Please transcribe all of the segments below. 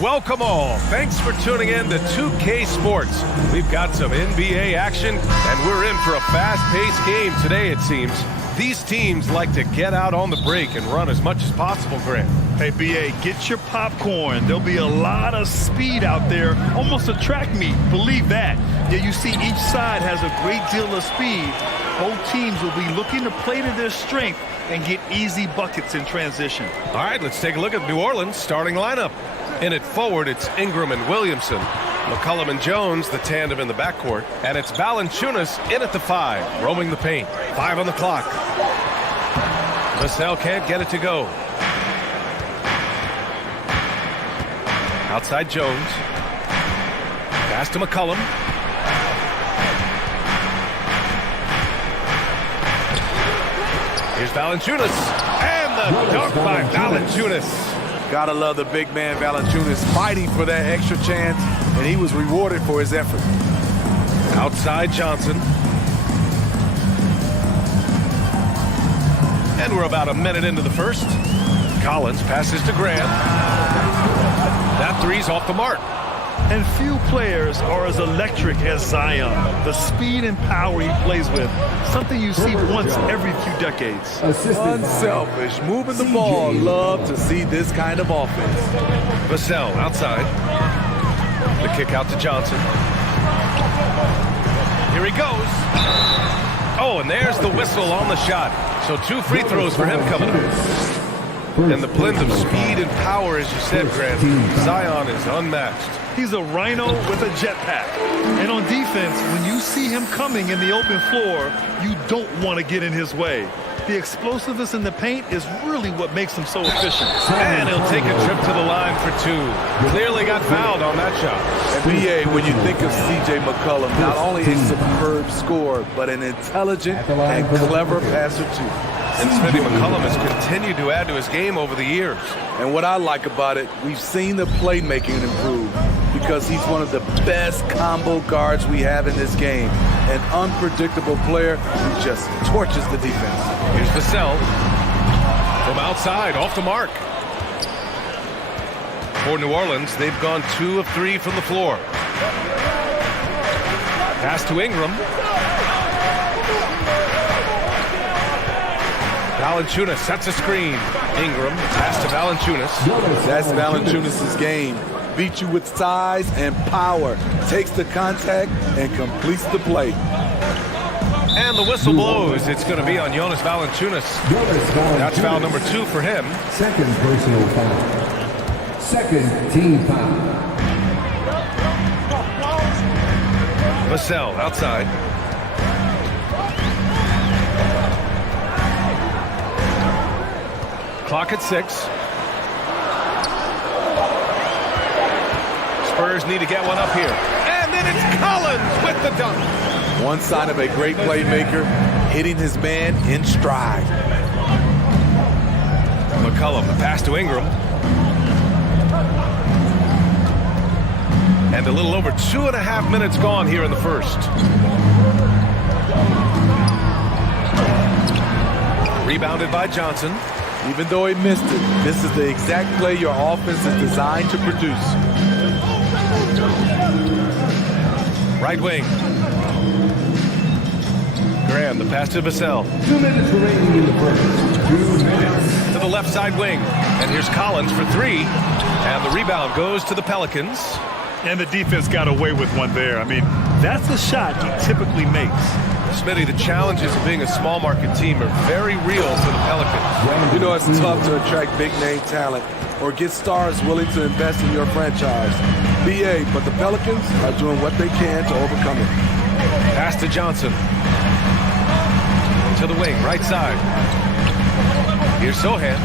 Welcome all. Thanks for tuning in to 2K Sports. We've got some NBA action, and we're in for a fast-paced game today, it seems. These teams like to get out on the break and run as much as possible, Grant. Hey, B.A., get your popcorn. There'll be a lot of speed out there, almost a track meet. Believe that. Yeah, you see each side has a great deal of speed. Both teams will be looking to play to their strength and get easy buckets in transition. All right, let's take a look at New Orleans' starting lineup. In it forward, it's Ingram and Williamson. McCollum and Jones, the tandem in the backcourt. And it's Valanciunas in at the 5, roaming the paint. 5 on the clock. Vassell can't get it to go. Outside Jones. Pass to McCollum. Here's Valanciunas. And the dunk by Valanciunas. Gotta love the big man Valanciunas fighting for that extra chance, and he was rewarded for his effort. Outside Johnson. And we're about a minute into the first. Collins passes to Grant. That three's off the mark. And few players are as electric as Zion. The speed and power he plays with, something you see once every few decades. Unselfish, moving the ball. Love to see this kind of offense. Vassell outside. The kick out to Johnson. Here he goes. Oh, and there's the whistle on the shot. So 2 free throws for him coming up. And the blend of speed and power, as you said, Grant, Zion is unmatched. He's a rhino with a jetpack. And on defense, when you see him coming in the open floor, you don't want to get in his way. The explosiveness in the paint is really what makes him so efficient. And he'll take a trip to the line for 2. Clearly got fouled on that shot. And B.A., when you think of C.J. McCollum, not only a superb scorer, but an intelligent and clever passer, too. And Smithy McCollum has continued to add to his game over the years. And what I like about it, we've seen the playmaking improve because he's one of the best combo guards we have in this game. An unpredictable player who just torches the defense. Here's Vassell from outside, off the mark. For New Orleans, they've gone 2 of 3 from the floor. Pass to Ingram. Valanciunas sets a screen. Ingram, pass to Valanciunas. That's Valanciunas' game. Beats you with size and power. Takes the contact and completes the play. And the whistle blows. It's going to be on Jonas Valanciunas. That's foul number 2 for him. Second personal foul. Second team foul. Vassell outside. Clock at 6. Spurs need to get one up here. And then it's Collins with the dunk. One sign of a great playmaker, hitting his man in stride. McCollum, the pass to Ingram. And a little over 2.5 minutes gone here in the first. Rebounded by Johnson. Even though he missed it, this is the exact play your offense is designed to produce. Right wing. Graham, the pass to Vassell. 2 minutes remaining in the first. 2 minutes. To the left side wing. And here's Collins for 3. And the rebound goes to the Pelicans. And the defense got away with one there. I mean, that's a shot he typically makes. Smitty, the challenges of being a small market team are very real for the Pelicans. You know, it's tough to attract big name talent or get stars willing to invest in your franchise. BA, but the Pelicans are doing what they can to overcome it. Pass to Johnson. To the wing, right side. Here's Sohan.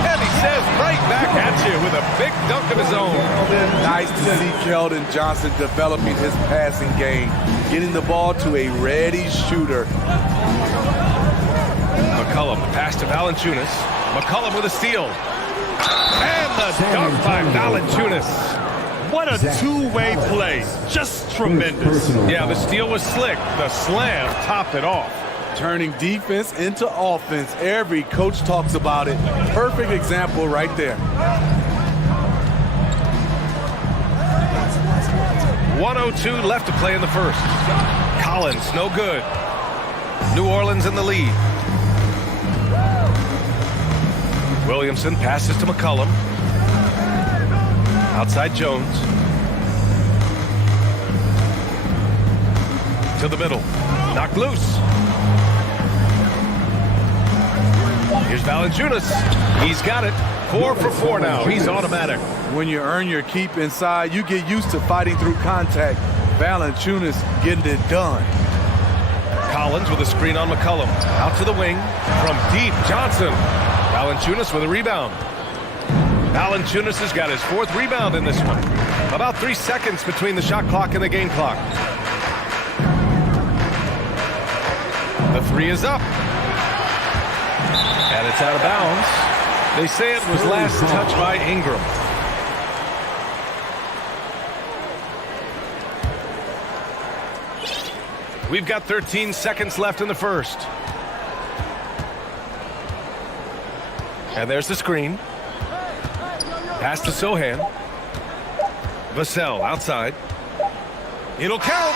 And he says right back at you with a big dunk of his own. Nice to see Keldon Johnson developing his passing game, getting the ball to a ready shooter. McCollum, pass to Valanciunas. McCollum with a steal. And the dunk by Valanciunas. What a two-way play. Just tremendous. Yeah, the steal was slick. The slam topped it off. Turning defense into offense. Every coach talks about it. Perfect example right there. 1:02 left to play in the first. Collins, no good. New Orleans in the lead. Williamson passes to McCollum. Outside Jones. To the middle. Knocked loose. Here's Valanciunas. He's got it. 4 for 4 now. He's automatic. When you earn your keep inside, you get used to fighting through contact. Valanciunas getting it done. Collins with a screen on McCollum. Out to the wing. From deep, Johnson. Valanciunas with a rebound. Valanciunas has got his 4th rebound in this one. About 3 seconds between the shot clock and the game clock. The 3 is up. And it's out of bounds. They say it was last touched by Ingram. We've got 13 seconds left in the first. And there's the screen. Pass to Sohan. Vassell outside. It'll count.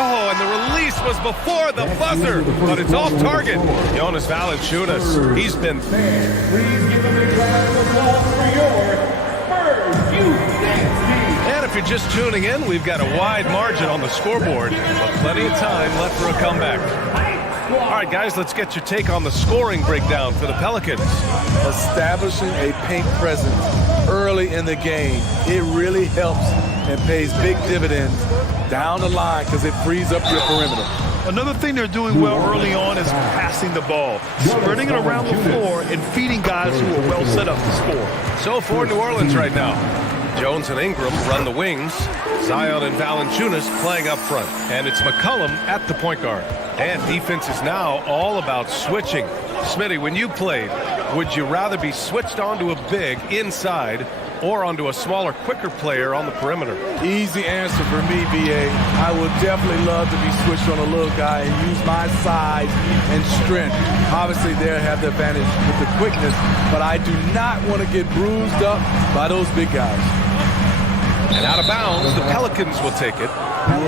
Oh, and the release was before the buzzer, but it's off target. Jonas Valanciunas, he's been... Please give a big round of applause for your Spurs U16. And if you're just tuning in, we've got a wide margin on the scoreboard, but plenty of time left for a comeback. All right, guys, let's get your take on the scoring breakdown for the Pelicans. Establishing a paint presence early in the game, it really helps and pays big dividends down the line because it frees up your perimeter. Another thing they're doing well early on is passing the ball, spreading it around the floor and feeding guys who are well set up to score. So for New Orleans right now, Jones and Ingram run the wings. Zion and Valanciunas playing up front. And it's McCollum at the point guard. And defense is now all about switching. Smitty, when you played, would you rather be switched onto a big inside or onto a smaller, quicker player on the perimeter? Easy answer for me, BA. I would definitely love to be switched on a little guy and use my size and strength. Obviously, they'll have the advantage with the quickness, but I do not want to get bruised up by those big guys. And out of bounds, the Pelicans will take it.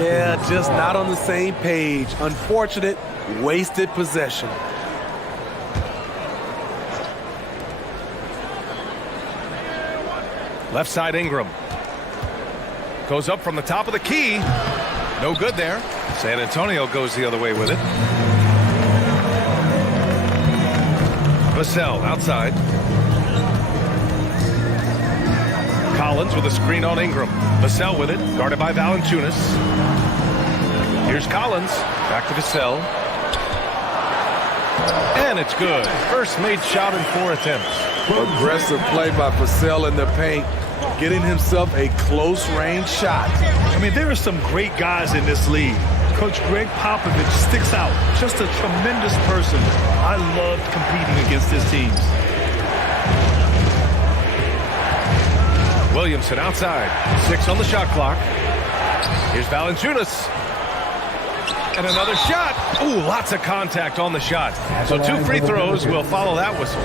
Yeah, just not on the same page. Unfortunate, wasted possession. Left side Ingram. Goes up from the top of the key. No good there. San Antonio goes the other way with it. Vassell outside. Collins with a screen on Ingram. Vassell with it, guarded by Valanciunas. Here's Collins, back to Vassell. And it's good. First made shot in 4 attempts. Aggressive play by Vassell in the paint, getting himself a close-range shot. I mean, there are some great guys in this league. Coach Greg Popovich sticks out. Just a tremendous person. I loved competing against his teams. Williamson outside. 6 on the shot clock. Here's Valanciunas. And another shot. Ooh, lots of contact on the shot. So 2 free throws will follow that whistle.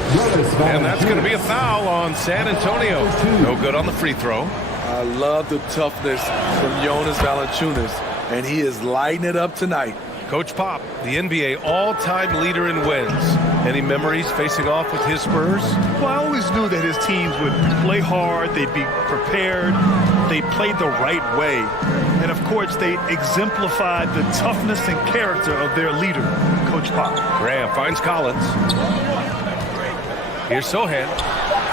And that's going to be a foul on San Antonio. No good on the free throw. I love the toughness from Jonas Valanciunas, and he is lighting it up tonight. Coach Pop, the NBA all-time leader in wins. Any memories facing off with his Spurs? Well, I always knew that his teams would play hard, they'd be prepared, they played the right way. And, of course, they exemplified the toughness and character of their leader, Coach Pop. Graham finds Collins. Here's Sohan.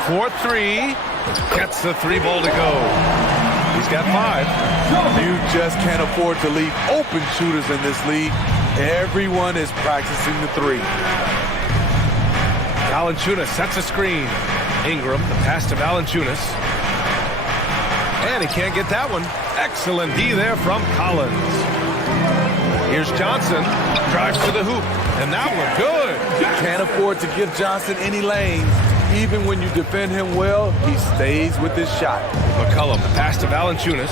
4-3. Gets the 3-ball to go. He's got 5. You just can't afford to leave open shooters in this league. Everyone is practicing the 3. Valanciunas sets a screen. Ingram, the pass to Valanciunas. And he can't get that one. Excellent D there from Collins. Here's Johnson. Drives to the hoop. And that one good. You can't afford to give Johnson any lanes. Even when you defend him well, he stays with his shot. McCollum, the pass to Valanciunas.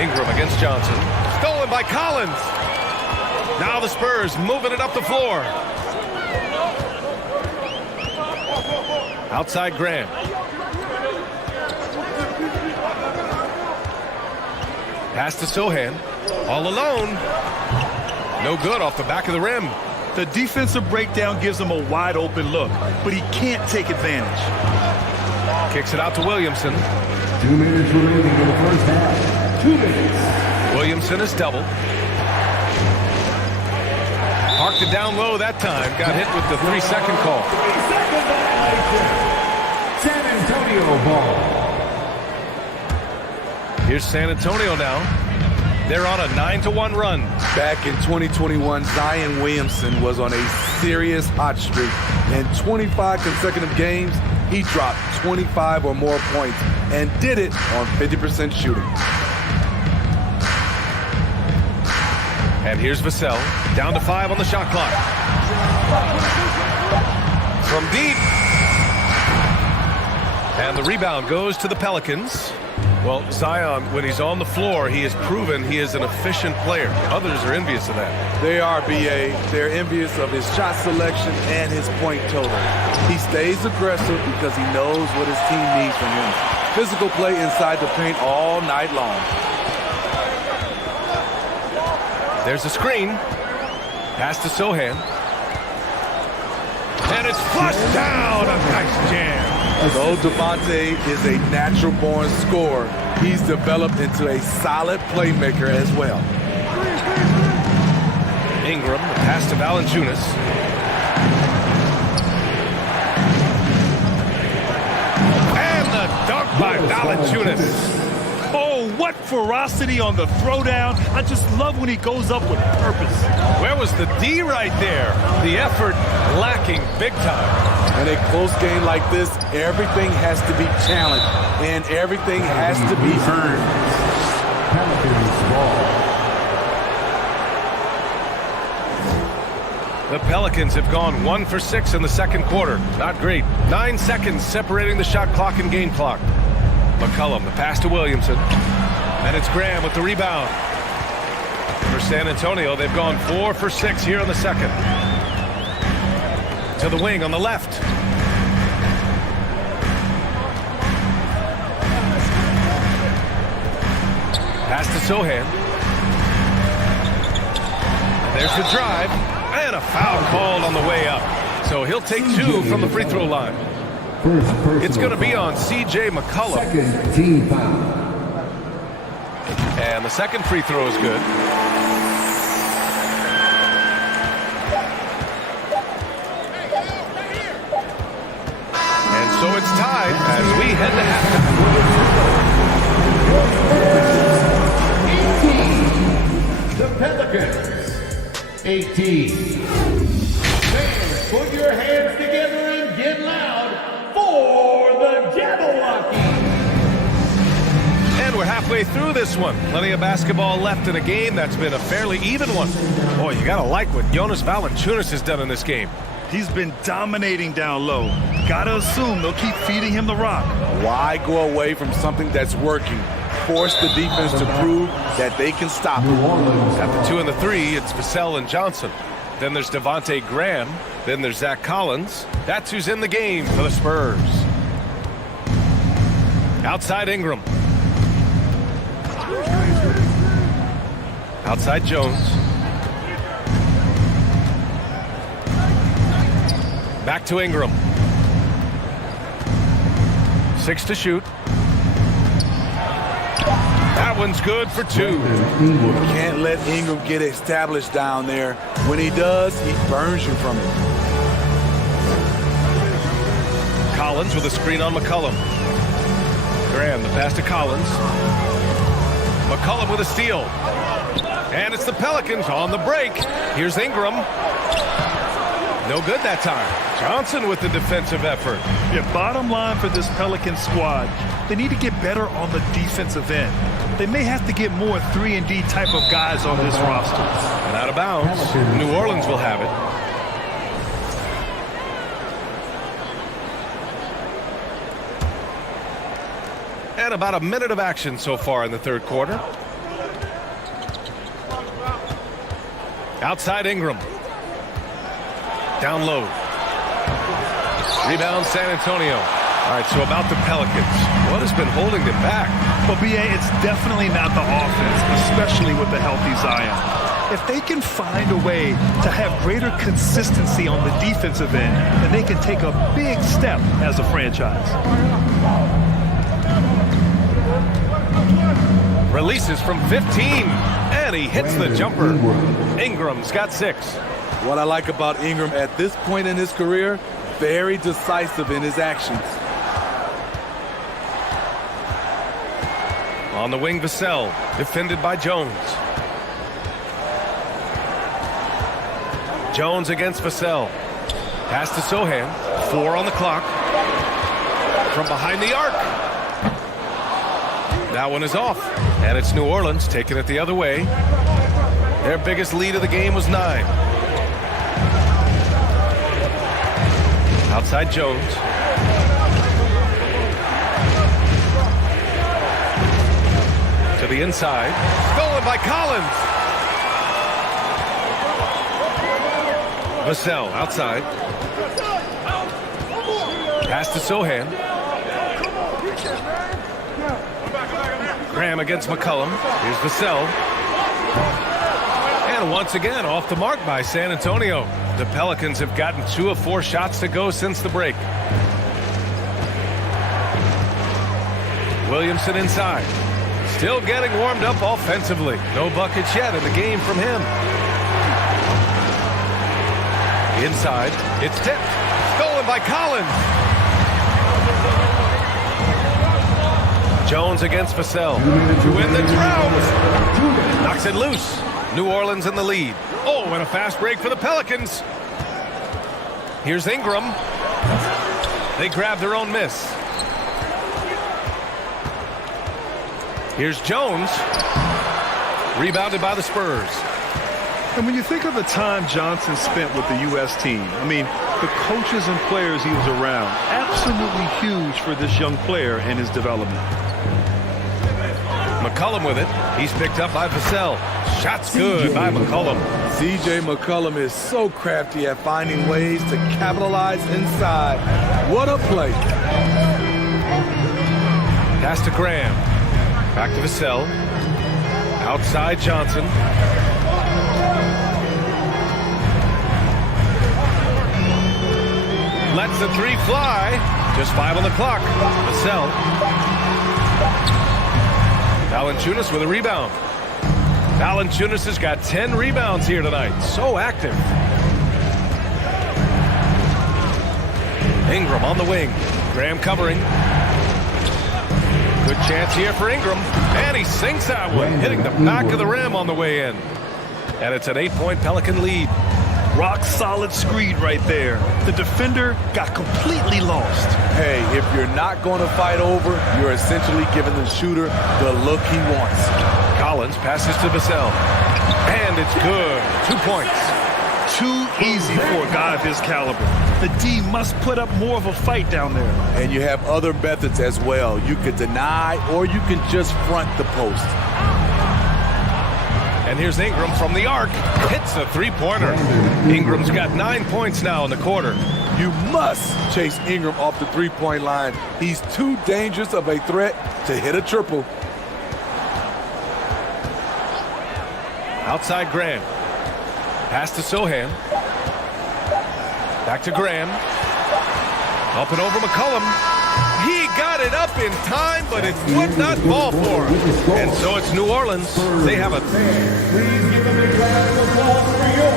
Ingram against Johnson. Stolen stolen by Collins. Now the Spurs moving it up the floor. Outside Graham. Pass to Sohan. All alone. No good off the back of the rim. The defensive breakdown gives him a wide open look, but he can't take advantage. Kicks it out to Williamson. 2 minutes remaining in the first half. 2 minutes. Williamson is doubled. Parked it down low that time. Got hit with the 3-second call. 3-second violation. San Antonio ball. Here's San Antonio now. They're on a 9-1 run. Back in 2021, Zion Williamson was on a serious hot streak. In 25 consecutive games, he dropped 25 or more points and did it on 50% shooting. And here's Vassell, down to 5 on the shot clock. From deep. And the rebound goes to the Pelicans. Well, Zion, when he's on the floor, he has proven he is an efficient player. Others are envious of that. They are, B.A. They're envious of his shot selection and his point total. He stays aggressive because he knows what his team needs from him. Physical play inside the paint all night long. There's a screen. Pass to Sohan. And it's flushed down. A nice jam. Though Devontae is a natural-born scorer, he's developed into a solid playmaker as well. Ingram, the pass to Valanciunas. And the dunk by Valanciunas. Oh, what ferocity on the throwdown. I just love when he goes up with purpose. Where was the D right there? The effort lacking big time. In a close game like this, everything has to be challenged and everything has to be earned. The Pelicans have gone 1 for 6 in the second quarter. Not great. 9 seconds separating the shot clock and game clock. McCollum, the pass to Williamson. And it's Graham with the rebound. For San Antonio, they've gone 4 for 6 here in the second. To the wing on the left. Pass to Sohan. There's the drive. And a foul called on the way up. So he'll take 2 from the free throw line. It's going to be on C.J. McCollum. Second team foul. And the second free throw is good. And so it's tied as we head to halftime. 18. The Pelicans. 18. Fans, put your hands together and get loud for the Jabberwocky. And we're halfway through this one. Plenty of basketball left in a game that's been a fairly even one. Boy, you got to like what Jonas Valanciunas has done in this game. He's been dominating down low. Gotta assume they'll keep feeding him the rock. Why go away from something that's working? Force the defense to prove that they can stop it. At the 2 and the 3, it's Vassell and Johnson. Then there's Devontae Graham. Then there's Zach Collins. That's who's in the game for the Spurs. Outside Ingram. Outside Jones. Back to Ingram. 6 to shoot. That one's good for 2. Can't let Ingram get established down there. When he does, he burns you from it. Collins with a screen on McCollum. Graham, the pass to Collins. McCollum with a steal. And it's the Pelicans on the break. Here's Ingram. No good that time. Johnson with the defensive effort. Yeah, bottom line for this Pelican squad, they need to get better on the defensive end. They may have to get more 3-and-D type of guys on this roster. And out of bounds. New Orleans will have it. And about a minute of action so far in the third quarter. Outside Ingram. Down low. Rebound San Antonio. All right, so about the Pelicans. What has been holding them back? Well, B.A., it's definitely not the offense, especially with the healthy Zion. If they can find a way to have greater consistency on the defensive end, then they can take a big step as a franchise. Releases from 15, and he hits the jumper. Ingram's got 6. What I like about Ingram at this point in his career, very decisive in his actions. On the wing, Vassell, defended by Jones. Jones against Vassell. Pass to Sohan. 4 on the clock. From behind the arc. That one is off. And it's New Orleans taking it the other way. Their biggest lead of the game was 9. Outside Jones. To the inside. Stolen by Collins. Vassell outside. Pass to Sohan. Graham against McCollum. Here's Vassell. And once again off the mark by San Antonio. The Pelicans have gotten 2 of 4 shots to go since the break. Williamson inside. Still getting warmed up offensively. No buckets yet in the game from him. Inside, it's tipped. Stolen by Collins. Jones against Vassell. To win the drought. Knocks it loose. New Orleans in the lead. Oh, and a fast break for the Pelicans. Here's Ingram. They grab their own miss. Here's Jones. Rebounded by the Spurs. And when you think of the time Johnson spent with the U.S. team, I mean, the coaches and players he was around, absolutely huge for this young player and his development. McCollum with it. He's picked up by Vassell. Shots good by McCollum. C.J. McCollum is so crafty at finding ways to capitalize inside. What a play. Pass to Graham. Back to Vassell. Outside Johnson. Lets the 3 fly. Just 5 on the clock. Vassell. Valanciunas with a rebound. Valanciunas has got 10 rebounds here tonight. So active. Ingram on the wing. Graham covering. Good chance here for Ingram. And he sinks that one, hitting the back of the rim on the way in. And it's an 8-point Pelican lead. Rock solid screen right there. The defender got completely lost. Hey, if you're not going to fight over, you're essentially giving the shooter the look he wants. Collins passes to Vassell. And it's good. 2 points. Too easy for a guy of his caliber. The D must put up more of a fight down there. And you have other methods as well. You could deny or you can just front the post. And here's Ingram from the arc. Hits the 3-pointer. Ingram's got 9 points now in the quarter. You must chase Ingram off the 3-point line. He's too dangerous of a threat to hit a triple. Outside Graham. Pass to Sohan. Back to Graham. Up and over McCollum. He got it up in time, but it would not fall for him. And so it's New Orleans. They have a... Please give them a round of applause for your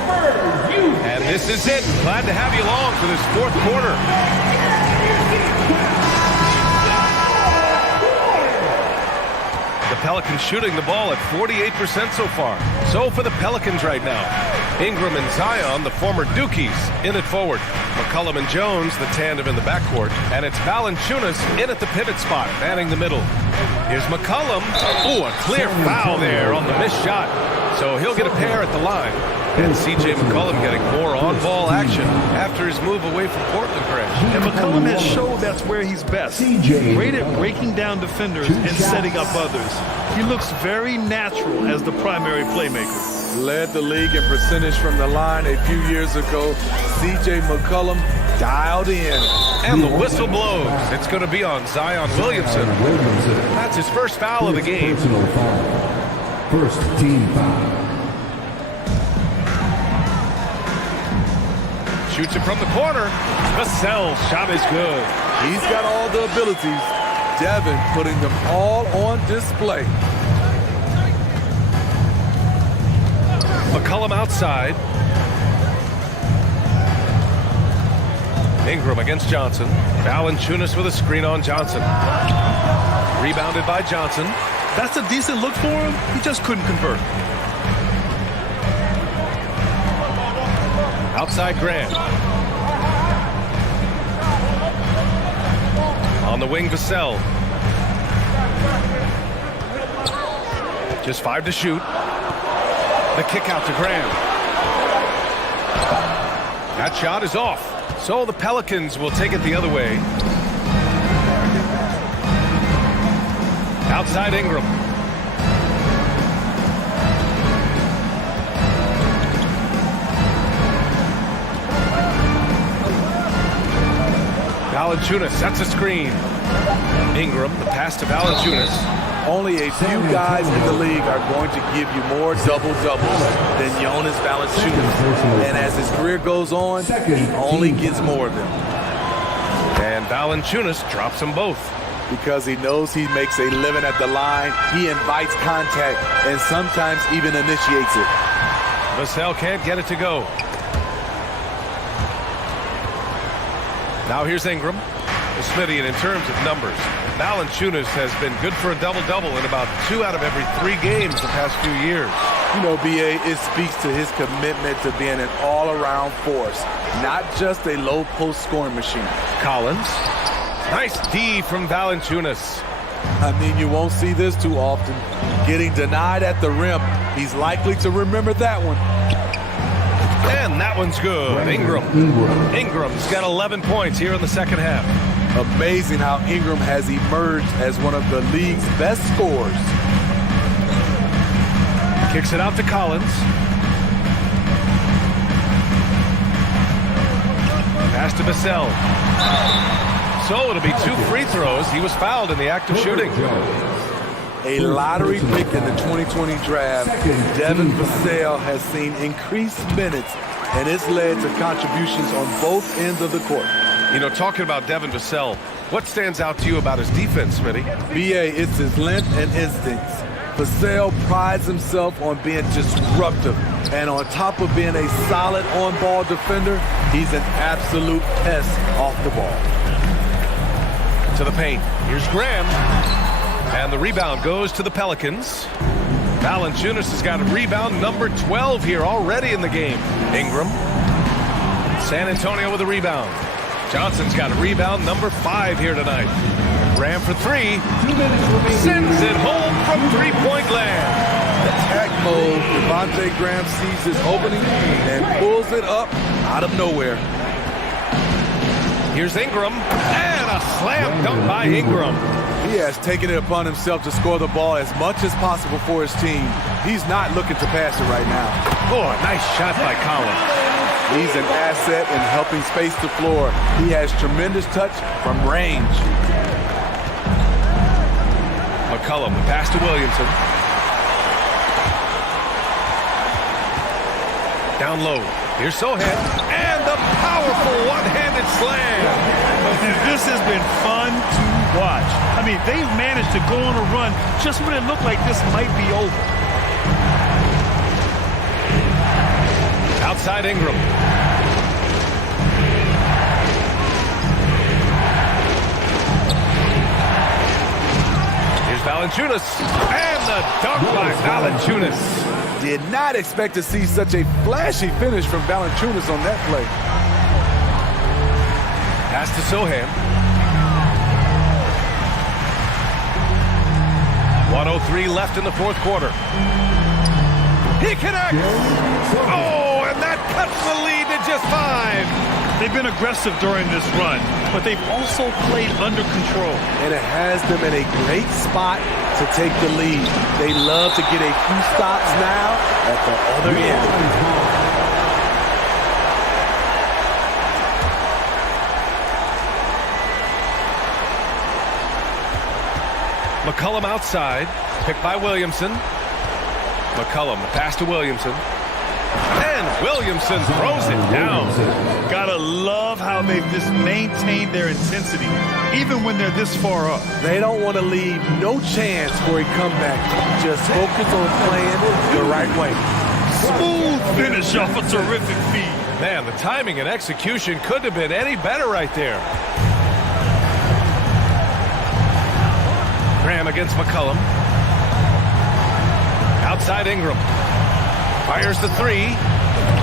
Spurs. And this is it. Glad to have you along for this 4th quarter. The Pelicans shooting the ball at 48% so far. So for the Pelicans right now, Ingram and Zion, the former Dukies, in it forward. McCollum and Jones, the tandem in the backcourt. And it's Valanciunas in at the pivot spot, manning the middle. Here's McCollum. Ooh, a clear foul there on the missed shot. So he'll get a pair at the line. And C.J. McCollum getting more on-ball action after his move away from Portland crash. And McCollum has showed that's where he's best. Great at breaking down defenders and setting up others. He looks very natural as the primary playmaker. Led the league in percentage from the line a few years ago. C.J. McCollum dialed in. And the whistle blows. It's going to be on Zion Williamson. That's his first foul of the game. Personal foul. First team foul. Shoots it from the corner. Vassell's shot is good. He's got all the abilities. Devin putting them all on display. McCollum outside. Ingram against Johnson. Valanciunas with a screen on Johnson. Rebounded by Johnson. That's a decent look for him. He just couldn't convert. Outside Grant. On the wing, Vassell. Just 5 to shoot. The kick out to Graham. That shot is off. So the Pelicans will take it the other way. Outside Ingram. Valanciunas sets a screen. Ingram, the pass to Valanciunas. Only a few guys in the league are going to give you more double-doubles than Jonas Valanciunas. And as his career goes on, he only gets more of them. And Valanciunas drops them both. Because he knows he makes a living at the line, he invites contact and sometimes even initiates it. Vassell can't get it to go. Now here's Ingram. Smitty, and in terms of numbers, Valanciunas has been good for a double-double in about 2 out of every 3 games the past few years. You know, B.A., it speaks to his commitment to being an all-around force, not just a low-post scoring machine. Collins. Nice D from Valanciunas. I mean, you won't see this too often. Getting denied at the rim, he's likely to remember that one. And that one's good. Ingram's got 11 points here in the second half. Amazing how Ingram has emerged as one of the league's best scorers. Kicks it out to Collins. Pass to Vassell. So it'll be 2 free throws. He was fouled in the act of shooting. A lottery pick in the 2020 draft, Devin Vassell has seen increased minutes, and it's led to contributions on both ends of the court. You know, talking about Devin Vassell, what stands out to you about his defense, Smitty? B.A., it's his length and instincts. Vassell prides himself on being disruptive, and on top of being a solid on-ball defender, he's an absolute pest off the ball. To the paint. Here's Graham. And the rebound goes to the Pelicans. Valanciunas has got a rebound number 12 here already in the game. Ingram. San Antonio with a rebound. Johnson's got a rebound number 5 here tonight. Graham for 3. Sends it home from three-point land. Attack mode. Devontae Graham sees his opening and pulls it up out of nowhere. Here's Ingram. And a slam dunk by Ingram. He has taken it upon himself to score the ball as much as possible for his team. He's not looking to pass it right now. Oh, a nice shot by Collins. He's an asset in helping space the floor. He has tremendous touch from range. McCollum, the pass to Williamson. Down low. Here's Sohan. And the powerful one-handed slam. This has been fun to watch. I mean, they've managed to go on a run just when it looked like this might be over. Outside Ingram. Here's Valanciunas. And the dunk by Valanciunas. Did not expect to see such a flashy finish from Valanciunas on that play. Pass to Sohan. 1:03 left in the fourth quarter. He connects. Oh, and that cuts the lead to just 5. They've been aggressive during this run, but they've also played under control. And it has them in a great spot to take the lead. They love to get a few stops now at the other end. McCollum outside, picked by Williamson. McCollum, the pass to Williamson. And Williamson throws it down. Gotta love how they've just maintained their intensity, even when they're this far up. They don't want to leave no chance for a comeback. Just focus on playing the right way. Smooth finish off a terrific feed. Man, the timing and execution couldn't have been any better right there. Graham against McCollum. Outside Ingram. Fires the three.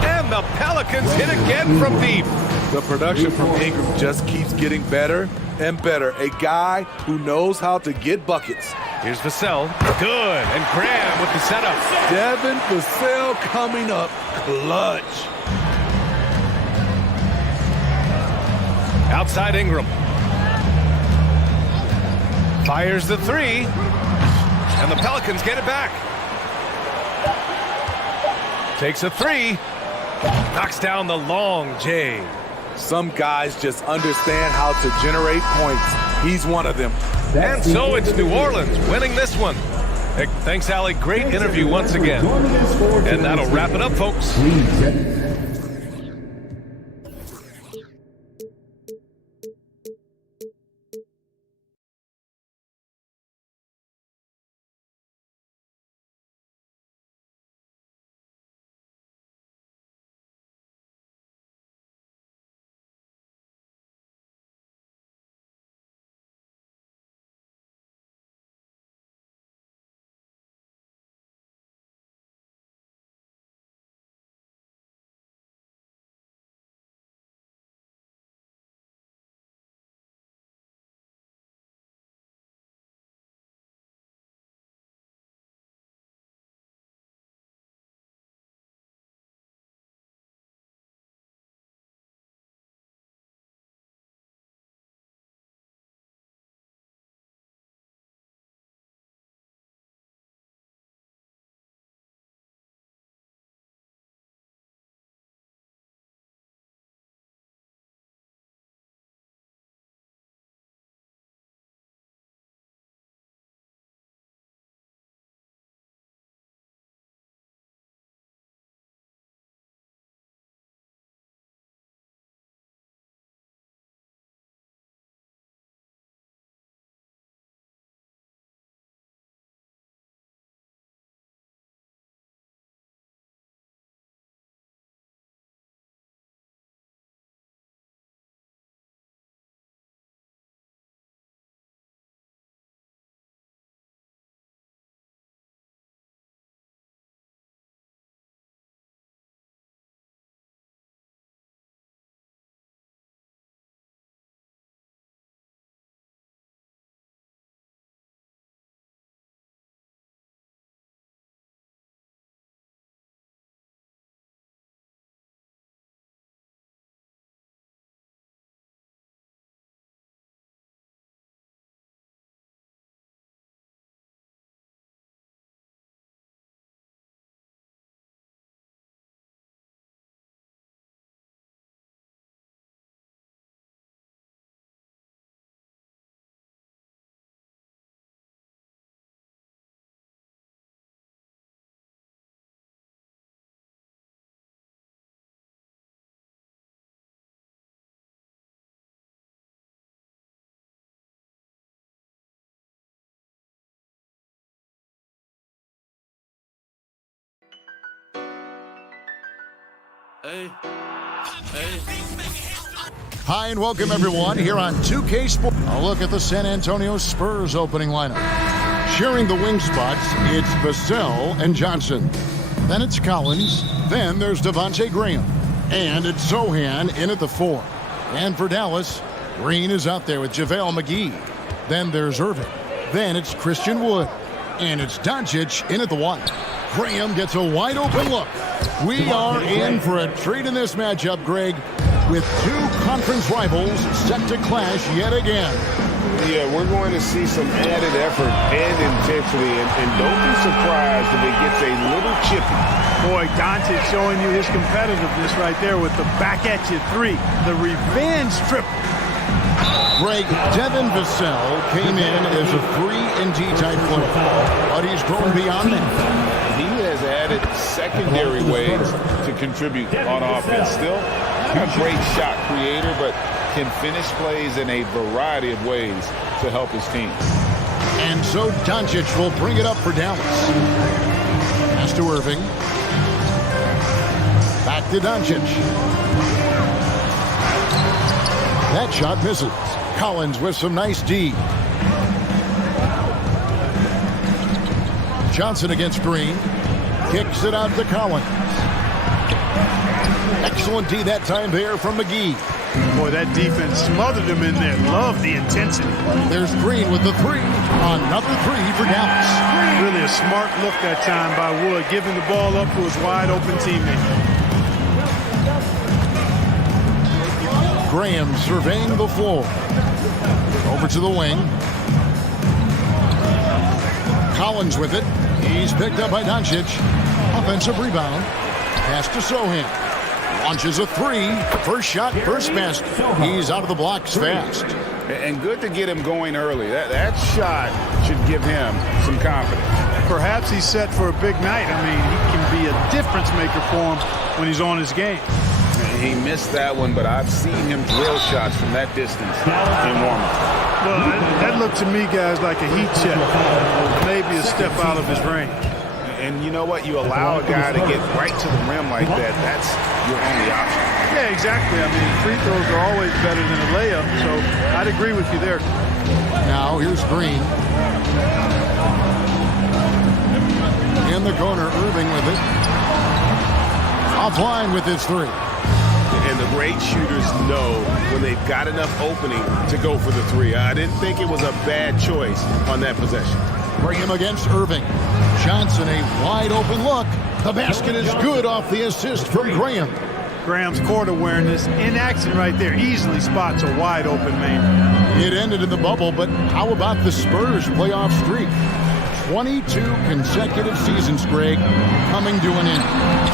And the Pelicans hit again from deep. The production from Ingram just keeps getting better and better. A guy who knows how to get buckets. Here's Vassell. Good. And Graham with the setup. Devin Vassell coming up clutch. Outside Ingram. Fires the three. And the Pelicans get it back. Takes a three. Knocks down the long J. Some guys just understand how to generate points. He's one of them. And so it's New Orleans winning this one. Hey, thanks, Allie. Great interview once again. And that'll wrap it up, folks. Hi and welcome everyone here on 2K Sports. A look at the San Antonio Spurs opening lineup. Sharing the wing spots, it's Vassell and Johnson. Then it's Collins. Then there's Devontae Graham. And it's Zohan in at the 4. And for Dallas, Green is out there with JaVale McGee. Then there's Irving. Then it's Christian Wood. And it's Doncic in at the 1. Graham gets a wide open look. We are in for a treat in this matchup, Greg. with two conference rivals set to clash yet again. Yeah, we're going to see some added effort and intensity, and don't be surprised if it gets a little chippy. Boy, Doncic showing you his competitiveness right there with the back-at-you three, the revenge triple. Greg, Devin Vassell came in as a 3-and-D type player, but he's grown beyond that. He has added secondary ways to contribute on offense. Still a great shot creator, but can finish plays in a variety of ways to help his team. And so Doncic will bring it up for Dallas. Pass to Irving. Back to Doncic. That shot misses. Collins with some nice D. Johnson against Green. Kicks it out to Collins. Excellent D that time there from McGee. Boy, that defense smothered him in there. Love the intensity. There's Green with the three. Another three for Dallas. Really a smart look that time by Wood, giving the ball up to his wide-open teammate. Graham surveying the floor. Over to the wing. Collins with it. He's picked up by Doncic. Offensive rebound. Pass to Sohan. Launches a three. First shot, first basket. He's out of the blocks fast. And good to get him going early. That shot should give him some confidence. Perhaps he's set for a big night. I mean, he can be a difference maker for him when he's on his game. He missed that one, but I've seen him drill shots from that distance in warm-up. Well, that looked to me, guys, like a heat check. Maybe a step out of his range. And you know what? You allow a guy to get right to the rim like that, that's your only option. Yeah, exactly. I mean, free throws are always better than a layup, so I'd agree with you there. Now here's Green. In the corner, Irving with it. Offline with his three. And the great shooters know when they've got enough opening to go for the three. I didn't think it was a bad choice on that possession. Graham against Irving. Johnson, a wide open look. The basket is good off the assist from Graham. Graham's court awareness in action right there. Easily spots a wide open man. It ended in the bubble, but how about the Spurs playoff streak? 22 consecutive seasons, Greg, coming to an end.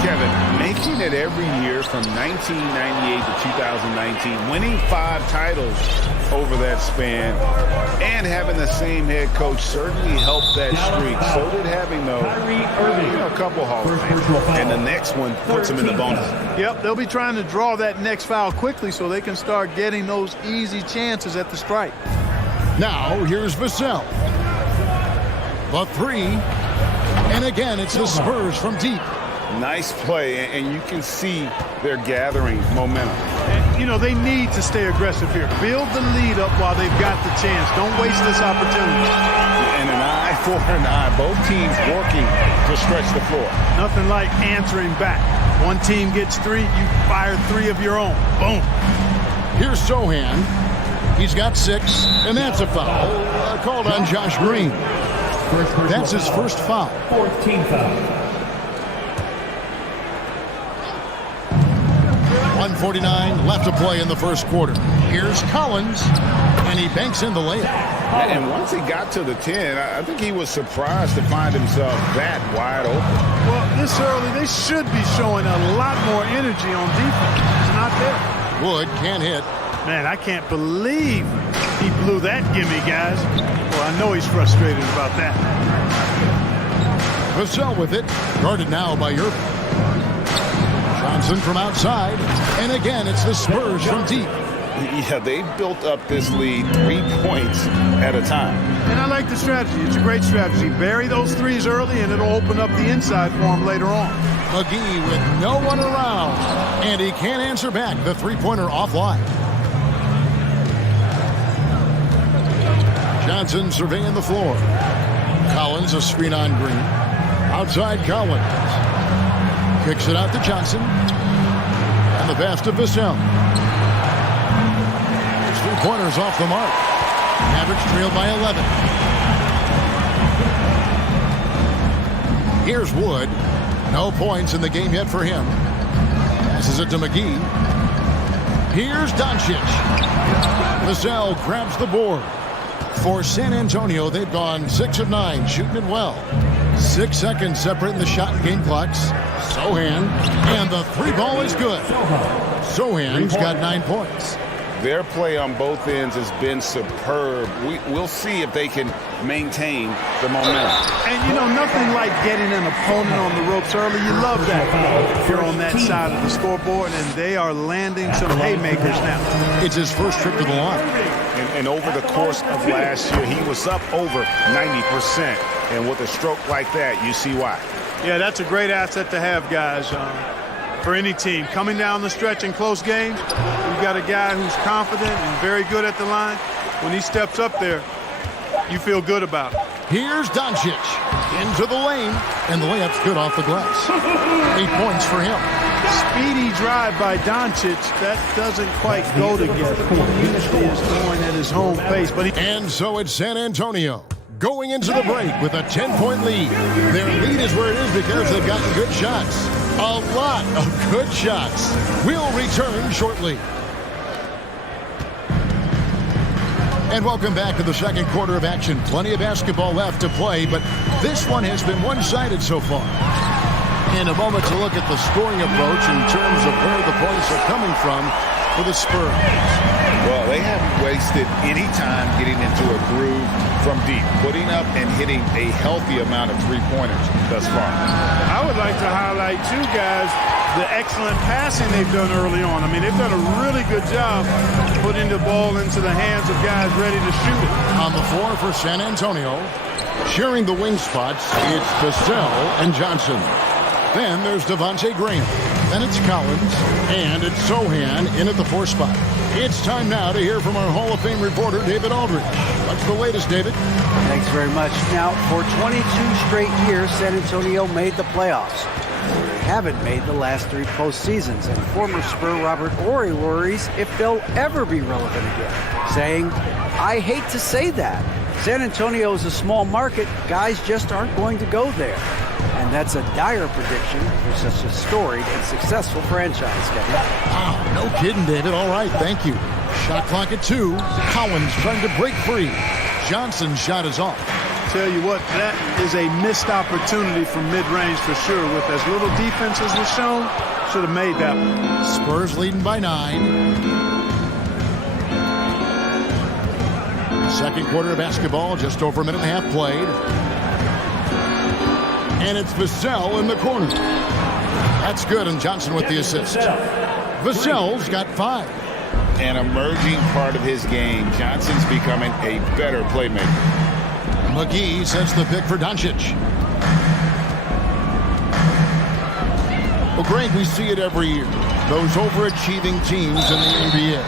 Kevin, making it every year from 1998 to 2019, winning 5 titles over that span, and having the same head coach certainly helped that streak. So did having, though, a couple Hall of Famers. And the next one puts him in the bonus. Yep, they'll be trying to draw that next foul quickly so they can start getting those easy chances at the stripe. Now, here's Vassell. The three, and again, it's the Spurs from deep. Nice play, and you can see they're gathering momentum. And, you know, they need to stay aggressive here. Build the lead up while they've got the chance. Don't waste this opportunity. And an eye for an eye. Both teams working to stretch the floor. Nothing like answering back. One team gets 3, you fire 3 of your own. Boom. Here's Sohan. He's got 6, and that's a foul. Called on Josh Green. That's his first foul. 14th foul. 1:49 left to play in the first quarter. Here's Collins, and he banks in the layup. And once he got to the 10, I think he was surprised to find himself that wide open. Well, this early, they should be showing a lot more energy on defense. It's not there. Wood can't hit. Man, I can't believe he blew that gimme, guys. Well, I know he's frustrated about that. Vassell with it. Guarded now by Irving. Johnson from outside. And again, it's the Spurs from deep. Yeah, they built up this lead 3 points at a time. And I like the strategy. It's a great strategy. Bury those threes early, and it'll open up the inside for him later on. McGee with no one around. And he can't answer back. The three-pointer offline. Johnson surveying the floor. Collins a screen on Green. Outside Collins. Kicks it out to Johnson. And the pass to Vassell. His three-pointers off the mark. Mavericks trailed by 11. Here's Wood. No points in the game yet for him. Passes it to McGee. Here's Doncic. Vassell grabs the board. For San Antonio, they've gone 6 of 9, shooting it well. 6 seconds separating the shot and game clocks. Sohan, and the 3 ball is good. Sohan's got 9 points. Their play on both ends has been superb. We'll see if they can maintain the momentum. And, you know, nothing like getting an opponent on the ropes early. You love that if you're on that side of the scoreboard, and they are landing some haymakers now. It's his first trip to the line. And over the course of last year, he was up over 90%. And with a stroke like that, you see why. Yeah, that's a great asset to have, guys, for any team. Coming down the stretch in close games, you've got a guy who's confident and very good at the line. When he steps up there, you feel good about it. Here's Doncic into the lane, and the layup's good off the glass. 8 points for him. Speedy drive by Doncic. That doesn't quite go together. He is going at his home pace. And so it's San Antonio going into the break with a 10-point lead. Their lead is where it is because they've gotten good shots. A lot of good shots. We'll return shortly. And welcome back to the second quarter of action. Plenty of basketball left to play, but this one has been one-sided so far. In a moment to look at the scoring approach in terms of where the points are coming from for the Spurs. Well, they haven't wasted any time getting into a groove from deep, putting up and hitting a healthy amount of three-pointers thus far. I would like to highlight, too, guys, the excellent passing they've done early on. I mean, they've done a really good job putting the ball into the hands of guys ready to shoot it. On the floor for San Antonio, sharing the wing spots, it's Vassell and Johnson. Then there's Devontae Graham. Then it's Collins, and it's Sohan in at the 4 spot. It's time now to hear from our Hall of Fame reporter, David Aldridge. What's the latest, David? Thanks very much. Now, for 22 straight years, San Antonio made the playoffs. They haven't made the last 3 postseasons, and former Spur Robert Horry worries if they'll ever be relevant again, saying, "I hate to say that. San Antonio is a small market. Guys just aren't going to go there." And that's a dire prediction for such a storied and successful franchise, Kevin. Wow, no kidding, David. All right, thank you. Shot clock at 2. Collins trying to break free. Johnson's shot is off. Tell you what, that is a missed opportunity from mid-range for sure. With as little defense as was shown, should have made that one. Spurs leading by 9. Second quarter of basketball, just over a minute and a half played. And it's Vassell in the corner. That's good, and Johnson with the assist. Vassell's got 5. An emerging part of his game. Johnson's becoming a better playmaker. McGee sets the pick for Doncic. Well, Greg, we see it every year. Those overachieving teams in the NBA.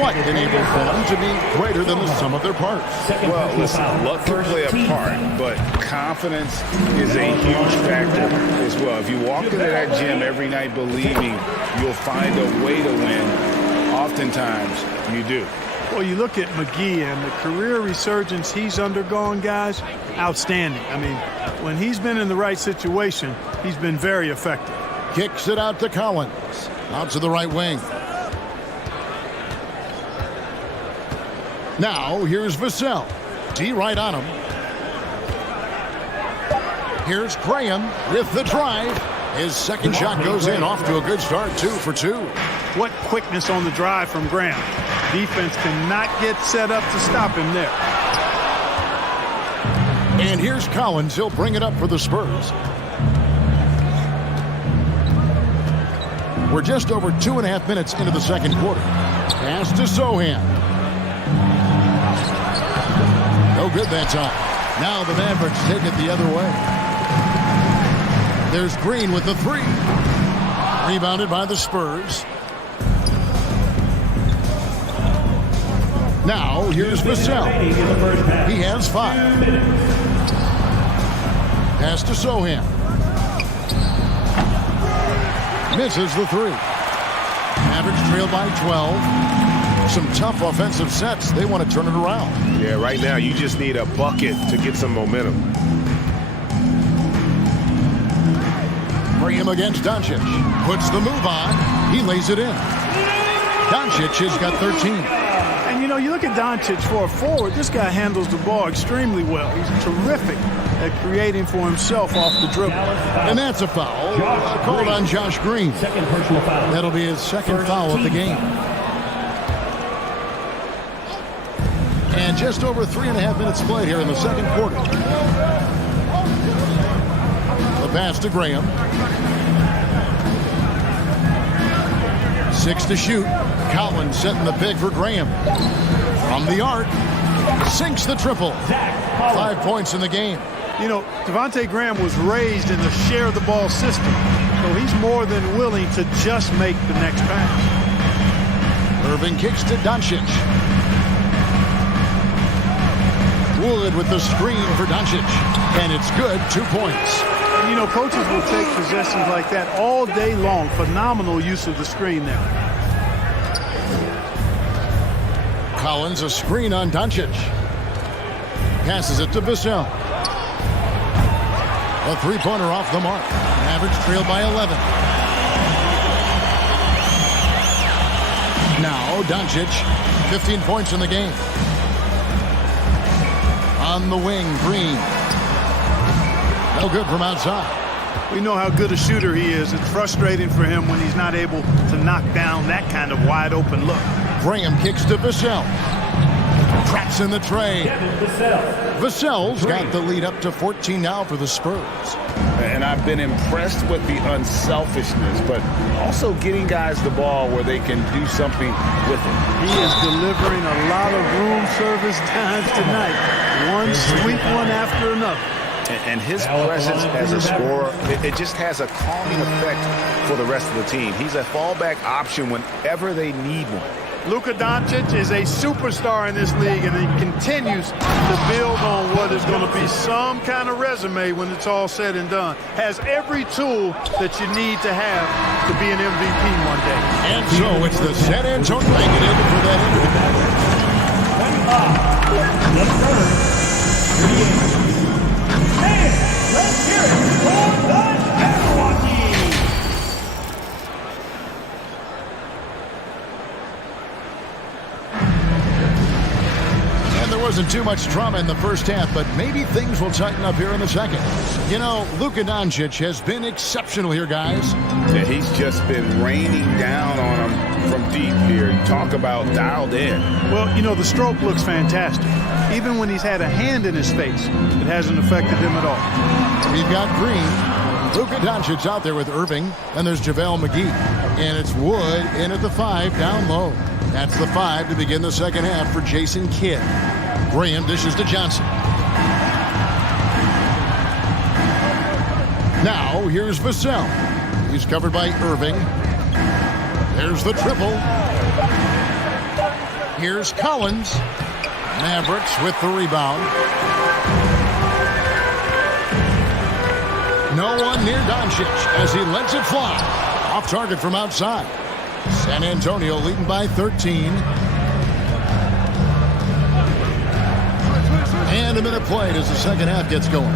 What enables them to be greater than the sum of their parts? Well, listen, luck can play a part, but confidence is a huge factor as well. If you walk into that gym every night believing you'll find a way to win, oftentimes you do. Well, you look at McGee and the career resurgence he's undergone, guys, outstanding. I mean, when he's been in the right situation, he's been very effective. Kicks it out to Collins. Out to the right wing. Now, here's Vassell. D right on him. Here's Graham with the drive. His second shot goes in, off to a good start, 2 for 2. What quickness on the drive from Graham. Defense cannot get set up to stop him there. And here's Collins. He'll bring it up for the Spurs. We're just over 2.5 minutes into the second quarter. Pass to Sohan. No good that time. Now the Mavericks take it the other way. There's Green with the 3. Rebounded by the Spurs. Now here's Vassell. He has 5. Pass to Sohan. Misses the 3. Mavericks trail by 12. Some tough offensive sets. They want to turn it around. Yeah, right now you just need a bucket to get some momentum. Graham against Doncic. Puts the move on. He lays it in. Doncic has got 13. And, you know, you look at Doncic for a forward, this guy handles the ball extremely well. He's terrific at creating for himself off the dribble. And that's a foul called on Josh Green. Second personal foul. That'll be his second foul of the game. And just over 3.5 minutes played here in the second quarter. The pass to Graham. 6 to shoot. Collins setting the pick for Graham. From the arc. Sinks the triple. 5 points in the game. You know, Devontae Graham was raised in the share the ball system, so he's more than willing to just make the next pass. Irving kicks to Doncic. Wood with the screen for Doncic. And it's good, 2 points. And, you know, coaches will take possessions like that all day long. Phenomenal use of the screen there. Collins, a screen on Doncic. Passes it to Vassell. A three-pointer off the mark. Mavericks trail by 11. Now Doncic, 15 points in the game. On the wing, Green. No good from outside. We know how good a shooter he is. It's frustrating for him when he's not able to knock down that kind of wide-open look. Graham kicks to Vassell. Traps in the tray. Vassell's got the lead up to 14 now for the Spurs. And I've been impressed with the unselfishness, but also getting guys the ball where they can do something with it. He is delivering a lot of room service times tonight. One sweet one after another. And his presence as a scorer, it just has a calming effect for the rest of the team. He's a fallback option whenever they need one. Luka Doncic is a superstar in this league, and he continues to build on what is going to be some kind of resume when it's all said and done. Has every tool that you need to have to be an MVP one day. And so it's the San Antonio negative for that Hey, let's hear it for the Milwaukee. Wasn't too much drama in the first half, but maybe things will tighten up here in the second. You know, Luka Doncic has been exceptional here, guys. Yeah, he's just been raining down on them from deep here. Talk about dialed in. Well, you know, the stroke looks fantastic. Even when he's had a hand in his face, it hasn't affected him at all. We've got Green. Luka Doncic out there with Irving, and there's JaVale McGee. And it's Wood in at the 5 down low. That's the 5 to begin the second half for Jason Kidd. Graham dishes to Johnson. Now here's Vassell. He's covered by Irving. There's the triple. Here's Collins. Mavericks with the rebound. No one near Doncic as he lets it fly. Off target from outside. San Antonio leading by 13. And a minute played as the second half gets going.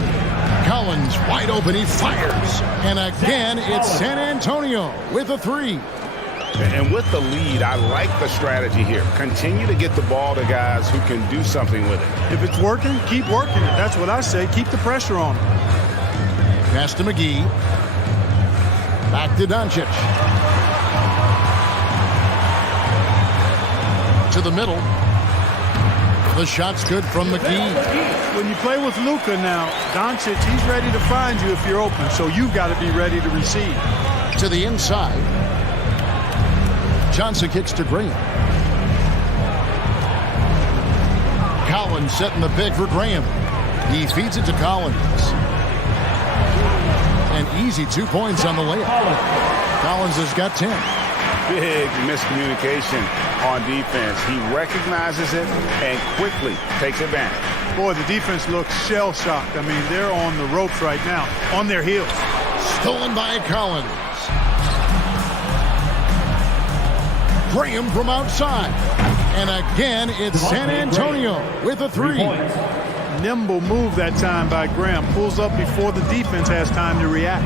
Collins wide open, he fires. And again, it's San Antonio with a 3. And with the lead, I like the strategy here. Continue to get the ball to guys who can do something with it. If it's working, keep working it. That's what I say. Keep the pressure on him. Pass to McGee. Back to Doncic. To the middle. The shot's good from McGee. When you play with Luka now, Doncic, he's ready to find you if you're open, so you've got to be ready to receive. To the inside. Johnson kicks to Graham. Collins setting the pick for Graham. He feeds it to Collins. An easy 2 points on the layup. Collins has got 10. Big miscommunication on defense. He recognizes it and quickly takes advantage. Boy, the defense looks shell-shocked. I mean, they're on the ropes right now, on their heels. Stolen by Collins. Graham from outside. And again, it's San Antonio with a 3. Nimble move that time by Graham. Pulls up before the defense has time to react.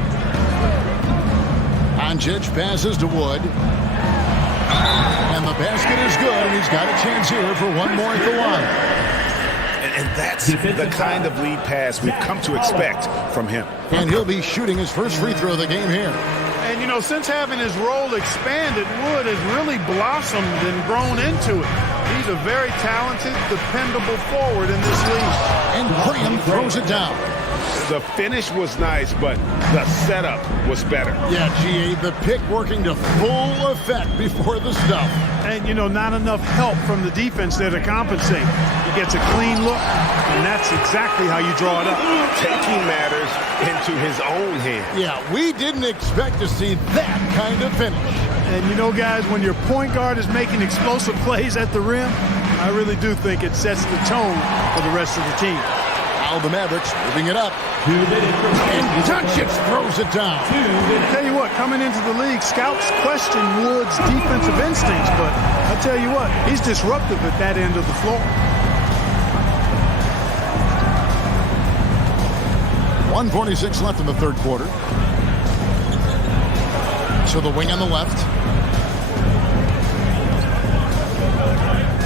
Doncic passes to Wood. And the the basket is good, and he's got a chance here for one more at the line. And that's the kind of lead pass we've come to expect from him. And he'll be shooting his first free throw of the game here. And, you know, since having his role expanded, Wood has really blossomed and grown into it. He's a very talented, dependable forward in this league. And Graham throws it down. The finish was nice, but the setup was better. Yeah, G.A., the pick working to full effect before the stuff. And, you know, not enough help from the defense there to compensate. He gets a clean look, and that's exactly how you draw it up. Taking matters into his own hands. Yeah, we didn't expect to see that kind of finish. And, you know, guys, when your point guard is making explosive plays at the rim, I really do think it sets the tone for the rest of the team. Now the Mavericks moving it up. And Doncic throws it down. I tell you what, coming into the league, scouts question Wood's defensive instincts, but I tell you what, he's disruptive at that end of the floor. 1:46 left in the third quarter. So the wing on the left.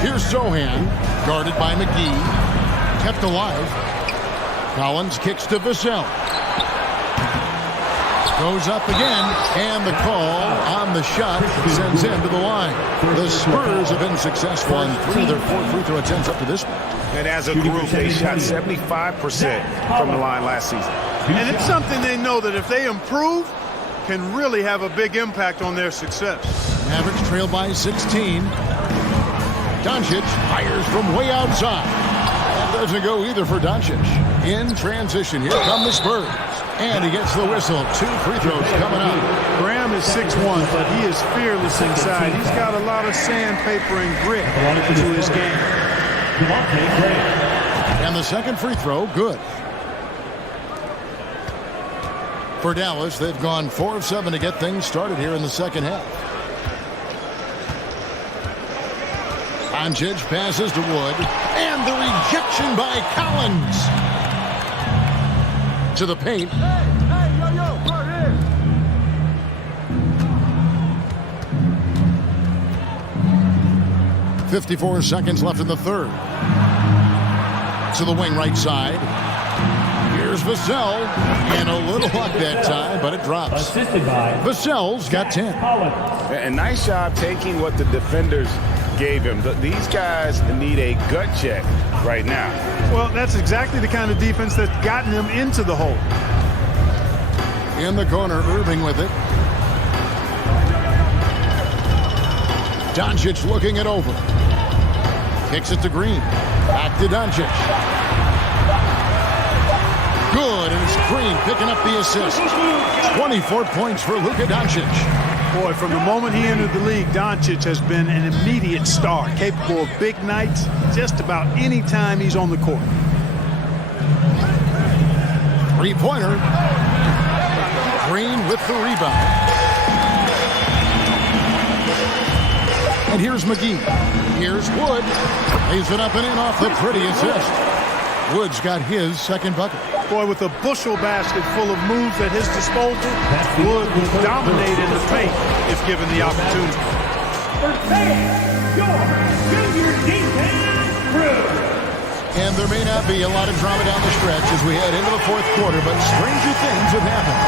Here's Sohan, guarded by McGee. Kept alive. Collins kicks to Vassell. Goes up again, and the call on the shot sends him to the line. The Spurs have been successful on 3 of their 4 free throw attempts up to this point. And as a group, they shot 75% from the line last season. And it's something they know that if they improve, can really have a big impact on their success. Mavericks trail by 16. Doncic fires from way outside. That doesn't go either for Doncic. In transition, here come the Spurs. And he gets the whistle. 2 free throws coming up. Graham is 6'1", but he is fearless inside. He's got a lot of sandpaper and grit to his game. And the second free throw, good. For Dallas, they've gone 4 of 7 to get things started here in the second half. Doncic passes to Wood. And the rejection by Collins. To the paint. 54 seconds left in the third. To the wing right side. Here's Vassell. And a little luck that time, but it drops. Vassell's got 10. And nice job taking what the defenders gave him. These guys need a gut check right now. Well, that's exactly the kind of defense that's gotten them into the hole. In the corner, Irving with it. Doncic looking it over. Kicks it to Green. Back to Doncic. Good, and it's Green picking up the assist. 24 points for Luka Doncic. Boy, from the moment he entered the league, Doncic has been an immediate star, capable of big nights just about any time he's on the court. Three-pointer. Green with the rebound. And here's McGee. Here's Wood. Lays it up and in off the pretty assist. Wood's got his second bucket. Boy, with a bushel basket full of moves at his disposal, Wood will dominate in the paint if given the opportunity. And there may not be a lot of drama down the stretch as we head into the fourth quarter, but stranger things have happened.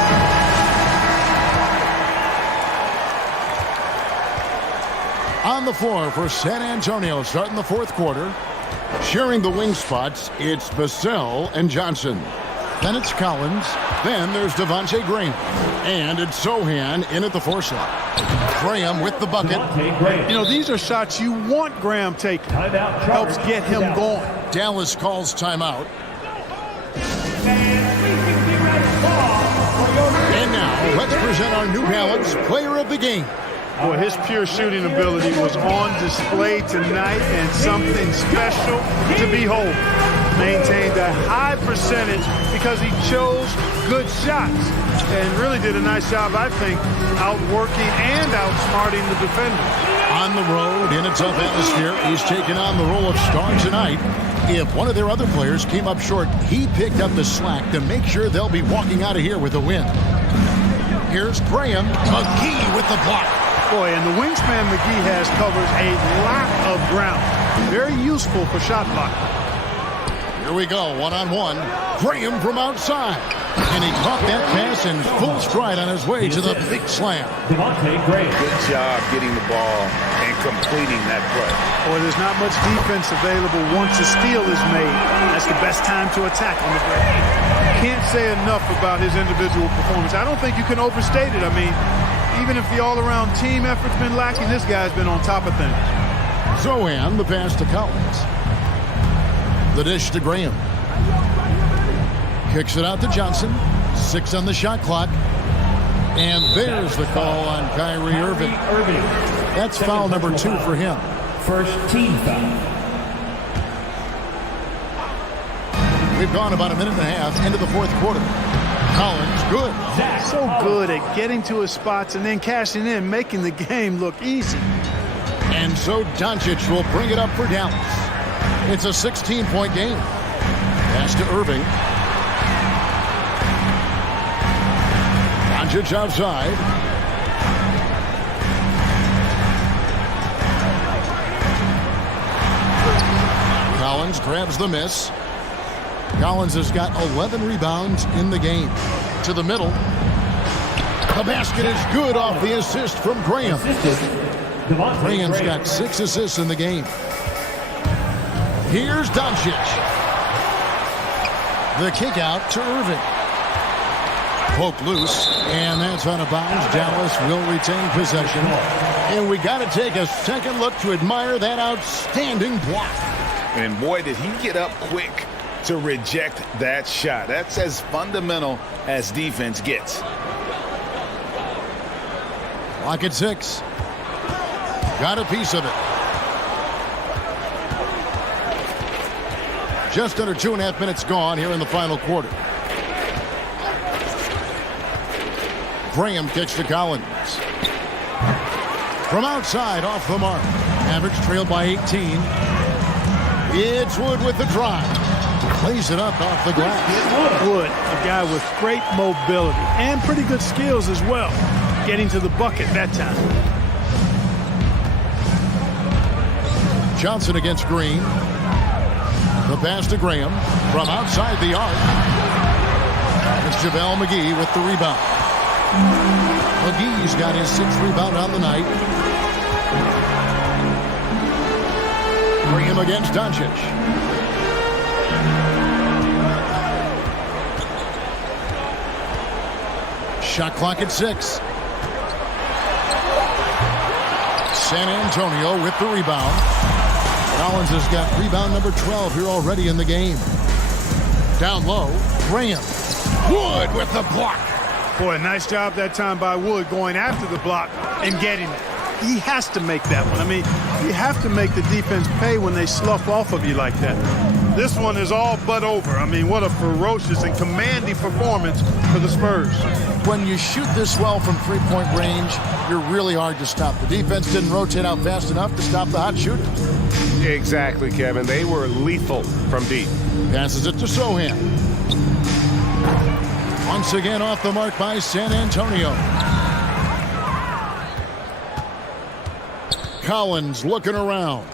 On the floor for San Antonio, starting the fourth quarter. Sharing the wing spots, it's Vassell and Johnson. Then it's Collins. Then there's Devontae Graham. And it's Sohan in at the 4 slot. Graham with the bucket. You know, these are shots you want Graham taking. Helps get him going. Dallas calls timeout. And now, let's present our New Balance Player of the Game. Boy, his pure shooting ability was on display tonight, and something special to behold. Maintained a high percentage because he chose good shots and really did a nice job, I think, outworking and outsmarting the defender. On the road, in a tough atmosphere, he's taken on the role of star tonight. If one of their other players came up short, he picked up the slack to make sure they'll be walking out of here with a win. Here's Graham. McGee with the block. Boy, and the wingspan McGee has covers a lot of ground. Very useful for shot blocking. Here we go, one-on-one. Graham from outside. And he caught that pass in full stride on his way to the big slam. Good job getting the ball and completing that play. Boy, there's not much defense available once a steal is made. That's the best time to attack on the break. Can't say enough about his individual performance. I don't think you can overstate it. I mean, even if the all-around team effort's been lacking, this guy's been on top of things. Zohan, the pass to Collins. The dish to Graham. Kicks it out to Johnson. 6 on the shot clock. And there's the call on Kyrie Irving. That's foul number 2 for him. First team foul. We've gone about a minute and a half into the fourth quarter. Collins, good. So good at getting to his spots and then cashing in, making the game look easy. And so Doncic will bring it up for Dallas. It's a 16-point game. Pass to Irving. Doncic outside. Collins grabs the miss. Collins has got 11 rebounds in the game. To the middle. The basket is good off the assist from Graham. Graham's got 6 assists in the game. Here's Doncic. The kick out to Irving. Poke loose, and that's out of bounds. Dallas will retain possession. And we got to take a second look to admire that outstanding block. And boy, did he get up quick to reject that shot. That's as fundamental as defense gets. Clock at 6. Got a piece of it. Just under 2.5 minutes gone here in the final quarter. Graham kicks to Collins. From outside, off the mark. Mavericks trailed by 18. It's Wood with the drive. Plays it up off the glass. Wood, a guy with great mobility and pretty good skills as well. Getting to the bucket that time. Johnson against Green. The pass to Graham from outside the arc. It's JaVale McGee with the rebound. McGee's got his 6th rebound on the night. Graham against Doncic. Shot clock at 6. San Antonio with the rebound. Collins has got rebound number 12 here already in the game. Down low, Graham. Wood with the block. Boy, nice job that time by Wood going after the block and getting it. He has to make that one. I mean, you have to make the defense pay when they slough off of you like that. This one is all but over. I mean, what a ferocious and commanding performance for the Spurs. When you shoot this well from three-point range, you're really hard to stop. The defense didn't rotate out fast enough to stop the hot shooters. Exactly, Kevin. They were lethal from deep. Passes it to Sohan. Once again off the mark by San Antonio. Collins looking around.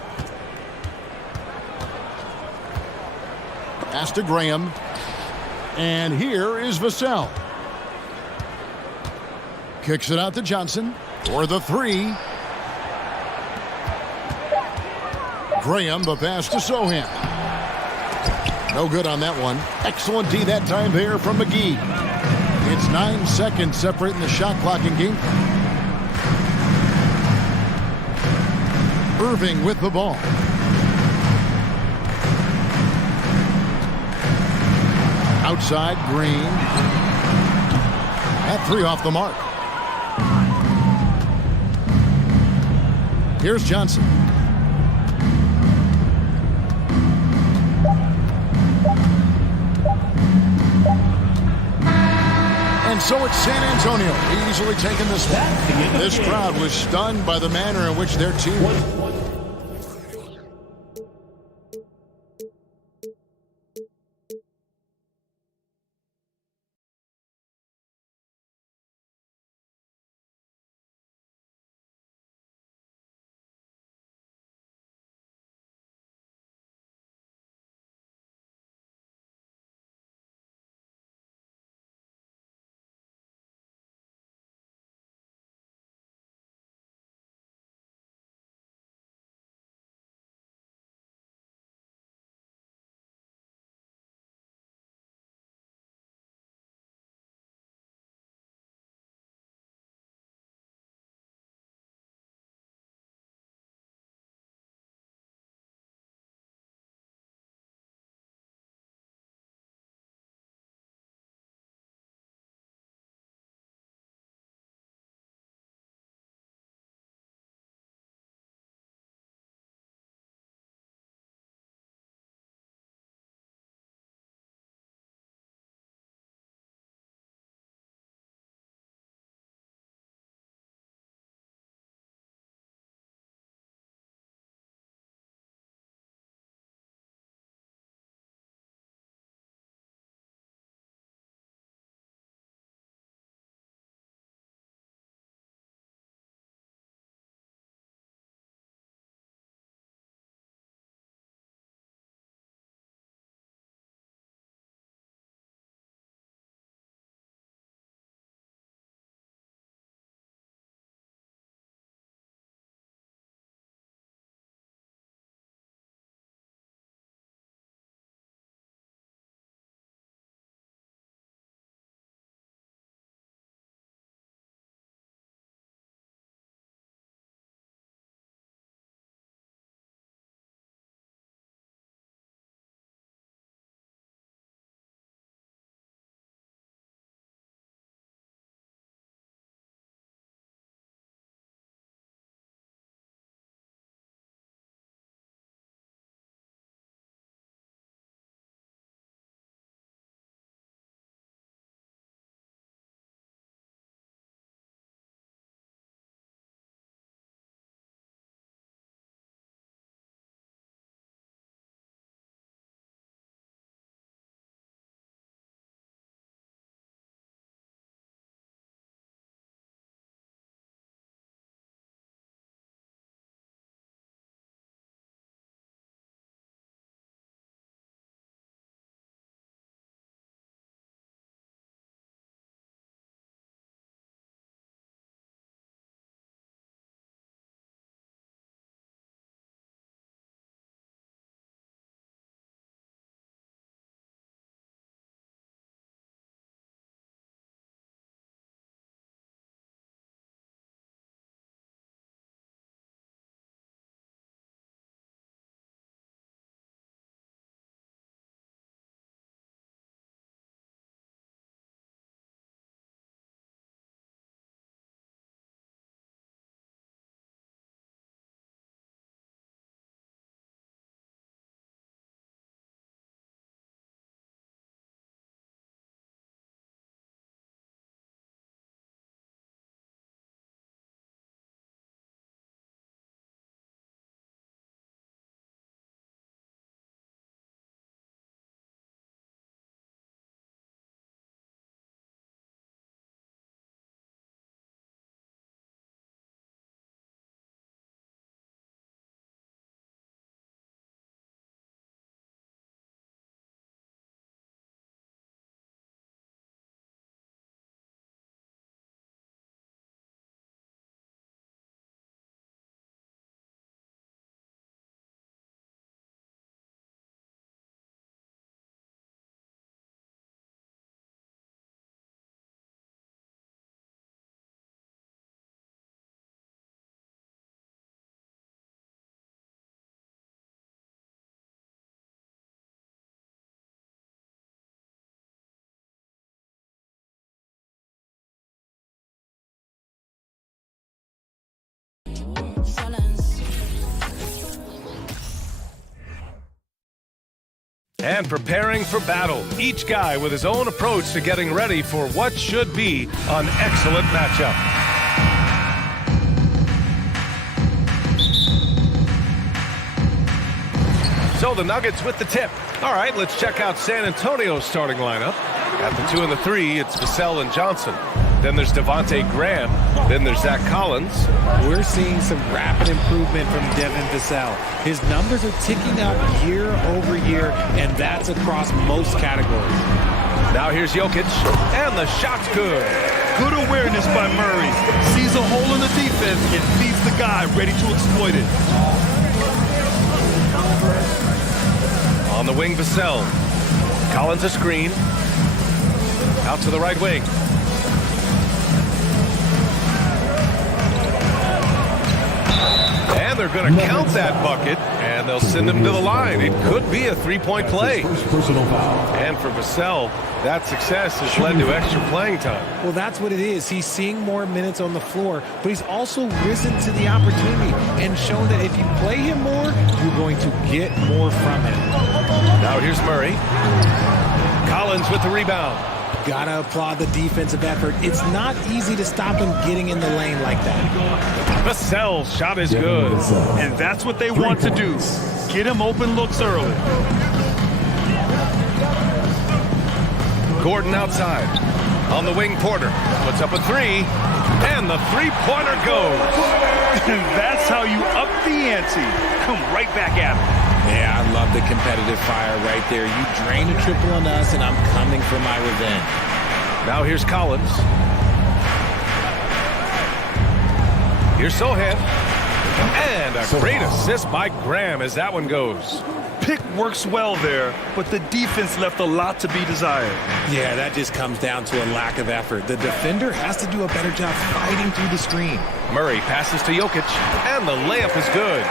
Pass to Graham. And here is Vassell. Kicks it out to Johnson for the 3. Graham, the pass to Sohan. No good on that one. Excellent D that time there from McGee. It's 9 seconds separating the shot clock and game. Irving with the ball. Outside, Green. At 3 off the mark. Here's Johnson. And so it's San Antonio easily taking this one. This crowd was stunned by the manner in which their team And preparing for battle, each guy with his own approach to getting ready for what should be an excellent matchup. So the Nuggets with the tip. All right, let's check out San Antonio's starting lineup. At the 2 and the 3, it's Vassell and Johnson. Then there's Devontae Graham. Then there's Zach Collins. We're seeing some rapid improvement from Devin Vassell. His numbers are ticking up year over year, and that's across most categories. Now here's Jokic, and the shot's good. Good awareness by Murray. Sees a hole in the defense and feeds the guy ready to exploit it. On the wing, Vassell. Collins a screen. Out to the right wing. And they're going to count that bucket, and they'll send him to the line. It could be a three-point play. And for Vassell, that success has led to extra playing time. Well, that's what it is. He's seeing more minutes on the floor, but he's also risen to the opportunity and shown that if you play him more, you're going to get more from him. Now here's Murray. Collins with the rebound. Gotta applaud the defensive effort. It's not easy to stop him getting in the lane like that. Vassell's shot is good. And that's what they want to do. Get him open looks early. Gordon outside. On the wing, Porter puts up a three, and the three-pointer goes. And that's how you up the ante. Come right back at him. Yeah, I love the competitive fire right there. You drain a triple on us, and I'm coming for my revenge. Now here's Collins. Here's Sohan. And a great assist by Graham as that one goes. Pick works well there, but the defense left a lot to be desired. Yeah, that just comes down to a lack of effort. The defender has to do a better job fighting through the screen. Murray passes to Jokic, and the layup is good.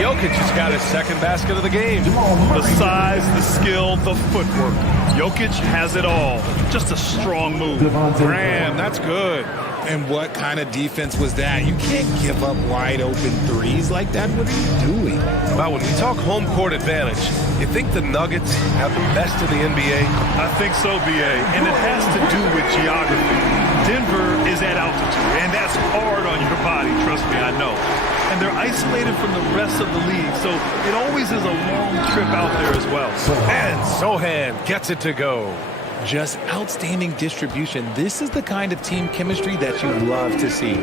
Jokic has got his second basket of the game. The size, the skill, the footwork. Jokic has it all. Just a strong move. Graham, that's good. And what kind of defense was that? You can't give up wide open threes like that. What are you doing? Well, when we talk home court advantage, you think the Nuggets have the best of the NBA? I think so, B.A., and it has to do with geography. Denver is at altitude, and that's hard on your body, trust me, I know. And they're isolated from the rest of the league, so it always is a long trip out there as well. And Sohan gets it to go. Just outstanding distribution. This is the kind of team chemistry that you love to see.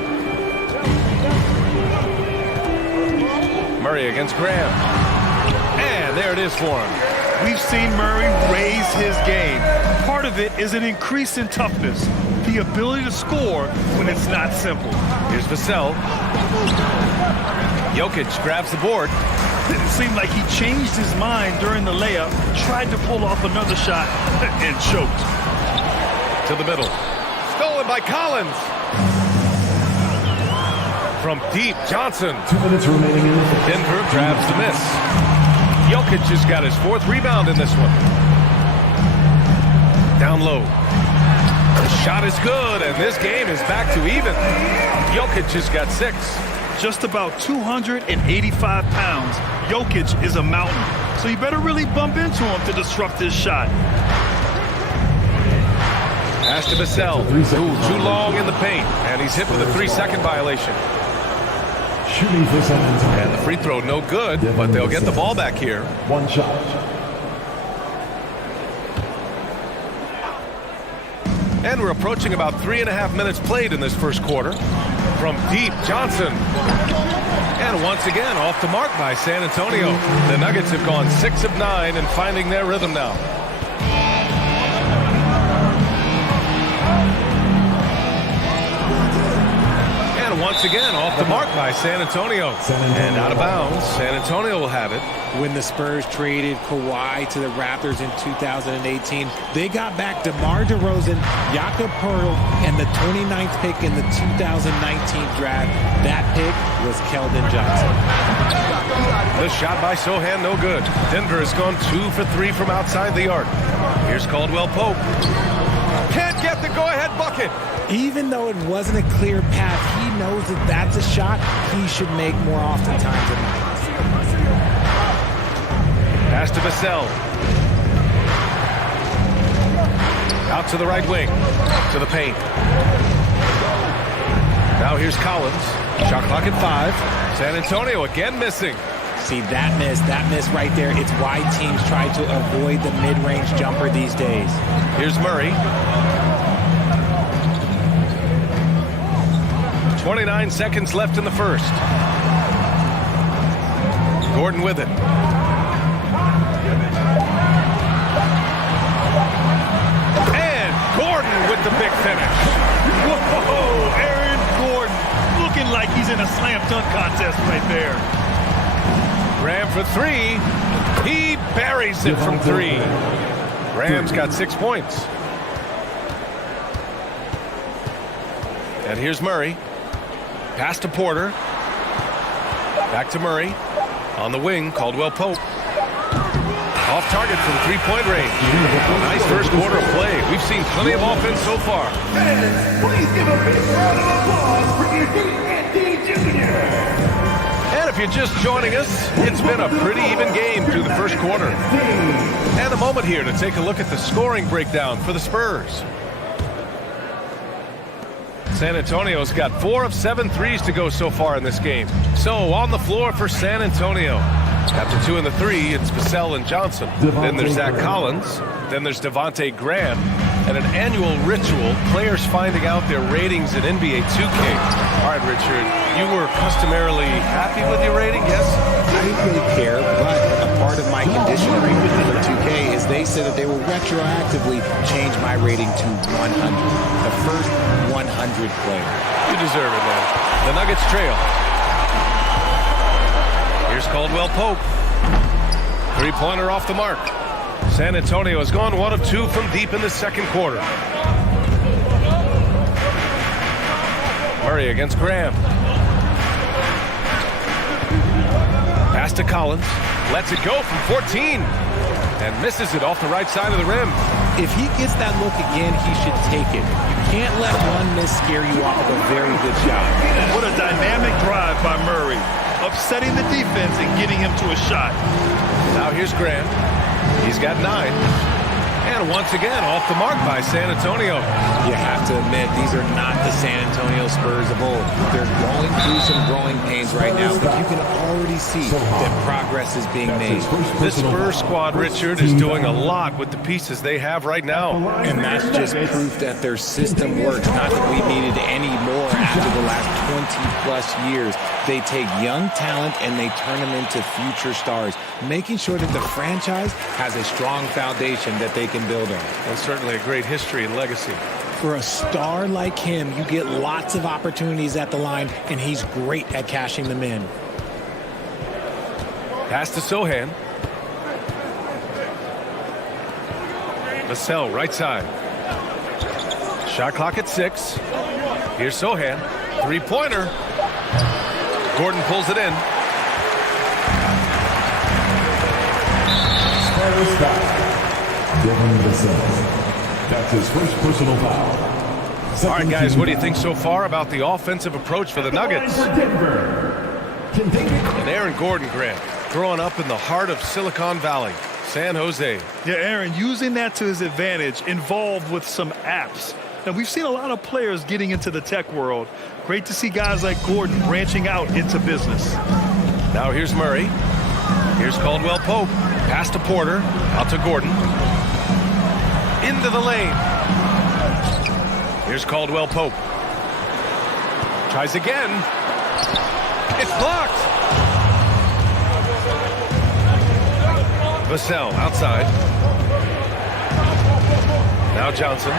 Murray against Graham. And there it is for him. We've seen Murray raise his game. Part of it is an increase in toughness, the ability to score when it's not simple. Here's Vassell. Jokic grabs the board. Didn't seem like he changed his mind during the layup, tried to pull off another shot, and choked. To the middle. Stolen by Collins. From deep, Johnson. 2 minutes remaining in the first. Denver grabs the miss. Jokic has got his fourth rebound in this one. Down low. The shot is good, and this game is back to even. Jokic has got 6. Just about 285 pounds. Jokic is a mountain, so you better really bump into him to disrupt his shot. Pass to Vassell. Ooh, too long in the paint, and he's hit with a 3-second violation. Shooting for San Antonio. And the free throw no good, but they'll get the ball back here. 1 shot. And we're approaching about 3.5 minutes played in this first quarter. From deep, Johnson. And once again, off the mark by San Antonio. The Nuggets have gone 6 of 9 and finding their rhythm now. And once again, off the mark by San Antonio. And out of bounds, San Antonio will have it. When the Spurs traded Kawhi to the Raptors in 2018, they got back DeMar DeRozan, Jakob Poeltl, and the 29th pick in the 2019 draft. That pick was Keldon Johnson. The shot by Sohan, no good. Denver has gone 2 for 3 from outside the arc. Here's Caldwell Pope. Can't get the go-ahead bucket. Even though it wasn't a clear path, he knows that that's a shot he should make more oftentimes than not. Pass to Vassell. Out to the right wing. To the paint. Now here's Collins. Shot clock at 5. San Antonio again missing. See, that miss right there. It's why teams try to avoid the mid-range jumper these days. Here's Murray. 29 seconds left in the first. Gordon with it. And Gordon with the big finish. Whoa, Aaron Gordon looking like he's in a slam dunk contest right there. Graham for 3. He buries it from 3. Graham's got 6 points. And here's Murray. Pass to Porter. Back to Murray. On the wing, Caldwell Pope. Off target from three-point range. Nice first quarter of play. We've seen plenty of offense so far. Please give a big round of applause for E.D. Jr. And if you're just joining us, it's been a pretty even game through the first quarter. And a moment here to take a look at the scoring breakdown for the Spurs. San Antonio's got 4 of 7 threes to go so far in this game. So on the floor for San Antonio. After 2 in the 3, it's Vassell and Johnson. Then there's Zach Collins. Then there's Devontae Graham. And an annual ritual, players finding out their ratings in NBA 2K. All right, Richard, you were customarily happy with your rating, yes? I didn't really care, but a part of my condition agreement for 2K is they said that they will retroactively change my rating to 100. The first 100 player. You deserve it, man. The Nuggets trail. Here's Caldwell Pope. Three-pointer off the mark. San Antonio has gone 1 of 2 from deep in the second quarter. Murray against Graham. Pass to Collins. Lets it go from 14. And misses it off the right side of the rim. If he gets that look again, he should take it. You can't let one miss scare you off of a very good shot. What a dynamic drive by Murray. Upsetting the defense and getting him to a shot. Now here's Graham. He's got 9. And once again, off the mark by San Antonio. You have to admit, these are not the San Antonio Spurs of old. They're going through some growing pains right now, but you can already see that progress is being made. This Spurs squad, Richard, is doing a lot with the pieces they have right now. And that's just proof that their system works. Not that we needed any more after the last 20-plus years. They take young talent and they turn them into future stars, making sure that the franchise has a strong foundation that they can build on. And certainly a great history and legacy. For a star like him, you get lots of opportunities at the line, and he's great at cashing them in. Pass to Sohan. Vassell, right side. Shot clock at 6. Here's Sohan. Three-pointer. Gordon pulls it in. That's his first personal foul. All right, guys, what do you think so far about the offensive approach for the Nuggets? And Aaron Gordon, Grant, growing up in the heart of Silicon Valley, San Jose. Yeah, Aaron, using that to his advantage, involved with some apps. Now, we've seen a lot of players getting into the tech world. Great to see guys like Gordon branching out into business. Now here's Murray. Here's Caldwell Pope. Pass to Porter. Out to Gordon. Into the lane. Here's Caldwell Pope. Tries again. It's blocked. Vassell outside. Now Johnson.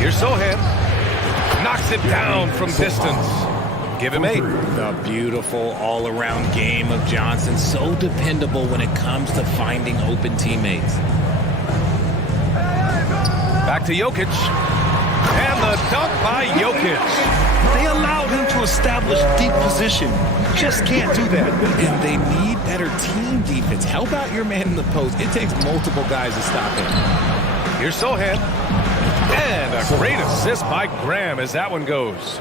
Here's Sohan. Knocks it down from distance. Give him 8. The beautiful all-around game of Johnson. So dependable when it comes to finding open teammates. Back to Jokic. And the dunk by Jokic. They allowed him to establish deep position. Just can't do that. And they need better team defense. Help out your man in the post. It takes multiple guys to stop him. Here's Sohan. And a great assist by Graham as that one goes.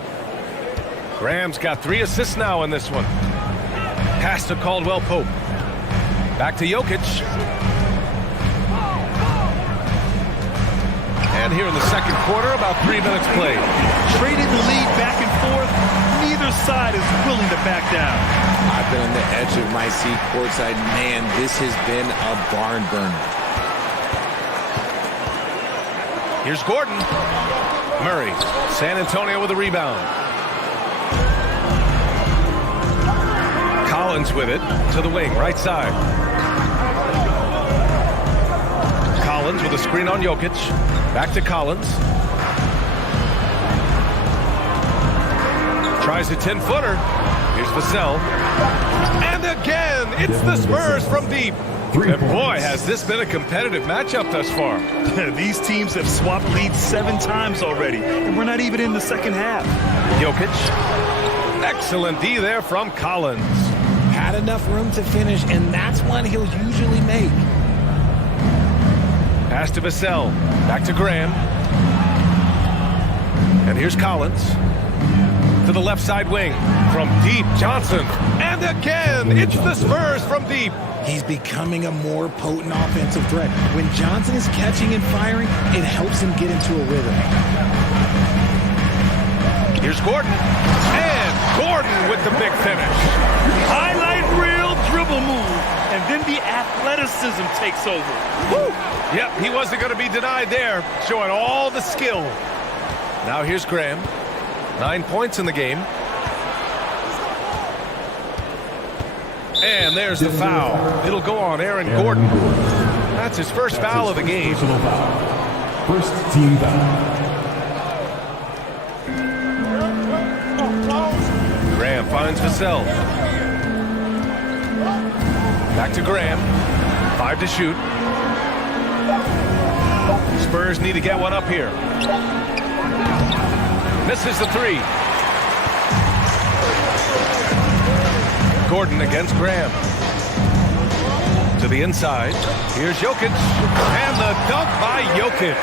Graham's got 3 assists now in this one. Pass to Caldwell Pope. Back to Jokic. And here in the second quarter, about 3 minutes played. Trading the lead back and forth. Neither side is willing to back down. I've been on the edge of my seat courtside. Man, this has been a barn burner. Here's Gordon. Murray. San Antonio with a rebound. Collins with it to the wing, right side. Collins with a screen on Jokic. Back to Collins. Tries a 10-footer. Here's Vassell. And again, it's the Spurs from deep. And boy, has this been a competitive matchup thus far. These teams have swapped leads 7 times already, and we're not even in the second half. Jokic. Excellent D there from Collins. Had enough room to finish, and that's one he'll usually make. Pass to Vassell. Back to Graham. And here's Collins. To the left side wing. From deep, Johnson. And again, it's the Spurs from deep. He's becoming a more potent offensive threat. When Johnson is catching and firing, it helps him get into a rhythm. Here's Gordon. And Gordon with the big finish. Highlight reel dribble move. And then the athleticism takes over. Woo! Yep, he wasn't going to be denied there. Showing all the skill. Now here's Graham. 9 points in the game. And there's the foul. It'll go on Aaron Gordon. That's his first foul of the game. First team foul. Graham finds Vassell. Back to Graham. 5 to shoot. Spurs need to get one up here. Misses the 3. Gordon against Graham. To the inside. Here's Jokic. And the dunk by Jokic.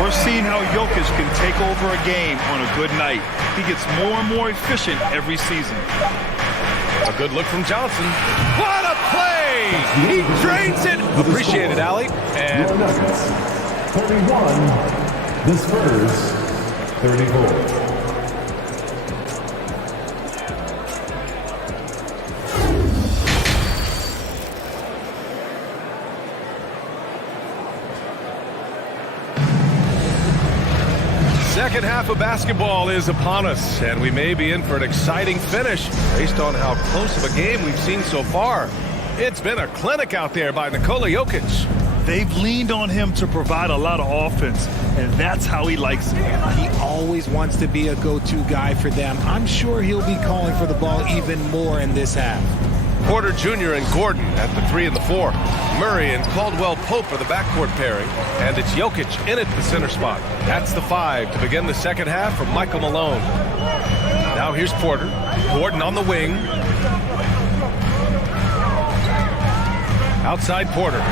We're seeing how Jokic can take over a game on a good night. He gets more and more efficient every season. A good look from Johnson. What a play! He drains it. Appreciate it, Allie. And 31. The Spurs, 34. Second half of basketball is upon us, and we may be in for an exciting finish based on how close of a game we've seen so far. It's been a clinic out there by Nikola Jokic. They've leaned on him to provide a lot of offense, and that's how he likes it. He always wants to be a go-to guy for them. I'm sure he'll be calling for the ball even more in this half. Porter Jr. and Gordon at the 3 and the 4. Murray and Caldwell-Pope are the backcourt pairing, and it's Jokic in at the center spot. That's the 5 to begin the second half from Michael Malone. Now here's Porter. Gordon on the wing. Outside Porter.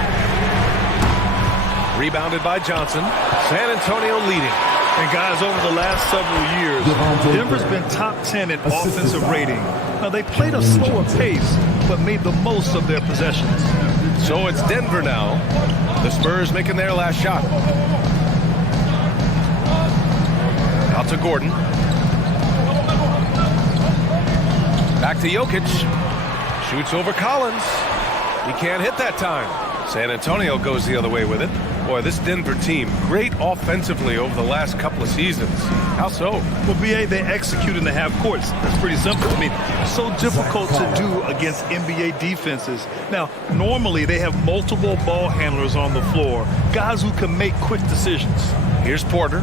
Rebounded by Johnson. San Antonio leading. And guys, over the last several years, Denver's been top 10 in offensive rating. Now, they played a slower pace, but made the most of their possessions. So it's Denver now. The Spurs making their last shot. Out to Gordon. Back to Jokic. Shoots over Collins. He can't hit that time. San Antonio goes the other way with it. Boy, this Denver team, great offensively over the last couple of seasons. How so? Well, BA, they execute in the half courts. That's pretty simple. I mean, so difficult to do against NBA defenses. Now, normally they have multiple ball handlers on the floor, guys who can make quick decisions. Here's Porter,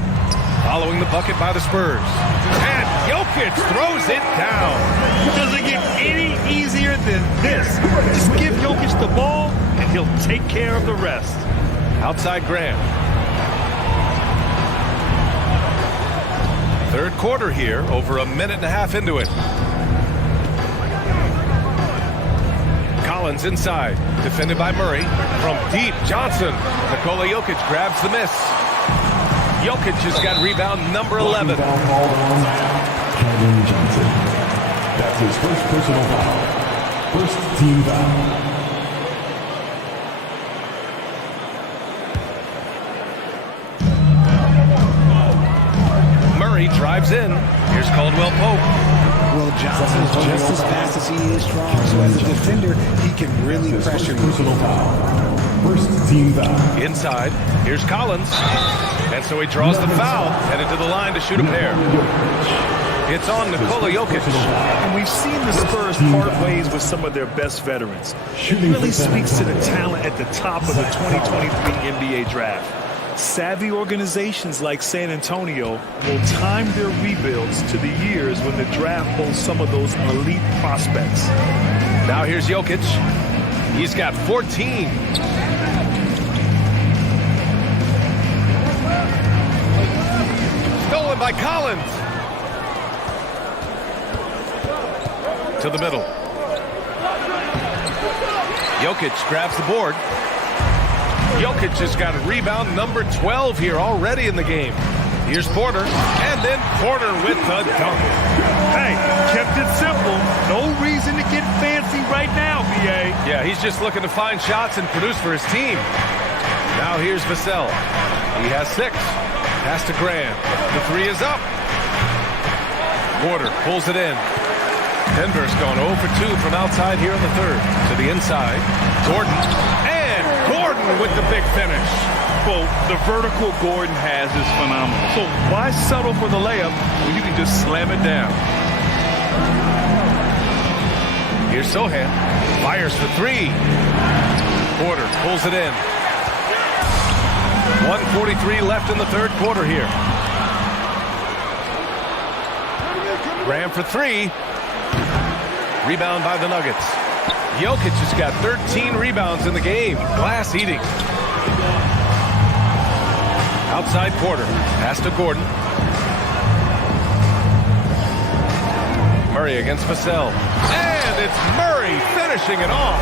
following the bucket by the Spurs. And Jokic throws it down. Does it get any easier than this? Just give Jokic the ball, and he'll take care of the rest. Outside Graham. Third quarter here, over a minute and a half into it. Collins inside, defended by Murray. From deep, Johnson. Nikola Jokic grabs the miss. Jokic has got rebound number 11. Kevin Johnson. That's his first personal foul. First team foul. Murray drives in. Here's Caldwell Pope. Well, Johnson is just as fast as he is strong, so as a defender, he can really pressure you. Personal foul. First team foul. Inside, here's Collins. And so he draws the foul, headed to the line to shoot a pair. It's on Nikola Jokic. And we've seen the Spurs part ways with some of their best veterans. It really speaks to the talent at the top of the 2023 NBA draft. Savvy organizations like San Antonio will time their rebuilds to the years when the draft holds some of those elite prospects. Now here's Jokic. He's got 14. Stolen by Collins. To the middle. Jokic grabs the board. Jokic has got rebound number 12 here already in the game. Here's Porter, and then Porter with the dunk. Hey, kept it simple. No reason to get fancy right now, BA. Yeah, he's just looking to find shots and produce for his team. Now here's Vassell. He has 6. Pass to Graham. The 3 is up. Porter pulls it in. Denver's going 0 for 2 from outside here in the third. To the inside. Gordon. And Gordon with the big finish. Well, the vertical Gordon has is phenomenal. So why settle for the layup when you can just slam it down? Here's Sohan. Fires for 3. Porter pulls it in. 1:43 left in the third quarter here. Graham for 3. Rebound by the Nuggets. Jokic has got 13 rebounds in the game. Glass eating. Outside Porter. Pass to Gordon. Murray against Vassell. And it's Murray finishing it off.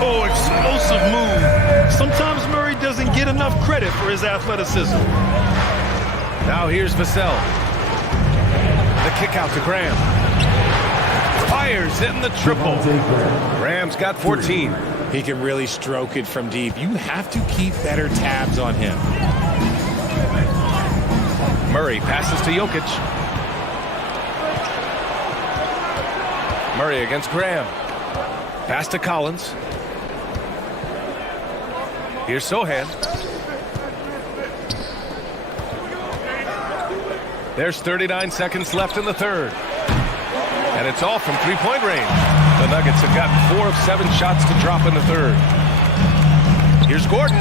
Oh, explosive move. Sometimes Murray doesn't get enough credit for his athleticism. Now here's Vassell. The kick out to Graham. Fires in the triple. Graham's got 14. He can really stroke it from deep. You have to keep better tabs on him. Murray passes to Jokic. Murray against Graham. Pass to Collins. Here's Sohan. There's 39 seconds left in the third. And it's all from three-point range. The Nuggets have gotten 4 of 7 shots to drop in the third. Here's Gordon.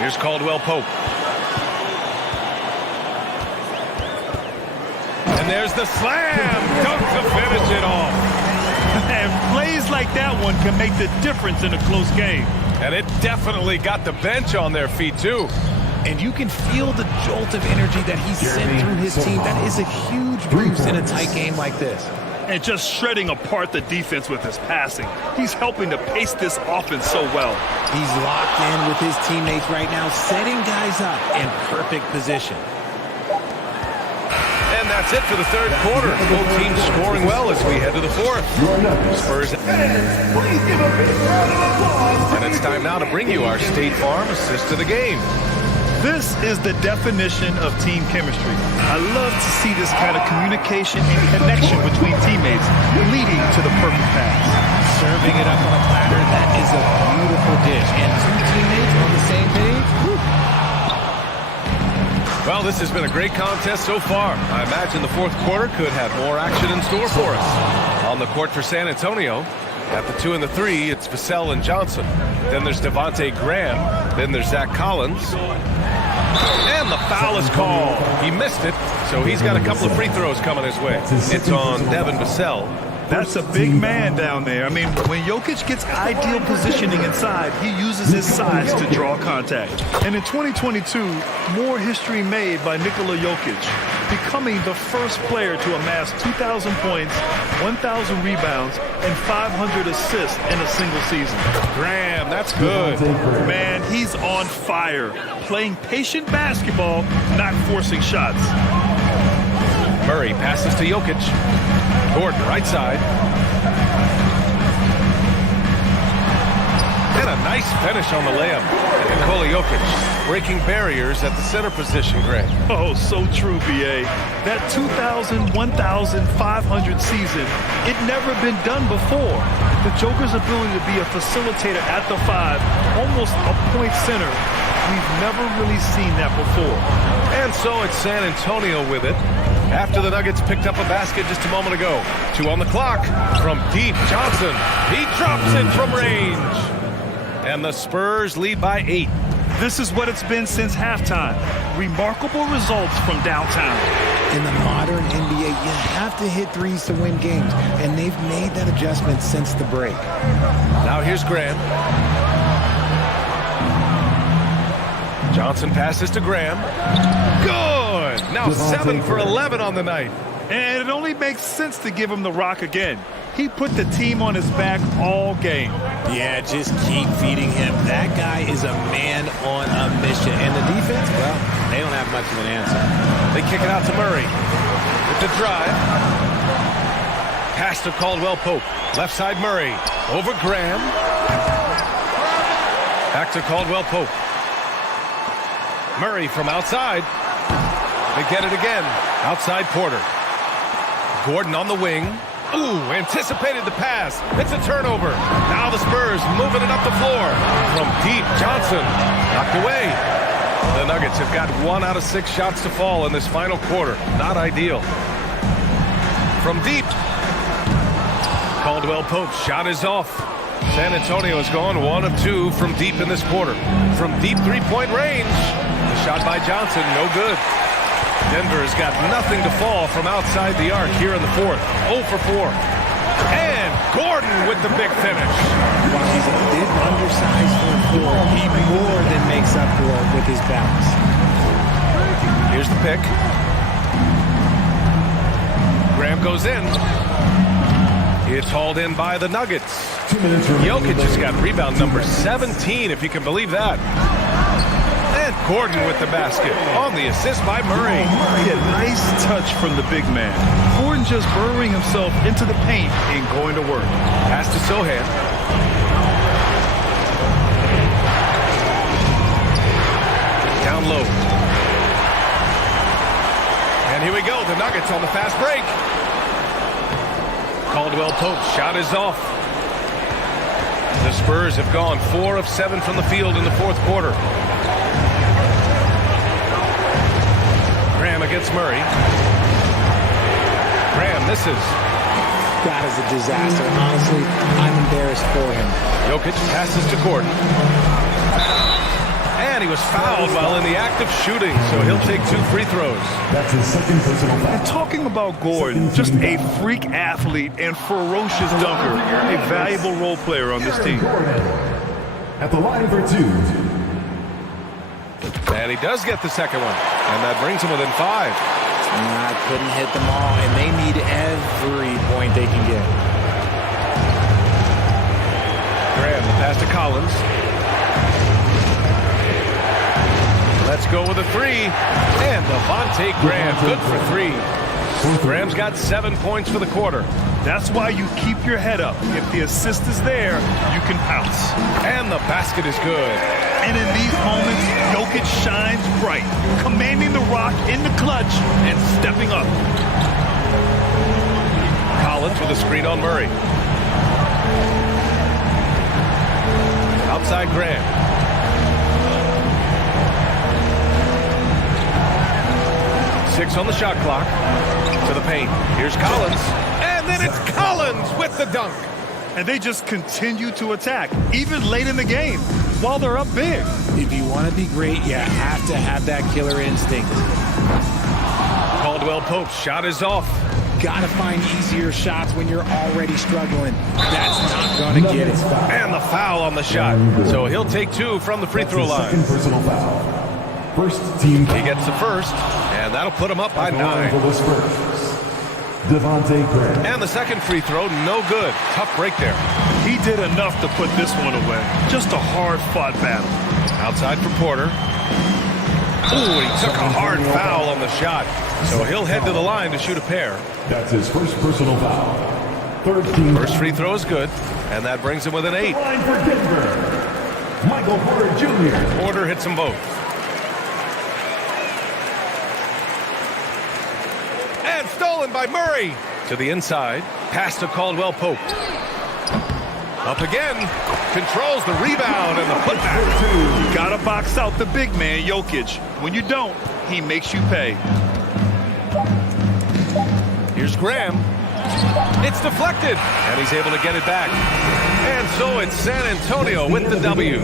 Here's Caldwell Pope. And there's the slam dunk to finish it off. And plays like that one can make the difference in a close game. And it definitely got the bench on their feet, too. And you can feel the jolt of energy that he sent through his team. That is a huge boost in a tight game like this. And just shredding apart the defense with his passing. He's helping to pace this offense so well. He's locked in with his teammates right now, setting guys up in perfect position. And that's it for the third quarter. Both teams scoring well as we head to the fourth. Spurs. Please give a big round of applause. And it's time now to bring you our State Farm assist of the game. This is the definition of team chemistry. I love to see this kind of communication and connection between teammates leading to the perfect pass. Serving it up on a platter, that is a beautiful dish. And 2 teammates on the same page. Whew. Well, this has been a great contest so far. I imagine the fourth quarter could have more action in store for us. On the court for San Antonio, at the 2 and the 3, it's Vassell and Johnson. Then there's Devontae Graham. Then there's Zach Collins. And the foul is called. He missed it, so he's got a couple of free throws coming his way. It's on Devin Vassell. That's a big man down there. I mean, when Jokic gets ideal positioning inside, he uses his size to draw contact. And in 2022, more history made by Nikola Jokic, becoming the first player to amass 2,000 points, 1,000 rebounds, and 500 assists in a single season. Graham, that's good. Man, he's on fire. Playing patient basketball, not forcing shots. Murray passes to Jokic. Gordon, right side. And a nice Nice finish on the layup. And Nikola Jokic breaking barriers at the center position, Greg. Oh, so true, B.A. That 2,000, 1,500 season, it never been done before. The Joker's ability to be a facilitator at the 5, almost a point center, we've never really seen that before. And so it's San Antonio with it. After the Nuggets picked up a basket just a moment ago. 2 on the clock from deep. Johnson. He drops it from range. And the Spurs lead by 8. This is what it's been since halftime. Remarkable results from downtown. In the modern NBA, you have to hit threes to win games, and they've made that adjustment since the break. Now here's Graham. Johnson passes to Graham. Good! Now 7 for 11 on the night. And it only makes sense to give him the rock again. He put the team on his back all game. Yeah, just keep feeding him. That guy is a man on a mission. And the defense, well, they don't have much of an answer. They kick it out to Murray. With the drive. Pass to Caldwell Pope. Left side Murray. Over Graham. Back to Caldwell Pope. Murray from outside. They get it again. Outside Porter. Gordon on the wing. Ooh, anticipated the pass. It's a turnover. Now the Spurs moving it up the floor. From deep, Johnson knocked away. The Nuggets have got 1 out of 6 shots to fall in this final quarter. Not ideal. From deep. Caldwell Pope's shot is off. San Antonio has gone 1 of 2 from deep in this quarter. From deep 3-point range. The shot by Johnson, no good. Denver has got nothing to fall from outside the arc here in the 4th. 0 for 4. And Gordon with the big finish. While he's a bit undersized for a forward, he more than makes up for it with his balance. Here's the pick. Graham goes in. It's hauled in by the Nuggets. Jokic has got rebound number 17, if you can believe that. And Gordon with the basket on the assist by Murray. Yeah, nice touch from the big man. Gordon just burrowing himself into the paint and going to work. Pass to Sohan. Down low. And here we go. The Nuggets on the fast break. Caldwell Pope's shot is off. The Spurs have gone 4 of 7 from the field in the 4th quarter. Graham against Murray. Graham misses. That is a disaster. Honestly, I'm embarrassed for him. Jokic passes to Gordon. And he was fouled while in the act of shooting, so he'll take 2 free throws. That's his second personal foul. And talking about Gordon, just a freak athlete and ferocious dunker, a valuable role player on this team. At the line for 2. And he does get the second one, and that brings him within 5. I couldn't hit them all, and they need every point they can get. Graham, the pass to Collins. Let's go with a 3. And Devontae Graham, good for 3. Graham's got 7 points for the quarter. That's why you keep your head up. If the assist is there, you can pounce. And the basket is good. And in these moments, Jokic shines bright, commanding the rock in the clutch and stepping up. Collins with a screen on Murray. Outside Graham. Six on the shot clock. To the paint. Here's Collins. And then it's Collins with the dunk. And they just continue to attack, even late in the game, while they're up big. If you want to be great, you have to have that killer instinct. Caldwell Pope's shot is off. Got to find easier shots when you're already struggling. That's not going to get it. And the foul on the shot. So he'll take 2 from the free throw line. Second personal foul. First team foul. He gets the first, and that'll put him up by 9. For the Spurs, Devontae Graham. And the second free throw, no good. Tough break there. He did enough to put this one away. Just a hard-fought battle. Outside for Porter. Ooh, he took a hard foul on the shot. So he'll head to the line to shoot a pair. That's his first personal foul. Third team. First free throw is good, and that brings him with an 8. Line for Denver, Michael Porter Jr. Porter hits them both. And stolen by Murray. To the inside. Pass to Caldwell Pope. Up again. Controls the rebound and the putback. You gotta box out the big man, Jokic. When you don't, he makes you pay. Here's Graham. It's deflected, and he's able to get it back. And so it's San Antonio with the W.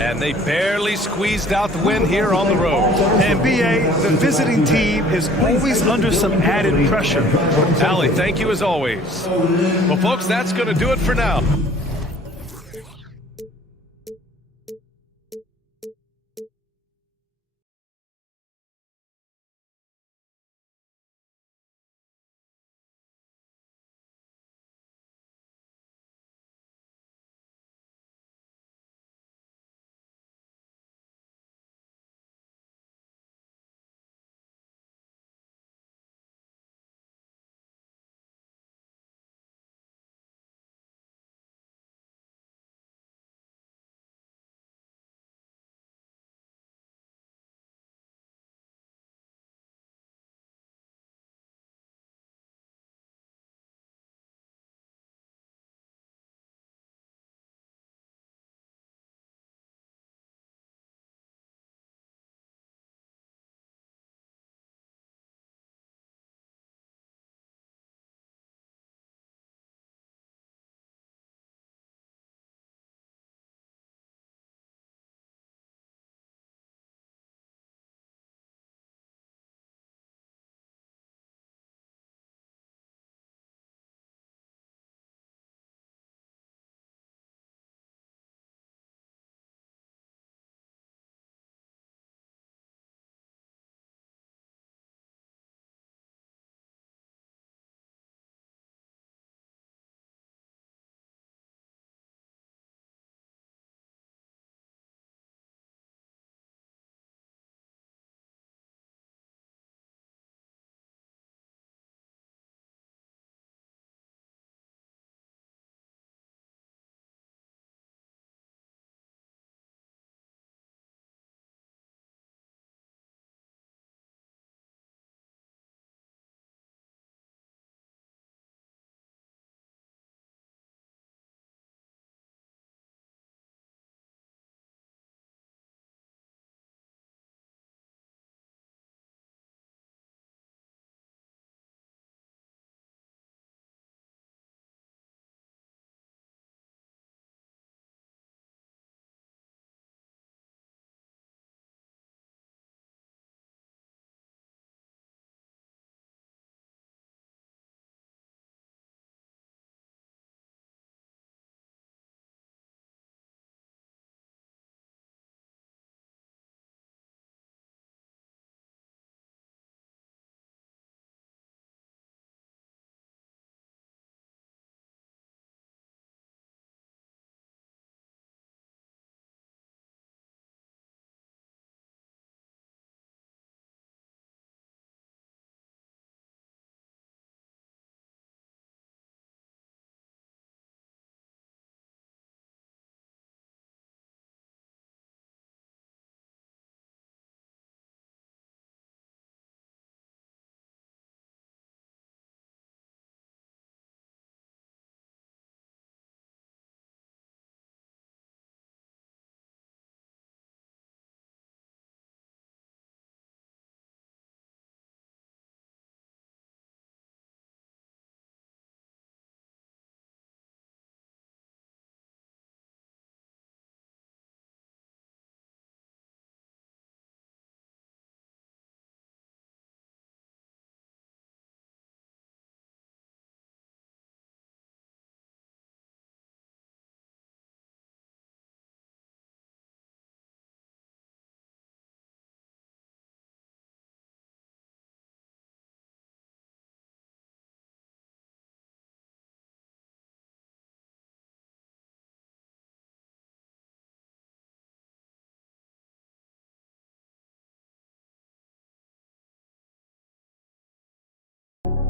And they barely squeezed out the win here on the road. And B.A., the visiting team is always under some added pressure. Allie, thank you as always. Well, folks, that's going to do it for now.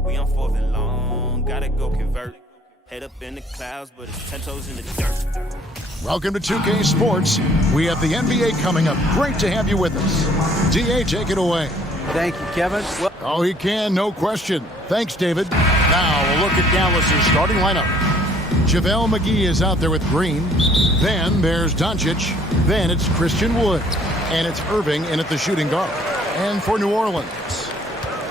We on 4th and long, gotta go convert. Head up in the clouds, but it's 10 toes in the dirt. Welcome to 2K Sports. We have the NBA coming up. Great to have you with us. DA, take it away. Thank you, Kevin. Oh, he can, no question. Thanks, David. Now, a look at Dallas's starting lineup. JaVale McGee is out there with Green. Then there's Doncic. Then it's Christian Wood. And it's Irving in at the shooting guard. And for New Orleans,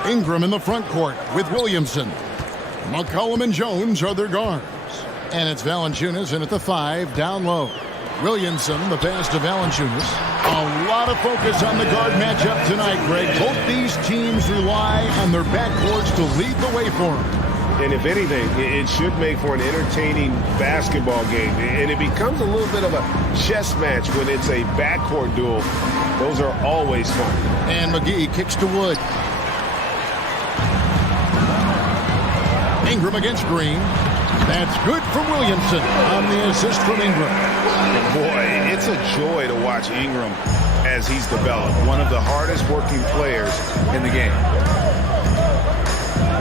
Ingram in the front court with Williamson. McCollum and Jones are their guards. And it's Valanciunas in at the 5 down low. Williamson, the pass to Valanciunas. A lot of focus on the guard matchup tonight, Greg. Both these teams rely on their backcourts to lead the way for them. And if anything, it should make for an entertaining basketball game. And it becomes a little bit of a chess match when it's a backcourt duel. Those are always fun. And McGee kicks to Wood. Ingram against Green. That's good from Williamson on the assist from Ingram. Boy, it's a joy to watch Ingram as he's developed. One of the hardest working players in the game.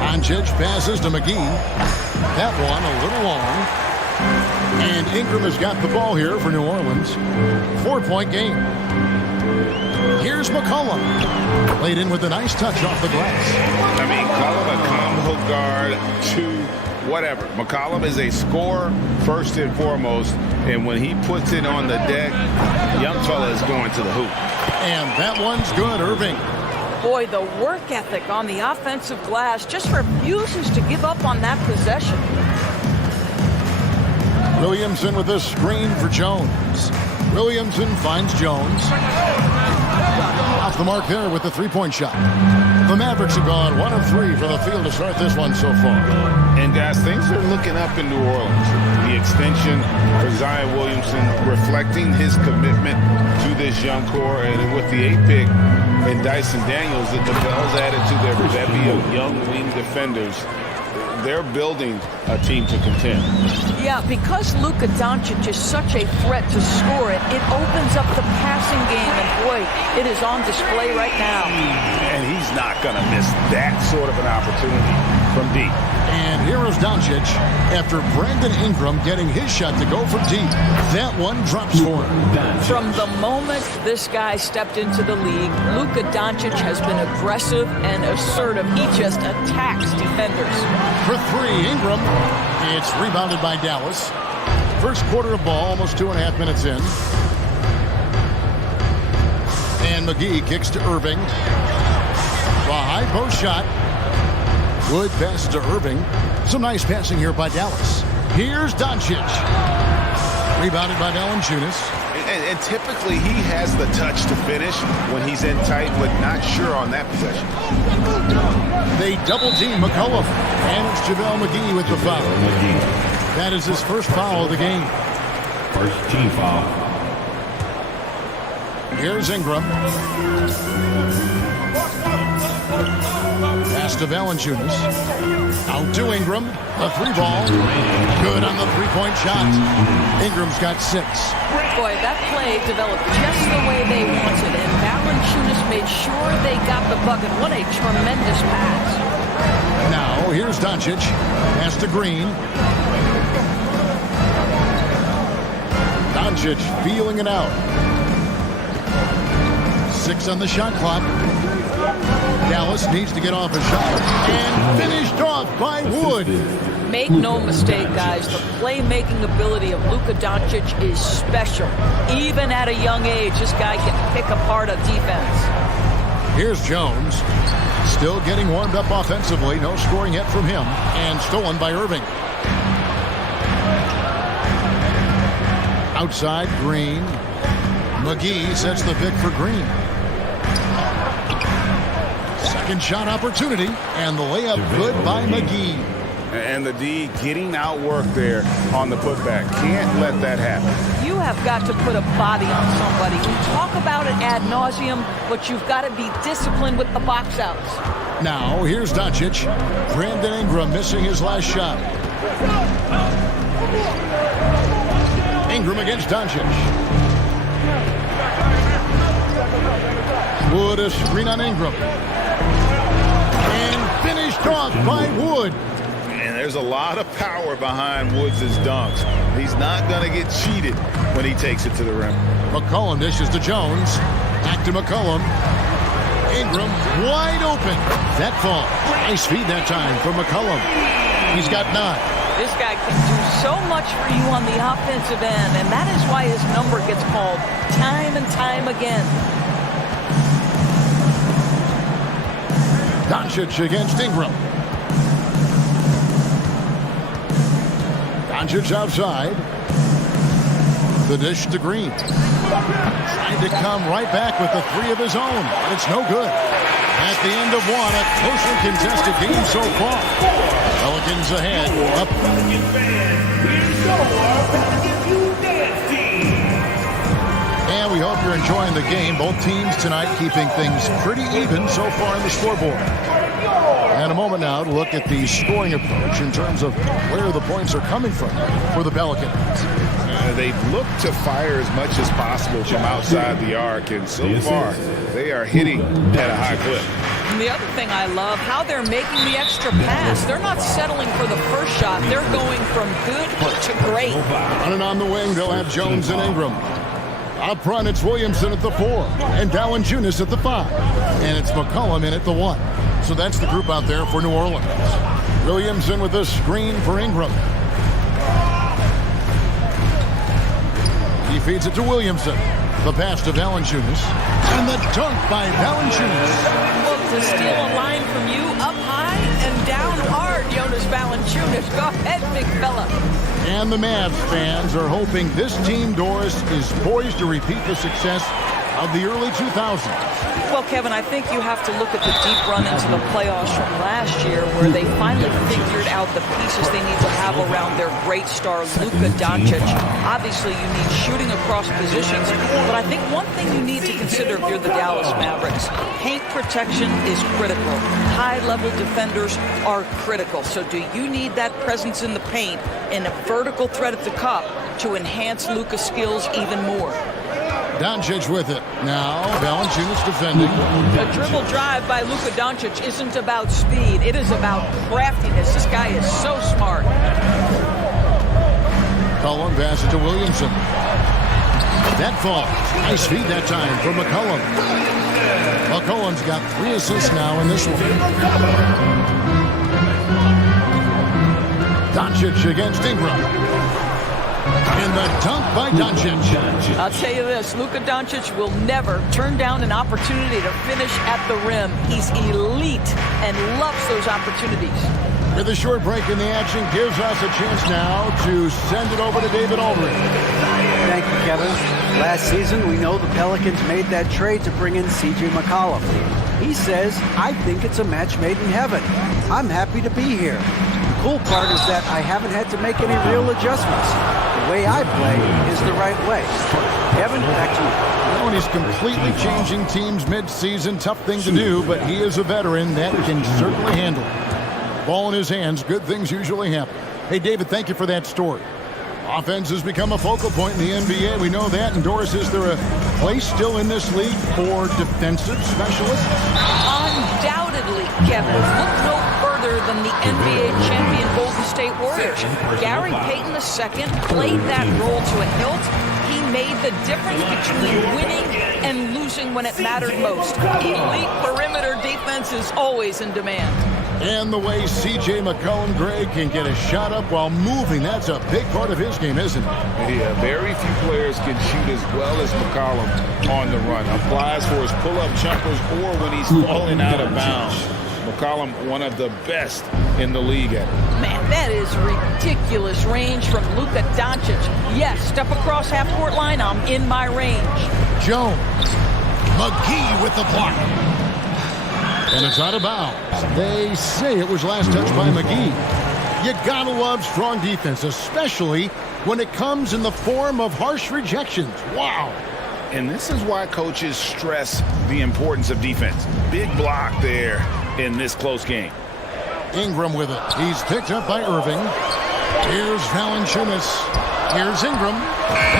Doncic passes to McGee. That one a little long. And Ingram has got the ball here for New Orleans. 4-point game. Here's McCollum. Played in with a nice touch off the glass. I mean, call him a combo guard to whatever. McCollum is a scorer first and foremost. And when he puts it on the deck, young fella is going to the hoop. And that one's good, Irving. Boy, the work ethic on the offensive glass just refuses to give up on that possession. Williamson with a screen for Jones. Williamson finds Jones. Off the mark there with the three-point shot. The Mavericks have gone 1 of 3 for the field to start this one so far. And guys, things are looking up in New Orleans. The extension for Zion Williamson reflecting his commitment to this young core. And with the 8th pick and Dyson Daniels, that the Bells added to their bevy of young wing defenders, they're building a team to contend. Yeah, because Luka Doncic is such a threat to score it, it opens up the passing game, and boy, it is on display right now. And he's not going to miss that sort of an opportunity from deep. And here is Doncic after Brandon Ingram getting his shot to go from deep. That one drops for him. From the moment this guy stepped into the league, Luka Doncic has been aggressive and assertive. He just attacks defenders. For 3, Ingram. It's rebounded by Dallas. First quarter of ball, almost 2.5 minutes in. And McGee kicks to Irving. The high post shot. Wood passes to Irving. Some nice passing here by Dallas. Here's Doncic. Rebounded by Valanciunas. And typically he has the touch to finish when he's in tight, but not sure on that possession. They double team McCollum. And it's JaVale McGee with the foul. That is his first foul of the game. First team foul. Here's Ingram. Pass to Valanciunas. Out to Ingram. A 3-ball. Good on the 3-point shot. Ingram's got 6. Boy, that play developed just the way they wanted, and Valanciunas made sure they got the bucket. What a tremendous pass. Now, here's Doncic. Pass to Green. Doncic feeling it out. 6 on the shot clock. Dallas needs to get off a shot. And finished off by Wood. Make no mistake, guys, the playmaking ability of Luka Doncic is special. Even at a young age, this guy can pick apart a defense. Here's Jones. Still getting warmed up offensively. No scoring yet from him. And stolen by Irving. Outside, Green. McGee sets the pick for Green. Second shot opportunity. And the layup good by McGee. And the D getting outworked there on the putback. Can't let that happen. You have got to put a body on somebody. We talk about it ad nauseum, but you've got to be disciplined with the box outs. Now, here's Doncic. Brandon Ingram missing his last shot. Ingram against Doncic. Wood a screen on Ingram. And finished off by Wood. And There's a lot of power behind Woods' dunks. He's not going to get cheated when he takes it to the rim. McCollum dishes to Jones. Back to McCollum. Ingram wide open. That fall. Nice feed that time from McCollum. He's got 9. This guy can do so much for you on the offensive end, and that is why his number gets called time and time again. Doncic against Ingram. Doncic outside. The dish to Green. Trying to come right back with the 3 of his own, but it's no good. At the end of one, a closely contested game so far. Pelicans ahead. Up. And we hope you're enjoying the game. Both teams tonight keeping things pretty even so far in the scoreboard. And a moment now to look at the scoring approach in terms of where the points are coming from for the Pelicans. They've looked to fire as much as possible from outside the arc, and so far they are hitting at a high clip. And the other thing I love, how they're making the extra pass. They're not settling for the first shot. They're going from good to great. Running on the wing, they'll have Jones and Ingram. Up front, it's Williamson at the 4 and Valanciunas at the 5. And it's McCollum in at the 1. So that's the group out there for New Orleans. Williamson with a screen for Ingram. He feeds it to Williamson. The pass to Valanciunas. And the dunk by Valanciunas. Well, to steal a line from you up high and down hard, Jonas Valanciunas. Go ahead, big fella. And the Mavs fans are hoping this team, Doris, is poised to repeat the success of the early 2000s. Well, Kevin, I think you have to look at the deep run into the playoffs from last year where they finally figured out the pieces they need to have around their great star, Luka Doncic. Obviously, you need shooting across positions, but I think one thing you need to consider if you're the Dallas Mavericks, paint protection is critical. High-level defenders are critical. So do you need that presence in the paint and a vertical threat at the cup to enhance Luka's skills even more? Doncic with it. Now, Valanciunas defending. A dribble drive by Luka Doncic isn't about speed. It is about craftiness. This guy is so smart. McCollum passes to Williamson. That falls. Nice feed that time for McCollum. McCollum's got 3 assists now in this one. Doncic against Ingram. And the dunk by Doncic. I'll tell you this, Luka Doncic will never turn down an opportunity to finish at the rim. He's elite and loves those opportunities. With a short break in the action, gives us a chance now to send it over to David Aldridge. Thank you, Kevin. Last season, we know the Pelicans made that trade to bring in C.J. McCollum. He says, I think it's a match made in heaven. I'm happy to be here. The cool part is that I haven't had to make any real adjustments. The way I play is the right way. Kevin, back to you. Well, he's completely changing teams mid-season. Tough thing to do, but he is a veteran that can certainly handle it. Ball in his hands, good things usually happen. Hey, David, thank you for that story. Offense has become a focal point in the NBA. We know that. And Doris, is there a place still in this league for defensive specialists? Undoubtedly, Kevin. Look no further than the NBA champion Golden State Warriors. Gary Payton II played that role to a hilt. He made the difference between winning and losing when it mattered most. Elite perimeter defense is always in demand. And the way C.J. McCollum, Greg, can get a shot up while moving, that's a big part of his game, isn't it? Yeah, very few players can shoot as well as McCollum on the run. Applies for his pull-up jumpers or when he's falling out of bounds. McCollum, one of the best in the league at it. Man, that is ridiculous range from Luka Doncic. Yes, step across half-court line, I'm in my range. Jones. McGee with the block. And it's out of bounds. They say it was last touched by McGee. You gotta love strong defense, especially when it comes in the form of harsh rejections. Wow. And this is why coaches stress the importance of defense. Big block there in this close game. Ingram with it. He's picked up by Irving. Here's Valanciunas. Here's Ingram.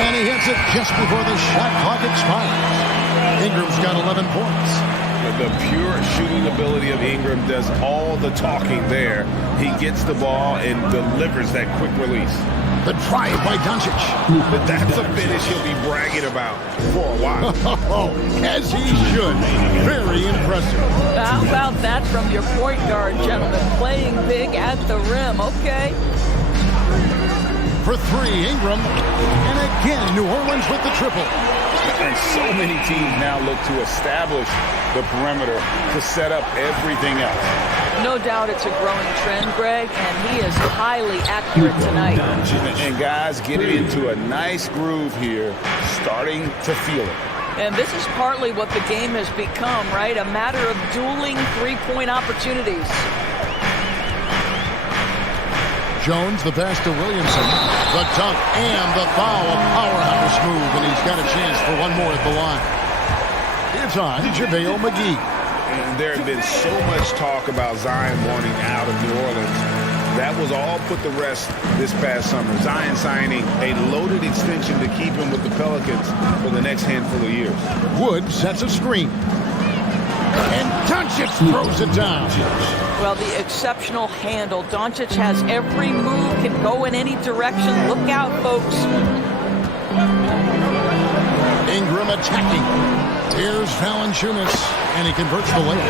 And he hits it just before the shot clock expires. Ingram's got 11 points. The pure shooting ability of Ingram does all the talking there. He gets the ball and delivers that quick release. The drive by Doncic. That's a finish he'll be bragging about for a while. As he should. Very impressive. How about that from your point guard, gentlemen? Playing big at the rim. Okay. For three, Ingram. And again, New Orleans with the triple. And so many teams now look to establish the perimeter to set up everything else. No doubt it's a growing trend, Greg, and he is highly accurate tonight. And guys getting into a nice groove here, starting to feel it. And this is partly what the game has become, right? A matter of dueling three-point opportunities. Jones, the pass to Williamson. The dunk and the foul. A powerhouse move, and he's got a chance for one more at the line. It's on JaVale McGee. And there had been so much talk about Zion wanting out of New Orleans. That was all put to rest this past summer. Zion signing a loaded extension to keep him with the Pelicans for the next handful of years. Wood sets a screen. And Doncic throws it down. Well, the exceptional handle. Doncic has every move, can go in any direction. Look out, folks. Ingram attacking. Here's Valanciunas, and he converts the layup.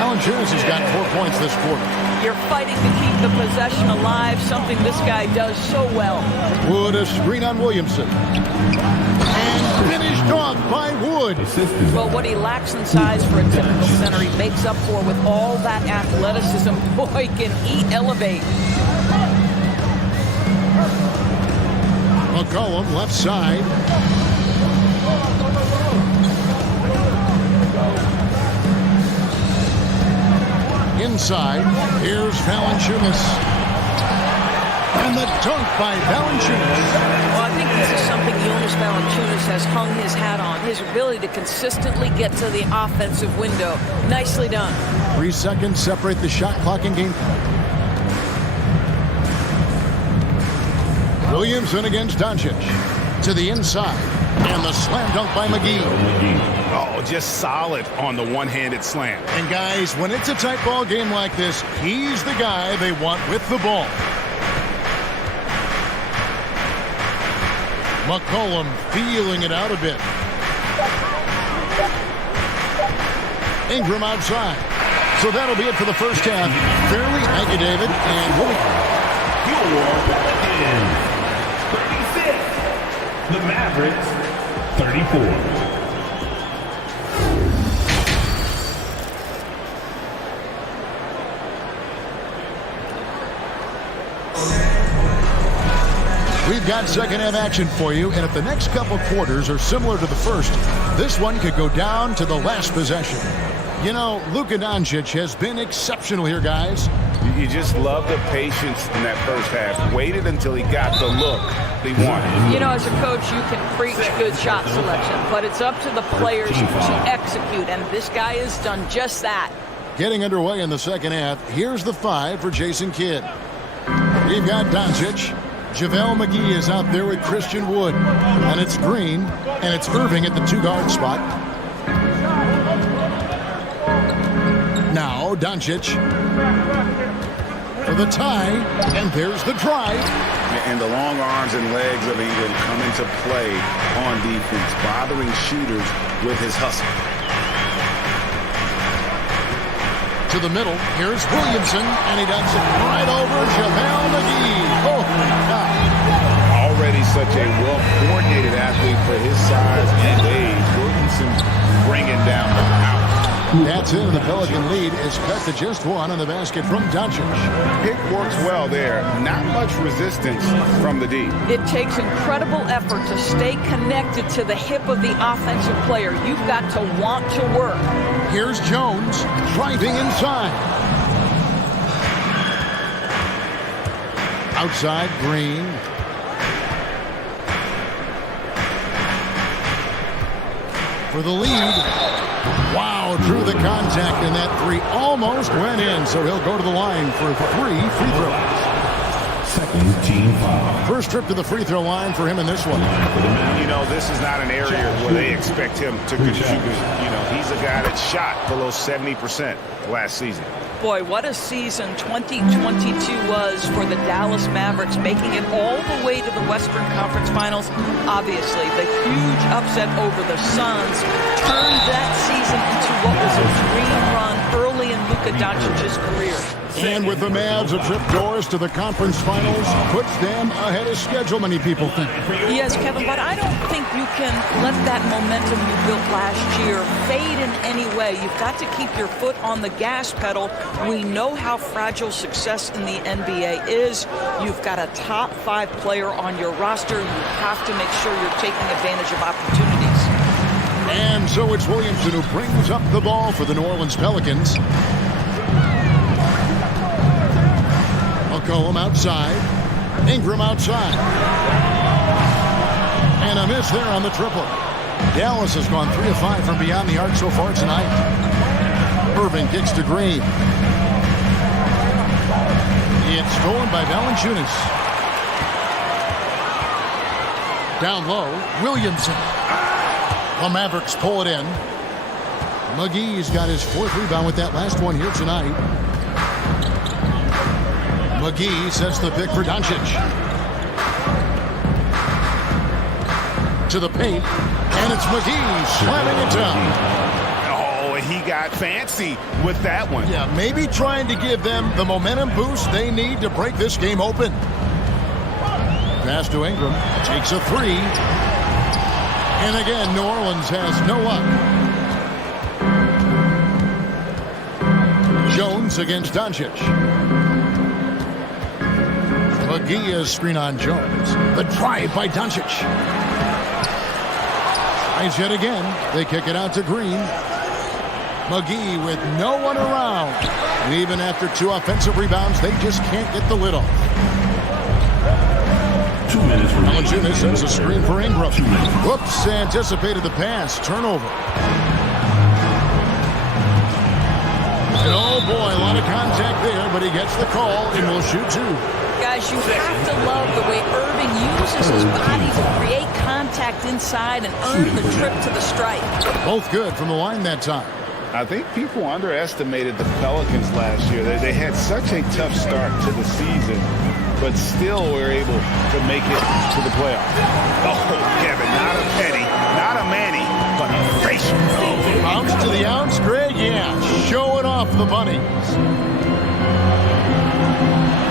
Valanciunas has got 4 points this quarter. You're fighting to keep the possession alive, something this guy does so well. Wood, a screen on Williamson. And finished off by Wood. Well, what he lacks in size for a typical center, he makes up for with all that athleticism. Boy, can he elevate. McCollum, left side. Inside, here's Valanciunas. And the dunk by Valanciunas. Well, I think this is something Jonas Valanciunas has hung his hat on. His ability to consistently get to the offensive window. Nicely done. 3 seconds separate the shot clock and game clock. Williamson against Doncic. To the inside. And the slam dunk by McGee. Oh, just solid on the one-handed slam. And guys, when it's a tight ball game like this, he's the guy they want with the ball. McCollum feeling it out a bit. Ingram outside. So that'll be it for the first half. Fairly, thank you, David. And we'll be 36. The Mavericks, 34. We've got second half action for you, and if the next couple quarters are similar to the first, this one could go down to the last possession. You know, Luka Doncic has been exceptional here, guys. You just love the patience in that first half. Waited until he got the look he wanted. You know, as a coach, you can preach good shot selection, but it's up to the players to execute, and this guy has done just that. Getting underway in the second half, here's the 5 for Jason Kidd. We've got Doncic. JaVale McGee is out there with Christian Wood. And it's Green, and it's Irving at the 2-guard spot. Now Doncic for the tie, and there's the drive. And the long arms and legs of Ingram come into play on defense, bothering shooters with his hustle. To the middle, here's Williamson, and he does it right over JaVale McGee. Oh, my God. Already such a well-coordinated athlete for his size and age. Williamson bringing down the house. That's it. The Pelican lead is cut to just 1 on the basket from Doncic. Pick works well there. Not much resistance from the D. It takes incredible effort to stay connected to the hip of the offensive player. You've got to want to work. Here's Jones driving inside. Outside, Green. For the lead. Wow, drew the contact, and that 3 almost went in, so he'll go to the line for 3 free throws. Second team foul. First trip to the free throw line for him in this one. You know, this is not an area where they expect him to contribute. You know, he's a guy that shot below 70% last season. Boy, what a season 2022 was for the Dallas Mavericks, making it all the way to the Western Conference Finals. Obviously, the huge upset over the Suns turned that season into what was a dream run early in Luka Doncic's career. And with the Mavs a trip doors to the conference finals, puts them ahead of schedule, many people think. Yes, Kevin, but I don't think you can let that momentum you built last year fade in any way. You've got to keep your foot on the gas pedal. We know how fragile success in the NBA is. You've got a top 5 player on your roster. You have to make sure you're taking advantage of opportunities. And so it's Williamson who brings up the ball for the New Orleans Pelicans. McCollum outside. Ingram outside. And a miss there on the triple. Dallas has gone 3 of 5 from beyond the arc so far tonight. Irving kicks to Green. It's stolen by Valanciunas. Down low, Williamson. The Mavericks pull it in. McGee's got his 4th rebound with that last one here tonight. McGee sets the pick for Doncic. To the paint, and it's McGee slamming it down. Oh, he got fancy with that one. Yeah, maybe trying to give them the momentum boost they need to break this game open. Pass to Ingram, takes a 3. And again, New Orleans has no luck. Jones against Doncic. McGee is screen on Jones. The drive by Doncic. Tries yet again. They kick it out to Green. McGee with no one around. And even after 2 offensive rebounds, they just can't get the lid off. 2 minutes remaining. Valanciunas sends a screen for Ingram. Whoops, anticipated the pass. Turnover. And oh boy, a lot of contact there, but he gets the call and will shoot 2. Guys, you have to love the way Irving uses his body to create contact inside and earn the trip to the stripe. Both good from the line that time. I think people underestimated the Pelicans last year. They had such a tough start to the season, but still were able to make it to the playoffs. Oh, Kevin, not a penny, not a Manny, but a facial. Bounce to the ounce, Greg, yeah. Showing off the bunnies.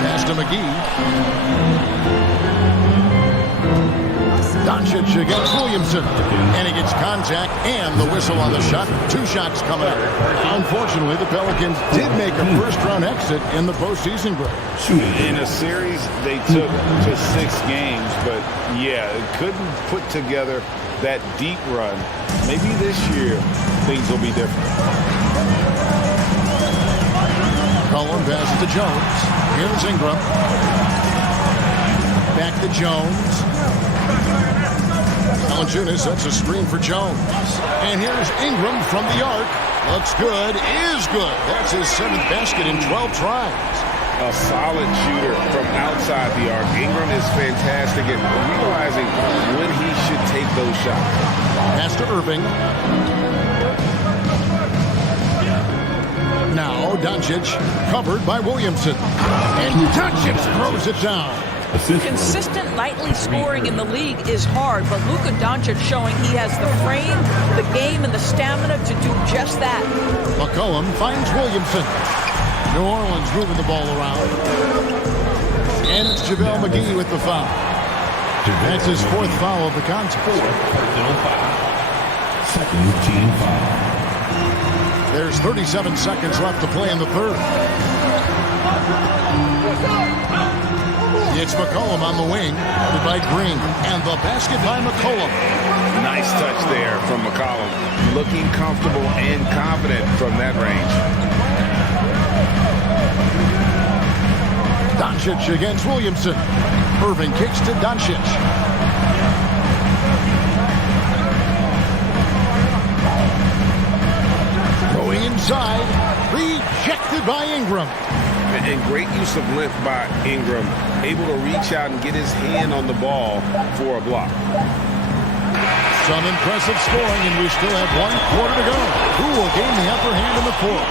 Pass to McGee. Doncic against Williamson. And he gets contact and the whistle on the shot. 2 shots coming up. Unfortunately, the Pelicans did make a first-round exit in the postseason, Greg. In a series they took to 6 games, but yeah, couldn't put together that deep run. Maybe this year things will be different. Cullen passes to Jones. Here's Ingram. Back to Jones. Valanciunas sets a screen for Jones. And here's Ingram from the arc. Looks good, is good. That's his 7th basket in 12 tries. A solid shooter from outside the arc. Ingram is fantastic at realizing when he should take those shots. Pass to Irving. Now Doncic covered by Williamson. And Doncic throws it down. Consistent nightly scoring in the league is hard, but Luka Doncic showing he has the frame, the game, and the stamina to do just that. McCollum finds Williamson. New Orleans moving the ball around. And it's JaVale McGee with the foul. That's his 4th foul of the contest. Second team foul. There's 37 seconds left to play in the 3rd. It's McCollum on the wing, guarded by Green. And the basket by McCollum. Nice touch there from McCollum. Looking comfortable and confident from that range. Doncic against Williamson. Irving kicks to Doncic. Going inside. Rejected by Ingram. And great use of length by Ingram, able to reach out and get his hand on the ball for a block. Some impressive scoring, and we still have 1 quarter to go. Who will gain the upper hand in the fourth?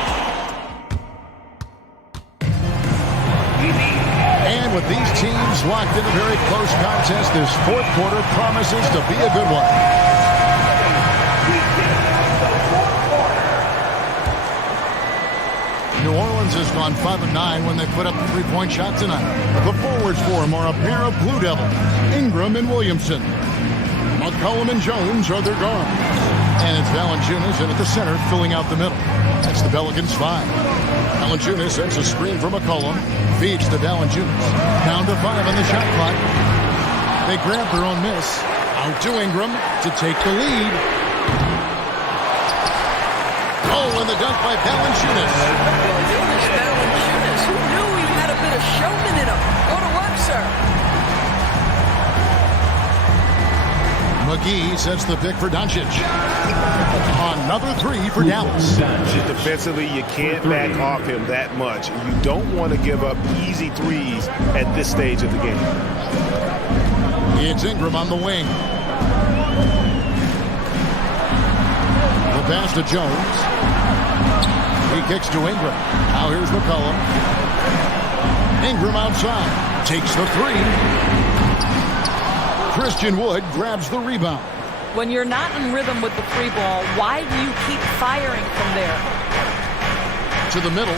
And with these teams locked in a very close contest, this fourth quarter promises to be a good one. New Orleans has gone 5-9 when they put up a three-point shot tonight. The forwards for them are a pair of Blue Devils, Ingram and Williamson. McCollum and Jones are their guards. And it's Valanciunas in at the center, filling out the middle. That's the Pelicans' 5. Valanciunas sends a screen for McCollum, feeds to Valanciunas. Down to 5 on the shot clock. They grab their own miss. Out to Ingram to take the lead. Oh, and the dunk by Valanciunas. Valanciunas, who knew he had a bit of showman in him? Go to work, sir. McGee sets the pick for Doncic. Another 3 for Dallas. Defensively, you can't back off him that much. You don't want to give up easy threes at this stage of the game. It's Ingram on the wing. The pass to Jones. He kicks to Ingram. Now here's McCollum. Ingram outside. Takes the 3. Christian Wood grabs the rebound. When you're not in rhythm with the free ball, why do you keep firing from there? To the middle.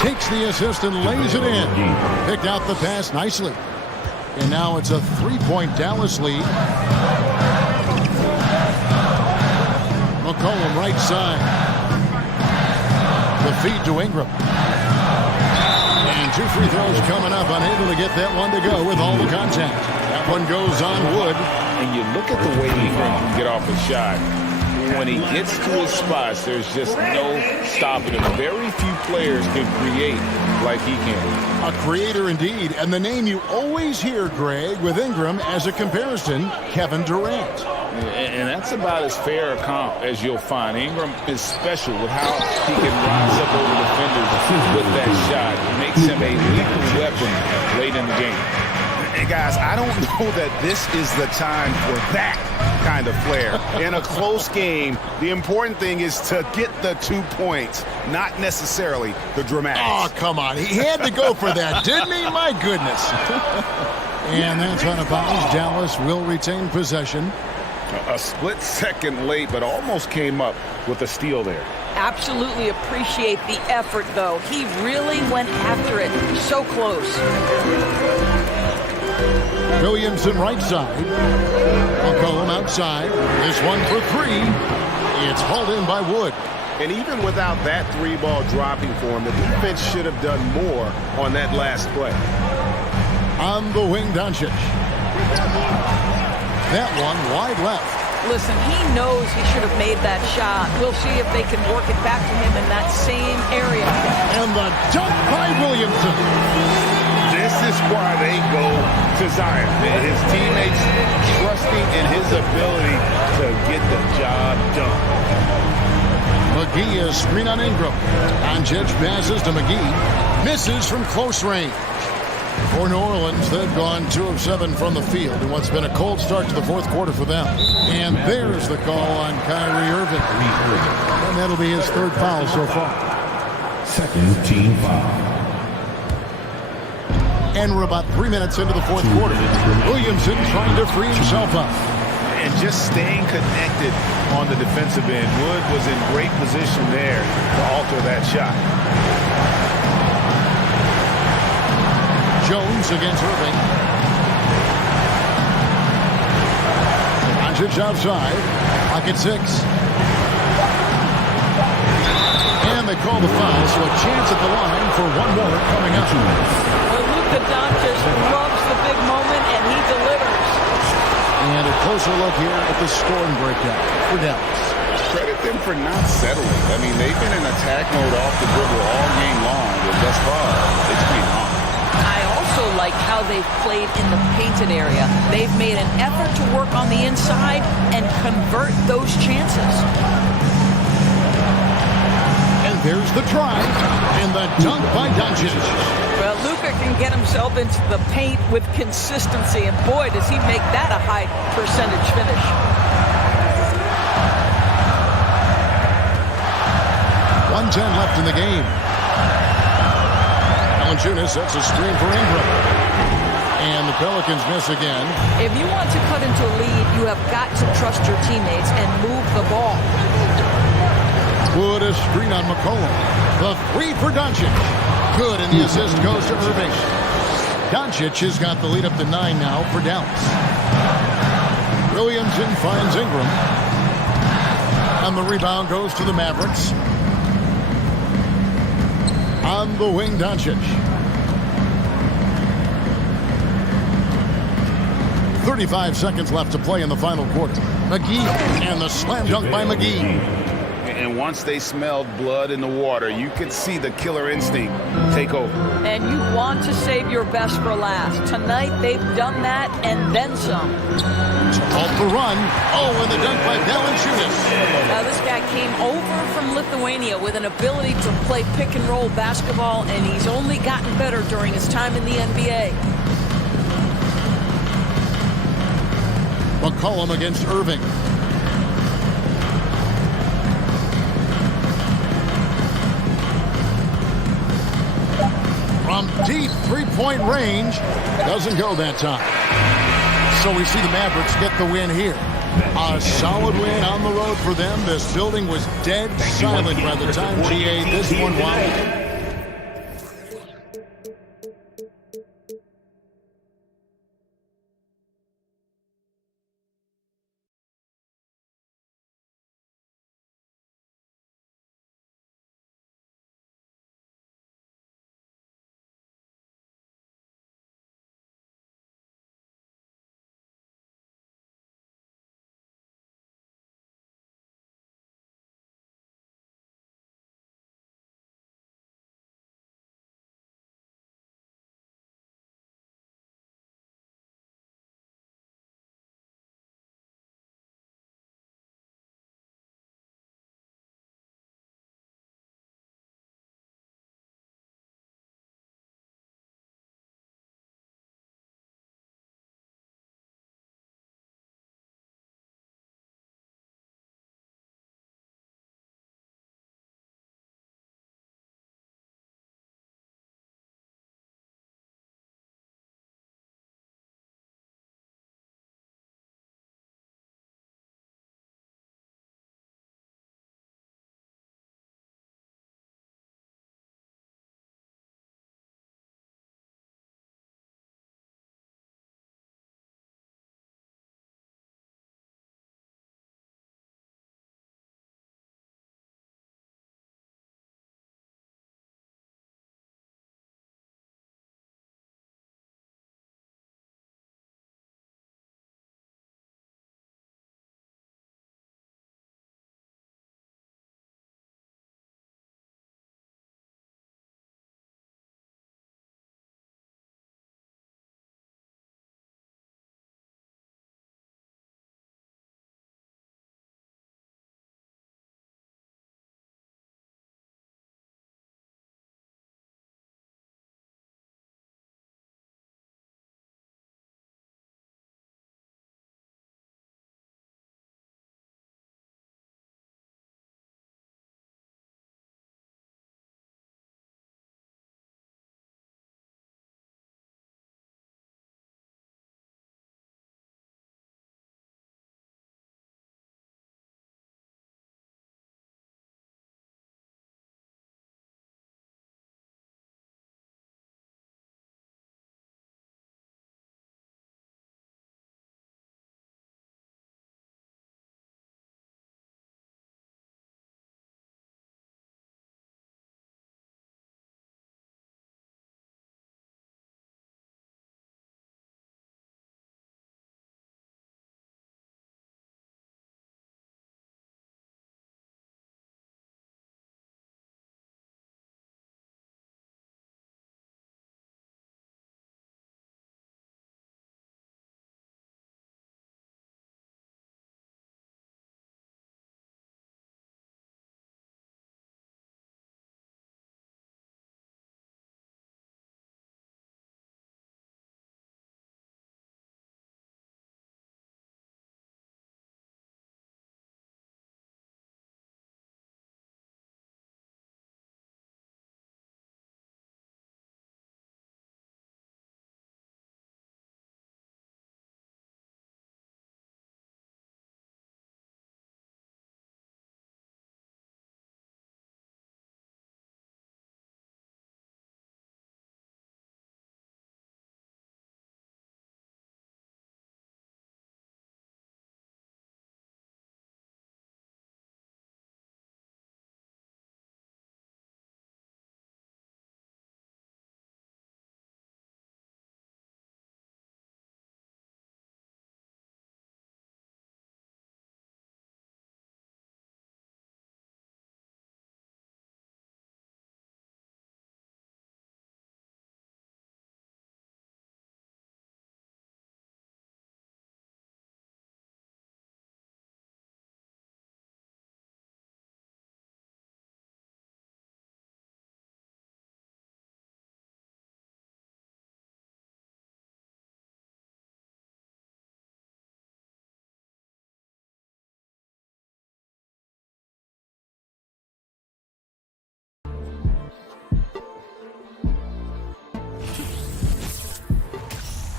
Takes the assist and lays it in. Picked out the pass nicely. And now it's a 3-point Dallas lead. McCollum right side. The feed to Ingram. And 2 free throws coming up. Unable to get that one to go with all the contact. That one goes on Wood. And you look at the way Ingram can get off a shot. When he gets to his spots, there's just no stopping him. Very few players can create like he can. A creator indeed. And the name you always hear, Greg, with Ingram as a comparison, Kevin Durant. And that's about as fair a comp as you'll find. Ingram is special with how he can rise up over defenders with that shot. It makes him a lethal weapon late in the game. And guys, I don't know that this is the time for that kind of flair. In a close game, the important thing is to get the 2 points, not necessarily the dramatics. Oh, come on. He had to go for that, didn't he? My goodness. And that's on a bounce. Dallas will retain possession. A split second late, but almost came up with a steal there. Absolutely appreciate the effort, though. He really went after it. So close. Williamson right side. McCollum outside. This one for 3. It's hauled in by Wood. And even without that 3-ball dropping for him, the defense should have done more on that last play. On the wing, Doncic. That one wide left. Listen, he knows he should have made that shot. We'll see if they can work it back to him in that same area. And the dunk by Williamson. This is why they go to Zion. His teammates trusting in his ability to get the job done. McGee is screen on Ingram. Doncic passes to McGee. Misses from close range. For New Orleans, they've gone 2 of 7 from the field in what's been a cold start to the fourth quarter for them. And there's the call on Kyrie Irving. And that'll be his 3rd foul so far. Second team foul. And we're about 3 minutes into the fourth quarter. Williamson trying to free himself up. And just staying connected on the defensive end. Wood was in great position there to alter that shot. Jones against Irving. Doncic outside. Pocket 6. And they call the foul, so a chance at the line for one more coming up. Well, Luka Doncic loves the big moment, and he delivers. And a closer look here at the scoring breakdown for Dallas. Credit them for not settling. I mean, they've been in attack mode off the dribble all game long, but thus far, it's been on. I also like how they've played in the painted area. They've made an effort to work on the inside and convert those chances. And there's the try. And the dunk by Doncic. Well, Luka can get himself into the paint with consistency, and boy, does he make that a high percentage finish. 1:10 left in the game. Valanciunas sets a screen for Ingram. And the Pelicans miss again. If you want to cut into a lead, you have got to trust your teammates and move the ball. Wood a screen on McCollum. The three for Doncic. Good, and the assist goes to Irving. Doncic has got the lead up to 9 now for Dallas. Williamson finds Ingram. And the rebound goes to the Mavericks. On the wing, Doncic. 35 seconds left to play in the final quarter. McGee, and the slam dunk by McGee. And once they smelled blood in the water, you could see the killer instinct take over. And you want to save your best for last. Tonight, they've done that and then some. Off the run. Oh, and the dunk by Valanciunas. Now, this guy came over from Lithuania with an ability to play pick-and-roll basketball, and he's only gotten better during his time in the NBA. McCollum against Irving. From deep three-point range. Doesn't go that time. So we see the Mavericks get the win here. A solid win on the road for them. This building was dead silent by the time GA this one wound.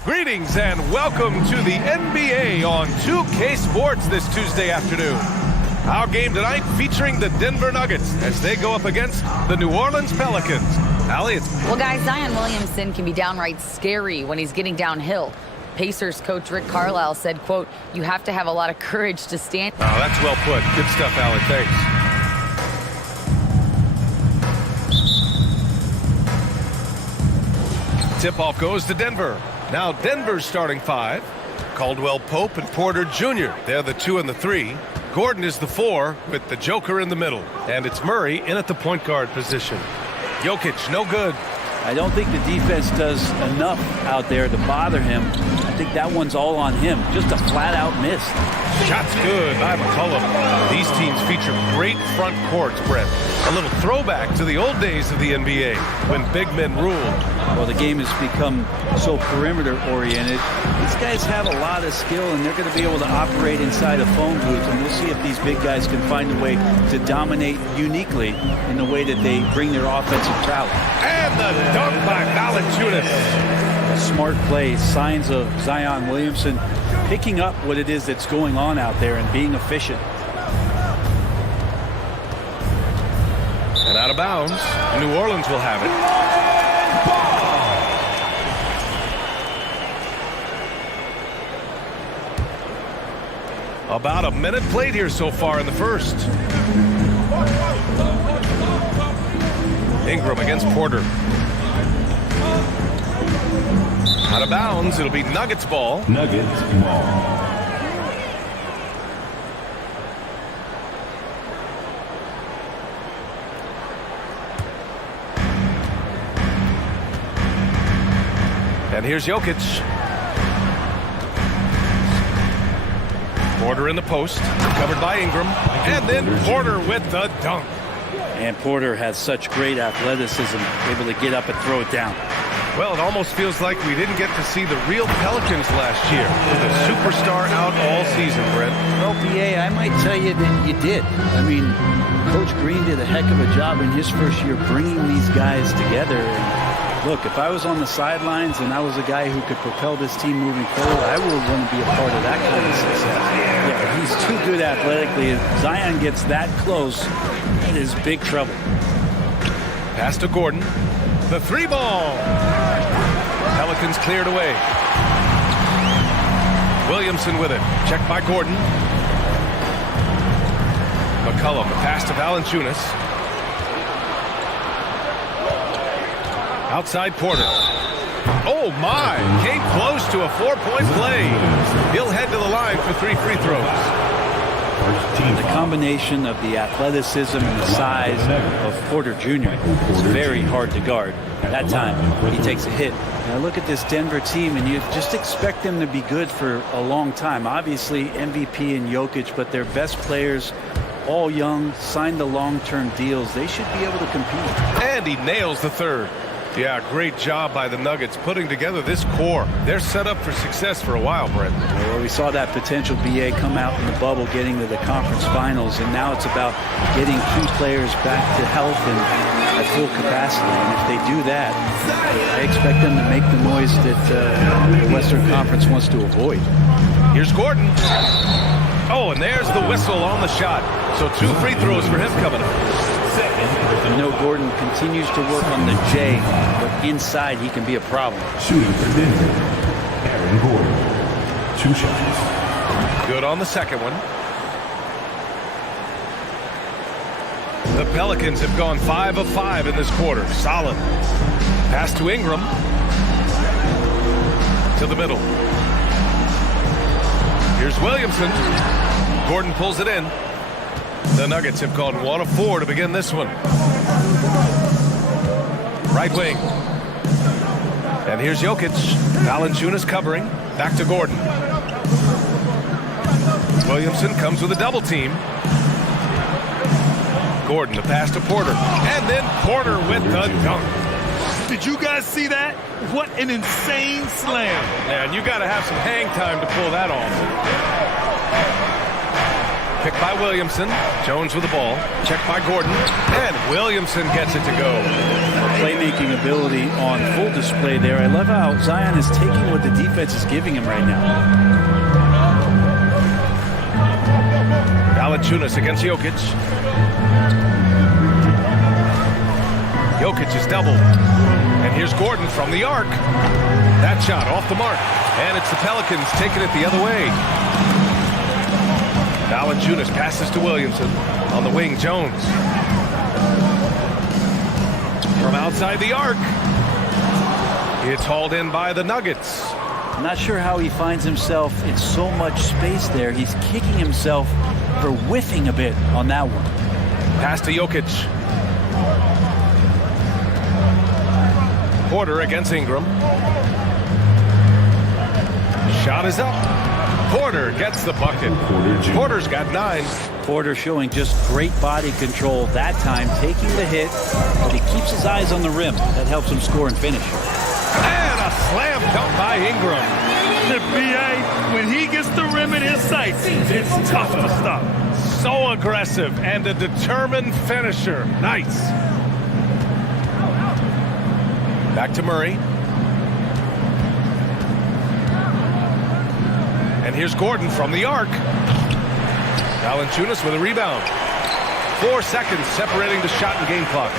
Greetings and welcome to the NBA on 2K Sports this Tuesday afternoon. Our game tonight featuring the Denver Nuggets as they go up against the New Orleans Pelicans. Allie, well, guys, Zion Williamson can be downright scary when he's getting downhill. Pacers coach Rick Carlisle said, quote, "You have to have a lot of courage to stand." Oh, that's well put. Good stuff, Allie. Thanks. Tip-off goes to Denver. Now Denver's starting five. Caldwell Pope and Porter Jr. They're the 2 and the 3. Gordon is the 4 with the Joker in the middle. And it's Murray in at the point guard position. Jokic, no good. I don't think the defense does enough out there to bother him. I think that one's all on him. Just a flat-out miss. Shot's good by McCollum. These teams feature great front courts, Brett. A little throwback to the old days of the NBA when big men ruled. Well, the game has become so perimeter-oriented. These guys have a lot of skill, and they're going to be able to operate inside a phone booth. And we'll see if these big guys can find a way to dominate uniquely in the way that they bring their offensive prowess. And the dunk by Valanciunas. Smart play, signs of Zion Williamson picking up what it is that's going on out there and being efficient. And out of bounds, New Orleans will have it. About a minute played here so far in the first. Ingram against Porter. Out of bounds, it'll be Nuggets ball. Nuggets ball. And here's Jokic. Porter in the post, covered by Ingram, and then Porter with the dunk. And Porter has such great athleticism, able to get up and throw it down. Well, it almost feels like we didn't get to see the real Pelicans last year. The superstar out all season, Brent. Well, BA, I might tell you that you did. I mean, Coach Green did a heck of a job in his first year bringing these guys together. And look, if I was on the sidelines and I was a guy who could propel this team moving forward, I would want to be a part of that kind of success. Yeah, he's too good athletically. If Zion gets that close, it is big trouble. Pass to Gordon. The 3 ball. Pelicans cleared away. Williamson with it. Checked by Gordon. McCollum, the pass to Valanciunas. Outside Porter. Oh my! Came close to a 4-point play. He'll head to the line for 3 free throws. The combination of the athleticism and the size of Porter Jr. is very hard to guard. That time, he takes a hit. Now look at this Denver team, and you just expect them to be good for a long time. Obviously, MVP and Jokic, but their best players, all young, signed the long-term deals. They should be able to compete. And he nails the 3rd. Yeah, great job by the Nuggets putting together this core. They're set up for success for a while, Brent. Well, we saw that potential BA come out in the bubble, getting to the conference finals, and now it's about getting key players back to health and at full capacity. And if they do that, I expect them to make the noise that the Western Conference wants to avoid. Here's Gordon. Oh, and there's the whistle on the shot. So 2 free throws for him coming up. You know, Gordon continues to work on the J, but inside he can be a problem. Shooting for Denver, Aaron Gordon. 2 shots. Good on the second one. The Pelicans have gone 5 of 5 in this quarter. Solid. Pass to Ingram. To the middle. Here's Williamson. Gordon pulls it in. The Nuggets have gone 1 of 4 to begin this one. Right wing. And here's Jokic. Valanciunas covering. Back to Gordon. Williamson comes with a double team. Gordon, the pass to Porter. And then Porter with the dunk. Did you guys see that? What an insane slam. Man, you got to have some hang time to pull that off. Picked by Williamson. Jones with the ball. Checked by Gordon. And Williamson gets it to go. Playmaking ability on full display there. I love how Zion is taking what the defense is giving him right now. Valanciunas against Jokic. Jokic is doubled. And here's Gordon from the arc. That shot off the mark. And it's the Pelicans taking it the other way. Valanciunas passes to Williamson. On the wing, Jones. From outside the arc. It's hauled in by the Nuggets. I'm not sure how he finds himself in so much space there. He's kicking himself for whiffing a bit on that one. Pass to Jokic. Porter against Ingram. Shot is up. Porter gets the bucket. Porter's got 9. Porter showing just great body control that time, taking the hit, but he keeps his eyes on the rim. That helps him score and finish. And a slam dunk by Ingram. The BA, when he gets the rim in his sights, it's tough to stop. So aggressive and a determined finisher. Nice. Back to Murray. And here's Gordon from the arc. Valanciunas with a rebound. 4 seconds separating the shot and game clock.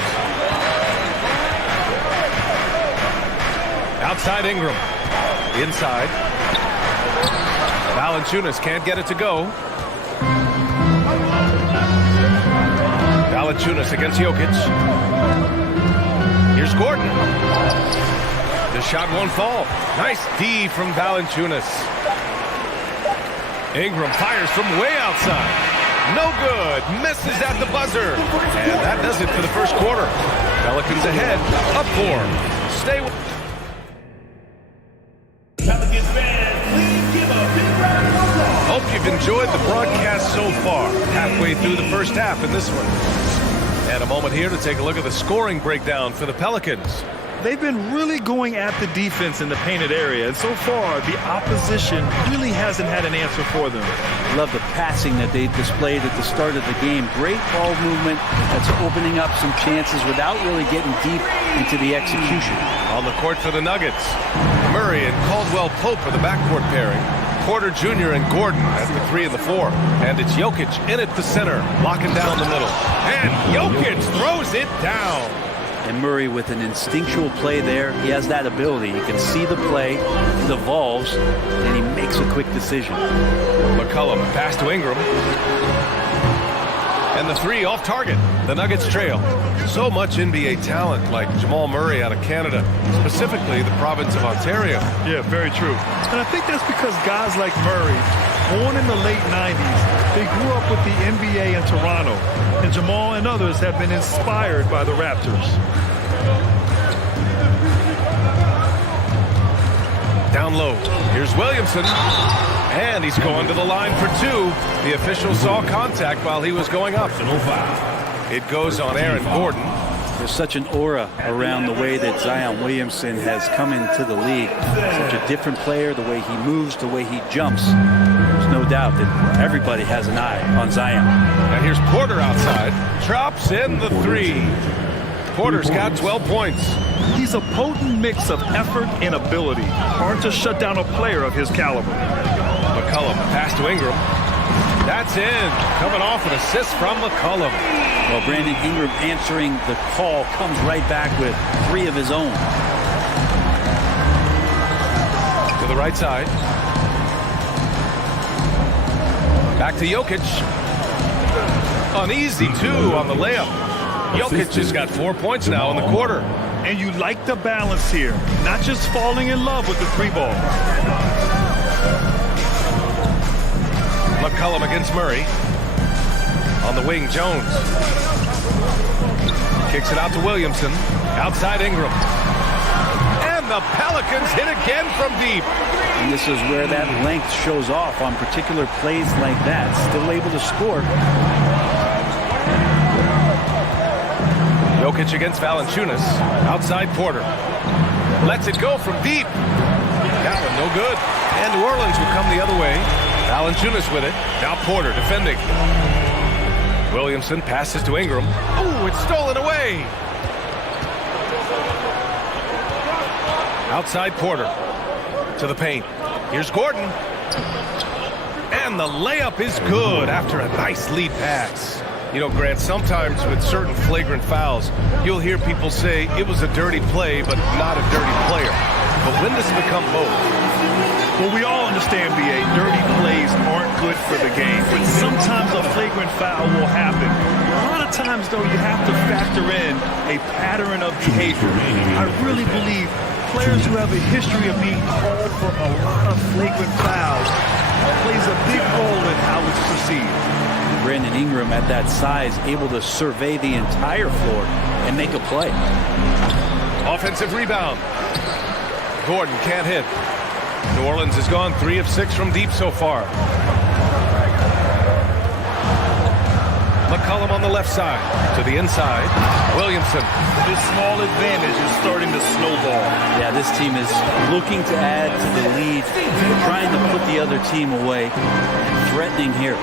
Outside Ingram. Inside. Valanciunas can't get it to go. Valanciunas against Jokic. Here's Gordon. The shot won't fall. Nice D from Valanciunas. Ingram fires from way outside. No good. Misses at the buzzer. And that does it for the first quarter. Pelicans ahead. Up 4. Stay with... Pelicans fans, please give a big round of applause. Hope you've enjoyed the broadcast so far. Halfway through the first half in this one. And a moment here to take a look at the scoring breakdown for the Pelicans. They've been really going at the defense in the painted area, and so far the opposition really hasn't had an answer for them. Love the passing that they displayed at the start of the game. Great ball movement that's opening up some chances without really getting deep into the execution. On the court for the Nuggets, Murray and Caldwell Pope are the backcourt pairing. Porter Jr. and Gordon at the 3 and the 4. And it's Jokic in at the center, locking down the middle. And Jokic throws it down. And Murray with an instinctual play there. He has that ability. He can see the play, it evolves, and he makes a quick decision. McCollum pass to Ingram. And the 3 off target. The Nuggets trail. So much NBA talent like Jamal Murray out of Canada, specifically the province of Ontario. Yeah, very true. And I think that's because guys like Murray, born in the late 90s, they grew up with the NBA in Toronto. And Jamal and others have been inspired by the Raptors. Down low. Here's Williamson. And he's going to the line for 2. The official saw contact while he was going up. It goes on Aaron Gordon. There's such an aura around the way that Zion Williamson has come into the league. Such a different player, the way he moves, the way he jumps. There's no doubt that everybody has an eye on Zion. And here's Porter outside. Drops in the 3. Porter's got 12 points. He's a potent mix of effort and ability. Hard to shut down a player of his caliber. McCollum pass to Ingram. That's in. Coming off an assist from McCollum. Well, Brandon Ingram answering the call, comes right back with 3 of his own. To the right side. Back to Jokic. An easy 2 on the layup. Jokic has got 4 points now in the quarter. And you like the balance here. Not just falling in love with the 3 ball. McCollum against Murray. On the wing, Jones. Kicks it out to Williamson. Outside Ingram. And the Pelicans hit again from deep. And this is where that length shows off on particular plays like that. Still able to score. Jokic against Valanciunas. Outside Porter. Lets it go from deep. That one no good. And New Orleans will come the other way. Valanciunas with it. Now Porter defending. Williamson passes to Ingram. Ooh, it's stolen away. Outside Porter to the paint. Here's Gordon. And the layup is good after a nice lead pass. You know, Grant, sometimes with certain flagrant fouls, you'll hear people say it was a dirty play, but not a dirty player. But when does it become both? Well, we all understand, B.A., dirty plays aren't good for the game, but sometimes a flagrant foul will happen. A lot of times, though, you have to factor in a pattern of behavior. I really believe players who have a history of being called for a lot of flagrant fouls plays a big role in how it's perceived. Brandon Ingram at that size, able to survey the entire floor and make a play. Offensive rebound. Gordon can't hit. New Orleans has gone 3 of 6 from deep so far. McCollum on the left side. To the inside. Williamson. This small advantage is starting to snowball. Yeah, this team is looking to add to the lead, trying to put the other team away, and threatening here.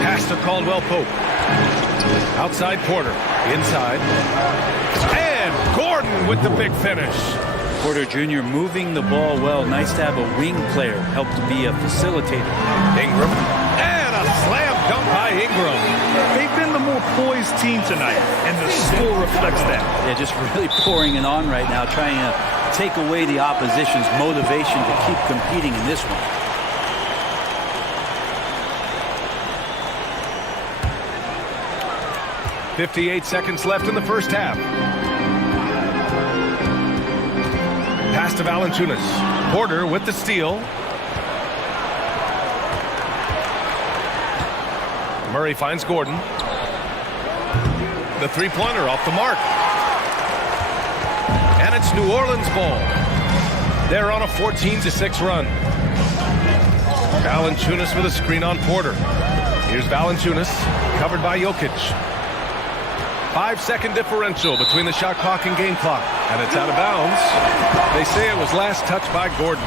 Pass to Caldwell Pope. Outside Porter. Inside. And Gordon with the big finish. Porter Jr. moving the ball well. Nice to have a wing player help to be a facilitator. Ingram. And a slam dunk by Ingram. They've been the more poised team tonight, and the score reflects that. Yeah, just really pouring it on right now, trying to take away the opposition's motivation to keep competing in this one. .58 seconds left in the first half. Pass to Valanciunas. Porter with the steal. Murray finds Gordon. The three-pointer off the mark. And it's New Orleans ball. They're on a 14-6 run. Valanciunas with a screen on Porter. Here's Valanciunas, covered by Jokic. 5-second differential between the shot clock and game clock. And it's out of bounds. They say it was last touched by Gordon.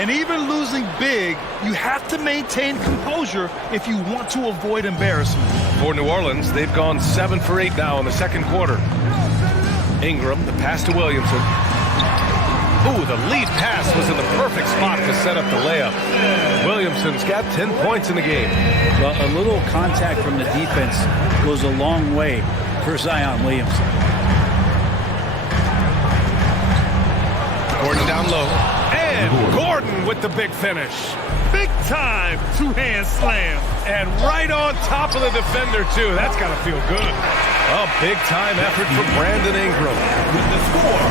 And even losing big, you have to maintain composure if you want to avoid embarrassment. For New Orleans, they've gone 7 for 8 now in the second quarter. Ingram, the pass to Williamson. Ooh, the lead pass was in the perfect spot to set up the layup. Williamson's got 10 points in the game. Well, a little contact from the defense goes a long way for Zion Williamson. Gordon down low. And Gordon with the big finish. Big time two-hand slam. And right on top of the defender, too. That's got to feel good. A big-time effort for Brandon Ingram. With the score,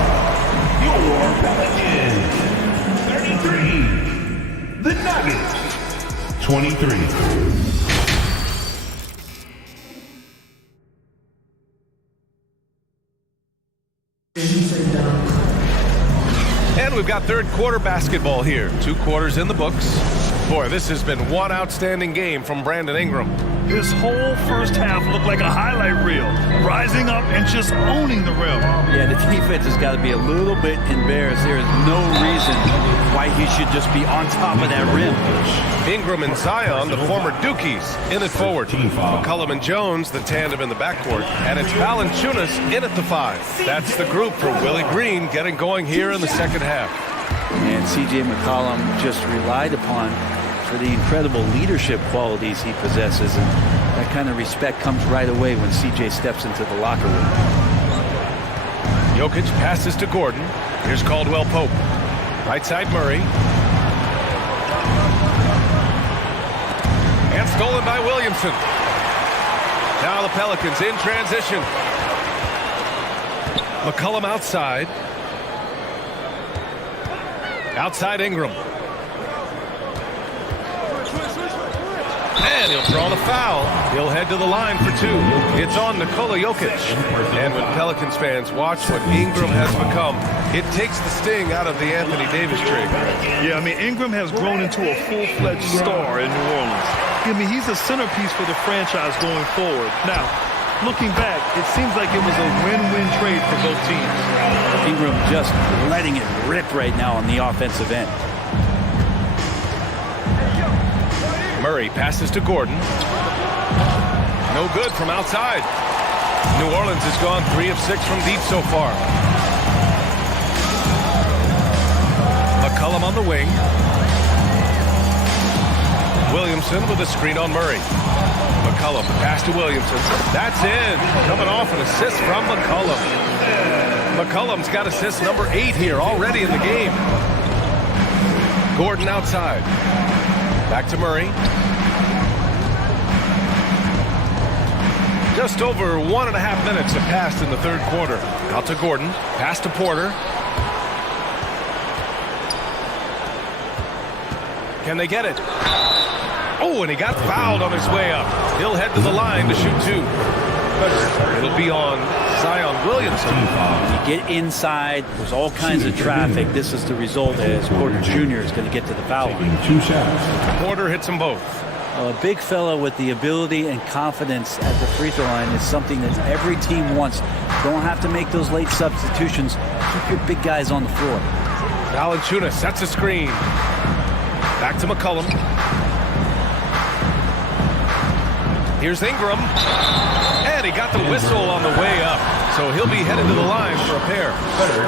your Pelicans 33. The Nuggets 23. And we've got third quarter basketball here. 2 quarters in the books. Boy, this has been one outstanding game from Brandon Ingram. His whole first half looked like a highlight reel, rising up and just owning the rim. Yeah, the defense has got to be a little bit embarrassed. There is no reason why he should just be on top of that rim. Ingram and Zion, the former Dukies, in it forward. McCollum and Jones, the tandem in the backcourt. And it's Valanciunas in at the 5. That's the group for Willie Green getting going here in the second half. And C.J. McCollum just relied upon for the incredible leadership qualities he possesses, and that kind of respect comes right away when C.J. steps into the locker room. Jokic passes to Gordon. Here's Caldwell Pope. Right side Murray. And stolen by Williamson. Now the Pelicans in transition. McCollum outside. Outside Ingram. And he'll draw the foul. He'll head to the line for 2. It's on Nikola Jokic. And when Pelicans fans watch what Ingram has become, it takes the sting out of the Anthony Davis trade. Yeah, I mean, Ingram has grown into a full-fledged star in New Orleans. I mean, he's a centerpiece for the franchise going forward. Now, looking back, it seems like it was a win-win trade for both teams. Ingram just letting it rip right now on the offensive end. Murray passes to Gordon. No good from outside. New Orleans has gone 3 of 6 from deep so far. McCollum on the wing. Williamson with a screen on Murray. McCollum, pass to Williamson. That's in. Coming off an assist from McCollum. McCollum's got assist number 8 here already in the game. Gordon outside. Back to Murray. Just over 1.5 minutes have passed in the third quarter. Out to Gordon. Pass to Porter. Can they get it? Oh, and he got fouled on his way up. He'll head to the line to shoot 2. It'll be on Zion Williamson. You get inside. There's all kinds of traffic. This is the result as Porter Jr. is going to get to the foul line. 2 shots. Porter hits them both. A big fella with the ability and confidence at the free throw line is something that every team wants. Don't have to make those late substitutions. Keep your big guys on the floor. Valanciunas sets a screen. Back to McCollum. Here's Ingram. And he got the whistle on the way up. So he'll be headed to the line for a pair.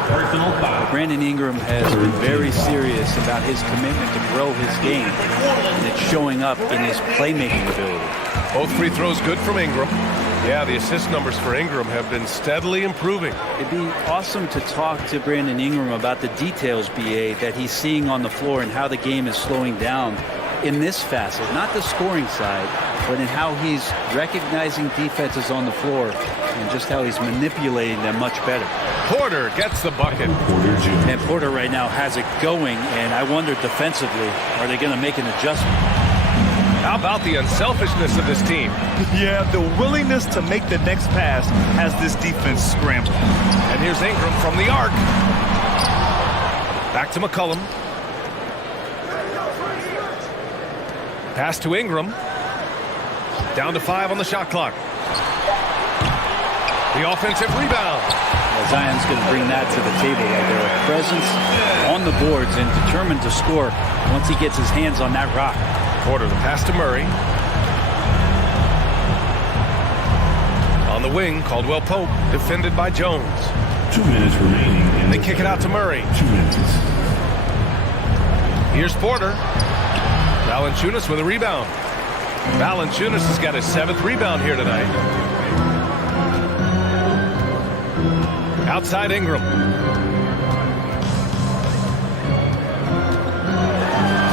Personal foul. Brandon Ingram has been very serious about his commitment to grow his game. And it's showing up in his playmaking ability. Both free throws good from Ingram. Yeah, the assist numbers for Ingram have been steadily improving. It'd be awesome to talk to Brandon Ingram about the details, BA, that he's seeing on the floor and how the game is slowing down in this facet. Not the scoring side, but in how he's recognizing defenses on the floor and just how he's manipulating them much better. Porter gets the bucket. And Porter right now has it going, and I wonder defensively, are they going to make an adjustment? How about the unselfishness of this team? Yeah, the willingness to make the next pass has this defense scrambling. And here's Ingram from the arc. Back to McCollum. Pass to Ingram. Down to 5 on the shot clock. The offensive rebound. Well, Zion's going to bring that to the table right there. A presence on the boards and determined to score once he gets his hands on that rock. Porter, the pass to Murray. On the wing, Caldwell Pope, defended by Jones. 2 minutes remaining. They kick it out to Murray. 2 minutes. Here's Porter. Valanciunas with a rebound. Valanciunas has got his 7th rebound here tonight. Outside Ingram.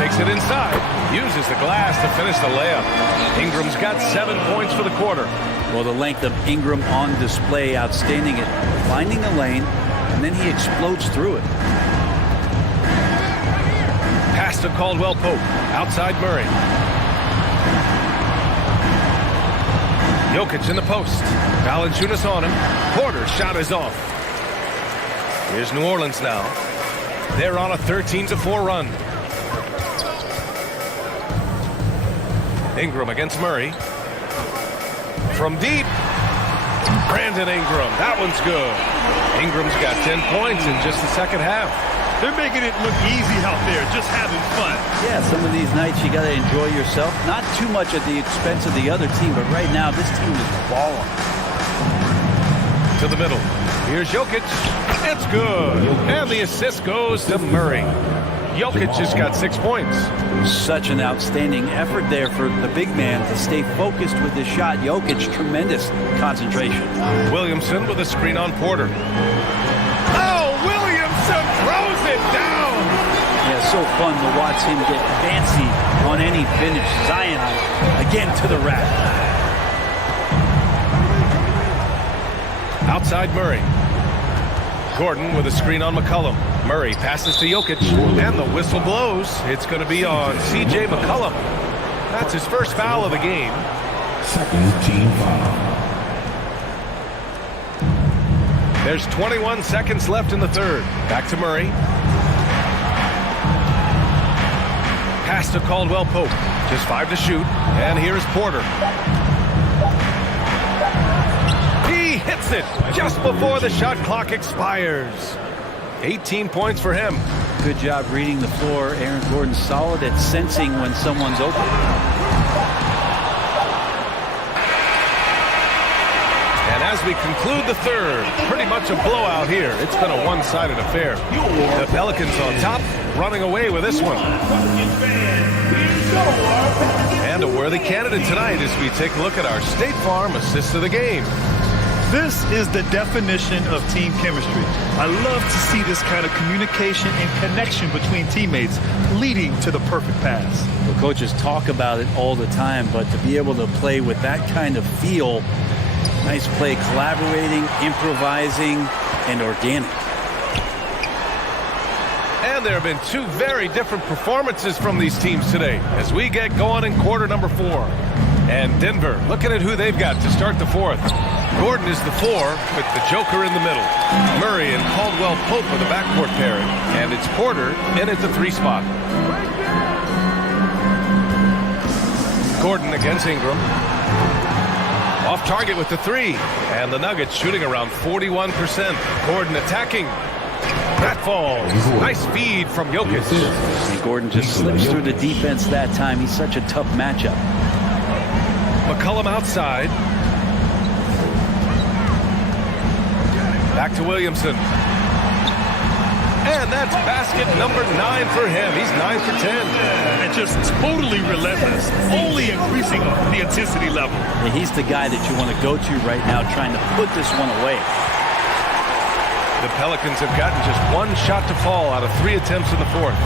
Takes it inside. Uses the glass to finish the layup. Ingram's got 7 points for the quarter. Well, the length of Ingram on display, outstanding at finding the lane, and then he explodes through it. Pass to Caldwell Pope. Outside Murray. Jokic in the post. Valanciunas on him. Porter's shot is off. Here's New Orleans now. They're on a 13-4 run. Ingram against Murray. From deep. Brandon Ingram. That one's good. Ingram's got 10 points in just the second half. They're making it look easy out there, just having fun. Yeah, some of these nights you got to enjoy yourself. Not too much at the expense of the other team, but right now this team is balling. To the middle. Here's Jokic. It's good. And the assist goes to Murray. Jokic has got 6 points. Such an outstanding effort there for the big man to stay focused with his shot. Jokic, tremendous concentration. Williamson with a screen on Porter. Oh, Williamson throws it down. Yeah, so fun to watch him get fancy on any finish. Zion again to the rack. Outside Murray. Gordon with a screen on McCollum. Murray passes to Jokic, and the whistle blows. It's going to be on C.J. McCollum. That's his first foul of the game. Second team foul. There's 21 seconds left in the third. Back to Murray. Pass to Caldwell Pope. Just 5 to shoot. And here's Porter. He hits it just before the shot clock expires. 18 points for him. Good job reading the floor. Aaron Gordon's solid at sensing when someone's open. And as we conclude the third, pretty much a blowout here. It's been a one-sided affair. The Pelicans on top, running away with this one. And a worthy candidate tonight as we take a look at our State Farm assist of the game. This is the definition of team chemistry. I love to see this kind of communication and connection between teammates leading to the perfect pass. Well, coaches talk about it all the time, but to be able to play with that kind of feel, nice play, collaborating, improvising, and organic. And there have been two very different performances from these teams today as we get going in quarter number 4. And Denver, looking at who they've got to start the fourth. Gordon is the 4 with the Joker in the middle. Murray and Caldwell Pope are the backcourt pairing. And it's Porter in at the 3 spot. Gordon against Ingram. Off target with the 3. And the Nuggets shooting around 41%. Gordon attacking. That falls. Nice feed from Jokic. And Gordon just slips through the defense that time. He's such a tough matchup. McCollum outside. Back to Williamson. And that's basket number 9 for him. He's 9 for 10. And just totally relentless, only increasing the intensity level. And he's the guy that you want to go to right now, trying to put this one away. The Pelicans have gotten just 1 shot to fall out of 3 attempts in the fourth.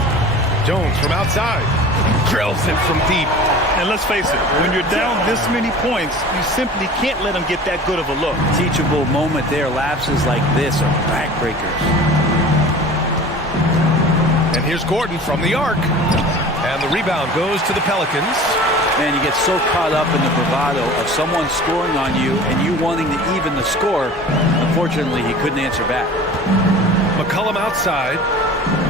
Jones from outside. Drills it from deep. And let's face it, when you're down this many points, you simply can't let them get that good of a look. Teachable moment there. Lapses like this are backbreakers. And here's Gordon from the arc. And the rebound goes to the Pelicans. Man, you get so caught up in the bravado of someone scoring on you and you wanting to even the score. Unfortunately, he couldn't answer back. McCollum outside.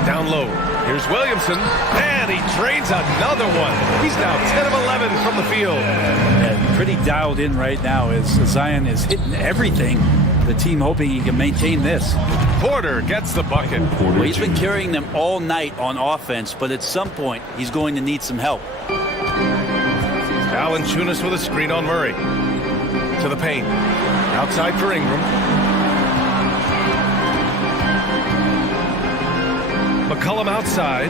Down low. Here's Williamson. And he drains another one. He's now 10 of 11 from the field. And pretty dialed in right now as Zion is hitting everything. The team hoping he can maintain this. Porter gets the bucket. Well, he's been carrying them all night on offense, but at some point, he's going to need some help. Valanciunas with a screen on Murray. To the paint. Outside for Ingram. McCollum outside.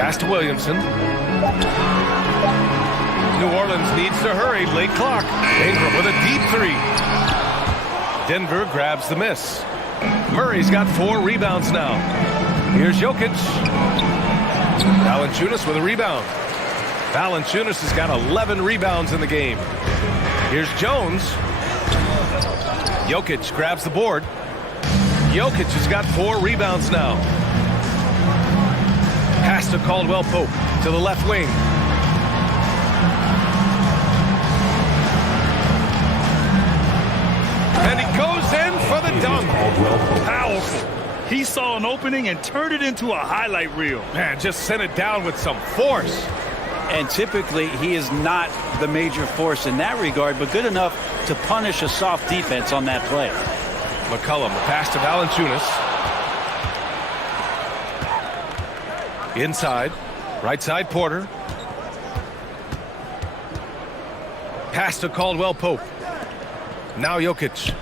Pass to Williamson. New Orleans needs to hurry. Late clock. Ingram with a deep 3. Denver grabs the miss. Murray's got 4 rebounds now. Here's Jokic. Valanciunas with a rebound. Valanciunas has got 11 rebounds in the game. Here's Jones. Jokic grabs the board. Jokic has got 4 rebounds now. Pass to Caldwell Pope to the left wing. And he goes in for the dunk. Powerful. He saw an opening and turned it into a highlight reel. Man, just sent it down with some force. And typically, he is not the major force in that regard, but good enough to punish a soft defense on that play. McCollum, pass to Valanciunas. Inside. Right side, Porter. Pass to Caldwell Pope. Now Jokic.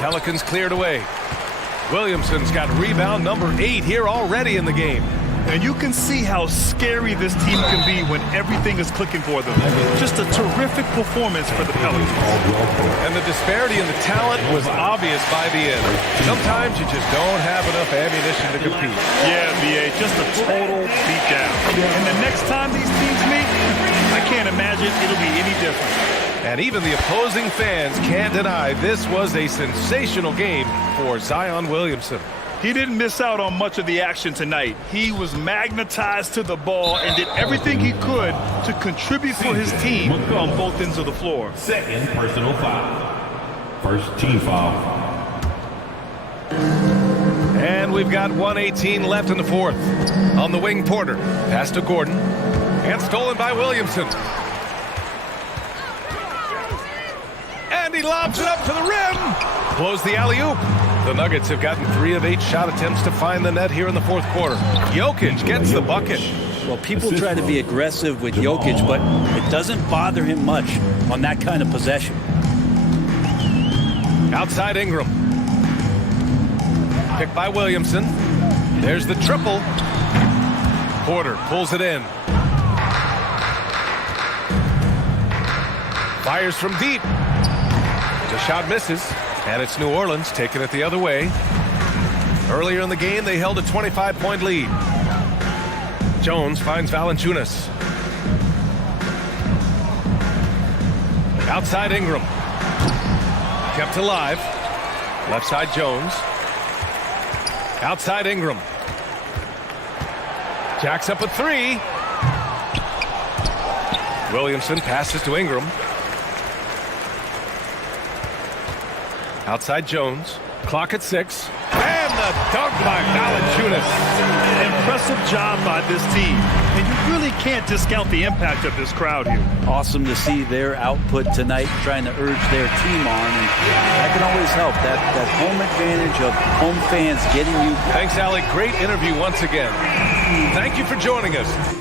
Pelicans cleared away. Williamson's got rebound number 8 here already in the game. And you can see how scary this team can be when everything is clicking for them. Just a terrific performance for the Pelicans. And the disparity in the talent was obvious by the end. Sometimes you just don't have enough ammunition to compete. Yeah, BA, just a total beatdown. And the next time these teams meet, I can't imagine it'll be any different. And even the opposing fans can't deny this was a sensational game for Zion Williamson. He didn't miss out on much of the action tonight. He was magnetized to the ball and did everything he could to contribute for his team on both ends of the floor. Second personal foul. First team foul. And we've got 1:18 left in the fourth. On the wing, Porter. Pass to Gordon. And stolen by Williamson. And he He lobs it up to the rim. Blows the alley-oop. The Nuggets have gotten 3 of 8 shot attempts to find the net here in the fourth quarter. Jokic gets the bucket. Well, people try to be aggressive with Jokic, but it doesn't bother him much on that kind of possession. Outside Ingram. Picked by Williamson. There's the triple. Porter pulls it in. Fires from deep. The shot misses, and it's New Orleans taking it the other way. Earlier in the game, they held a 25-point lead. Jones finds Valanciunas. Outside Ingram. Kept alive. Left side Jones. Outside Ingram. Jacks up a 3. Williamson passes to Ingram. Outside Jones. Clock at 6. And the dunk by Valanciunas. Impressive job by this team. And you really can't discount the impact of this crowd here. Awesome to see their output tonight, trying to urge their team on. And that can always help. That home advantage of home fans getting you. Thanks, Allie. Great interview once again. Thank you for joining us.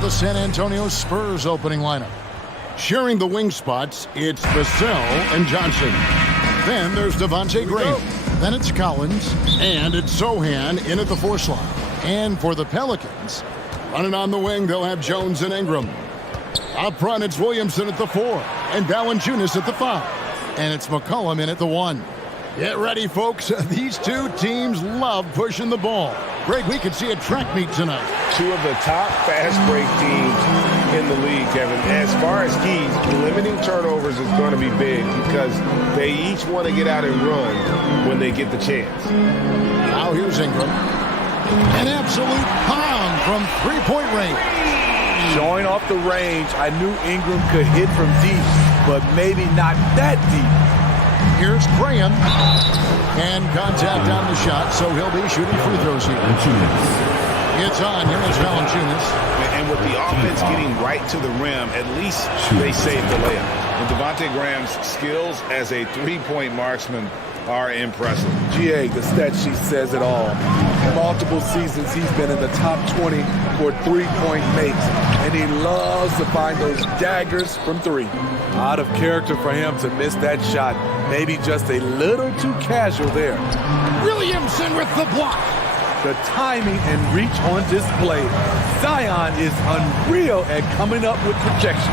The San Antonio Spurs opening lineup. Sharing the wing spots, it's Vassell and Johnson. Then there's Devontae Graham. Then it's Collins. And it's Sohan in at the 4 slot. And for the Pelicans, running on the wing, they'll have Jones and Ingram. Up front, it's Williamson at the 4. And Valanciunas at the 5. And it's McCollum in at the 1. Get ready, folks. These two teams love pushing the ball. Greg, we could see a track meet tonight. Two of the top fast break teams in the league, Kevin. As far as keys, limiting turnovers is going to be big because they each want to get out and run when they get the chance. Now here's Ingram. An absolute bomb from three-point range. Showing off the range, I knew Ingram could hit from deep, but maybe not that deep. Here's Graham. And contact on the shot, so he'll be shooting free throws here. It's on. Here is Valanciunas. And with the offense getting right to the rim, at least they saved the layup. And Devontae Graham's skills as a three-point marksman are impressive. GA, the stat sheet says it all. Multiple seasons he's been in the top 20 for three-point makes, and he loves to find those daggers from three. Out of character for him to miss that shot. Maybe just a little too casual there. Williamson with the block. The timing and reach on display. Zion is unreal at coming up with projection.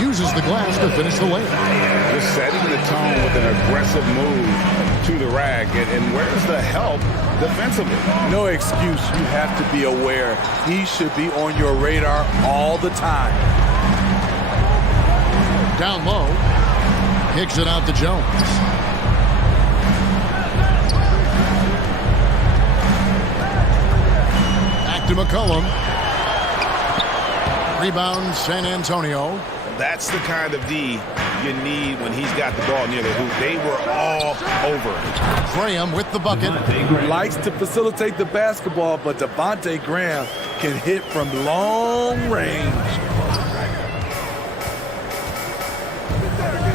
Uses the glass to finish the layup. Just setting the tone with an aggressive move to the rack. And where's the help defensively? No excuse. You have to be aware. He should be on your radar all the time. Down low. Kicks it out to Jones. Back to McCollum. Rebound San Antonio. That's the kind of D you need when he's got the ball near the hoop. They were all over it. Graham with the bucket. Likes to facilitate the basketball, but Devontae Graham can hit from long range.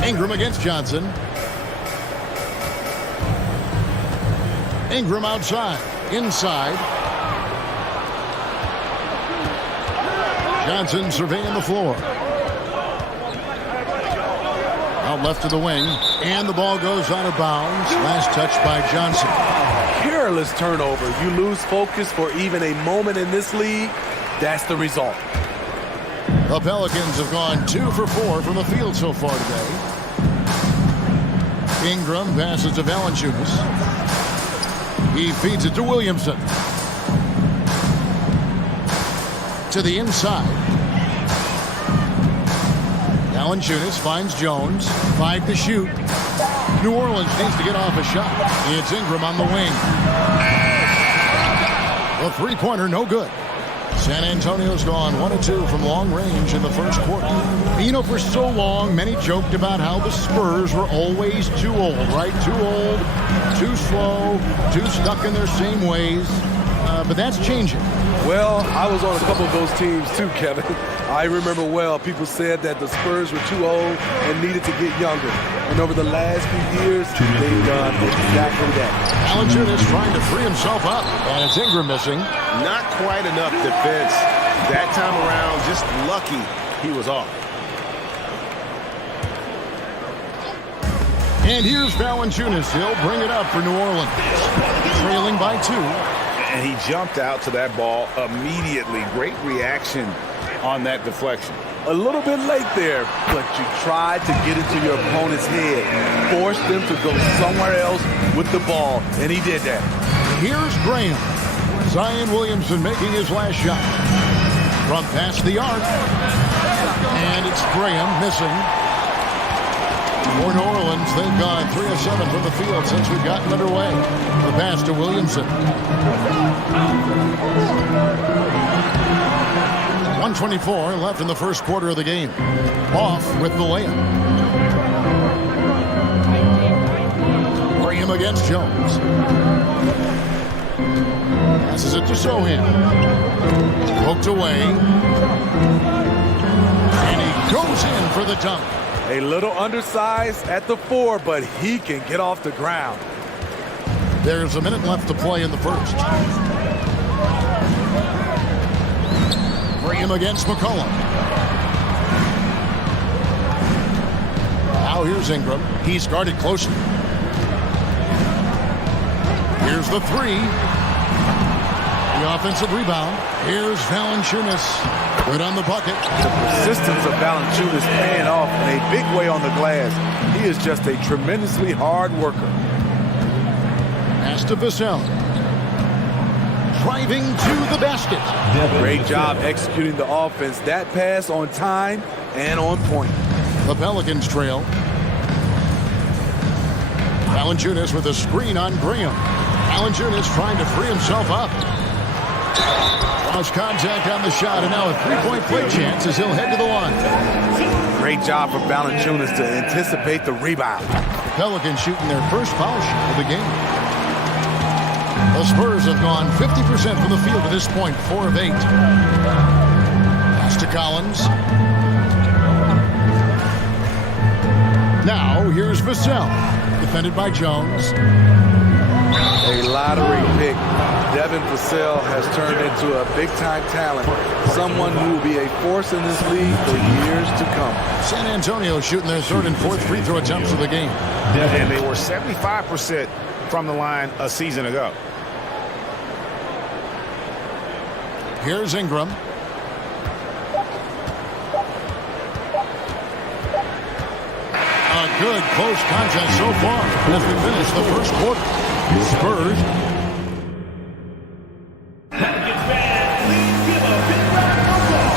Ingram against Johnson. Ingram outside. Inside. Johnson surveying the floor. Out left to the wing. And the ball goes out of bounds. Last touch by Johnson. Careless turnover. You lose focus for even a moment in this league. That's the result. The Pelicans have gone 2 for 4 from the field so far today. Ingram passes to Valanciunas. He feeds it to Williamson. To the inside. Valanciunas finds Jones. 5 to shoot. New Orleans needs to get off a shot. It's Ingram on the wing. The three-pointer no good. San Antonio's gone 1 of 2 from long range in the first quarter. You know, for so long, many joked about how the Spurs were always too old, right? Too old, too slow, too stuck in their same ways. But that's changing. Well, I was on a couple of those teams too, Kevin. I remember well, people said that the Spurs were too old and needed to get younger. And over the last few years, they've done exactly that. Valanciunas trying to free himself up, and it's Ingram missing. Not quite enough defense. That time around, just lucky he was off. And here's Valanciunas. He'll bring it up for New Orleans. Trailing by 2. And he jumped out to that ball immediately. Great reaction on that deflection. A little bit late there, but you tried to get into your opponent's head. Forced them to go somewhere else with the ball, and he did that. Here's Graham. Zion Williamson making his last shot. From past the arc. And it's Graham missing. For New Orleans, they've gone 3 of 7 from the field since we've gotten underway. The pass to Williamson. 1:24 left in the first quarter of the game. Off with the layup. Graham against Jones. Passes it to Sohan. Poked away. And he goes in for the dunk. A little undersized at the 4, but he can get off the ground. There's a minute left to play in the first. Graham against McCollum. Now here's Ingram. He's guarded closely. Here's the 3. The offensive rebound. Here's Valanciunas. Good on the bucket. The persistence of Valanciunas paying off in a big way on the glass. He is just a tremendously hard worker. Pass to Vassell. Driving to the basket. Great job executing the offense. That pass on time and on point. The Pelicans trail. Valanciunas with a screen on Graham. Valanciunas trying to free himself up. Lost contact on the shot, and now a three-point play chance as he'll head to the line. Great job for Valanciunas to anticipate the rebound. Pelicans shooting their first foul shot of the game. The Spurs have gone 50% from the field to this point, 4 of 8. Pass to Collins. Now here's Vassell, defended by Jones. A lottery pick. Devin Vassell has turned into a big-time talent, someone who will be a force in this league for years to come. San Antonio shooting their third and fourth free throw attempts of the game. And they were 75% from the line a season ago. Here's Ingram. A good close contest so far as we finish the first quarter. Spurs.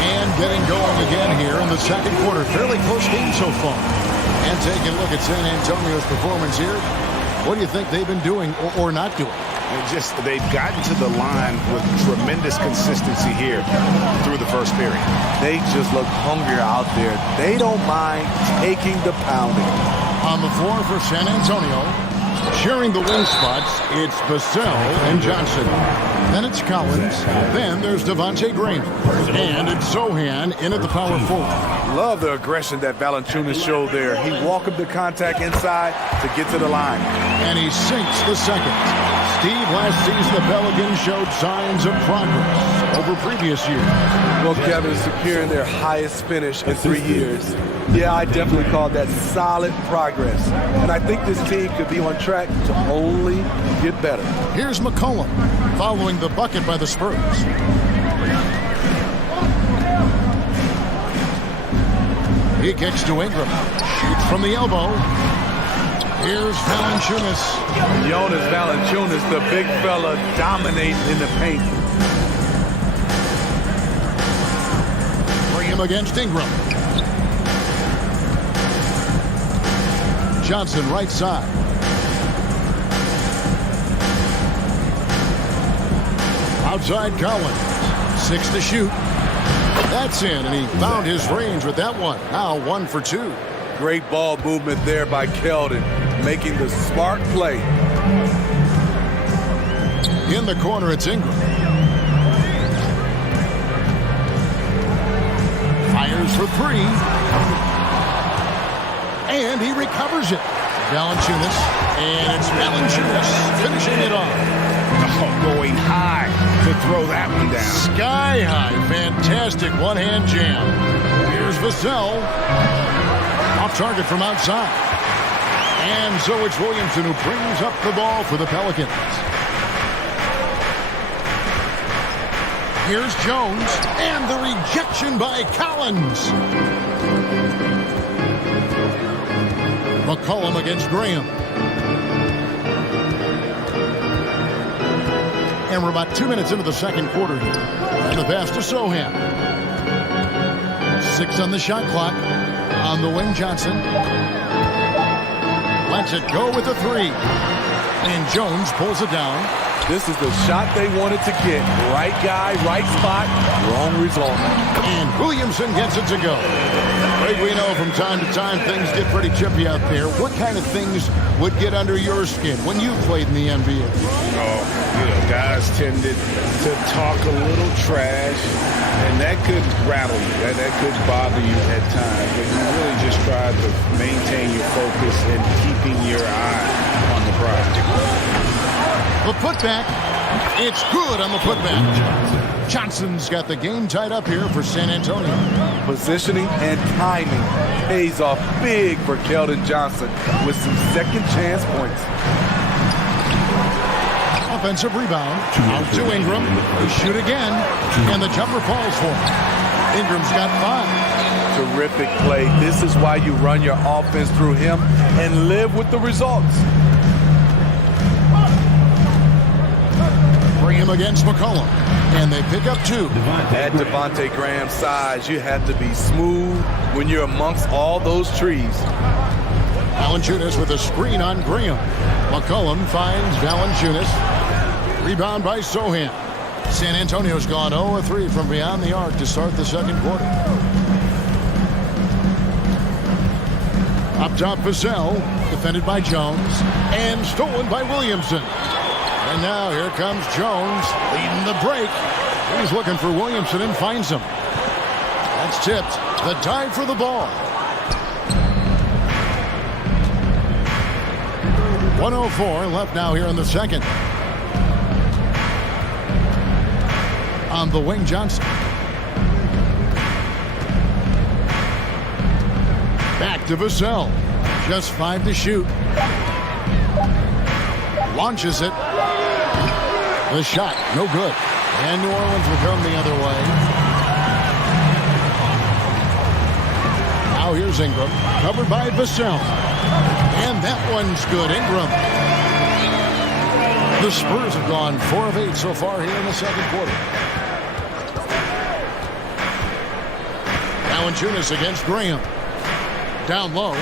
And getting going again here in the second quarter. Fairly close game so far. And taking a look at San Antonio's performance here. What do you think they've been doing or not doing? They've gotten to the line with tremendous consistency here through the first period. They just look hungrier out there. They don't mind taking the pounding. On the floor for San Antonio, sharing the wing spots, it's Vassell and Johnson. Then it's Collins. Then there's Devontae Graham. And it's Sohan in at the power forward. Love the aggression that Valanciunas showed there. He welcomed the contact inside to get to the line. And he sinks the second. Steve, last season the Pelicans showed signs of progress over previous years. Well, Kevin, securing their highest finish in 3 years. Yeah, I definitely call that solid progress. And I think this team could be on track to only get better. Here's McCollum following the bucket by the Spurs. He kicks to Ingram. Shoots from the elbow. Here's Valanciunas. Jonas Valanciunas, the big fella, dominating in the paint. Graham against Ingram. Johnson right side. Outside Collins. 6 to shoot. That's in, and he found his range with that one. Now 1 for 2. Great ball movement there by Keldon, making the smart play. In the corner, it's Ingram. Fires for 3. And he recovers it. Valanciunas. And it's Valanciunas finishing it off. Oh, going high to throw that one down. Sky high. Fantastic one-hand jam. Here's Vassell. Off target from outside. And so it's Williamson who brings up the ball for the Pelicans. Here's Jones. And the rejection by Collins. McCollum against Graham. And we're about 2 minutes into the second quarter here. And the pass to Sohan. 6 on the shot clock. On the wing, Johnson. Lets it go with a 3. And Jones pulls it down. This is the shot they wanted to get. Right guy, right spot, wrong result. And Williamson gets it to go. Greg, we know from time to time things get pretty chippy out there. What kind of things would get under your skin when you played in the NBA? Guys tended to talk a little trash, and that could rattle you. That could bother you at times. But you really just try to maintain your focus and keeping your eye on the prize. The putback. It's good on the putback. Johnson's got the game tied up here for San Antonio. Positioning and timing pays off big for Keldon Johnson with some second chance points. offensive rebound. Out to Ingram. He shoot again. And the jumper falls for him. Ingram's got 5. Terrific play. This is why you run your offense through him and live with the results. Graham against McCollum. And they pick up 2. At Devontae Graham's size, you have to be smooth when you're amongst all those trees. Valanciunas with a screen on Graham. McCollum finds Valanciunas. Rebound by Sohan. San Antonio's gone 0-3 from beyond the arc to start the second quarter. Up top, Vassell, defended by Jones, and stolen by Williamson. And now here comes Jones, leading the break. He's looking for Williamson and finds him. That's tipped. The dive for the ball. 1:04 left now here in the second. On the wing, Johnson. Back to Vassell. Just 5 to shoot. Launches it. The shot, no good. And New Orleans will come the other way. Now here's Ingram. Covered by Vassell. And that one's good. Ingram. The Spurs have gone 4 of 8 so far here in the second quarter. Valanciunas against Graham. Down low.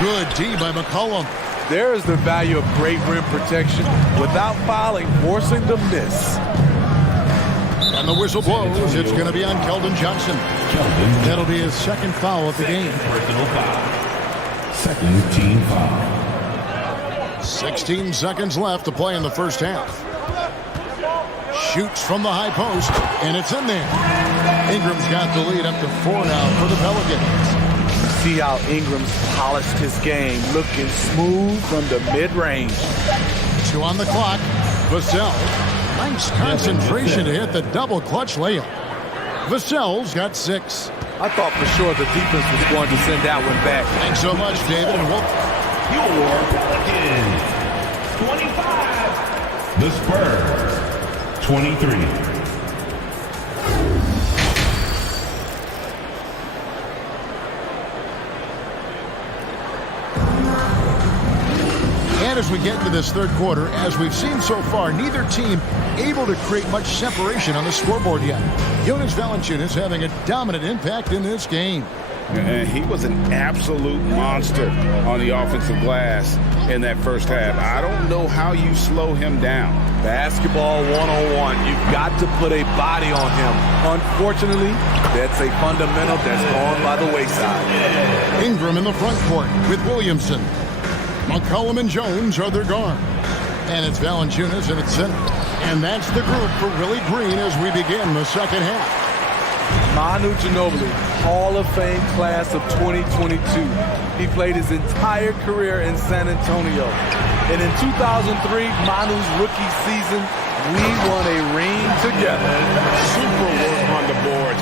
Good D by McCollum. There is the value of great rim protection without fouling, forcing the miss. And the whistle blows. It's going to be on Keldon Johnson. That'll be his second foul of the game. Personal foul. Second team foul. 16 seconds left to play in the first half. Shoots from the high post, and it's in there. Ingram's got the lead up to 4 now for the Pelicans. See how Ingram's polished his game, looking smooth from the mid-range. 2 on the clock. Vassell. Nice concentration to hit the double clutch layup. Vassell's got 6. I thought for sure the defense was going to send that one back. Thanks so much, David. And Your Pelicans. The Spurs. 23. And as we get into this third quarter, as we've seen so far, neither team able to create much separation on the scoreboard yet. Jonas Valanciunas having a dominant impact in this game. And he was an absolute monster on the offensive glass in that first half. I don't know how you slow him down. Basketball 101. You've got to put a body on him. Unfortunately, that's a fundamental that's gone by the wayside. Ingram in the front court with Williamson. McCollum and Jones are their guards. And it's Valanciunas in its center. And that's the group for Willie Green as we begin the second half. Manu Ginobili, Hall of Fame class of 2022. He played his entire career in San Antonio. And in 2003, Manu's rookie season, we won a ring together. Super work on the boards.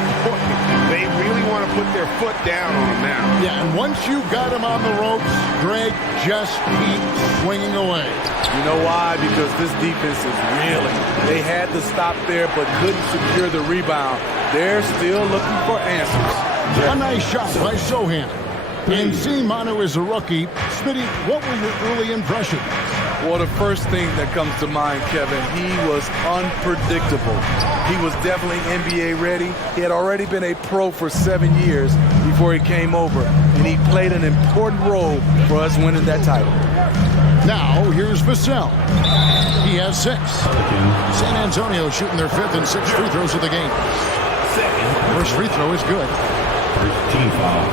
They really want to put their foot down on him now. Yeah, and once you got him on the ropes, Greg, just keep swinging away. You know why? Because this defense is reeling. They had to stop there but couldn't secure the rebound. They're still looking for answers. A nice shot by Sohan. And seeing Manu as a rookie, Smitty, what were your early impressions? Well, the first thing that comes to mind, Kevin, he was unpredictable. He was definitely NBA ready. He had already been a pro for 7 years before he came over, and he played an important role for us winning that title. Now, here's Vassell. He has 6. San Antonio shooting their 5th and 6th free throws of the game. First free throw is good. First team foul.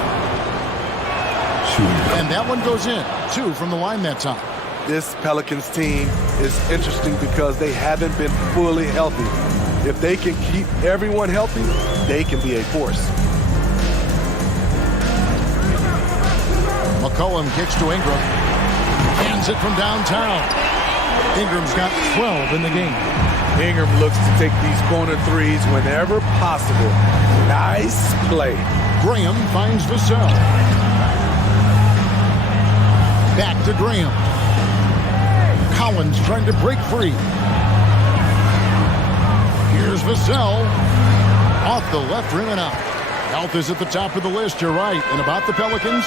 And that one goes in. 2 from the line that time. This Pelicans team is interesting because they haven't been fully healthy. If they can keep everyone healthy, they can be a force. McCollum kicks to Ingram. Hands it from downtown. Ingram's got 12 in the game. Ingram looks to take these corner threes whenever possible. Nice play. Graham finds Vassell. Back to Graham. Collins trying to break free. Here's Vassell. Off the left rim and out. Health is at the top of the list, you're right. And about the Pelicans,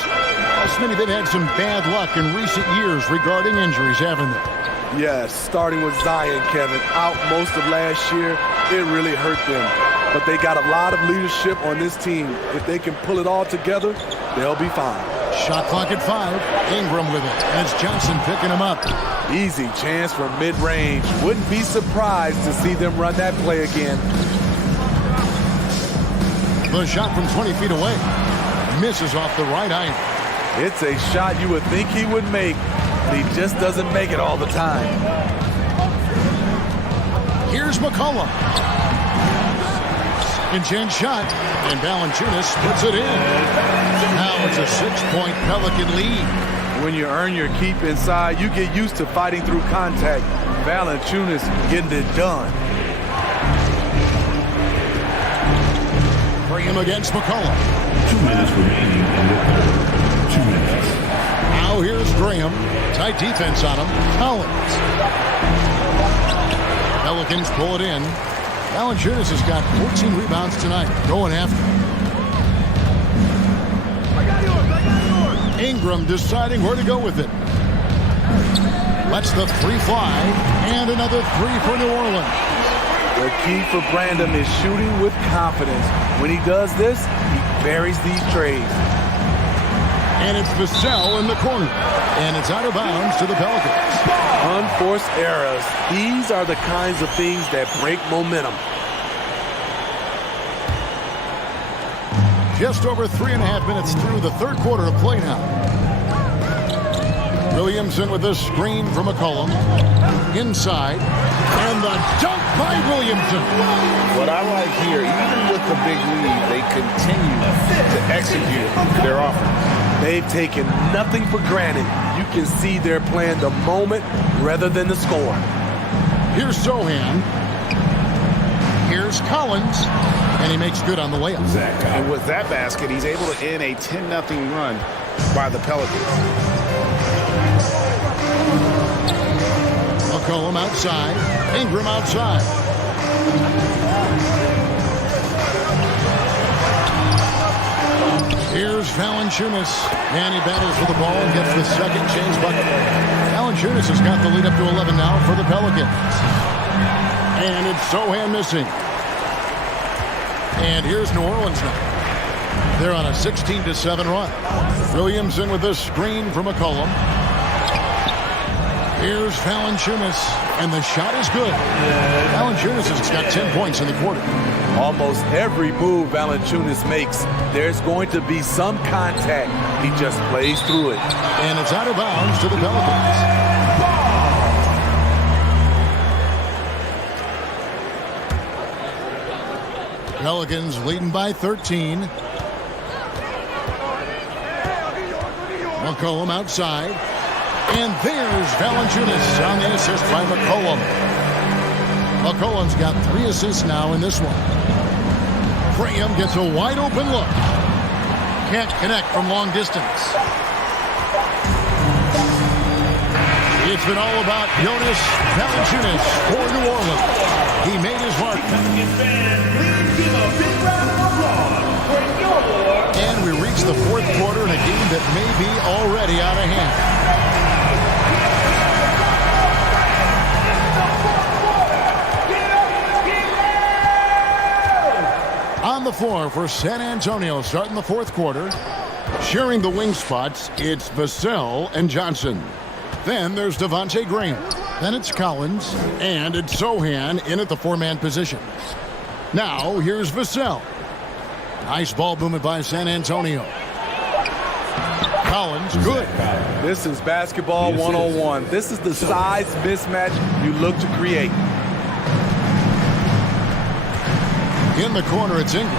Smitty, they've had some bad luck in recent years regarding injuries, haven't they? Yes, starting with Zion, Kevin, out most of last year, it really hurt them. But they got a lot of leadership on this team. If they can pull it all together, they'll be fine. Shot clock at 5. Ingram with it. And it's Johnson picking him up. Easy chance from mid-range. Wouldn't be surprised to see them run that play again. The shot from 20 feet away. Misses off the right eye. It's a shot you would think he would make, but he just doesn't make it all the time. Here's McCollum. In-change shot, and Valanciunas puts it in. Now it's a 6-point Pelican lead. When you earn your keep inside, you get used to fighting through contact. Valanciunas getting it done. Graham against McCollum. 2 minutes remaining in the third. 2 minutes. Now here's Graham. Tight defense on him. Collins. Pelicans pull it in. Valanciunas has got 14 rebounds tonight. Going after him. Ingram deciding where to go with it. Lets the 3 fly. And another 3 for New Orleans. The key for Brandon is shooting with confidence. When he does this, he buries these trades. And it's Vassell in the corner. And it's out of bounds to the Pelicans. Unforced errors. These are the kinds of things that break momentum. Just over 3.5 minutes through the third quarter of play now. Williamson with a screen from McCollum. Inside. And the dunk by Williamson. What I like here, even with the big lead, they continue to execute their offense. They've taken nothing for granted. You can see they're playing the moment rather than the score. Here's Sohan. Here's Collins. And he makes good on the layup. And with that basket, he's able to end a 10-0 run by the Pelicans. McCollum outside. Ingram outside. Here's Valanciunas. And he battles for the ball and gets the second change bucket. Valanciunas has got the lead up to 11 now for the Pelicans. And it's Sohan missing. And here's New Orleans now. They're on a 16-7 run. Williamson with a screen for McCollum. Here's Valanciunas, and the shot is good. Valanciunas has got 10 points in the quarter. Almost every move Valanciunas makes, there's going to be some contact. He just plays through it. And it's out of bounds to the Pelicans. Pelicans leading by 13. McCollum outside. And there's Valanciunas on the assist by McCollum. McCollum's got 3 assists now in this one. Graham gets a wide open look. Can't connect from long distance. It's been all about Jonas Valanciunas for New Orleans. He made his mark. And we reach the fourth quarter in a game that may be already out of hand. On the floor for San Antonio starting the fourth quarter. Sharing the wing spots, it's Vassell and Johnson. Then there's Devontae Graham. Then it's Collins. And it's Sohan in at the 4-man position. Now here's Vassell. Nice ball movement by San Antonio. Collins, good. This is basketball 101. This is the size mismatch you look to create. In the corner, it's Ingram.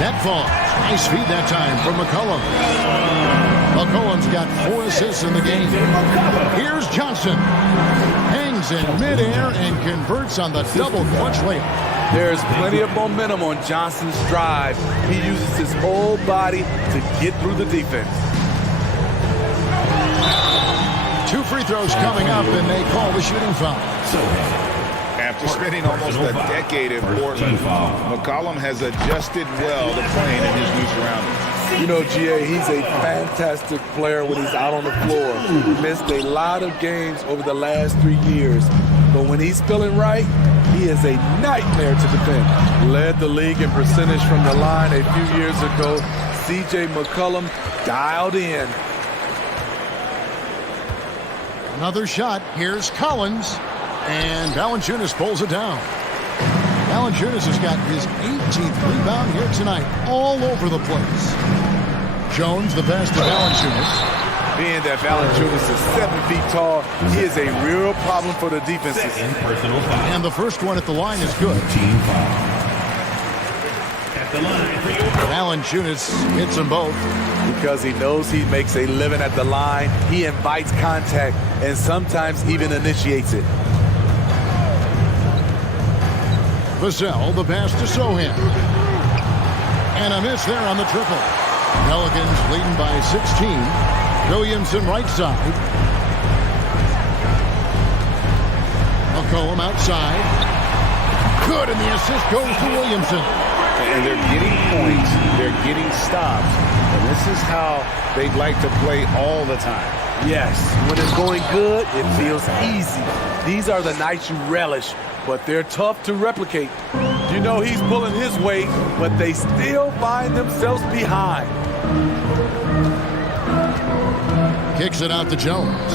That falls. Nice feed that time from McCollum. McCollum's got 4 assists in the game. Here's Johnson. Hangs in midair and converts on the double clutch layup. There's plenty of momentum on Johnson's drive. He uses his whole body to get through the defense. 2 free throws coming up, and they call the shooting foul. After spending almost a decade in Portland, McCollum has adjusted well to playing in his new surroundings. You know, GA, he's a fantastic player when he's out on the floor. He missed a lot of games over the last 3 years. But when he's feeling right, he is a nightmare to defend. Led the league in percentage from the line a few years ago. C.J. McCollum dialed in. Another shot. Here's Collins. And Valanciunas pulls it down. Valanciunas has got his 18th rebound here tonight, all over the place. Jones, the pass to Valanciunas. Being that Valanciunas is 7 feet tall, he is a real problem for the defenses. And the first one at the line is good. Valanciunas hits them both. Because he knows he makes a living at the line, he invites contact and sometimes even initiates it. Vassell, the pass to Sohan. And a miss there on the triple. Pelicans leading by 16. Williamson right side. McCollum outside. Good, and the assist goes to Williamson. And they're getting points, they're getting stops, and this is how they'd like to play all the time. Yes, when it's going good, it feels easy. These are the nights you relish, but they're tough to replicate. You know he's pulling his weight, but they still find themselves behind. Kicks it out to Jones.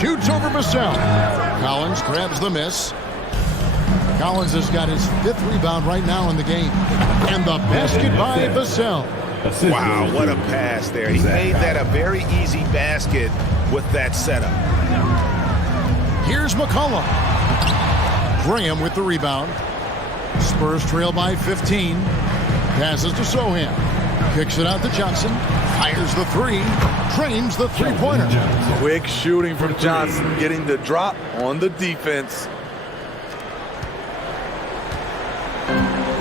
Shoots over Vassell. Collins grabs the miss. Collins has got his 5th rebound right now in the game. And the basket by Vassell. Wow, what a pass there. He made that a very easy basket with that setup. Here's McCollum. Graham with the rebound. Spurs trail by 15. Passes to Sohan. Kicks it out to Johnson. Fires the 3. Trains the 3-pointer. Quick shooting from Johnson, getting the drop on the defense.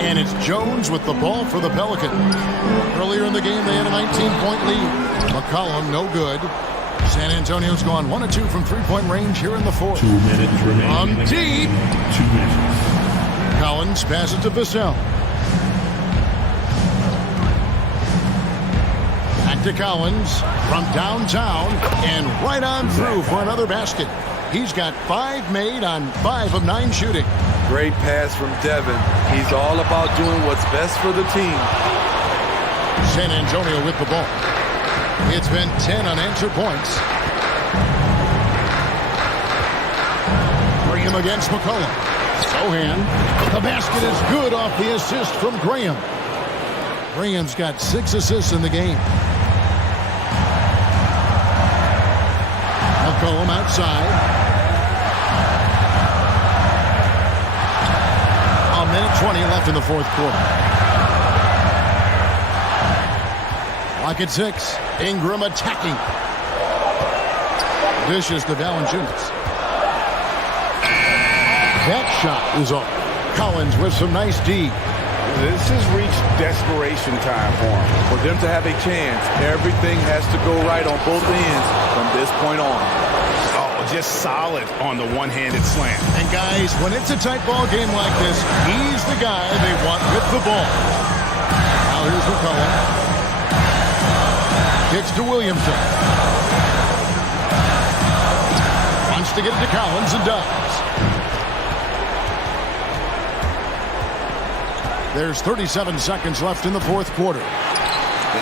And it's Jones with the ball for the Pelicans. Earlier in the game, they had a 19-point lead. McCollum, no good. San Antonio's gone 1 of 2 from 3-point range here in the 4th. 2 minutes remaining. From deep. 2 minutes. Collins passes to Vassell. Back to Collins from downtown and right on through for another basket. He's got 5 made on 5 of 9 shooting. Great pass from Devin. He's all about doing what's best for the team. San Antonio with the ball. It's been 10 unanswered points. Graham against McCollum. Sohan. The basket is good off the assist from Graham. Graham's got 6 assists in the game. McCollum outside. A minute 20 left in the 4th quarter. Lock at 6. Ingram attacking. Dishes to Valanciunas. That shot is off. Collins with some nice D. This has reached desperation time for him. For them to have a chance, everything has to go right on both ends from this point on. Just solid on the one-handed slam. And guys, when it's a tight ball game like this, he's the guy they want with the ball. Now here's McCollum. Kicks to Williamson. Wants to get it to Collins and does. There's 37 seconds left in the 4th quarter.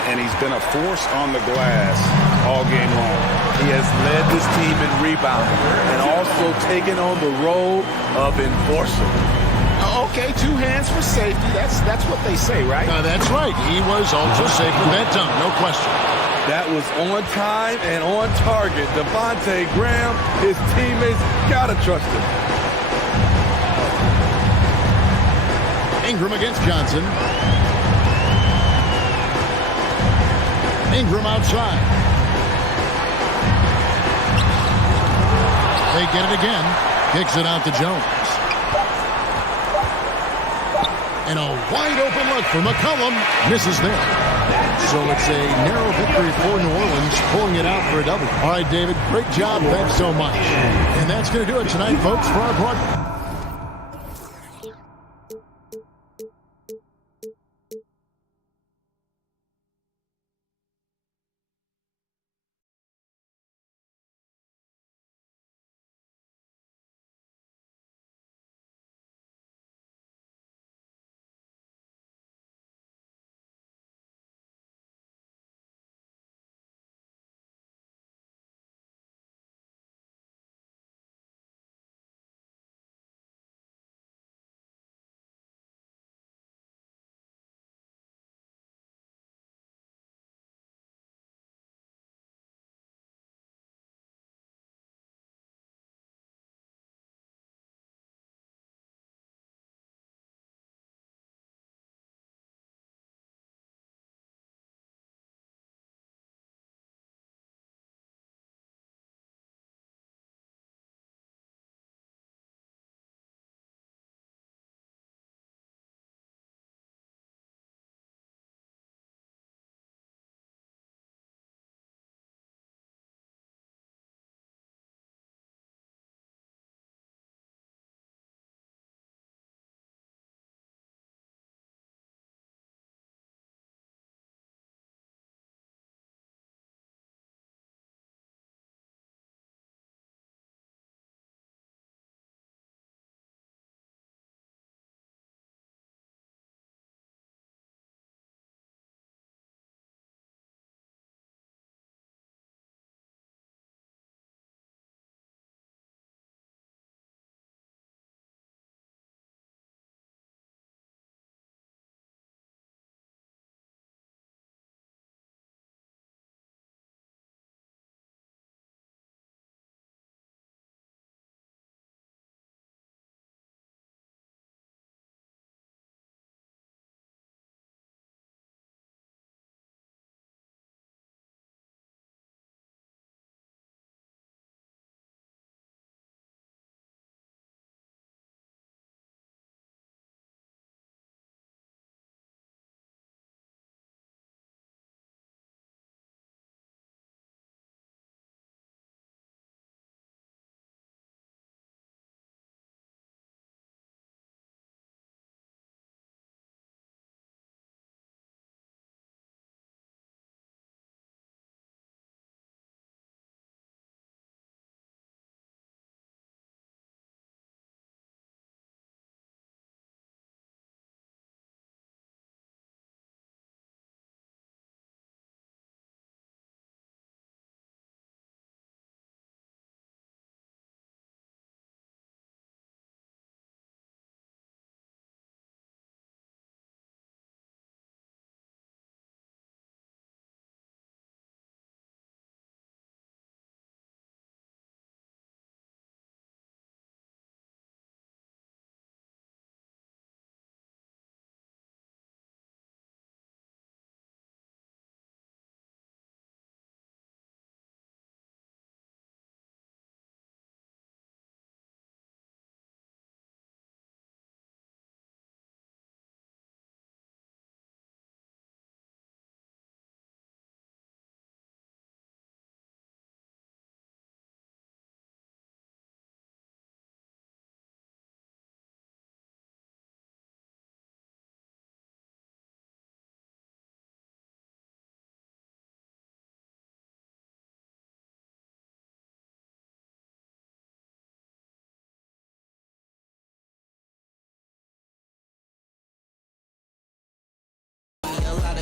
And he's been a force on the glass all game long. He has led this team in rebounding and also taken on the role of enforcer. Okay, 2 hands for safety. That's what they say, right? That's right. He was ultra safe with that dunk, no question. That was on time and on target. Devontae Graham, his teammates, gotta trust him. Ingram against Johnson. Ingram outside. They get it again. Kicks it out to Jones. And a wide open look for McCollum. Misses there. So it's a narrow victory for New Orleans, pulling it out for a double. All right, David, great job. Thanks so much. And that's going to do it tonight, folks, for our broadcast.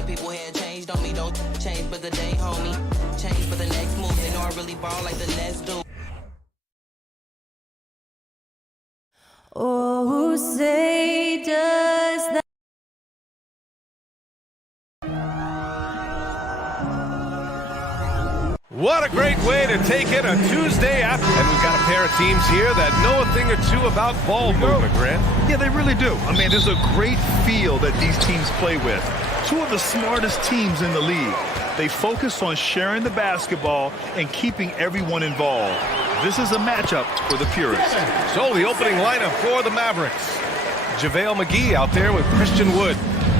People had changed on me, don't change but the day, homie. Change for the next move, they know I really ball like the next dude. Oh, say does that. What a great way to take in a Tuesday after. And we've got a pair of teams here that know a thing or two about ball movement, Grant. Yeah, they really do. I mean, there's a great feel that these teams play with. Two of the smartest teams in the league. They focus on sharing the basketball and keeping everyone involved. This is a matchup for the purists. So the opening lineup for the Mavericks. JaVale McGee out there with Christian Wood.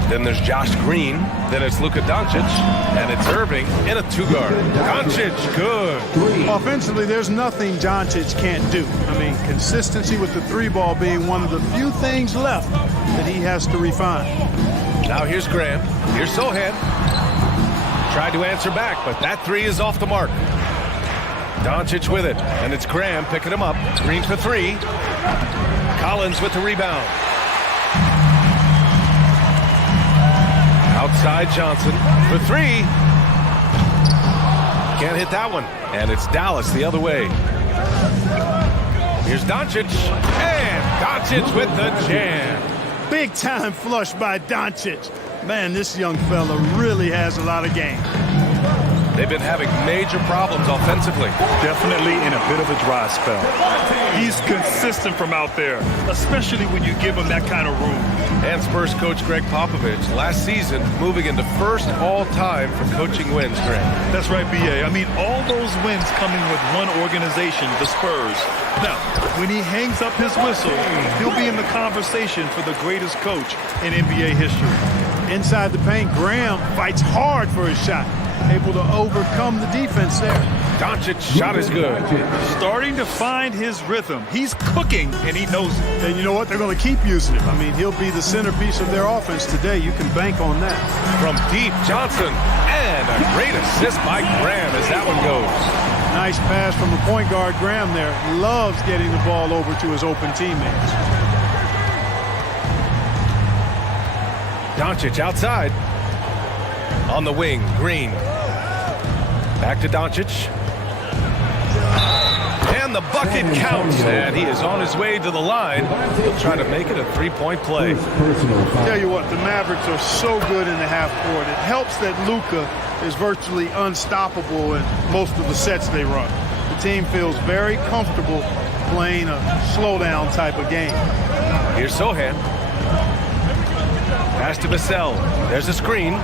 Then there's Josh Green. Then it's Luka Doncic. And it's Irving in a 2-guard. Doncic, good. Offensively, there's nothing Doncic can't do. I mean, consistency with the 3-ball being one of the few things left that he has to refine. Now here's Graham. Here's Sohan. Tried to answer back, but that 3 is off the mark. Doncic with it, and it's Graham picking him up. Green for 3. Collins with the rebound. Outside Johnson for 3. Can't hit that one. And it's Dallas the other way. Here's Doncic. And Doncic with the jam. Big time flush by Doncic. Man, this young fella really has a lot of game. They've been having major problems offensively. Definitely in a bit of a dry spell. He's consistent from out there, especially when you give him that kind of room. And Spurs coach Greg Popovich last season moving into first all-time for coaching wins, Greg. That's right, B.A. I mean, all those wins coming with one organization, the Spurs. Now, when he hangs up his whistle, he'll be in the conversation for the greatest coach in NBA history. Inside the paint, Graham fights hard for his shot. Able to overcome the defense there. Doncic's shot is good. Starting to find his rhythm. He's cooking, and he knows it. And you know what? They're going to keep using him. I mean, he'll be the centerpiece of their offense today. You can bank on that. From deep, Johnson. And a great assist by Graham as that one goes. Nice pass from the point guard. Graham there loves getting the ball over to his open teammates. Doncic outside. On the wing, Green. Back to Doncic. And the bucket counts. And he is on his way to the line. He'll try to make it a 3-point play. Tell you what, the Mavericks are so good in the half court. It helps that Luka is virtually unstoppable in most of the sets they run. The team feels very comfortable playing a slowdown type of game. Here's Sohan. Pass to Vassell. There's a screen.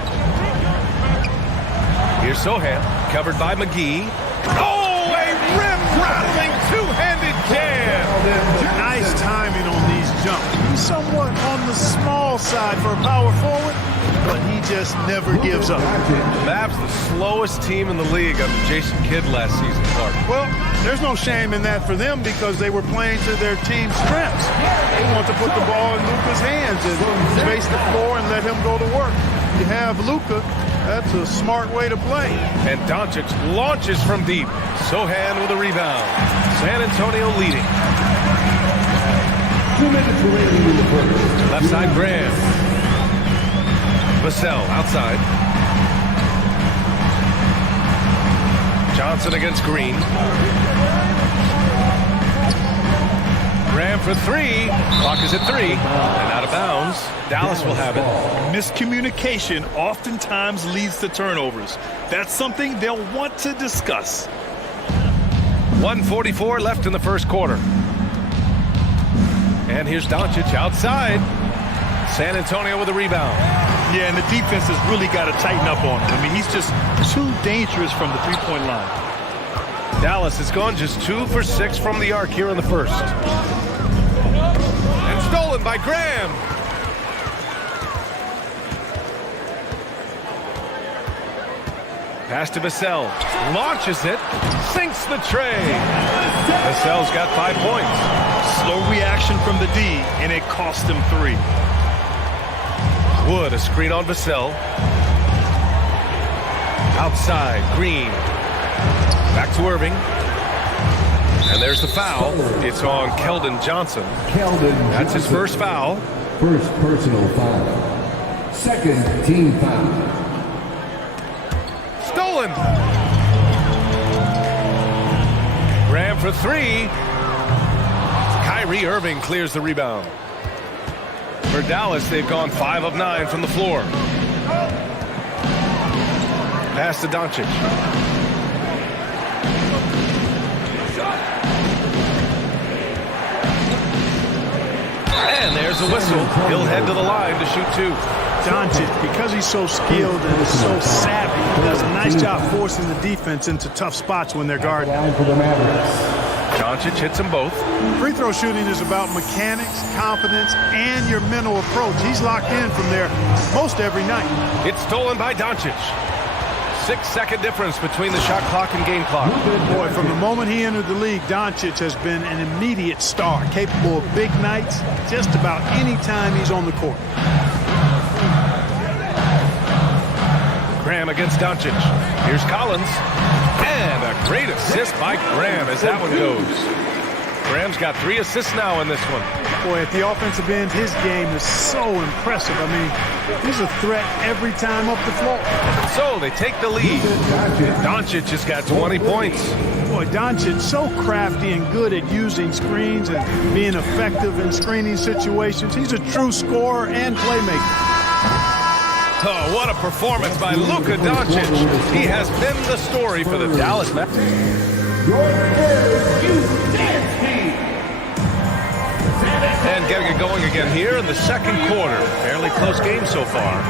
Here's Sohan, covered by McGee. Oh, a rim-rattling two-handed jam! Nice timing on these jumps. He's somewhat on the small side for a power forward, but he just never gives up. Mavs the slowest team in the league under Jason Kidd last season, Clark. Well, there's no shame in that for them because they were playing to their team's strengths. They want to put the ball in Luka's hands and space the floor and let him go to work. You have Luka. That's a smart way to play. And Doncic launches from deep. Sohan with a rebound. San Antonio leading. 2 minutes remaining in the first. Left side, Graham. Vassell outside. Johnson against Green. Graham for 3. Clock is at 3. And out of bounds. Dallas will have it. Miscommunication oftentimes leads to turnovers. That's something they'll want to discuss. 1:44 left in the first quarter. And here's Doncic outside. San Antonio with a rebound. Yeah, and the defense has really got to tighten up on him. I mean, he's just too dangerous from the three-point line. Dallas has gone just 2 for 6 from the arc here in the first. And stolen by Graham. Pass to Vassell. Launches it. Sinks the tray. Vassell's got 5 points. Slow reaction from the D, and it cost him 3. Wood, a screen on Vassell. Outside, Green. Back to Irving. And there's the foul. It's on Keldon Johnson. That's his first foul. First personal foul. Second team foul. Stolen. Graham for 3. Kyrie Irving clears the rebound. For Dallas, they've gone 5 of 9 from the floor. Pass to Doncic. And there's a whistle. He'll head to the line to shoot 2. Doncic, because he's so skilled and so savvy, he does a nice job forcing the defense into tough spots when they're guarding. Doncic hits them both. Free throw shooting is about mechanics, confidence, and your mental approach. He's locked in from there most every night. It's stolen by Doncic. 6-second difference between the shot clock and game clock. Boy, from the moment he entered the league, Doncic has been an immediate star, capable of big nights just about any time he's on the court. Graham against Doncic. Here's Collins. And a great assist by Graham as that one goes. Graham's got 3 assists now in this one. Boy, at the offensive end, his game is so impressive. I mean, he's a threat every time up the floor. So they take the lead. Doncic has got 20 points. Boy, Doncic so crafty and good at using screens and being effective in screening situations. He's a true scorer and playmaker. Oh, what a performance by Luka Doncic. He has been the story for the Dallas Mavericks. And getting it going again here in the second quarter. Fairly close game so far.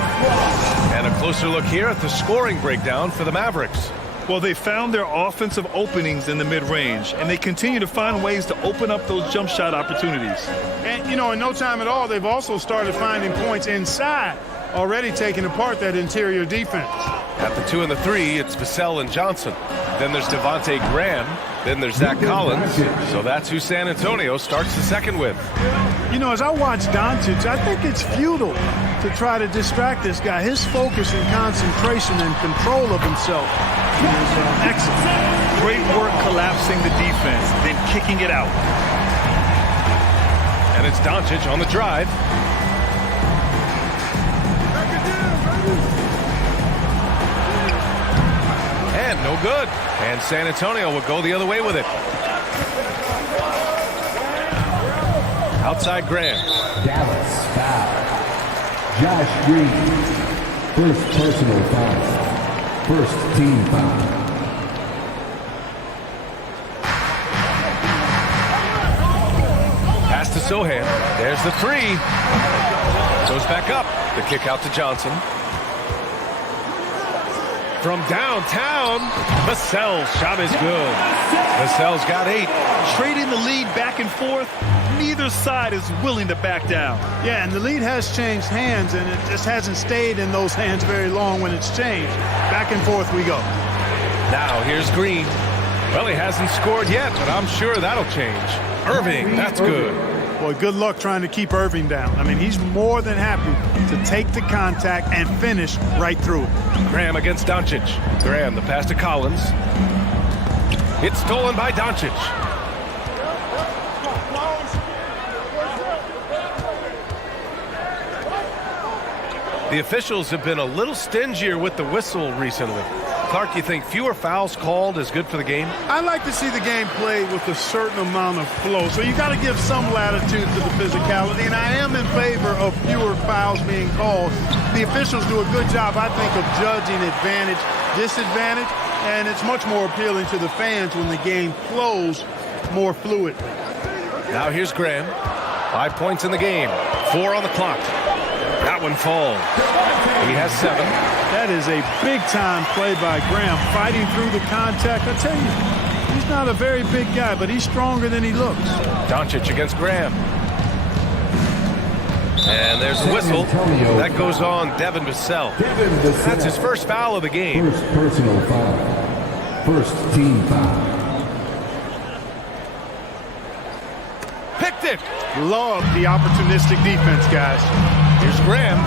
And a closer look here at the scoring breakdown for the Mavericks. Well, they found their offensive openings in the mid-range, and they continue to find ways to open up those jump shot opportunities. And, you know, in no time at all, they've also started finding points inside, already taking apart that interior defense. At the 2 and the 3, it's Vassell and Johnson. Then there's Devontae Graham. Then there's Zach Collins. So that's who San Antonio starts the second with. You know, as I watch Doncic, I think it's futile to try to distract this guy. His focus and concentration and control of himself is excellent. Great work collapsing the defense, then kicking it out. And it's Doncic on the drive. And no good. And San Antonio will go the other way with it. Outside Graham. Dallas foul. Josh Green. First personal foul. First team foul. Pass to Sohan. There's the 3. Goes back up. The kick out to Johnson. From downtown, Vassell's shot is good. Vassell's got 8. Trading the lead back and forth, neither side is willing to back down. Yeah, and the lead has changed hands, and it just hasn't stayed in those hands very long when it's changed. Back and forth we go. Now here's Green. Well, he hasn't scored yet, but I'm sure that'll change. Irving, that's good. Boy, good luck trying to keep Irving down. I mean, he's more than happy to take the contact and finish right through it. Graham against Doncic. Graham, the pass to Collins. It's stolen by Doncic. The officials have been a little stingier with the whistle recently. Clark, you think fewer fouls called is good for the game? I like to see the game played with a certain amount of flow. So you got to give some latitude to the physicality, and I am in favor of fewer fouls being called. The officials do a good job, I think, of judging advantage, disadvantage, and it's much more appealing to the fans when the game flows more fluid. Now here's Graham. 5 points in the game. 4 on the clock. That one falls. He has 7. That is a big-time play by Graham, fighting through the contact. I tell you, he's not a very big guy, but he's stronger than he looks. Doncic against Graham. And there's a whistle. That goes on Devin Vassell. That's his first foul of the game. First personal foul. First team foul. Picked it. Love the opportunistic defense, guys. Here's Graham.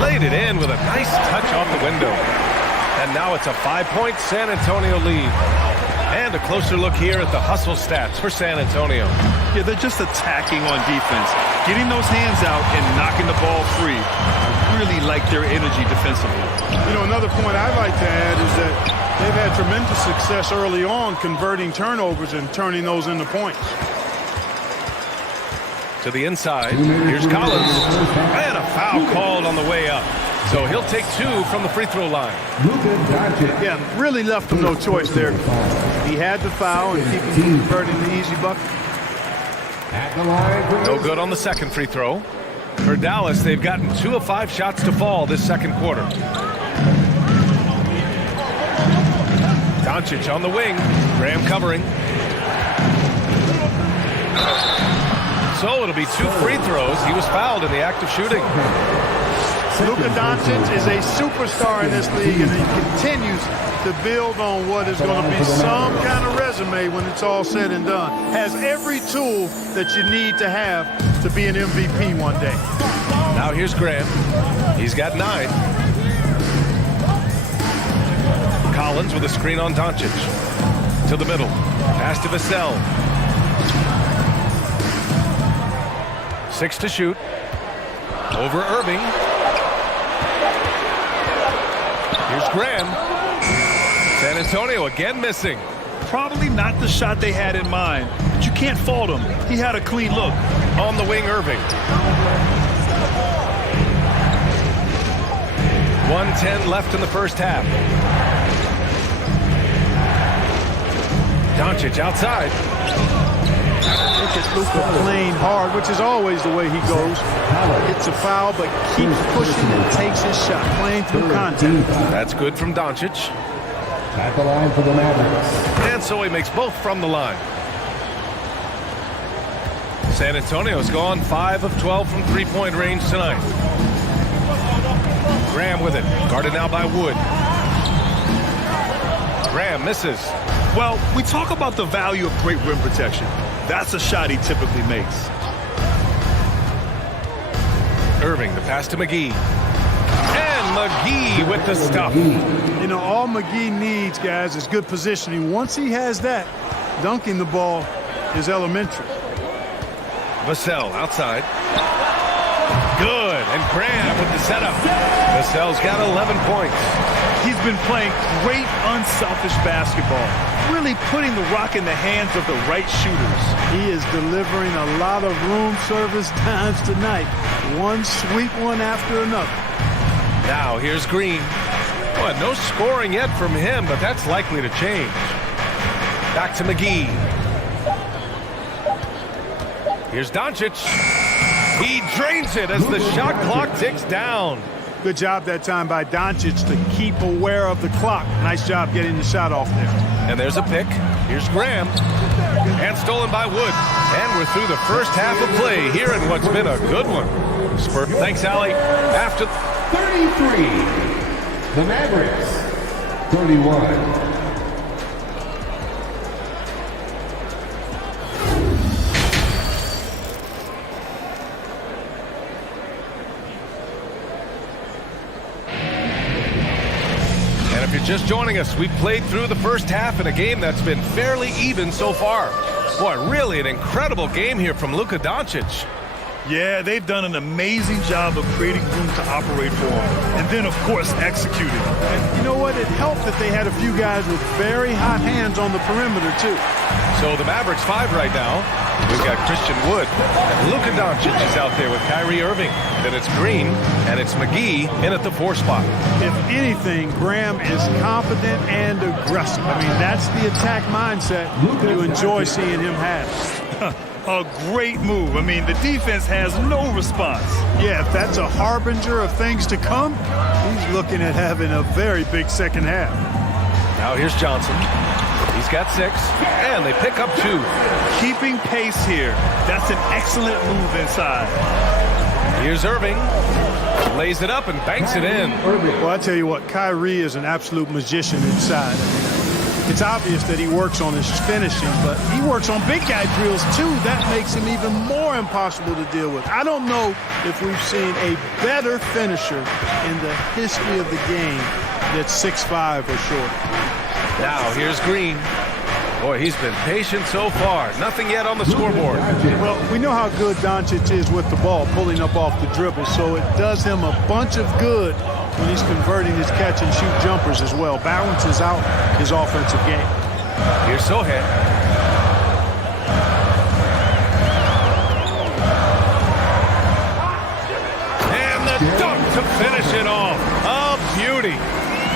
Laid it in with a nice touch off the window. And now it's a 5-point San Antonio lead. And a closer look here at the hustle stats for San Antonio. Yeah, they're just attacking on defense, getting those hands out and knocking the ball free. I really like their energy defensively. You know, another point I'd like to add is that they've had tremendous success early on converting turnovers and turning those into points. To the inside, here's Collins, and a foul called on the way up. So he'll take 2 from the free throw line. Yeah, really left him no choice there. He had the foul and keep him converting the easy bucket. No good on the second free throw. For Dallas, they've gotten 2 of 5 shots to fall this second quarter. Doncic on the wing, Graham covering. So it'll be 2 free throws. He was fouled in the act of shooting. Luka Doncic is a superstar in this league, and he continues to build on what is going to be some kind of resume when it's all said and done. Has every tool that you need to have to be an MVP one day. Now here's Grant. He's got 9. Collins with a screen on Doncic. To the middle. Pass to Vassell. 6 to shoot. Over Irving. Here's Graham. San Antonio again missing. Probably not the shot they had in mind, but you can't fault him. He had a clean look. On the wing, Irving. 1:10 left in the first half. Doncic outside. Look at Luka playing hard, which is always the way he goes. Gets a foul, but keeps pushing and takes his shot, playing through contact. That's good from Doncic. At the line for the Mavericks. And so he makes both from the line. San Antonio's gone 5 of 12 from three-point range tonight. Graham with it. Guarded now by Wood. Graham misses. Well, we talk about the value of great rim protection. That's a shot he typically makes. Irving, the pass to McGee. And McGee with the stuff. You know, all McGee needs, guys, is good positioning. Once he has that, dunking the ball is elementary. Vassell outside. Good. And Graham with the setup. Vassell's got 11 points. He's been playing great unselfish basketball, really putting the rock in the hands of the right shooters. He is delivering a lot of room service times tonight. One sweet one after another. Now here's Green. Well, no scoring yet from him, but that's likely to change. Back to McGee. Here's Doncic. He drains it as the shot clock ticks down. Good job that time by Doncic to keep aware of the clock. Nice job getting the shot off there. And there's a pick. Here's Graham. And stolen by Wood. And we're through the first half of play here in what's been a good one. Thanks, Allie. After 33. The Mavericks. 31. If you're just joining us, we've played through the first half in a game that's been fairly even so far. Boy, really an incredible game here from Luka Doncic. Yeah, they've done an amazing job of creating room to operate for him. And then, of course, executing. And you know what? It helped that they had a few guys with very hot hands on the perimeter, too. So the Mavericks 5 right now. We've got Christian Wood. And Luka Doncic is out there with Kyrie Irving. Then it's Green, and it's McGee in at the 4 spot. If anything, Graham is confident and aggressive. I mean, that's the attack mindset you enjoy seeing him have. A great move. I mean, the defense has no response. Yeah, if that's a harbinger of things to come, he's looking at having a very big second half. Now here's Johnson. He's got 6, and they pick up 2. Keeping pace here. That's an excellent move inside. Here's Irving. Lays it up and banks it in. Well, I tell you what, Kyrie is an absolute magician inside. It's obvious that he works on his finishing, but he works on big guy drills, too. That makes him even more impossible to deal with. I don't know if we've seen a better finisher in the history of the game that's 6'5" or shorter. Now, here's Green. Boy, he's been patient so far. Nothing yet on the scoreboard. Well, we know how good Doncic is with the ball, pulling up off the dribble, so it does him a bunch of good when he's converting his catch-and-shoot jumpers as well. Balances out his offensive game. Here's Sohan. And the dunk to finish it off. A beauty.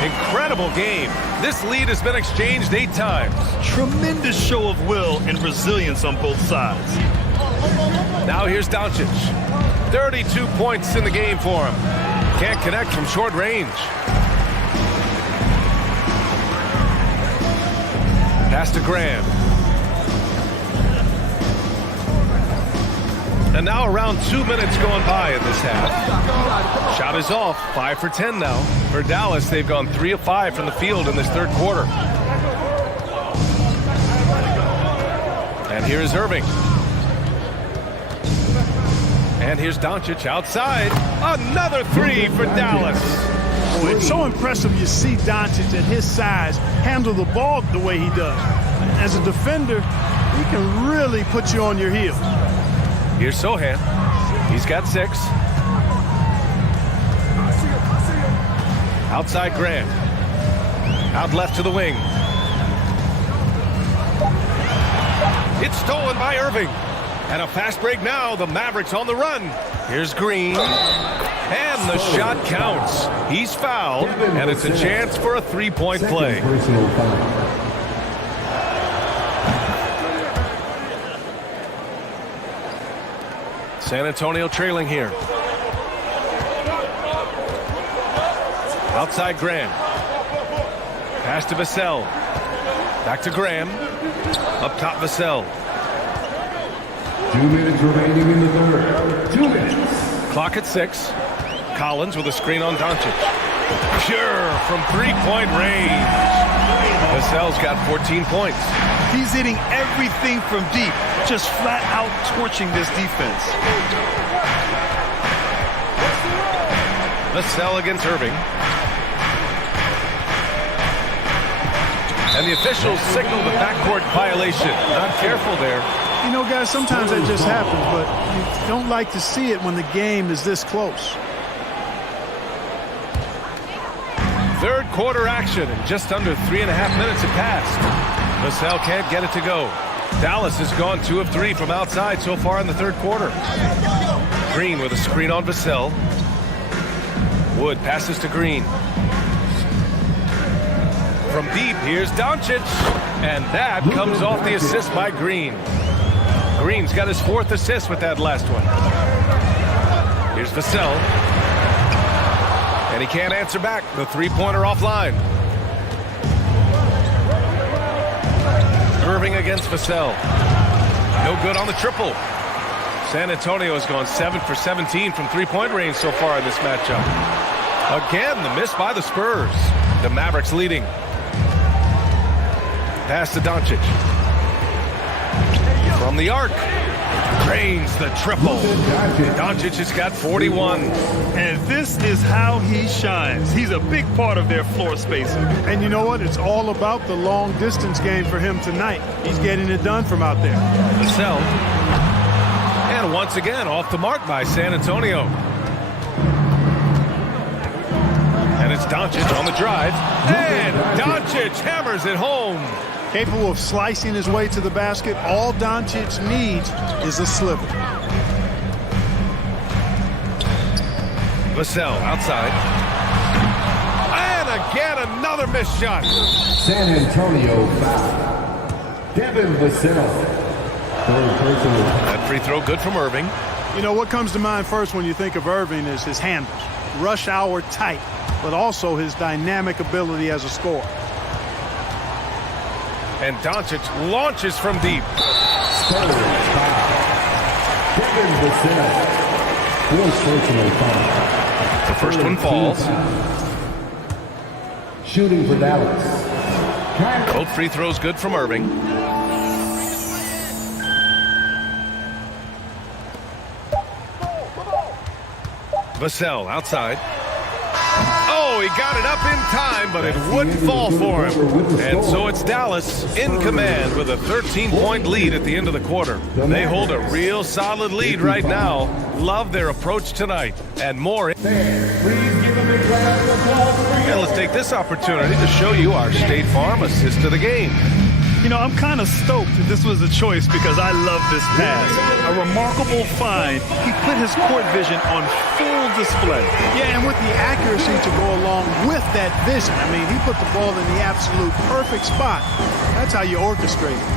Incredible game. This lead has been exchanged 8 times. Tremendous show of will and resilience on both sides. Now here's Doncic. 32 points in the game for him. Can't connect from short range. Pass to Graham. And now around 2 minutes going by in this half. Shot is off. 5 for 10 now. For Dallas, they've gone 3 of 5 from the field in this third quarter. And here is Irving. And here's Doncic outside. Another 3 for Dallas. Oh, it's so impressive you see Doncic at his size handle the ball the way he does. As a defender, he can really put you on your heels. Here's Sohan. He's got 6. Outside Grant. Out left to the wing. It's stolen by Irving. And a fast break now. The Mavericks on the run. Here's Green. And the shot counts. He's fouled. And it's a chance for a three-point play. San Antonio trailing here. Outside Graham. Pass to Vassell. Back to Graham. Up top Vassell. 2 minutes remaining in the third. 2 minutes. Clock at 6. Collins with a screen on Doncic. Pure from three-point range. Vassell's got 14 points. He's hitting everything from deep, just flat out torching this defense. Vassell against Irving. And the officials signal the backcourt violation. Not careful there. You know, guys, sometimes that just happens, but you don't like to see it when the game is this close. Third quarter action, and just under 3.5 minutes have passed. Vassell can't get it to go. Dallas has gone 2 of 3 from outside so far in the third quarter. Green with a screen on Vassell. Wood passes to Green. From deep, here's Doncic. And that comes off the assist by Green. Green's got his 4th assist with that last one. Here's Vassell. And he can't answer back. The three-pointer offline. Irving against Vassell. No good on the triple. San Antonio has gone 7 for 17 from three-point range so far in this matchup. Again, the miss by the Spurs. The Mavericks leading. Pass to Doncic. From the arc. Drains the triple. Doncic has got 41. And this is how he shines. He's a big part of their floor spacing. And you know what? It's all about the long distance game for him tonight. He's getting it done from out there. Vassell. And once again, off the mark by San Antonio. And it's Doncic on the drive. And Doncic hammers it home. Capable of slicing his way to the basket. All Doncic needs is a sliver. Vassell outside. And again, another missed shot. San Antonio foul. Devin Vassell. Third personal. That free throw good from Irving. You know, what comes to mind first when you think of Irving is his handles. Rush hour tight, but also his dynamic ability as a scorer. And Doncic launches from deep. Devin Vassell. Fourth personal foul. The first one falls. Shooting for Dallas. Both free throws good from Irving. Vassell outside. Oh, he got it up in time, but it wouldn't fall for him. And so it's Dallas in command with a 13-point lead at the end of the quarter. They hold a real solid lead right now. Love their approach tonight. And more. And let's take this opportunity to show you our State Farm assist of the game. You know, I'm kind of stoked that this was a choice because I love this pass. A remarkable find. He put his court vision on full display. Yeah, and with the accuracy to go along with that vision. I mean, he put the ball in the absolute perfect spot. That's how you orchestrate it.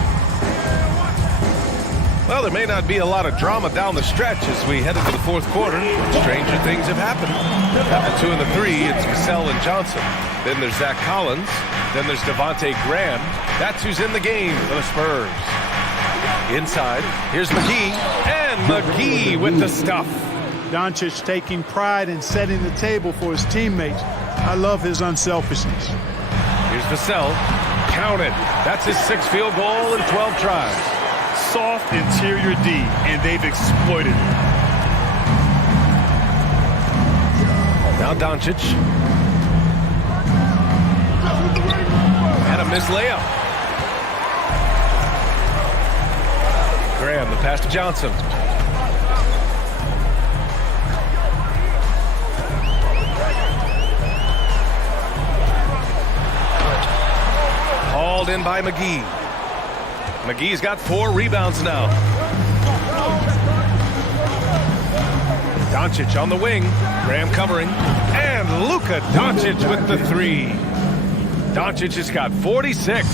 Well, there may not be a lot of drama down the stretch as we head into the fourth quarter. Stranger things have happened. At the 2 and the 3, it's Vassell and Johnson. Then there's Zach Collins. Then there's Devontae Graham. That's who's in the game for the Spurs. Inside, here's McGee. And And McGee with the stuff. Doncic taking pride in setting the table for his teammates. I love his unselfishness. Here's Vassell. Counted. That's his 6th field goal in 12 tries. Soft interior D, and they've exploited it. Now Doncic. And a missed layup. Graham, the pass to Johnson. Hauled in by McGee. McGee's got 4 rebounds now. Doncic on the wing. Graham covering. And Luka Doncic with the 3. Doncic has got 46.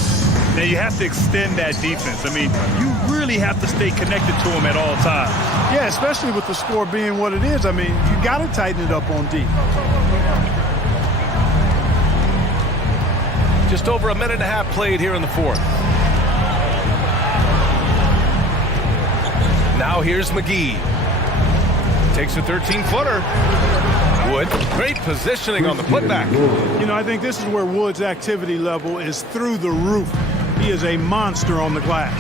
Now you have to extend that defense. I mean, you really have to stay connected to him at all times. Yeah, especially with the score being what it is. I mean, you got to tighten it up on D. Just over a minute and a half played here in the 4th. Now here's McGee. Takes a 13-footer. Wood, great positioning on the putback. You know, I think this is where Wood's activity level is through the roof. He is a monster on the glass.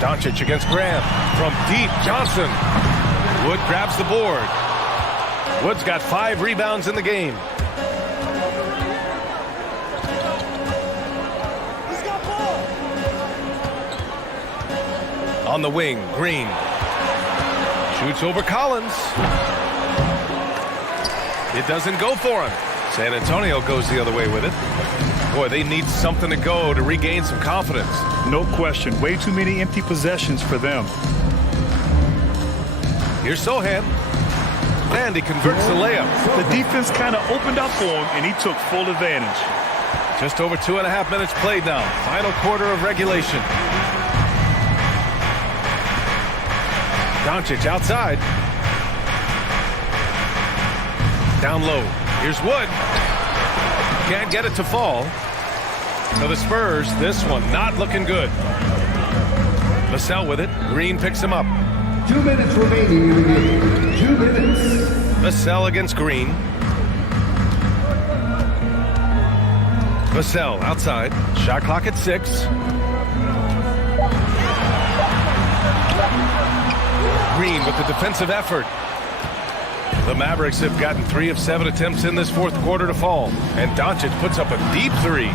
Doncic against Graham. From deep, Johnson. Wood grabs the board. Wood's got 5 rebounds in the game. On the wing, Green. Shoots over Collins. It doesn't go for him. San Antonio goes the other way with it. Boy, they need something to go to regain some confidence. No question. Way too many empty possessions for them. Here's Sohan. And he converts the layup. The defense kind of opened up for him, and he took full advantage. Just over 2.5 minutes played now. Final quarter of regulation. Doncic outside. Down low. Here's Wood. Can't get it to fall. For the Spurs, this one not looking good. Vassell with it. Green picks him up. 2 minutes remaining in the game. 2 minutes. Vassell against Green. Vassell outside. Shot clock at 6. Green with the defensive effort. The Mavericks have gotten 3 of 7 attempts in this 4th quarter to fall. And Doncic puts up a deep 3.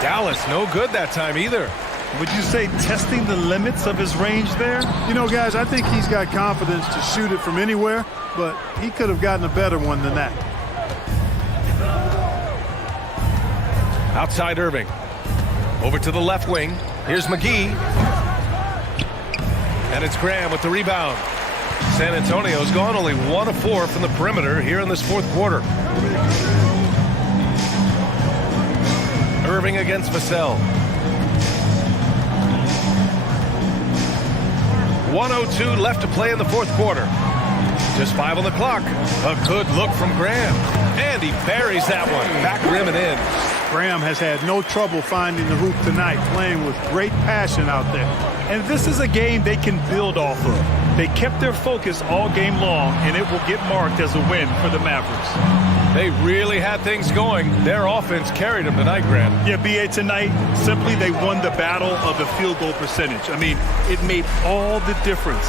Dallas no good that time either. Would you say testing the limits of his range there? You know, guys, I think he's got confidence to shoot it from anywhere, but he could have gotten a better one than that. Outside Irving. Over to the left wing. Here's McGee. And it's Graham with the rebound. San Antonio's gone only 1 of 4 from the perimeter here in this 4th quarter. Irving against Vassell. 1:02 left to play in the 4th quarter. Just 5 on the clock. A good look from Graham. And he buries that one. Back rim and in. Graham has had no trouble finding the hoop tonight, playing with great passion out there. And this is a game they can build off of. They kept their focus all game long, and it will get marked as a win for the Mavericks. They really had things going. Their offense carried them tonight, Grant. Yeah, B.A., tonight, simply they won the battle of the field goal percentage. I mean, it made all the difference.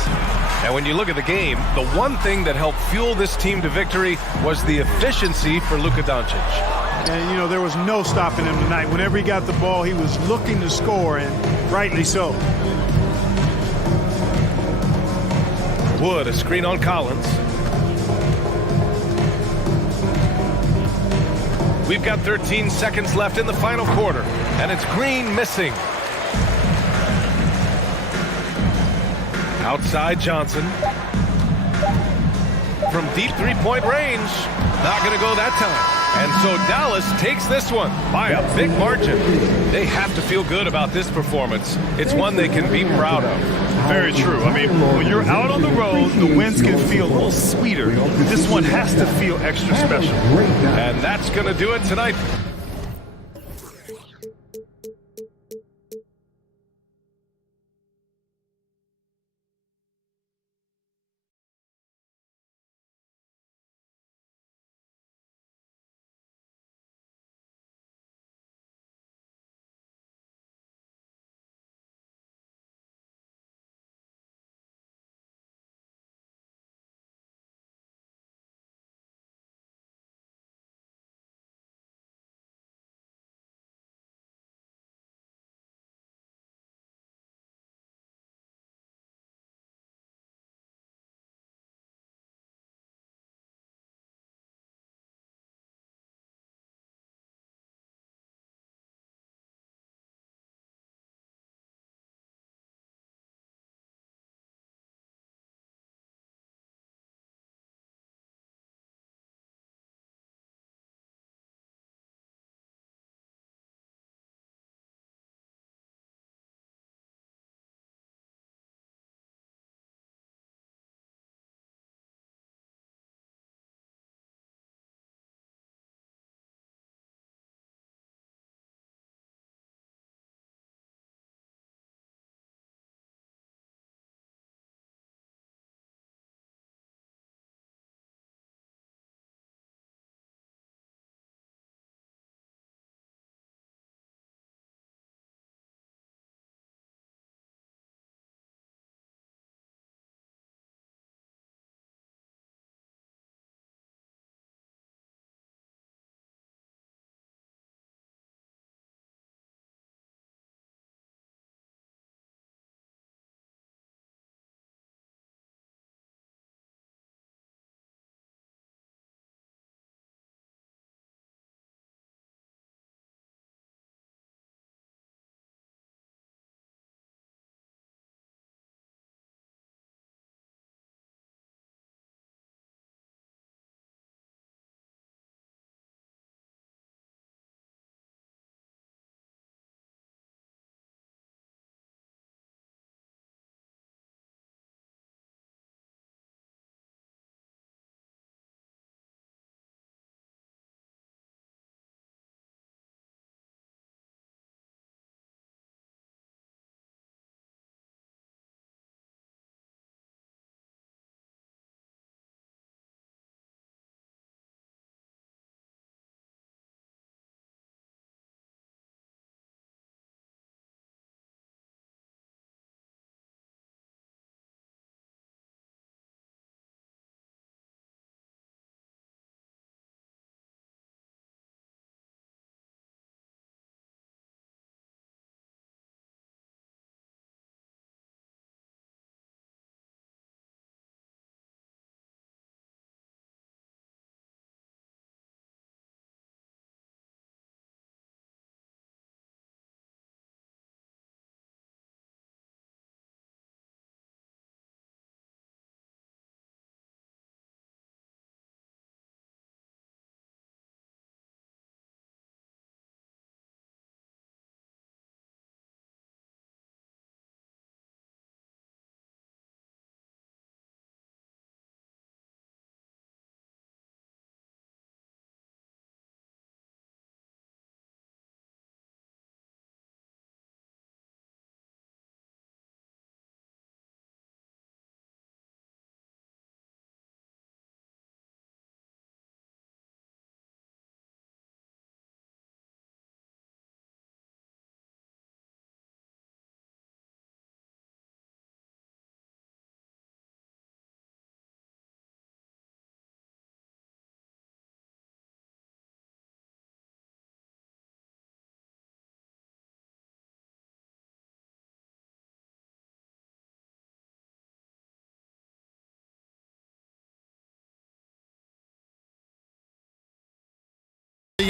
And when you look at the game, the one thing that helped fuel this team to victory was the efficiency for Luka Doncic. And, you know, there was no stopping him tonight. Whenever he got the ball, he was looking to score, and rightly so. Wood, a screen on Collins. We've got 13 seconds left in the final quarter, and it's Green missing. Outside Johnson. From deep three-point range. Not going to go that time. And so Dallas takes this one by a big margin. They have to feel good about this performance. It's one they can be proud of. Very true. I mean, when you're out on the road, the wins can feel a little sweeter. This one has to feel extra special. And that's going to do it tonight.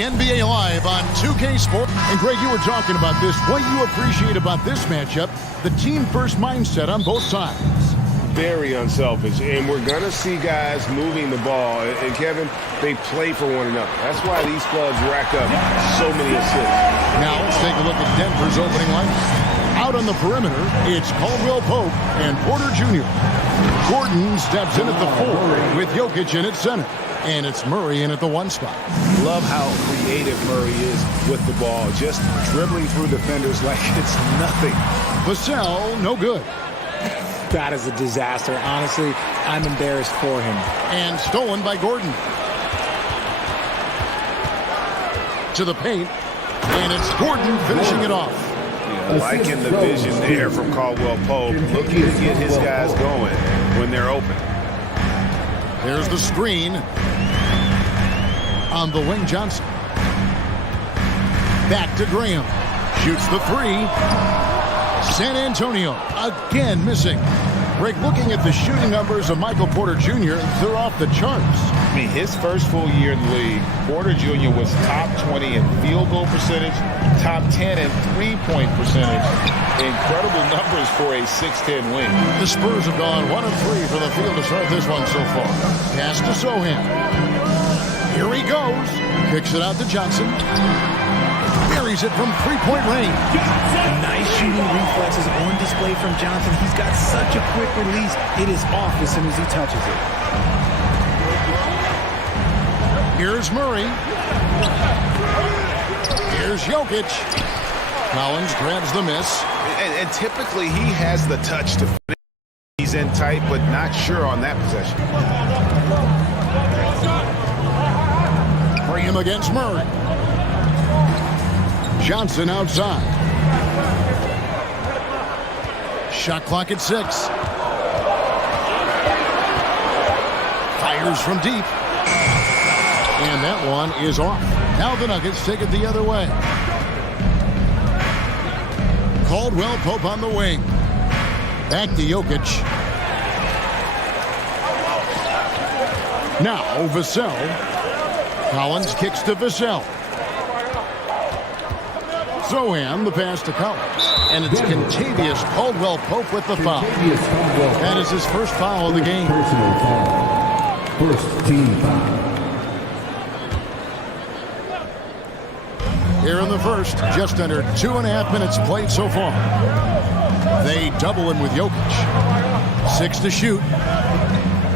the NBA Live on 2K Sports. And Greg, you were talking about this. What you appreciate about this matchup, the team-first mindset on both sides. Very unselfish, and we're going to see guys moving the ball. And Kevin, they play for one another. That's why these clubs rack up so many assists. Now let's take a look at Denver's opening lineup. Out on the perimeter, it's Caldwell Pope and Porter Jr. Gordon steps in at the 4 with Jokic in at center. And it's Murray in at the 1 spot. Love how creative Murray is with the ball, just dribbling through defenders like it's nothing. Vassell, no good. That is a disaster. Honestly, I'm embarrassed for him. And stolen by Gordon. To the paint. And it's Gordon finishing it off. Yeah, liking the vision there from Caldwell Pope. Looking to get his guys going when they're open. There's the screen. On the wing, Johnson. Back to Graham. Shoots the 3. San Antonio again missing. Greg, looking at the shooting numbers of Michael Porter Jr., they're off the charts. I mean, his first full year in the league, Porter Jr. was top 20 in field goal percentage, top 10 in three-point percentage. Incredible numbers for a 6'10 wing. The Spurs have gone 1 of 3 for the field to start this one so far. Pass to Sohan. Here he goes. Kicks it out to Johnson. Buries it from three-point range. Nice shooting reflexes on display from Johnson. He's got such a quick release. It is off as soon as he touches it. Here's Murray. Here's Jokic. Collins grabs the miss. And typically he has the touch to finish. He's in tight, but not sure on that possession. Graham against Murray. Johnson outside. Shot clock at 6. Fires from deep. And that one is off. Now the Nuggets take it the other way. Caldwell Pope on the wing. Back to Jokic. Now Vassell. Collins kicks to Vassell. Sohan, the pass to Collins. And it's Contavious Caldwell Pope with the foul. That is his first foul of the game. Personal foul. First team foul. Here in the first, just under 2.5 minutes played so far. They double him with Jokic. 6 to shoot.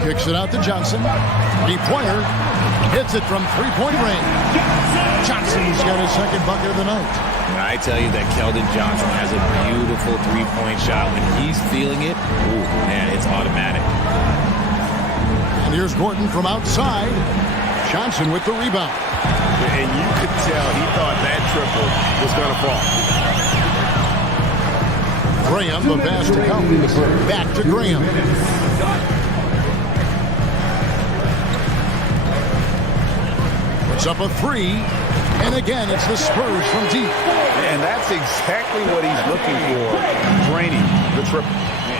Kicks it out to Johnson. 3-pointer. Hits it from three-point range. Johnson's got his second bucket of the night. When I tell you that Keldon Johnson has a beautiful three-point shot, when he's feeling it, ooh, man, it's automatic. And here's Gordon from outside. Johnson with the rebound. And you could tell he thought that triple was going to fall. Graham, the pass to Collins. Back to Graham. Puts up a 3. And again, it's the Spurs from deep. And that's exactly what he's looking for, draining the triple.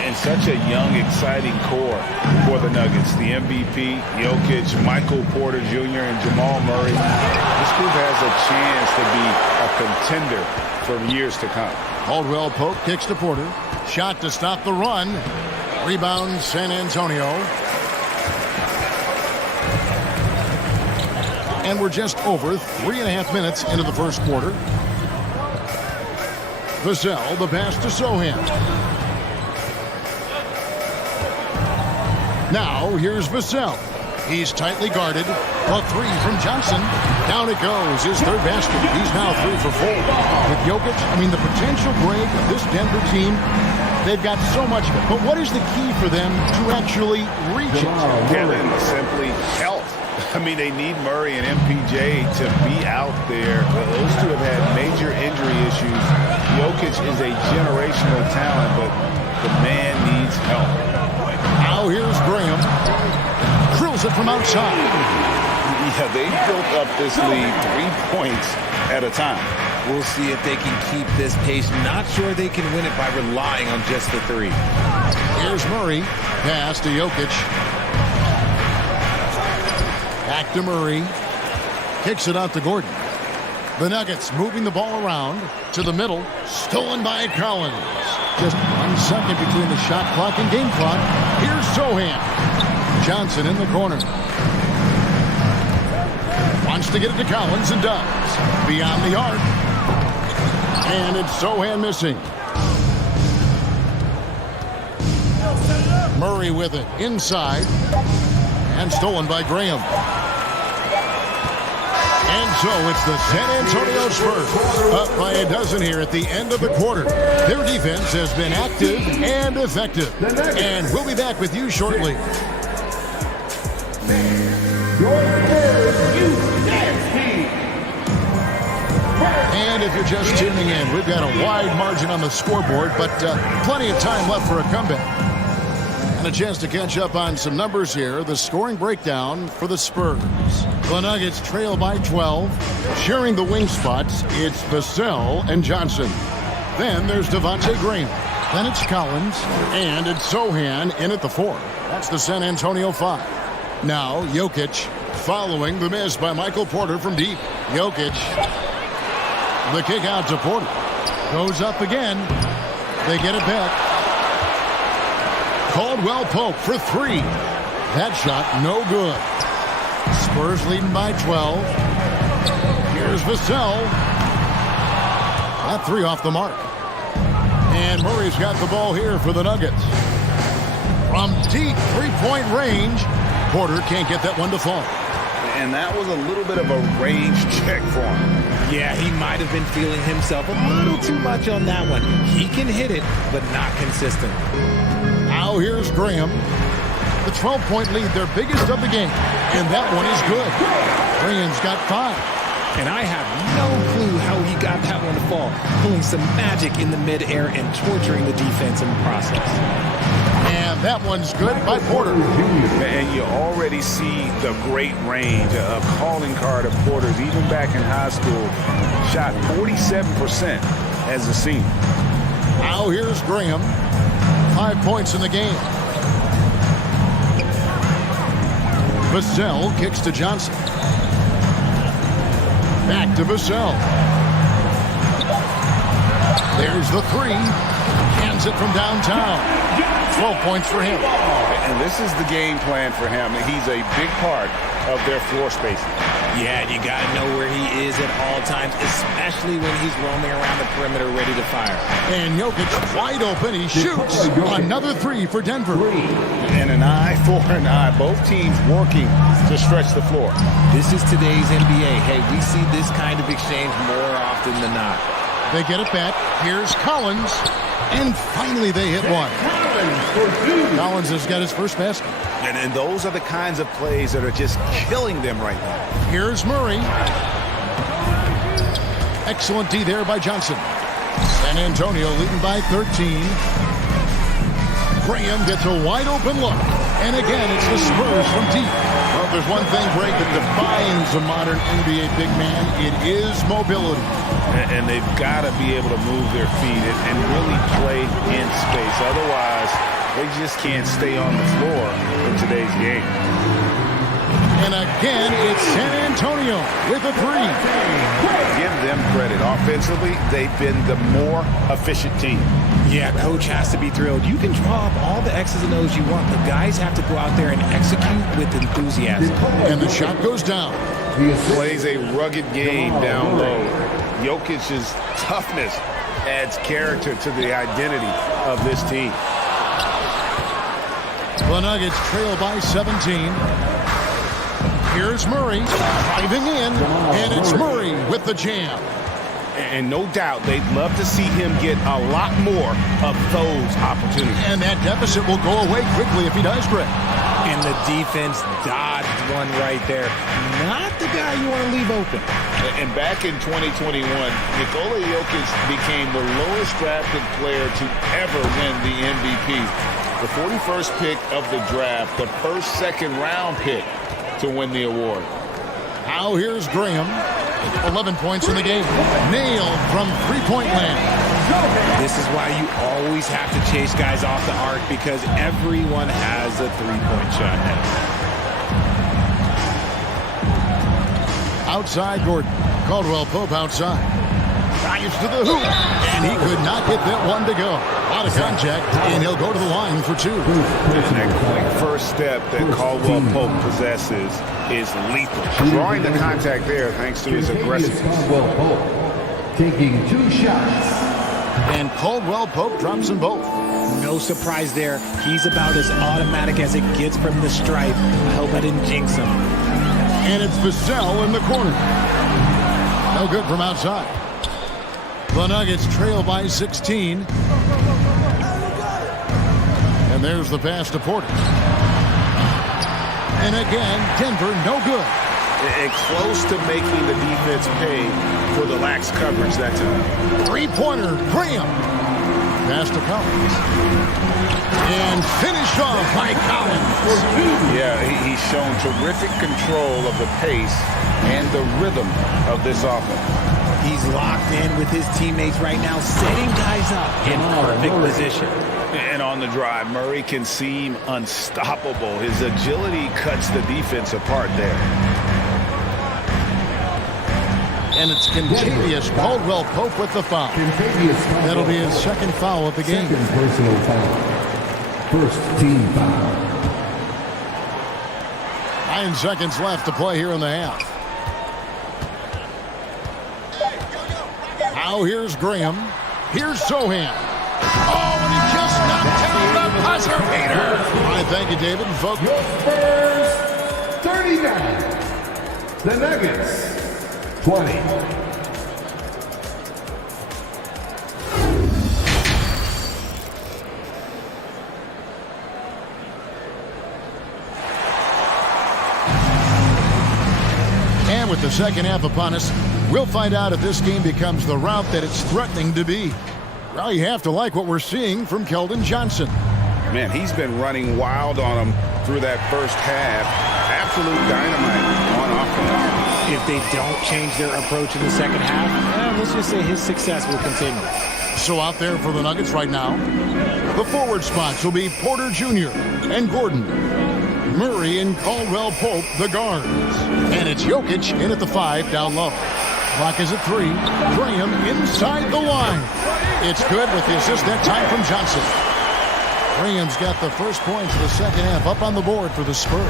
And such a young, exciting core for the Nuggets. The MVP, Jokic, Michael Porter Jr., and Jamal Murray. This group has a chance to be a contender for years to come. Caldwell Pope kicks to Porter. Shot to stop the run. Rebound, San Antonio. And we're just over 3.5 minutes into the first quarter. Vassell, the pass to Sohan. Now, here's Vassell. He's tightly guarded. A 3 from Johnson. Down it goes. His third basket. He's now 3 for 4. With Jokic, I mean, the potential break of this Denver team, they've got so much. But what is the key for them to actually reach it? Kevin, simply health. I mean, they need Murray and MPJ to be out there. Those two have had major injury issues. Jokic is a generational talent, but the man needs help. Now here's Graham. Drills it from outside. Yeah, they built up this lead 3 points at a time. We'll see if they can keep this pace. Not sure they can win it by relying on just the 3. Here's Murray. Pass to Jokic. Back to Murray. Kicks it out to Gordon. The Nuggets moving the ball around to the middle. Stolen by Collins. Just 1 second between the shot clock and game clock. Here's Sohan. Johnson in the corner. Wants to get it to Collins and does. Beyond the arc. And it's Sohan missing. Murray with it inside. And stolen by Graham. And so it's the San Antonio Spurs up by a dozen here at the end of the quarter. Their defense has been active and effective. And we'll be back with you shortly. And if you're just tuning in, we've got a wide margin on the scoreboard, but plenty of time left for a comeback. And a chance to catch up on some numbers here. The scoring breakdown for the Spurs. The Nuggets trail by 12. Sharing the wing spots, it's Vassell and Johnson. Then there's Devontae Graham. Then it's Collins. And it's Sohan in at the 4. That's the San Antonio 5. Now Jokic following the miss by Michael Porter from deep. Jokic. The kick out to Porter. Goes up again. They get it back. Caldwell Pope for 3. That shot no good. Spurs leading by 12. Here's Vassell. That 3 off the mark. And Murray's got the ball here for the Nuggets. From deep 3-point range, Porter can't get that one to fall. And that was a little bit of a range check for him. Yeah, he might have been feeling himself a little too much on that one. He can hit it, but not consistent. Now here's Graham. The 12-point lead, their biggest of the game. And that one is good. Graham's got 5. And I have no clue how he got that one to fall. Pulling some magic in the midair and torturing the defense in the process. And that one's good by Porter. And you already see the great range, a calling card of Porter's. Even back in high school, shot 47% as a senior. Now here's Graham. 5 points in the game. Vassell kicks to Johnson. Back to Vassell. There's the 3. Hands it from downtown. 12 points for him. And this is the game plan for him. He's a big part of their floor spacing. Yeah, and you got to know where he is at all times, especially when he's roaming around the perimeter ready to fire. And Jokic wide open. He shoots. Another 3 for Denver. And an eye for an eye. Both teams working to stretch the floor. This is today's NBA. Hey, we see this kind of exchange more often than not. They get it back. Here's Collins. And finally they hit one. Collins has got his first basket. And those are the kinds of plays that are just killing them right now. Here's Murray. Excellent D there by Johnson. San Antonio leading by 13. Graham gets a wide open look. And again, it's the Spurs from deep. Well, there's one thing, Greg, that defines a modern NBA big man. It is mobility. And they've got to be able to move their feet and really play in space. Otherwise, they just can't stay on the floor in today's game. And again, it's San Antonio with a 3. Give them credit. Offensively, they've been the more efficient team. Yeah, coach has to be thrilled. You can draw up all the X's and O's you want, but guys have to go out there and execute with enthusiasm. And the shot goes down. He plays a rugged game down low. Jokic's toughness adds character to the identity of this team. The Nuggets trail by 17. Here's Murray driving in, and it's Murray with the jam. And no doubt they'd love to see him get a lot more of those opportunities. And that deficit will go away quickly if he does, Greg. And the defense dodged one right there. Not the guy you want to leave open. And back in 2021, Nikola Jokic became the lowest drafted player to ever win the MVP. The 41st pick of the draft, the first second-round pick to win the award. Now here's Graham. 11 points in the game. Nailed from three-point land. This is why you always have to chase guys off the arc, because everyone has a three-point shot now. Outside Gordon. Caldwell Pope outside. Dives to the hoop, and he could not get that one to go. Out of contact, and he'll go to the line for two. And that quick first step that Caldwell Pope possesses is lethal. Drawing the contact there thanks to his aggressiveness. Caldwell Pope taking 2 shots. And Caldwell Pope drops them both. No surprise there. He's about as automatic as it gets from the stripe. I hope I didn't jinx him. And it's Vassell in the corner. No good from outside. The Nuggets trail by 16. And there's the pass to Porter. And again, Denver, no good. And close to making the defense pay for the lax coverage that time. Three-pointer, Graham. Pass to Collins. And finished off by Collins. Yeah, he's shown terrific control of the pace and the rhythm of this offense. He's locked in with his teammates right now, setting guys up in perfect position. And on the drive, Murray can seem unstoppable. His agility cuts the defense apart there. And it's Contavious Caldwell Pope with the foul. That'll be his second foul of the game. Second personal foul. First team foul. 9 seconds left to play here in the half. Now here's Graham. Here's Sohan. Oh, and he just knocked down the buzzer beater. All right, thank you, David. Vote. Your Spurs 39. The Nuggets 20. And with the second half upon us, we'll find out if this game becomes the route that it's threatening to be. Well, you have to like what we're seeing from Keldon Johnson. Man, he's been running wild on him through that first half. Absolute dynamite on offense. If they don't change their approach in the second half, let's just say his success will continue. So out there for the Nuggets right now, the forward spots will be Porter Jr. and Gordon. Murray and Caldwell Pope, the guards. And it's Jokic in at the 5 down low. Clock is at 3. Graham inside the line. It's good with the assist that time from Johnson. Graham's got the first points of the second half up on the board for the Spurs.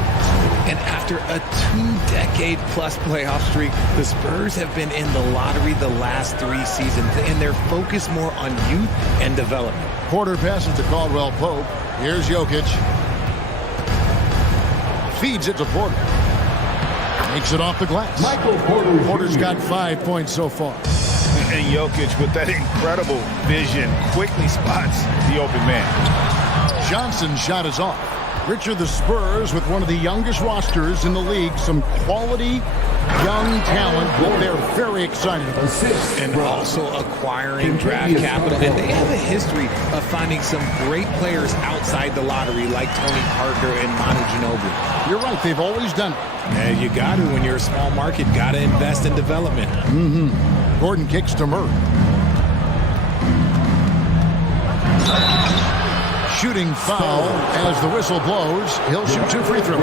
And after a 2-decade-plus playoff streak, the Spurs have been in the lottery the last 3 seasons, and they're focused more on youth and development. Porter passes to Caldwell Pope. Here's Jokic. Feeds it to Porter. Makes it off the glass. Michael Porter's got 5 points so far. And Jokic, with that incredible vision, quickly spots the open man. Johnson's shot is off. Richard, the Spurs with one of the youngest rosters in the league. Some quality young talent that they're very excited about. And also acquiring draft capital. And they have a history of finding some great players outside the lottery like Tony Parker and Manu Ginobili. You're right. They've always done it. Yeah, you got to, when you're a small market, got to invest in development. Gordon kicks to Murray. Shooting foul as the whistle blows. He'll shoot 2 free throws.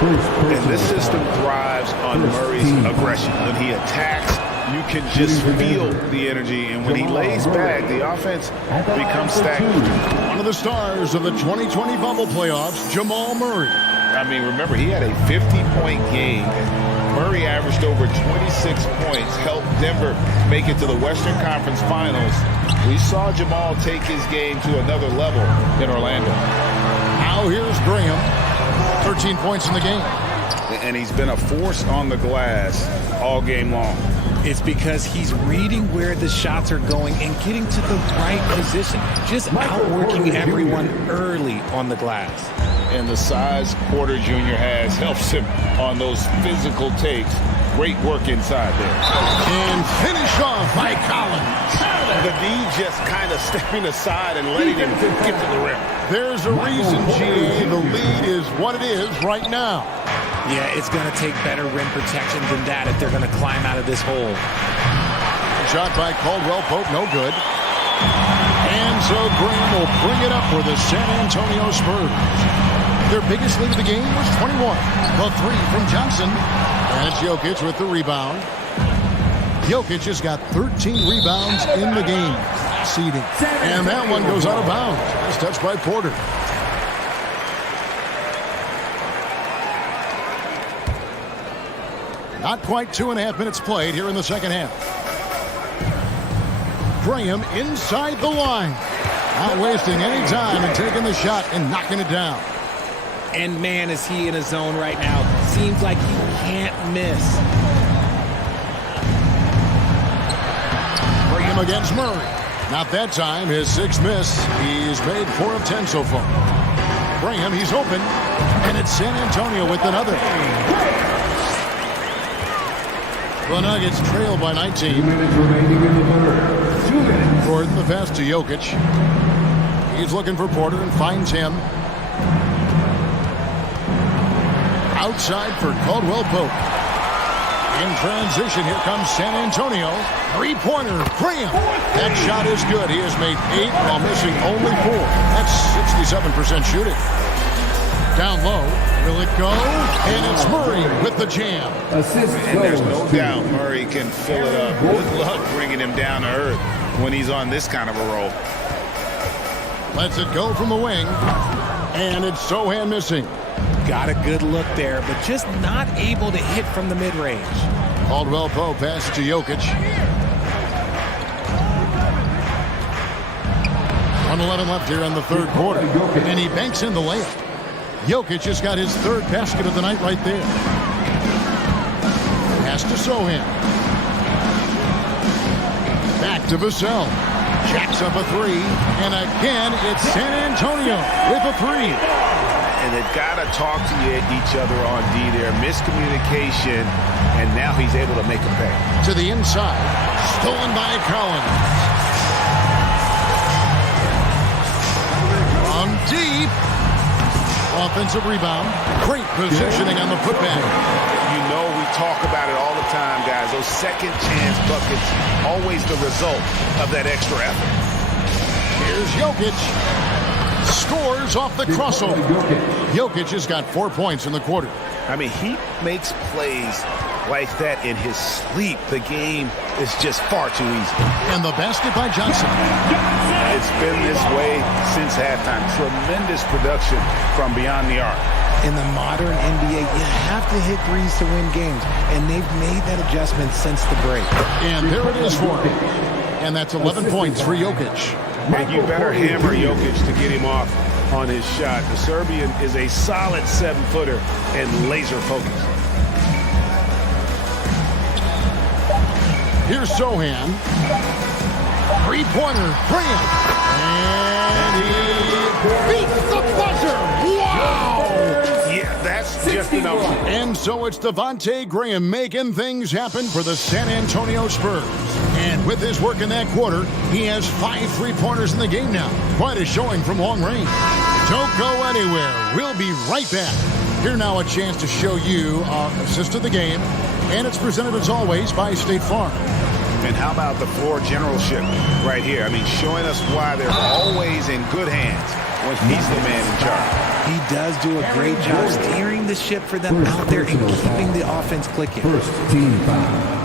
And this system thrives on Murray's aggression. When he attacks, you can just feel the energy. And when he lays back, the offense becomes stagnant. One of the stars of the 2020 bubble playoffs, Jamal Murray. I mean, remember, he had a 50-point game. Murray averaged over 26 points, helped Denver make it to the Western Conference Finals. We saw Jamal take his game to another level in Orlando. Now here's Graham. 13 points in the game. And he's been a force on the glass all game long. It's because he's reading where the shots are going and getting to the right position. Just outworking everyone early on the glass. And the size Porter Jr. has helps him on those physical takes. Great work inside there. And finish off by Collins. The D just kind of stepping aside and letting him get to the rim. There's a reason, G.A. The lead is what it is right now. Yeah, it's going to take better rim protection than that if they're going to climb out of this hole. Shot by Caldwell Pope, no good. And so Graham will bring it up for the San Antonio Spurs. Their biggest lead of the game was 21. The 3 from Johnson. And it's Jokic with the rebound. Jokic has got 13 rebounds in the game. Seeding. And that one goes out of bounds. It's touched by Porter. Not quite 2.5 minutes played here in the second half. Graham inside the line. Not wasting any time and taking the shot and knocking it down. And man, is he in a zone right now. Seems like he can't miss. Graham against Murray. Not that time. His 6th miss. He's made 4 of 10 so far. Graham, he's open. And it's San Antonio with another. The Nuggets trail by 19. 2 minutes remaining in the third. 2 minutes. Gordon, the pass to Jokic. He's looking for Porter and finds him. Outside for Caldwell Pope. In transition, here comes San Antonio. 3-pointer, Graham. That shot is good. He has made 8 while missing only 4. That's 67% shooting. Down low, will it go? And it's Murray with the jam. And there's no doubt Murray can fill it up. Good luck bringing him down to earth when he's on this kind of a roll. Lets it go from the wing. And it's Sohan missing. Got a good look there, but just not able to hit from the mid-range. Caldwell Pope passes to Jokic. 1:11 left here in the third quarter. And he banks in the layup. Jokic just got his 3rd basket of the night right there. Pass to Sohan. Back to Vassell. Jacks up a 3. And again, it's San Antonio with a 3. And they've got to talk to each other on D there. Miscommunication, and now he's able to make a pay. To the inside. Stolen by Collins. From deep. Offensive rebound. Great positioning on the putback. You know we talk about it all the time, guys. Those second chance buckets, always the result of that extra effort. Here's Jokic. Scores off the crossover. Jokic has got 4 points in the quarter. I mean, he makes plays like that in his sleep. The game is just far too easy. And the basket by Johnson. It's been this way since halftime. Tremendous production from beyond the arc. In the modern NBA, you have to hit threes to win games, and they've made that adjustment since the break. And there it is for him. And that's 11 points for Jokic. And you better hammer Jokic to get him off on his shot. The Serbian is a solid 7-footer and laser focused. Here's Sohan. 3-pointer, Graham. And he beats the buzzer. Wow! Yeah, that's just enough. And so it's Devontae Graham making things happen for the San Antonio Spurs. And with his work in that quarter, he has 5 3-pointers in the game now. Quite a showing from long range. Don't go anywhere. We'll be right back. Here now a chance to show you our assist of the game. And it's presented as always by State Farm. And how about the floor generalship right here? I mean, showing us why they're always in good hands when he's the man in charge. He does do a great job steering the ship for them out there and keeping the offense clicking. First team foul.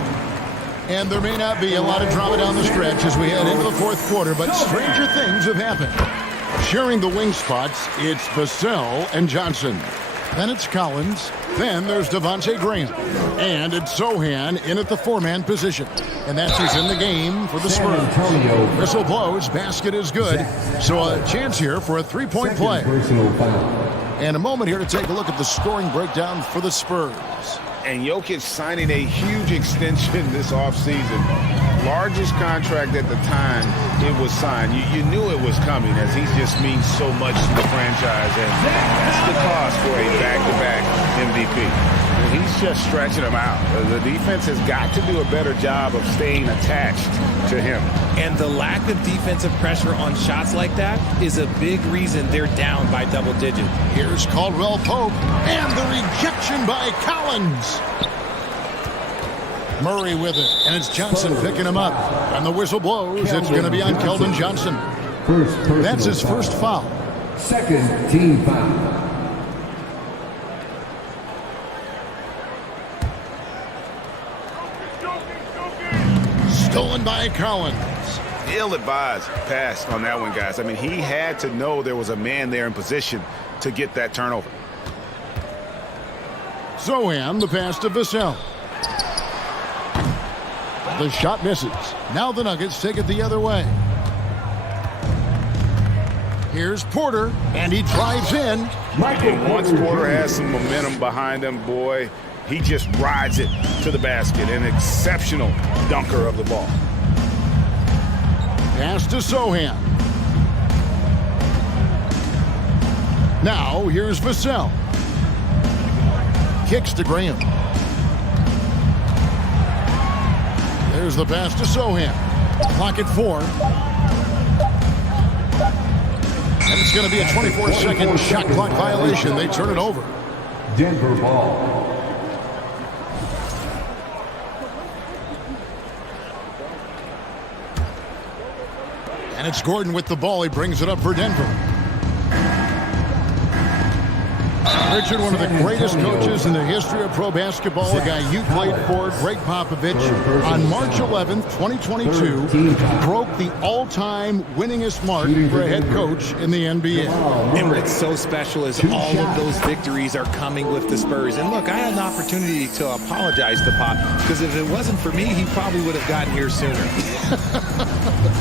And there may not be a lot of drama down the stretch as we head into the fourth quarter, but stranger things have happened. Sharing the wing spots, it's Vassell and Johnson. Then it's Collins. Then there's Devontae Graham. And it's Sohan in at the 4-man position. And that's who's in the game for the Spurs. Whistle blows. Basket is good. So a chance here for a 3-point play. And a moment here to take a look at the scoring breakdown for the Spurs. And Jokic signing a huge extension this offseason. Largest contract at the time it was signed. You knew it was coming as he just means so much to the franchise. And that's the cost for a back-to-back MVP. And he's just stretching them out. The defense has got to do a better job of staying attached to him. And the lack of defensive pressure on shots like that is a big reason they're down by double digits. Here's Caldwell Pope and the rejection by Collins. Murray with it, and it's Johnson picking him up. And the whistle blows. It's going to be on Keldon Johnson. That's his first foul. Second team foul. Stolen by Collins. Ill-advised pass on that one, guys. I mean, he had to know there was a man there in position to get that turnover. Zohan, the pass to Vassell. The shot misses. Now the Nuggets take it the other way. Here's Porter, and he drives in. Once Porter has some momentum behind him, boy, he just rides it to the basket. An exceptional dunker of the ball. Pass to Zohan. Now here's Vassell. Kicks to Graham. There's the pass to Zohan. Clock at 4. And it's going to be a 24-second shot clock violation. They turn it over. Denver ball. And it's Gordon with the ball. He brings it up for Denver. Richard, one of the greatest coaches in the history of pro basketball, a guy you played for, Greg Popovich, on March 11th, 2022, broke the all-time winningest mark for a head coach in the NBA. And what's so special is all of those victories are coming with the Spurs. And look, I had an opportunity to apologize to Pop, because if it wasn't for me, he probably would have gotten here sooner.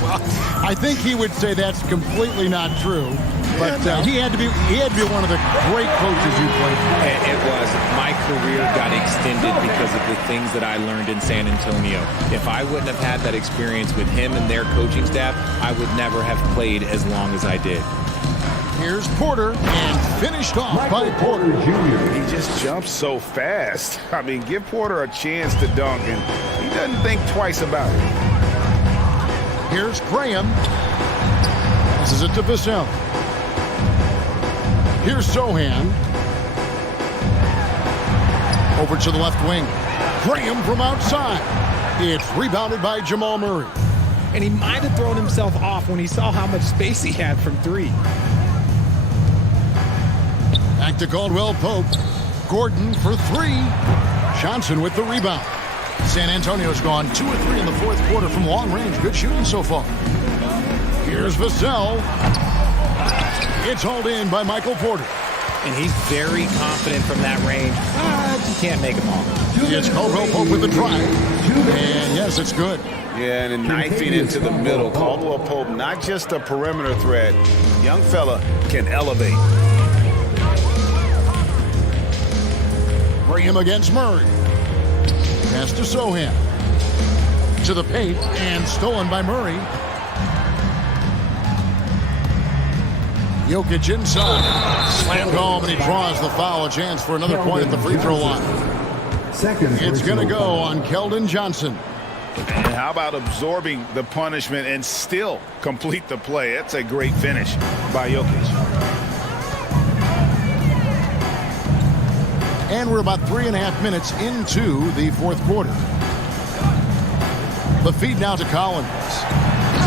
Well, I think he would say that's completely not true. But he had to be one of the great coaches you played for. It was. My career got extended because of the things that I learned in San Antonio. If I wouldn't have had that experience with him and their coaching staff, I would never have played as long as I did. Here's Porter, and finished off by Porter Jr. He just jumps so fast. I mean, give Porter a chance to dunk, and he doesn't think twice about it. Here's Graham. Passes it to Vassell. Here's Zohan. Over to the left wing. Graham from outside. It's rebounded by Jamal Murray. And he might have thrown himself off when he saw how much space he had from 3. Back to Caldwell Pope. Gordon for 3. Johnson with the rebound. San Antonio's gone 2 of 3 in the fourth quarter from long range. Good shooting so far. Here's Vassell. It's hauled in by Michael Porter. And he's very confident from that range. You can't make him all. It's Caldwell Pope with the drive. And yes, it's good. Yeah, and then knifing into the middle. Caldwell Pope, not just a perimeter threat. Young fella can elevate. Graham against Murray. Pass to Zohan. To the paint, and stolen by Murray. Jokic inside. Slammed home, and he draws the foul. A chance for another point at the free throw line. It's going to go on Keldon Johnson. And how about absorbing the punishment and still complete the play? That's a great finish by Jokic. And we're about 3.5 minutes into the fourth quarter. The feed now to Collins.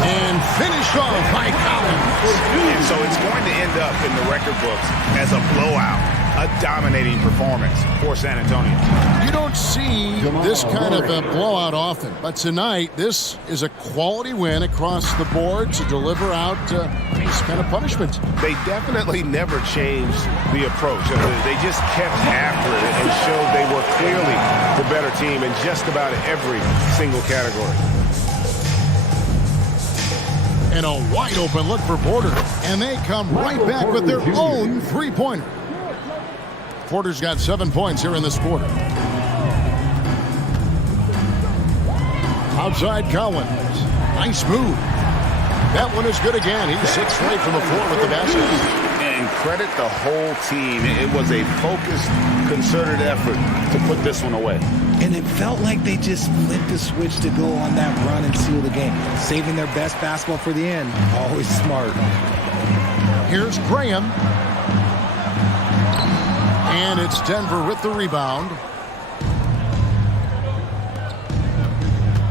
And finished off by Collins. And so it's going to end up in the record books as a blowout, a dominating performance for San Antonio. You don't see this kind of a blowout often, but tonight this is a quality win across the board to deliver out this kind of punishment. They definitely never changed the approach. They just kept after it and showed they were clearly the better team in just about every single category. And a wide open look for Porter. And they come right back with their own three-pointer. Porter's got 7 points here in this quarter. Outside Collins. Nice move. That one is good again. He's 6 straight from the floor with the basket. And credit the whole team. It was a focused, concerted effort to put this one away. And it felt like they just flipped the switch to go on that run and seal the game. Saving their best basketball for the end. Always smart. Here's Graham. And it's Denver with the rebound.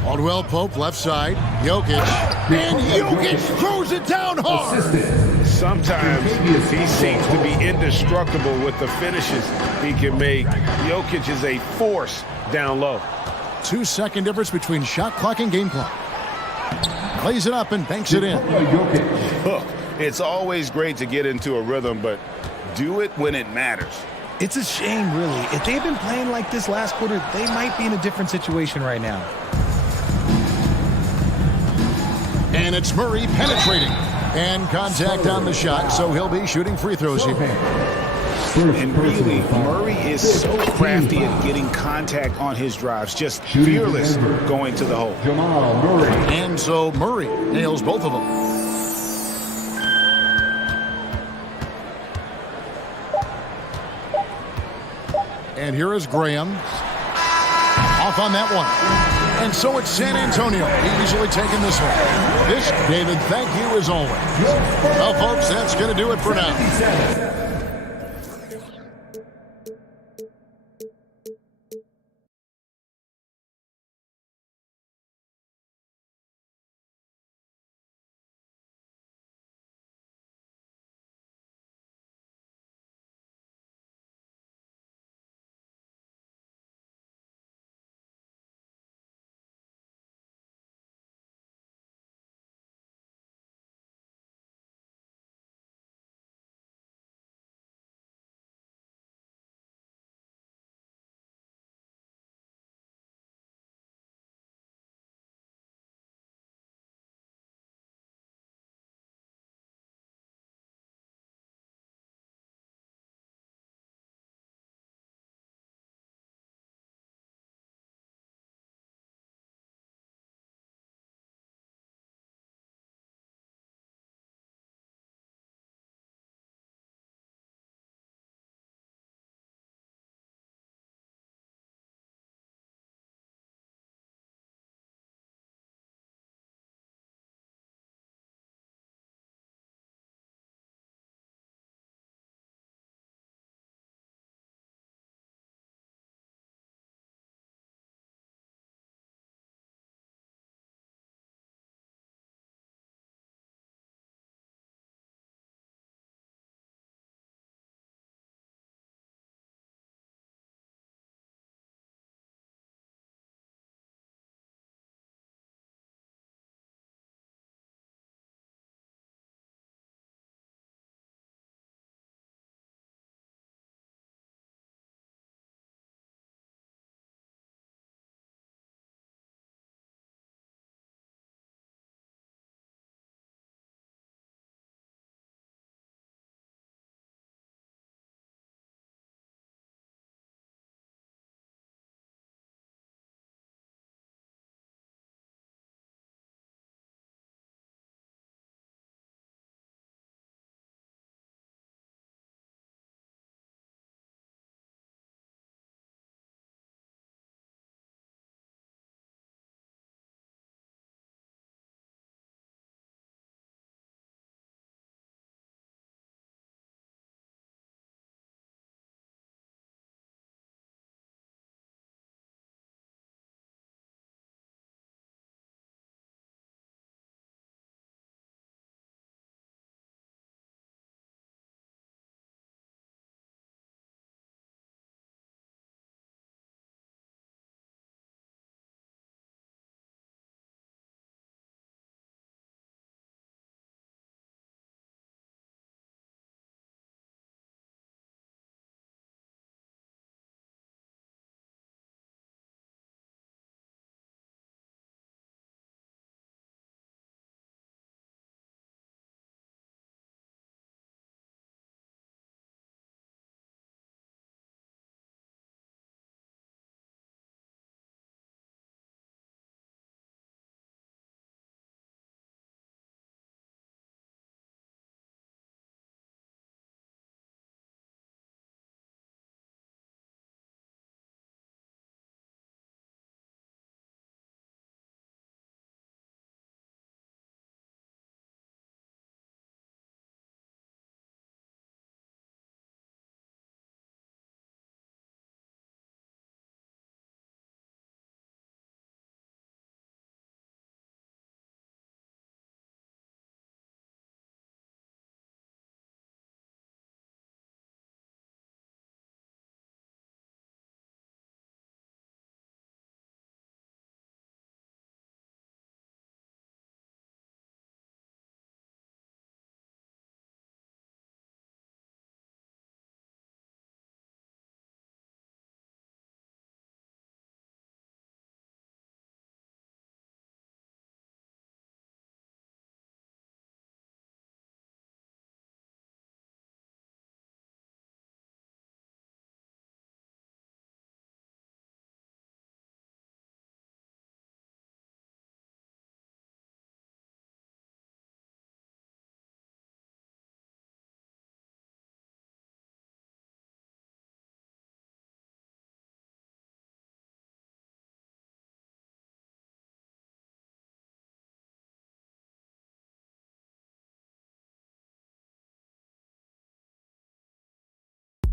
Caldwell Pope left side. Jokic. And Jokic throws it down hard. Sometimes he seems to be indestructible with the finishes he can make. Jokic is a force down low. 2-second difference between shot clock and game clock. Lays it up and banks it in. Look, it's always great to get into a rhythm, but do it when it matters. It's a shame, really. If they'd been playing like this last quarter, they might be in a different situation right now. And it's Murray penetrating. And contact on the shot, so he'll be shooting free throws here. And really, Murray is so crafty at getting contact on his drives, just fearless going to the hole. And so Murray nails both of them. And here is Graham. Off on that one. And so it's San Antonio easily taking this one. This, David, thank you as always. Well, folks, that's going to do it for now.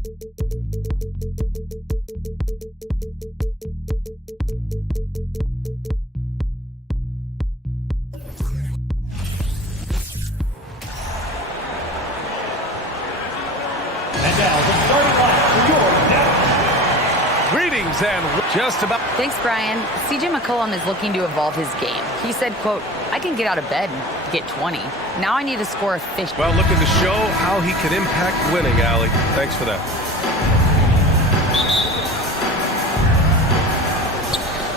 Greetings and just about. Thanks, Brian. CJ McCollum is looking to evolve his game. He said, quote, I can get out of bed and get 20. Now I need to score a fish. Well, looking to show how he can impact winning, Allie. Thanks for that.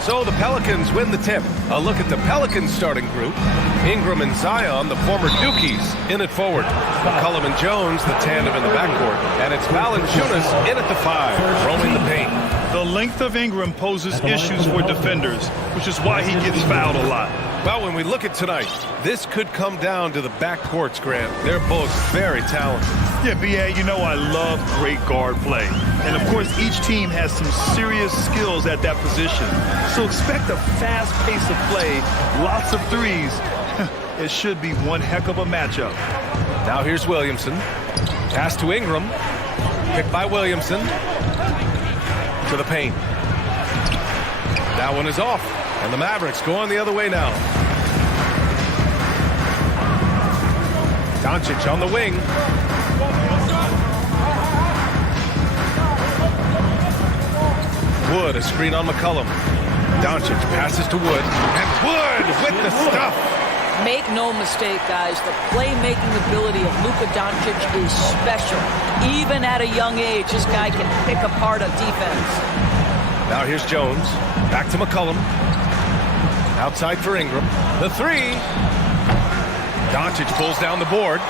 So the Pelicans win the tip. A look at the Pelicans starting group. Ingram and Zion, the former Dukies, in at forward. McCollum and Jones, the tandem in the backcourt. And it's Valanciunas in at the 5, roaming the paint. The length of Ingram poses issues for defenders, which is why he gets fouled a lot. Well, when we look at tonight, this could come down to the backcourts, Grant. They're both very talented. Yeah, B.A., you know I love great guard play. And, of course, each team has some serious skills at that position. So expect a fast pace of play, lots of threes. It should be one heck of a matchup. Now here's Williamson. Pass to Ingram. Picked by Williamson. To the paint. That one is off. And the Mavericks going the other way now. Doncic on the wing. Wood, a screen on McCollum. Doncic passes to Wood. And Wood with the stuff. Make no mistake, guys, the playmaking ability of Luka Doncic is special. Even at a young age, this guy can pick apart a defense. Now here's Jones. Back to McCollum. Outside for Ingram. The 3. Doncic pulls down the board.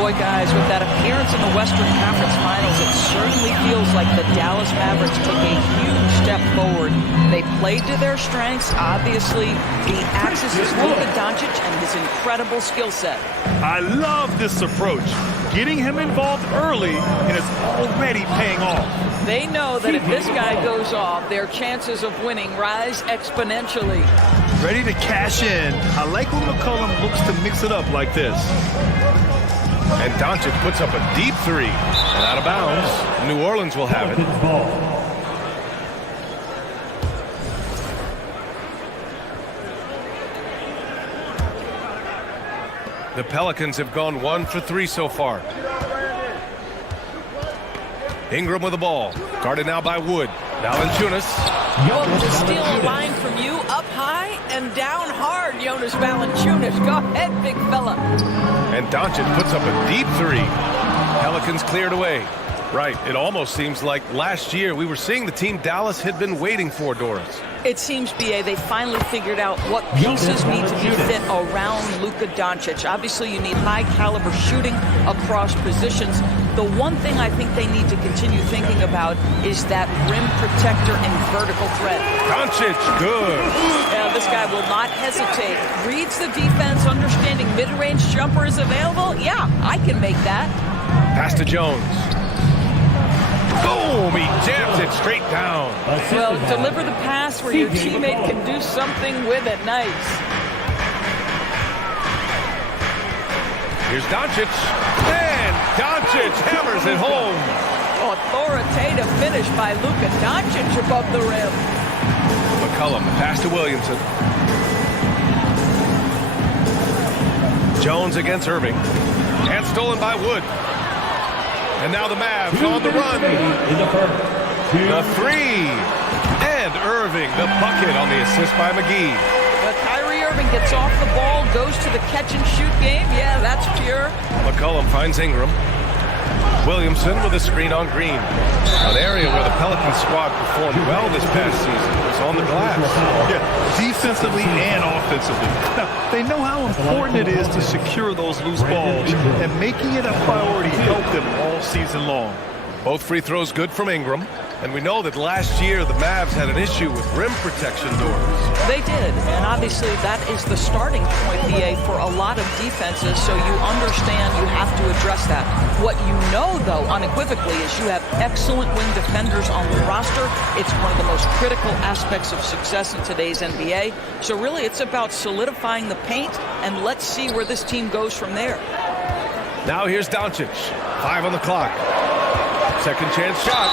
Boy, guys, with that appearance in the Western Conference Finals, it certainly feels like the Dallas Mavericks took a huge step forward. They played to their strengths. Obviously, the axis is Luka Doncic and his incredible skill set. I love this approach. Getting him involved early, and it's already paying off. They know that if this guy goes off, their chances of winning rise exponentially. Ready to cash in. I like when McCollum looks to mix it up like this. And Doncic puts up a deep 3. And out of bounds. New Orleans will have it. The Pelicans have gone 1 for 3 so far. Ingram with the ball. Guarded now by Wood. Valanciunas. Well, to steal a line from you, up high and down hard, Jonas Valanciunas. Go ahead, big fella. And Doncic puts up a deep 3. Pelicans cleared away. Right, it almost seems like last year we were seeing the team Dallas had been waiting for, Doris. It seems, B.A., they finally figured out what pieces need to be fit around Luka Doncic. Obviously, you need high-caliber shooting across positions. The one thing I think they need to continue thinking about is that rim protector and vertical threat. Doncic, good. This guy will not hesitate. Reads the defense, understanding mid-range jumper is available. Yeah, I can make that. Pass to Jones. Boom! He jams it straight down. Well, deliver the pass where your teammate can do something with it. Nice. Here's Doncic. And Doncic hammers it home. Authoritative finish by Luka Doncic above the rim. McCollum, pass to Williamson. Jones against Irving. And stolen by Wood. And now the Mavs on the run. The 3. And Irving, the bucket on the assist by McGee. But Kyrie Irving gets off the ball, goes to the catch-and-shoot game. Yeah, that's pure. McCollum finds Ingram. Williamson with a screen on Green. An area where the Pelicans squad performed well this past season was on the glass. Yeah, defensively and offensively. Now, they know how important it is to secure those loose balls, and making it a priority helped them all season long. Both free throws good from Ingram. And we know that last year the Mavs had an issue with rim protection, Doors. They did, and obviously that is the starting point, BA, for a lot of defenses, so you understand you have to address that. What you know, though, unequivocally, is you have excellent wing defenders on the roster. It's one of the most critical aspects of success in today's NBA. So really, it's about solidifying the paint, and let's see where this team goes from there. Now here's Doncic. 5 on the clock. Second chance shot.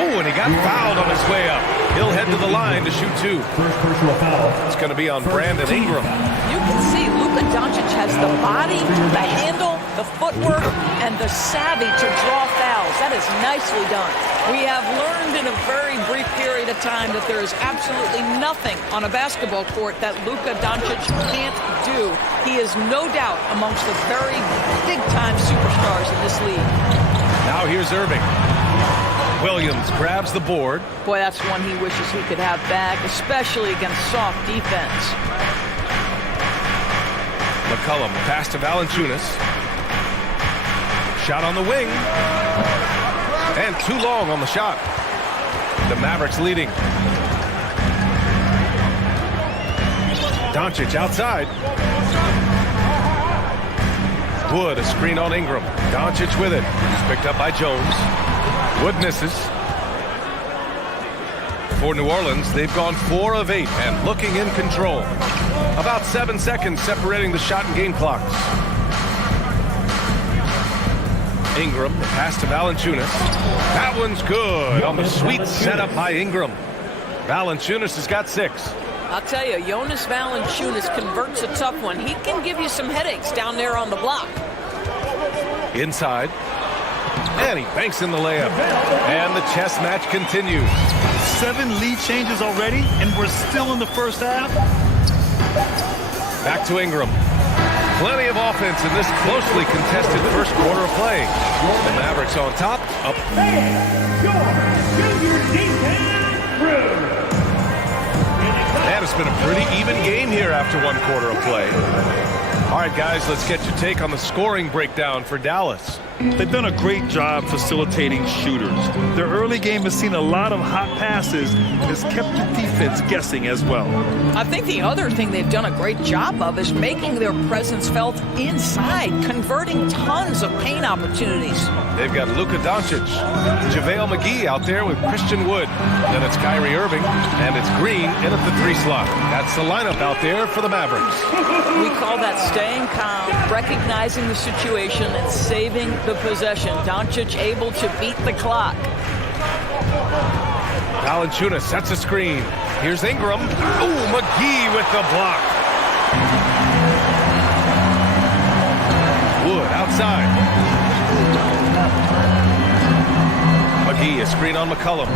Oh, and he got fouled on his way up. He'll head to the line to shoot 2. First personal foul. It's going to be on Brandon Ingram. You can see Luka Doncic has the body, the handle, the footwork, and the savvy to draw fouls. That is nicely done. We have learned in a very brief period of time that there is absolutely nothing on a basketball court that Luka Doncic can't do. He is no doubt amongst the very big-time superstars in this league. Now here's Irving. Williams grabs the board. Boy, that's one he wishes he could have back, especially against soft defense. McCollum pass to Valanciunas. Shot on the wing. And too long on the shot. The Mavericks leading. Doncic outside. Wood, a screen on Ingram. Doncic with it. He's picked up by Jones. Wood misses. For New Orleans, they've gone 4 of 8 and looking in control. About 7 seconds separating the shot and game clocks. Ingram, the pass to Valanciunas. That one's good on the sweet setup by Ingram. Valanciunas has got 6. I'll tell you, Jonas Valanciunas converts a tough one. He can give you some headaches down there on the block. Inside. And he banks in the layup. And the chess match continues. 7 lead changes already, and we're still in the first half. Back to Ingram. Plenty of offense in this closely contested first quarter of play. The Mavericks on top. Up. And it's been a pretty even game here after 1 quarter of play. All right, guys, let's get your take on the scoring breakdown for Dallas. They've done a great job facilitating shooters. Their early game has seen a lot of hot passes and has kept the defense guessing as well. I think the other thing they've done a great job of is making their presence felt inside, converting tons of paint opportunities. They've got Luka Doncic, JaVale McGee out there with Christian Wood. Then it's Kyrie Irving, and it's Green in at the 3 slot. That's the lineup out there for the Mavericks. We call that staying calm, recognizing the situation, and saving the possession. Doncic able to beat the clock. Valanciunas sets a screen. Here's Ingram. Ooh, McGee with the block. Wood outside. McGee, a screen on McCollum.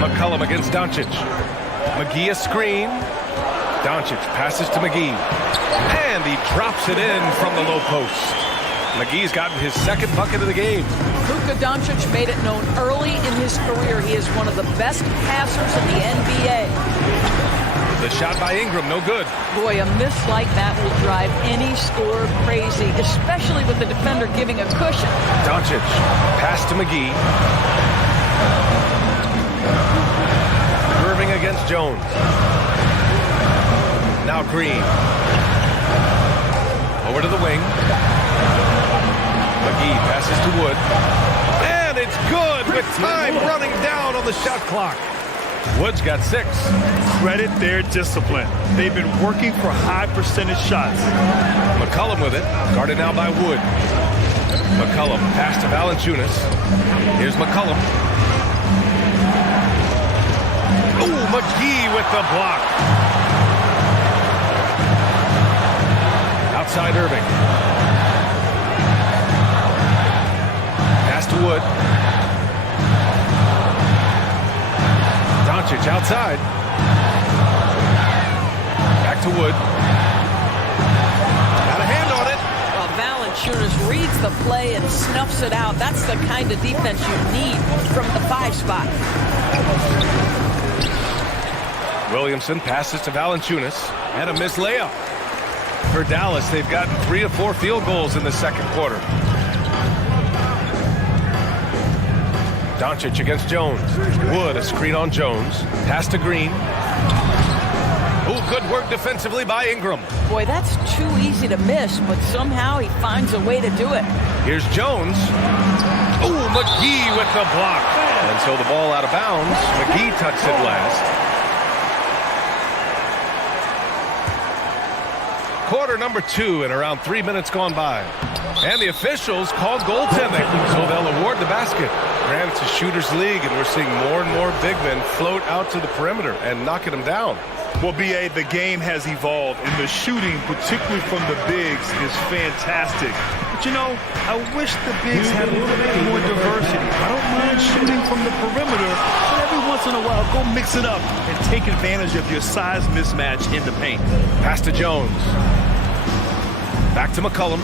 McCollum against Doncic. McGee a screen. Doncic passes to McGee. And he drops it in from the low post. McGee's gotten his 2nd bucket of the game. Luka Doncic made it known early in his career he is one of the best passers in the NBA. The shot by Ingram, no good. Boy, a miss like that will drive any scorer crazy, especially with the defender giving a cushion. Doncic, pass to McGee. Irving against Jones. Now Green. Over to the wing. McGee passes to Wood. And it's good with time running down on the shot clock. Wood's got 6. Credit their discipline. They've been working for high percentage shots. McCollum with it. Guarded now by Wood. McCollum pass to Valanciunas. Here's McCollum. Ooh, McGee with the block. Outside Irving. Pass to Wood. Doncic outside. Back to Wood. Got a hand on it. Well, Valanciunas reads the play and snuffs it out. That's the kind of defense you need from the 5 spot. Williamson passes to Valanciunas. And a missed layup. For Dallas, they've gotten 3 of 4 field goals in the 2nd quarter. Doncic against Jones. Wood, a screen on Jones. Pass to Green. Oh, good work defensively by Ingram. Boy, that's too easy to miss, but somehow he finds a way to do it. Here's Jones. Oh, McGee with the block. And so the ball out of bounds. McGee touched it last. quarter number 2 and around 3 minutes gone by. And the officials called goaltending, so they'll award the basket. Granted, it's a shooter's league, and we're seeing more and more big men float out to the perimeter and knocking them down. Well, B.A., the game has evolved, and the shooting, particularly from the bigs, is fantastic. But, you know, I wish the bigs had a little bit more diversity. I don't mind shooting from the perimeter, but every once in a while, go mix it up and take advantage of your size mismatch in the paint. Pass to Jones. Back to McCollum.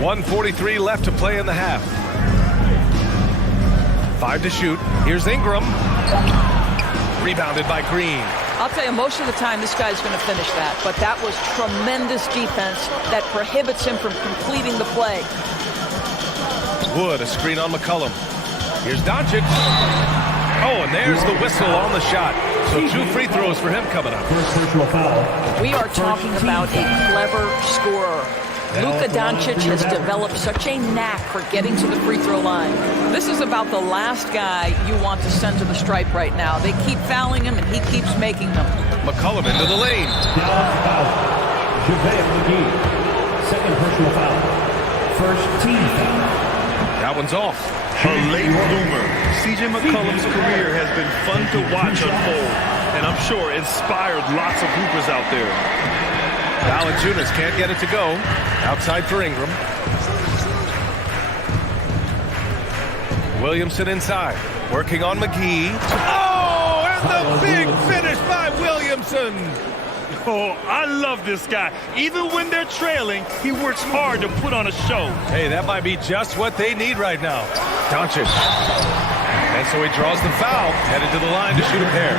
1:43 left to play in the half. 5 to shoot. Here's Ingram. Rebounded by Green. I'll tell you, most of the time this guy's going to finish that, but that was tremendous defense that prohibits him from completing the play. Wood, a screen on McCollum. Here's Doncic. Oh, and there's the whistle on the shot. So 2 free throws for him coming up. We are talking about a clever scorer. Luka Doncic has developed such a knack for getting to the free throw line. This is about the last guy you want to send to the stripe right now. They keep fouling him, and he keeps making them. McCollum into the lane. Second personal foul. First team foul. That one's off. A late bloomer. C.J. McCollum's career has been fun to watch unfold, and I'm sure inspired lots of hoopers out there. Valanciunas can't get it to go. Outside for Ingram. Williamson inside. Working on McGee. Oh, and the big finish by Williamson. Oh, I love this guy. Even when they're trailing, he works hard to put on a show. Hey, that might be just what they need right now. Doncic. And so he draws the foul. Headed to the line to shoot a pair.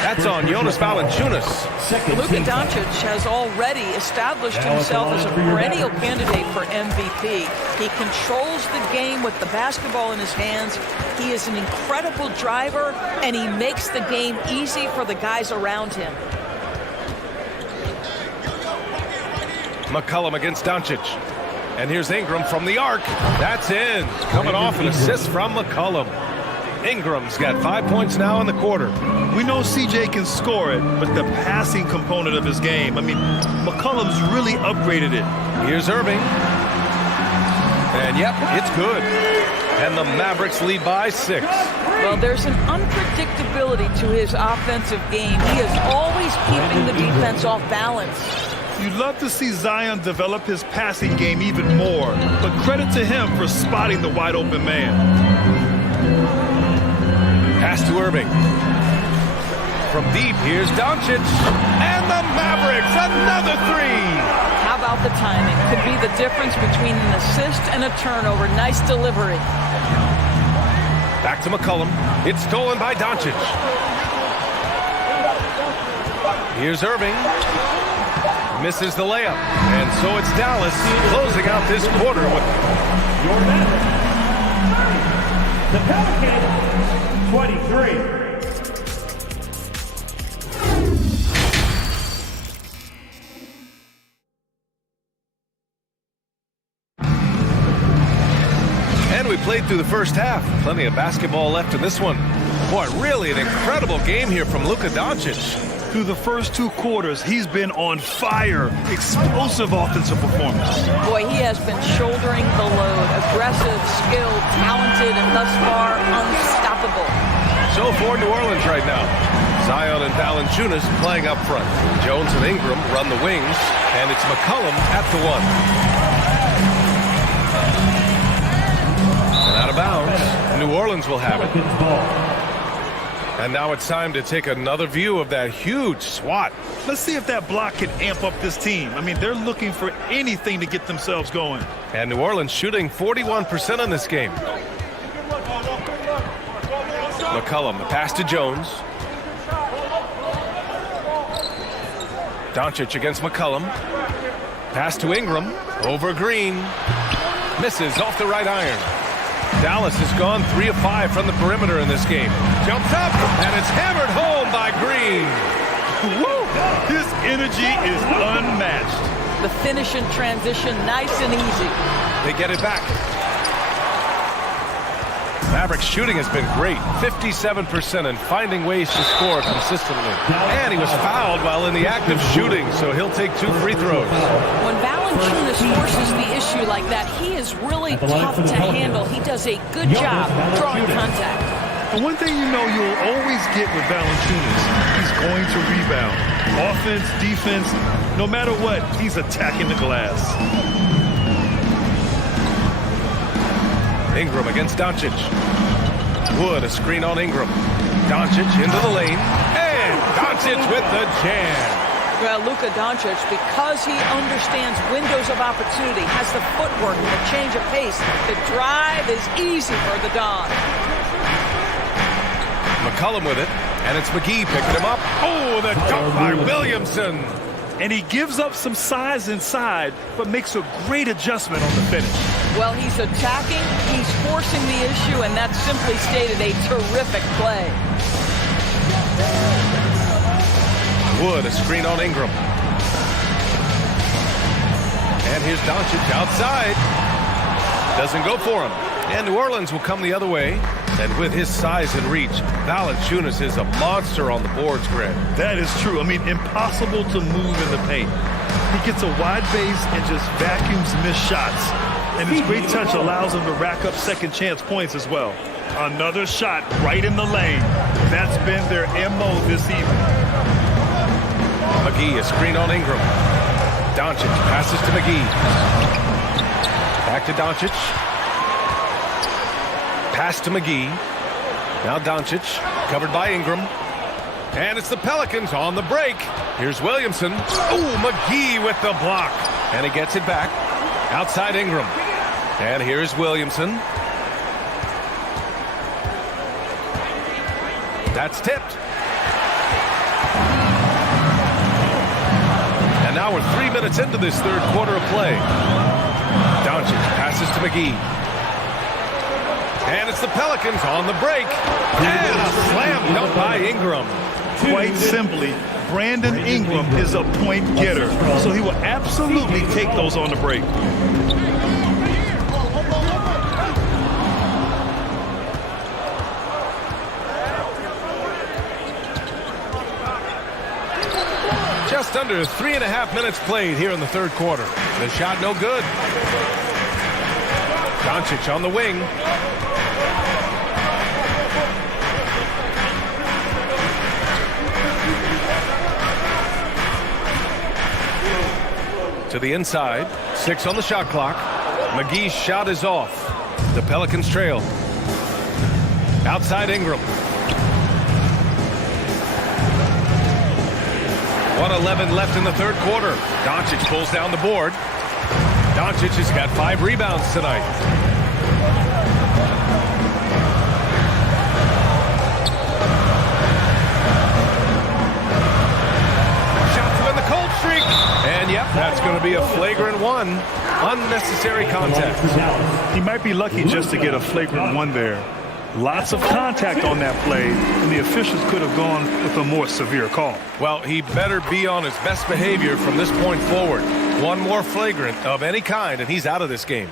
That's on Jonas Valanciunas. Luka Doncic has already established himself as a perennial candidate for MVP. He controls the game with the basketball in his hands. He is an incredible driver, and he makes the game easy for the guys around him. McCollum against Doncic. And here's Ingram from the arc. That's in. Coming off an assist from McCollum. Ingram's got 5 points now in the quarter. We know CJ can score it, but the passing component of his game, I mean, McCollum's really upgraded it. Here's Irving. And yep, it's good. And the Mavericks lead by 6. Well, there's an unpredictability to his offensive game. He is always keeping the defense off balance. You'd love to see Zion develop his passing game even more, but credit to him for spotting the wide open man. Pass to Irving. From deep, here's Doncic. And the Mavericks, another 3. How about the timing? Could be the difference between an assist and a turnover. Nice delivery. Back to McCollum. It's stolen by Doncic. Here's Irving. Misses the layup. And so it's Dallas closing out this quarter with your Mavericks. The Pelicans, 23. And we played through the first half. Plenty of basketball left in this one. Boy, really an incredible game here from Luka Doncic. Through the first 2 quarters, he's been on fire. Explosive offensive performance. Boy, he has been shouldering the load. Aggressive, skilled, talented, and thus far unstoppable. So for New Orleans right now, Zion and Valanciunas playing up front. Jones and Ingram run the wings, and it's McCollum at the 1. And out of bounds, New Orleans will have it. And now it's time to take another view of that huge swat. Let's see if that block can amp up this team. I mean, they're looking for anything to get themselves going. And New Orleans shooting 41% in this game. McCollum, the pass to Jones. Doncic against McCollum. Pass to Ingram. Over Green. Misses off the right iron. Dallas has gone 3 of 5 from the perimeter in this game. Jumps up, and it's hammered home by Green. Woo! His energy is unmatched. The finish in transition, nice and easy. They get it back. Mavericks shooting has been great, 57%, and finding ways to score consistently. And he was fouled while in the act of shooting, so he'll take 2 free throws. When Valanciunas forces the issue like that, he is really tough to handle. He does a good job drawing contact. And one thing you know you'll always get with Valanciunas, he's going to rebound. Offense, defense, no matter what, he's attacking the glass. Ingram against Doncic. Wood, a screen on Ingram. Doncic into the lane. And Doncic with the jam. Well, Luka Doncic, because he understands windows of opportunity, has the footwork and the change of pace. The drive is easy for the Don. McCollum with it, and it's McGee picking him up. Oh, the dunk by Williamson. And he gives up some size inside, but makes a great adjustment on the finish. Well, he's attacking, he's forcing the issue, and that's simply stated a terrific play. Wood, a screen on Ingram. And here's Doncic outside. Doesn't go for him. And New Orleans will come the other way. And with his size and reach, Valanciunas is a monster on the boards, Greg. That is true. I mean, impossible to move in the paint. He gets a wide base and just vacuums missed shots. And his great touch allows him to rack up second chance points as well. Another shot right in the lane. That's been their MO this evening. McGee, a screen on Ingram. Doncic passes to McGee. Back to Doncic. Pass to McGee. Now Doncic, covered by Ingram. And it's the Pelicans on the break. Here's Williamson. Oh, McGee with the block. And he gets it back. Outside Ingram. And here's Williamson. That's tipped. And now we're 3 minutes into this third quarter of play. Doncic passes to McGee. And it's the Pelicans on the break. And a slam dunk by Ingram. Quite simply, Brandon Ingram is a point getter, so he will absolutely take those on the break. Just under 3.5 minutes played here in the third quarter. The shot no good. Doncic on the wing. To the inside. 6 on the shot clock. McGee's shot is off. The Pelicans trail. Outside Ingram. 1:11 left in the third quarter. Doncic pulls down the board. Doncic has got 5 rebounds tonight. Shot to win the cold streak. And yep, that's going to be a flagrant 1. Unnecessary contact. He might be lucky just to get a flagrant 1 there. Lots of contact on that play, and the officials could have gone with a more severe call. Well, he better be on his best behavior from this point forward. One more flagrant of any kind, and he's out of this game.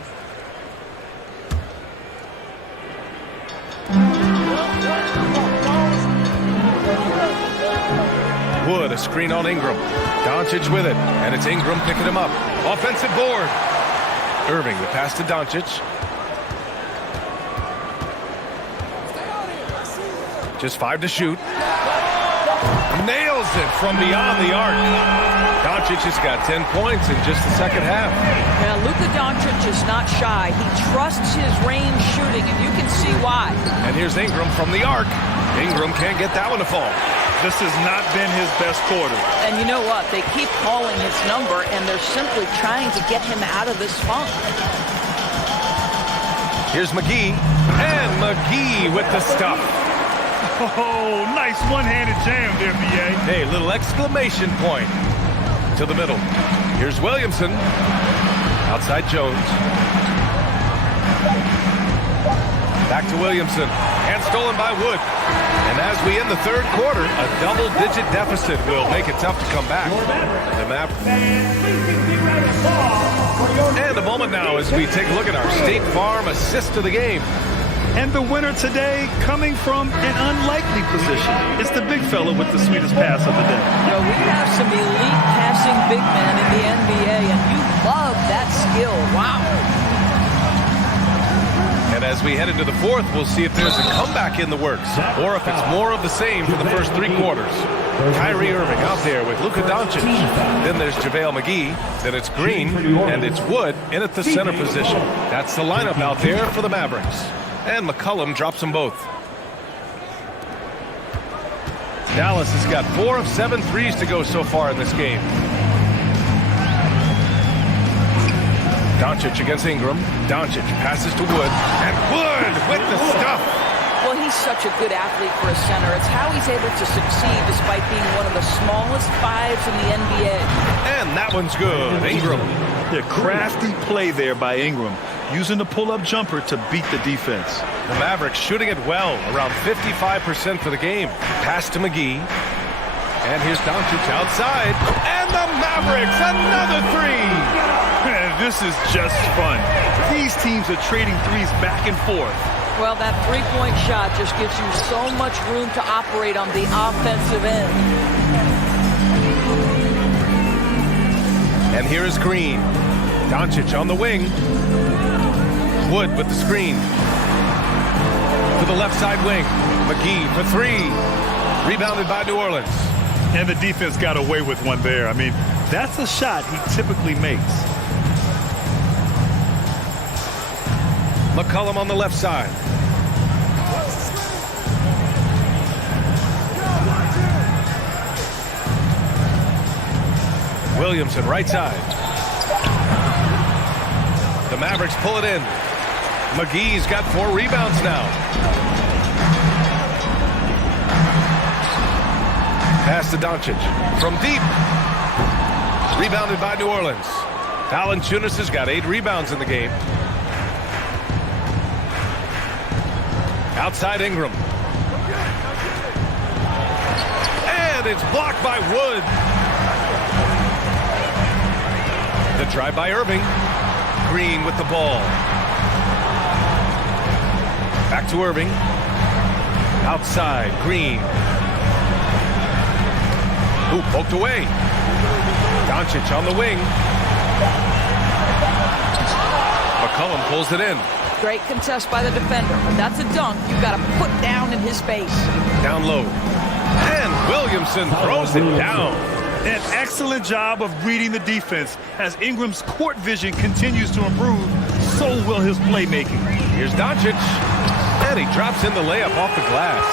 Wood, a screen on Ingram. Doncic with it, and it's Ingram picking him up. Offensive board. Irving, the pass to Doncic. Just 5 to shoot. Nails it from beyond the arc. Doncic has got 10 points in just the second half. Now, Luka Doncic is not shy. He trusts his range shooting, and you can see why. And here's Ingram from the arc. Ingram can't get that one to fall. This has not been his best quarter. And you know what? They keep calling his number, and they're simply trying to get him out of this funk. Here's McGee. And McGee with the stuff. Oh, nice one-handed jam there, B.A. Hey, little exclamation point to the middle. Here's Williamson. Outside Jones. Back to Williamson. And stolen by Wood. And as we end the third quarter, a double-digit deficit will make it tough to come back. The map. And a moment now as we take a look at our State Farm assist of the game. And the winner today coming from an unlikely position. It's the big fella with the sweetest pass of the day. You know, we have some elite passing big men in the NBA, and you love that skill. Wow. And as we head into the fourth, we'll see if there's a comeback in the works or if it's more of the same for the first three quarters. Kyrie Irving out there with Luka Doncic. Then there's JaVale McGee. Then it's Green, and it's Wood in at the center position. That's the lineup out there for the Mavericks. And McCollum drops them both. Dallas has got 4 of 7 threes to go so far in this game. Doncic against Ingram. Doncic passes to Wood. And Wood with the stuff. Well, he's such a good athlete for a center. It's how he's able to succeed despite being one of the smallest fives in the NBA. And that one's good. Ingram. Yeah, crafty play there by Ingram, using the pull-up jumper to beat the defense. The Mavericks shooting it well, around 55% for the game. Pass to McGee. And here's Doncic outside. And the Mavericks, another three. Man, this is just fun. These teams are trading threes back and forth. Well, that three-point shot just gives you so much room to operate on the offensive end. And here is Green. Doncic on the wing. Wood with the screen. To the left side wing. McGee for three. Rebounded by New Orleans. And the defense got away with one there. I mean, that's a shot he typically makes. McCollum on the left side. Williamson right side. The Mavericks pull it in. McGee's got 4 rebounds now. Pass to Doncic from deep. Rebounded by New Orleans. Valanciunas has got 8 rebounds in the game. Outside Ingram. And it's blocked by Wood. The drive by Irving. Green with the ball. Back to Irving. Outside, Green. Ooh, poked away. Doncic on the wing. McCollum pulls it in. Great contest by the defender, but that's a dunk you got to put down in his face. Down low. And Williamson throws it down. An excellent job of reading the defense. As Ingram's court vision continues to improve, so will his playmaking. Here's Doncic. And he drops in the layup off the glass.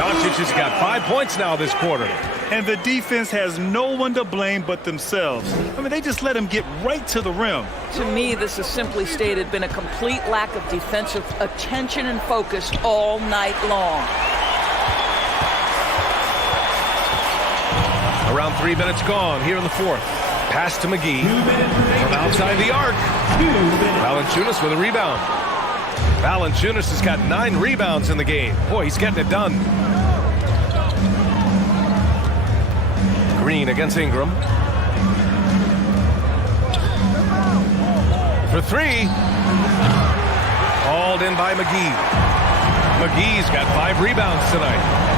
Doncic has got 5 points now this quarter. And the defense has no one to blame but themselves. I mean, they just let him get right to the rim. To me, this has simply stated been a complete lack of defensive attention and focus all night long. Around 3 minutes gone here in the fourth. Pass to McGee from outside the arc. Valanciunas with a rebound. Valanciunas has got 9 rebounds in the game. Boy, he's getting it done. Green against Ingram. For 3. Hauled in by McGee. McGee's got 5 rebounds tonight.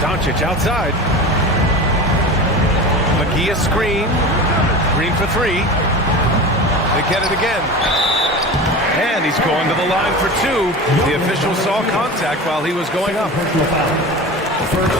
Doncic outside. McGee a screen. Green for 3. They get it again. And he's going to the line for 2. The official saw contact while he was going up.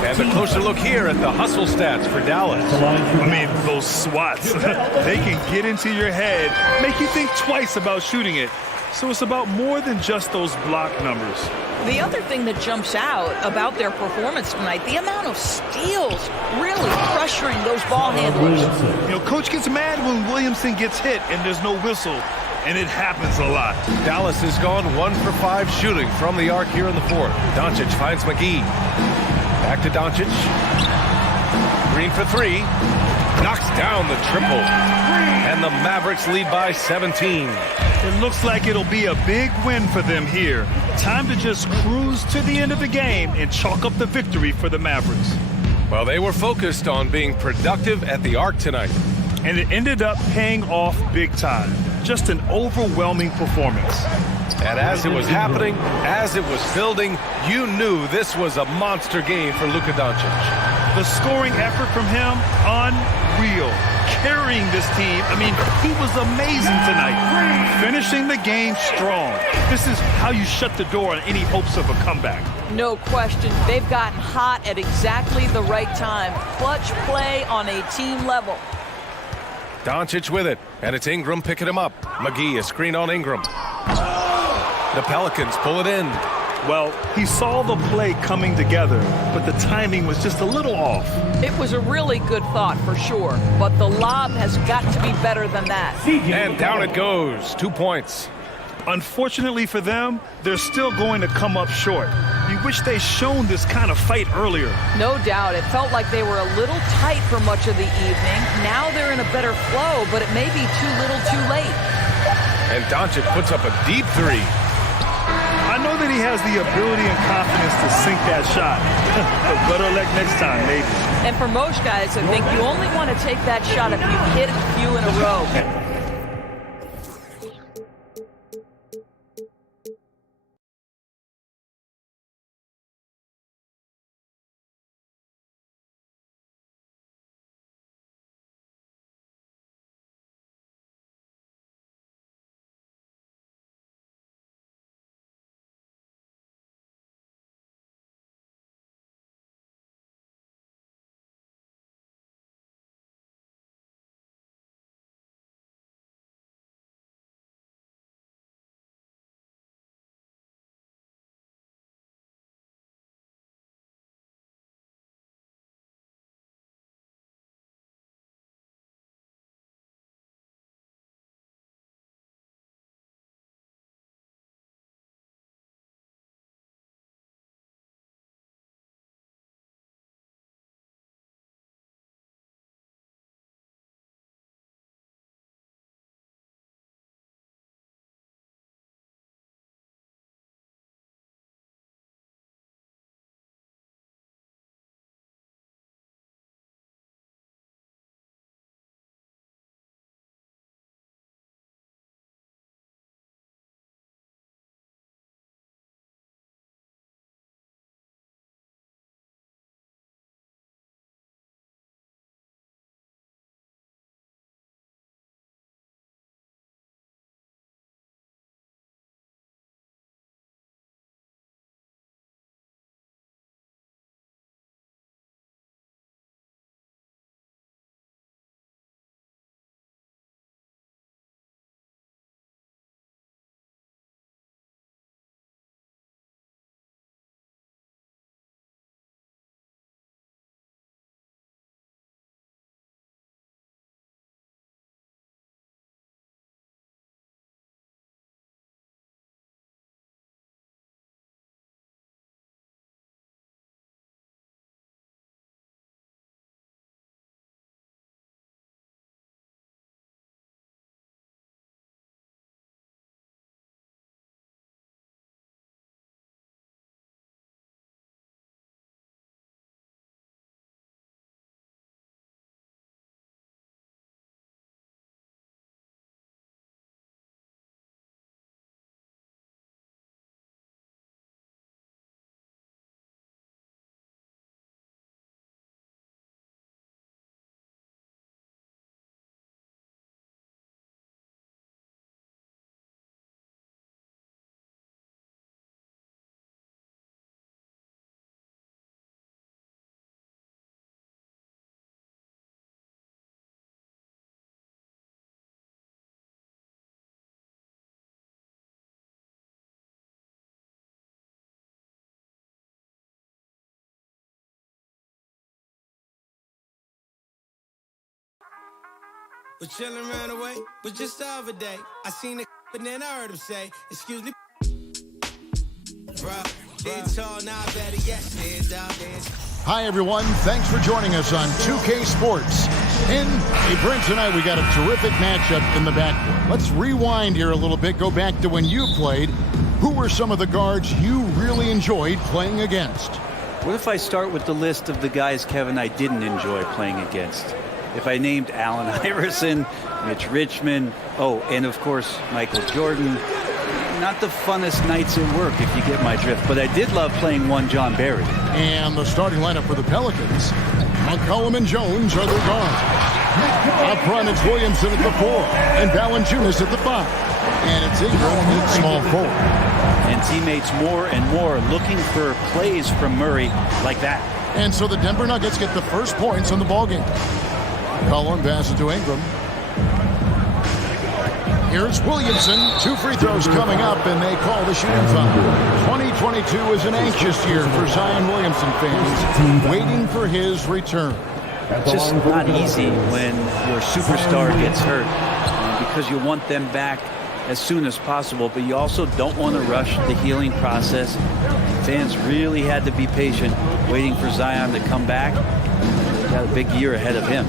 And a closer look here at the hustle stats for Dallas. I mean, those swats, they can get into your head, make you think twice about shooting it. So it's about more than just those block numbers. The other thing that jumps out about their performance tonight, the amount of steals really pressuring those ball handlers. You know, coach gets mad when Williamson gets hit and there's no whistle, and it happens a lot. Dallas has gone 1 for 5 shooting from the arc here in the fourth. Doncic finds McGee. Back to Doncic. Green for 3. Knocks down the triple. And the Mavericks lead by 17. It looks like it'll be a big win for them here. Time to just cruise to the end of the game and chalk up the victory for the Mavericks. Well, they were focused on being productive at the arc tonight. and it ended up paying off big time. Just an overwhelming performance. And as it was happening, as it was building, you knew this was a monster game for Luka Doncic. The scoring effort from him, unreal. Carrying this team, I mean, he was amazing tonight. Finishing the game strong. This is how you shut the door on any hopes of a comeback. No question. They've gotten hot at exactly the right time. Clutch play on a team level. Doncic with it, and it's Ingram picking him up. McGee, a screen on Ingram. The Pelicans pull it in. Well, he saw the play coming together, but the timing was just a little off. It was a really good thought for sure, but the lob has got to be better than that. And down it goes. 2 points. Unfortunately for them, they're still going to come up short. You wish they'd shown this kind of fight earlier. No doubt. It felt like they were a little tight for much of the evening. Now they're in a better flow, but it may be too little too late. And Doncic puts up a deep three. I know that he has the ability and confidence to sink that shot. But better luck next time, maybe. And for most guys, I think you only want to take that shot if you hit a few in a row. Was chillin' around the way, was just the other day. I seen it, but then I heard him say, excuse me, bruh, they tall, now better yet, stand down, dance. Hi, everyone. Thanks for joining us on 2K Sports. Brent, tonight we got a terrific matchup in the backcourt. Let's rewind here a little bit, go back to when you played. Who were some of the guards you really enjoyed playing against? What if I start with the list of the guys, Kevin, I didn't enjoy playing against? if I named Allen Iverson, Mitch Richmond, and of course Michael Jordan, not the funnest nights at work, if you get my drift. But I did love playing one John Barry. And the starting lineup for the Pelicans, McCollum and Jones are their guards. Up front, it's Williamson at the 4 and Valanciunas at the 5. And it's Ingram at small forward. And teammates more and more looking for plays from Murray like that. And so the Denver Nuggets get the first points in the ballgame. McCollum passes to Ingram. Here's Williamson. 2 free throws coming up, and they call the shooting foul. 2022 is an anxious year for Zion Williamson fans, waiting for his return. It's just not easy when your superstar gets hurt because you want them back as soon as possible, but you also don't want to rush the healing process. Fans really had to be patient, waiting for Zion to come back. He's got a big year ahead of him.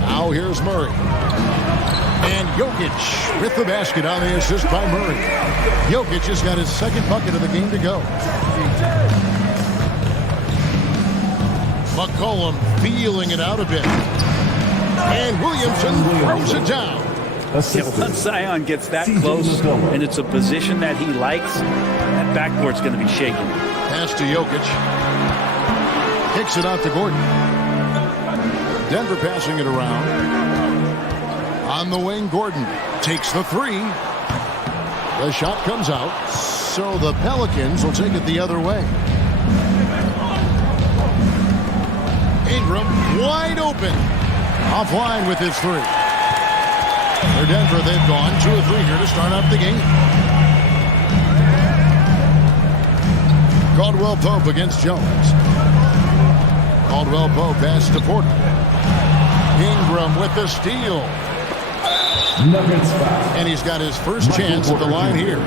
Now here's Murray. And Jokic with the basket on the assist by Murray. Jokic has got his second bucket of the game to go. McCollum feeling it out a bit. And Williamson throws it down. Once Zion gets that close and it's a position that he likes, that backcourt's going to be shaking. Pass to Jokic. Kicks it out to Gordon. Denver passing it around. On the wing, Gordon takes the 3. The shot comes out, so the Pelicans will take it the other way. Ingram wide open. Offline with his 3. For Denver, they've gone 2 of 3 here to start out the game. Caldwell Pope against Jones. Caldwell Pope pass to Porter. Ingram with the steal. And he's got his first chance at the line here.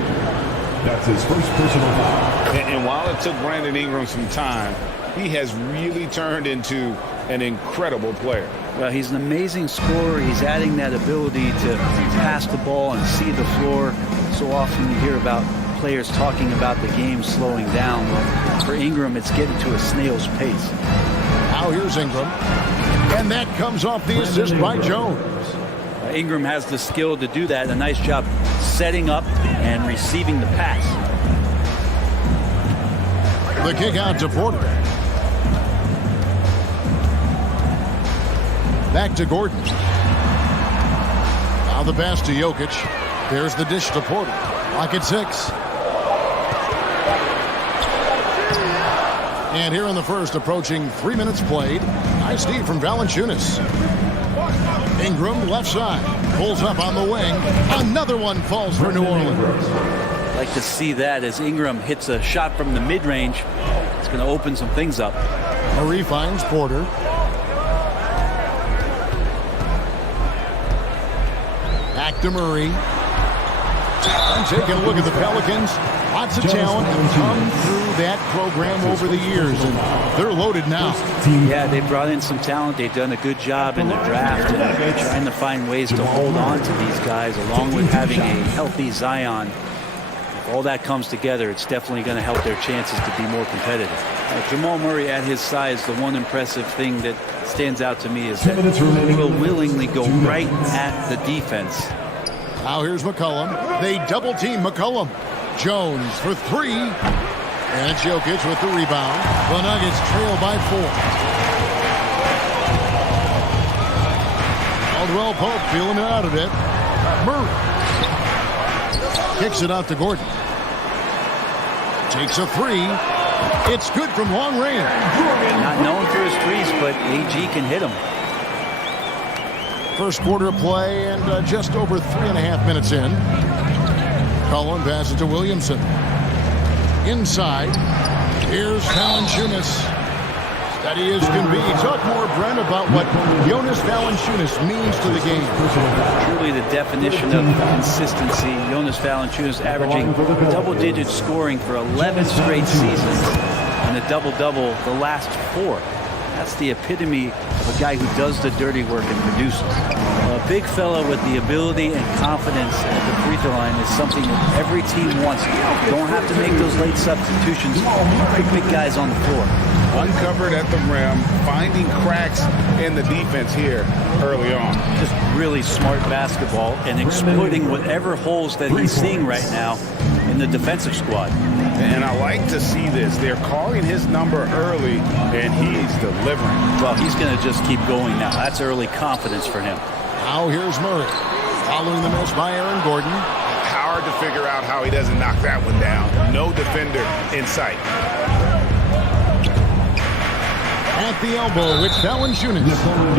That's his first personal foul. And while it took Brandon Ingram some time, he has really turned into an incredible player. Well, he's an amazing scorer. He's adding that ability to pass the ball and see the floor. So often you hear about players talking about the game slowing down. Well, for Ingram, it's getting to a snail's pace. Now here's Ingram. And that comes off the assist by Jones. Ingram has the skill to do that. A nice job setting up and receiving the pass. The kick out to Porter. Back to Gordon. Now the pass to Jokic. There's the dish to Porter. Lock at 6. And here in the first, approaching 3 minutes played. Nice D from Valanciunas. Ingram left side. Pulls up on the wing. Another one falls for New Orleans. I'd like to see that as Ingram hits a shot from the mid-range. It's going to open some things up. Murray finds Porter. Back to Murray. And taking a look at the Pelicans. Lots of talent have come through that program over the years, and they're loaded now. Yeah, they brought in some talent. They've done a good job in the draft, and trying to find ways to hold on to these guys, along with having a healthy Zion. If all that comes together, it's definitely going to help their chances to be more competitive. Jamal Murray at his size, the one impressive thing that stands out to me is that he will willingly go right at the defense. Now here's McCollum. They double team McCollum. Jones for 3. And it's Jokic with the rebound. The Nuggets trail by 4. Caldwell Pope feeling it out a bit. Murray kicks it out to Gordon. Takes a 3. It's good from long range. Not known for his threes, but AG can hit them. First quarter of play and just over 3.5 minutes in. Cullen passes to Williamson. Inside. Here's Valanciunas. Steady as can be. Talk more, Brent, about what Jonas Valanciunas means to the game. Truly the definition of consistency. Jonas Valanciunas averaging double-digit scoring for 11 straight seasons and a double-double the last 4. That's the epitome of a guy who does the dirty work and produces. A big fella with the ability and confidence at the free throw line is something that every team wants. You don't have to make those late substitutions. Put big guys on the floor. uncovered at the rim, finding cracks in the defense here early on. Just really smart basketball and exploiting whatever holes that he's seeing right now in the defensive squad. And I like to see this. They're calling his number early, and he's delivering. Well, he's going to just keep going now. That's early confidence for him. Now here's Murray. Following the miss by Aaron Gordon. Hard to figure out how he doesn't knock that one down. No defender in sight. At the elbow, it's Valanciunas.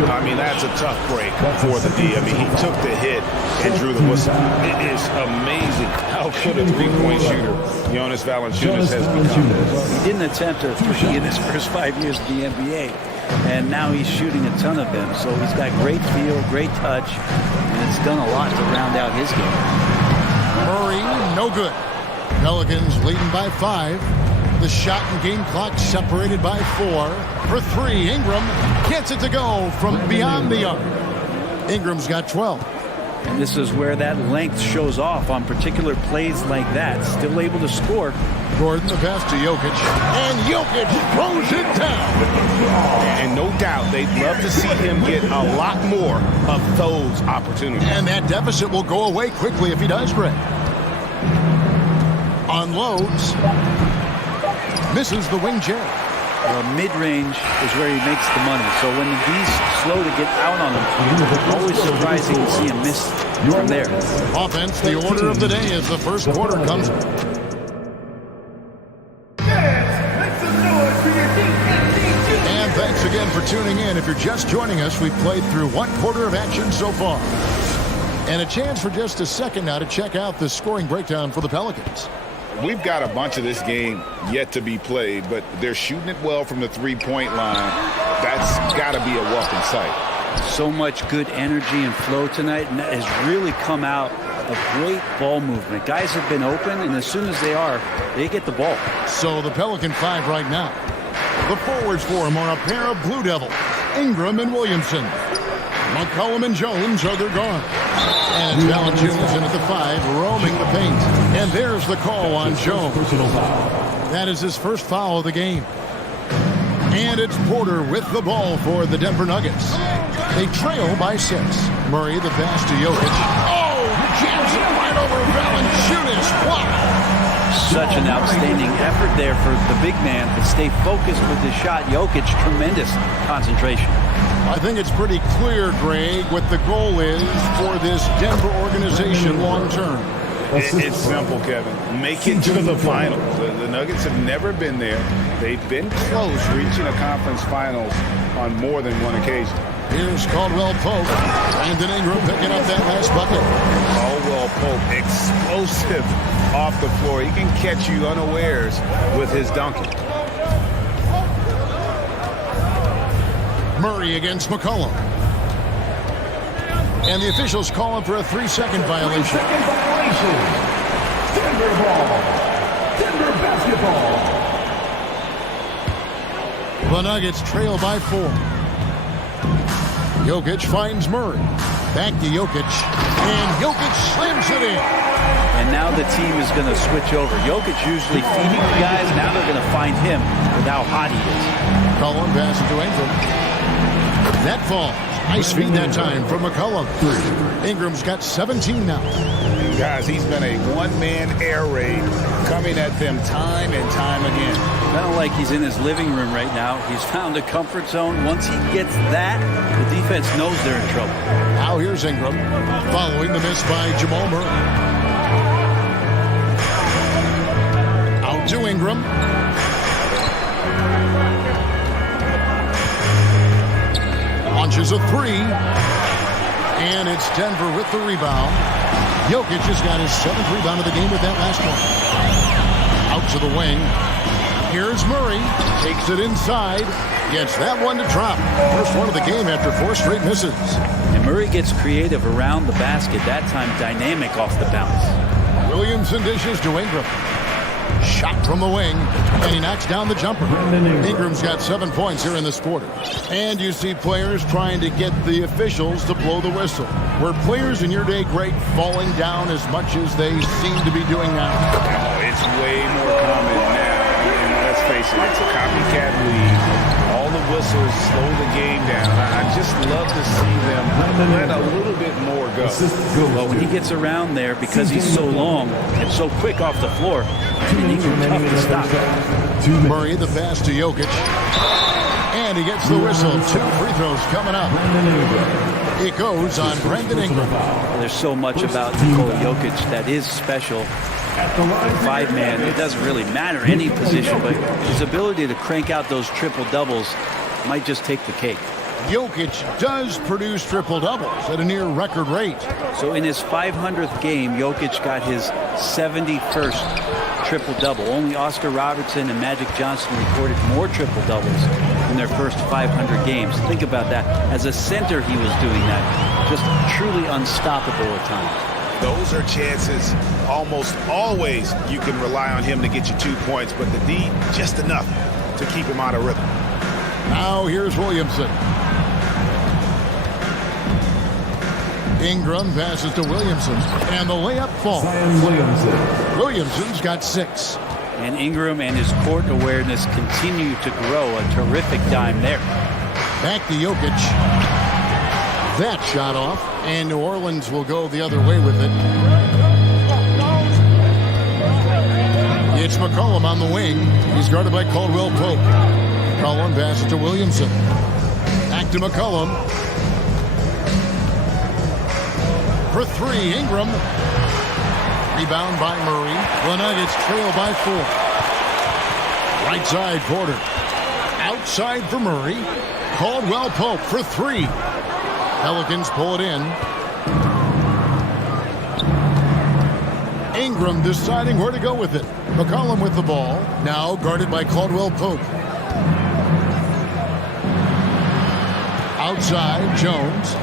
I mean, that's a tough break for the D. I mean, he took the hit and drew the whistle. It is amazing how good a three-point shooter Jonas Valanciunas has become. He didn't attempt a three in his first 5 years of the NBA, and now he's shooting a ton of them. So he's got great feel, great touch, and it's done a lot to round out his game. Murray, no good. Pelicans leading by 5. The shot and game clock separated by 4. For 3, Ingram gets it to go from beyond the arc. Ingram's got 12. And this is where that length shows off on particular plays like that. Still able to score. Gordon, the pass to Jokic. And Jokic throws it down. And no doubt they'd love to see him get a lot more of those opportunities. And that deficit will go away quickly if he does, Greg. Unloads. Misses the wing jab. Mid-range is where he makes the money. So when the D's slow to get out on him, always surprising to see him miss from there. Offense, the order of the day as the first quarter comes. And thanks again for tuning in. If you're just joining us, we've played through 1 quarter of action so far. And a chance for just a second now to check out the scoring breakdown for the Pelicans. We've got a bunch of this game yet to be played, but they're shooting it well from the three-point line. That's got to be a welcome sight. So much good energy and flow tonight, and that has really come out of great ball movement. Guys have been open, and as soon as they get the ball. So the Pelican 5 right now. The forwards for him are a pair of Blue Devils, Ingram and Williamson. McCollum and Jones are their guards. And it's Valanciunas in at the 5, roaming the paint. And there's the call on Jones. That is his first foul of the game. And it's Porter with the ball for the Denver Nuggets. They trail by 6. Murray, the pass to Jokic. Oh, jams it right over Valanciunas. Wow. Such an outstanding effort there for the big man to stay focused with his shot. Jokic, tremendous concentration. I think it's pretty clear, Greg, what the goal is for this Denver organization long term. It's simple, Kevin. Make it to the finals. The Nuggets have never been there. They've been close reaching a conference finals on more than one occasion. Here's Caldwell Pope. Brandon Ingram picking up that last bucket. Caldwell Pope, explosive off the floor. He can catch you unawares with his dunking. Murray against McCollum. And the officials call him for a 3-second violation. Denver ball. Denver basketball. The Nuggets trail by 4. Jokic finds Murray. Back to Jokic. And Jokic slams it in. And now the team is going to switch over. Jokic usually feeding the guys. Now they're going to find him with how hot he is. McCollum passes to Ingram. That falls. Nice feed that time from McCollum. Ingram's got 17 now. Guys, he's been a one-man air raid coming at them time and time again. Kind of like he's in his living room right now. He's found a comfort zone. Once he gets that, the defense knows they're in trouble. Now here's Ingram, following the miss by Jamal Murray. Out to Ingram. Launches a 3. And it's Denver with the rebound. Jokic has got his 7th rebound of the game with that last one. Out to the wing. Here's Murray. Takes it inside. Gets that one to drop. First one of the game after 4 straight misses. And Murray gets creative around the basket. That time dynamic off the bounce. Williamson dishes to Ingram. Shot from the wing, and he knocks down the jumper. Ingram's got 7 points here in this quarter. And you see players trying to get the officials to blow the whistle. Were players in your day, Greg, falling down as much as they seem to be doing now? Oh, it's way more common now. And let's face face it, it's a copycat league. All the whistles slow the game down. I just love to see them let a little bit more go. Well, when he gets around there, because he's so long and so quick off the floor, he's tough to stop. Murray, the pass to Jokic. And he gets the whistle. 2 free throws coming up. It goes on Brandon Ingram. Well, there's so much about Nikola Jokic that is special. 5-man, it doesn't really matter any position, but his ability to crank out those triple-doubles might just take the cake. Jokic does produce triple-doubles at a near record rate. So in his 500th game, Jokic got his 71st triple-double. Only Oscar Robertson and Magic Johnson recorded more triple-doubles in their first 500 games. Think about that. As a center, he was doing that. Just truly unstoppable at times. Those are chances almost always you can rely on him to get you 2 points, but the D, just enough to keep him out of rhythm. Now here's Williamson. Ingram passes to Williamson, and the layup falls. Williamson's got 6. And Ingram and his court awareness continue to grow. A terrific dime there. Back to Jokic. That shot off, and New Orleans will go the other way with it. It's McCollum on the wing. He's guarded by Caldwell Pope. McCollum passes to Williamson. Back to McCollum. For 3, Ingram. Rebound by Murray. The Nuggets trail by 4. Right side, Porter. Outside for Murray. Caldwell Pope for 3. Pelicans pull it in. Ingram deciding where to go with it. McCollum with the ball. Now guarded by Caldwell Pope. Outside, Jones.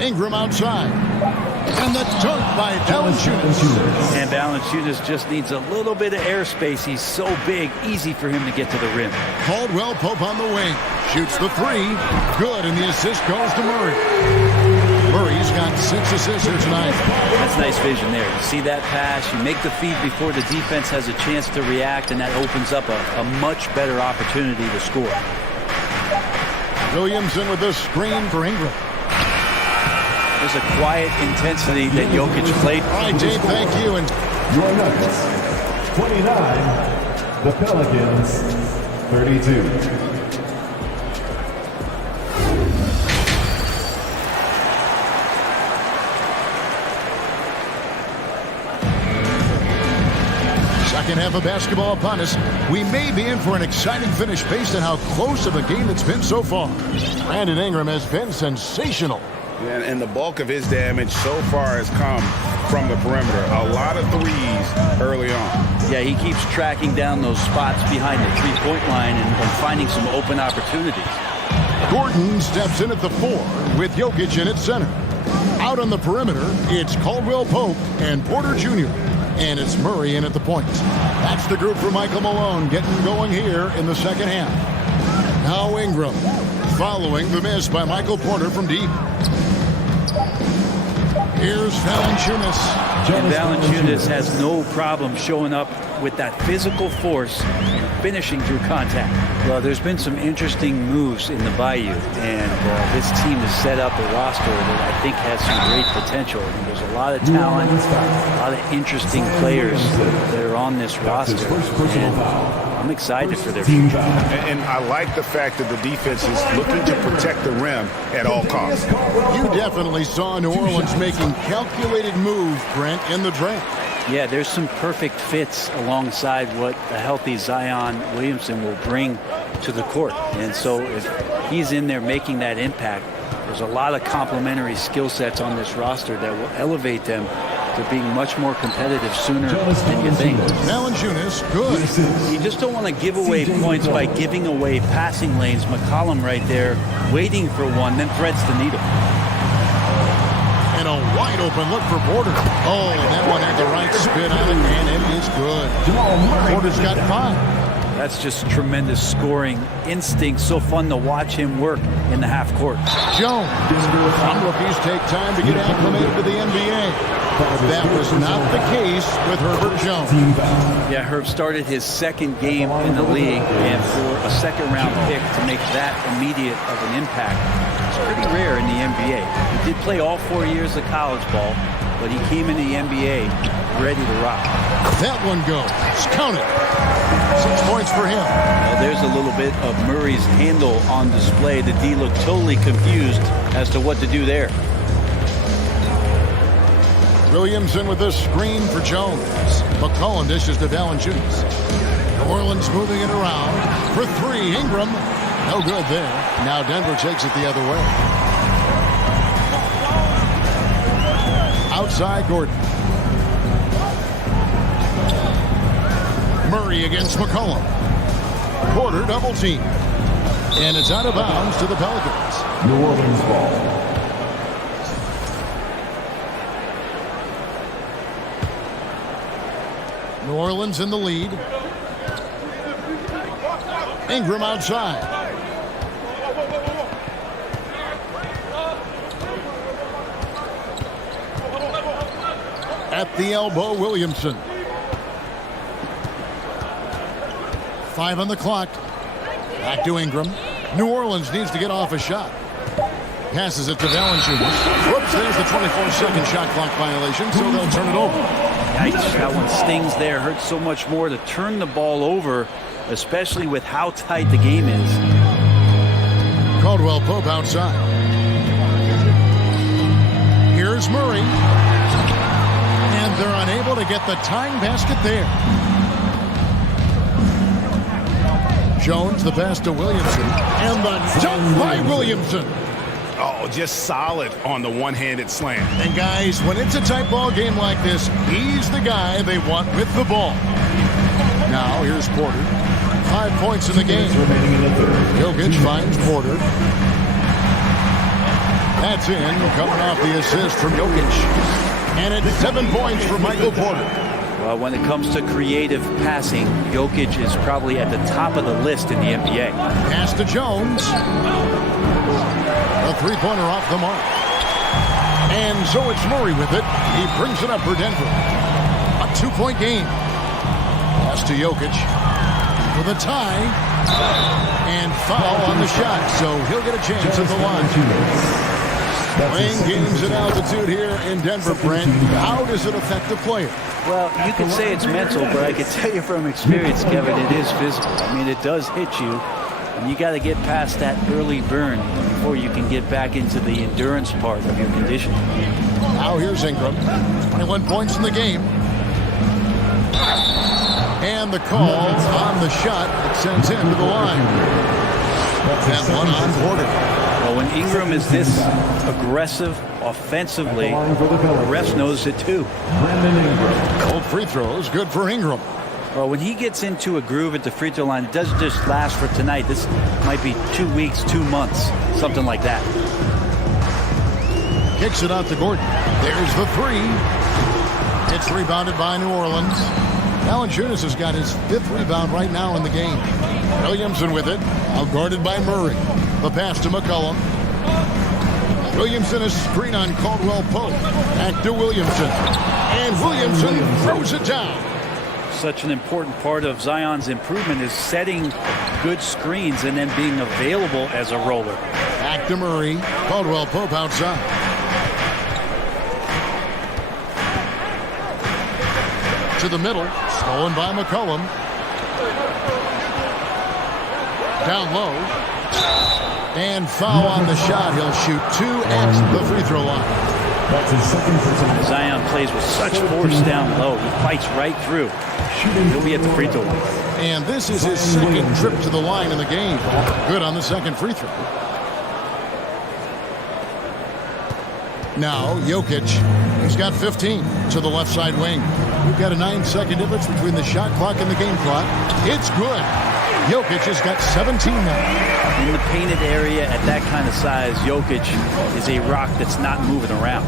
Ingram outside. And the dunk by Valanciunas. And Valanciunas just needs a little bit of airspace. He's so big, easy for him to get to the rim. Caldwell Pope on the wing. Shoots the 3. Good, and the assist goes to Murray. Murray's got 6 assists here tonight. That's nice vision there. You see that pass, you make the feed before the defense has a chance to react, and that opens up a much better opportunity to score. Williamson with the screen for Ingram. There's a quiet intensity that Jokic played. All right, Dave, thank you. And your Nuggets, 29. The Pelicans, 32. Second half of basketball upon us. We may be in for an exciting finish based on how close of a game it's been so far. Brandon Ingram has been sensational. And the bulk of his damage so far has come from the perimeter. A lot of threes early on. Yeah, he keeps tracking down those spots behind the three-point line and finding some open opportunities. Gordon steps in at the 4 with Jokic in at center. Out on the perimeter, it's Caldwell Pope and Porter Jr. And it's Murray in at the point. That's the group for Michael Malone getting going here in the second half. Now Ingram following the miss by Michael Porter from deep. Here's Valanciunas. And Valanciunas has no problem showing up with that physical force and finishing through contact. Well, there's been some interesting moves in the Bayou, and this team has set up a roster that I think has some great potential. And there's a lot of talent, a lot of interesting players that are on this roster. And I'm excited for their future. And I like the fact that the defense is looking to protect the rim at all costs. You definitely saw New Orleans making calculated moves, Brent, in the draft. Yeah, there's some perfect fits alongside what a healthy Zion Williamson will bring to the court. And so if he's in there making that impact, there's a lot of complementary skill sets on this roster that will elevate them to being much more competitive sooner than you think. Valanciunas, good. You just don't want to give away points by giving away passing lanes. McCollum right there waiting for one, then threads the needle. And a wide open look for Porter. Oh, that one had the right spin on it, and it is good. Porter's got 5. That's just tremendous scoring instinct. So fun to watch him work in the half court. Jones. Some rookies take time to get acclimated to the NBA. That was not the case with Herbert Jones. Yeah, Herb started his second game in the league, and for a second-round pick to make that immediate of an impact, it's pretty rare in the NBA. He did play all 4 years of college ball, but he came in the NBA ready to rock. That one goes. Count it. 6 points for him. Well, there's a little bit of Murray's handle on display. The D looked totally confused as to what to do there. Williamson with this screen for Jones. McCollum dishes to Valanciunas. New Orleans moving it around for 3. Ingram. No good there. Now Denver takes it the other way. Outside Gordon. Murray against McCollum. Porter double team. And it's out of bounds to the Pelicans. New Orleans ball. New Orleans in the lead. Ingram outside. At the elbow, Williamson. 5 on the clock. Back to Ingram. New Orleans needs to get off a shot. Passes it to Valanciunas. Whoops, there's the 24-second shot clock violation, so they'll turn it over. Yikes, that one stings there. Hurts so much more to turn the ball over, especially with how tight the game is. Caldwell Pope outside. Here's Murray. And they're unable to get the tying basket there. Jones, the pass to Williamson. And the dunk by Williamson. Oh, just solid on the one-handed slam. And guys, when it's a tight ball game like this, he's the guy they want with the ball. Now, here's Porter. 5 points in the game. Jokic finds Porter. That's in, coming off the assist from Jokic. And it's 7 points for Michael Porter. Well, when it comes to creative passing, Jokic is probably at the top of the list in the NBA. Pass to Jones. A three-pointer off the mark. And so it's Murray with it. He brings it up for Denver. A 2-point game. Pass to Jokic. With a tie. And foul on the shot. So he'll get a chance at the line. Playing games at altitude here in Denver, Brent. How does it affect the player? Well, you could say it's mental, but I can tell you from experience, Kevin, it is physical. I mean, it does hit you. And you got to get past that early burn before you can get back into the endurance part of your conditioning. Now here's Ingram. 21 points in the game. And the call on the shot that sends him to the line. And one on Porter. Well, when Ingram is this aggressive offensively, the ref knows it too. Cold free throws, good for Ingram. Well, when he gets into a groove at the free throw line, it doesn't just last for tonight. This might be 2 weeks, 2 months, something like that. Kicks it out to Gordon. There's the 3. It's rebounded by New Orleans. Valanciunas has got his 5th rebound right now in the game. Williamson with it, outguarded by Murray. The pass to McCollum. Williamson is screen on Caldwell Pope. Back to Williamson. And Williamson throws it down. Such an important part of Zion's improvement is setting good screens and then being available as a roller. Back to Murray. Caldwell Pope outside. To the middle. Stolen by McCollum. Down low. And foul on the shot. He'll shoot 2 at the free throw line. That's his second personal. Zion plays with such force down low. He fights right through. He'll be at the free throw line. And this is his second trip to the line in the game. Good on the second free throw. Now, Jokic, he's got 15 to the left side wing. We've got a 9-second difference between the shot clock and the game clock. It's good. Jokic has got 17 now. In the painted area at that kind of size, Jokic is a rock that's not moving around.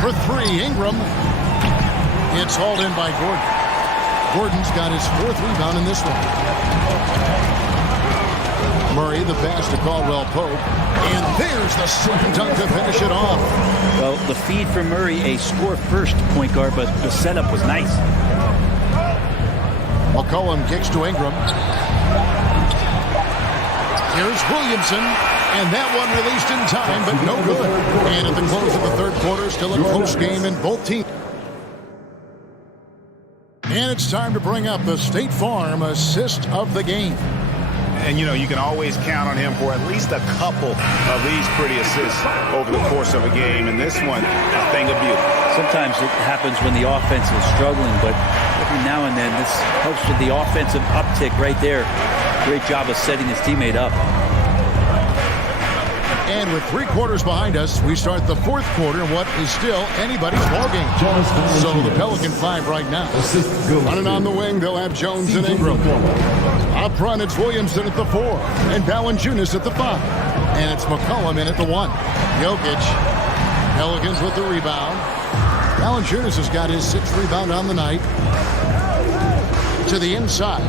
For 3, Ingram. It's hauled in by Gordon. Gordon's got his 4th rebound in this one. Murray, the pass to Caldwell Pope. And there's the slam dunk to finish it off. Well, the feed for Murray, a score-first point guard, but the setup was nice. McCollum kicks to Ingram. Here's Williamson. And that one released in time, but no good. And at the close of the 3rd quarter, still a close game in both teams. And it's time to bring up the State Farm assist of the game. And, you know, you can always count on him for at least a couple of these pretty assists over the course of a game. And this one, a thing of beauty. Sometimes it happens when the offense is struggling, but every now and then this helps with the offensive uptick right there. Great job of setting his teammate up. And with 3 quarters behind us, we start the 4th quarter in what is still anybody's ballgame. So the Pelican 5 right now. Running on the wing, they'll have Jones and Ingram. Up front, it's Williamson at the 4, and Valanciunas at the 5. And it's McCollum in at the 1. Jokic. Pelicans with the rebound. Valanciunas has got his 6th rebound on the night. To the inside.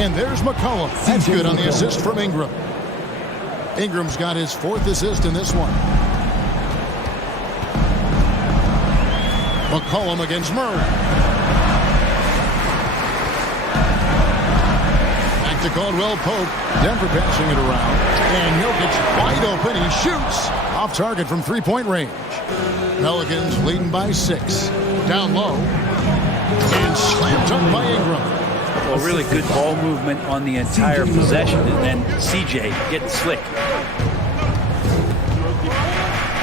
And there's McCollum. That's good on the assist from Ingram. Ingram's got his 4th assist in this one. McCollum against Murray. Back to Caldwell Pope. Denver passing it around. And Jokic wide open. He shoots. Off target from 3-point range. Pelicans leading by 6. Down low. And slam dunk by Ingram. Well, really good ball movement on the entire possession, and then CJ getting slick.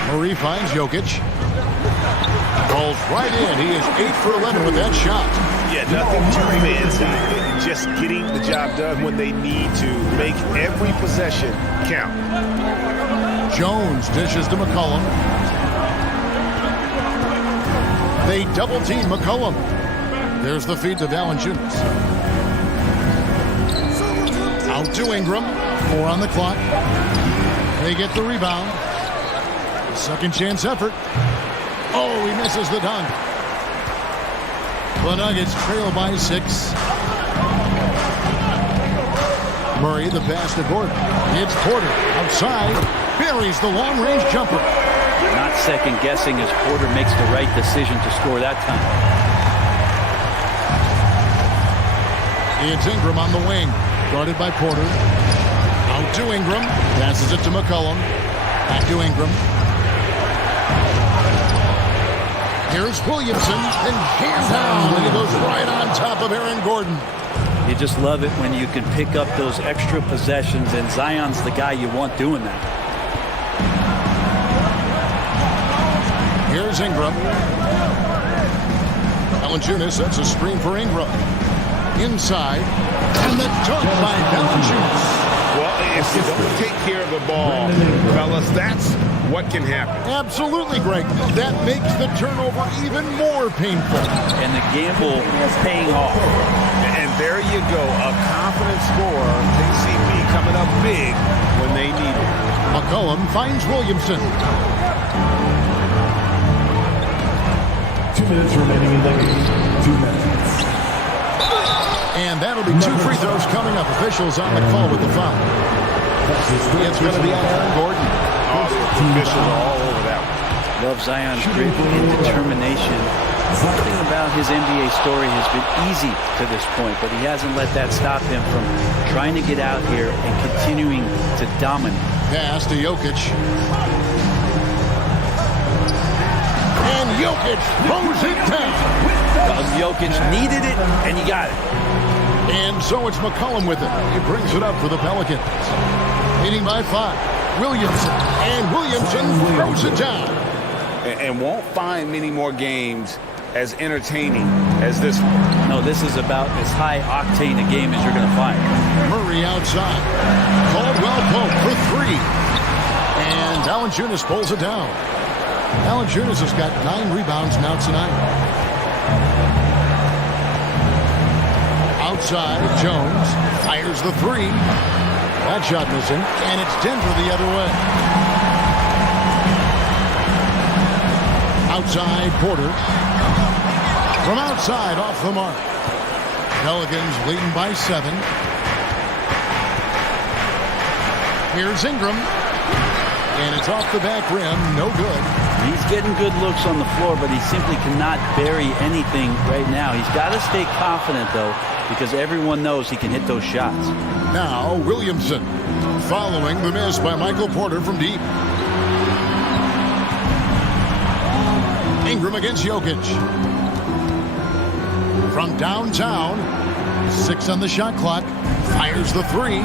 Murray finds Jokic. Falls right in. He is 8 for 11 with that shot. Yeah, nothing too fancy. Just getting the job done when they need to. Make every possession count. Jones dishes to McCollum. They double team McCollum. There's the feed to Valanciunas. Out to Ingram. 4 on the clock. They get the rebound. Second chance effort. Oh, he misses the dunk. The Nuggets trail by 6. Murray, the pass to Gordon. It's Porter outside. Buries the long-range jumper. Not second-guessing as Porter makes the right decision to score that time. It's Ingram on the wing. Guarded by Porter. Out to Ingram. Passes it to McCollum. Back to Ingram. Here's Williamson. And jammed down. And he goes right on top of Aaron Gordon. You just love it when you can pick up those extra possessions, and Zion's the guy you want doing that. Here's Ingram. Valanciunas sets a screen for Ingram. Inside. And the dunk by Valanciunas. Well, if you don't take care of the ball, fellas, that's what can happen. Absolutely, Greg. That makes the turnover even more painful. And the gamble is paying off. And there you go, a confident scorer. KCP coming up big when they need it. McCollum finds Williamson. 2 minutes remaining in the game. 2 minutes. And that'll be 2 free throws coming up. Officials on the call with the foul. It's going to be on Aaron Gordon. Oh, the officials are all over that one. Love Zion's grit and determination. Something about his NBA story has been easy to this point, but he hasn't let that stop him from trying to get out here and continuing to dominate. Pass to Jokic. And Jokic throws it down. Jokic needed it, and he got it. And so it's McCollum with it. He brings it up for the Pelicans. Leading by 5. Williamson. And Williamson throws it down. And won't find many more games as entertaining as this one. No, this is about as high-octane a game as you're going to find. Murray outside. Caldwell Pope for 3. And Valanciunas pulls it down. Valanciunas has got 9 rebounds now tonight. Outside, Jones fires the 3. That shot missing, and it's Denver the other way. Outside, Porter. From outside, off the mark. Pelicans leading by 7. Here's Ingram. And it's off the back rim. No good. He's getting good looks on the floor, but he simply cannot bury anything right now. He's got to stay confident, though, because everyone knows he can hit those shots. Now Williamson following the miss by Michael Porter from deep. Ingram against Jokic. From downtown, 6 on the shot clock. Fires the 3.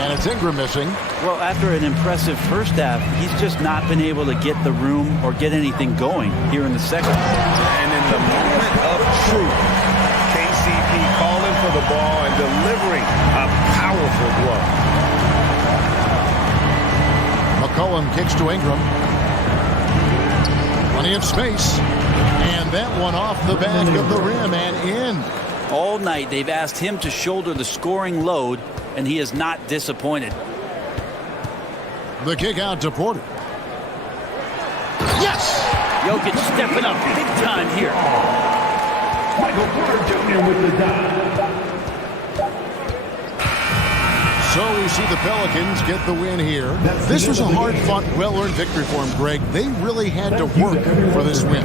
And it's Ingram missing. Well, after an impressive first half, he's just not been able to get the room or get anything going here in the second. And in the moment of truth, KCP calling for the ball and delivering a powerful blow. McCollum kicks to Ingram. Plenty of space. And that one off the back of the rim and in. All night they've asked him to shoulder the scoring load, and he is not disappointed. The kick out to Porter. Yes! Jokic stepping up big time here. Michael Porter Jr. with the dot. So we see the Pelicans get the win here. This was a hard-fought, well-earned victory for them, Greg. They really had to work for this win.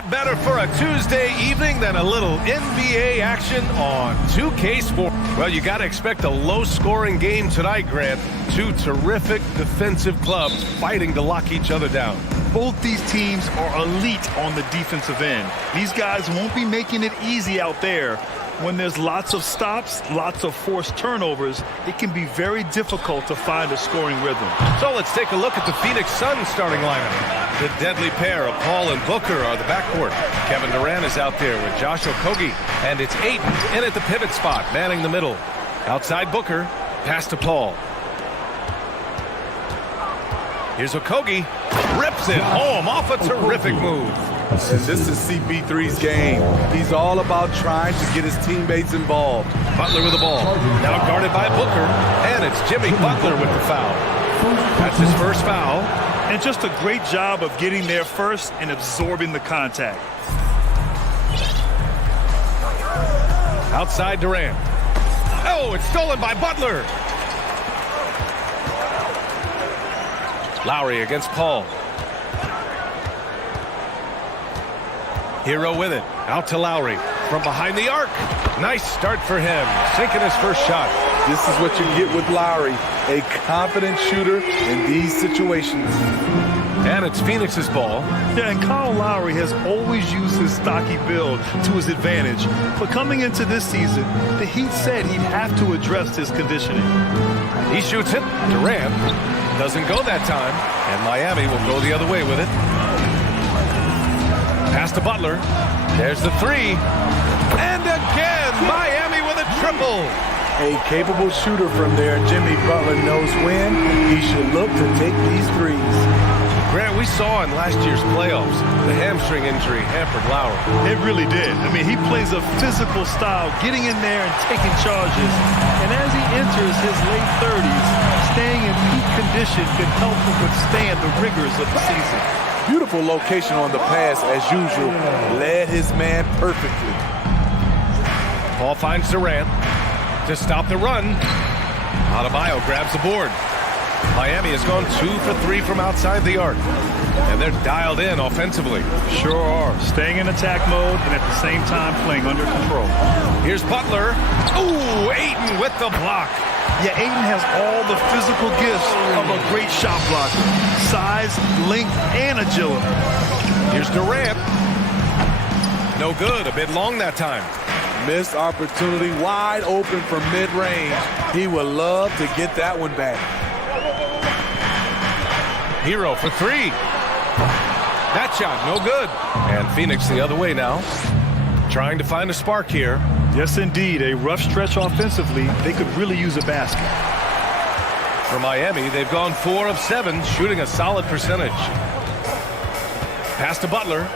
What better for a Tuesday evening than a little NBA action on 2K Sports? Well, you got to expect a low-scoring game tonight, Grant. Two terrific defensive clubs fighting to lock each other down. Both these teams are elite on the defensive end. These guys won't be making it easy out there. When there's lots of stops, lots of forced turnovers, it can be very difficult to find a scoring rhythm. So let's take a look at the Phoenix Suns starting lineup. The deadly pair of Paul and Booker are the backcourt. Kevin Durant is out there with Josh Okogie, and it's Ayton in at the pivot spot, manning the middle. Outside Booker, pass to Paul. Here's Okogie, rips it home off a terrific move. And this is CP3's game. He's all about trying to get his teammates involved. Butler with the ball. Now guarded by Booker. And it's Jimmy Butler with the foul. That's his first foul. And just a great job of getting there first and absorbing the contact. Outside Durant. Oh, it's stolen by Butler. Lowry against Paul. Hero with it. Out to Lowry. From behind the arc. Nice start for him. Sinking his first shot. This is what you get with Lowry. A confident shooter in these situations. And it's Phoenix's ball. Yeah, and Kyle Lowry has always used his stocky build to his advantage. But coming into this season, the Heat said he'd have to address his conditioning. He shoots it. Durant doesn't go that time. And Miami will go the other way with it. Pass to Butler. There's the three. And again, Miami with a triple. A capable shooter from there. Jimmy Butler knows when he should look to take these threes. Grant, we saw in last year's playoffs, the hamstring injury hampered Lowry. It really did. I mean, he plays a physical style, getting in there and taking charges. And as he enters his late 30s, staying in peak condition can help him withstand the rigors of the season. Beautiful location on the pass, as usual. Led his man perfectly. Paul finds Durant to stop the run. Adebayo grabs the board. Miami has gone 2 for 3 from outside the arc. And they're dialed in offensively. Sure are. Staying in attack mode and at the same time playing under control. Here's Butler. Ooh, Ayton with the block. Yeah, Ayton has all the physical gifts of a great shot blocker. Size, length, and agility. Here's Durant. No good. A bit long that time. Missed opportunity. Wide open from mid-range. He would love to get that one back. Hero for three. That shot, no good. And Phoenix the other way now. Trying to find a spark here. Yes, indeed. A rough stretch offensively. They could really use a basket. For Miami, they've gone 4 of 7, shooting a solid percentage. Pass to Butler.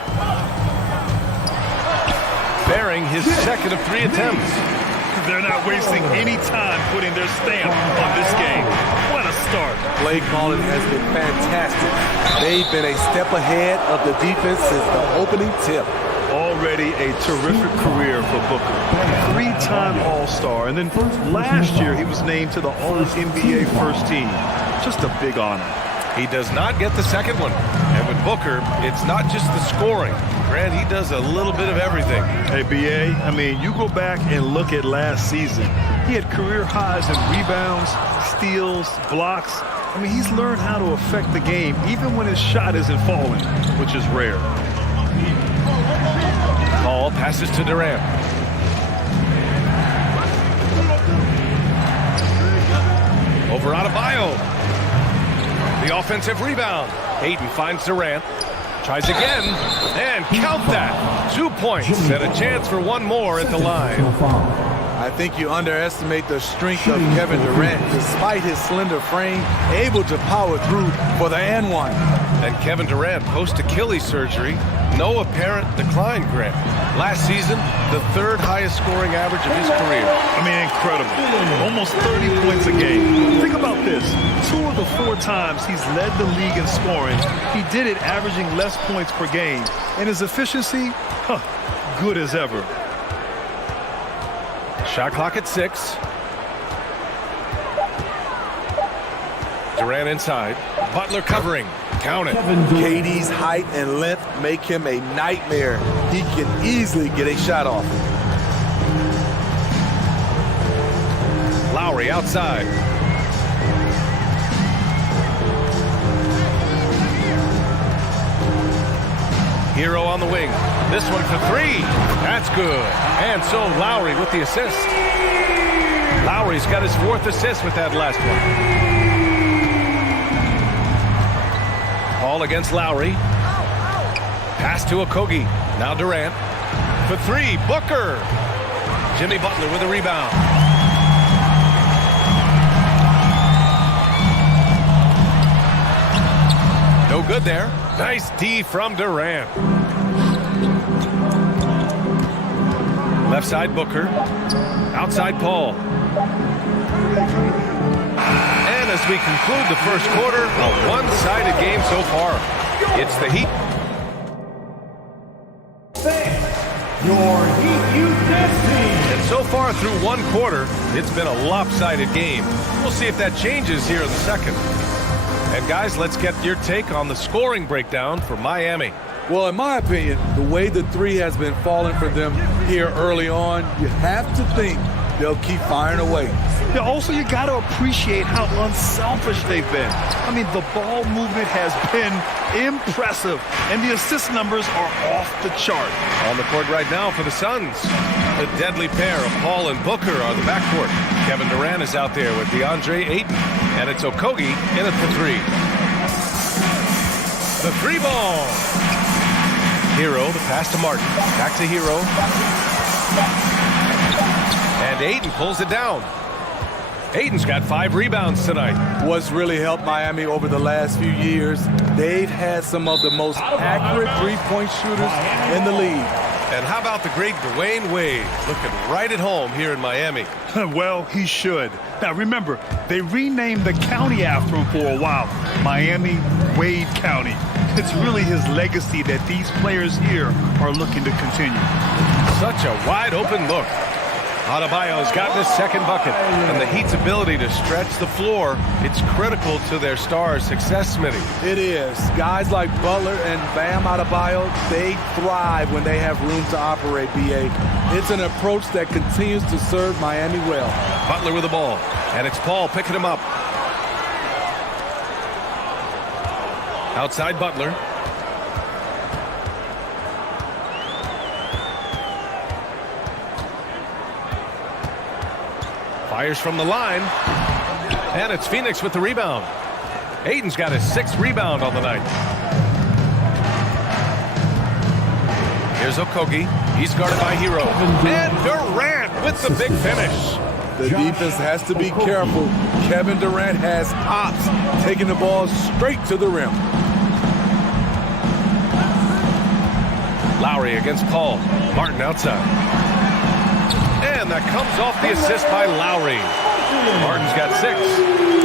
Bearing his second of 3 attempts. They're not wasting any time putting their stamp on this game. What a start. Play calling has been fantastic. They've been a step ahead of the defense since the opening tip. Already a terrific career for Booker. 3-time All-Star. And then last year, he was named to the All-NBA first team. Just a big honor. He does not get the second one. And with Booker, it's not just the scoring. Grant, he does a little bit of everything. Hey, B.A., I mean, you go back and look at last season. He had career highs in rebounds, steals, blocks. I mean, he's learned how to affect the game even when his shot isn't falling, which is rare. Ball passes to Durant. Over Adebayo. The offensive rebound. Ayton finds Durant. Tries again. And count that. 2 points and a chance for one more at the line. I think you underestimate the strength of Kevin Durant. Despite his slender frame, able to power through for the and one. And Kevin Durant, post-Achilles surgery, no apparent decline, Grant. Last season, the 3rd highest scoring average of his career. I mean, incredible. Almost 30 points a game. Think about this. 2 of the 4 times he's led the league in scoring, he did it averaging less points per game. And his efficiency, good as ever. Shot clock at 6. Durant inside. Butler covering. Count it. KD's height and length make him a nightmare. He can easily get a shot off. Lowry outside. Hero on the wing. This one for three. That's good. And so Lowry with the assist. Lowry's got his fourth assist with that last one. Paul against Lowry. Pass to Okogie. Now Durant. For three. Booker. Jimmy Butler with a rebound. No good there. Nice D from Durant. Left side Booker. Outside Paul. And as we conclude the first quarter, a one-sided game so far. It's the Heat. Your Heat Youth team. And so far through one quarter, it's been a lopsided game. We'll see if that changes here in the second. And guys, let's get your take on the scoring breakdown for Miami. Well, in my opinion, the way the three has been falling for them here early on, you have to think they'll keep firing away. Yeah, also, you got to appreciate how unselfish they've been. I mean, the ball movement has been impressive, and the assist numbers are off the chart. On the court right now for the Suns, the deadly pair of Paul and Booker are the backcourt. Kevin Durant is out there with DeAndre Ayton, and it's Okogie in at the three. The three ball. Hero, the pass to Martin. Back to Hero. And Ayton pulls it down. Ayton's got 5 rebounds tonight. What's really helped Miami over the last few years, they've had some of the most accurate three-point shooters in the league. And how about the great Dwayne Wade looking right at home here in Miami? Well, he should. Now, remember, they renamed the county after him for a while. Miami-Wade County. It's really his legacy that these players here are looking to continue. Such a wide-open look. Adebayo's gotten his second bucket, and the Heat's ability to stretch the floor, it's critical to their stars' success, Smitty. It is. Guys like Butler and Bam Adebayo, they thrive when they have room to operate, B.A. It's an approach that continues to serve Miami well. Butler with the ball, and it's Paul picking him up. Outside Butler. Fires from the line. And it's Phoenix with the rebound. Ayton's got his 6th rebound on the night. Here's Okogie. He's guarded by Hero. And Durant with the big finish. The defense has to be careful. Kevin Durant has hops, taking the ball straight to the rim. Lowry against Paul. Martin outside. And that comes off the assist by Lowry. Martin's got 6.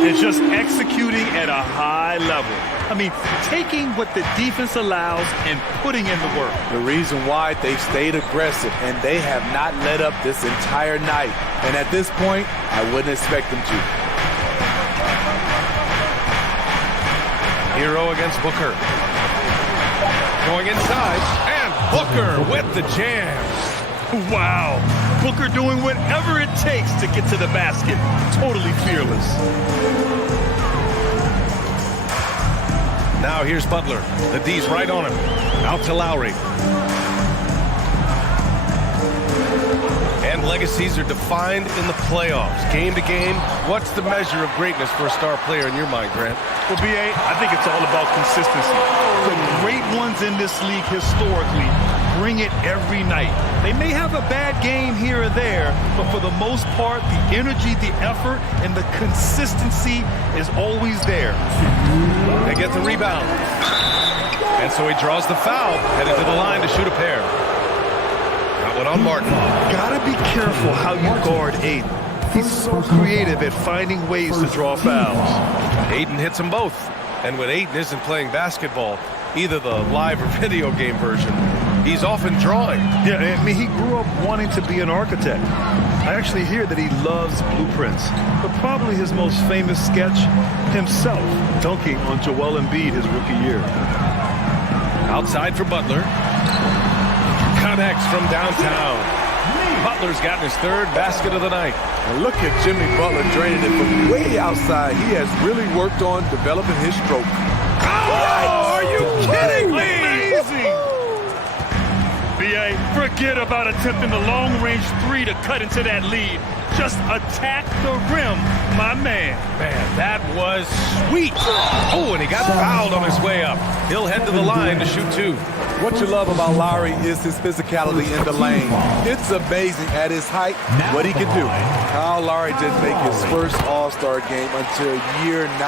It's just executing at a high level. I mean, taking what the defense allows and putting in the work. The reason why they've stayed aggressive, and they have not let up this entire night. And at this point, I wouldn't expect them to. Hero against Booker. Going inside, and Booker with the jams. Wow. Booker doing whatever it takes to get to the basket. Totally fearless. Now here's Butler. The D's right on him. Out to Lowry. And legacies are defined in the playoffs. Game to game, what's the measure of greatness for a star player in your mind, Grant? Well, B.A., I think it's all about consistency. The great ones in this league historically bring it every night. They may have a bad game here or there, but for the most part, the energy, the effort, and the consistency is always there. They get the rebound. And so he draws the foul, headed to the line to shoot a pair. That one on Martin. Gotta be careful how you guard Ayton. He's so creative at finding ways to draw fouls. Ayton hits them both. And when Ayton isn't playing basketball, either the live or video game version, he's often drawing. Yeah, I mean, he grew up wanting to be an architect. I actually hear that he loves blueprints, but probably his most famous sketch, himself dunking on Joel Embiid his rookie year. Outside for Butler. Connects from downtown. Butler's gotten his third basket of the night. And look at Jimmy Butler draining it from way outside. He has really worked on developing his stroke. Oh, are you kidding me? Amazing! B.A., forget about attempting the long-range three to cut into that lead. Just attack the rim, my man. Man, that was sweet. Oh, and he got fouled on his way up. He'll head to the line to shoot two. What you love about Lowry is his physicality in the lane. It's amazing at his height what he can do. Kyle Lowry didn't make his first All-Star game until year 9.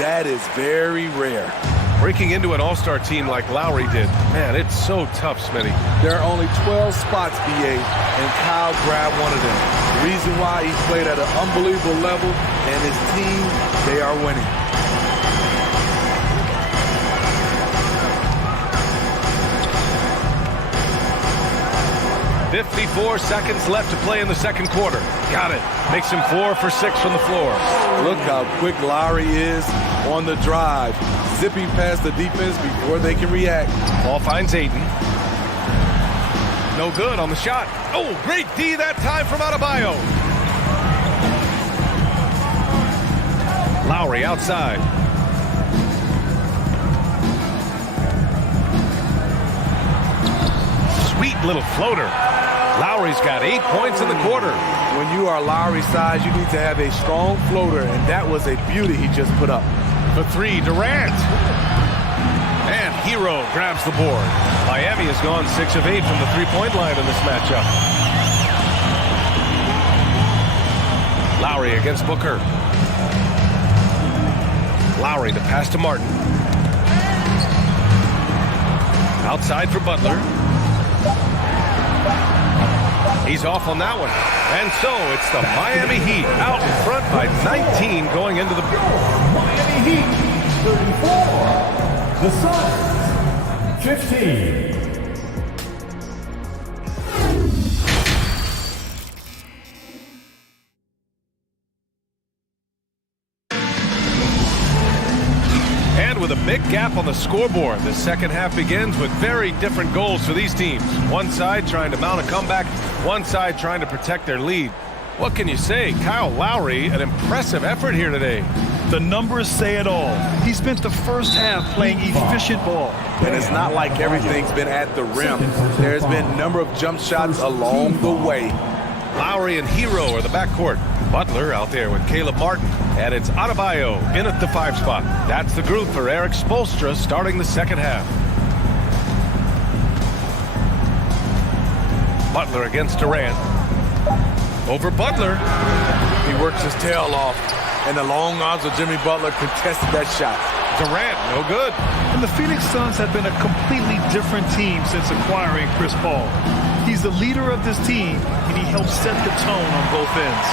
That is very rare. Breaking into an all-star team like Lowry did, man, it's so tough, Smitty. There are only 12 spots, BA, and Kyle grabbed one of them. The reason why he played at an unbelievable level, and his team, they are winning. "54 seconds left to play in the second quarter. Got it. Makes him 4 for 6 from the floor. Look how quick Lowry is on the drive, zipping past the defense before they can react. Ball finds Ayton. No good on the shot. Oh, great D that time from Adebayo. Lowry outside. Sweet little floater. Lowry's got 8 points in the quarter. When you are Lowry's size, you need to have a strong floater, and that was a beauty he just put up. For 3, Durant. And Hero grabs the board. Miami has gone 6 of 8 from the three-point line in this matchup. Lowry against Booker. Lowry, the pass to Martin. Outside for Butler. He's off on that one. And so it's the Miami Heat out in front by 19 going into the... Miami Heat, 34. The Suns, 15. And with a big gap on the scoreboard, the second half begins with very different goals for these teams. One side trying to mount a comeback, one side trying to protect their lead. What can you say? Kyle Lowry, an impressive effort here today. The numbers say it all. He spent the first half playing efficient ball. And it's not like everything's been at the rim. There's been a number of jump shots along the way. Lowry and Hero are the backcourt. Butler out there with Caleb Martin. And it's Adebayo in at the 5 spot. That's the group for Eric Spoelstra starting the second half. Butler against Durant. Over Butler. He works his tail off, and the long arms of Jimmy Butler contested that shot. Durant, no good. And the Phoenix Suns have been a completely different team since acquiring Chris Paul. He's the leader of this team, and he helps set the tone on both ends.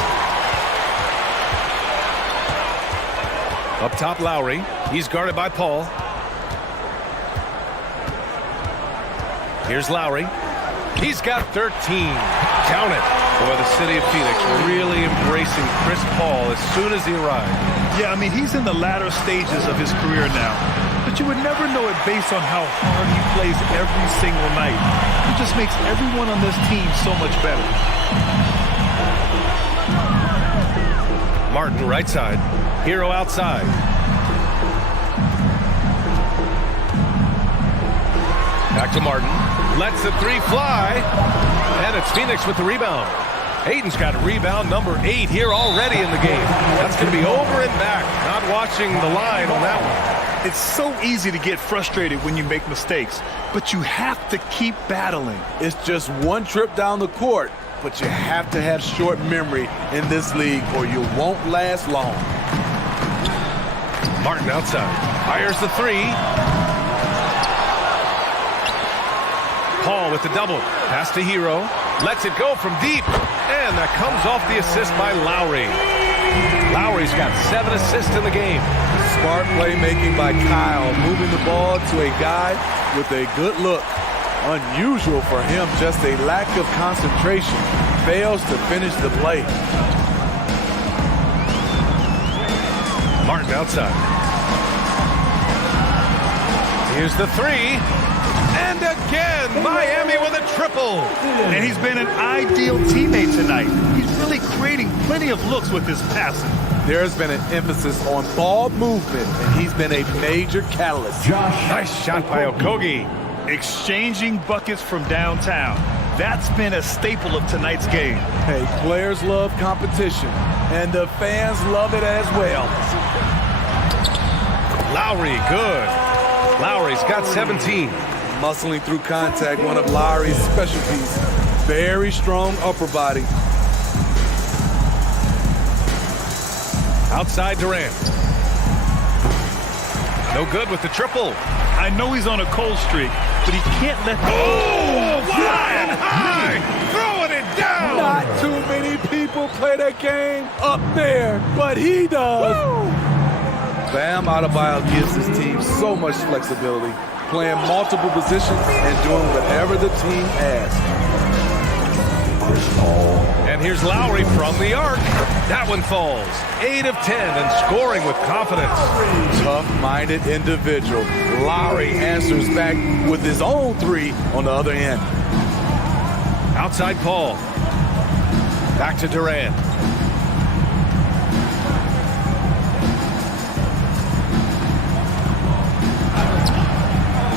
Up top, Lowry. He's guarded by Paul. Here's Lowry. He's got 13. Count it. Boy, the city of Phoenix really embracing Chris Paul as soon as he arrived. Yeah, I mean, he's in the latter stages of his career now. But you would never know it based on how hard he plays every single night. He just makes everyone on this team so much better. Martin right side. Hero outside. Back to Martin. Lets the 3 fly. And it's Phoenix with the rebound. Ayton's got rebound number 8 here already in the game. That's going to be over and back. Not watching the line on that one. It's so easy to get frustrated when you make mistakes, but you have to keep battling. It's just one trip down the court, but you have to have short memory in this league or you won't last long. Martin outside. Fires the 3. Paul with the double. Pass to Hero. Lets it go from deep. And that comes off the assist by Lowry. Lowry's got 7 assists in the game. Smart playmaking by Kyle, moving the ball to a guy with a good look. Unusual for him, just a lack of concentration. fails to finish the play. Martin outside. Here's the three. And again, Miami with a triple. And he's been an ideal teammate tonight. He's really creating plenty of looks with his passing. There's been an emphasis on ball movement, and he's been a major catalyst. Nice shot by Okogie. Exchanging buckets from downtown. That's been a staple of tonight's game. Hey, players love competition, and the fans love it as well. Lowry, good. Lowry's got 17. Muscling through contact, one of Lowry's specialties. Very strong upper body. Outside Durant. No good with the triple. I know he's on a cold streak, but he can't let the... Oh, flying high! Throwing it down! Not too many people play that game up there, but he does. Woo! Bam Adebayo gives his team so much flexibility, playing multiple positions and doing whatever the team asks. And here's Lowry from the arc. That one falls. 8 of 10 and scoring with confidence. Tough-minded individual. Lowry answers back with his own three on the other end. Outside Paul. Back to Durant.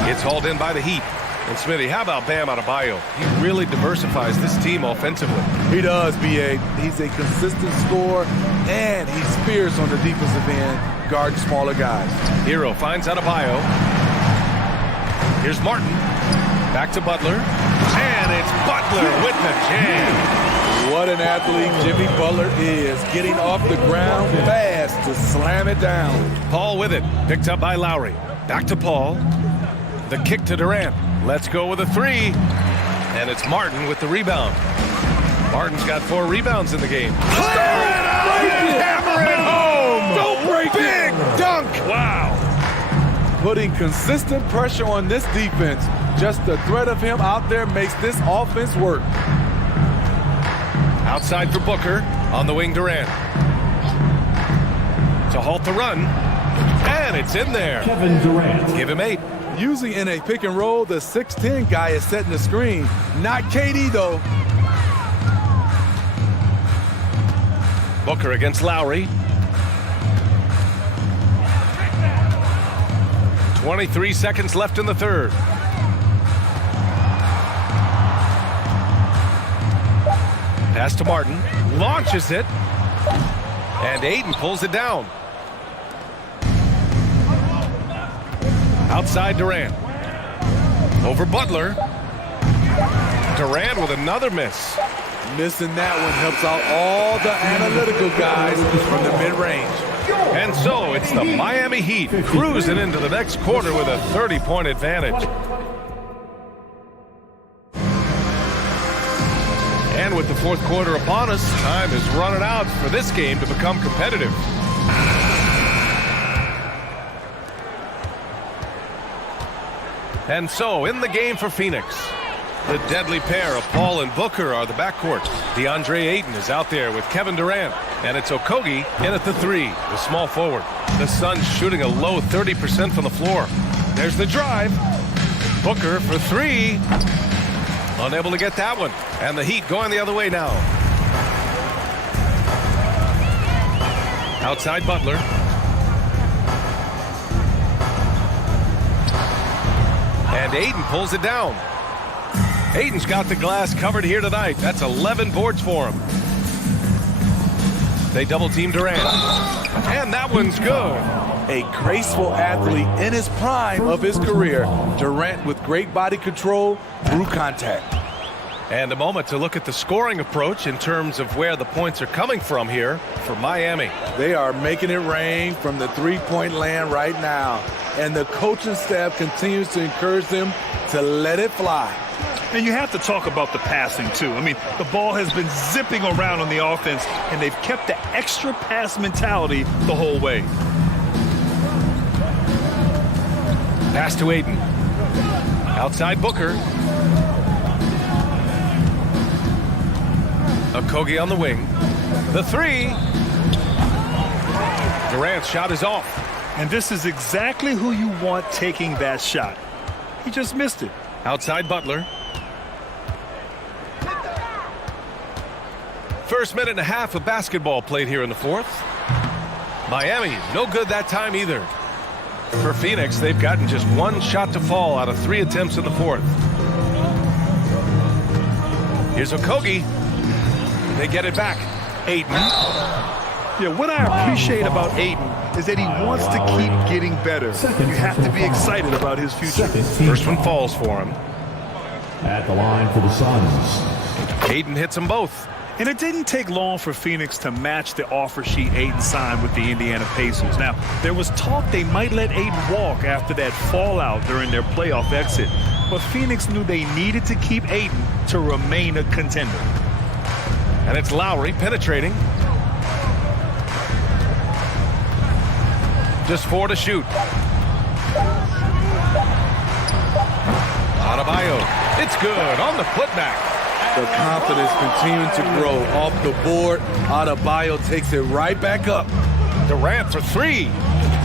It's hauled in by the Heat. And Smitty, how about Bam Adebayo? He really diversifies this team offensively. He does, B.A. He's a consistent scorer, and he's fierce on the defensive end, guarding smaller guys. Hero finds Adebayo. Here's Martin. Back to Butler. And it's Butler with the jam. What an athlete Jimmy Butler is, getting off the ground fast to slam it down. Paul with it. Picked up by Lowry. Back to Paul. The kick to Durant. Let's go with a three. And it's Martin with the rebound. Martin's got 4 rebounds in the game. Hammer it home! Don't break it! Big dunk! Wow. Putting consistent pressure on this defense. Just the threat of him out there makes this offense work. Outside for Booker. On the wing, Durant. To halt the run. And it's in there. Kevin Durant. Give him 8. Usually in a pick and roll, the 6'10 guy is setting the screen. Not KD, though. Booker against Lowry. 23 seconds left in the third. Pass to Martin. Launches it. And Ayton pulls it down. Outside Durant. Over Butler. Durant with another miss. Missing that one helps out all the analytical guys from the mid-range. And so it's the Miami Heat cruising into the next quarter with a 30-point advantage. And with the fourth quarter upon us, time is running out for this game to become competitive. And so, in the game for Phoenix, the deadly pair of Paul and Booker are the backcourt. DeAndre Ayton is out there with Kevin Durant, and it's Okogie in at the 3, the small forward. The Suns shooting a low 30% from the floor. There's the drive. Booker for 3. Unable to get that one. And the Heat going the other way now. Outside Butler. And Ayton pulls it down. Ayton's got the glass covered here tonight. That's 11 boards for him. They double team Durant. And that one's good. A graceful athlete in his prime of his career. Durant with great body control through contact. And a moment to look at the scoring approach in terms of where the points are coming from here for Miami. They are making it rain from the three-point land right now. And the coaching staff continues to encourage them to let it fly. And you have to talk about the passing, too. I mean, the ball has been zipping around on the offense, and they've kept the extra pass mentality the whole way. Pass to Ayton. Outside Booker. Okogie on the wing. The three. Durant's shot is off. And this is exactly who you want taking that shot. He just missed it. Outside Butler. First minute and a half of basketball played here in the fourth. Miami, no good that time either. For Phoenix, they've gotten just one shot to fall out of 3 attempts in the fourth. Here's Okogie. They get it back. Ayton. Yeah, what I appreciate about Ayton is that he wants to keep getting better. You have to be excited about his future. First one falls for him. At the line for the Suns. Ayton hits them both. And it didn't take long for Phoenix to match the offer sheet Ayton signed with the Indiana Pacers. Now, there was talk they might let Ayton walk after that fallout during their playoff exit. But Phoenix knew they needed to keep Ayton to remain a contender. And it's Lowry penetrating. Just 4 to shoot. Adebayo. It's good on the putback. The confidence continuing to grow off the board. Adebayo takes it right back up. Durant for 3.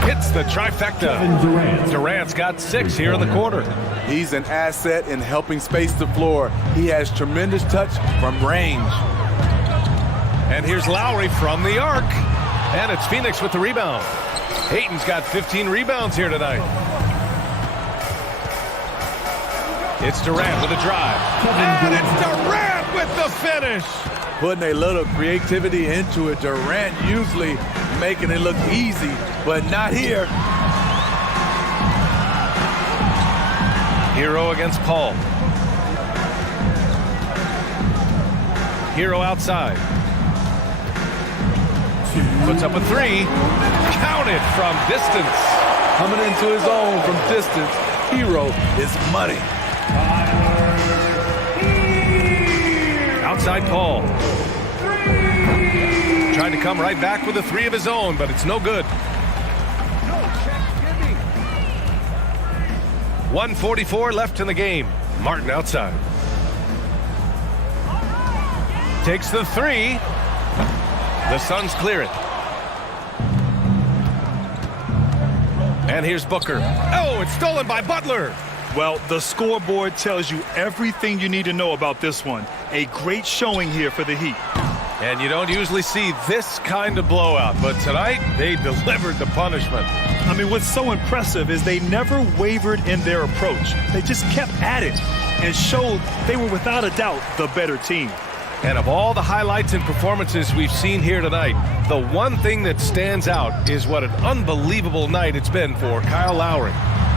Hits the trifecta. Durant's got 6 here in the quarter. He's an asset in helping space the floor. He has tremendous touch from range. And here's Lowry from the arc. And it's Phoenix with the rebound. Ayton's got 15 rebounds here tonight. It's Durant with a drive. And it's Durant with the finish. Putting a little creativity into it. Durant usually making it look easy, but not here. Hero against Paul. Hero outside. Puts up a 3. Counted from distance. Coming into his own from distance. Hero is money. Outside Paul. Trying to come right back with a 3 of his own, but it's no good. 1:44 left in the game. Martin outside. Takes the 3. The Suns clear it. And here's Booker. Oh, it's stolen by Butler. Well, the scoreboard tells you everything you need to know about this one. A great showing here for the Heat. And you don't usually see this kind of blowout, but tonight they delivered the punishment. I mean, what's so impressive is they never wavered in their approach. They just kept at it and showed they were without a doubt the better team. And of all the highlights and performances we've seen here tonight, the one thing that stands out is what an unbelievable night it's been for Kyle Lowry.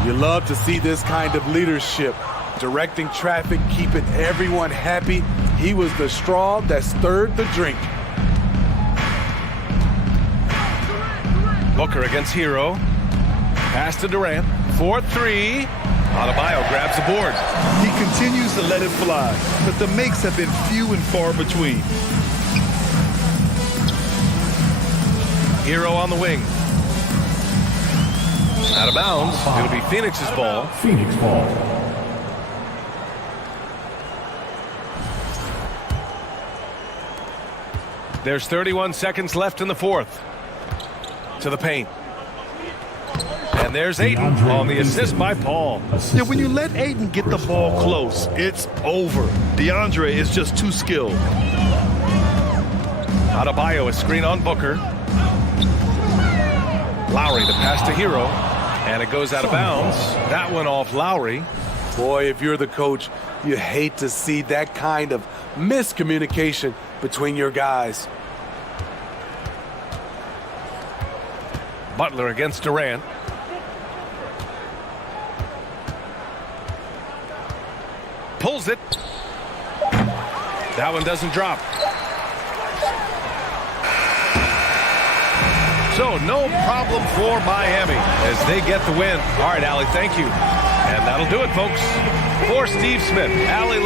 You love to see this kind of leadership, directing traffic, keeping everyone happy. He was the straw that stirred the drink. Booker against Hero. Pass to Durant. 4-3. Adebayo grabs the board. He continues to let it fly, but the makes have been few and far between. Hero on the wing. Out of bounds. It'll be Phoenix's ball. Phoenix ball. There's 31 seconds left in the fourth. To the paint. And there's Ayton on the assist by Paul. Yeah, when you let Ayton get the ball close, it's over. DeAndre is just too skilled. Adebayo, a screen on Booker. Lowry, the pass to Hero. And it goes out of bounds. That one off Lowry. Boy, if you're the coach, you hate to see that kind of miscommunication between your guys. Butler against Durant. Pulls it. That one doesn't drop. So no problem for Miami as they get the win. All right, Allie, thank you. And that'll do it, folks. For Steve Smith, Allie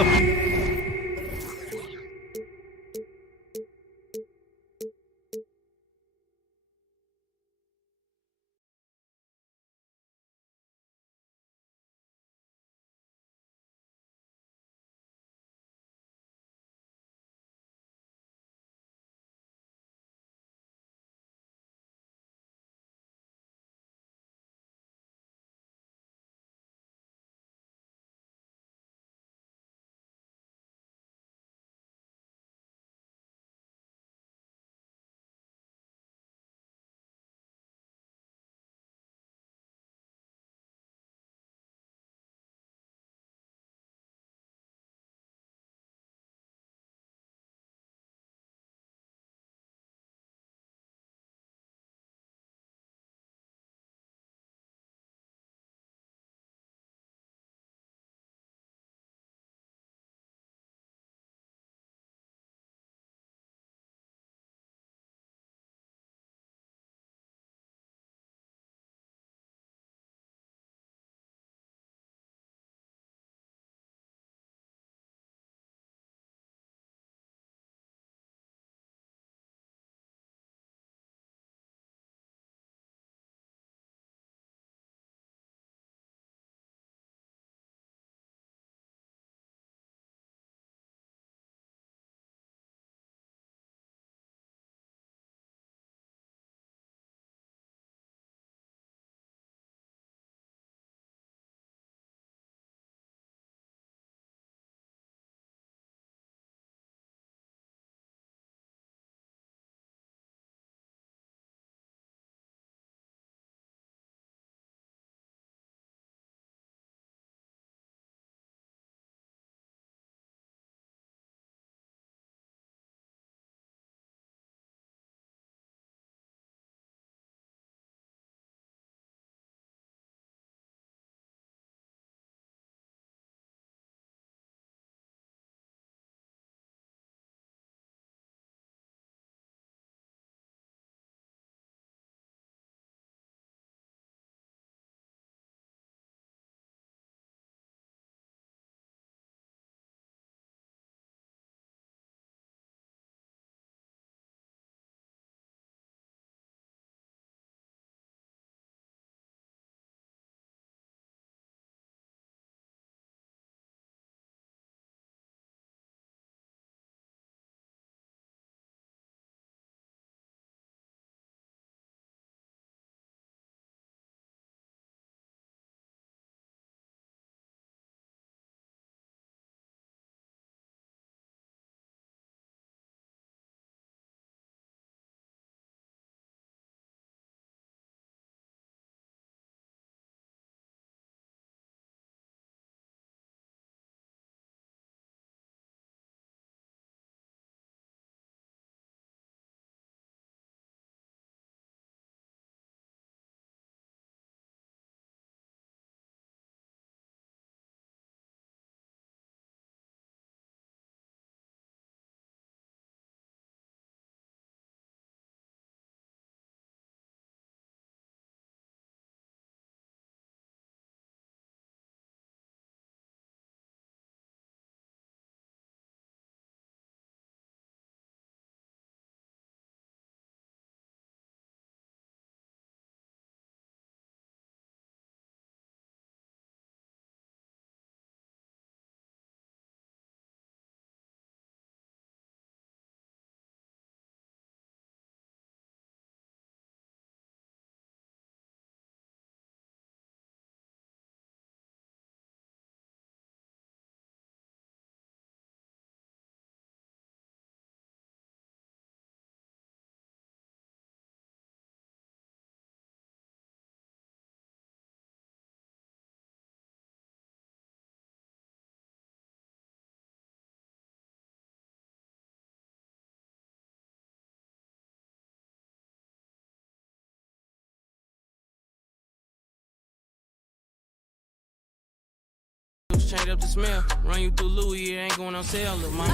Trade up the smell. Run you through Louis, it ain't going on sale, look, mama.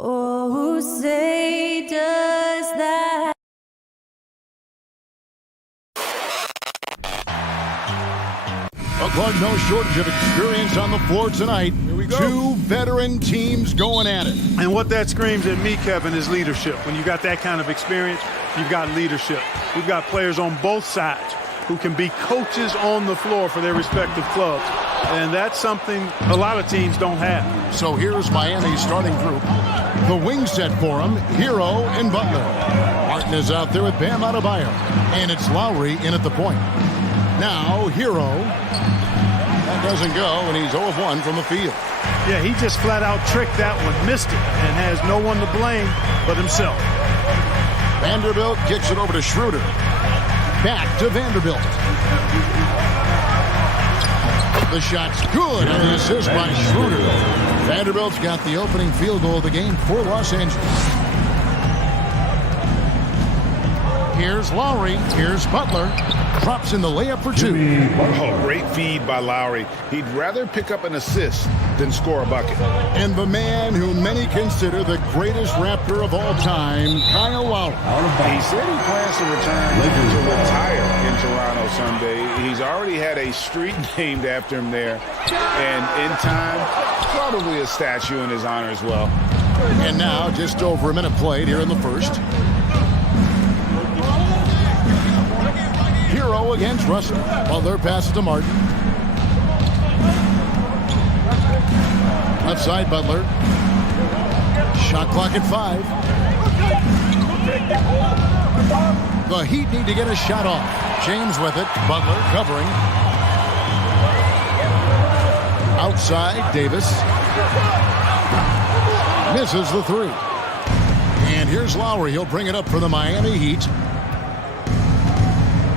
Oh, who say does that? But no shortage of experience on the floor tonight. Here we go. Two veteran teams going at it. And what that screams at me, Kevin, is leadership. When you got that kind of experience, you've got leadership. We've got players on both sides who can be coaches on the floor for their respective clubs. And that's something a lot of teams don't have. So here's Miami's starting group. The wing set for him, Hero and Butler. Martin is out there with Bam Adebayo. And it's Lowry in at the point. Now, Hero. That doesn't go, and he's 0 of 1 from the field. Yeah, he just flat out tricked that one, missed it, and has no one to blame but himself. Vanderbilt kicks it over to Schroeder. Back to Vanderbilt. The shot's good, and the assist by Schroeder. Vanderbilt's got the opening field goal of the game for Los Angeles. Here's Lowry. Here's Butler. Drops in the layup for 2. Oh, great feed by Lowry. He'd rather pick up an assist than score a bucket. And the man who many consider the greatest Raptor of all time, Kyle Lowry. He said he plans to retire in Toronto someday. He's already had a street named after him there. And in time, probably a statue in his honor as well. And now, just over a minute played here in the first. Hero against Russell. Butler passes to Martin. Left side, Butler. Shot clock at 5. The Heat need to get a shot off. James with it. Butler covering. Outside, Davis. Misses the 3. And here's Lowry. He'll bring it up for the Miami Heat.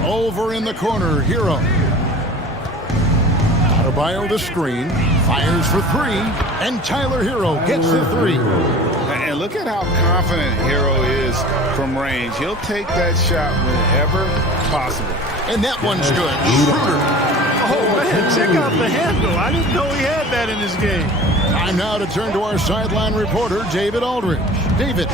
Over in the corner, Hero. Adebayo the screen. Fires for 3. And Tyler Hero gets the 3. And look at how confident Hero is from range. He'll take that shot whenever possible. And that one's good. Schroeder. Oh, man, check out the handle. I didn't know he had that in his game. Time now to turn to our sideline reporter, David Aldridge. David.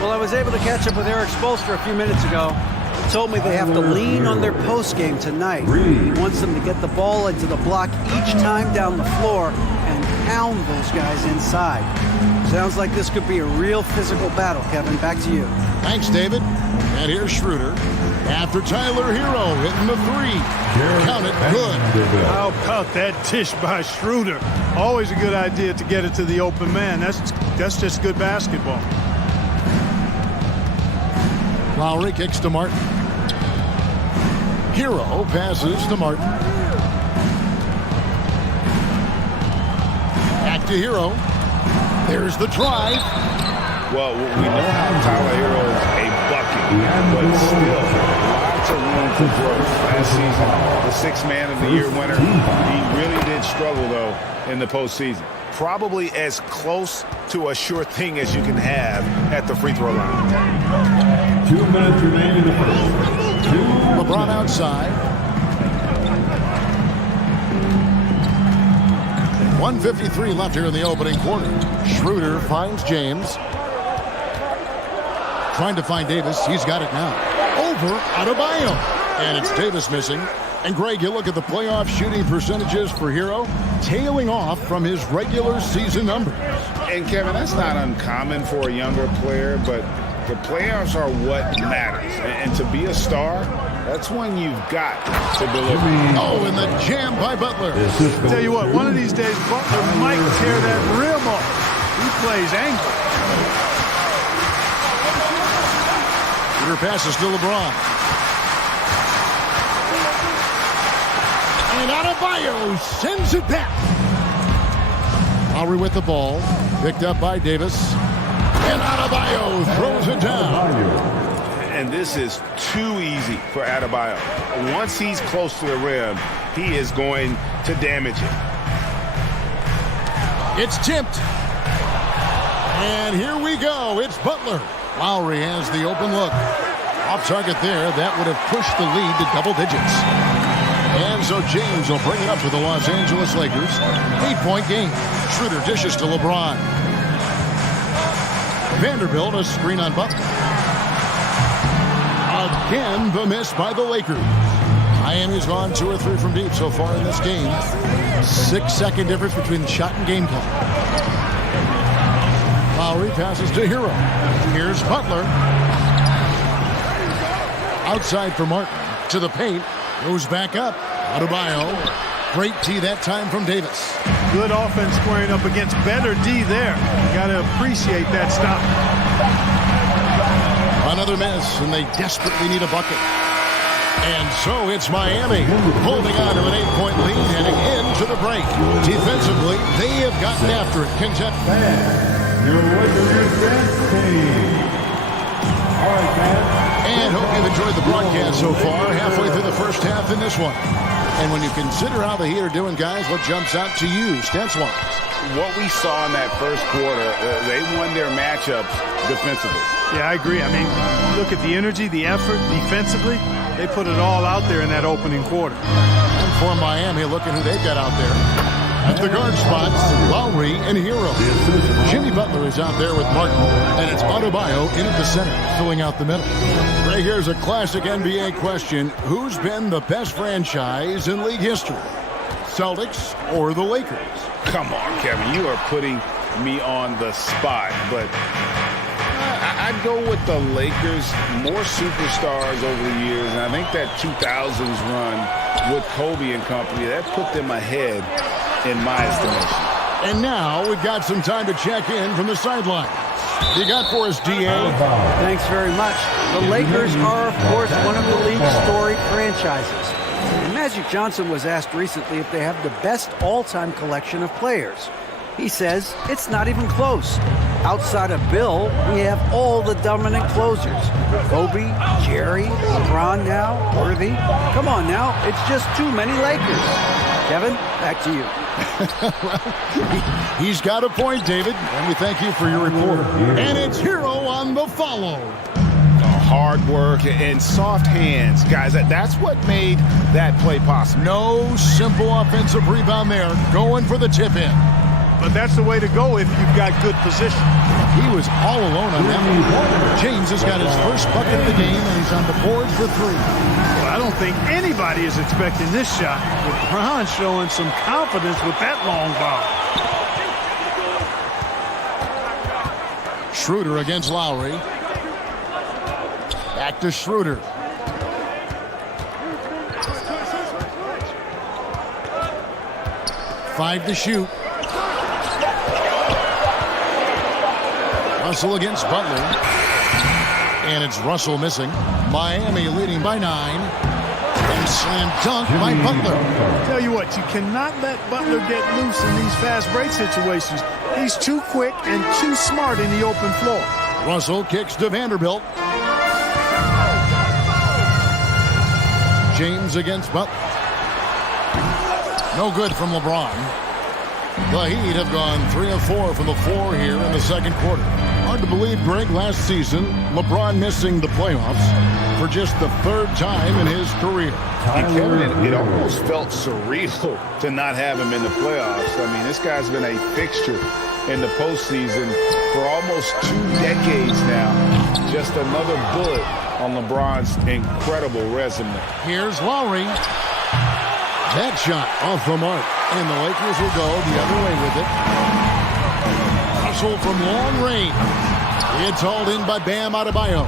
Well, I was able to catch up with Eric Spoelstra a few minutes ago. He told me they have to lean on their post game tonight. He wants them to get the ball into the block each time down the floor and pound those guys inside. Sounds like this could be a real physical battle, Kevin. Back to you. Thanks, David. And here's Schroeder. After Tyler Hero hitting the 3. Count it, good. How about that dish by Schroeder? Always a good idea to get it to the open man. That's just good basketball. Lowry kicks to Martin. Hero passes to Martin. Back to Hero. There's the drive. Well, we know how Tyler Hero is a bucket, but still lots of room for growth. Last season, the sixth man of the year winner. He really did struggle, though, in the postseason. Probably as close to a sure thing as you can have at the free throw line. 2 minutes remain in the first. LeBron outside. 1:53 left here in the opening quarter. Schroeder finds James. Trying to find Davis. He's got it now. Over Adebayo. And it's Davis missing. And Greg, you look at the playoff shooting percentages for Hero, tailing off from his regular season numbers. And Kevin, that's not uncommon for a younger player, but the playoffs are what matters. And to be a star, that's when you've got to deliver. Oh, and the jam by Butler. Tell you what, one of these days, Butler might tear that rim off. He plays angry. Peter passes to LeBron. And Adebayo sends it back. Lowry with the ball. Picked up by Davis. And Adebayo throws it down. And this is too easy for Adebayo. Once he's close to the rim, he is going to damage it. It's tipped. And here we go. It's Butler. Lowry has the open look. Off target there. That would have pushed the lead to double digits. And so James will bring it up for the Los Angeles Lakers. 8-point game. Schroeder dishes to LeBron. Vanderbilt, a screen on Butler. Again, the miss by the Lakers. Miami's gone 2 or 3 from deep so far in this game. 6-second difference between the shot and game clock. Lowry passes to Hero. Here's Butler. Outside for Martin. To the paint. Goes back up. Adebayo. Great D that time from Davis. Good offense squaring up against better D there. Got to appreciate that stop. Another miss, and they desperately need a bucket. And so it's Miami holding on to an 8-point lead heading into the break. Defensively, they have gotten after it. And hope you've enjoyed the broadcast so far. Halfway through the first half in this one. And when you consider how the Heat are doing, guys, what jumps out to you, stats-wise? What we saw in that first quarter, they won their matchups defensively. Yeah, I agree. I mean, look at the energy, the effort defensively. They put it all out there in that opening quarter. And for Miami, look at who they've got out there. At the guard spots, Lowry and Hero. Jimmy Butler is out there with Martin, and it's Adebayo in at the center, filling out the middle. Right here's a classic NBA question. Who's been the best franchise in league history? Celtics or the Lakers? Come on, Kevin. You are putting me on the spot, but I'd go with the Lakers. More superstars over the years, and I think that 2000s run with Kobe and company, that put them ahead in my estimation. And now we've got some time to check in from the sideline. You got for us, DA? Thanks very much. The Lakers are, of course, one of the league's storied franchises. And Magic Johnson was asked recently if they have the best all-time collection of players. He says it's not even close. Outside of Bill, we have all the dominant closers. Kobe, Jerry, LeBron now, Worthy. Come on now, it's just too many Lakers. Kevin, back to you. Well, he's got a point, David, and we thank you for your report. And it's Hero on the follow. Hard work and soft hands, guys. That's what made that play possible. No simple offensive rebound there. Going for the tip-in. But that's the way to go if you've got good position. He was all alone on that one. James has got his first bucket of the game, and he's on the board for 3. Well, I don't think anybody is expecting this shot. LeBron showing some confidence with that long ball. Schroeder against Lowry. Back to Schroeder. Five to shoot. Russell against Butler. And it's Russell missing. Miami leading by 9. And slam dunk by Butler. Tell you what, you cannot let Butler get loose in these fast break situations. He's too quick and too smart in the open floor. Russell kicks to Vanderbilt. James against Butler. No good from LeBron. The Heat have gone 3 of 4 from the floor here in the second quarter. Hard to believe, Greg, last season, LeBron missing the playoffs for just the 3rd time in his career. And Kevin, it almost felt surreal to not have him in the playoffs. I mean, this guy's been a fixture in the postseason for almost 2 decades now. Just another bullet on LeBron's incredible resume. Here's Lowry. That shot off the mark. And the Lakers will go the other way with it. Russell from long range. It's hauled in by Bam Adebayo.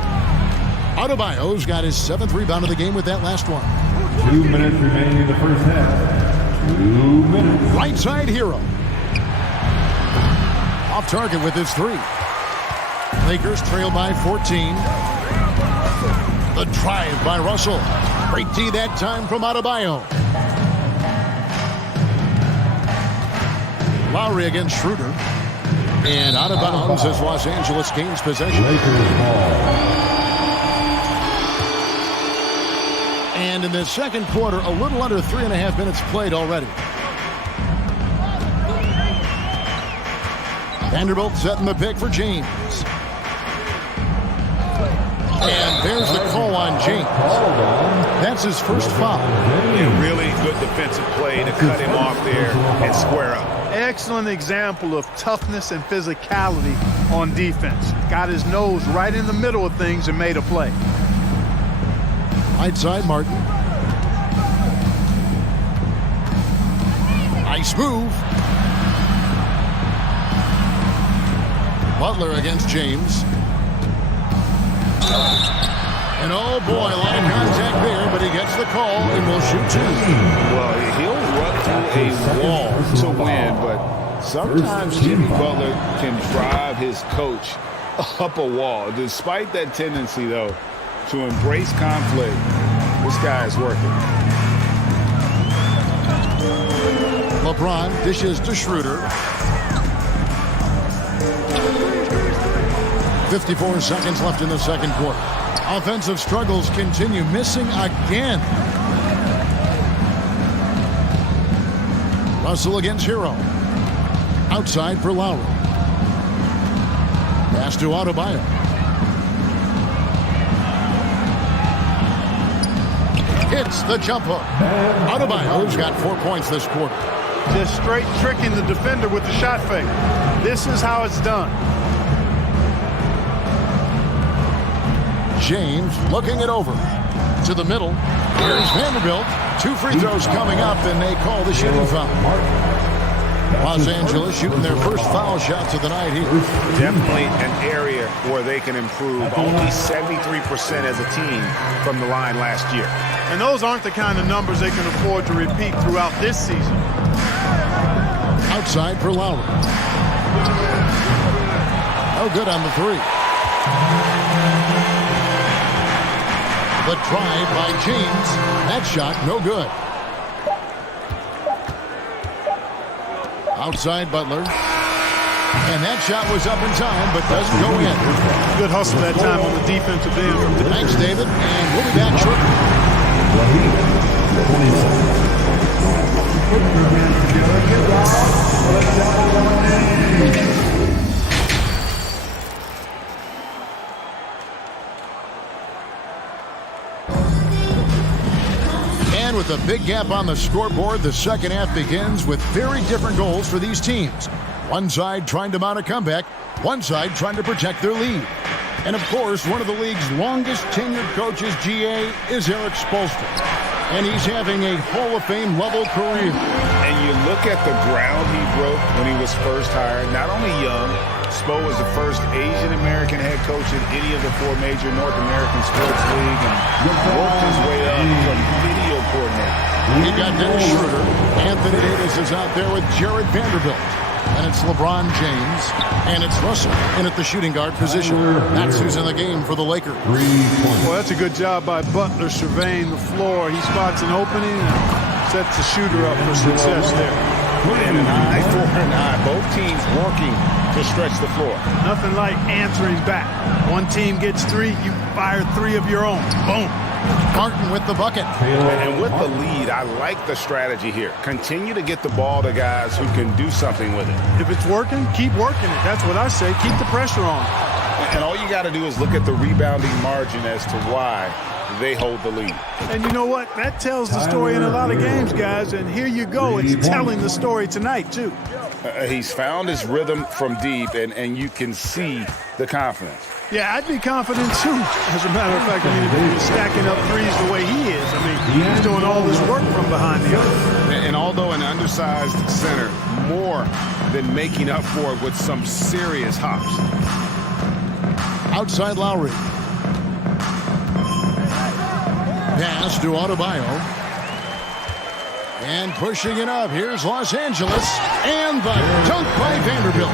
Adebayo's got his 7th rebound of the game with that last one. 2 minutes remaining in the first half. 2 minutes. Right side Hero. Off target with his 3. Lakers trail by 14. The drive by Russell. Great D that time from Adebayo. Lowry against Schroeder. And out of bounds as Los Angeles gains possession. And in the second quarter, a little under 3.5 minutes played already. Vanderbilt setting the pick for James. And there's the call James. That's his first foul. A really good defensive play to cut him off there and square up. Excellent example of toughness and physicality on defense. Got his nose right in the middle of things and made a play. Right side, Martin. Nice move. Butler against James. And oh boy, a lot of contact there, but he gets the call and will shoot two. Well, he'll run through a wall to win, but sometimes Jimmy Butler can drive his coach up a wall. Despite that tendency, though, to embrace conflict, this guy is working. LeBron dishes to Schroeder. 54 seconds left in the second quarter. Offensive struggles continue, missing again. Russell against Hero. Outside for Lowry. Pass to Adebayo. Hits the jump hook. Adebayo's got 4 points this quarter. Just straight tricking the defender with the shot fake. This is how it's done. James looking it over to the middle. Here's Vanderbilt. 2 free throws coming up, and they call the shooting foul. Los Angeles shooting their first foul shots of the night here. Definitely an area where they can improve. Only 73% as a team from the line last year. And those aren't the kind of numbers they can afford to repeat throughout this season. Outside for Lowry. No good on the three. The drive by James. That shot, no good. Outside Butler. And that shot was up in time, but doesn't go in. Good hustle that time on the defensive end. Thanks, David. And we'll be back shortly. And with a big gap on the scoreboard, the second half begins with very different goals for these teams. One side trying to mount a comeback, one side trying to protect their lead. And of course, one of the league's longest tenured coaches, GA, is Eric Spoelstra. And he's having a Hall of Fame level career. And you look at the ground he broke when he was first hired. Not only young, Spo was the first Asian American head coach in any of the 4 major North American sports leagues, and worked his way up from video coordinator. We've got Dennis Schroeder. Anthony Davis is out there with Jared Vanderbilt. And it's LeBron James. And it's Russell in at the shooting guard position. That's who's in the game for the Lakers. Well, that's a good job by Butler surveying the floor. He spots an opening and sets the shooter up for success there. And an eye for an eye. Both teams working to stretch the floor. Nothing like answering back. One team gets 3, you fire 3 of your own. Boom. Martin with the bucket. And with the lead, I like the strategy here. Continue to get the ball to guys who can do something with it. If it's working, keep working it. That's what I say. Keep the pressure on. And all you got to do is look at the rebounding margin as to why they hold the lead. And you know what? That tells the story in a lot of games, guys. And here you go. It's telling the story tonight, too. He's found his rhythm from deep, and you can see the confidence. Yeah, I'd be confident, too. As a matter of fact, I mean, if he's stacking up threes the way he is, I mean, he's doing all this work from behind the arc. And although an undersized center, more than making up for it with some serious hops. Outside Lowry. Pass to Adebayo. And pushing it up. Here's Los Angeles. And the dunk by Vanderbilt.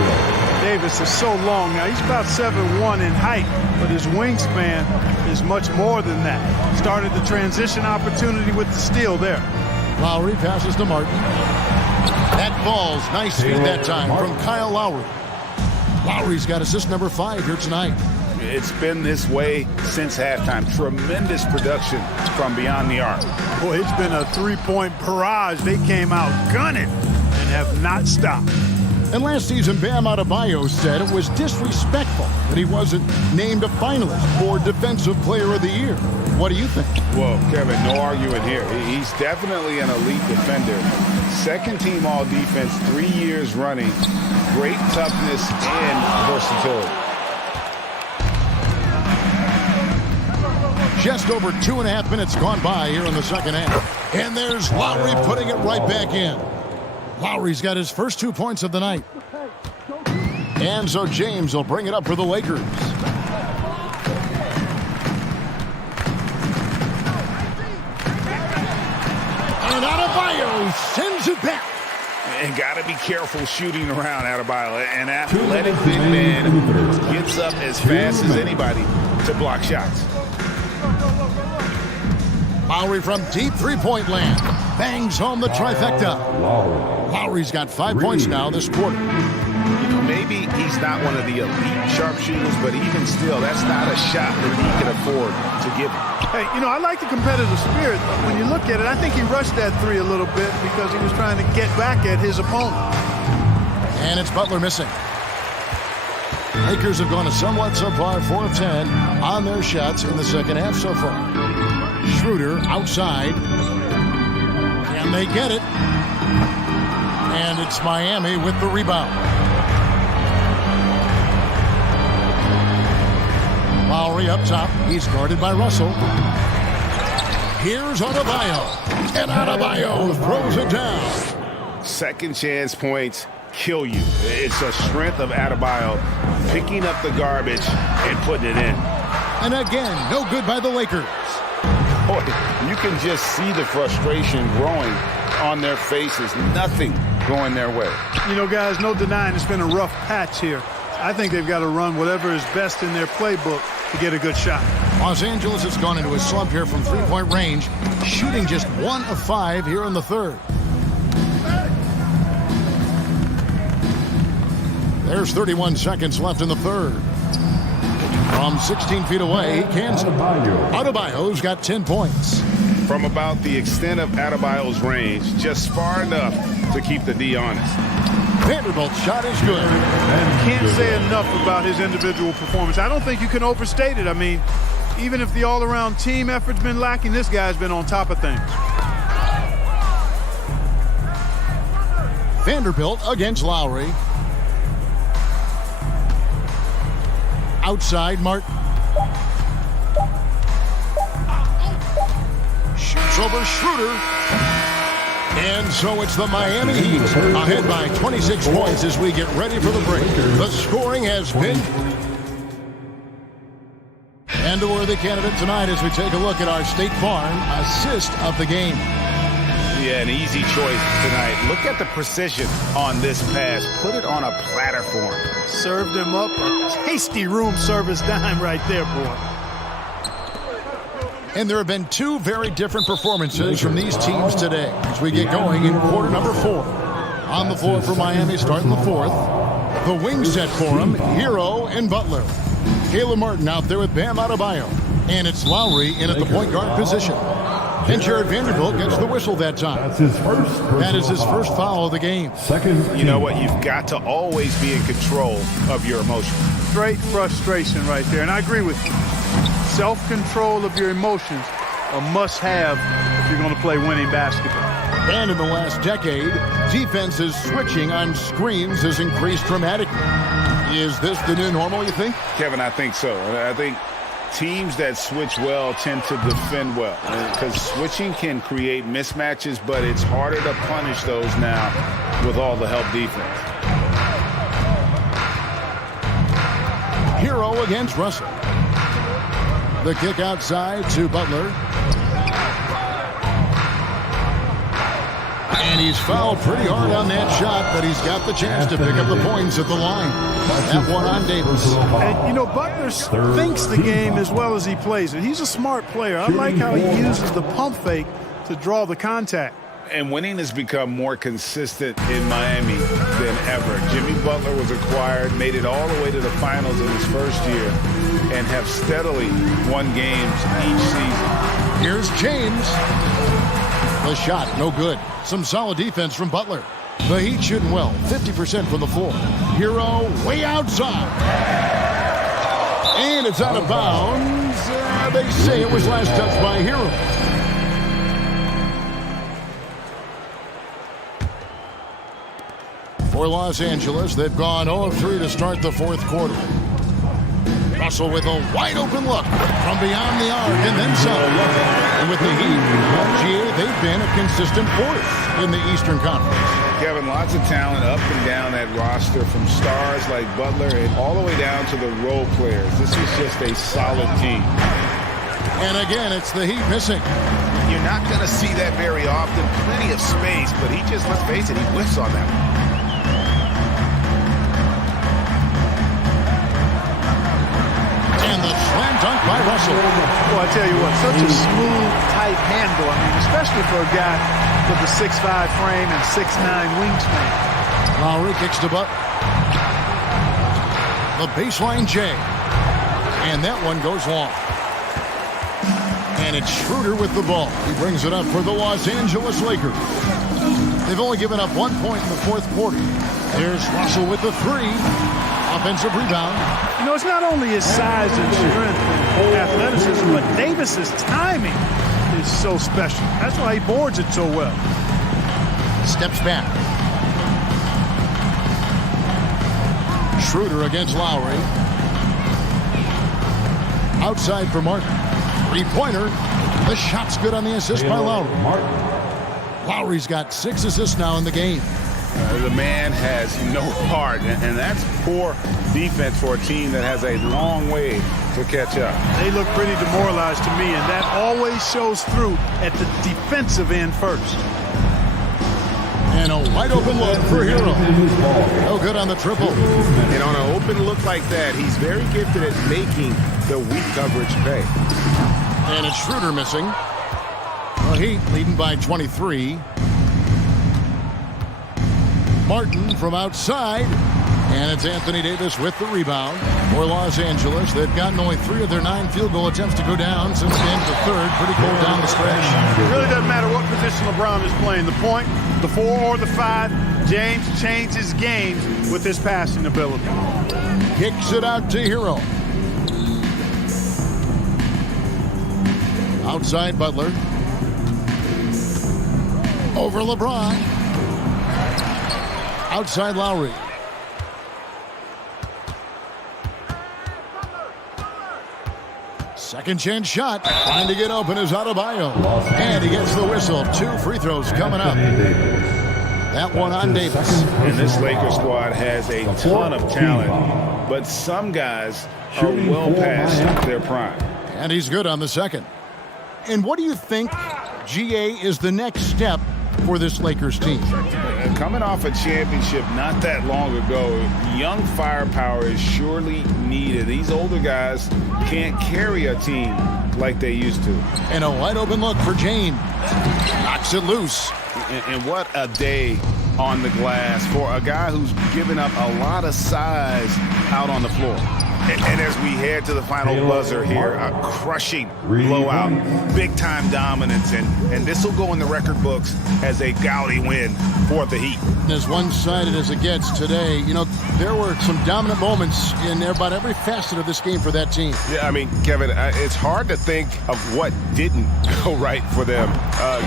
Davis is so long now. He's about 7'1" in height, but his wingspan is much more than that. Started the transition opportunity with the steal there. Lowry passes to Martin. That falls. Nice feed that time from Kyle Lowry. Lowry's got assist number 5 here tonight. It's been this way since halftime. Tremendous production from beyond the arc. Boy, it's been a 3-point barrage. They came out gunning and have not stopped. And last season, Bam Adebayo said it was disrespectful that he wasn't named a finalist for Defensive Player of the Year. What do you think? Well, Kevin, no argument here. He's definitely an elite defender. Second team all-defense 3 years running. Great toughness and versatility. Just over 2.5 minutes gone by here in the second half. And there's Lowry putting it right back in. Lowry's got his first 2 points of the night. And so James will bring it up for the Lakers. And Adebayo sends it back. And got to be careful shooting around Adebayo. An athletic big man gets up as fast as anybody to block shots. Lowry from deep three-point land. Bangs home the trifecta. Lowry's got 5 points now this quarter. You know, maybe he's not one of the elite sharpshooters, but even still, that's not a shot that he can afford to give him. Hey, you know, I like the competitive spirit. When you look at it, I think he rushed that three a little bit because he was trying to get back at his opponent. And it's Butler missing. Lakers have gone a somewhat subpar 4 of 10 on their shots in the second half so far. Schroeder outside. And they get it. And it's Miami with the rebound. Lowry up top. He's guarded by Russell. Here's Adebayo. And Adebayo throws it down. Second chance points kill you. It's a strength of Adebayo picking up the garbage and putting it in. And again, no good by the Lakers. Boy, you can just see the frustration growing on their faces. Nothing going their way. You know, guys, no denying it's been a rough patch here. I think they've got to run whatever is best in their playbook to get a good shot. Los Angeles has gone into a slump here from three-point range, shooting just 1 of 5 here in the third. There's 31 seconds left in the third. From 16 feet away, he cans it. Adebayo's got 10 points. From about the extent of Adebayo's range, just far enough to keep the D honest. Vanderbilt's shot is good. Can't say enough about his individual performance. I don't think you can overstate it. I mean, even if the all-around team effort's been lacking, this guy's been on top of things. Vanderbilt against Lowry. Outside, Martin. Shoots over Schroeder. And so it's the Miami Heat ahead by 26 points as we get ready for the break. The scoring has been... And a worthy candidate tonight as we take a look at our State Farm assist of the game. Yeah, an easy choice tonight. Look at the precision on this pass. Put it on a platter for him. Served him up a tasty room service dime right there, boy. And there have been 2 very different performances from these teams today as we get going in quarter number 4. On the floor for Miami starting the 4th. The wing set for him, Hero and Butler. Caleb Martin out there with Bam Adebayo. And it's Lowry in at the point guard position. And Jared Vanderbilt gets the whistle that time. That is his first foul of the game. You know what? You've got to always be in control of your emotions. Straight frustration right there. And I agree with you. Self-control of your emotions, a must-have if you're going to play winning basketball. And in the last decade, defenses switching on screens has increased dramatically. Is this the new normal, you think? Kevin, I think so. I think teams that switch well tend to defend well because switching can create mismatches, but it's harder to punish those now with all the help defense. Hero against Russell. The kick outside to Butler. And he's fouled pretty hard on that shot, but he's got the chance to pick up the points at the line. That one on Davis. And, you know, Butler thinks the game as well as he plays it. He's a smart player. I like how he uses the pump fake to draw the contact. And winning has become more consistent in Miami than ever. Jimmy Butler was acquired, made it all the way to the finals in his first year, and have steadily won games each season. Here's James. The shot, no good. Some solid defense from Butler. The Heat shooting well, 50% from the floor. Hero way outside. And it's out of bounds. They say it was last touched by Hero. For Los Angeles, they've gone 0 of 3 to start the fourth quarter. Russell with a wide-open look from beyond the arc and then some. And with the Heat, they've been a consistent force in the Eastern Conference. Kevin, lots of talent up and down that roster, from stars like Butler and all the way down to the role players. This is just a solid team. And again, it's the Heat missing. You're not going to see that very often. Plenty of space, but he just, let's face it, he whiffs on that one. And the slam dunk by Russell. Well, I tell you what, such a smooth, tight handle. I mean, especially for a guy with a 6'5 frame and 6'9 wingspan. Lowry kicks to Butler. The baseline J. And that one goes long. And it's Schroeder with the ball. He brings it up for the Los Angeles Lakers. They've only given up 1 point in the fourth quarter. There's Russell with the three. Offensive rebound. You know, it's not only his size and strength and athleticism, but Davis's timing is so special. That's why he boards it so well. Steps back. Schroeder against Lowry. Outside for Martin. Three-pointer. The shot's good on the assist by Lowry. Lowry's got 6 assists now in the game. The man has no heart, and that's poor defense for a team that has a long way to catch up. They look pretty demoralized to me, and that always shows through at the defensive end first. And a wide open look for Hero. No good on the triple. And on an open look like that, he's very gifted at making the weak coverage pay. And it's Schroeder missing. The Heat leading by 23. Martin from outside. And it's Anthony Davis with the rebound for Los Angeles. They've gotten only 3 of their 9 field goal attempts to go down since the end of the third. Pretty cold down the stretch. It really doesn't matter what position LeBron is playing. The point, the 4 or the 5, James changes games with his passing ability. Kicks it out to Hero. Outside Butler. Over LeBron. Outside Lowry. Second chance shot. Trying to get open is Adebayo. And he gets the whistle. 2 free throws coming up. That one on Davis. And this Lakers squad has a ton of talent, but some guys are well past their prime. And he's good on the second. And what do you think, GA, is the next step for this Lakers team? Coming off a championship not that long ago, young firepower is surely needed. These older guys can't carry a team like they used to. And a wide open look for James. Knocks it loose. And what a day on the glass for a guy who's given up a lot of size out on the floor. And as we head to the final buzzer here, a crushing blowout, big-time dominance, and this will go in the record books as a gaudy win for the Heat. As one-sided as it gets today, you know, there were some dominant moments in about every facet of this game for that team. Yeah, I mean, Kevin, it's hard to think of what didn't go right for them.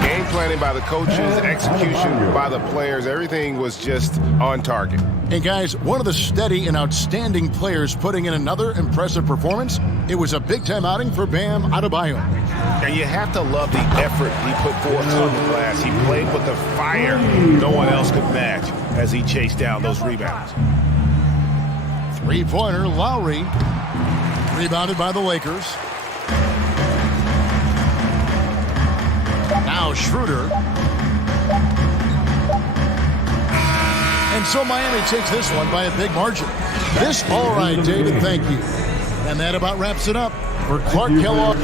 Game planning by the coaches, execution by the players, everything was just on target. And guys, one of the steady and outstanding players putting in another impressive performance, it was a big-time outing for Bam Adebayo. And you have to love the effort he put forth on the glass. He played with the fire no one else could match as he chased down those rebounds. Three-pointer, Lowry, rebounded by the Lakers. Now Schroeder. And so Miami takes this one by a big margin. All right, David, thank you. And that about wraps it up for Clark Kellogg.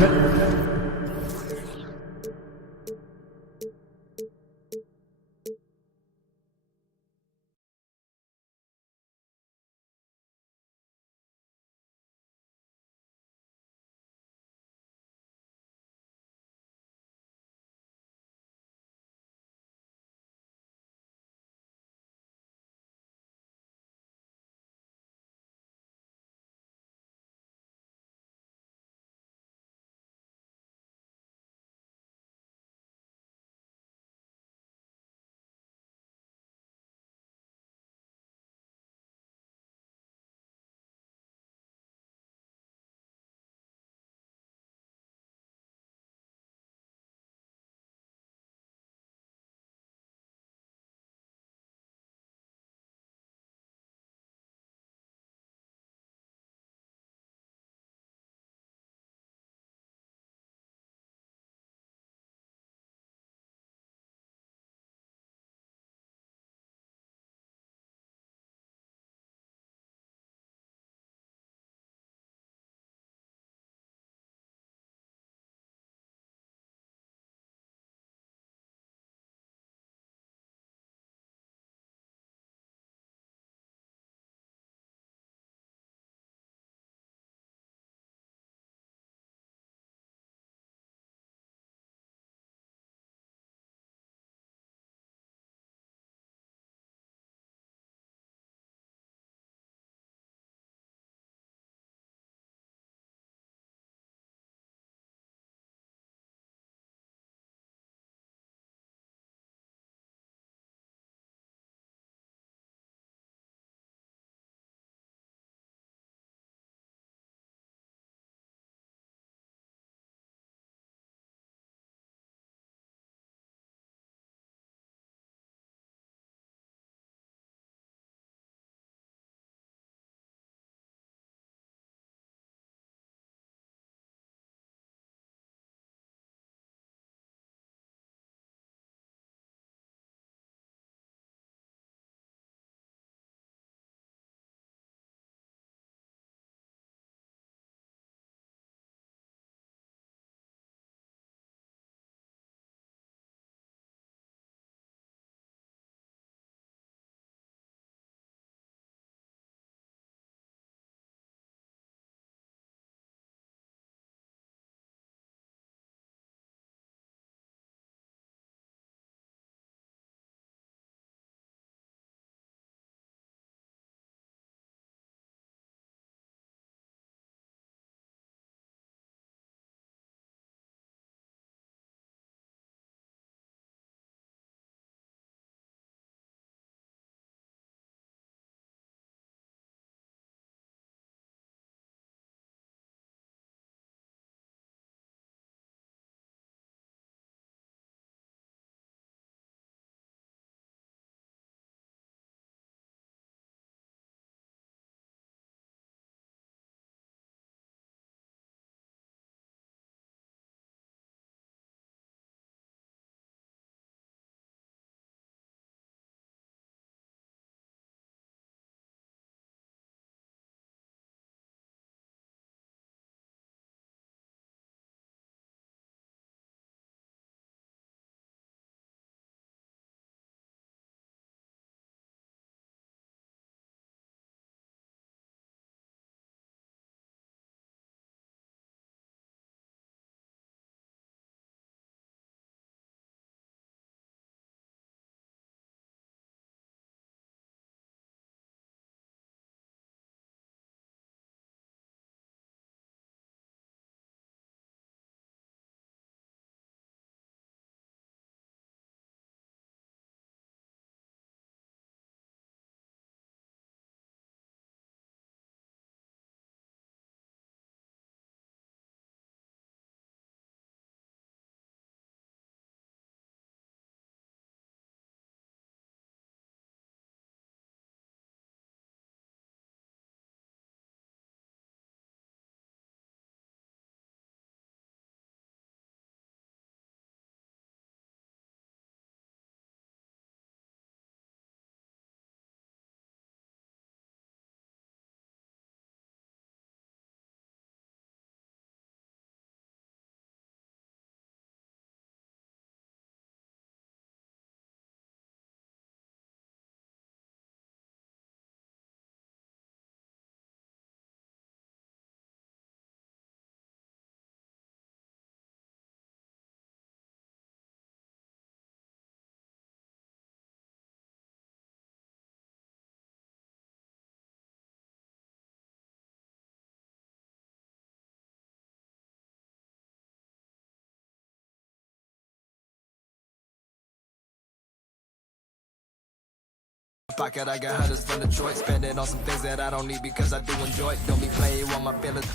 pocket, I got hundreds from Detroit. Spend it on some things that I don't need because I do enjoy it. Don't be playing with my feelings.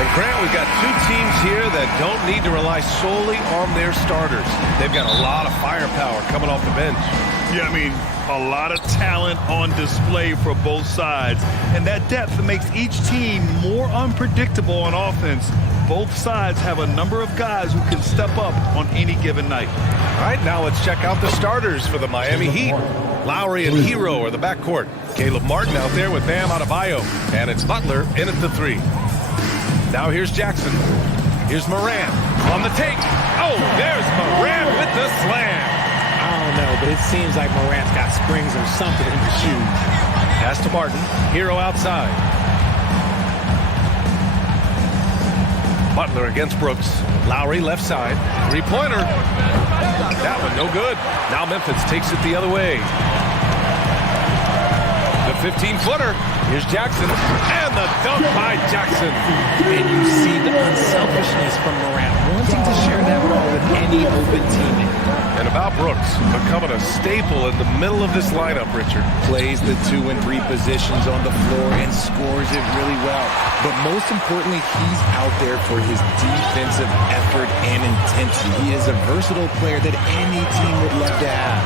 And Grant, we've got two teams here that don't need to rely solely on their starters. They've got a lot of firepower coming off the bench. Yeah, I mean, a lot of talent on display for both sides. And that depth makes each team more unpredictable on offense. Both sides have a number of guys who can step up on any given night. All right, now let's check out the starters for the Miami Heat. Lowry and Hero are the backcourt. Caleb Martin out there with Bam Adebayo. And it's Butler in at the 3. Now here's Jackson. Here's Morant on the take. Oh, there's Morant with the slam. I don't know, but it seems like Morant's got springs or something in the shoes. Pass to Martin. Hero outside. Butler against Brooks. Lowry left side. Three-pointer. That one no good. Now Memphis takes it the other way. The 15-footer. Here's Jackson. And the dunk by Jackson. And you see the unselfishness from Morant, wanting to share that ball with any open teammate. And about Brooks, becoming a staple in the middle of this lineup, Richard. Plays the 2 and 3 positions on the floor and scores it really well. But most importantly, he's out there for his defensive effort and intensity. He is a versatile player that any team would love to have.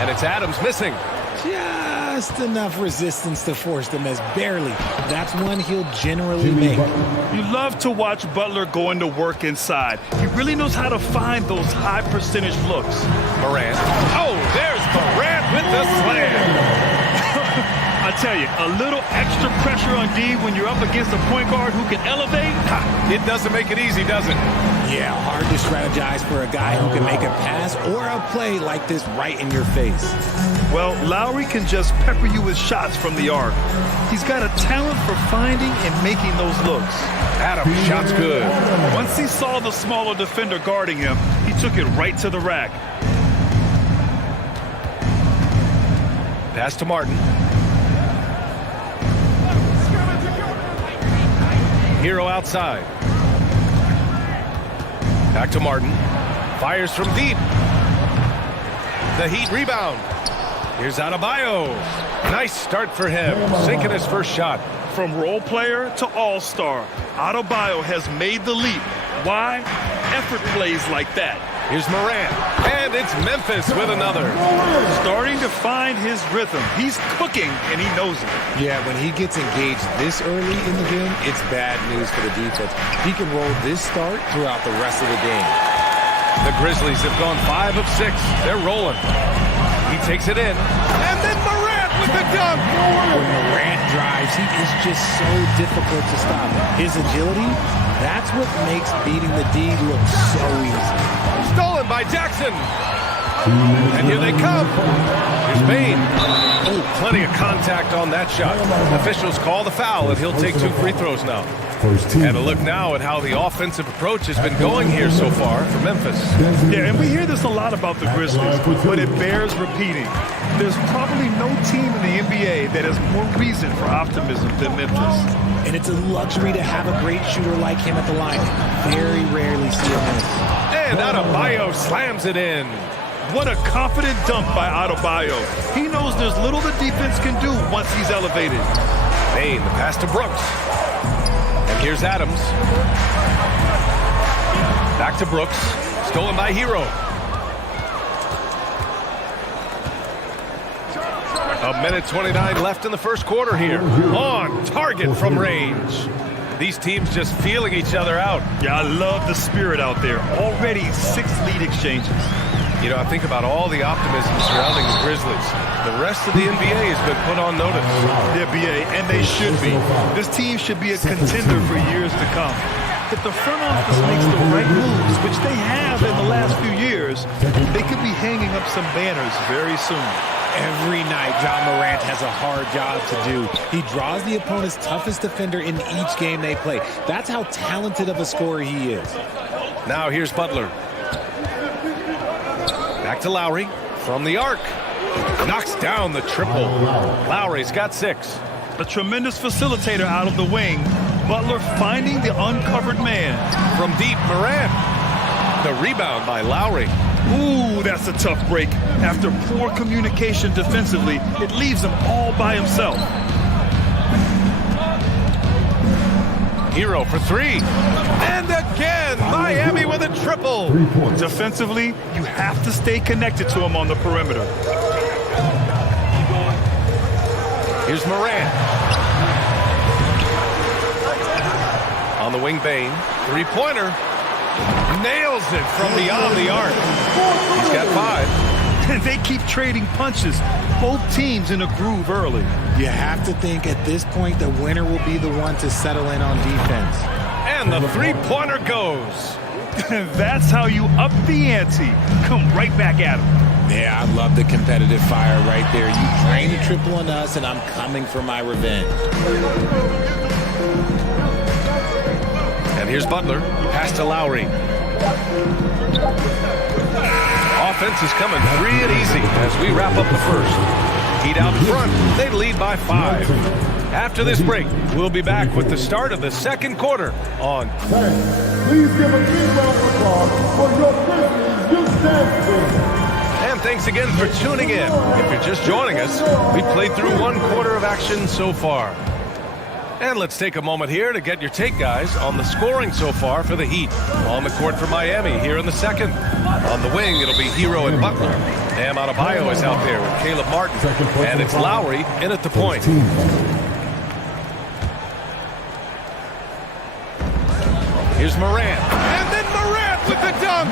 And it's Adams missing. Just enough resistance to force the miss. Barely. That's one he'll generally make. You love to watch Butler going to work inside. He really knows how to find those high percentage looks. Morant. Oh, there's Morant with the slam. I tell you, a little extra pressure on D when you're up against a point guard who can elevate. It doesn't make it easy, does it? Yeah, hard to strategize for a guy who can make a pass or a play like this right in your face. Well, Lowry can just pepper you with shots from the arc. He's got a talent for finding and making those looks. Adams, shot's good. Once he saw the smaller defender guarding him, he took it right to the rack. Pass to Martin. Hero outside. Back to Martin. Fires from deep. The Heat rebound. Here's Adebayo. Nice start for him. Sinking his first shot. From role player to all-star, Adebayo has made the leap. Why? Effort plays like that. Here's Morant. And it's Memphis with another. Starting to find his rhythm. He's cooking, and he knows it. Yeah, when he gets engaged this early in the game, it's bad news for the defense. He can roll this start throughout the rest of the game. The Grizzlies have gone 5 of 6. They're rolling. He takes it in. And then Morant with the dunk. When Morant drives, he is just so difficult to stop. His agility, that's what makes beating the D look so easy. Stolen by Jackson. And here they come. Here's Bain. Oh, plenty of contact on that shot. Officials call the foul, and he'll take 2 free throws now. And a look now at how the offensive approach has been going here so far for Memphis. Yeah, and we hear this a lot about the Grizzlies, but it bears repeating. There's probably no team in the NBA that has more reason for optimism than Memphis. And it's a luxury to have a great shooter like him at the line. Very rarely see a miss. And Adebayo slams it in. What a confident dunk by Adebayo. He knows there's little the defense can do once he's elevated. Bain, the pass to Brooks. And here's Adams. Back to Brooks. Stolen by Hero. A minute 29 left in the first quarter here. On target from range. These teams just feeling each other out. Yeah, I love the spirit out there. Already 6 lead exchanges. You know, I think about all the optimism surrounding the Grizzlies. The rest of the NBA has been put on notice. Yeah, BA, and they should be. This team should be a contender for years to come. If the front office makes the right moves, which they have in the last few years, they could be hanging up some banners very soon. Every night, John Morant has a hard job to do. He draws the opponent's toughest defender in each game they play. That's how talented of a scorer he is. Now here's Butler. Back to Lowry from the arc. Knocks down the triple. Lowry's got 6. A tremendous facilitator out of the wing. Butler finding the uncovered man. From deep, Morant. The rebound by Lowry. Ooh, that's a tough break. After poor communication defensively, it leaves him all by himself. Hero for three. And again, Miami with a triple. Defensively, you have to stay connected to him on the perimeter. Here's Morant. On the wing, Bain. Three-pointer. Nails it from beyond the arc. He's got 5. They keep trading punches. Both teams in a groove early. You have to think at this point the winner will be the one to settle in on defense. And the three-pointer goes. That's how you up the ante. Come right back at him. Yeah, I love the competitive fire right there. You drain a triple on us, and I'm coming for my revenge. And here's Butler. Pass to Lowry. Offense is coming free and easy as we wrap up the first. Heat out in front. They lead by 5. After this break, we'll be back with the start of the second quarter on. Please give a big round of applause for your Grizzlies youth dance team. And thanks again for tuning in. If you're just joining us, we played through 1 quarter of action so far. And let's take a moment here to get your take, guys, on the scoring so far for the Heat. On the court for Miami here in the second. On the wing, it'll be Hero and Butler. Bam Adebayo is out there with Caleb Martin. And it's Lowry in at the point. Here's Morant. And then Morant with the dunk.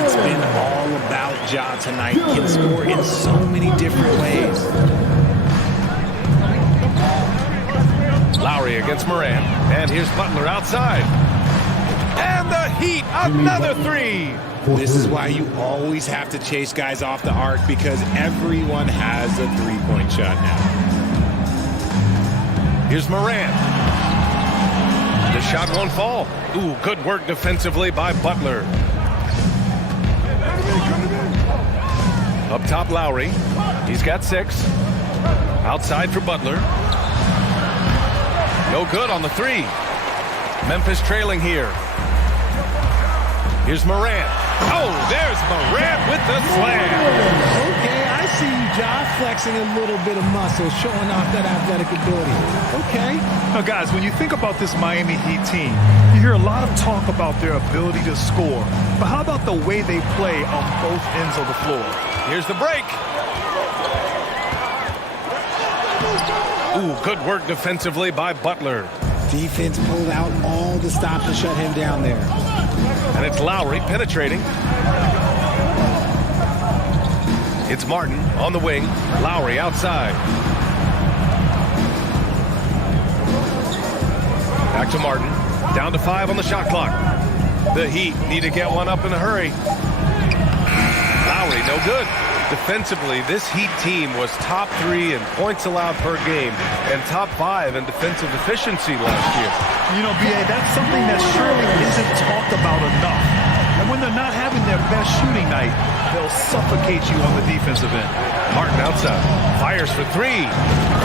It's been all about Ja tonight. He can score in so many different ways. Lowry against Morant. And here's Butler outside. And the Heat, another 3. This is why you always have to chase guys off the arc, because everyone has a three-point shot now. Here's Morant. The shot won't fall. Ooh, good work defensively by Butler. Up top, Lowry. He's got 6. Outside for Butler. No good on the 3. Memphis trailing here. Here's Morant. Oh, there's Morant with the slam. Okay, I see you, Josh, flexing a little bit of muscle, showing off that athletic ability. Okay. Now, guys, when you think about this Miami Heat team, you hear a lot of talk about their ability to score. But how about the way they play on both ends of the floor? Here's the break. Ooh, good work defensively by Butler. Defense pulled out all the stops to shut him down there. And it's Lowry penetrating. It's Martin on the wing. Lowry outside. Back to Martin. Down to 5 on the shot clock. The Heat need to get one up in a hurry. Lowry, no good. Defensively, this Heat team was top 3 in points allowed per game and top 5 in defensive efficiency last year. You know, B.A., that's something that surely isn't talked about enough. And when they're not having their best shooting night, they'll suffocate you on the defensive end. Martin outside. Fires for 3.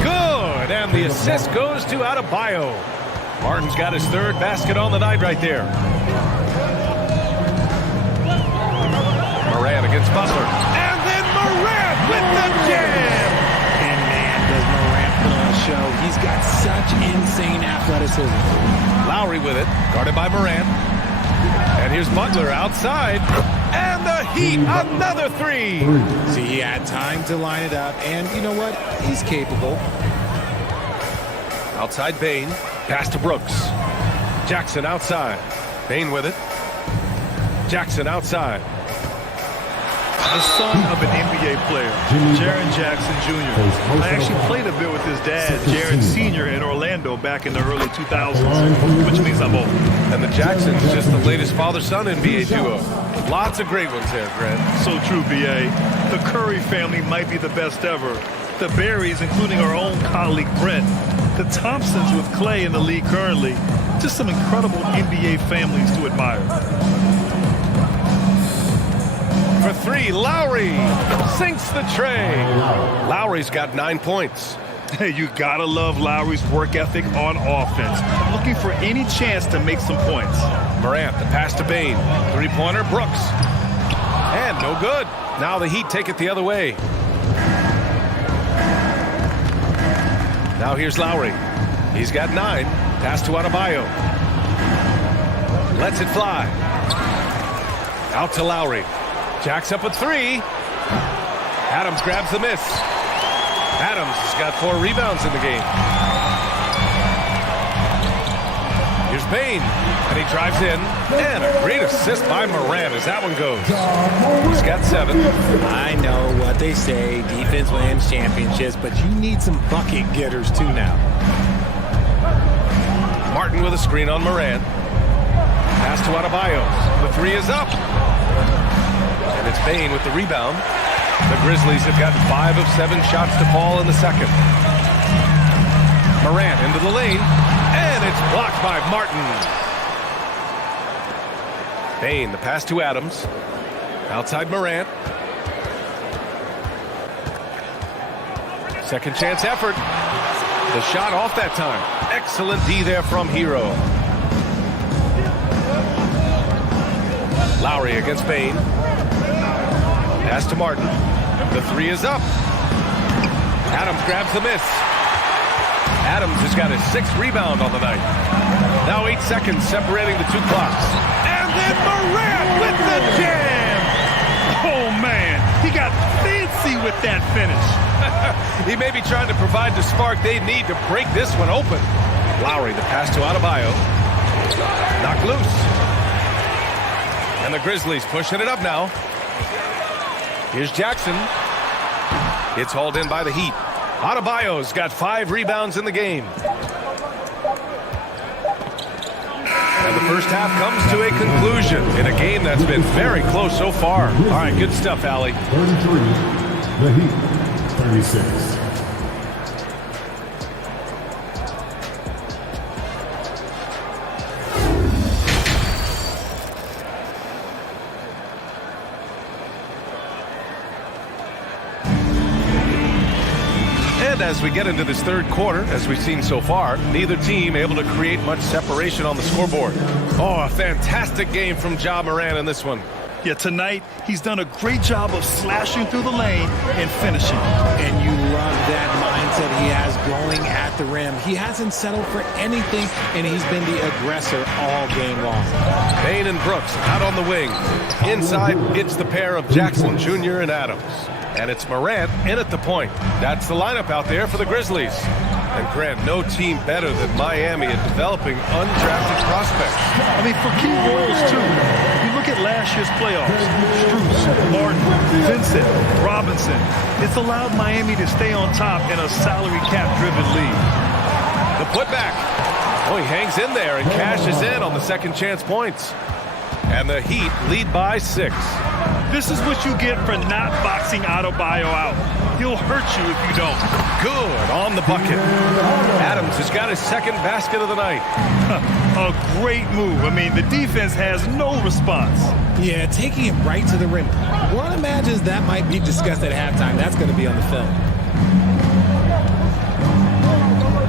Good! And the assist goes to Adebayo. Martin's got his 3rd basket on the night right there. Morant against Butler. And then Morant with the jam! And man, does Morant put on a show. He's got such insane athleticism. Lowry with it, guarded by Morant. And here's Butler outside. And the Heat, another 3. See, he had time to line it up. And you know what? He's capable. Outside Bain. Pass to Brooks. Jackson outside. Bain with it. Jackson outside. The son of an NBA player, Jaren Jackson Jr. I actually played a bit with his dad, Jaren Sr. in Orlando back in the early 2000s, which means I'm old. And the Jacksons, just the latest father-son NBA duo. Lots of great ones there, Grant. So true, B.A. The Curry family might be the best ever. The Berries, including our own colleague Brent. The Thompsons with Clay in the league currently. Just some incredible NBA families to admire. For 3, Lowry sinks the tray. Lowry's got 9 points. You gotta love Lowry's work ethic on offense. Looking for any chance to make some points. Morant, the pass to Bane. Three-pointer, Brooks. And no good. Now the Heat take it the other way. Now here's Lowry. He's got 9. Pass to Adebayo. Lets it fly. Out to Lowry. Jacks up a 3. Adams grabs the miss. Adams has got 4 rebounds in the game. Here's Bane, and he drives in. And a great assist by Morant as that one goes. He's got 7. I know what they say, defense wins championships, but you need some bucket getters too now. Martin with a screen on Morant. Pass to Adebayo. The 3 is up. And it's Bane with the rebound. The Grizzlies have gotten 5 of 7 shots to fall in the second. Morant into the lane, and it's blocked by Martin. Bane, the pass to Adams. Outside Morant. Second chance effort. The shot off that time. Excellent D there from Hero. Lowry against Bane. Pass to Martin. The 3 is up. Adams grabs the miss. Adams has got his 6th rebound on the night. Now 8 seconds separating the 2 clocks. And then Morant with the jam. Oh, man. He got fancy with that finish. He may be trying to provide the spark they need to break this one open. Lowry, the pass to Adebayo. Knocked loose. And the Grizzlies pushing it up now. Here's Jackson. It's hauled in by the Heat. Adebayo's got 5 rebounds in the game. And the first half comes to a conclusion in a game that's been very close so far. All right, good stuff, Allie. 33, the Heat, 36. As we get into this third quarter, as we've seen so far, neither team able to create much separation on the scoreboard. Oh, a fantastic game from Ja Morant in this one. Yeah, tonight he's done a great job of slashing through the lane and finishing. And you love that mindset he has going at the rim. He hasn't settled for anything, and he's been the aggressor all game long. Bane and Brooks out on the wing. Inside, it's the pair of Jackson Jr. and Adams. And it's Morant in at the point. That's the lineup out there for the Grizzlies. And Grant, no team better than Miami at developing undrafted prospects. I mean, for key roles, too. You look at last year's playoffs. Strus, Martin, Vincent, Robinson. It's allowed Miami to stay on top in a salary cap-driven league. The putback. Oh, he hangs in there and cashes in on the second chance points. And the Heat lead by 6. This is what you get for not boxing Adebayo out. He'll hurt you if you don't. Good on the bucket. Adams has got his 2nd basket of the night. A great move. I mean, the defense has no response. Yeah, taking it right to the rim. One imagines that might be discussed at halftime. That's going to be on the film.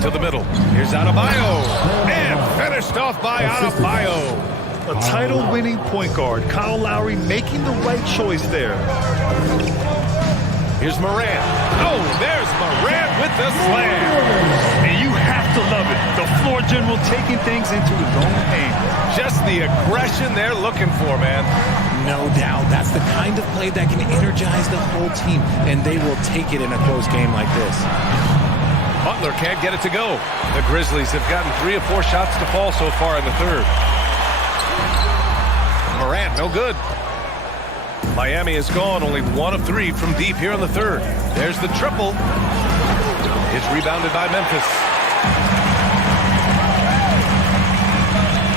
To the middle. Here's Adebayo. And finished off by Adebayo. A title-winning point guard, Kyle Lowry making the right choice there. Here's Morant. Oh, there's Morant with the slam. And you have to love it. The floor general taking things into his own hands. Just the aggression they're looking for, man. No doubt. That's the kind of play that can energize the whole team, and they will take it in a close game like this. Butler can't get it to go. The Grizzlies have gotten 3 of 4 shots to fall so far in the third. Morant, no good. Miami has gone only 1 of 3 from deep here in the third. There's the triple. It's rebounded by Memphis.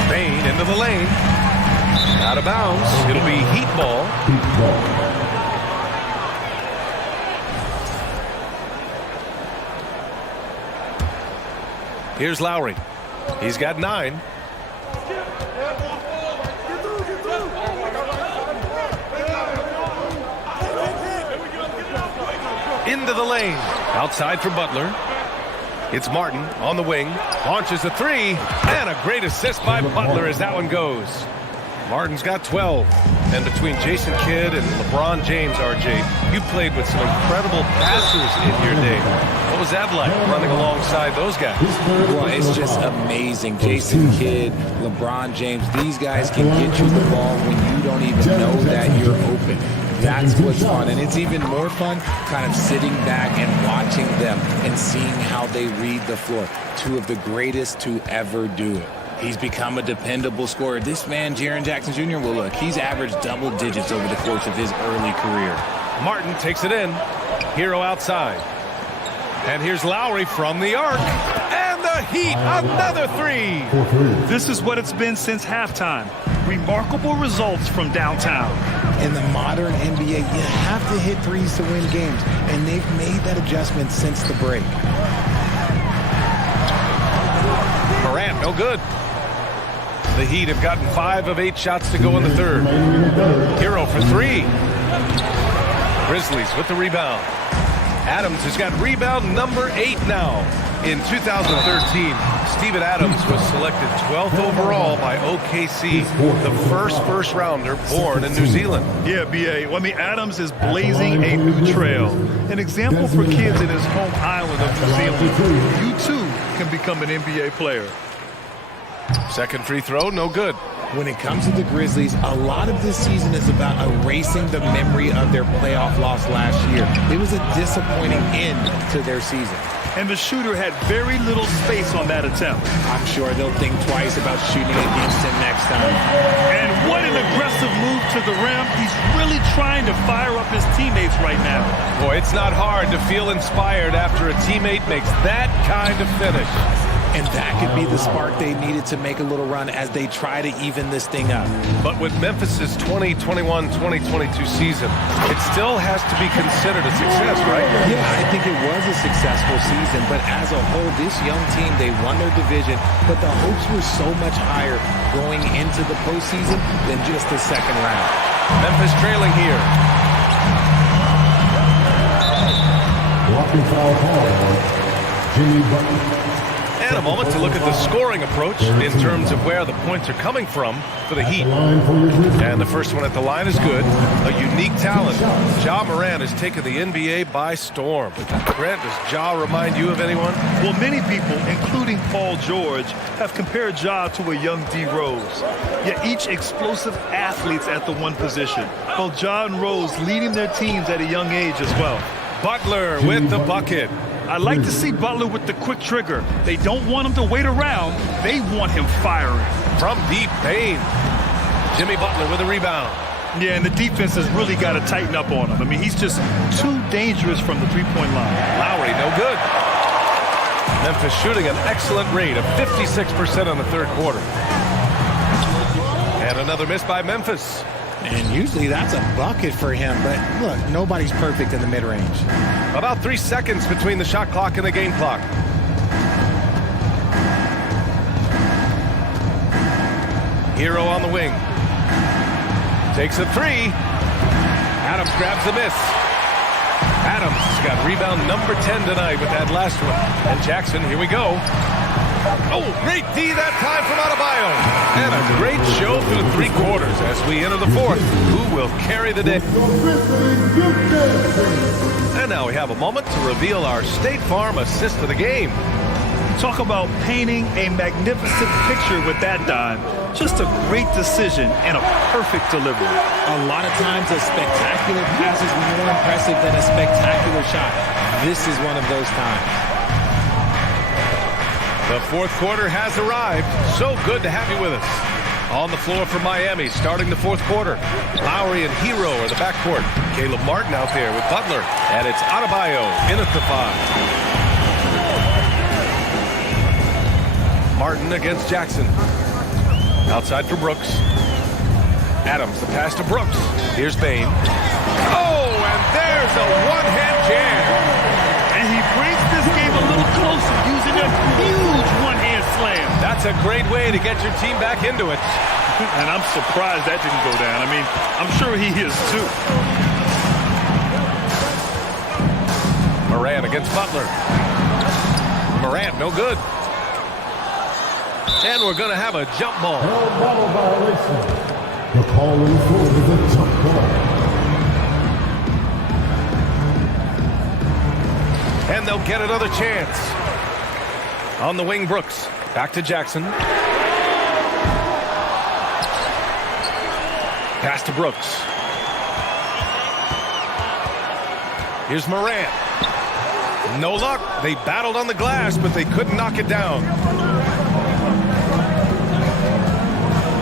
Bane into the lane. Out of bounds. It'll be Heat ball. Here's Lowry. He's got 9. Into the lane. Outside for Butler. It's Martin on the wing, launches a three, and a great assist by Butler as that one goes. Martin's got 12. And between Jason Kidd and LeBron James, RJ, you played with some incredible passers in your day. What was that like, running alongside those guys? Well, it's just amazing. Jason Kidd, LeBron James, these guys can get you the ball when you don't even know that you're open. That's what's fun. And it's even more fun kind of sitting back and watching them and seeing how they read the floor. Two of the greatest to ever do it. He's become a dependable scorer. This man, Jaren Jackson Jr., well, look, he's averaged double digits over the course of his early career. Martin takes it in. Hero outside. And here's Lowry from the arc. And the Heat, another three. This is what it's been since halftime. Remarkable results from downtown. In the modern NBA, you have to hit threes to win games. And they've made that adjustment since the break. Morant, no good. The Heat have gotten 5 of 8 shots to go in the third. Hero for 3. Grizzlies with the rebound. Adams has got rebound number 8 now. In 2013, Steven Adams was selected 12th overall by OKC, the first rounder born in New Zealand. Yeah, B.A. Well, I mean, Adams is blazing a new trail. An example for kids in his home island of New Zealand. You, too, can become an NBA player. Second free throw, no good. When it comes to the Grizzlies, a lot of this season is about erasing the memory of their playoff loss last year. It was a disappointing end to their season. And the shooter had very little space on that attempt. I'm sure they'll think twice about shooting against him next time. And what an aggressive move to the rim. He's really trying to fire up his teammates right now. Boy, it's not hard to feel inspired after a teammate makes that kind of finish. And that could be the spark they needed to make a little run as they try to even this thing up. But with Memphis's 2021-2022 season, it still has to be considered a success, right? Yeah, I think it was a successful season. But as a whole, this young team, they won their division. But the hopes were so much higher going into the postseason than just the second round. Memphis trailing here. Blocking foul call. Jimmy Butler. And a moment to look at the scoring approach in terms of where the points are coming from for the Heat. And the first one at the line is good. A unique talent. Ja Morant has taken the NBA by storm. Grant, does Ja remind you of anyone? Well, many people, including Paul George, have compared Ja to a young D. Rose. Yet each explosive athletes at the one position. Both Ja and Rose leading their teams at a young age as well. Butler with the bucket. I like to see Butler with the quick trigger. They don't want him to wait around. They want him firing. From deep pain. Jimmy Butler with a rebound. Yeah, and the defense has really got to tighten up on him. I mean, he's just too dangerous from the three-point line. Lowry, no good. Memphis shooting an excellent rate of 56% in the third quarter. And another miss by Memphis. And usually that's a bucket for him, but look, nobody's perfect in the mid-range. About 3 seconds between the shot clock and the game clock. Hero on the wing. Takes a three. Adams grabs the miss. Adams has got rebound number 10 tonight with that last one. And Jackson, here we go. Oh, great D that time from Adebayo. And a great show through 3 quarters as we enter the fourth. Who will carry the day? And now we have a moment to reveal our State Farm assist of the game. Talk about painting a magnificent picture with that dime. Just a great decision and a perfect delivery. A lot of times a spectacular pass is more impressive than a spectacular shot. This is one of those times. The fourth quarter has arrived. So good to have you with us. On the floor for Miami, starting the fourth quarter. Lowry and Hero are the backcourt. Caleb Martin out there with Butler. And it's Adebayo in at the 5. Martin against Jackson. Outside for Brooks. Adams, the pass to Brooks. Here's Bain. Oh, and there's a one-hand jam. And he brings this game a little closer using a huge one-hand slam. That's a great way to get your team back into it. And I'm surprised that didn't go down. I mean, I'm sure he is too. Morant against Butler. Morant, no good. And we're going to have a jump ball. Ball violation. The call in for is a jump ball. And they'll get another chance. On the wing, Brooks. Back to Jackson. Pass to Brooks. Here's Morant. No luck. They battled on the glass, but they couldn't knock it down.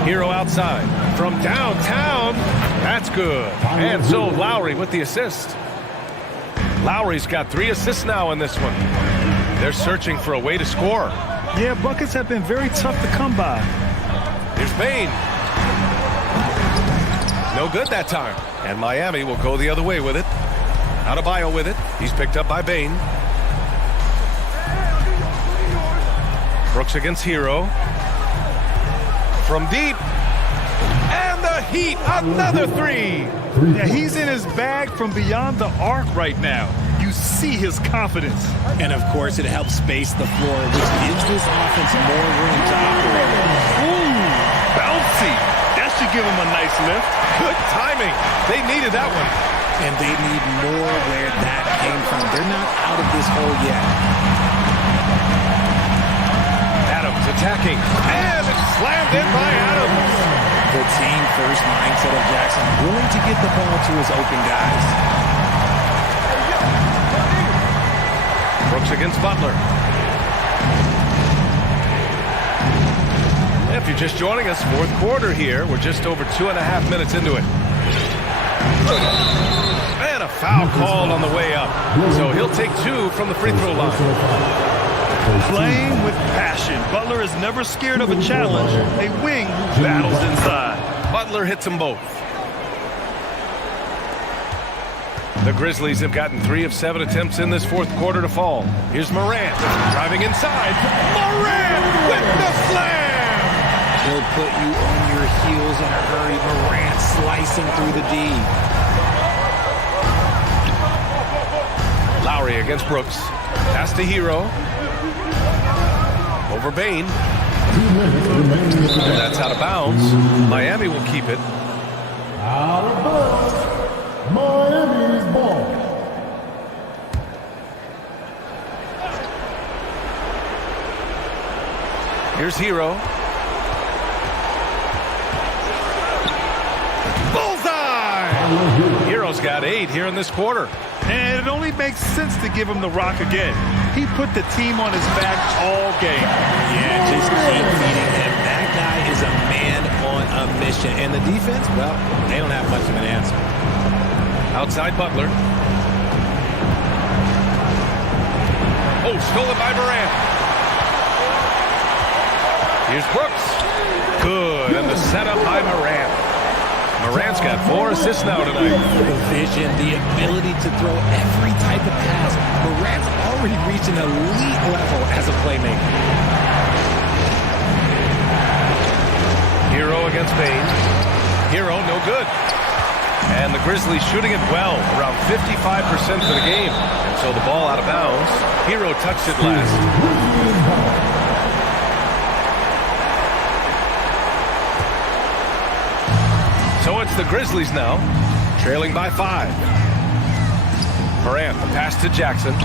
Hero outside. From downtown. That's good. And so Lowry with the assist. Lowry's got 3 assists now in this one. They're searching for a way to score. Yeah, buckets have been very tough to come by. Here's Bane. No good that time. And Miami will go the other way with it. Adebayo with it. He's picked up by Bane. Brooks against Hero. From deep. And the Heat, another 3. Yeah, he's in his bag from beyond the arc right now. You see his confidence. And, of course, it helps space the floor, which gives this offense more room to operate. Ooh, bouncy. That should give him a nice lift. Good timing. They needed that one. And they need more where that came from. They're not out of this hole yet. Adams attacking. And it's slammed in by Adams. The team-first mindset of Jackson, willing to get the ball to his open guys. Brooks against Butler. If you're just joining us, fourth quarter here. We're just over 2.5 minutes into it. And a foul called on the way up. So he'll take 2 from the free throw line. Playing with passion. Butler is never scared of a challenge. A wing who battles inside. Butler hits them both. The Grizzlies have gotten 3 of 7 attempts in this fourth quarter to fall. Here's Morant driving inside. Morant with the slam! He'll put you on your heels in a hurry. Morant slicing through the D. Lowry against Brooks. Pass to Hero. Over Bane. And that's out of bounds. Miami will keep it. Out of bounds. Miami's ball. Here's Hero. Bullseye! Hero's got 8 here in this quarter. And it only makes sense to give him the rock again. He put the team on his back all game. Yeah, just keep feeding him. That guy is a man on a mission. And the defense, well, they don't have much of an answer. Outside Butler. Oh, stolen by Morant. Here's Brooks. Good, and the setup by Morant. Morant's got 4 assists now tonight. The vision, the ability to throw every type of pass. Morant's already reached an elite level as a playmaker. Hero against Bane. Hero, no good. And the Grizzlies shooting it well, around 55% for the game. And so the ball out of bounds. Hero touched it last. So it's the Grizzlies now, trailing by 5. Morant, the pass to Jackson.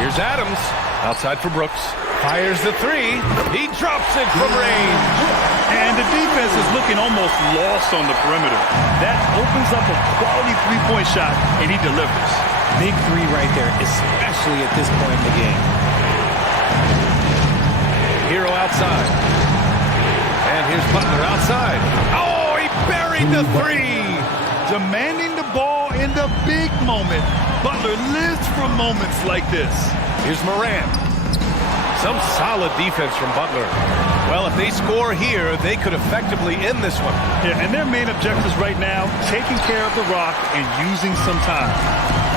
Here's Adams, outside for Brooks. Fires the 3. He drops it from range. And the defense is looking almost lost on the perimeter. That opens up a quality three-point shot, and he delivers. Big 3 right there, especially at this point in the game. Hero outside. And here's Butler outside. Oh, he buried the 3. Demanding the ball in the big moment. Butler lives for moments like this. Here's Morant. Some solid defense from Butler. Well, if they score here, they could effectively end this one. Yeah, and their main objectives right now, taking care of the rock and using some time.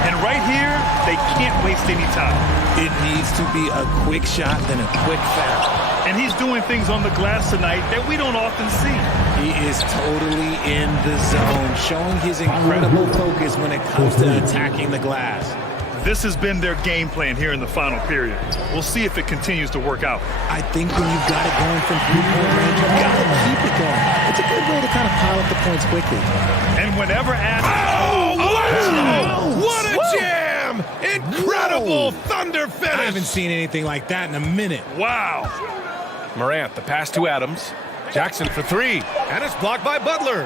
And right here, they can't waste any time. It needs to be a quick shot, then a quick foul. And he's doing things on the glass tonight that we don't often see. He is totally in the zone, showing his incredible focus when it comes to attacking the glass. This has been their game plan here in the final period. We'll see if it continues to work out. I think when you've got it going from three-point range, you've got to keep it going. It's a good way to kind of pile up the points quickly. And whenever What a jam! Incredible thunder finish! I haven't seen anything like that in a minute. Wow. Morant, the pass to Adams. Jackson for three, and it's blocked by Butler.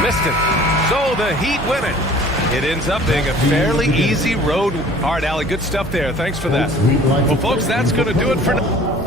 Missed it. So the Heat win it. It ends up being a fairly easy road. All right, Allie, good stuff there. Thanks for that. Well, folks, that's going to do it for now.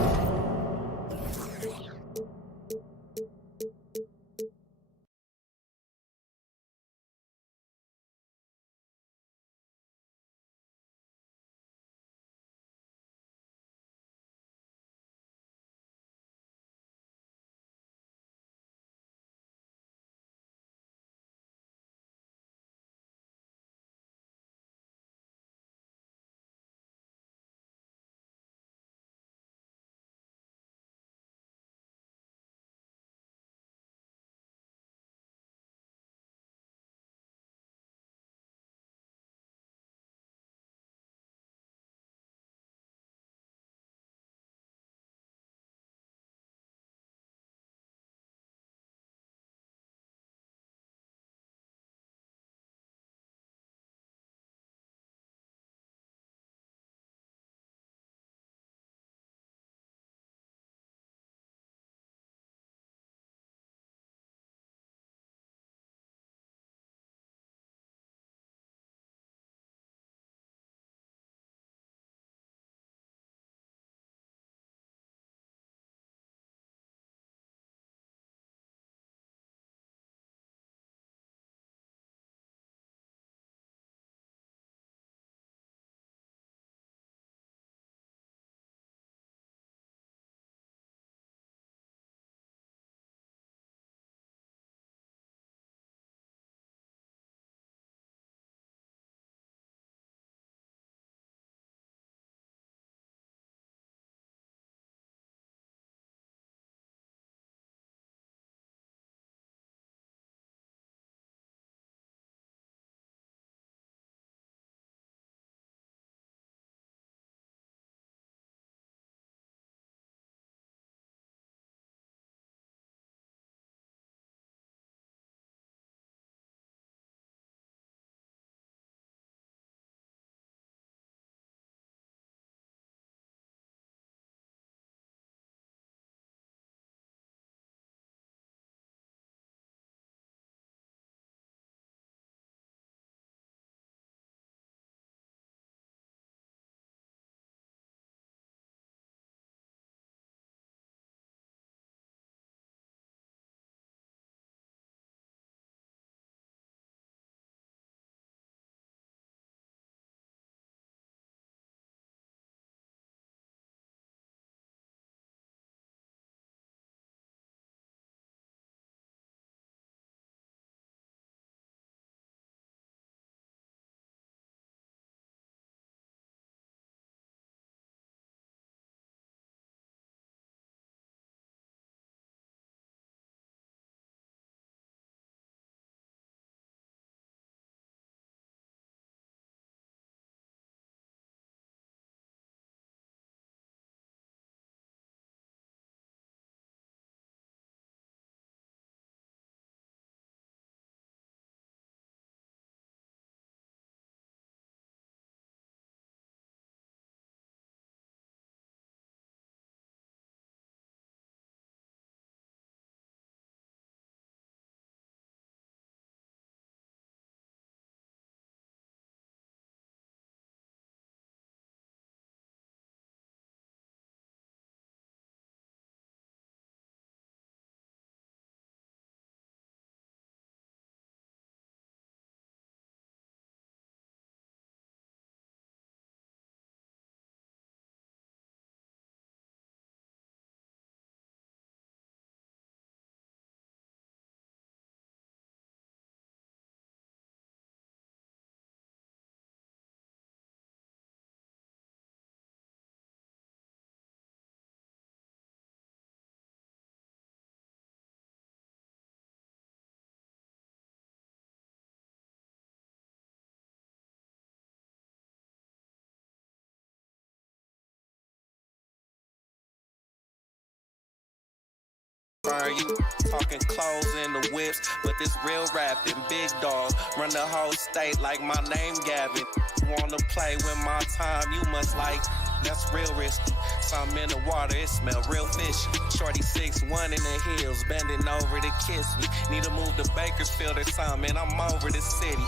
You talking clothes and the whips, but this real rapping, big dog, run the whole state like my name Gavin. Wanna play with my time, you must like, that's real risky. Something in the water, it smell real fishy. Shorty 6'1" in the hills, bending over to kiss me. Need to move to Bakersfield or something, I'm over the city.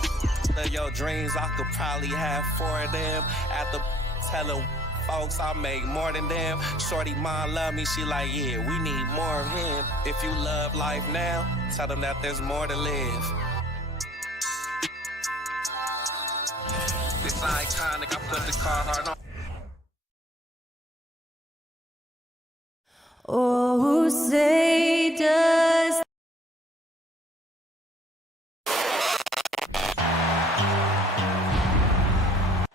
Of your dreams, I could probably have 4 of them. At the tell folks, I make more than them. Shorty mine love me, she like, yeah, we need more of him. If you love life now, tell them that there's more to live. This iconic, I put the car hard on. Oh, say does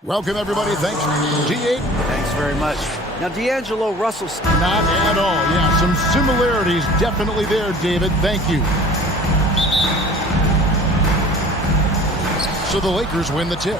Welcome, everybody. Thanks, D8. Thanks very much. Now, D'Angelo Russell. Not at all. Yeah, some similarities definitely there, David. Thank you. So the Lakers win the tip.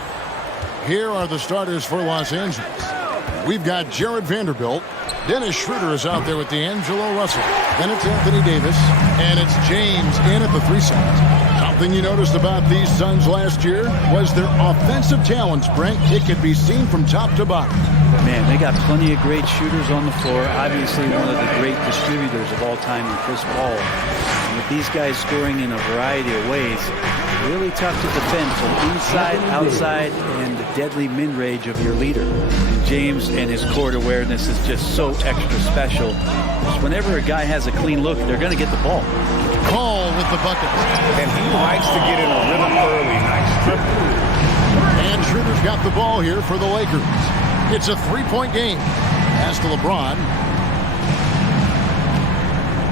Here are the starters for Los Angeles. We've got Jared Vanderbilt. Dennis Schroeder is out there with D'Angelo Russell. Then it's Anthony Davis. And it's James in at the 3 spot. Something you noticed about these Suns last year was their offensive talents, Brent. It could be seen from top to bottom. Man, they got plenty of great shooters on the floor. Obviously, one of the great distributors of all time in Chris Paul. And with these guys scoring in a variety of ways, really tough to defend from inside, outside, and the deadly mid-range of your leader. And James and his court awareness is just so extra special. Because whenever a guy has a clean look, they're going to get the ball. Call with the bucket. And he likes to get in a rhythm early. Nice trip. And Schroeder's got the ball here for the Lakers. It's a 3-point game. Pass to LeBron.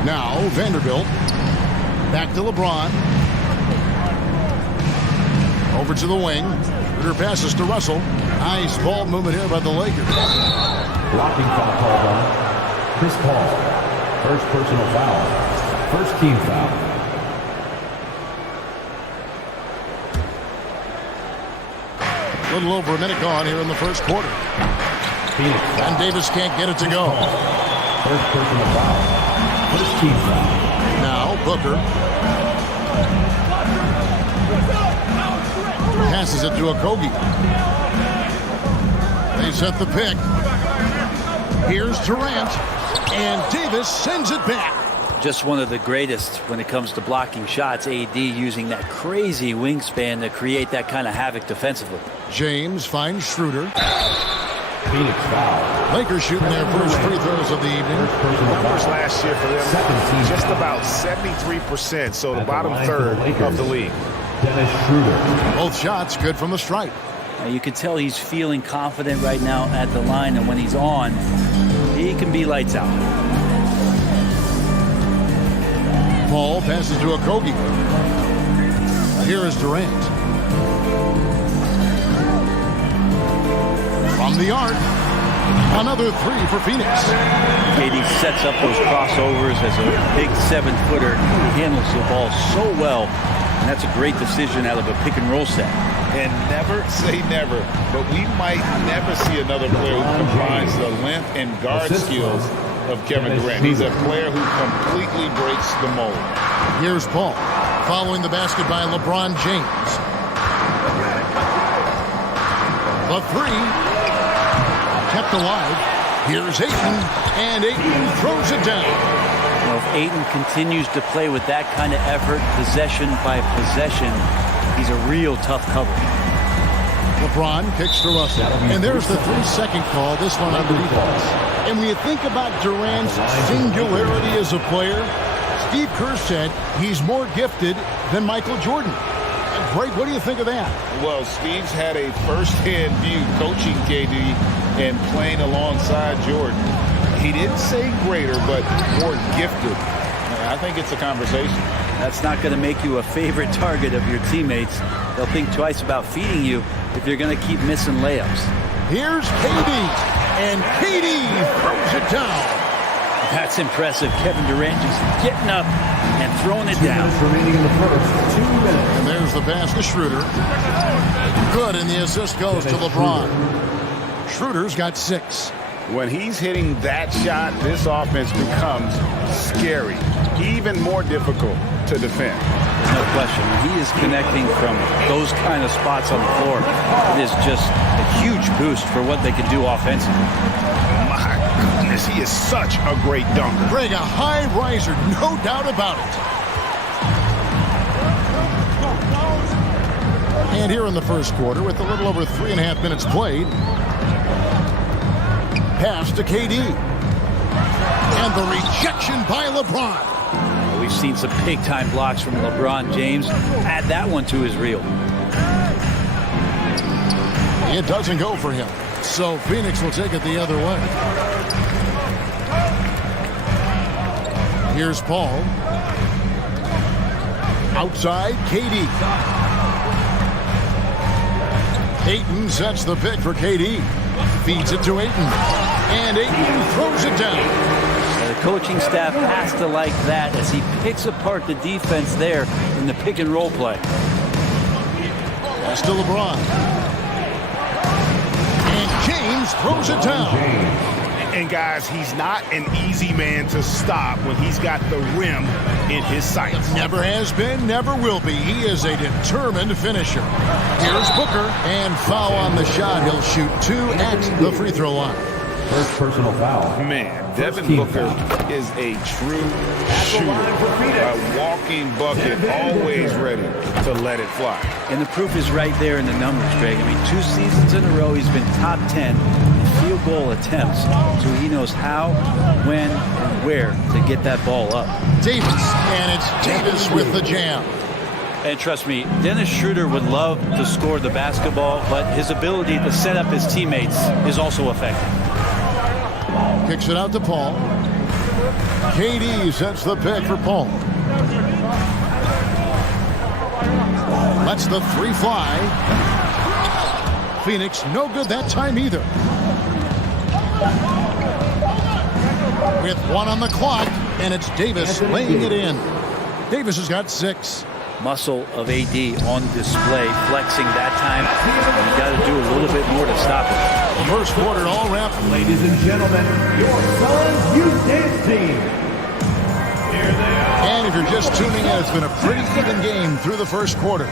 Now Vanderbilt. Back to LeBron. Over to the wing. Schroeder passes to Russell. Nice ball movement here by the Lakers. Blocking foul called on Chris Paul. First personal foul. First team foul. A little over a minute gone here in the first quarter. Phoenix. And Davis can't get it to go. First personal foul. First team foul. Now Booker. Passes it to Okogie. They set the pick. Here's Durant. And Davis sends it back. Just one of the greatest when it comes to blocking shots. AD using that crazy wingspan to create that kind of havoc defensively. James finds Schroeder. Phoenix foul. Lakers shooting their first free throws of the evening. Numbers last year for them, just about 73%, so the bottom third of the league. Dennis Schroeder. Both shots good from the stripe. Now you can tell he's feeling confident right now at the line, and when he's on, he can be lights out. Paul passes to Okogie. Here is Durant. From the arc. Another 3 for Phoenix. KD sets up those crossovers as a big 7-footer. He handles the ball so well. And that's a great decision out of a pick-and-roll set. And never say never, but we might never see another player who combines the length and guard skills of Kevin Durant. He's a player who completely breaks the mold. Here's Paul, following the basket by LeBron James. The 3, kept alive. Here's Ayton, and Ayton throws it down. Well, if Ayton continues to play with that kind of effort, possession by possession, he's a real tough cover. LeBron kicks to Russell. And there's the 3-second call, this one under defense. And when you think about Durant's singularity as a player, Steve Kerr said he's more gifted than Michael Jordan. Greg, what do you think of that? Well, Steve's had a first-hand view coaching KD and playing alongside Jordan. He didn't say greater, but more gifted. I think it's a conversation. That's not going to make you a favorite target of your teammates. They'll think twice about feeding you if you're going to keep missing layups. Here's KD, and KD throws it down. That's impressive. Kevin Durant just getting up and throwing it down. Remaining in the first 2 minutes. And there's the pass to Schroeder. Good, and the assist goes to LeBron. Schroeder's got 6. When he's hitting that shot, this offense becomes scary, even more difficult to defend. There's no question. When he is connecting from those kind of spots on the floor, it is just a huge boost for what they can do offensively. My goodness, he is such a great dunker. Greg, a high riser, no doubt about it. And here in the first quarter, with a little over 3.5 minutes played, pass to KD. And the rejection by LeBron. We've seen some big-time blocks from LeBron James. Add that one to his reel. It doesn't go for him. So Phoenix will take it the other way. Here's Paul. Outside, KD. Ayton sets the pick for KD. Feeds it to Ayton. And Ayton throws it down. The coaching staff has to like that as he picks apart the defense there in the pick and roll play. Pass to LeBron. And James throws it down. And guys, he's not an easy man to stop when he's got the rim in his sights. Never has been, never will be. He is a determined finisher. Here's Booker, and foul on the shot. He'll shoot 2 at the free throw line. First personal foul. Man, Devin Booker is a true shooter. A walking bucket, always ready to let it fly. And the proof is right there in the numbers, Greg. I mean, 2 seasons in a row, he's been top 10 in field goal attempts. So he knows how, when, and where to get that ball up. Davis, and it's Davis with the jam. And trust me, Dennis Schroeder would love to score the basketball, but his ability to set up his teammates is also effective. Kicks it out to Paul. KD sets the pick for Paul. Lets the 3 fly. Phoenix no good that time either. With 1 on the clock, and it's Davis laying it in. Davis has got 6. Muscle of AD on display, flexing that time. You got to do a little bit more to stop it. The first quarter all wrapped. Ladies and gentlemen, your Suns Youth Dance Team. Here they are. And if you're just tuning in, it's been a pretty even game through the first quarter.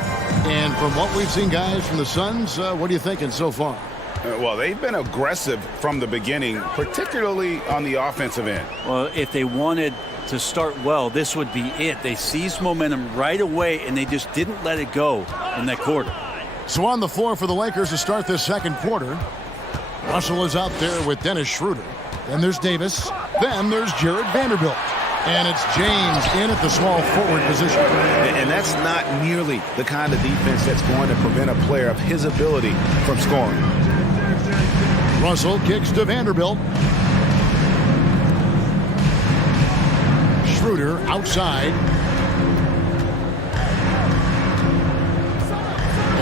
And from what we've seen, guys, from the Suns, what are you thinking so far? Well, they've been aggressive from the beginning, particularly on the offensive end. Well, if they wanted to start well, this would be it. They seized momentum right away, and they just didn't let it go in that quarter. So on the floor for the Lakers to start this second quarter, Russell is out there with Dennis Schroeder. Then there's Davis. Then there's Jared Vanderbilt. And it's James in at the small forward position. And that's not nearly the kind of defense that's going to prevent a player of his ability from scoring. Russell kicks to Vanderbilt. Schroeder outside.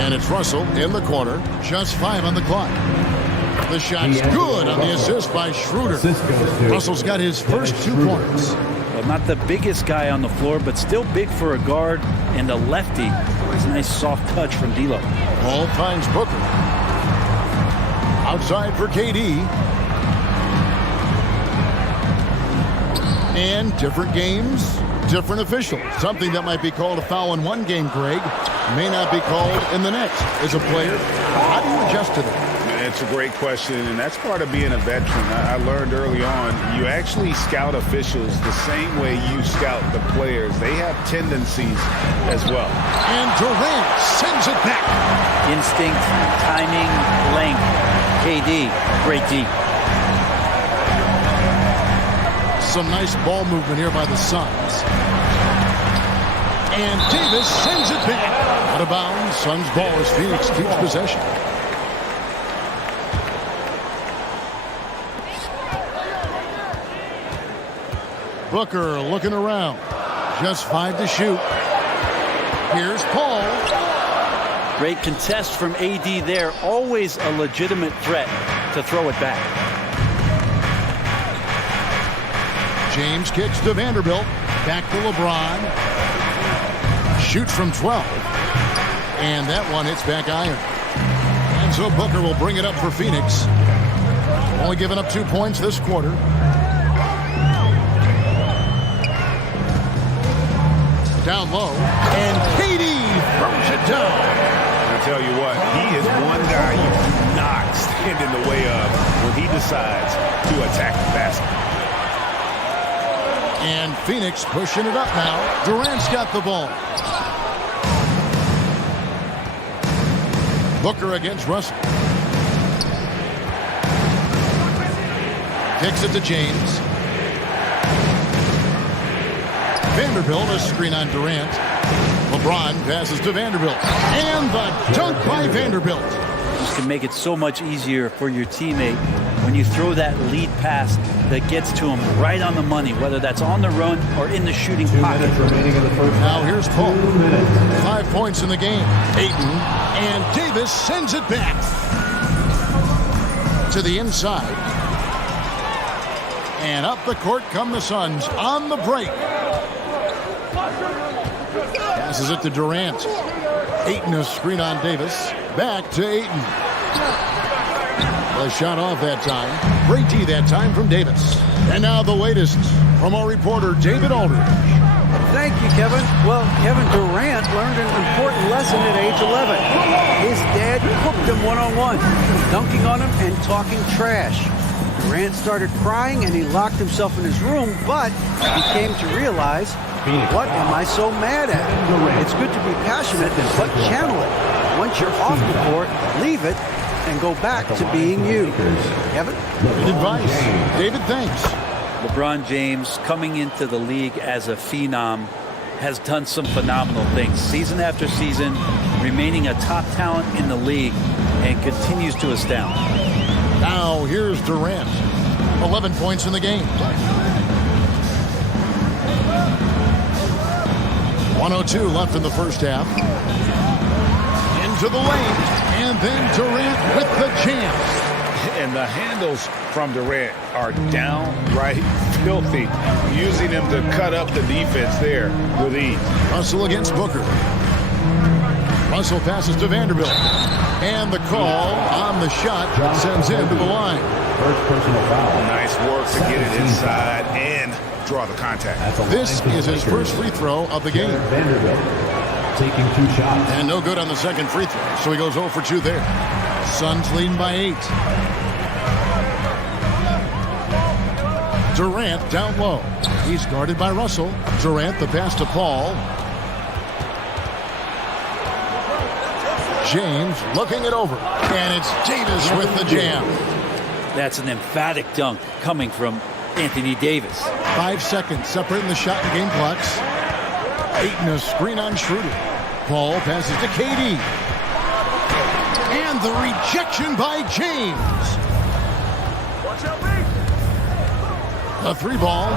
And it's Russell in the corner. Just 5 on the clock. The shot's good on the assist by Schroeder. Russell's got his first 2 points. Well, not the biggest guy on the floor, but still big for a guard and a lefty. It's a nice soft touch from D'Lo. Ball finds Booker. Outside for KD. And different games, different officials. Something that might be called a foul in one game, Greg, may not be called in the next. As a player, how do you adjust to that? It's a great question, and that's part of being a veteran. I learned early on, you actually scout officials the same way you scout the players. They have tendencies as well. And Durant sends it back. Instinct, timing, length. KD, great D. Some nice ball movement here by the Suns. And Davis sends it back. Out of bounds, Suns ball as Phoenix keeps possession. Booker looking around. Just 5 to shoot. Here's Paul. Great contest from AD there. Always a legitimate threat to throw it back. James kicks to Vanderbilt. Back to LeBron. Shoots from 12. And that one hits back iron. And so Booker will bring it up for Phoenix. Only giving up 2 points this quarter. Down low, and KD throws it down. I tell you what, he is one guy you do not stand in the way of when he decides to attack the basket. And Phoenix pushing it up now. Durant's got the ball. Booker against Russell. Kicks it to James. Vanderbilt, a screen on Durant. LeBron passes to Vanderbilt. And the dunk by Vanderbilt. This can make it so much easier for your teammate when you throw that lead pass that gets to him right on the money, whether that's on the run or in the shooting pocket. Now here's Paul. 5 points in the game. Ayton and Davis sends it back to the inside. And up the court come the Suns on the break. Passes it to Durant. Ayton a screen on Davis. Back to Ayton. A shot off that time. Great D that time from Davis. And now the latest from our reporter, David Aldridge. Thank you, Kevin. Well, Kevin Durant learned an important lesson at age 11. His dad cooked him one-on-one, dunking on him and talking trash. Durant started crying and he locked himself in his room, but he came to realize, what am I so mad at? It's good to be passionate, but channel it. Once you're off the court, leave it and go back to being you. Kevin? Good advice. David, thanks. LeBron James, coming into the league as a phenom, has done some phenomenal things. Season after season, remaining a top talent in the league, and continues to astound. Now here's Durant. 11 points in the game. 1:02 left in the first half. Into the lane. And then Durant with the jam. And the handles from Durant are downright filthy, using him to cut up the defense there with ease. Russell against Booker. Russell passes to Vanderbilt. And the call on the shot sends him to the line. First personal foul. Nice work to get it inside and draw the contact. This is his first free throw of the game. Vanderbilt taking 2 shots. And no good on the second free throw, so he goes 0 for 2 there. Suns leading by 8. Durant down low. He's guarded by Russell. Durant the pass to Paul. James looking it over. And it's Davis with the jam. That's an emphatic dunk coming from Anthony Davis. 5 seconds separating the shot and game clocks. Ayton a screen on Schroeder. Paul passes to KD. And the rejection by James. The 3 ball.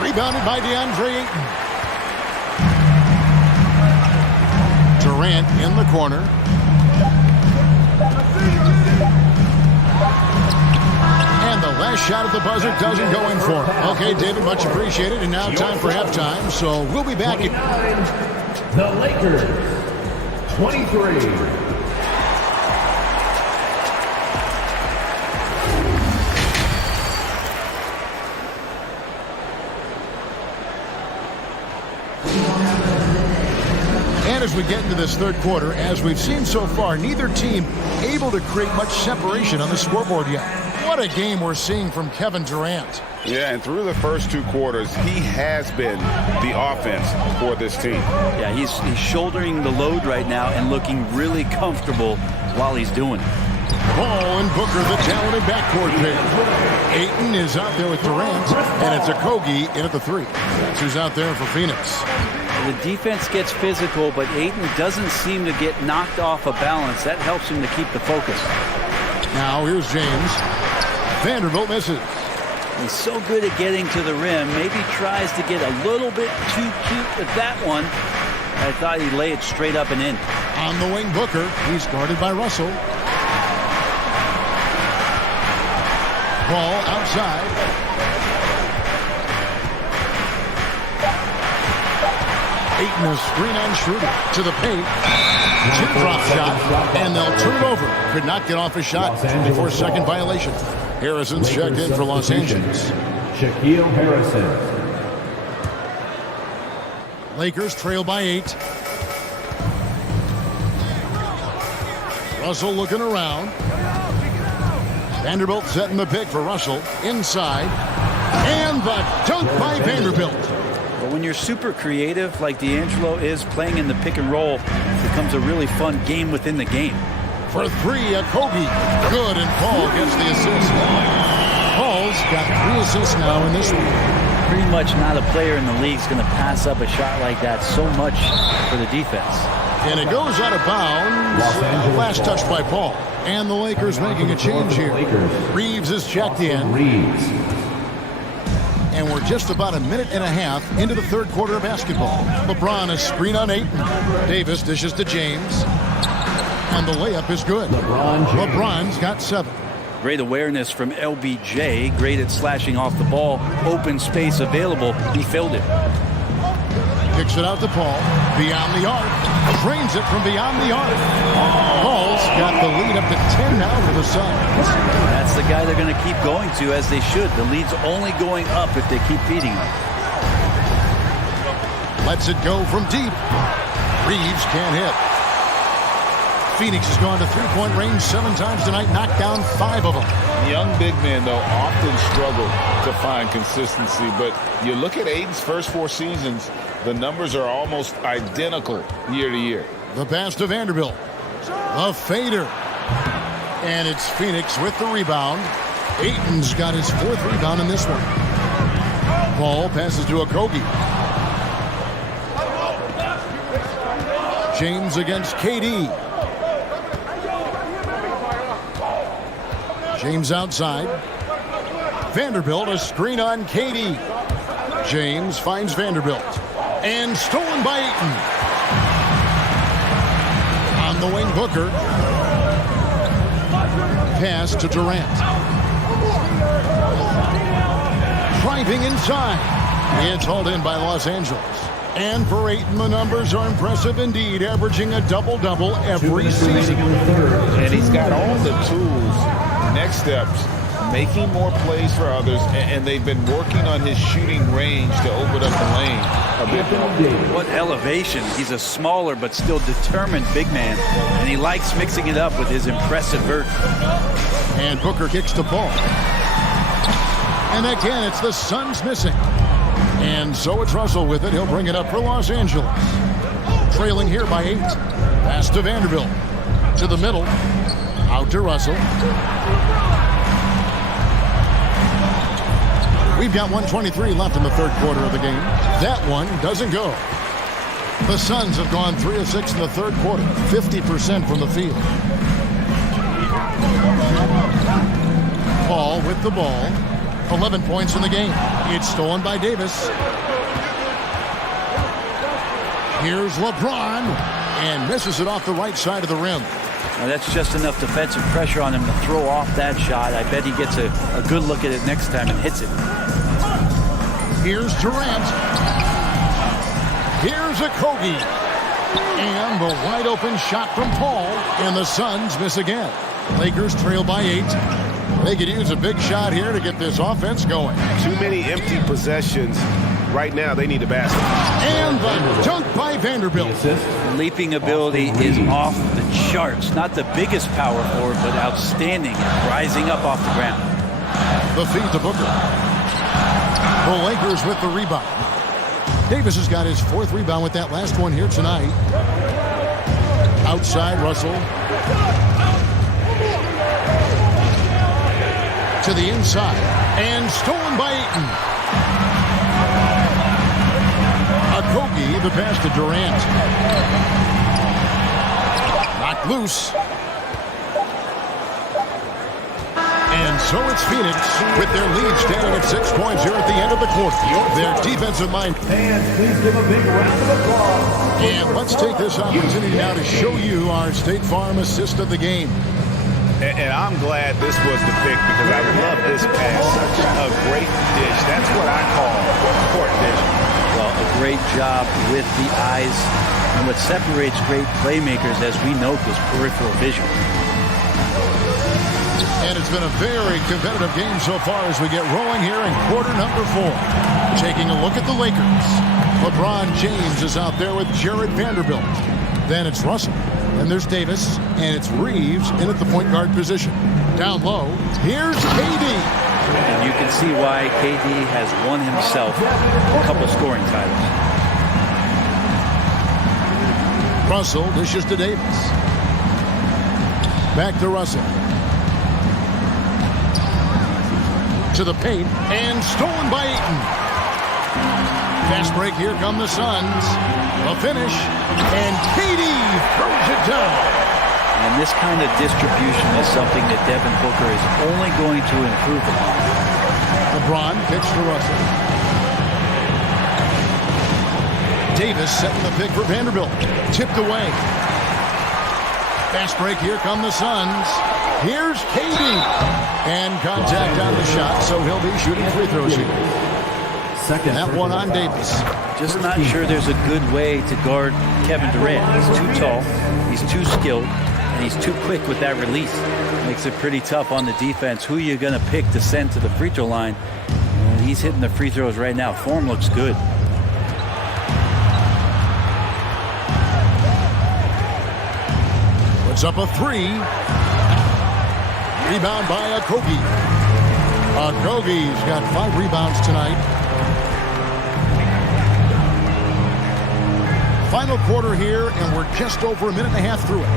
Rebounded by DeAndre Ayton. Durant in the corner. And the last shot at the buzzer doesn't go in for him. Okay, David, much appreciated. And now time for halftime. So we'll be back. The Lakers, 23. And as we get into this third quarter, as we've seen so far, neither team able to create much separation on the scoreboard yet. What a game we're seeing from Kevin Durant. Yeah, and through the first 2 quarters, he has been the offense for this team. Yeah, he's shouldering the load right now and looking really comfortable while he's doing it. Paul and Booker, the talented backcourt pair. Ayton is out there with Durant, and it's Okogie in at the 3. That's who's out there for Phoenix. The defense gets physical, but Ayton doesn't seem to get knocked off of balance. That helps him to keep the focus. Now here's James. Vanderbilt misses. He's so good at getting to the rim. Maybe tries to get a little bit too cute with that one. I thought he'd lay it straight up and in. On the wing, Booker. He's guarded by Russell. Ball outside. Ayton a screen on Schroeder to the paint. Teardrop shot, and they'll turn it over. Could not get off a shot. 24-second violation. Harrison's checked in for Los Angeles. Shaquille Harrison. Lakers trail by 8. Russell looking around. Vanderbilt setting the pick for Russell. Inside. And the dunk by Vanderbilt. But when you're super creative like D'Angelo is, playing in the pick and roll becomes a really fun game within the game. For 3, Kobe. Good, and Paul gets the assist. Paul's got 3 assists now in this one. Pretty much not a player in the league is going to pass up a shot like that so much for the defense. And it goes out of bounds. Last touch by Paul. And the Lakers making a change here. Reeves is checked in. And we're just about a minute and a half into the third quarter of basketball. LeBron is screen on Ayton. Davis dishes to James. And the layup is good. LeBron's got 7. Great awareness from LBJ. Great at slashing off the ball. Open space available. He filled it. Kicks it out to Paul. Beyond the arc. Drains it from beyond the arc. Paul's got the lead up to 10 now for the Suns. That's the guy they're going to keep going to, as they should. The lead's only going up if they keep feeding him. Lets it go from deep. Reeves can't hit. Phoenix has gone to three-point range 7 times tonight, knocked down 5 of them. Young big men, though, often struggle to find consistency. But you look at Ayton's first 4 seasons, the numbers are almost identical year to year. The pass to Vanderbilt. The fader. And it's Phoenix with the rebound. Ayton's got his 4th rebound in this one. Paul passes to Okogie. James against KD. James outside. Vanderbilt, a screen on KD. James finds Vanderbilt. And stolen by Ayton. On the wing, Booker. Pass to Durant. Driving inside. It's hauled in by Los Angeles. And for Ayton, the numbers are impressive indeed, averaging a double-double every season. And he's got all the tools. Next steps, making more plays for others, and they've been working on his shooting range to open up the lane a bit more. What elevation. He's a smaller but still determined big man, and he likes mixing it up with his impressive vert. And Booker kicks the ball. And again, it's the Suns missing. And so it's Russell with it. He'll bring it up for Los Angeles. Trailing here by 8. Pass to Vanderbilt. To the middle. Out to Russell. We've got 1:23 left in the third quarter of the game. That one doesn't go. The Suns have gone 3 of 6 in the third quarter. 50% from the field. Paul with the ball. 11 points in the game. It's stolen by Davis. Here's LeBron. And misses it off the right side of the rim. Now that's just enough defensive pressure on him to throw off that shot. I bet he gets a good look at it next time and hits it. Here's Durant. Here's Okogie. And the wide open shot from Paul. And the Suns miss again. Lakers trail by 8. They could use a big shot here to get this offense going. Too many empty possessions. Right now, they need a basket. And the dunk by Vanderbilt. Leaping ability is off the charts. Not the biggest power forward, but outstanding. Rising up off the ground. The feed to Booker. The Lakers with the rebound. Davis has got his 4th rebound with that last one here tonight. Outside, Russell. To the inside. And stolen by Ayton. Okogie, the pass to Durant. Knocked loose. And so it's Phoenix with their lead standing at 6 points here at the end of the quarter. Their defensive mind. And please give a big round of applause. And let's take this opportunity now to show you our State Farm assist of the game. And I'm glad this was the pick because I love this pass. Such a great dish. That's what I call court vision. Well, a great job with the eyes. And what separates great playmakers, as we note, is peripheral vision. And it's been a very competitive game so far as we get rolling here in quarter number 4. Taking a look at the Lakers. LeBron James is out there with Jared Vanderbilt. Then it's Russell. Then there's Davis. And it's Reeves in at the point guard position. Down low, here's KD. And you can see why KD has won himself a couple scoring titles. Russell dishes to Davis. Back to Russell. To the paint, and stolen by Ayton. Fast break, here come the Suns. The finish, and KD throws it down. And this kind of distribution is something that Devin Booker is only going to improve upon. LeBron kicks to Russell. Davis setting the pick for Vanderbilt. Tipped away. Fast break, here come the Suns. Here's KD. And contact on the shot, so he'll be shooting free throws here. That one on Davis. Just not sure there's a good way to guard Kevin Durant. He's too tall, he's too skilled, and he's too quick with that release. Makes it pretty tough on the defense. Who are you going to pick to send to the free throw line? And he's hitting the free throws right now. Form looks good. Puts up a 3. Rebound by Okogie. Okogie's got 5 rebounds tonight. Final quarter here, and we're just over a minute and a half through it.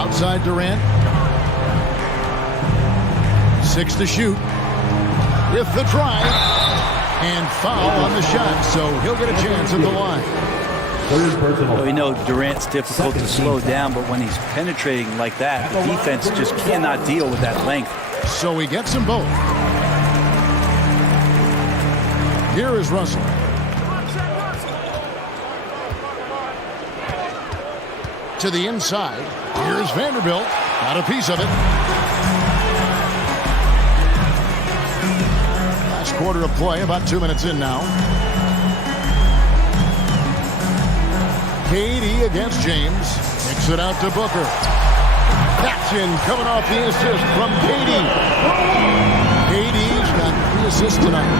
Outside Durant. 6 to shoot. With the drive. And foul on the shot, so he'll get a chance at the line. Well, we know Durant's difficult to slow down, but when he's penetrating like that, the defense just cannot deal with that length. So he gets them both. Here is Russell. To the inside. Here's Vanderbilt. Got a piece of it. Last quarter of play, about 2 minutes in now. KD against James. Kicks it out to Booker. That's in, coming off the assist from KD. KD's got 3 assists tonight.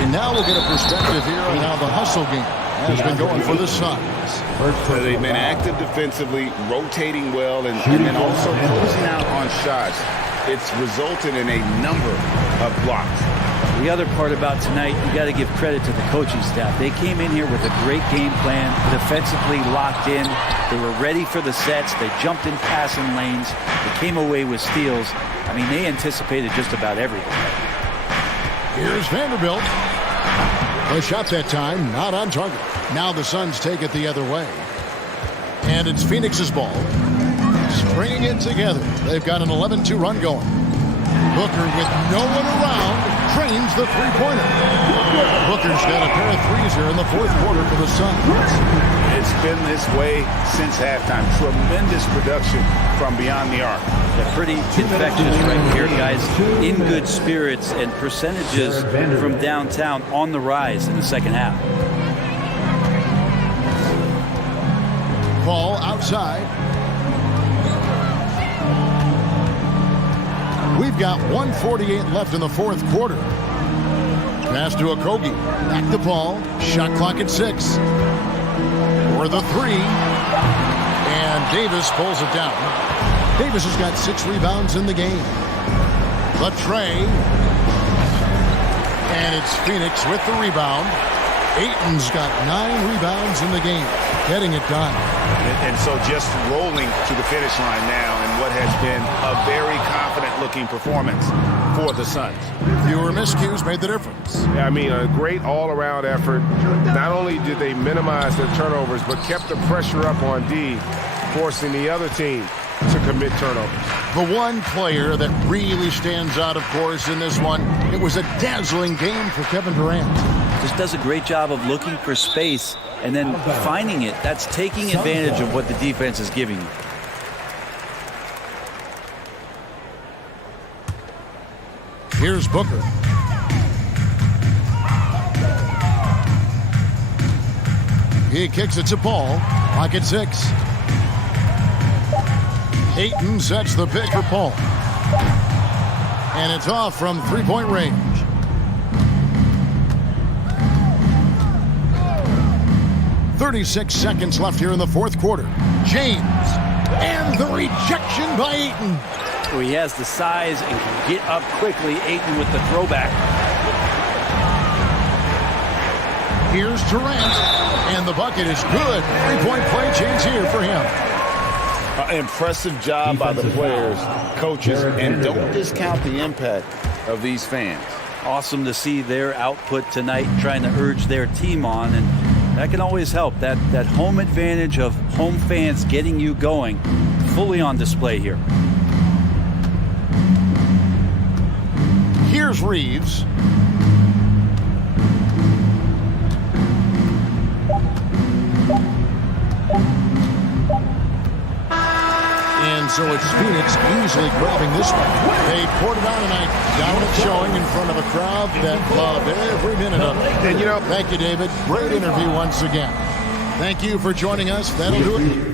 And now we'll get a perspective here on how the hustle game has been going for the Suns. They've been active defensively, rotating well, and then also closing out on shots. It's resulted in a number of blocks. The other part about tonight, you got to give credit to the coaching staff. They came in here with a great game plan, defensively locked in. They were ready for the sets. They jumped in passing lanes. They came away with steals. I mean, they anticipated just about everything. Here's Vanderbilt. A shot that time, not on target. Now the Suns take it the other way. And it's Phoenix's ball. Stringing it together. They've got an 11-2 run going. Booker with no one around trains the three-pointer. Booker's got a pair of threes here in the fourth quarter for the Suns. It's been this way since halftime. Tremendous production from beyond the arc. Yeah, pretty infectious right here, guys. In good spirits and percentages from downtown on the rise in the second half. Ball outside. We've got 1:48 left in the fourth quarter. Pass to Okogie. Back to Paul. Shot clock at 6. For the 3. And Davis pulls it down. Davis has got 6 rebounds in the game. The tray. And it's Phoenix with the rebound. Ayton's got 9 rebounds in the game. Getting it done. And so just rolling to the finish line now in what has been a very confident-looking performance for the Suns. Fewer miscues made the difference. Yeah, I mean, a great all-around effort. Not only did they minimize their turnovers, but kept the pressure up on D, forcing the other team to commit turnovers. The one player that really stands out, of course, in this one, it was a dazzling game for Kevin Durant. Just does a great job of looking for space and then finding it. That's taking advantage of what the defense is giving you. Here's Booker. He kicks it to Paul. Clock at 6. Ayton sets the pick for Paul. And it's off from three-point range. .36 left here in the fourth quarter. James. And the rejection by Ayton. So he has the size and can get up quickly. Ayton with the throwback. Here's Durant. And the bucket is good. Three-point play chance here for him. Impressive job by the players, coaches, and don't discount the impact of these fans. Awesome to see their output tonight, trying to urge their team on, and that can always help. That home advantage of home fans getting you going, fully on display here. Here's Reeves. And so it's Phoenix easily grabbing this one. They poured it on tonight. Dominant showing in front of a crowd that loved every minute of it. And you know, thank you, David. Great interview once again. Thank you for joining us. That'll do it.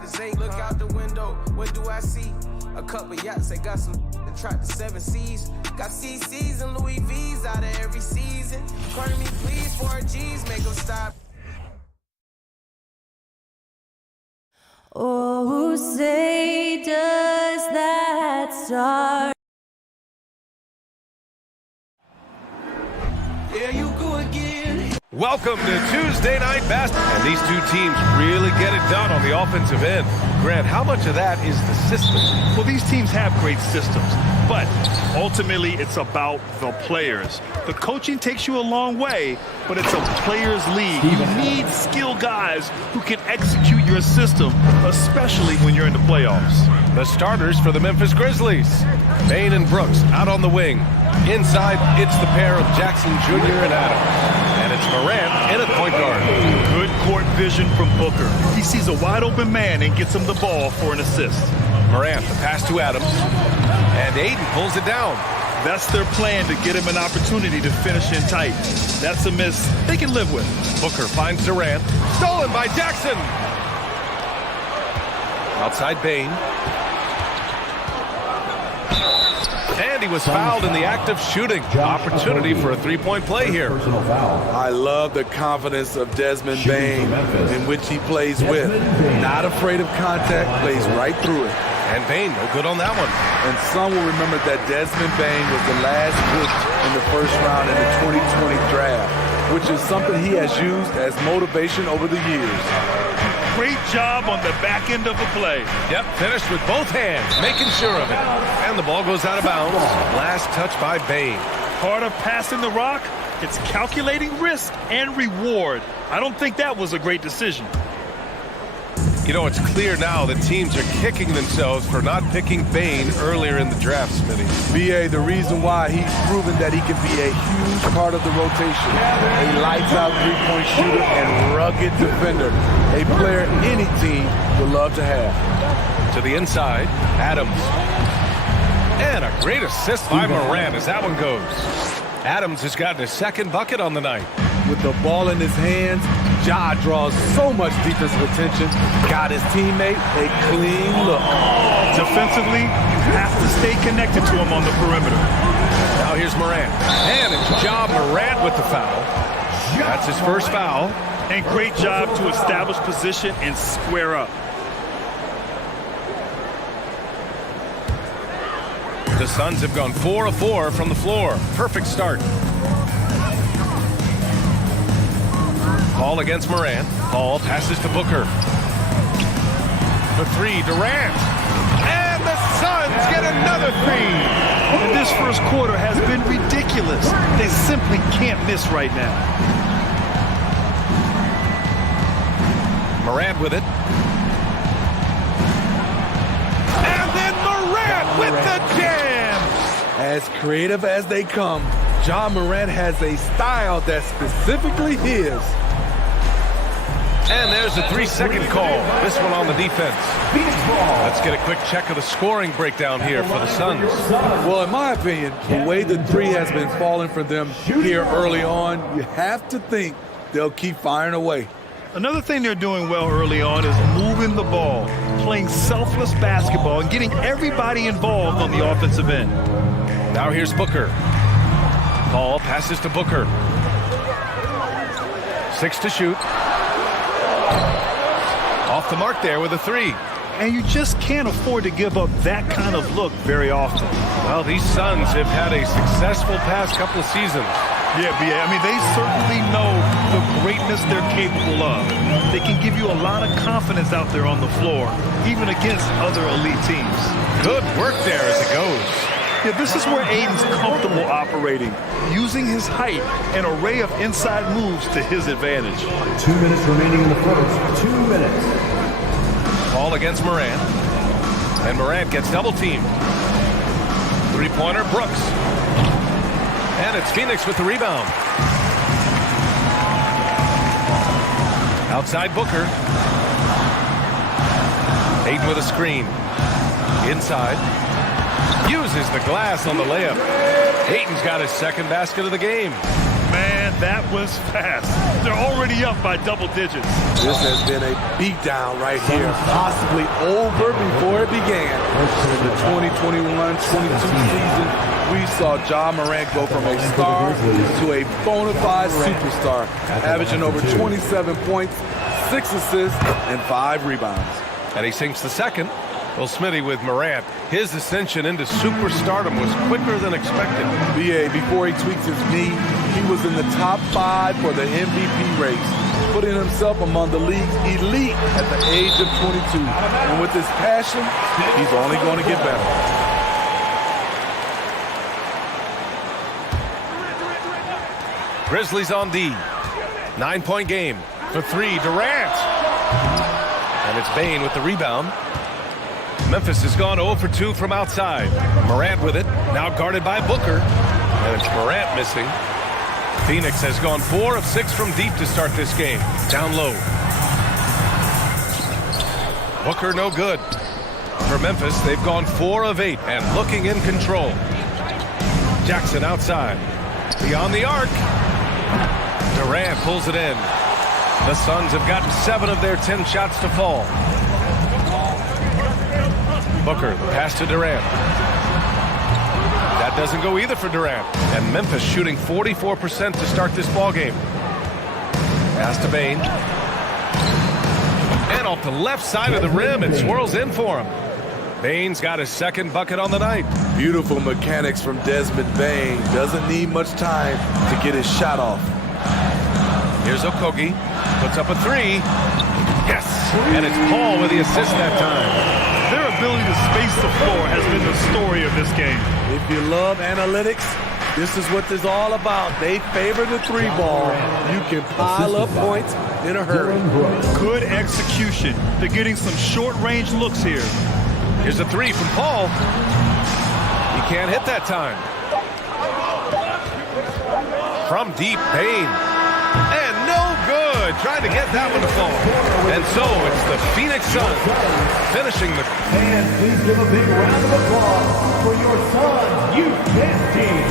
got his ain't. Look out the window, what do I see? A couple yachts, I got some and tried the 7 seas. Got CCs and Louis V's out of every season. Corner me please, 4 G's, make them stop. Oh, say does that star. There you go again. Welcome to Tuesday Night Basketball. And these two teams really get it done on the offensive end. Grant, how much of that is the system? Well, these teams have great systems, but ultimately it's about the players. The coaching takes you a long way, but it's a players' league. You need skilled guys who can execute your system, especially when you're in the playoffs. The starters for the Memphis Grizzlies. Bane and Brooks out on the wing. Inside, it's the pair of Jackson Jr. and Adams. And it's Morant in at point guard. Good court vision from Booker. He sees a wide open man and gets him the ball for an assist. Morant, the pass to Adams. And Aiden pulls it down. That's their plan, to get him an opportunity to finish in tight. That's a miss they can live with. Booker finds Durant. Stolen by Jackson. Outside Bane. And he was fouled in the act of shooting. Opportunity for a three-point play here. I love the confidence of Desmond Bane, in which he plays with. Not afraid of contact, plays right through it. And Bane, no good on that one. And some will remember that Desmond Bane was the last pick in the first round in the 2020 draft, which is something he has used as motivation over the years. Great job on the back end of the play. Yep, finished with both hands, making sure of it. And the ball goes out of bounds. Last touch by Bane. Part of passing the rock, it's calculating risk and reward. I don't think that was a great decision. You know, it's clear now that teams are kicking themselves for not picking Bane earlier in the draft, Smitty. B.A., the reason why he's proven that he can be a huge part of the rotation. A lights-out three-point shooter and rugged defender. A player any team would love to have. To the inside, Adams. And a great assist by Morant as that one goes. Adams has gotten his second bucket on the night. With the ball in his hands, Ja draws so much defensive attention. Got his teammate a clean look. Defensively, you have to stay connected to him on the perimeter. Now here's Morant. And it's Ja Morant with the foul. That's his first foul. And great job to establish position and square up. The Suns have gone 4 of 4 from the floor. Perfect start. Ball against Morant. Ball passes to Booker. The three, Durant. And the Suns get another three. And this first quarter has been ridiculous. They simply can't miss right now. Morant with it. And then Morant with the jam. As creative as they come, Ja Morant has a style that's specifically his. And there's a 3-second call. This one on the defense. Let's get a quick check of the scoring breakdown here for the Suns. Well, in my opinion, the way the three has been falling for them here early on, you have to think they'll keep firing away. Another thing they're doing well early on is moving the ball, playing selfless basketball, and getting everybody involved on the offensive end. Now here's Booker. Ball passes to Booker. 6 to shoot. Off the mark there with a three. And you just can't afford to give up that kind of look very often. Well, these Suns have had a successful past couple of seasons. Yeah, I mean, they certainly know the greatness they're capable of. They can give you a lot of confidence out there on the floor, even against other elite teams. Good work there as it goes. Yeah, this is where Aiden's comfortable operating, using his height and array of inside moves to his advantage. 2 minutes remaining in the first. 2 minutes. Ball against Morant. And Morant gets double teamed. Three-pointer, Brooks. And it's Phoenix with the rebound. Outside Booker. Aiden with a screen. Inside. Uses the glass on the layup. Aiden's got his second basket of the game. Man, that was fast. They're already up by double digits. This has been a beatdown right here, possibly over before it began. In the 2021-22 season, we saw Ja Morant go from a star to a bona fide superstar, averaging over 27 points, 6 assists, and 5 rebounds. And he sinks the second. Well, Smitty, with Morant, his ascension into superstardom was quicker than expected. BA, before he tweaks his knee, he was in the top 5 for the MVP race, putting himself among the league's elite at the age of 22. And with his passion, he's only going to get better. Grizzlies on D. 9-point game for 3. Durant. And it's Bane with the rebound. Memphis has gone 0 for 2 from outside. Morant with it, now guarded by Booker. And it's Morant missing. Phoenix has gone 4 of 6 from deep to start this game. Down low. Booker no good. For Memphis, they've gone 4 of 8 and looking in control. Jackson outside. Beyond the arc. Durant pulls it in. The Suns have gotten 7 of their 10 shots to fall. Booker, the pass to Durant. That doesn't go either for Durant. And Memphis shooting 44% to start this ball game. Pass to Bane. And off the left side of the rim, it swirls in for him. Bane's got his second bucket on the night. Beautiful mechanics from Desmond Bane. Doesn't need much time to get his shot off. Here's Okogie. Puts up a 3. Yes! And it's Paul with the assist that time. Their ability to space the floor has been the story of this game. If you love analytics, this is what this is all about. They favor the 3 ball. You can pile up points in a hurry. Good execution. They're getting some short-range looks here. Here's a 3 from Paul. He can't hit that time. From deep, Bane. And no good. Trying to get that one to fall. And so it's the Phoenix Suns finishing the... And please give a big round of applause for your Suns Youth Dance Team.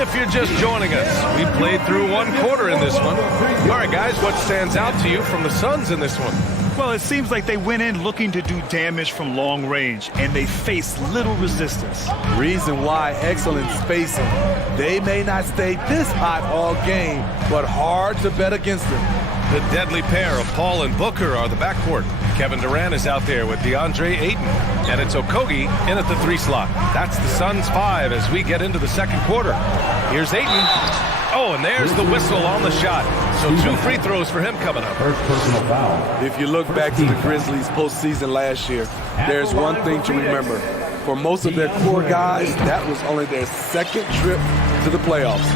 If you're just joining us, we played through 1 quarter in this one. All right, guys, what stands out to you from the Suns in this one? Well, it seems like they went in looking to do damage from long range, and they faced little resistance. Reason why, excellent spacing. They may not stay this hot all game, but hard to bet against them. The deadly pair of Paul and Booker are the backcourt. Kevin Durant is out there with DeAndre Ayton, and it's Okogie in at the 3 slot. That's the Suns' 5 as we get into the second quarter. Here's Ayton. Oh, and there's the whistle on the shot. So 2 free throws for him coming up. First personal foul. If you look back to the Grizzlies postseason last year, there's one thing to remember. For most of their core guys, that was only their 2nd trip to the playoffs.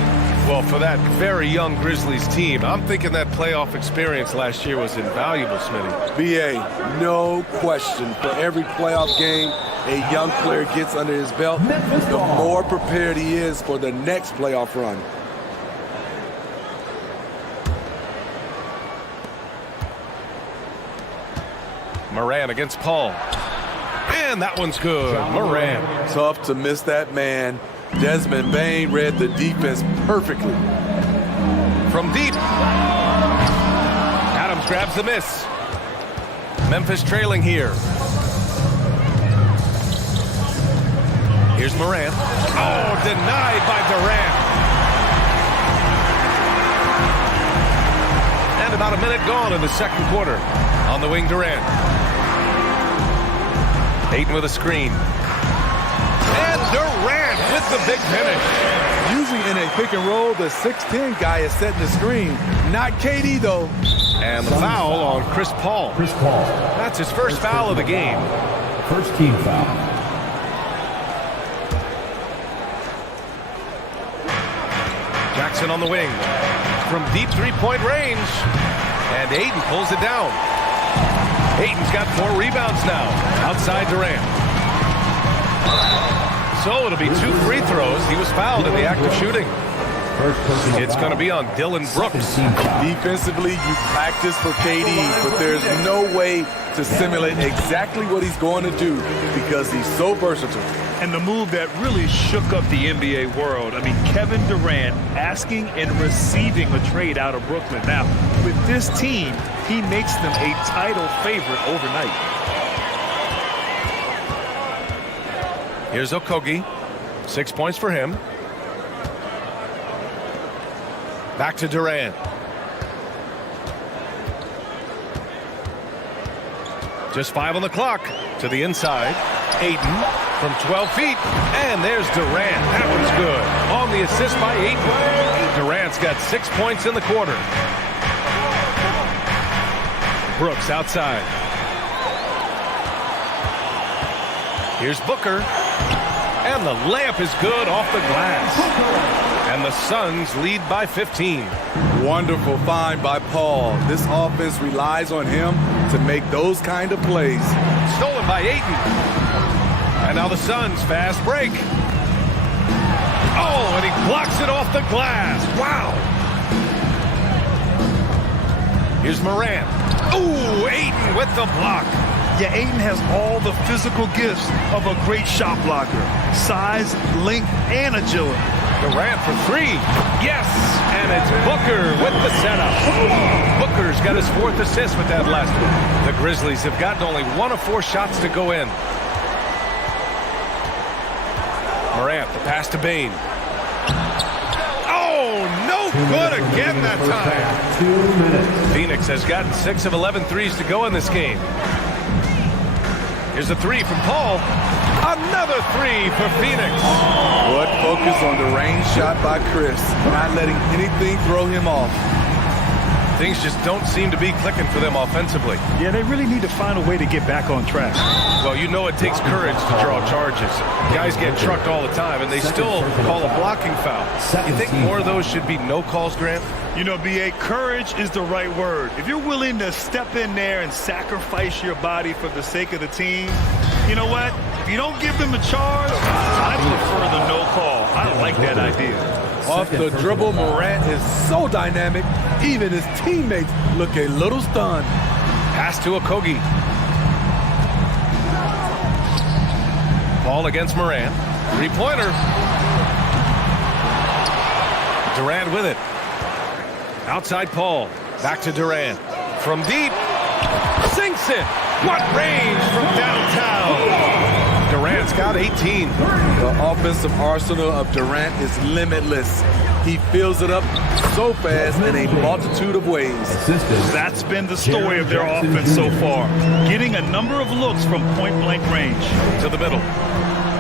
Well, for that very young Grizzlies team, I'm thinking that playoff experience last year was invaluable, Smitty. BA, no question. For every playoff game a young player gets under his belt, the more prepared he is for the next playoff run. Morant against Paul. And that one's good. Morant. Tough to miss that man. Desmond Bane read the defense perfectly. From deep. Adams grabs the miss. Memphis trailing here. Here's Morant. Oh, denied by Durant. And about a minute gone in the second quarter. On the wing, Durant. Ayton with a screen. And Durant with the big finish. Usually in a pick and roll, the 6'10 guy is setting the screen. Not KD, though. And the foul on Chris Paul. Chris Paul. That's his first foul of the game. First team foul. Jackson on the wing. From deep 3-point range. And Ayton pulls it down. Ayton's got 4 rebounds now. Outside Durant. So it'll be 2 free throws. He was fouled in the act of shooting. It's going to be on Dylan Brooks. Defensively, you practice for KD, but there's no way to simulate exactly what he's going to do because he's so versatile. And the move that really shook up the NBA world. I mean, Kevin Durant asking and receiving a trade out of Brooklyn. Now, with this team, he makes them a title favorite overnight. Here's Okogie. 6 points for him. Back to Durant. Just 5 on the clock. To the inside. Ayton from 12 feet. And there's Durant. That one's good. On the assist by Ayton. Durant's got 6 points in the quarter. Brooks outside. Here's Booker. And the layup is good off the glass. And the Suns lead by 15. Wonderful find by Paul. This offense relies on him to make those kind of plays. Stolen by Ayton. And now the Suns fast break. Oh, and he blocks it off the glass. Wow. Here's Morant. Ooh, Ayton with the block. Yeah, Ayton has all the physical gifts of a great shot blocker. Size, length, and agility. Durant for 3. Yes, and it's Booker with the setup. Booker's got his 4th assist with that last one. The Grizzlies have gotten only 1 of 4 shots to go in. Morant, the pass to Bane. Oh, no good again that time. 2 minutes. Phoenix has gotten 6 of 11 threes to go in this game. Here's a 3 from Paul. Another 3 for Phoenix. Good focus on the range shot by Chris. Not letting anything throw him off. Things just don't seem to be clicking for them offensively. Yeah, they really need to find a way to get back on track. Well, you know it takes courage to draw charges. Guys get trucked all the time, and they still call a blocking foul. You think more of those should be no calls, Grant? You know, B.A., courage is the right word. If you're willing to step in there and sacrifice your body for the sake of the team, you know what? If you don't give them a charge, I prefer the no call. I like that idea. Off the dribble, Morant is so dynamic, even his teammates look a little stunned. Pass to Okogie. Ball against Morant. 3-pointer. Durant with it. Outside Paul. Back to Durant. From deep. Sinks it. What range from downtown. Durant's got 18. The offensive arsenal of Durant is limitless. He fills it up so fast in a multitude of ways. That's been the story of their offense so far. Getting a number of looks from point-blank range. To the middle.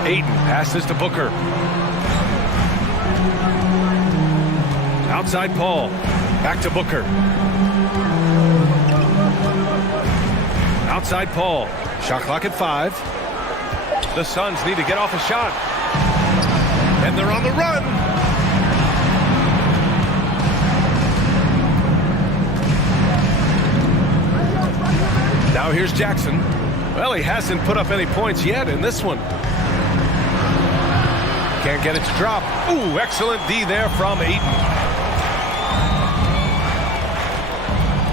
Ayton passes to Booker. Outside Paul. Back to Booker. Outside Paul. Shot clock at 5. The Suns need to get off a shot. And they're on the run. Now here's Jackson. Well, he hasn't put up any points yet in this one. Can't get it to drop. Ooh, excellent D there from Ayton.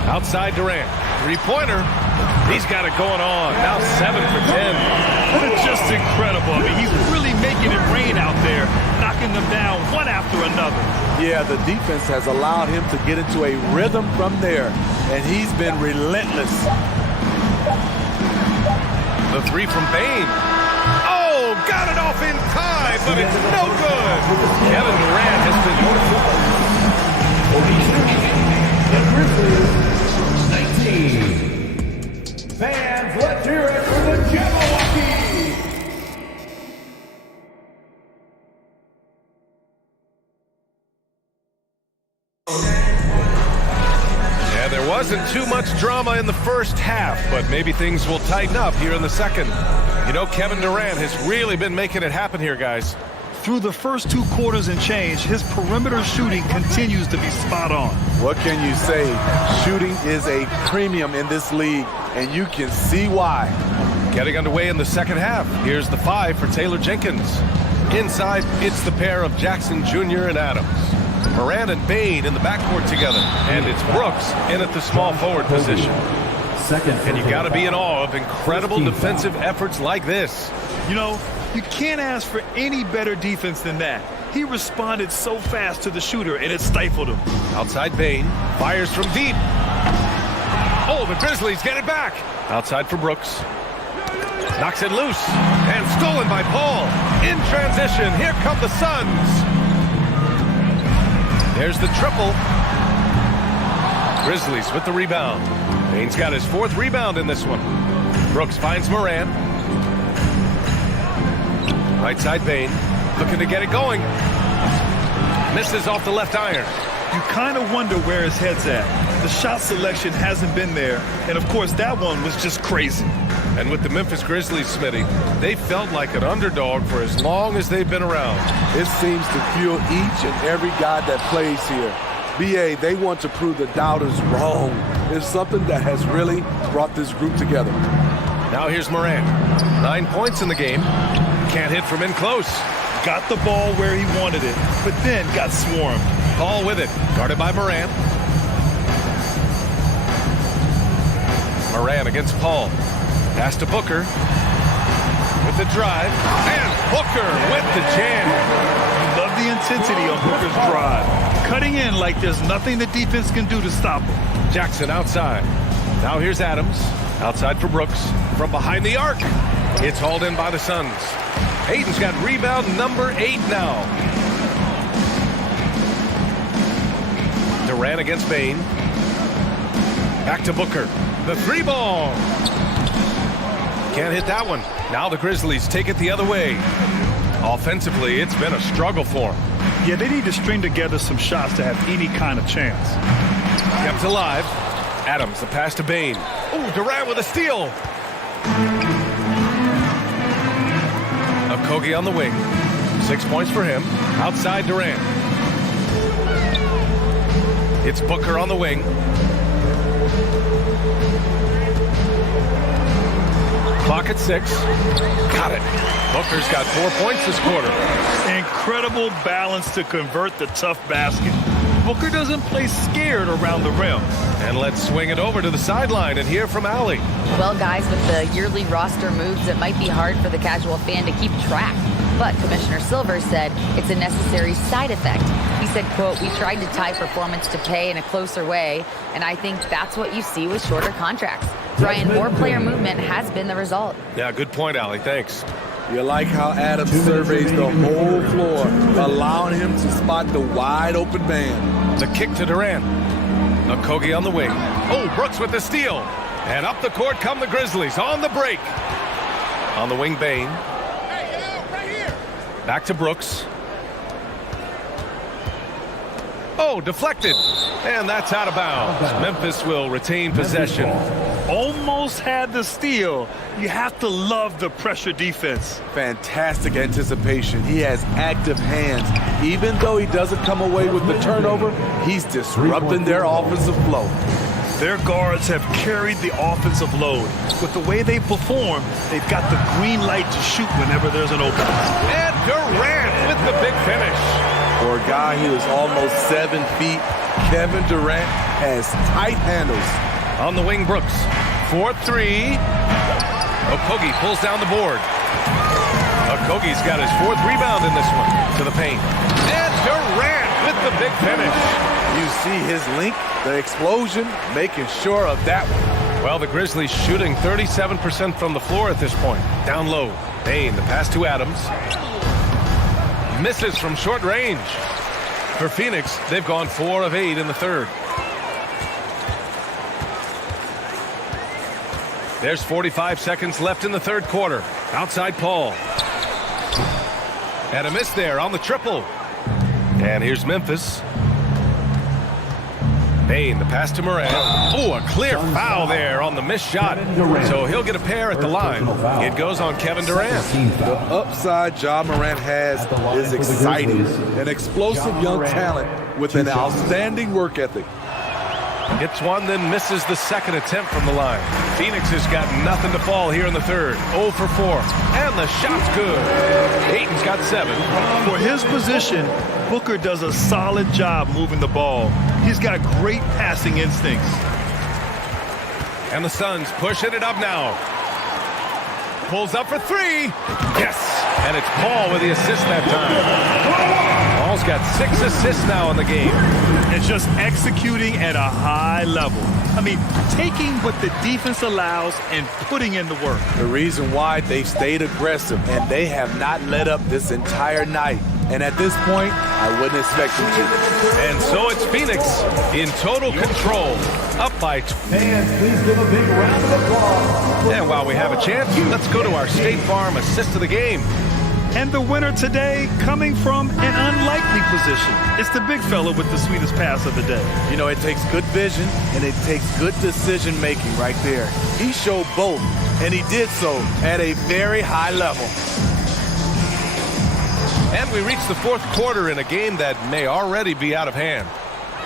Outside Durant. 3-pointer. He's got it going on. Now 7 for 10. It's just incredible. I mean, he's really making it rain out there, knocking them down one after another. Yeah, the defense has allowed him to get into a rhythm from there, and he's been relentless. The 3 from Bane. Oh, got it off in time, but it's no good. Kevin Durant has been beautiful. The Grizzlies, 19. Fans, let's hear it for the Jabberwockies. Yeah, there wasn't too much drama in the first half, but maybe things will tighten up here in the second. You know, Kevin Durant has really been making it happen here, guys. Through the first 2 quarters and change, his perimeter shooting continues to be spot on. What can you say? Shooting is a premium in this league, and you can see why. Getting underway in the second half. Here's the 5 for Taylor Jenkins. Inside, it's the pair of Jackson Jr. and Adams. Moran and Bain in the backcourt together. And it's Brooks in at the small forward position. And you got to be in awe of incredible defensive efforts like this. You know, you can't ask for any better defense than that. He responded so fast to the shooter, and it stifled him. Outside Bain, fires from deep. Oh, the Grizzlies get it back. Outside for Brooks. Knocks it loose. And stolen by Paul. In transition, here come the Suns. There's the triple. Grizzlies with the rebound. Bain's got his 4th rebound in this one. Brooks finds Moran. Right side Bain, looking to get it going. Misses off the left iron. You kind of wonder where his head's at. The shot selection hasn't been there, and of course that one was just crazy. And with the Memphis Grizzlies, Smitty, they felt like an underdog for as long as they've been around. It seems to fuel each and every guy that plays here. BA, they want to prove the doubters wrong. It's something that has really brought this group together. Now here's Moran. 9 points in the game. Can't hit from in close. Got the ball where he wanted it, but then got swarmed. Paul with it, guarded by Moran. Moran against Paul. Pass to Booker. With the drive. And Booker with the jam. Love the intensity on Booker's drive. Cutting in like there's nothing the defense can do to stop him. Jackson outside. Now here's Adams. Outside for Brooks. From behind the arc. It's hauled in by the Suns. Hayden's got rebound number 8 now. Durant against Bain. Back to Booker. The 3-ball. Can't hit that one. Now the Grizzlies take it the other way. Offensively, it's been a struggle for them. Yeah, they need to string together some shots to have any kind of chance. Kept alive. Adams, the pass to Bain. Oh, Durant with a steal. Okogie on the wing. 6 points for him. Outside Durant. It's Booker on the wing. Clock at 6. Got it. Booker's got 4 points this quarter. Incredible balance to convert the tough basket. Booker doesn't play scared around the rim. And let's swing it over to the sideline and hear from Allie. Well, guys, with the yearly roster moves, it might be hard for the casual fan to keep track. But Commissioner Silver said it's a necessary side effect. He said, quote, "We tried to tie performance to pay in a closer way, and I think that's what you see with shorter contracts." Brian, more player movement has been the result. Yeah, good point, Allie. Thanks. You like how Adams surveys the whole floor, allowing him to spot the wide open man. The kick to Durant. Okogie on the wing. Oh, Brooks with the steal. And up the court come the Grizzlies on the break. On the wing, Bain. Back to Brooks. Oh, deflected. And that's out of bounds. Memphis will retain possession. Almost had the steal. You have to love the pressure defense. Fantastic anticipation. He has active hands. Even though he doesn't come away with the turnover, he's disrupting their offensive flow. Their guards have carried the offensive load. With the way they perform, they've got the green light to shoot whenever there's an opening. And Durant with the big finish. For a guy who is almost 7 feet, Kevin Durant has tight handles. On the wing, Brooks. 4-3. Okogie pulls down the board. Okogie's got his 4th rebound in this one. To the paint. And Durant with the big finish. You see his link, the explosion, making sure of that one. Well, the Grizzlies shooting 37% from the floor at this point. Down low. Bain, the pass to Adams. Misses from short range. For Phoenix, they've gone 4 of 8 in the third. There's 45 seconds left in the third quarter. Outside Paul. And a miss there on the triple. And here's Memphis. Bain, the pass to Moran. Oh, a clear foul there on the missed shot. So he'll get a pair at the line. It goes on Kevin Durant. The upside Ja Morant has is exciting. An explosive young talent with an outstanding work ethic. Hits one, then misses the second attempt from the line. Phoenix has got nothing to fall here in the third. 0 for 4. And the shot's good. Ayton's got 7. For his position, Booker does a solid job moving the ball. He's got great passing instincts. And the Suns pushing it up now. Pulls up for 3. Yes! And it's Paul with the assist that time. Paul's got 6 assists now in the game. And just executing at a high level. I mean, taking what the defense allows and putting in the work. The reason why they've stayed aggressive and they have not let up this entire night. And at this point, I wouldn't expect them to. And so it's Phoenix in total control, up by 2. Fans, please give a big round of applause. And while we have a chance, let's go to our State Farm assist of the game. And the winner today coming from an unlikely position. It's the big fella with the sweetest pass of the day. You know, it takes good vision and it takes good decision making right there. He showed both, and he did so at a very high level. And we reach the fourth quarter in a game that may already be out of hand.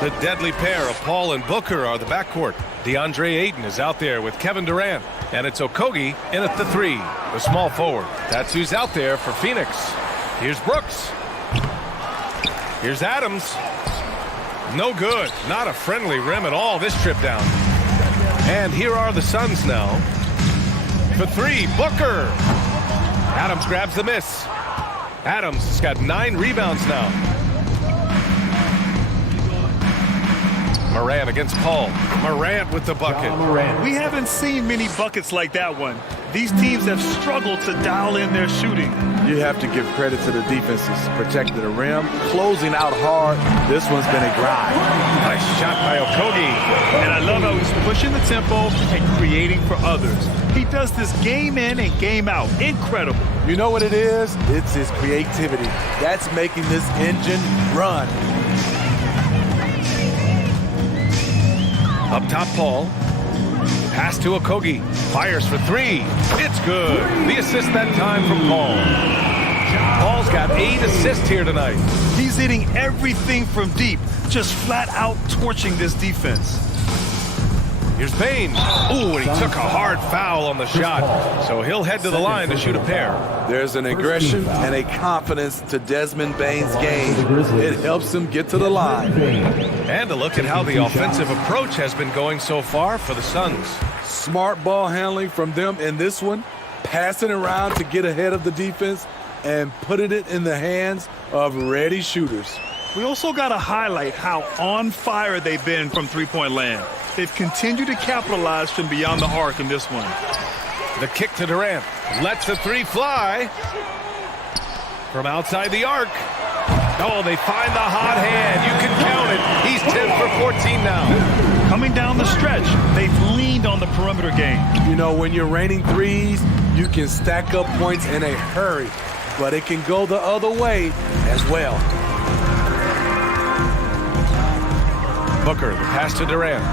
The deadly pair of Paul and Booker are the backcourt. DeAndre Ayton is out there with Kevin Durant. And it's Okogie in at the 3, the small forward. That's who's out there for Phoenix. Here's Brooks. Here's Adams. No good. Not a friendly rim at all this trip down. And here are the Suns now. For 3, Booker. Adams grabs the miss. Adams has got 9 rebounds now. Morant against Paul. Morant with the bucket. We haven't seen many buckets like that one. These teams have struggled to dial in their shooting. You have to give credit to the defenses. Protecting the rim, closing out hard. This one's been a grind. Nice shot by Okogie. And I love how he's pushing the tempo and creating for others. He does this game in and game out. Incredible. You know what it is? It's his creativity. That's making this engine run. Up top, Paul. Pass to Okogie. Fires for 3. It's good. The assist that time from Paul. Paul's got 8 assists here tonight. He's hitting everything from deep, just flat out torching this defense. Here's Bane. Ooh, and he took a hard foul on the shot. So he'll head to the line to shoot a pair. There's an aggression and a confidence to Desmond Bane's game. It helps him get to the line. And a look at how the offensive approach has been going so far for the Suns. Smart ball handling from them in this one. Passing around to get ahead of the defense and putting it in the hands of ready shooters. We also got to highlight how on fire they've been from three-point land. They've continued to capitalize from beyond the arc in this one. The kick to Durant. Lets the 3 fly. From outside the arc. Oh, they find the hot hand. You can count it. He's 10 for 14 now. Coming down the stretch, they've leaned on the perimeter game. You know, when you're raining threes, you can stack up points in a hurry. But it can go the other way as well. Booker, the pass to Durant.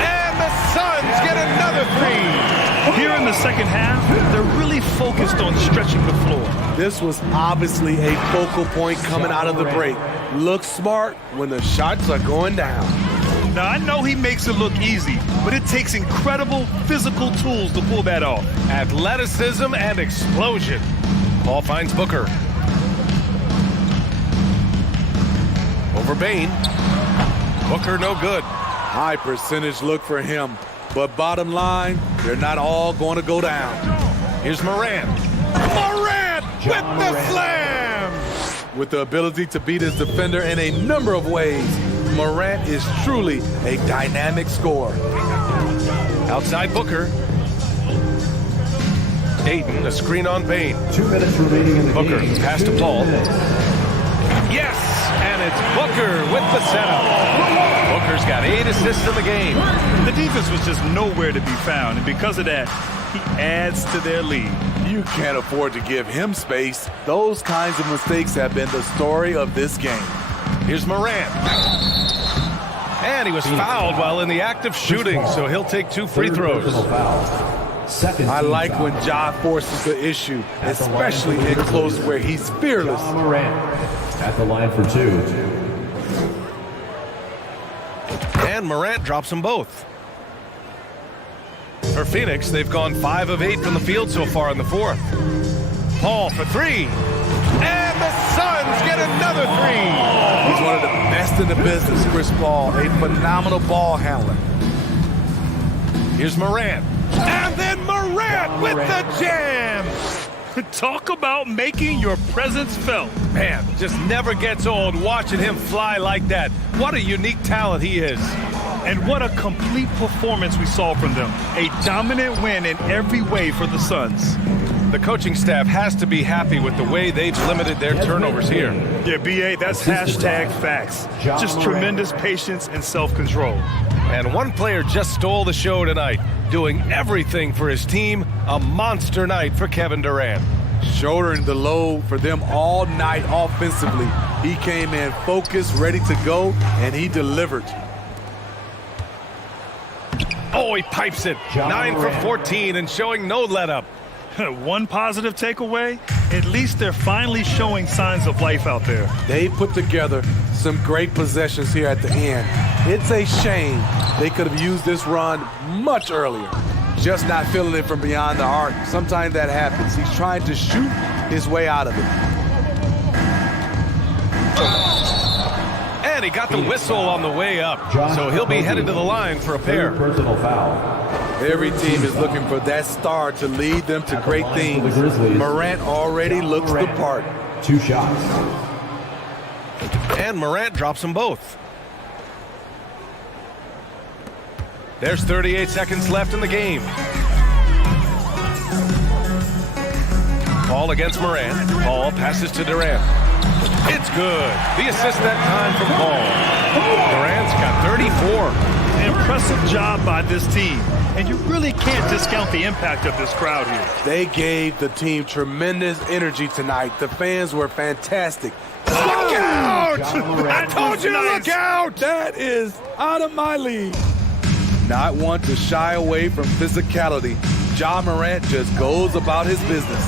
And the Suns get another 3. Here in the second half, they're really focused on stretching the floor. This was obviously a focal point coming out of the break. Look smart when the shots are going down. Now, I know he makes it look easy, but it takes incredible physical tools to pull that off. Athleticism and explosion. Paul finds Booker. Over Bane. Booker no good. High percentage look for him. But bottom line, they're not all going to go down. Here's Morant. Morant with the slam! With the ability to beat his defender in a number of ways, Morant is truly a dynamic scorer. Outside Booker. Ayton, a screen on Bane. 2 minutes remaining in the Booker, game. pass to Paul. Yes! And it's Booker with the setup. Booker's got 8 assists in the game. The defense was just nowhere to be found, and because of that, he adds to their lead. You can't afford to give him space. Those kinds of mistakes have been the story of this game. Here's Morant. And he was fouled while in the act of shooting, so he'll take 2 free throws. I like when Ja forces the issue, especially in close where he's fearless. Morant at the line for 2. And Morant drops them both. For Phoenix, they've gone 5 of 8 from the field so far in the fourth. Paul for 3. And the Suns get another 3. He's one of the best in the business, Chris Paul, a phenomenal ball handler. Here's Morant. And then Morant with the jam. Talk about making your presence felt. Man, just never gets old watching him fly like that. What a unique talent he is. And what a complete performance we saw from them. A dominant win in every way for the Suns. The coaching staff has to be happy with the way they've limited their turnovers here. Yeah, B.A., that's hashtag facts. Just tremendous patience and self-control. And one player just stole the show tonight, doing everything for his team. A monster night for Kevin Durant. Shouldering the load for them all night offensively. He came in focused, ready to go, and he delivered. Oh, he pipes it. 9 for 14 and showing no let-up. One positive takeaway, at least they're finally showing signs of life out there. They put together some great possessions here at the end. It's a shame they could have used this run much earlier. Just not feeling it from beyond the arc. Sometimes that happens. He's trying to shoot his way out of it. And he got the whistle on the way up, so he'll be headed to the line for a pair. Personal foul. Every team is looking for that star to lead them to great things. Morant already looks the part. 2 shots. And Morant drops them both. There's 38 seconds left in the game. Paul against Morant. Paul passes to Durant. It's good. The assist that time from Paul. Durant's got 34. Impressive job by this team. And you really can't discount the impact of this crowd here. They gave the team tremendous energy tonight. The fans were fantastic. Look out! I told you to look out! That is out of my league. Not one to shy away from physicality. Ja Morant just goes about his business.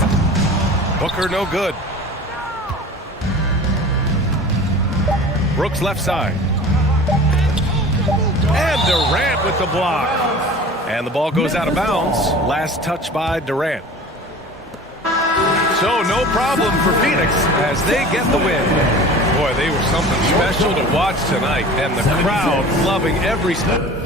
Booker no good. Brooks left side. And Durant with the block. And the ball goes out of bounds. Last touch by Durant. So no problem for Phoenix as they get the win. Boy, they were something special to watch tonight. And the crowd loving every step.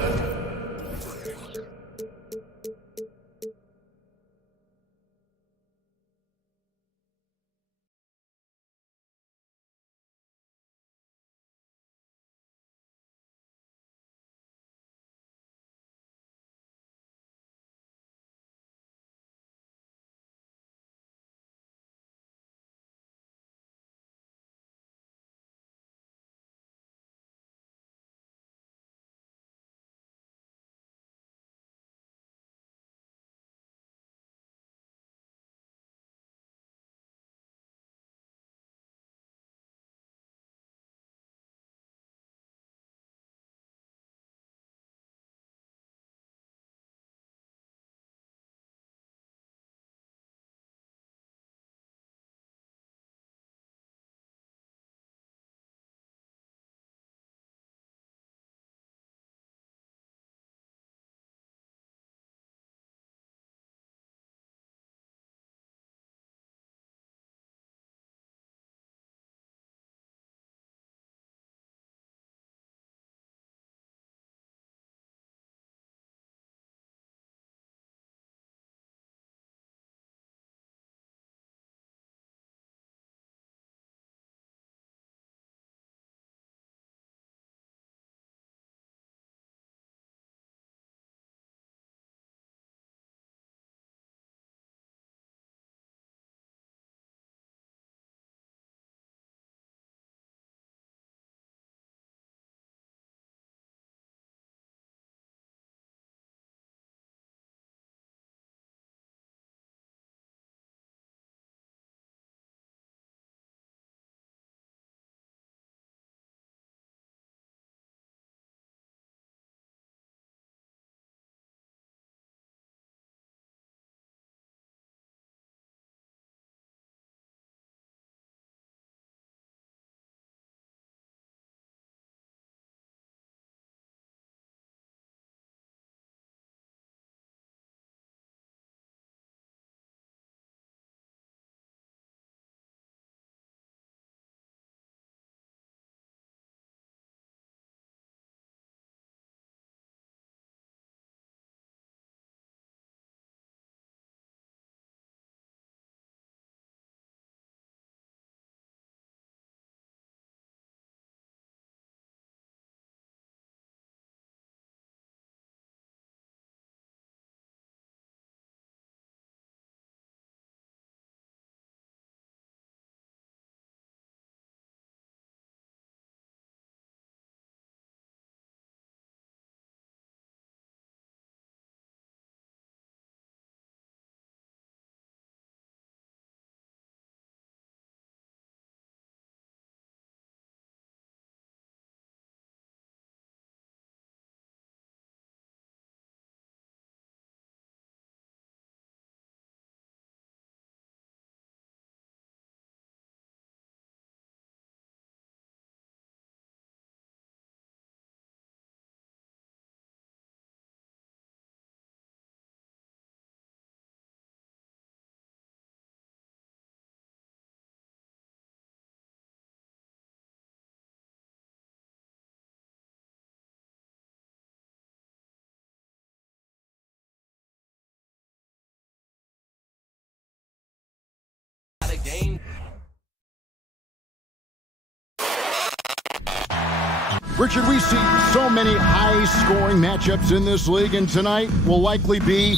Richard, we see so many high-scoring matchups in this league, and tonight will likely be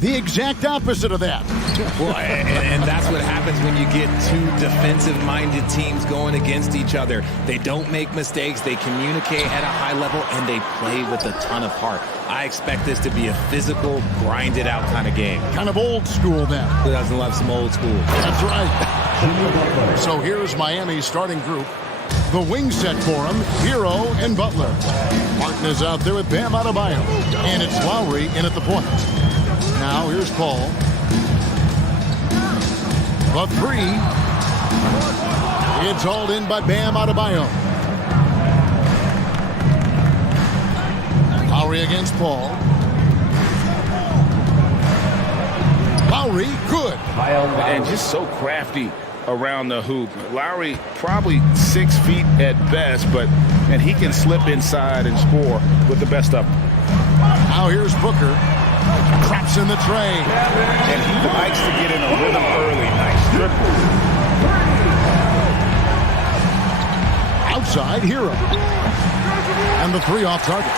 the exact opposite of that. Well, and that's what happens when you get two defensive-minded teams going against each other. They don't make mistakes, they communicate at a high level, and they play with a ton of heart. I expect this to be a physical, grinded-out kind of game. Kind of old school then. Who doesn't love some old school? That's right. So here's Miami's starting group. The wing set for him, Hero and Butler. Martin is out there with Bam Adebayo. And it's Lowry in at the point. Now here's Paul. The three. It's hauled in by Bam Adebayo. Lowry against Paul. Lowry, good. And just so crafty around the hoop. Lowry probably 6 feet at best, and he can slip inside and score with the best of them. Now here's Booker. Traps in the tray. And he likes to get in a rhythm early. Nice dribble. Outside, Hero. And the three off target.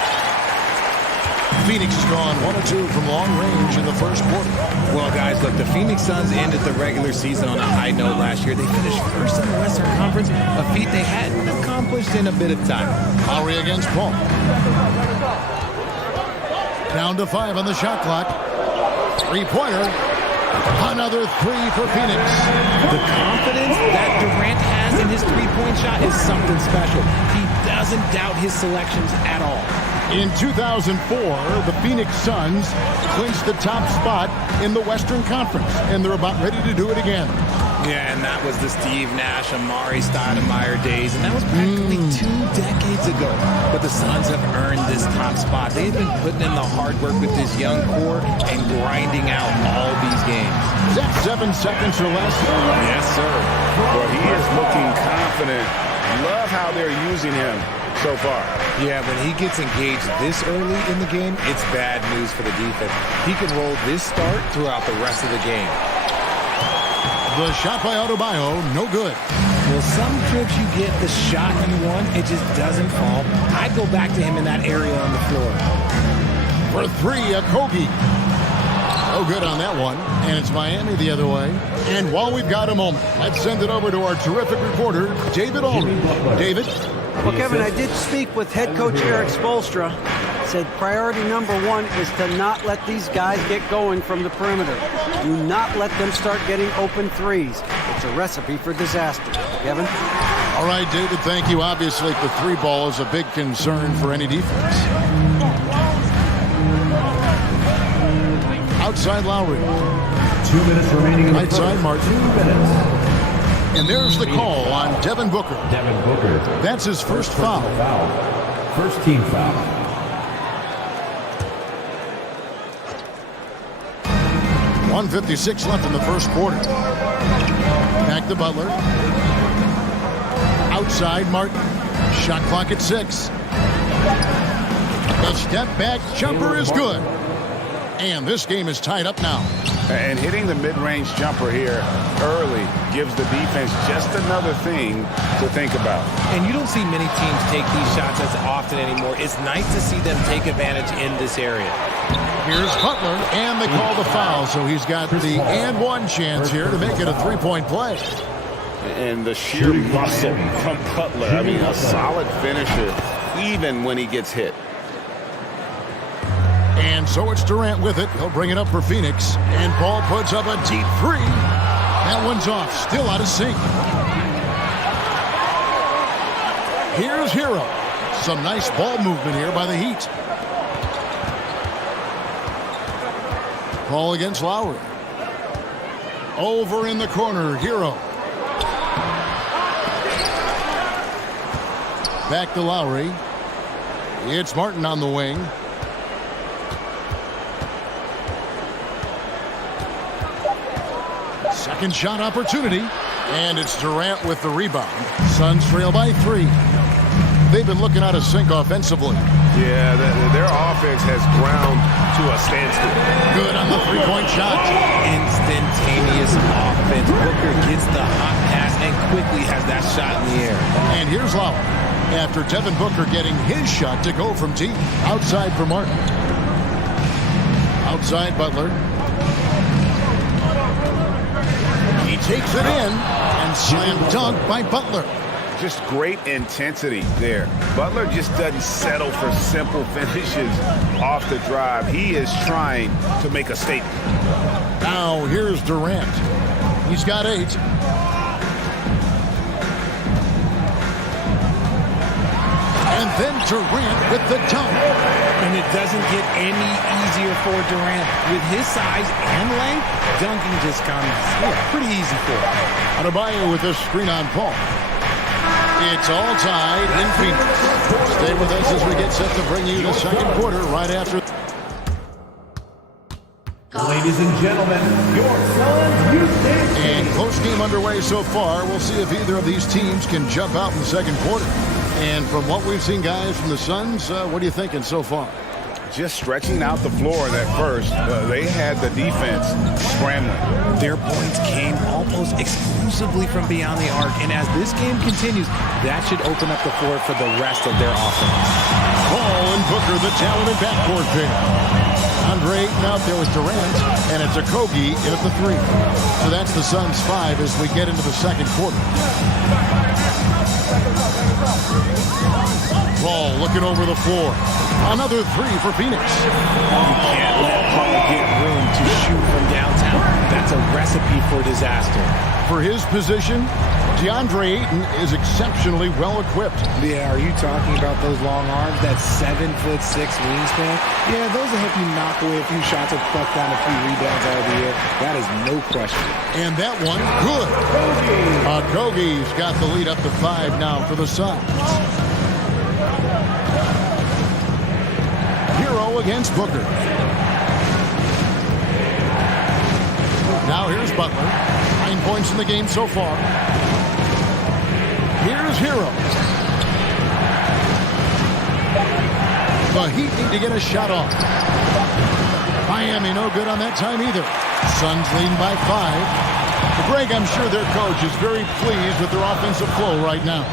Phoenix has gone 1 of 2 from long range in the first quarter. Well, guys, look, the Phoenix Suns ended the regular season on a high note last year. They finished first in the Western Conference, a feat they hadn't accomplished in a bit of time. Lowry against Paul. Down to 5 on the shot clock. Three-pointer. Another three for Phoenix. The confidence that Durant has in his three-point shot is something special. He doesn't doubt his selections at all. In 2004, the Phoenix Suns clinched the top spot in the Western Conference, and they're about ready to do it again. Yeah, and that was the Steve Nash, Amari Stoudemire days, and that was practically 2 decades ago. But the Suns have earned this top spot. They've been putting in the hard work with this young core and grinding out all these games. Is that 7 seconds or less? Yes, sir. Well, he is looking confident. Love how they're using him so far. Yeah, when he gets engaged this early in the game, it's bad news for the defense. He can roll this start throughout the rest of the game. The shot by Adebayo, no good. Well, some trips you get the shot you want, it just doesn't fall. I'd go back to him in that area on the floor. For three, Okogie. No good on that one. And it's Miami the other way. And while we've got a moment, let's send it over to our terrific reporter, David Aldridge. David? Well, Kevin, I did speak with head coach Eric Spoelstra. Said priority number 1 is to not let these guys get going from the perimeter. Do not let them start getting open threes. It's a recipe for disaster. Kevin? All right, David, thank you. Obviously, the three ball is a big concern for any defense. Outside Lowry. 2 minutes remaining in the right side Martin. 2 minutes. And there's the call on Devin Booker. Devin Booker. That's his first foul. First team foul. .156 left in the first quarter. Back to Butler. Outside Martin. Shot clock at 6. The step back jumper is good. And this game is tied up now. And hitting the mid-range jumper here early gives the defense just another thing to think about. And you don't see many teams take these shots as often anymore. It's nice to see them take advantage in this area. Here's Butler, and they call the foul, so he's got the and one chance here to make it a three-point play. And the sheer muscle from Butler. I mean, a solid finisher, even when he gets hit. And so it's Durant with it. He'll bring it up for Phoenix. And Paul puts up a deep three. That one's off. Still out of sync. Here's Hero. Some nice ball movement here by the Heat. Ball against Lowry. Over in the corner, Hero. Back to Lowry. It's Martin on the wing. Second shot opportunity. And it's Durant with the rebound. Suns trail by 3. they've been looking out of sync offensively. Yeah, their offense has ground to a standstill. Good on the three-point shot. Instantaneous offense. Booker gets the hot pass and quickly has that shot in the air. And here's Lowry. After Devin Booker getting his shot to go from deep. Outside for Martin. Outside Butler. He takes it in and slam dunk by Butler. Just great intensity there. Butler just doesn't settle for simple finishes off the drive. He is trying to make a statement. Now here's Durant. He's got 8. And then Durant with the dunk. And it doesn't get any easier for Durant. With his size and length, dunking just comes pretty easy for him. Adebayo with a screen on Paul. It's all tied in Phoenix. Stay with us as we get set to bring you the second quarter right after. Ladies and gentlemen, your Suns Houston. And close game underway so far. We'll see if either of these teams can jump out in the second quarter. And from what we've seen, guys, from the Suns, what are you thinking so far? Just stretching out the floor in that first. They had the defense scrambling. Their points came almost exclusively from beyond the arc. And as this game continues, that should open up the floor for the rest of their offense. Paul and Booker, the talented backcourt pair. Andre Ayton out there with Durant, and it's Okogie in at the 3. So that's the Suns' 5 as we get into the second quarter. Paul looking over the floor. Another 3 for Phoenix. You can't let Paul get room to shoot from downtown. That's a recipe for disaster. For his position, DeAndre Ayton is exceptionally well equipped. Yeah, are you talking about those long arms, that 7'6" wingspan? Yeah, those will help you knock away a few shots or pluck down a few rebounds out of the air. That is no question. And that one, good. Okogie's got the lead up to 5 now for the Suns. Hero against Booker. Now here's Butler. 9 points in the game so far. Here's Hero. The Heat need to get a shot off. Miami no good on that time either. Suns leading by 5. Greg, I'm sure their coach is very pleased with their offensive flow right now.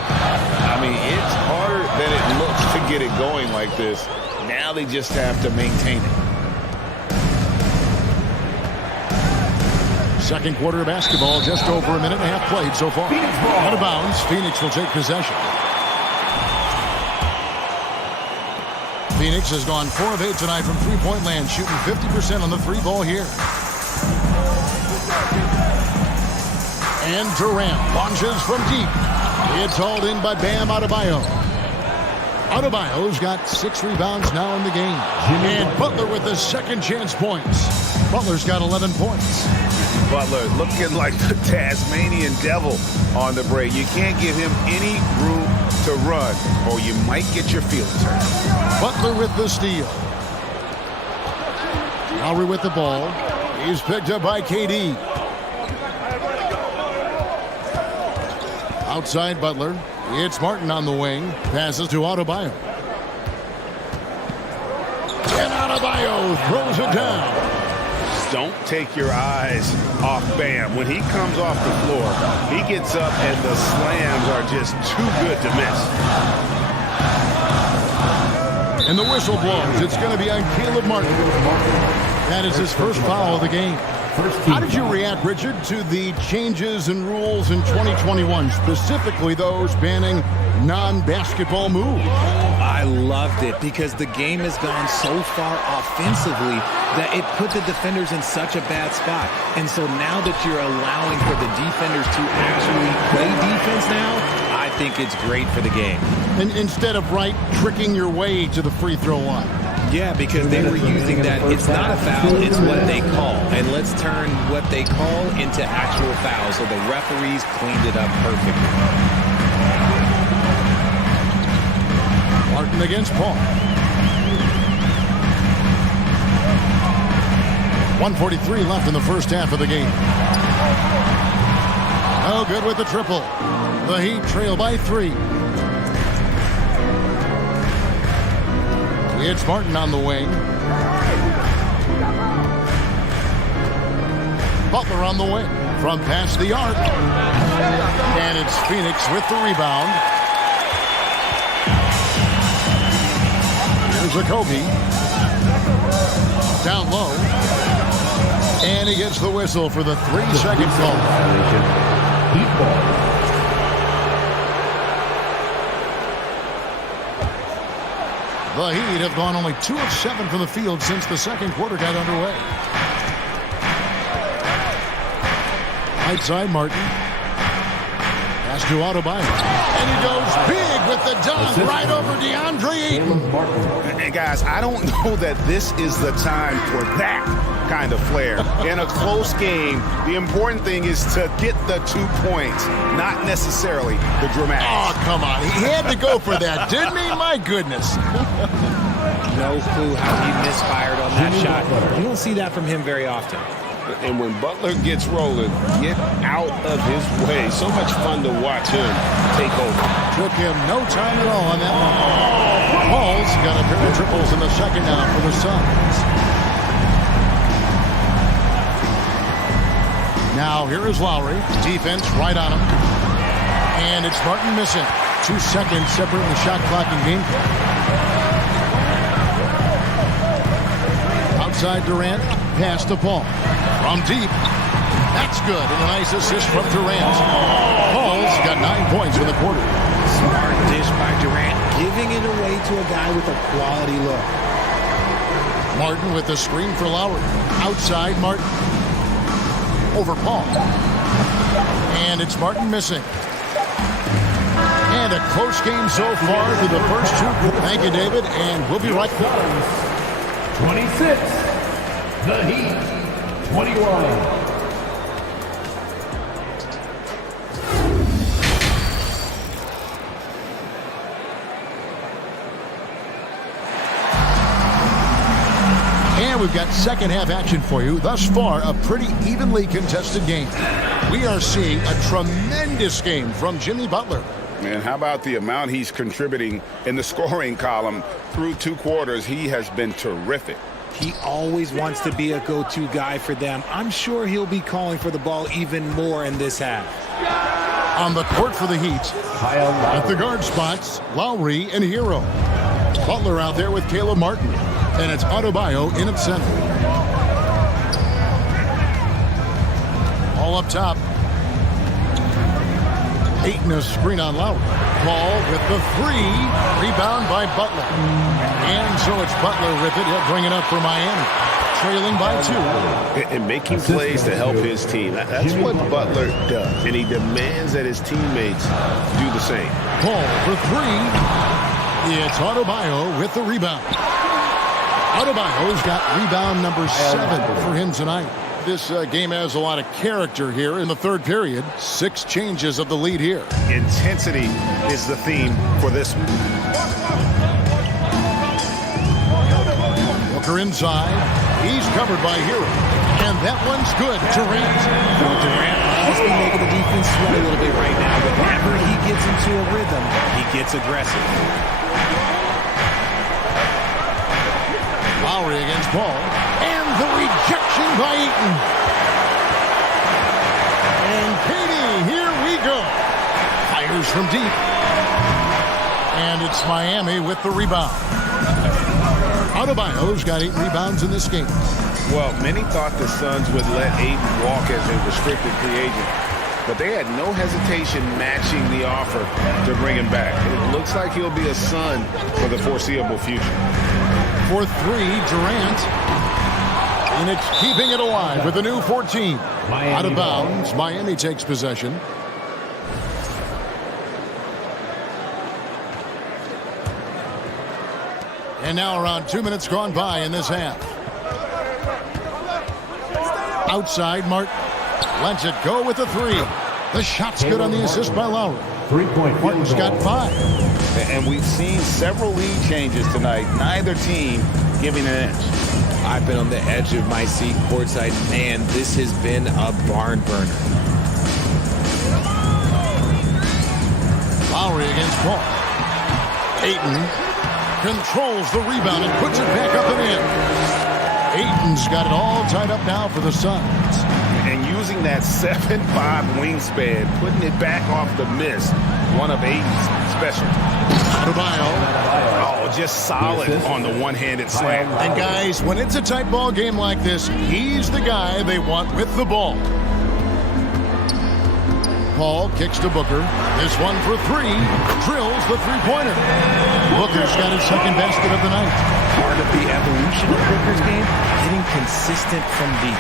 I mean, it's harder than it looks to get it going like this. Now they just have to maintain it. Second quarter of basketball, just over a minute and a half played so far. Out of bounds, Phoenix will take possession. Phoenix has gone 4 of 8 tonight from three-point land, shooting 50% on the 3-ball here. And Durant launches from deep. It's hauled in by Bam Adebayo. Adebayo's got 6 rebounds now in the game. And Butler with the second chance points. Butler's got 11 points. Butler looking like the Tasmanian devil on the break. You can't give him any room to run or you might get your feelings hurt. Butler with the steal. Lowry with the ball. He's picked up by KD. Outside Butler. It's Martin on the wing. Passes to Adebayo. And Adebayo throws it down. Don't take your eyes off Bam. When he comes off the floor, he gets up and the slams are just too good to miss. And the whistle blows. It's going to be on Caleb Martin. That is his first foul of the game. How did you react, Richard, to the changes in rules in 2021, specifically those banning non-basketball moves? I loved it because the game has gone so far offensively that it put the defenders in such a bad spot. And so now that you're allowing for the defenders to actually play defense now, I think it's great for the game. And instead of tricking your way to the free throw line. Yeah, because they were using that. It's not a foul, it's what they call. And let's turn what they call into actual fouls. So the referees cleaned it up perfectly. Martin against Paul. 1:43 left in the first half of the game. No good with the triple. The Heat trail by 3. It's Martin on the wing. Butler on the wing from past the arc. And it's Phoenix with the rebound. Here's Jacoby. Down low. And he gets the whistle for the 3-second call. Heat ball. The Heat have gone only 2 of 7 from the field since the second quarter got underway. Right side, Martin. Pass to Adebayo. And he goes big with the dunk right over DeAndre Ayton. And guys, I don't know that this is the time for that kind of flair. In a close game, the important thing is to get the 2 points, not necessarily the dramatics. Oh, come on. He had to go for that, didn't he? My goodness. No clue how he misfired on that shot. You don't see that from him very often. And when Butler gets rolling, get out of his way. So much fun to watch him take over. Took him no time at all on that one. Paul's got a pair of triples in the second now for the Suns. Now here is Lowry. Defense right on him. And it's Martin missing. 2 seconds separating the shot clock and game clock. Outside Durant. Pass to Paul. From deep. That's good. And a nice assist from Durant. Paul's got 9 points in the quarter. Smart dish by Durant, giving it away to a guy with a quality look. Martin with the screen for Lowry. Outside Martin. Over Paul. And it's Martin missing. And a close game so far through the first 2. Thank you, David. And we'll be right back. 26. The Heat. 21. And we've got second half action for you. Thus far, a pretty evenly contested game. We are seeing a tremendous game from Jimmy Butler. Man, how about the amount he's contributing in the scoring column through 2 quarters? He has been terrific. He always wants to be a go-to guy for them. I'm sure he'll be calling for the ball even more in this half. On the court for the Heat, at the guard spots, Lowry and Hero. Butler out there with Caleb Martin. And it's Adebayo in at center. All up top. Ayton a screen on Lowry. Paul with the 3. Rebound by Butler. And so it's Butler with it. He'll bring it up for Miami. Trailing by 2. And making plays to help his team. That's what Butler does. And he demands that his teammates do the same. Paul for 3. It's Adebayo with the rebound. Adebayo's got rebound number 7 for him tonight. This game has a lot of character here in the third period. 6 changes of the lead here. Intensity is the theme for this one. Booker inside. He's covered by Hero. And that one's good. Durant. Durant must be making the defense sweat a little bit right now. Whenever he gets into a rhythm, he gets aggressive. Lowry against Paul. And the rejection by Ayton. And Katie, here we go. Fires from deep. And it's Miami with the rebound. Adebayo's got 8 rebounds in this game. Well, many thought the Suns would let Ayton walk as a restricted free agent, but they had no hesitation matching the offer to bring him back. It looks like he'll be a Sun for the foreseeable future. For 3, Durant. And it's keeping it alive with a new 14. Out of bounds, Miami takes possession. And now around 2 minutes gone by in this half. Outside, Martin lets it go with the 3. The shot's good on the assist by Lowry. 3-point. Martin's got 5. And we've seen several lead changes tonight. Neither team giving an inch. I've been on the edge of my seat courtside. Man, this has been a barn burner. Lowry against Paul. Ayton controls the rebound and puts it back up and in. Ayton's got it all tied up now for the Suns. And using that 7'5 wingspan, putting it back off the miss, one of Ayton's specialties. Oh, just solid on the one-handed slam. And guys, when it's a tight ball game like this, he's the guy they want with the ball. Paul kicks to Booker. This one for three. Drills the three-pointer. Booker's got his second basket of the night. Part of the evolution of Booker's game, getting consistent from deep.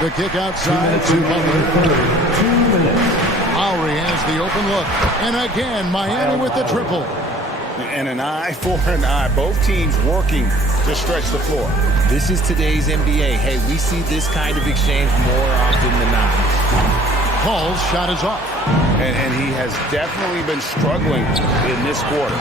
The kick outside to Butler. 2 minutes. Lowry has the open look. And again, Miami with the triple. And an eye for an eye. Both teams working to stretch the floor. This is today's NBA. Hey, we see this kind of exchange more often than not. Paul's shot is off. And he has definitely been struggling in this quarter.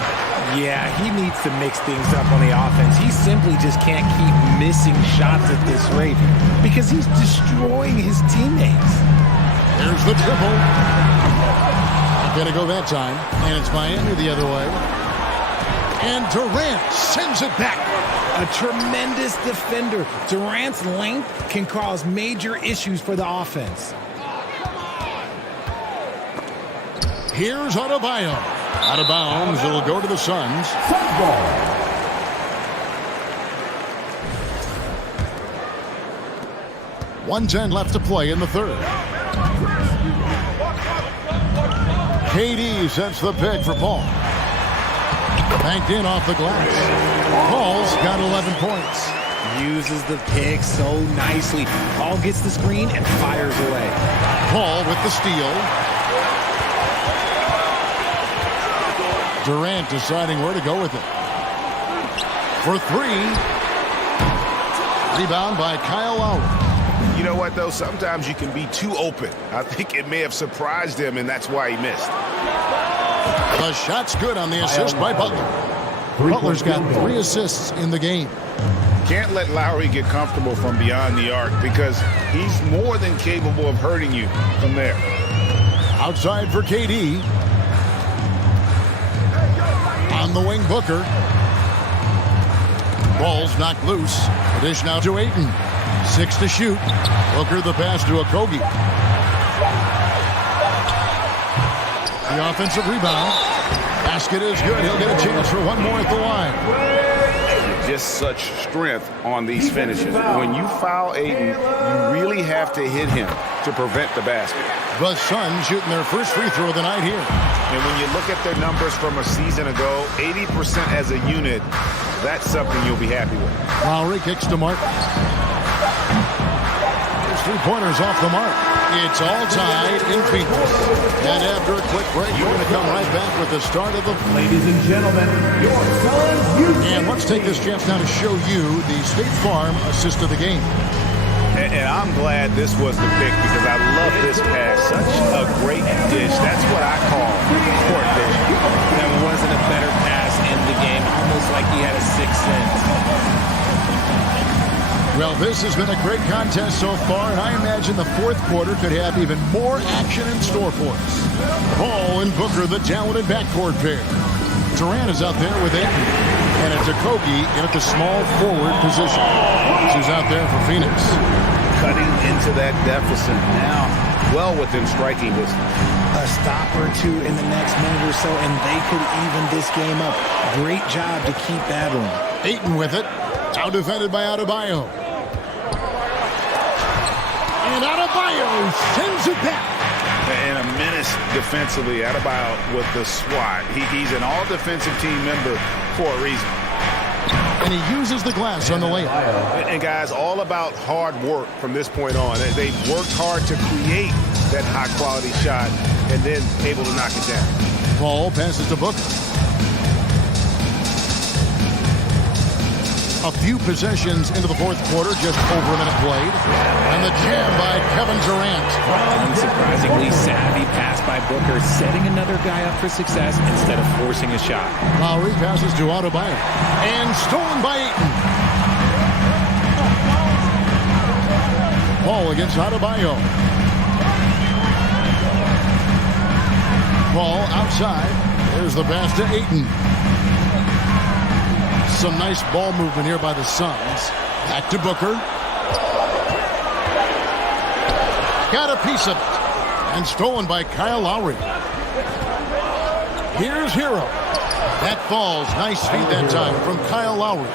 Yeah, he needs to mix things up on the offense. He simply just can't keep missing shots at this rate because he's destroying his teammates. There's the triple. Not going to go that time. And it's Miami the other way. And Durant sends it back. A tremendous defender. Durant's length can cause major issues for the offense. Here's Adebayo. Out of bounds. It'll go to the Suns. 1:10 left to play in the third. KD sets the pick for Paul. Banked in off the glass. Paul's got 11 points. Uses the pick so nicely. Paul gets the screen and fires away. Paul with the steal. Durant deciding where to go with it. For three. Rebound by Kyle Lowry. You know what, though? Sometimes you can be too open. I think it may have surprised him, and that's why he missed. The shot's good on the assist by Butler. Butler's got 3 assists in the game. Can't let Lowry get comfortable from beyond the arc because he's more than capable of hurting you from there. Outside for KD. On the wing, Booker. Ball's knocked loose. The dish now to Ayton. 6 to shoot. Booker the pass to Okogie. The offensive rebound. Basket is good. He'll get a chance for one more at the line. Just such strength on these finishes. When you foul Ayton, you really have to hit him to prevent the basket. The Suns shooting their first free throw of the night here. And when you look at their numbers from a season ago, 80% as a unit, that's something you'll be happy with. Lowry kicks to Martin. His three-pointers off the mark. It's all tied in Phoenix. And after a quick break, we're going to come right back with the start of the... Ladies and gentlemen, your Suns... And let's take this chance now to show you the State Farm assist of the game. And I'm glad this was the pick because I love this pass. Such a great dish. That's what I call court vision. There wasn't a better pass in the game. Almost like he had a sixth sense. Well, this has been a great contest so far, and I imagine the fourth quarter could have even more action in store for us. Paul and Booker, the talented backcourt pair. Durant is out there with Ayton, and it's Okogie in at the small forward position. She's out there for Phoenix. Cutting into that deficit now, well within striking distance. A stop or two in the next minute or so, and they could even this game up. Great job to keep battling. Ayton with it. Now defended by Adebayo. And Adebayo sends it back. And a menace defensively. Adebayo with the swat. He's an all-defensive team member for a reason. And he uses the glass on the layup. And guys, all about hard work from this point on. They've worked hard to create that high-quality shot and then able to knock it down. Paul passes to Booker. A few possessions into the fourth quarter, just over a minute played. And the jam by Kevin Durant. Unsurprisingly savvy pass by Booker, setting another guy up for success instead of forcing a shot. Lowry passes to Adebayo. And stolen by Ayton. Paul against Adebayo. Paul outside. Here's the pass to Ayton. Some nice ball movement here by the Suns. Back to Booker. Got a piece of it. And stolen by Kyle Lowry. Here's Hero. That falls. Nice feed that time from Kyle Lowry.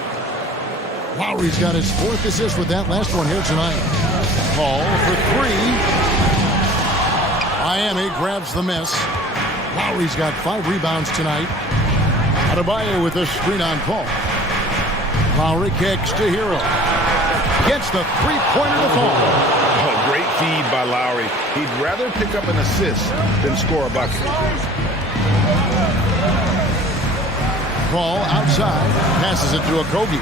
Lowry's got his 4th assist with that last one here tonight. Paul for 3. Miami grabs the miss. Lowry's got 5 rebounds tonight. Adebayo with a screen on Paul. Lowry kicks to Hero. Gets the three-pointer to fall. Oh, great feed by Lowry. He'd rather pick up an assist than score a bucket. Paul outside. Passes it to Okogie.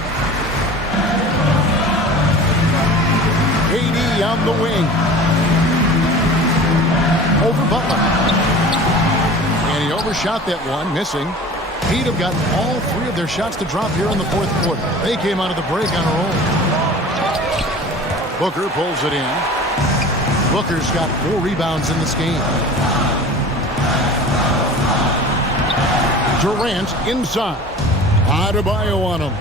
KD on the wing. Over Butler. And he overshot that one, missing. He'd have gotten all 3 of their shots to drop here in the 4th quarter. They came out of the break on a roll. Booker pulls it in. Booker's got 4 rebounds in this game. Durant inside. Adebayo on him.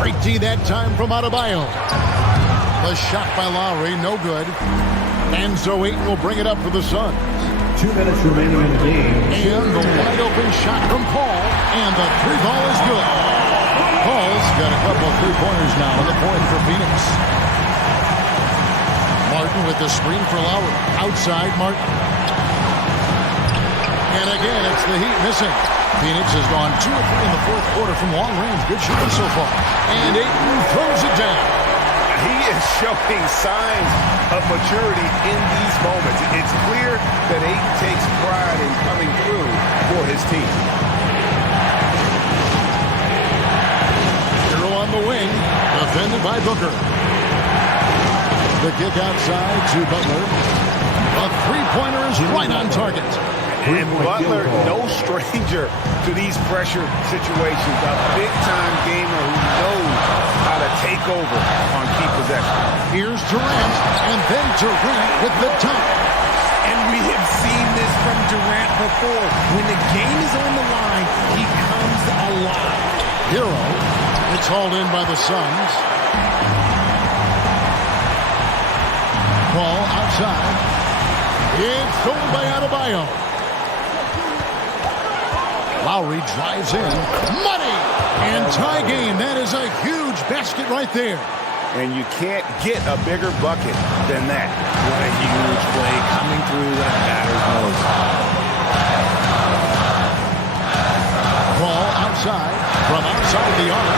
Great D that time from Adebayo. The shot by Lowry, no good. And so Ayton will bring it up for the Suns. 2 minutes remaining in the game. And the wide open shot from Paul. And the 3-ball is good. Paul's got a couple of 3-pointers now in the 4th for Phoenix. Martin with the screen for Lowry. Outside Martin. And again, it's the Heat missing. Phoenix has gone 2 of 3 in the 4th quarter from long range. Good shooting so far. And Ayton throws it down. He is showing signs of maturity in these moments. It's clear that Ayton takes pride in coming through for his team. Hero on the wing, defended by Booker. The kick outside to Butler. A 3-pointer is right on target. And Butler, no stranger to these pressure situations. A big-time gamer who knows how to take over on key possession. Here's Durant, and then Durant with the dunk. And we have seen this from Durant before. When the game is on the line, he comes alive. Hero, it's hauled in by the Suns. Ball outside. It's stolen by Adebayo. Lowry drives in. Money! And tie game. That is a huge basket right there. And you can't get a bigger bucket than that. What a huge play coming through when it matters most. Ball outside. From outside the arc.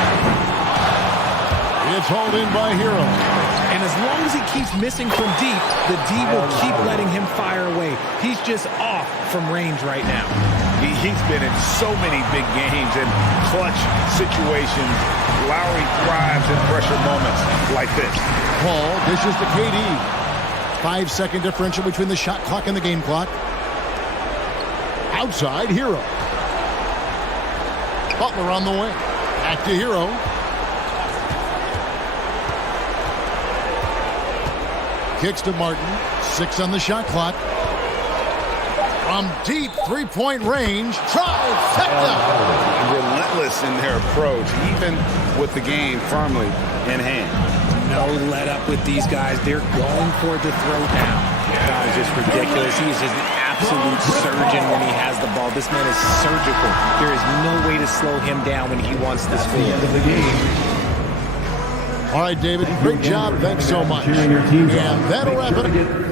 It's hauled in by Hero. And as long as he keeps missing from deep, the D will keep letting him fire away. He's just off from range right now. He's been in so many big games and clutch situations. Lowry thrives in pressure moments like this. Paul dishes to KD. 5-second differential between the shot clock and the game clock. Outside, Hero. Butler on the wing. Back to Hero. Kicks to Martin. 6 on the shot clock. From deep 3-point range. Trifecta. Relentless in their approach, even with the game firmly in hand. No let up with these guys. They're going for the throat now. That is just ridiculous. He is just an absolute surgeon when he has the ball. This man is surgical. There is no way to slow him down when he wants to score. End of the game. All right, David, great job. Thanks so much. And that'll wrap it up.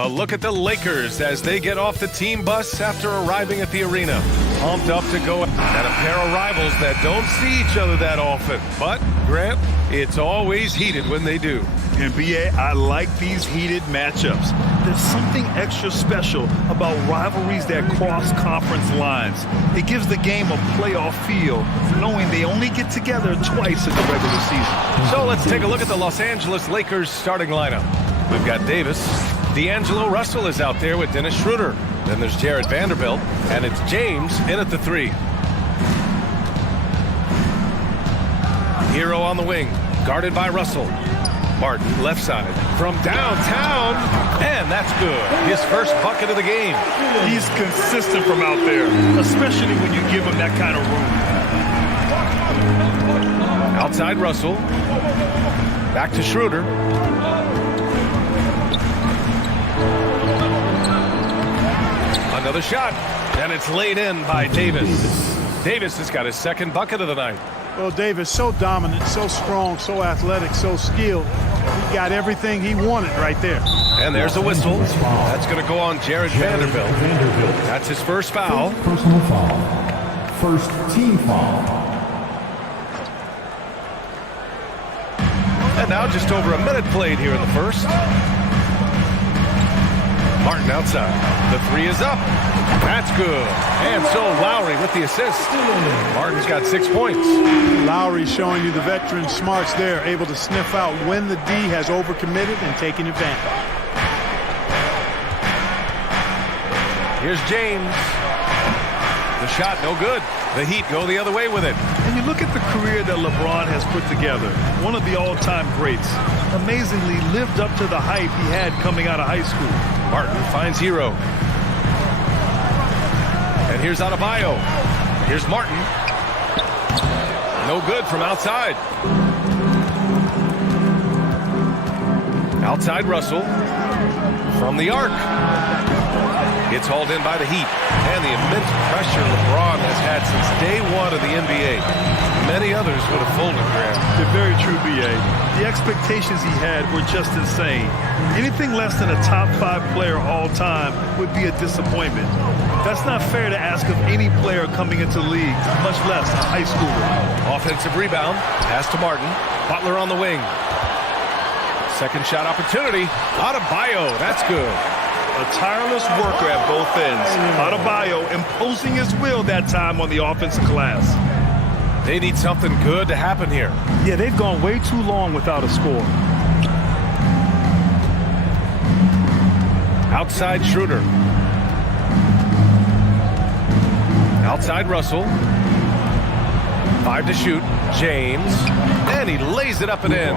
A look at the Lakers as they get off the team bus after arriving at the arena. Pumped up to go at a pair of rivals that don't see each other that often. But, Grant, it's always heated when they do. And BA, I like these heated matchups. There's something extra special about rivalries that cross conference lines. It gives the game a playoff feel, knowing they only get together twice in the regular season. So let's take a look at the Los Angeles Lakers starting lineup. We've got Davis. D'Angelo Russell is out there with Dennis Schroeder. Then there's Jared Vanderbilt, and it's James in at the 3. Hero on the wing, guarded by Russell. Martin, left side, from downtown, and that's good. His first bucket of the game. He's consistent from out there, especially when you give him that kind of room. Outside Russell. Back to Schroeder. Another shot, and it's laid in by Davis. Davis has got his second bucket of the night. Well, Davis, so dominant, so strong, so athletic, so skilled. He got everything he wanted right there. And there's a whistle. That's going to go on Jared Vanderbilt. That's his first foul. Personal foul. First team foul. And now just over a minute played here in the first. Martin outside. The 3 is up. That's good. And so Lowry with the assist. Martin's got 6 points. Lowry's showing you the veteran smarts there, able to sniff out when the D has overcommitted and taking advantage. Here's James. The shot, no good. The Heat go the other way with it. And you look at the career that LeBron has put together. One of the all-time greats. Amazingly lived up to the hype he had coming out of high school. Martin finds Hero. And here's Adebayo. Here's Martin. No good from outside. Outside Russell. From the arc. It's hauled in by the Heat. And the immense pressure LeBron has had since day one of the NBA. Many others would have folded, Grant. They're very true, BA. The expectations he had were just insane. Anything less than a top 5 player all time would be a disappointment. That's not fair to ask of any player coming into the league, much less a high schooler. Offensive rebound. Pass to Martin. Butler on the wing. Second shot opportunity. Adebayo. That's good. A tireless worker at both ends. Adebayo imposing his will that time on the offensive glass. They need something good to happen here. Yeah, they've gone way too long without a score. Outside Schroeder. Outside Russell. 5 to shoot. James. And he lays it up and in.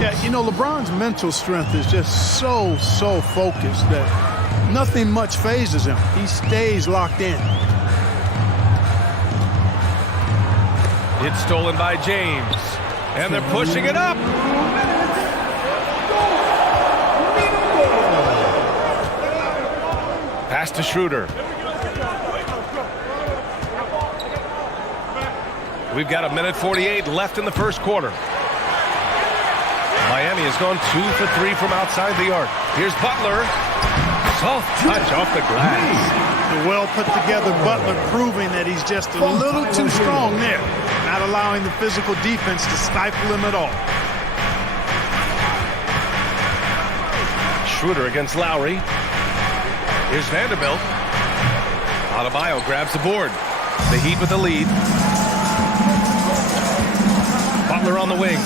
Yeah, you know, LeBron's mental strength is just so focused that nothing much phases him. He stays locked in. It's stolen by James. And they're pushing it up. Pass to Schroeder. We've got 1:48 left in the first quarter. Miami has gone 2 for 3 from outside the arc. Here's Butler. Soft touch off the glass. The well put together Butler proving that he's just a little too strong there. Not allowing the physical defense to stifle him at all. Schroeder against Lowry. Here's Vanderbilt. Adebayo grabs the board. The Heat with the lead. Butler on the wing.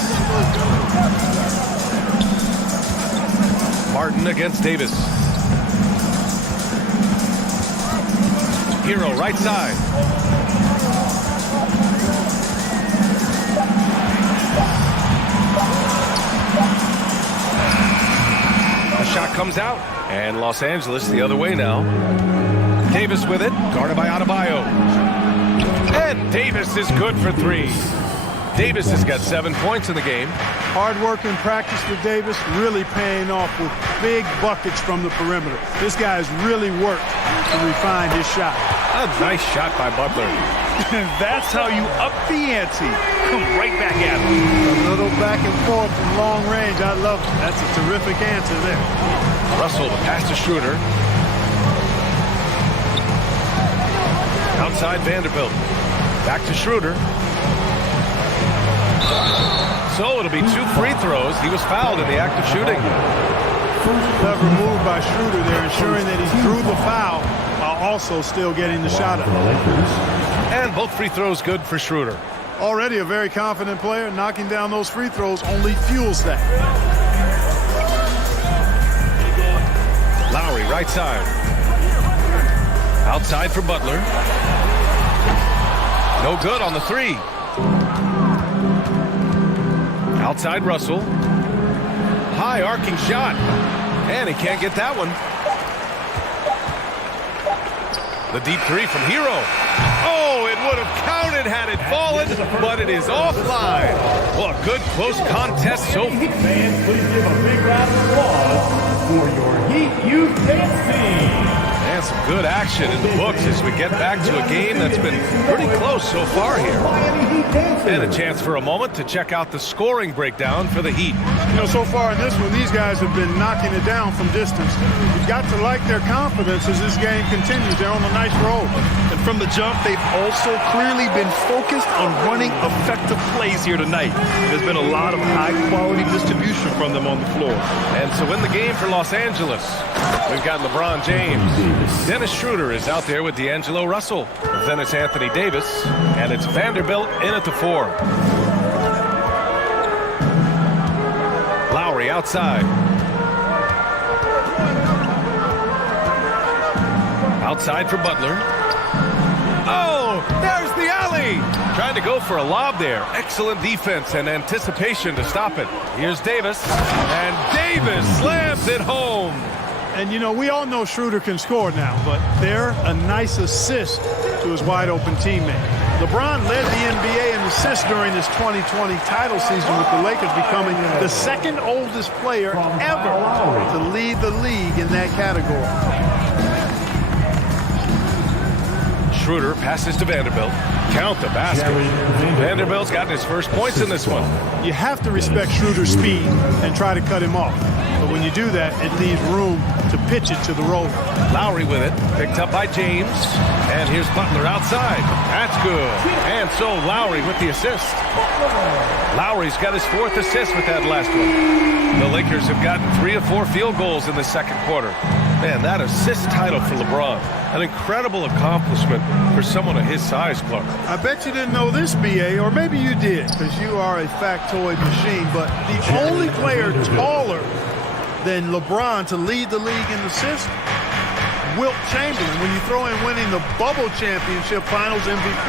Martin against Davis. Hero right side. The shot comes out. And Los Angeles the other way now. Davis with it. Guarded by Adebayo. And Davis is good for 3. Davis has got 7 points in the game. Hard work in practice with Davis, really paying off with big buckets from the perimeter. This guy has really worked to refine his shot. A nice shot by Butler. That's how you up the ante. Come right back at him. A little back and forth from long range. I love it. That's a terrific answer there. Russell, the pass to Schroeder. Outside Vanderbilt. Back to Schroeder. So it'll be 2 free throws. He was fouled in the act of shooting. Clever move by Schroeder there, ensuring that he drew the foul while also still getting the shot up. And both free throws good for Schroeder. Already a very confident player. Knocking down those free throws only fuels that. Lowry, right side. Outside for Butler. No good on the 3. Outside Russell. High arcing shot. And he can't get that one. The deep 3 from Hero. Oh, it would have counted had it fallen, but it is offline. Well, a good close contest so far. Fans, please give a big round of applause for your Heat Youth Dance Team. And some good action in the books as we get back to a game that's been pretty close so far here. And a chance for a moment to check out the scoring breakdown for the Heat. You know, so far in this one, these guys have been knocking it down from distance. You've got to like their confidence as this game continues. They're on a nice roll. And from the jump, they've also clearly been focused on running effective plays here tonight. There's been a lot of high-quality distribution from them on the floor. And to win the game for Los Angeles, we've got LeBron James. Dennis Schroeder is out there with D'Angelo Russell. Then it's Anthony Davis, and it's Vanderbilt in at the 4. Lowry outside. Outside for Butler. Oh, there's the alley. Trying to go for a lob there. Excellent defense and anticipation to stop it. Here's Davis, and Davis slams it home. And, you know, we all know Schroeder can score now, but they're a nice assist to his wide-open teammate. LeBron led the NBA in assists during this 2020 title season, with the Lakers becoming the second oldest player ever to lead the league in that category. Schroeder passes to Vanderbilt. Count the basket. Vanderbilt's gotten his first points in this one. You have to respect Schroeder's speed and try to cut him off. But when you do that, it leaves room to pitch it to the roller. Lowry with it. Picked up by James. And here's Butler outside. That's good. And so Lowry with the assist. Lowry's got his 4th assist with that last one. The Lakers have gotten 3 of 4 field goals in the second quarter. Man, that assist title for LeBron. An incredible accomplishment for someone of his size, Clark. I bet you didn't know this, B.A., or maybe you did, because you are a factoid machine, but the only player taller than LeBron to lead the league in assists, Wilt Chamberlain. When you throw in winning the Bubble Championship Finals MVP,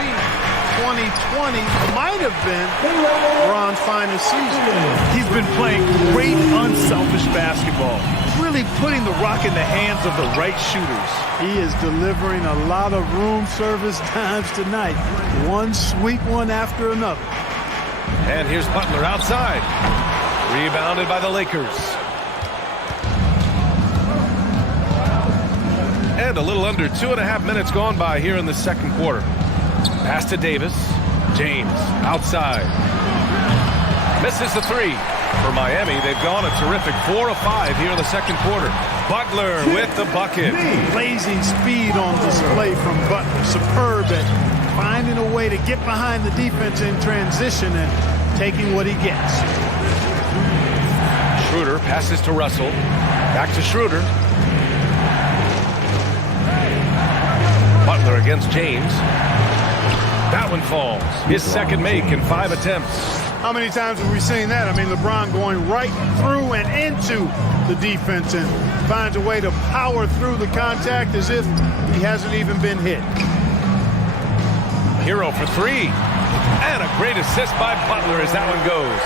2020 might have been LeBron's finest season. He's been playing great, unselfish basketball. Really putting the rock in the hands of the right shooters. He is delivering a lot of room service times tonight. One sweet one after another. And here's Butler outside. Rebounded by the Lakers. And a little under 2.5 minutes gone by here in the second quarter. Pass to Davis. James outside. Misses the 3. For Miami, they've gone a terrific 4 of 5 here in the second quarter. Butler with the bucket. Blazing speed on display from Butler. Superb at finding a way to get behind the defense in transition and taking what he gets. Schroeder passes to Russell. Back to Schroeder. Butler against James. That one falls. His second make in 5 attempts. How many times have we seen that? I mean, LeBron going right through and into the defense and finds a way to power through the contact as if he hasn't even been hit. Hero for 3. And a great assist by Butler as that one goes.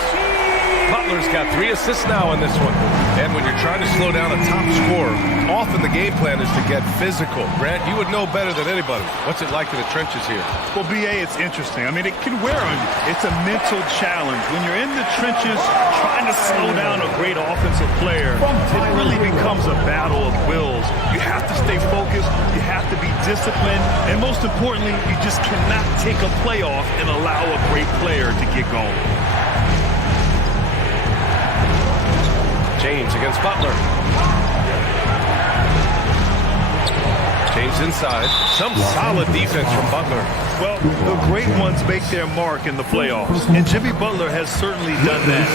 Butler's got 3 assists now in this one. And when you're trying to slow down a top scorer, often the game plan is to get physical. Grant, you would know better than anybody. What's it like in the trenches here? Well, B.A., it's interesting. I mean, it can wear on you. It's a mental challenge. When you're in the trenches trying to slow down a great great offensive player, it really becomes a battle of wills. You have to stay focused, you have to be disciplined, and most importantly, you just cannot take a play off and allow a great player to get going. James against Butler. James inside. Some solid defense from Butler. Well, the great ones make their mark in the playoffs, and Jimmy Butler has certainly done that.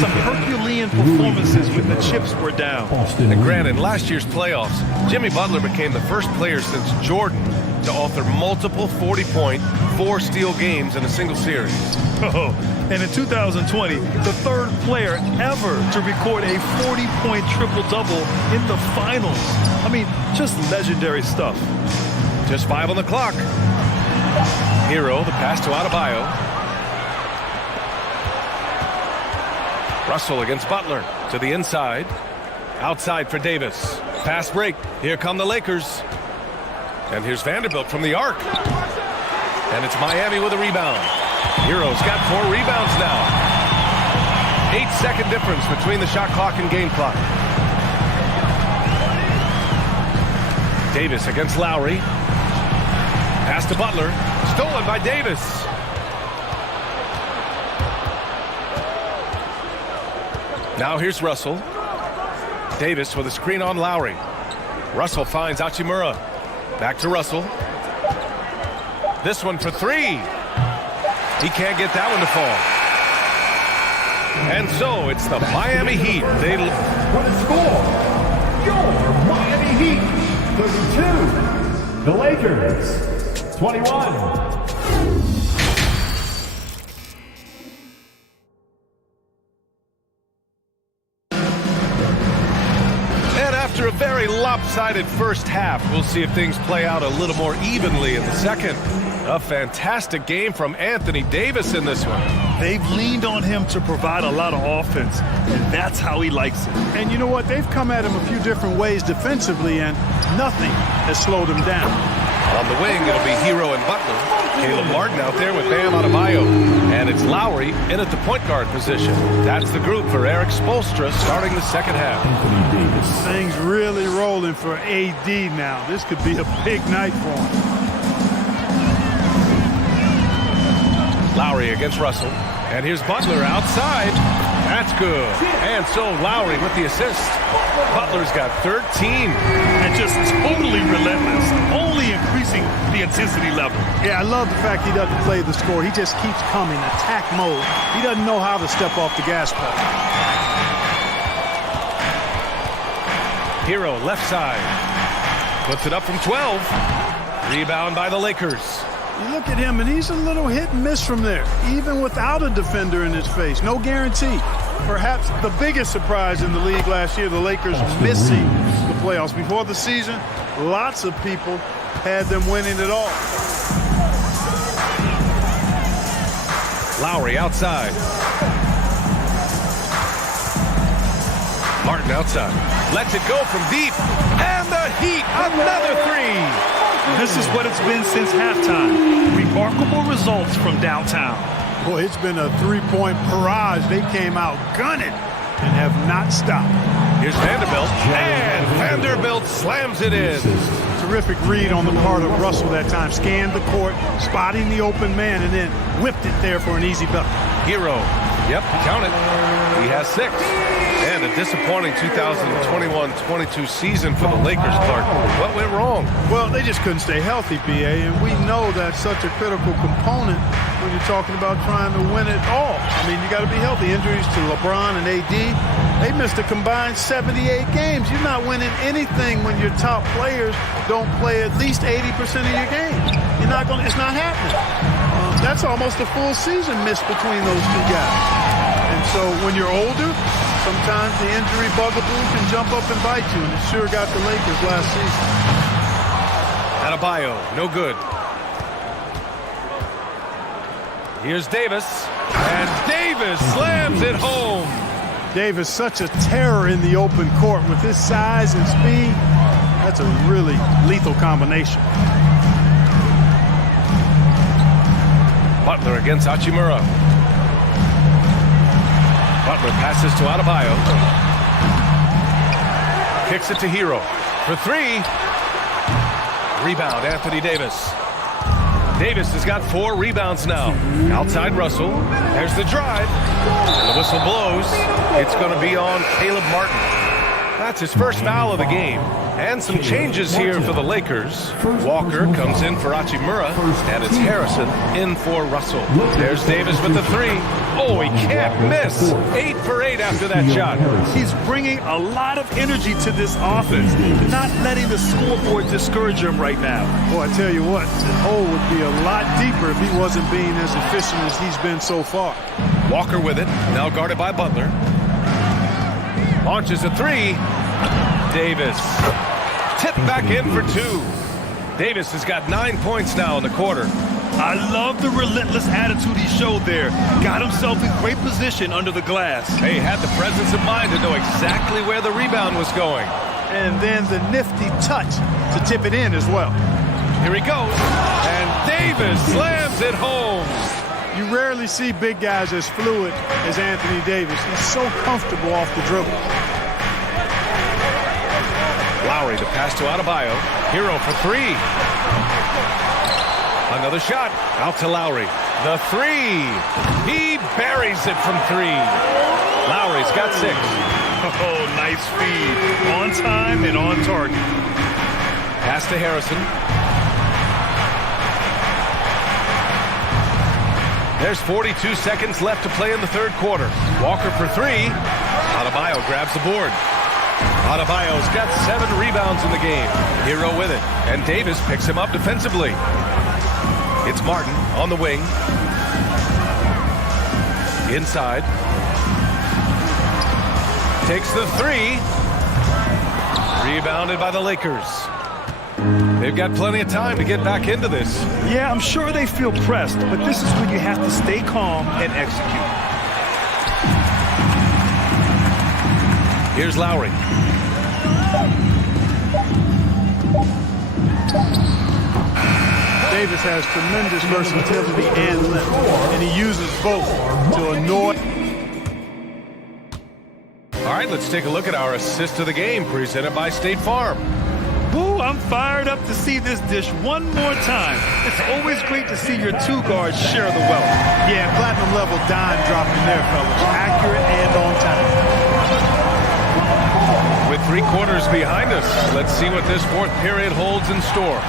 Some Herculean performances when the chips were down. And granted, in last year's playoffs, Jimmy Butler became the first player since Jordan to author multiple 40-point, 4-steal games in a single series. Oh, and in 2020, the third player ever to record a 40-point triple-double in the finals. I mean, just legendary stuff. Just 5 on the clock. Hero, the pass to Adebayo. Russell against Butler to the inside. Outside for Davis. Pass break. Here come the Lakers. And here's Vanderbilt from the arc. And it's Miami with a rebound. Hero's got 4 rebounds now. 8-second difference between the shot clock and game clock. Davis against Lowry. Pass to Butler. Stolen by Davis. Now here's Russell. Davis with a screen on Lowry. Russell finds Hachimura. Back to Russell. This one for 3. He can't get that one to fall. And so it's the Miami Heat. What a score! Your Miami Heat 32. The Lakers 21. After a very lopsided first half, we'll see if things play out a little more evenly in the second. A fantastic game from Anthony Davis in this one. They've leaned on him to provide a lot of offense, and that's how he likes it. And you know what? They've come at him a few different ways defensively, and nothing has slowed him down. On the wing, it'll be Hero and Butler. Caleb Martin out there with Bam Adebayo. And it's Lowry in at the point guard position. That's the group for Eric Spoelstra starting the second half. Things really rolling for AD now. This could be a big night for him. Lowry against Russell. And here's Butler outside. That's good. And so Lowry with the assist. Butler's got 13. And just totally relentless, only increasing the intensity level. Yeah, I love the fact he doesn't play the score. He just keeps coming, attack mode. He doesn't know how to step off the gas pedal. Hero left side. Puts it up from 12. Rebound by the Lakers. You look at him, and he's a little hit and miss from there, even without a defender in his face. No guarantee. Perhaps the biggest surprise in the league last year, the Lakers missing the playoffs. Before the season, lots of people had them winning it all. Lowry outside. Martin outside. Lets it go from deep. And the Heat, another 3. This is what it's been since halftime. Remarkable results from downtown. Boy, it's been a 3-point barrage. They came out gunning and have not stopped. Here's Vanderbilt, and Vanderbilt slams it in. Terrific read on the part of Russell that time. Scanned the court, spotting the open man, and then whipped it there for an easy bucket. Hero, yep, count it. He has 6. And a disappointing 2021-22 season for the Lakers, Clark. What went wrong? Well, they just couldn't stay healthy, BA, and we know that's such a critical component when you're talking about trying to win it all. I mean, you got to be healthy. Injuries to LeBron and AD, they missed a combined 78 games. You're not winning anything when your top players don't play at least 80% of your games. You're not going. It's not happening. That's almost a full season missed between those two guys. And so when you're older, sometimes the injury bugaboo can jump up and bite you, and it sure got the Lakers last season. Adebayo, no good. Here's Davis, and Davis slams it home. Davis, such a terror in the open court with his size and speed. That's a really lethal combination. Butler against Hachimura. Butler passes to Adebayo. Kicks it to Hero for three. Rebound, Anthony Davis. Davis has got 4 rebounds now. Outside Russell. There's the drive. And the whistle blows. It's going to be on Caleb Martin. That's his first foul of the game. And some changes here for the Lakers. Walker comes in for Hachimura, and it's Harrison in for Russell. There's Davis with the 3. Oh, he can't miss. 8 for 8 after that shot. He's bringing a lot of energy to this offense, not letting the scoreboard discourage him right now. Boy, I tell you what, the hole would be a lot deeper if he wasn't being as efficient as he's been so far. Walker with it, now guarded by Butler. Launches a 3. Davis. Tip back in for 2. Davis has got 9 points now in the quarter. I love the relentless attitude he showed there. Got himself in great position under the glass. He had the presence of mind to know exactly where the rebound was going. And then the nifty touch to tip it in as well. Here he goes. And Davis slams it home. You rarely see big guys as fluid as Anthony Davis. He's so comfortable off the dribble. Lowry to pass to Adebayo. Hero for 3. Another shot. Out to Lowry. The 3. He buries it from 3. Lowry's got 6. Oh, nice feed. On time and on target. Pass to Harrison. There's 42 seconds left to play in the third quarter. Walker for 3. Adebayo grabs the board. Adebayo's got 7 rebounds in the game. Hero with it. And Davis picks him up defensively. It's Martin on the wing. Inside. Takes the 3. Rebounded by the Lakers. They've got plenty of time to get back into this. Yeah, I'm sure they feel pressed, but this is when you have to stay calm and execute. Here's Lowry. Davis has tremendous versatility and length, and he uses both to annoy. All right, let's take a look at our assist of the game presented by State Farm. Ooh, I'm fired up to see this dish one more time. It's always great to see your 2 guards share the wealth. Yeah, platinum level dime dropping there, fellas. Accurate and on time. With 3 quarters behind us, let's see what this fourth period holds in store.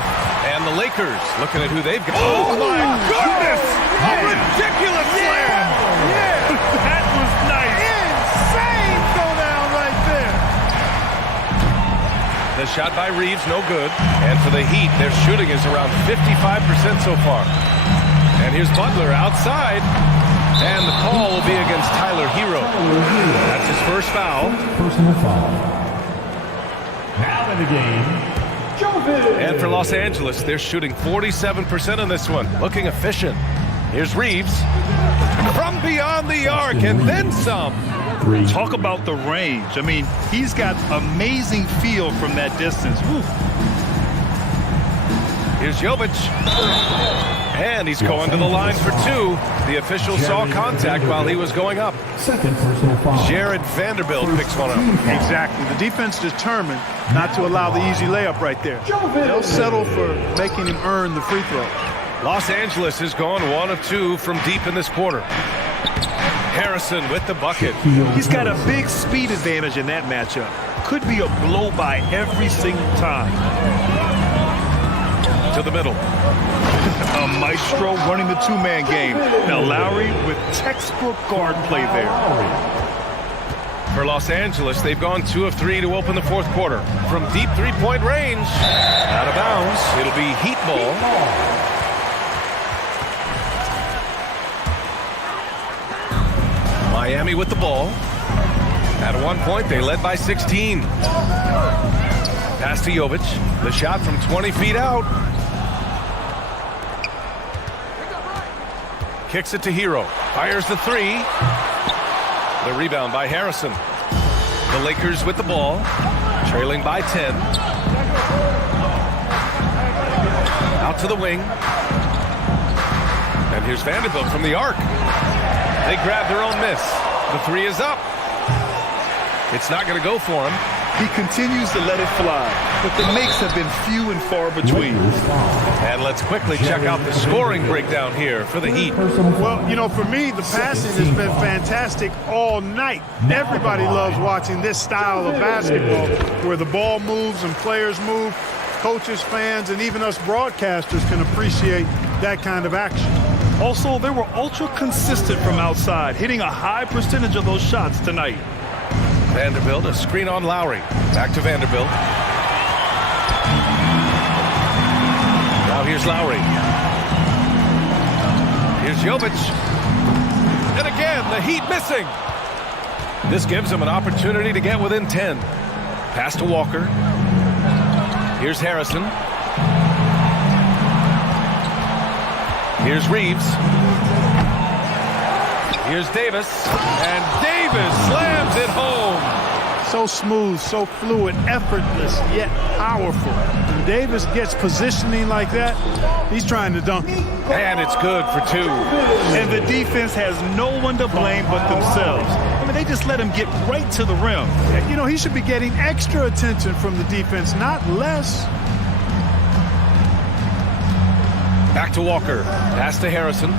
And the Lakers looking at who they've got. Oh my goodness! A ridiculous slam! Yeah! That was nice. Insane throwdown right there. The shot by Reeves, no good. And for the Heat, their shooting is around 55% so far. And here's Butler outside. And the call will be against Tyler Hero. That's his first foul. Personal foul. Now in the game, and for Los Angeles, they're shooting 47% on this one. Looking efficient. Here's Reeves. From beyond the arc and then some. Talk about the range. I mean, he's got amazing feel from that distance. Woo. Here's Jovic. And he's going to the line for 2. The official saw contact while he was going up. Second personal foul. Jared Vanderbilt picks one up. Exactly. The defense determined not to allow the easy layup right there. They'll settle for making him earn the free throw. Los Angeles has gone 1 of 2 from deep in this quarter. Harrison with the bucket. He's got a big speed advantage in that matchup. Could be a blow by every single time. To the middle. A maestro running the 2-man game. Now Lowry with textbook guard play there. For Los Angeles, they've gone 2 of 3 to open the fourth quarter. From deep 3-point range. Out of bounds. It'll be Heat ball. Miami with the ball. At one point, they led by 16. Pass to Jovic. The shot from 20 feet out. Kicks it to Hero. Fires the 3. The rebound by Harrison. The Lakers with the ball. Trailing by 10. Out to the wing. And here's Vanderbilt from the arc. They grab their own miss. The three is up. It's not going to go for him. He continues to let it fly, but the makes have been few and far between. And let's quickly check out the scoring breakdown here for the Heat. Well, you know, for me, the passing has been fantastic all night. Everybody loves watching this style of basketball where the ball moves and players move. Coaches, fans, and even us broadcasters can appreciate that kind of action. Also, they were ultra consistent from outside, hitting a high percentage of those shots tonight. Vanderbilt, a screen on Lowry. Back to Vanderbilt. Now here's Lowry. Here's Jovic. And again, the Heat missing. This gives them an opportunity to get within 10. Pass to Walker. Here's Harrison. Here's Reeves. Here's Davis. And Davis slams it home. So smooth, so fluid, effortless, yet powerful. When Davis gets positioning like that, he's trying to dunk it. And it's good for two. And the defense has no one to blame but themselves. I mean, they just let him get right to the rim. You know, he should be getting extra attention from the defense, not less. Back to Walker. Pass to Harrison.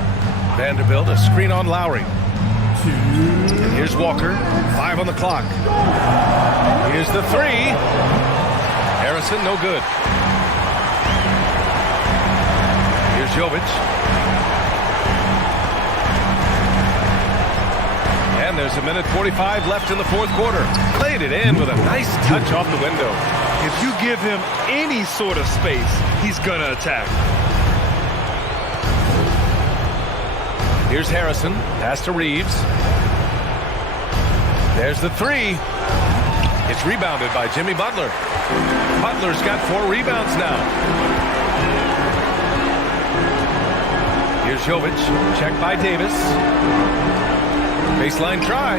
Vanderbilt, a screen on Lowry. And here's Walker. 5 on the clock. Here's the three. Harrison, no good. Here's Jovic. And there's 1:45 left in the fourth quarter. Played it in with a nice touch off the window. If you give him any sort of space, he's going to attack. Here's Harrison. Pass to Reeves. There's the three. It's rebounded by Jimmy Butler. Butler's got 4 rebounds now. Here's Jovic. Checked by Davis. Baseline try.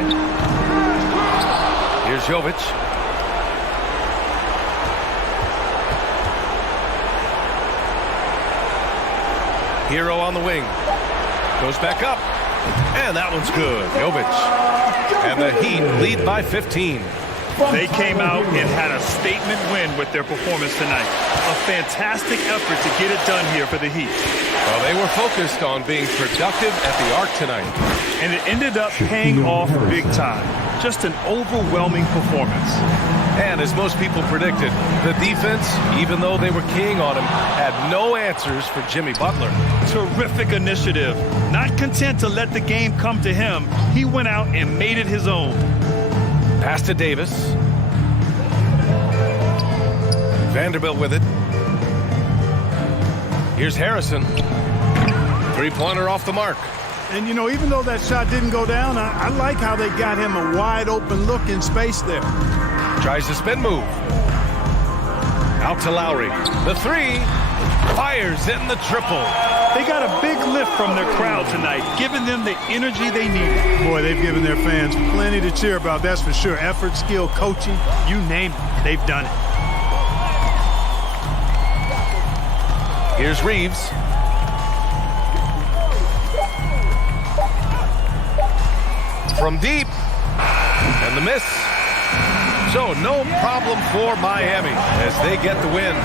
Here's Jovic. Hero on the wing. Goes back up. And that one's good. Jovic. And the Heat lead by 15. They came out and had a statement win with their performance tonight. A fantastic effort to get it done here for the Heat. Well, they were focused on being productive at the arc tonight. And it ended up paying off big time. Just an overwhelming performance. And as most people predicted, the defense, even though they were keying on him, had no answers for Jimmy Butler. Terrific initiative. Not content to let the game come to him, he went out and made it his own. Pass to Davis. Vanderbilt with it. Here's Harrison. Three-pointer off the mark. And, you know, even though that shot didn't go down, I like how they got him a wide-open look in space there. Tries the spin move. Out to Lowry. The three. Fires in the triple. They got a big lift from their crowd tonight, giving them the energy they needed. Boy, they've given their fans plenty to cheer about, that's for sure. Effort, skill, coaching, you name it, they've done it. Here's Reeves. From deep. And the miss. So no problem for Miami as they get the win.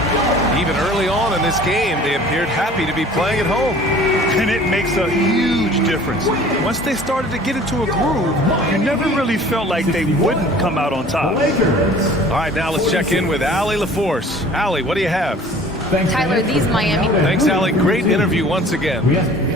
Even early on in this game, they appeared happy to be playing at home. And it makes a huge difference. Once they started to get into a groove, you never really felt like they wouldn't come out on top. All right, now let's check in with Allie LaForce. Allie, what do you have? Tyler, these Miami... Thanks, Allie. Great interview once again.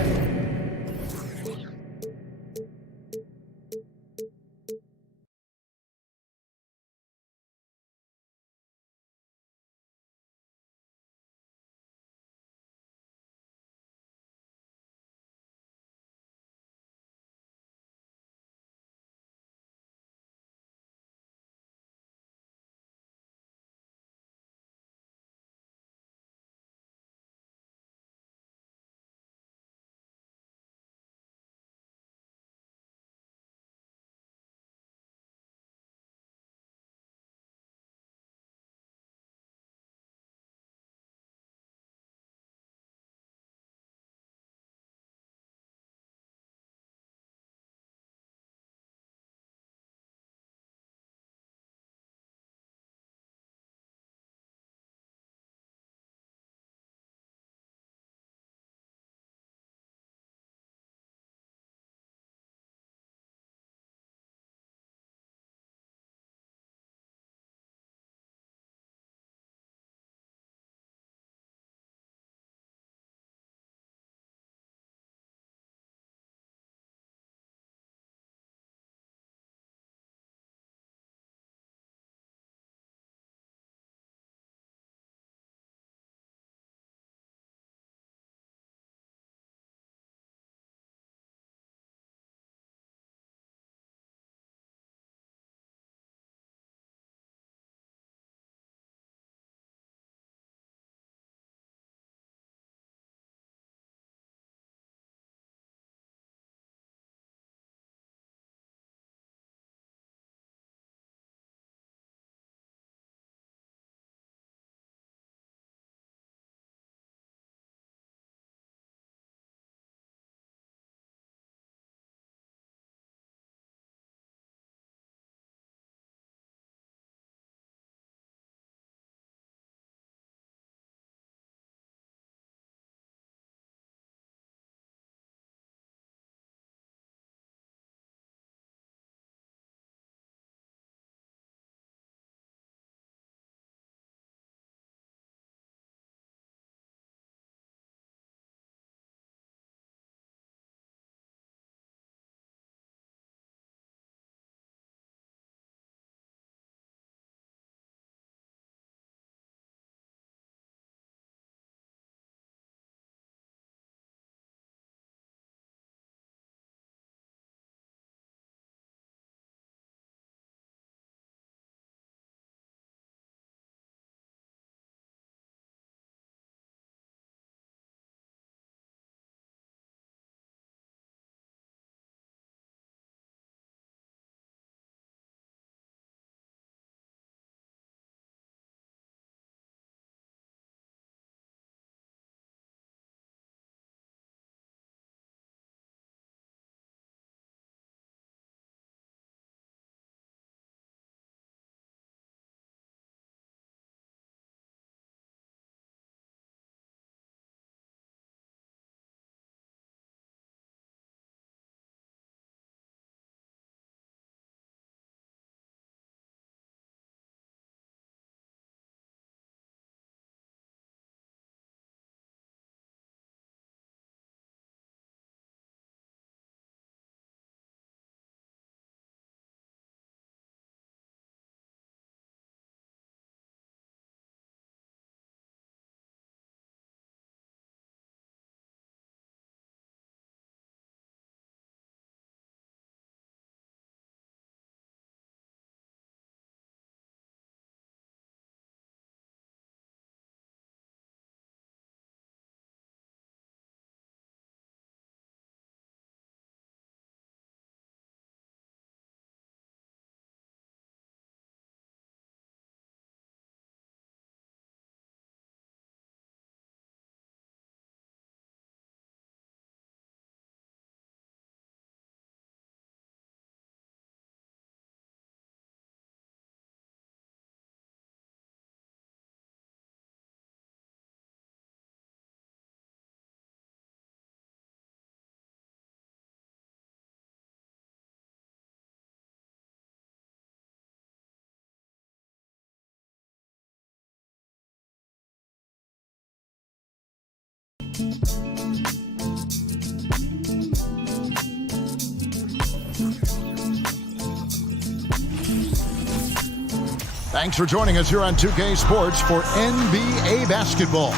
Thanks for joining us here on 2K Sports for NBA basketball.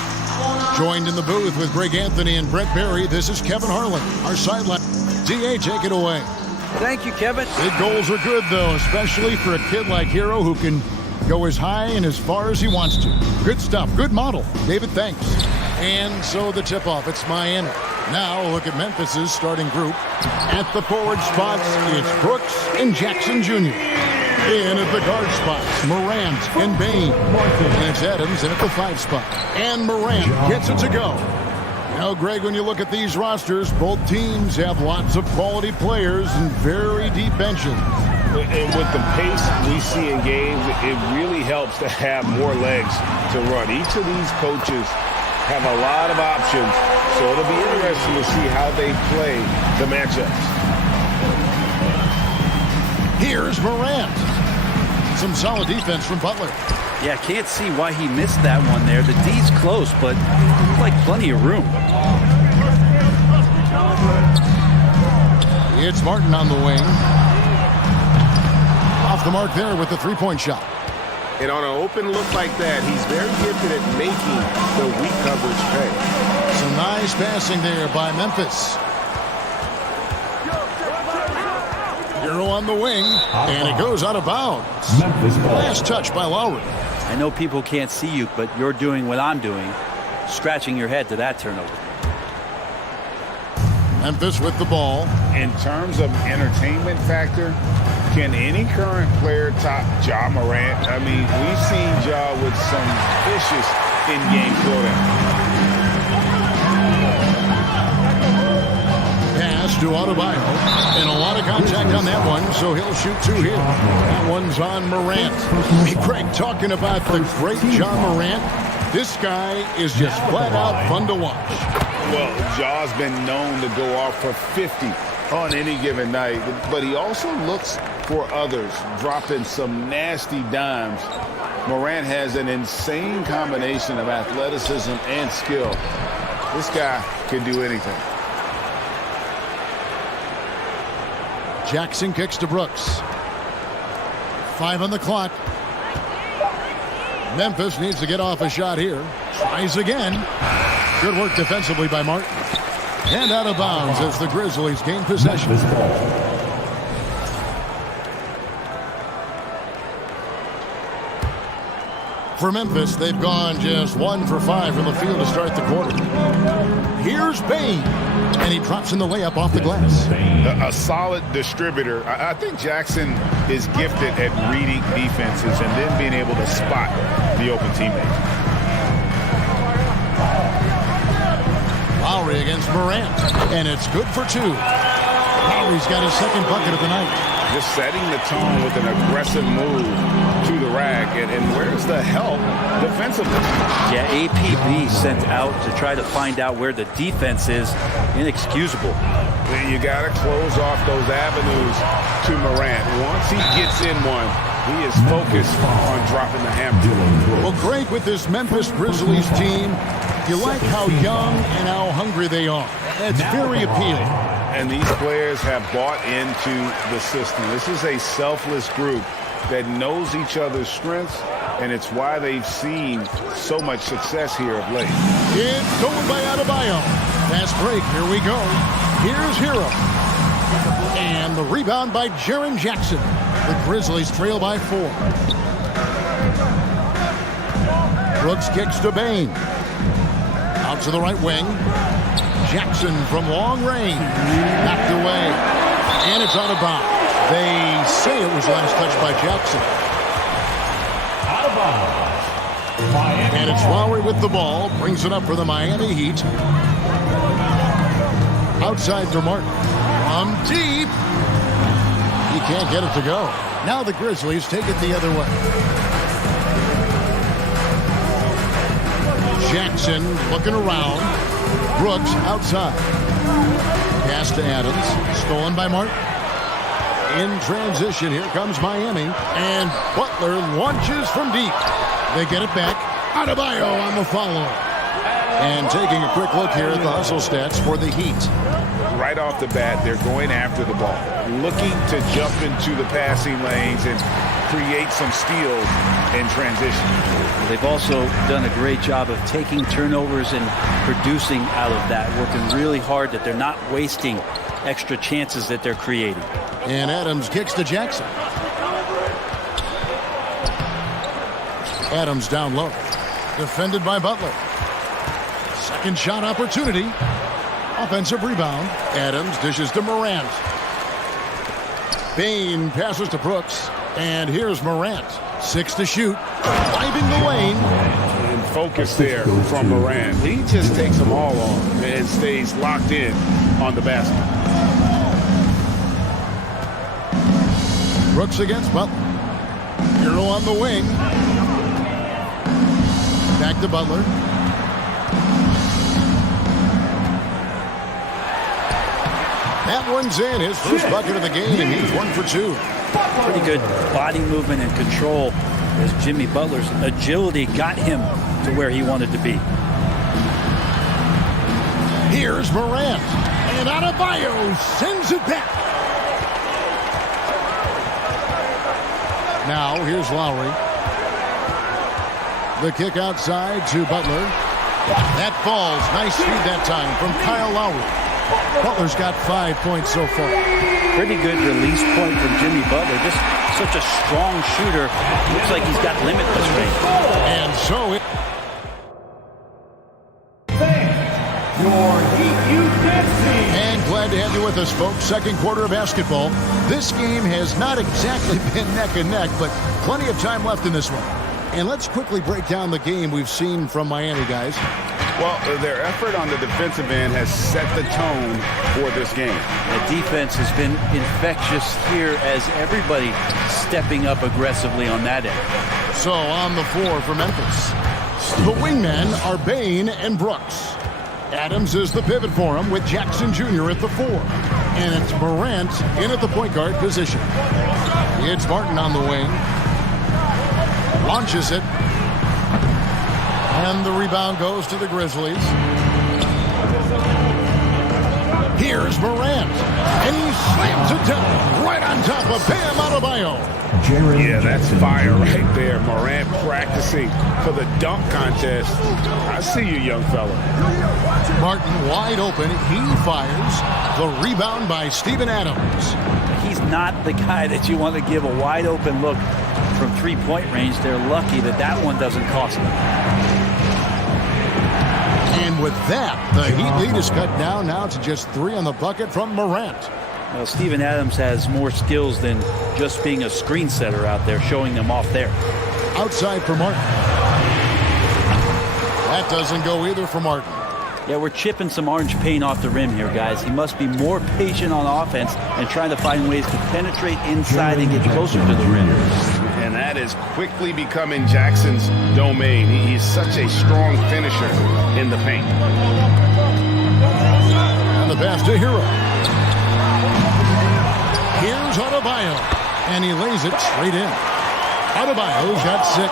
Joined in the booth with Greg Anthony and Brett Berry, this is Kevin Harlan, our sideline. DA, take it away. Thank you, Kevin. Big goals are good, though, especially for a kid like Hero who can go as high and as far as he wants to. Good stuff. Good model. David, thanks. And so the tip-off, it's Miami. Now look at Memphis's starting group. At the forward spots, it's Brooks and Jackson Jr. In at the guard spots, Morant and Bain. And it's Adams in at the 5 spot. And Morant gets it to go. Now, Greg, when you look at these rosters, both teams have lots of quality players and very deep benches. And with the pace we see in games, it really helps to have more legs to run. Each of these coaches have a lot of options, so it'll be interesting to see how they play the matchups. Here's Morant. Some solid defense from Butler. Yeah, can't see why he missed that one there. The D's close, but looks like plenty of room. It's Martin on the wing. Off the mark there with the three-point shot. And on an open look like that, he's very gifted at making the weak coverage pay. Some nice passing there by Memphis. Hero on the wing, and it goes out of bounds. Last touch by Lowry. I know people can't see you, but you're doing what I'm doing, scratching your head to that turnover. Memphis with the ball. In terms of entertainment factor, can any current player top Ja Morant? I mean, we've seen Ja with some vicious in-game throwdown. Pass to Adebayo, and a lot of contact on that one, so he'll shoot 2 here. That one's on Morant. Hey, Craig, talking about the great Ja Morant, this guy is just flat out fun to watch. Well, Ja's been known to go off for 50 on any given night, but he also looks for others, dropping some nasty dimes. Morant has an insane combination of athleticism and skill. This guy can do anything. Jackson kicks to Brooks. 5 on the clock. Memphis needs to get off a shot here. Tries again. Good work defensively by Martin. And out of bounds as the Grizzlies gain possession. For Memphis, they've gone just 1 for 5 from the field to start the quarter. Here's Bain, and he drops in the layup off the glass. A solid distributor. I think Jackson is gifted at reading defenses and then being able to spot the open teammate. Lowry against Morant, and it's good for 2. Lowry's got his second bucket of the night. Just setting the tone with an aggressive move to the rack, and where's the help defensively? Yeah, APB sent out to try to find out where the defense is. Inexcusable. You got to close off those avenues to Morant. Once he gets in one, he is focused on dropping the hammer. Well, Greg, with this Memphis Grizzlies team, you like how young and how hungry they are. It's very appealing. And these players have bought into the system. This is a selfless group that knows each other's strengths, and it's why they've seen so much success here of late. It's going by Adebayo. Fast break. Here we go. Here's Hero. And the rebound by Jaren Jackson. The Grizzlies trail by 4. Brooks kicks to Bain. Out to the right wing. Jackson from long range. Knocked away. And it's out of bounds. They say it was last touch by Jackson. Out of bounds. And it's Lowry with the ball. Brings it up for the Miami Heat. Outside to Martin. From deep. He can't get it to go. Now the Grizzlies take it the other way. Jackson looking around. Brooks outside. Pass to Adams. Stolen by Martin. In transition, here comes Miami. And Butler launches from deep. They get it back. Adebayo on the follow. And taking a quick look here at the hustle stats for the Heat. Right off the bat, they're going after the ball, looking to jump into the passing lanes and create some steals in transition. They've also done a great job of taking turnovers and producing out of that, working really hard that they're not wasting extra chances that they're creating. And Adams kicks to Jackson. Adams down low. Defended by Butler. Second shot opportunity. Offensive rebound. Adams dishes to Morant. Bain passes to Brooks. And here's Morant. 6 to shoot. Driving the lane. And focus there from Morant. He just takes them all on and stays locked in on the basket. Brooks against Butler. Hero on the wing. Back to Butler. That one's in. His first bucket of the game. He's 1 for 2. Pretty good body movement and control as Jimmy Butler's agility got him to where he wanted to be. Here's Morant. And Adebayo sends it back. Now here's Lowry. The kick outside to Butler. That falls. Nice feed that time from Kyle Lowry. Butler's got 5 points so far. Pretty good release point from Jimmy Butler. Just such a strong shooter. Looks like he's got limitless range. And so it... And glad to have you with us, folks. Second quarter of basketball. This game has not exactly been neck and neck, but plenty of time left in this one. And let's quickly break down the game we've seen from Miami, guys. Well, their effort on the defensive end has set the tone for this game. The defense has been infectious here as everybody stepping up aggressively on that end. So on the floor for Memphis, the wingmen are Bain and Brooks. Adams is the pivot for him with Jackson Jr. at the 4. And it's Morant in at the point guard position. It's Martin on the wing. Launches it. And the rebound goes to the Grizzlies. Here's Morant. And he slams it down right on top of Bam Adebayo. Yeah, that's fire right there. Morant practicing for the dunk contest. I see you, young fella. Martin wide open. He fires. The rebound by Steven Adams. He's not the guy that you want to give a wide open look from three-point range. They're lucky that that one doesn't cost them. And with that, the Heat lead is cut down now to just 3 on the bucket from Morant. Well, Steven Adams has more skills than just being a screen setter out there, showing them off there. Outside for Martin. That doesn't go either for Martin. Yeah, we're chipping some orange paint off the rim here, guys. He must be more patient on offense and trying to find ways to penetrate inside and get closer to the rim. And that is quickly becoming Jackson's domain. He's such a strong finisher in the paint. And the pass to Hero. Here's Adebayo. And he lays it straight in. Adebayo's got 6.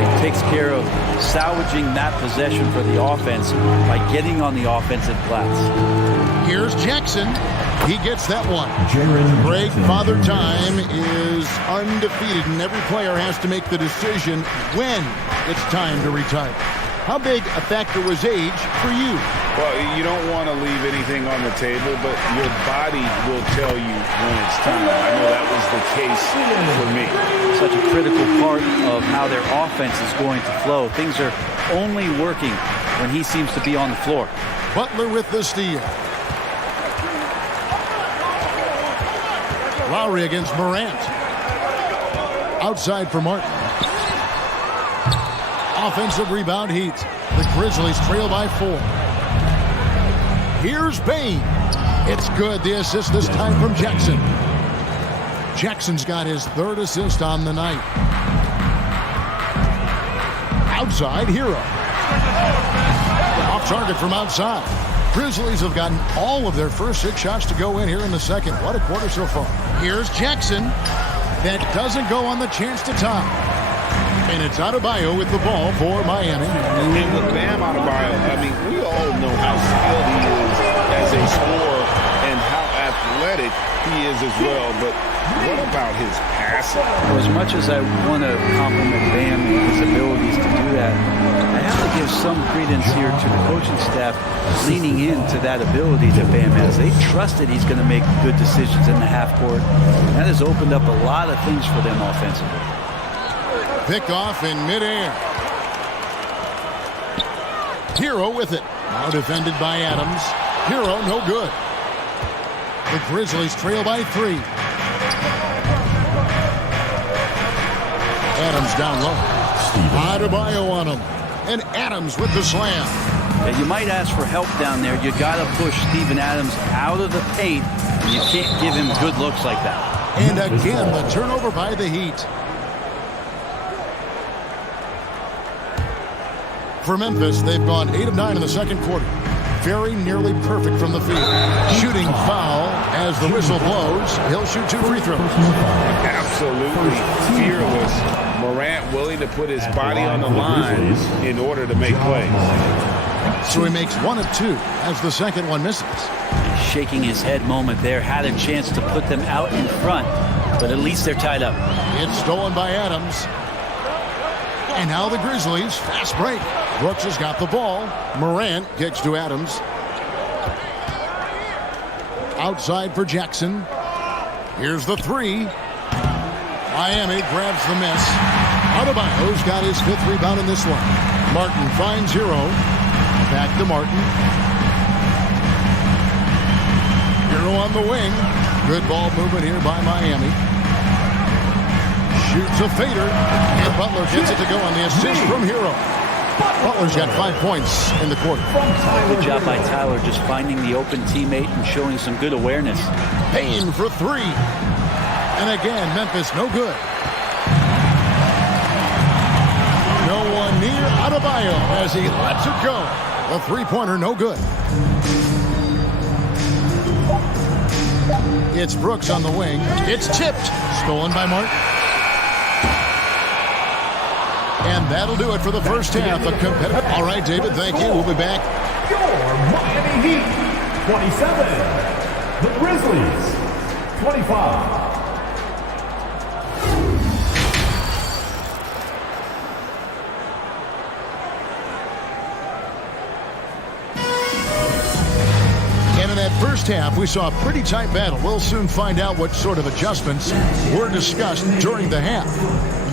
He takes care of salvaging that possession for the offense by getting on the offensive glass. Here's Jackson. He gets that one. Great Father Time is undefeated, and every player has to make the decision when it's time to retire. How big a factor was age for you? Well, you don't want to leave anything on the table, but your body will tell you when it's time. I know that was the case for me. Such a critical part of how their offense is going to flow. Things are only working when he seems to be on the floor. Butler with the steal. Lowry against Morant. Outside for Martin. Offensive rebound Heat. The Grizzlies trail by 4. Here's Bain. It's good. The assist this time from Jackson. Jackson's got his 3rd assist on the night. Outside, Hero. Off target from outside. Grizzlies have gotten all of their first 6 shots to go in here in the second. What a quarter so far. Here's Jackson. That doesn't go on the chance to tie. And it's Adebayo with the ball for Miami. And with Bam Adebayo, I mean, we all know how skilled he is as a scorer and how athletic he is as well. But what about his passing? Well, as much as I want to compliment Bam and his abilities to do that, I have to give some credence here to the coaching staff leaning into that ability that Bam has. They trust that he's going to make good decisions in the half court. That has opened up a lot of things for them offensively. Picked off in midair. Hero with it. Now defended by Adams. Hero no good. The Grizzlies trail by 3. Adams down low. Adebayo on him. And Adams with the slam. Yeah, you might ask for help down there. You got to push Steven Adams out of the paint. You can't give him good looks like that. And again, the turnover by the Heat. For Memphis, they've gone 8 of 9 in the second quarter. Very nearly perfect from the field. Shooting foul as the whistle blows. He'll shoot 2 free throws. Absolutely fearless. Morant willing to put his body on the line in order to make plays. So he makes 1 of 2 as the second one misses. Shaking his head moment there. Had a chance to put them out in front, but at least they're tied up. It's stolen by Adams. And now the Grizzlies, fast break. Brooks has got the ball. Morant kicks to Adams. Outside for Jackson. Here's the 3. Miami grabs the miss. Adebayo's got his 5th rebound in this one. Martin finds Hero. Back to Martin. Hero on the wing. Good ball movement here by Miami. Shoots a fader, and Butler gets it to go on the assist from Hero. Butler's got 5 points in the quarter. Good job by Tyler just finding the open teammate and showing some good awareness. Payne for 3. And again, Memphis no good. No one near Adebayo as he lets it go. A 3-pointer no good. It's Brooks on the wing. It's tipped. Stolen by Martin. And that'll do it for the first half. All right, David, thank you. We'll be back. Your Miami Heat, 27. The Grizzlies, 25. And in that first half, we saw a pretty tight battle. We'll soon find out what sort of adjustments were discussed during the half.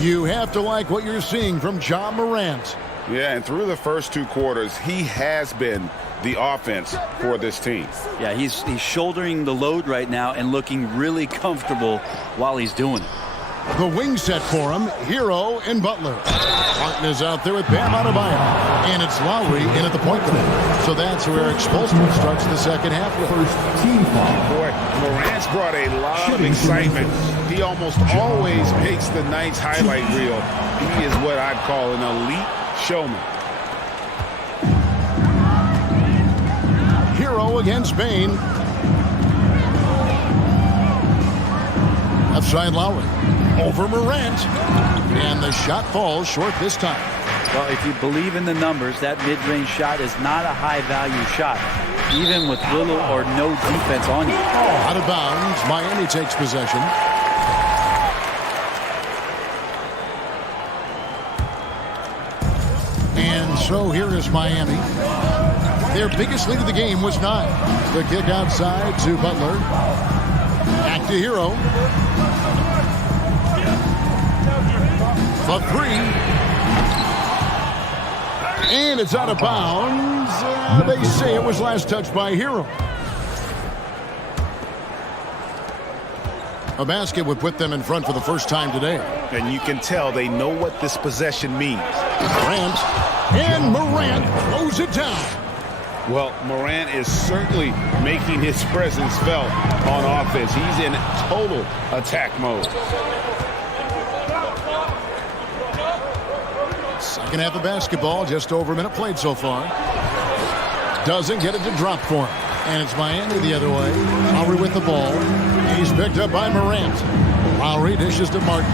You have to like what you're seeing from Ja Morant. Yeah, and through the first 2 quarters, he has been the offense for this team. Yeah, he's shouldering the load right now and looking really comfortable while he's doing it. The wing set for him, Hero and Butler. Martin is out there with Bam Adebayo. And it's Lowry in at the point guard. So that's where Expulsion starts the second half with. First team foul. Boy, Morant's brought a lot of excitement. He almost always makes the night's highlight reel. He is what I'd call an elite showman. Hero against Bane. Left side Lowry. Over Morant. And the shot falls short this time. Well, if you believe in the numbers, that mid-range shot is not a high-value shot, even with little or no defense on you. Out of bounds. Miami takes possession. And so here is Miami. Their biggest lead of the game was 9. The kick outside to Butler. Back to Hero. For 3. And it's out of bounds. They say it was last touched by Hero. A basket would put them in front for the first time today. And you can tell they know what this possession means. Morant. And Morant throws it down. Well, Morant is certainly making his presence felt on offense. He's in total attack mode. Second half of basketball, just over a minute played so far. Doesn't get it to drop for him. And it's Miami the other way. Lowry with the ball. He's picked up by Morant. Lowry dishes to Martin.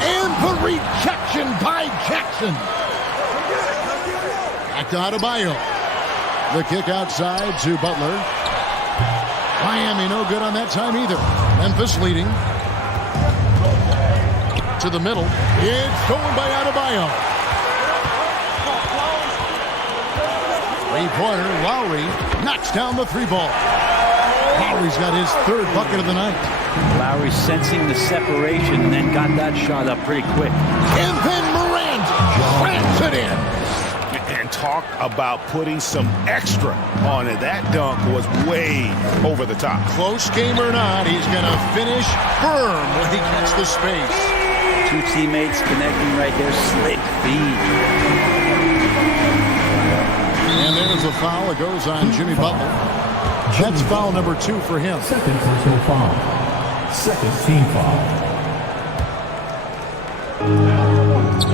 And the rejection deflection by Jackson. Back to Adebayo. The kick outside to Butler. Miami no good on that time either. Memphis leading. To the middle. It's stolen by Adebayo. Three-pointer. Lowry knocks down the three ball. Lowry's got his third bucket of the night. Lowry sensing the separation and then got that shot up pretty quick. And then Morant slams it in. And talk about putting some extra on it. That dunk was way over the top. Close game or not, he's going to finish firm when he gets the space. Two teammates connecting right there. Slick feed. And there's a foul. It goes on Jimmy Butler. That's foul number 2 for him. Second personal foul. Second team foul.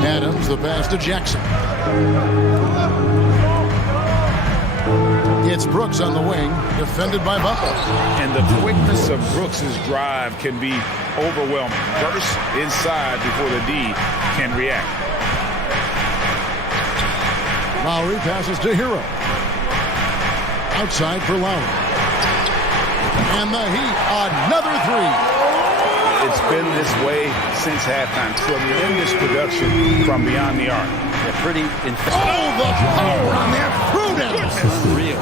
Adams, the pass to Jackson. It's Brooks on the wing, defended by Butler. And the quickness of Brooks' drive can be overwhelming. Burst inside before the D can react. Lowry passes to Hero. Outside for Lowry. And the Heat, another three. It's been this way since halftime. Tremendous production from beyond the arc. They're pretty the power on that prudence. Unreal.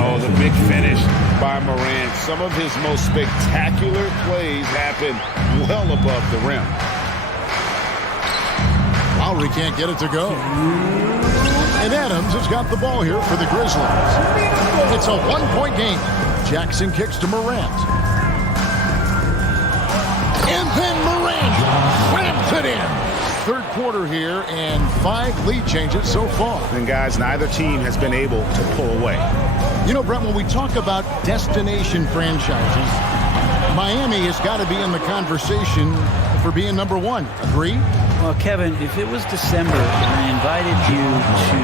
Oh, the big finish by Morant. Some of his most spectacular plays happen well above the rim. Lowry can't get it to go. And Adams has got the ball here for the Grizzlies. It's a one-point game. Jackson kicks to Morant. And then Morant slams it in. Third quarter here and 5 lead changes so far. And guys, neither team has been able to pull away. You know, Brent, when we talk about destination franchises, Miami has got to be in the conversation for being number 1. Agree? Well, Kevin, if it was December and I invited you to,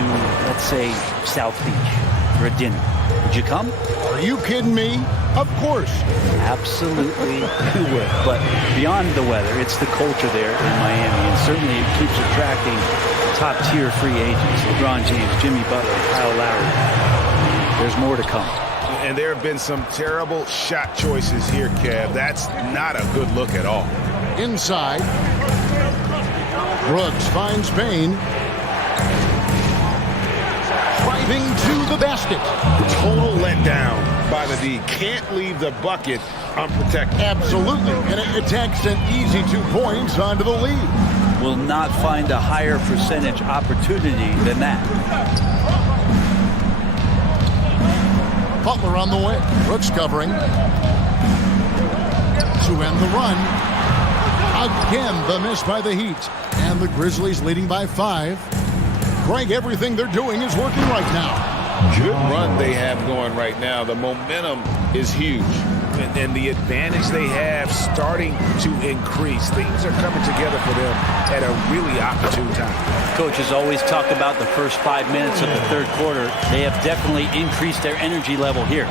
let's say, South Beach for a dinner, would you come? Are you kidding me? Of course. Absolutely, you would. But beyond the weather, it's the culture there in Miami, and certainly it keeps attracting top-tier free agents. LeBron James, Jimmy Butler, Kyle Lowry. There's more to come. And there have been some terrible shot choices here, Kev. That's not a good look at all. Inside. Brooks finds Payne. Driving to the basket. Total letdown by the D. Can't leave the bucket unprotected. Absolutely. And it takes an easy 2 points onto the lead. Will not find a higher percentage opportunity than that. Butler on the way. Brooks covering. To end the run. Again, the miss by the Heat. And the Grizzlies leading by 5. Greg, everything they're doing is working right now. Good run they have going right now. The momentum is huge. And the advantage they have starting to increase. Things are coming together for them at a really opportune time. Coaches always talk about the first 5 minutes of the third quarter. They have definitely increased their energy level here.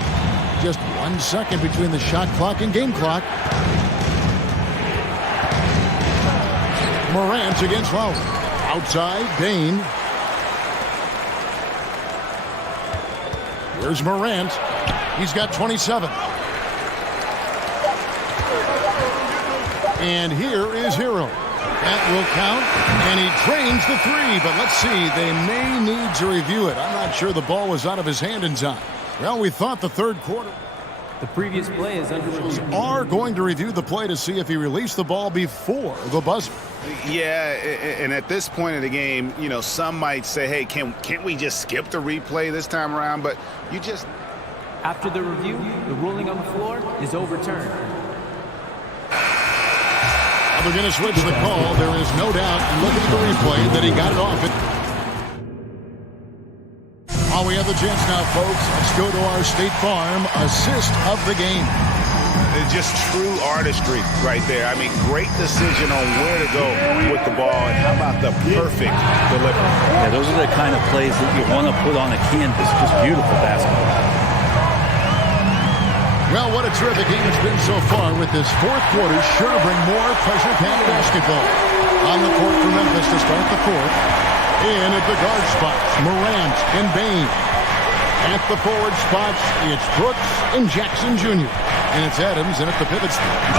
Just 1 second between the shot clock and game clock. Morant against Lowry. Outside, Dane. Here's Morant. He's got 27. And here is Hero. That will count. And he drains the 3. But let's see. They may need to review it. I'm not sure the ball was out of his hand in time. Well, we thought the third quarter. The previous play is under review. Are going to review the play to see if he released the ball before the buzzer. Yeah, and at this point of the game, you know, some might say, hey, can't we just skip the replay this time around? But you just... After the review, the ruling on the floor is overturned. Now they're going to switch the call. There is no doubt, looking at the replay, that he got it off it. While we have the chance now, folks, let's go to our State Farm assist of the game. It's just true artistry right there. I mean, great decision on where to go with the ball. And how about the perfect delivery? Yeah, those are the kind of plays that you want to put on a canvas. Just beautiful basketball. Well, what a terrific game it's been so far, with this fourth quarter sure to bring more pressure-packed basketball. On the court for Memphis. start the fourth. In at the guard spots, Morant and Bane. At the forward spots, it's Brooks and Jackson Jr. And it's Adams in at the pivot spot.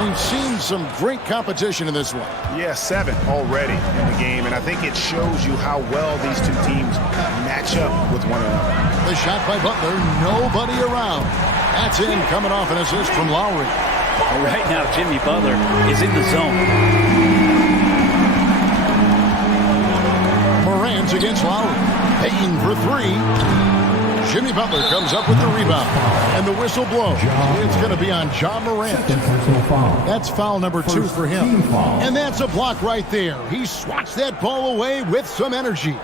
We've seen some great competition in this one. Yeah, 7 already in the game, and I think it shows you how well these two teams match up with one another. The shot by Butler, nobody around. That's in, coming off an assist from Lowry. Right now, Jimmy Butler is in the zone. Morant against Lowry. Payne for 3. Jimmy Butler comes up with the rebound. And the whistle blows. It's going to be on Ja Morant. That's foul number 2 for him. And that's a block right there. He swats that ball away with some energy.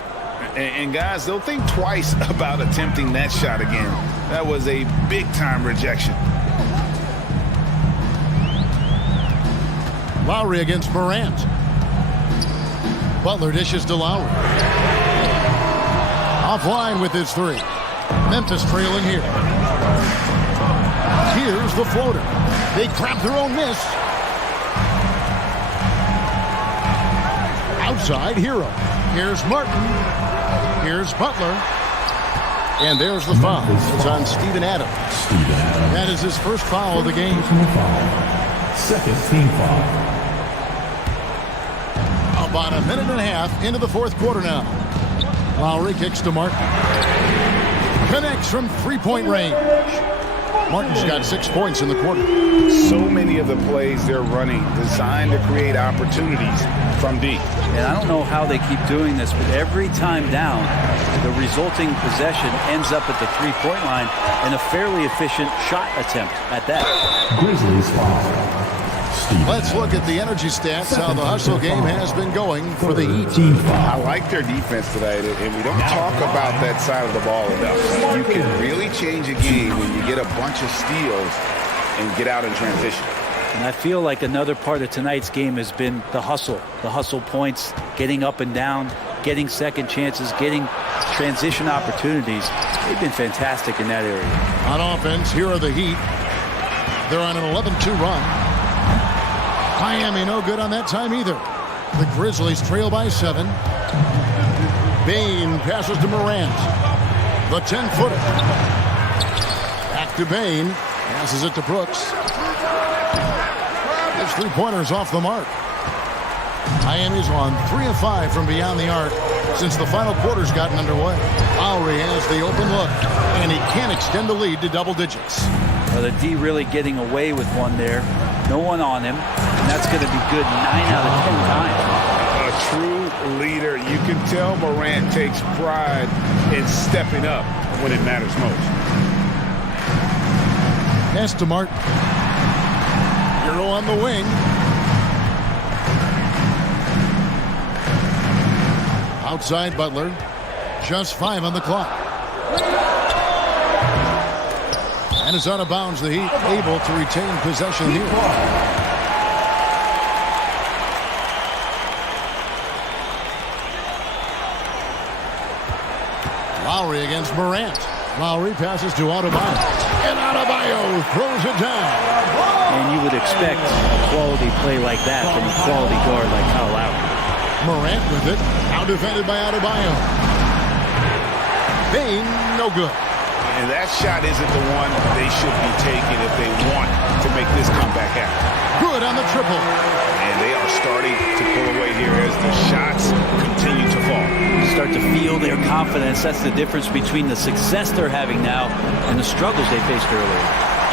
And guys, they'll think twice about attempting that shot again. That was a big-time rejection. Lowry against Morant. Butler dishes to Lowry. Offline with his 3. Memphis trailing here. Here's the floater. They grab their own miss. Outside, Hero. Here's Martin. Here's Butler. And there's the foul. It's on Steven Adams. That is his first foul of the game. Second team foul. About a minute and a half into the fourth quarter now. Lowry kicks to Martin. Connects from three-point range. Martin's got 6 points in the quarter. So many of the plays they're running designed to create opportunities from deep. And I don't know how they keep doing this, but every time down, the resulting possession ends up at the three-point line and a fairly efficient shot attempt at that. Grizzlies foul. Let's look at the energy stats, how the hustle game has been going for the Heat. I like their defense today, and we don't talk about that side of the ball enough. You can really change a game when you get a bunch of steals and get out in transition. And I feel like another part of tonight's game has been the hustle points, getting up and down, getting second chances, getting transition opportunities. They've been fantastic in that area. On offense, here are the Heat. They're on an 11-2 run. Miami no good on that time either. The Grizzlies trail by 7. Bane passes to Morant. The 10-footer. Back to Bane. Passes it to Brooks. His three-pointers off the mark. Miami's won 3 of 5 from beyond the arc since the final quarter's gotten underway. Lowry has the open look, and he can't extend the lead to double digits. Well, the D really getting away with one there. No one on him, and that's going to be good 9 out of 10 times. A true leader. You can tell Morant takes pride in stepping up when it matters most. Pass to Martin. Hero on the wing. Outside Butler. Just 5 on the clock. And it's out of bounds. The Heat able to retain possession here. Lowry against Morant. Lowry passes to Adebayo. And Adebayo throws it down. And you would expect a quality play like that from a quality guard like Kyle Lowry. Morant with it. Now defended by Adebayo. Bane, no good. And that shot isn't the one they should be taking if they want to make this comeback happen. Good on the triple. And they are starting to pull away here as the shots continue to fall. You start to feel their confidence. That's the difference between the success they're having now and the struggles they faced earlier.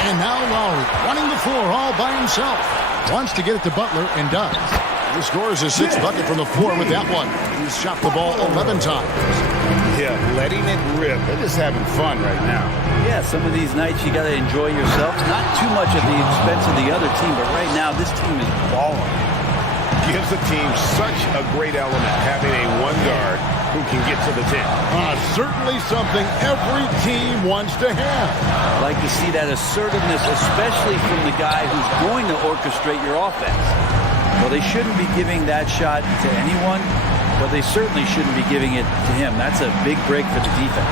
And now Lowry running the floor all by himself. Wants to get it to Butler and does. He scores his 6th bucket from the floor with that one. He's shot the ball 11 times. Yeah, letting it rip. They're just having fun right now. Yeah, some of these nights you got to enjoy yourself. Not too much at the expense of the other team, but right now this team is balling. Gives the team such a great element having a one guard who can get to the 10. Certainly something every team wants to have. I like to see that assertiveness, especially from the guy who's going to orchestrate your offense. Well, they shouldn't be giving that shot to anyone, but they certainly shouldn't be giving it to him. That's a big break for the defense.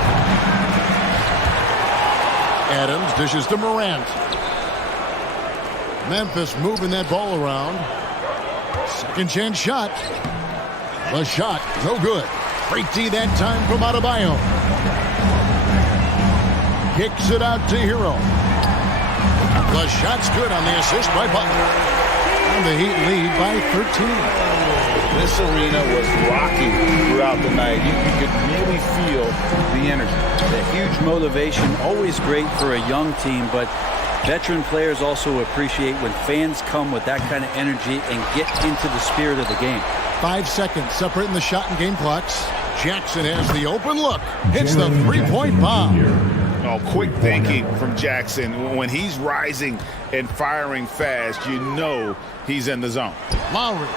Adams dishes to Morant. Memphis moving that ball around. Second chance shot. The shot, no good. Great D that time from Adebayo. Kicks it out to Hero. The shot's good on the assist by Butler. And the Heat lead by 13. This arena was rocking throughout the night. You could really feel the energy. The huge motivation, always great for a young team, but veteran players also appreciate when fans come with that kind of energy and get into the spirit of the game. 5 seconds separating the shot and game clocks. Jackson has the open look. Hits the three-point bomb. Oh, quick thinking from Jackson. When he's rising and firing fast, you know he's in the zone. Lowry.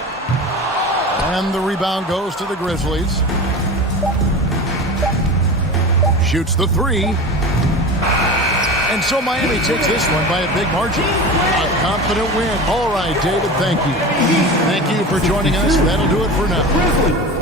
And the rebound goes to the Grizzlies. Shoots the three. And so Miami takes this one by a big margin. A confident win. All right, David, thank you. Thank you for joining us. That'll do it for now.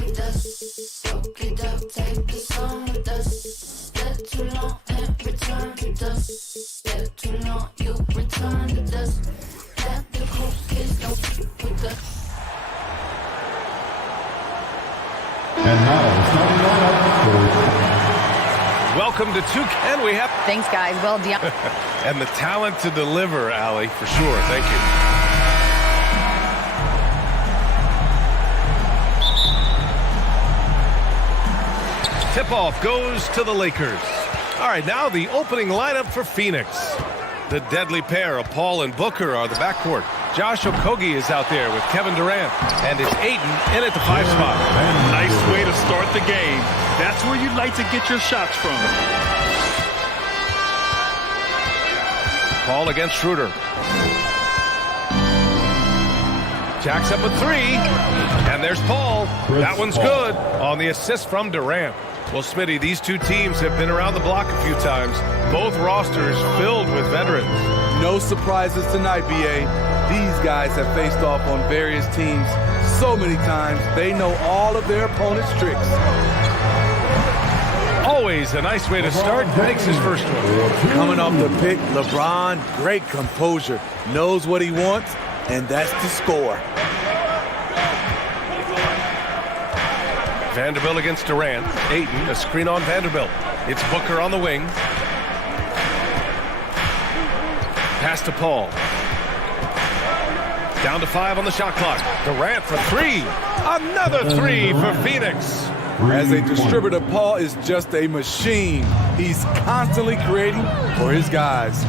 with us. Soak it up, take the sun with us. Step too long and return to dust. Step too long, you return to dust. Let the cool kids go with us. And now, starting lineup Welcome to 2K, and we have... Thanks, guys. Well done. And the talent to deliver, Allie, for sure. Thank you. Tip-off goes to the Lakers. All right, now the opening lineup for Phoenix. The deadly pair of Paul and Booker are the backcourt. Josh Okogie is out there with Kevin Durant, and it's Ayton in at the 5 spot. Nice way to start the game. That's where you'd like to get your shots from. Paul against Schroeder. Jacks up a 3, and there's Paul. That one's good on the assist from Durant. Well, Smitty, these two teams have been around the block a few times. Both rosters filled with veterans. No surprises tonight, BA. These guys have faced off on various teams so many times, they know all of their opponent's tricks. Always a nice way to start. Makes his first one. Coming off the pick, LeBron, great composure. Knows what he wants, and that's to score. Vanderbilt against Durant. Ayton, a screen on Vanderbilt. It's Booker on the wing. Pass to Paul. Down to 5 on the shot clock. Durant for 3. Another 3 for Phoenix. As a distributor, Paul is just a machine. He's constantly creating for his guys.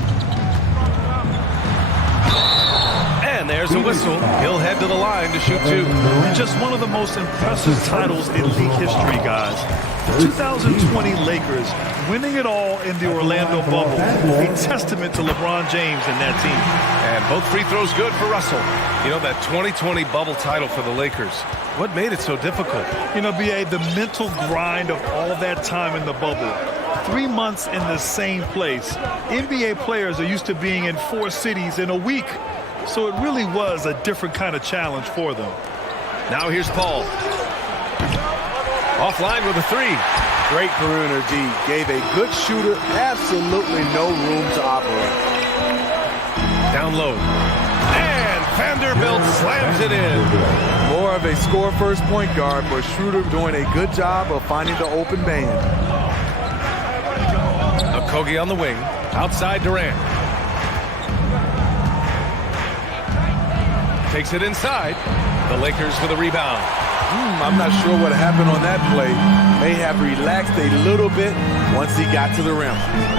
And there's a whistle. He'll head to the line to shoot 2. Just one of the most impressive titles in league history, guys. The 2020 Lakers winning it all in the Orlando bubble. A testament to LeBron James and that team. And both free throws good for Russell. You know, that 2020 bubble title for the Lakers, what made it so difficult? You know, B.A., the mental grind of all that time in the bubble. 3 months in the same place. NBA players are used to being in 4 cities in a week. So it really was a different kind of challenge for them. Now here's Paul. Offline with a 3. Great perimeter D. Gave a good shooter absolutely no room to operate. Down low. And Vanderbilt slams it in. More of a score-first point guard, but Schroeder doing a good job of finding the open man. Okogie on the wing. Outside Durant. Takes it inside. The Lakers with a rebound. I'm not sure what happened on that play. May have relaxed a little bit once he got to the rim.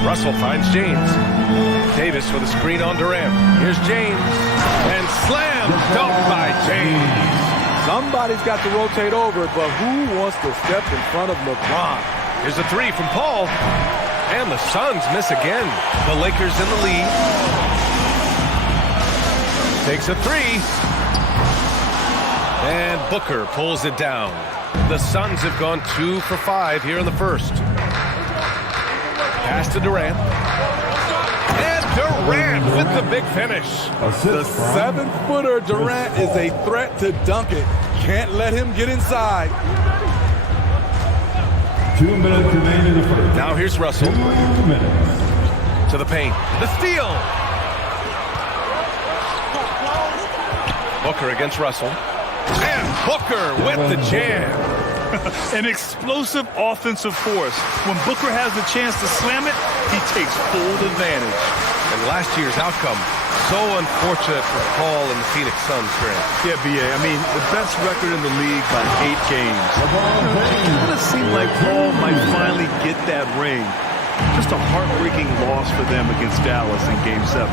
Russell finds James. Davis with a screen on Durant. Here's James. And slam dunk by James. Somebody's got to rotate over, but who wants to step in front of LeBron? Here's a 3 from Paul. And the Suns miss again. The Lakers in the lead. Takes a 3. And Booker pulls it down. The Suns have gone 2 for 5 here in the first. Pass to Durant. And Durant with the big finish. The 7-footer Durant is a threat to dunk it. Can't let him get inside. 2 minutes remain in the first. Now here's Russell. 2 minutes. To the paint. The steal. Booker against Russell. And Booker with the jam. An explosive offensive force. When Booker has the chance to slam it, he takes full advantage. And last year's outcome, so unfortunate for Paul and the Phoenix Suns, Grant. Yeah, B.A., I mean, the best record in the league by 8 games. It kind of seemed like Paul might finally get that ring. Just a heartbreaking loss for them against Dallas in Game 7.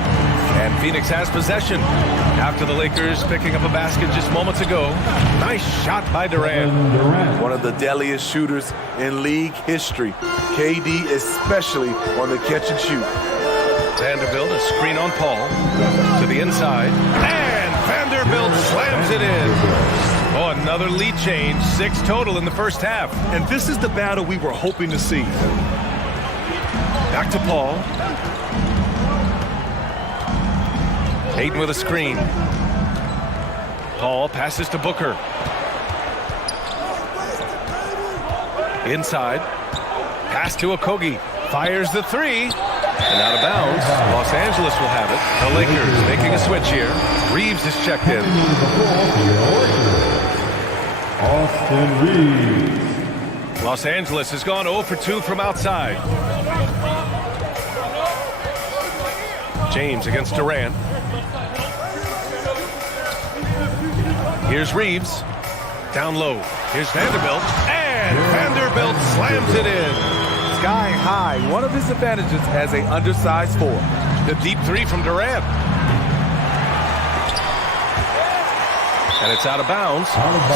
And Phoenix has possession after the Lakers picking up a basket just moments ago. Nice shot by Durant. One of the deadliest shooters in league history. KD especially on the catch and shoot. Vanderbilt, a screen on Paul. To the inside. And Vanderbilt slams it in. Oh, another lead change. 6 total in the first half. And this is the battle we were hoping to see. Back to Paul. Ayton with a screen. Paul passes to Booker. Inside. Pass to Okogie. Fires the three. And out of bounds. Los Angeles will have it. The Lakers making a switch here. Reeves is checked in. Austin Reeves. Los Angeles has gone 0 for 2 from outside. James against Durant. Here's Reeves. Down low. Here's Vanderbilt. And Vanderbilt slams it in. Sky high. One of his advantages as an undersized 4. The deep three from Durant. And it's out of bounds.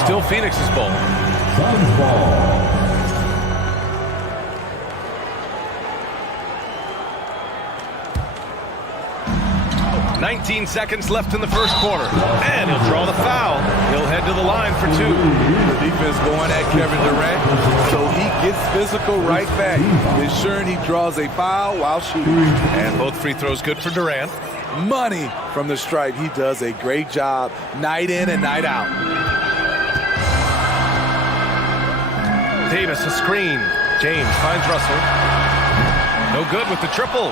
Still Phoenix's ball. Suns ball. 19 seconds left in the first quarter. And he'll draw the foul. He'll head to the line for 2. The defense going at Kevin Durant, so he gets physical right back, ensuring he draws a foul while shooting. And both free throws good for Durant. Money from the stripe. He does a great job night in and night out. Davis a screen. James finds Russell. No good with the triple.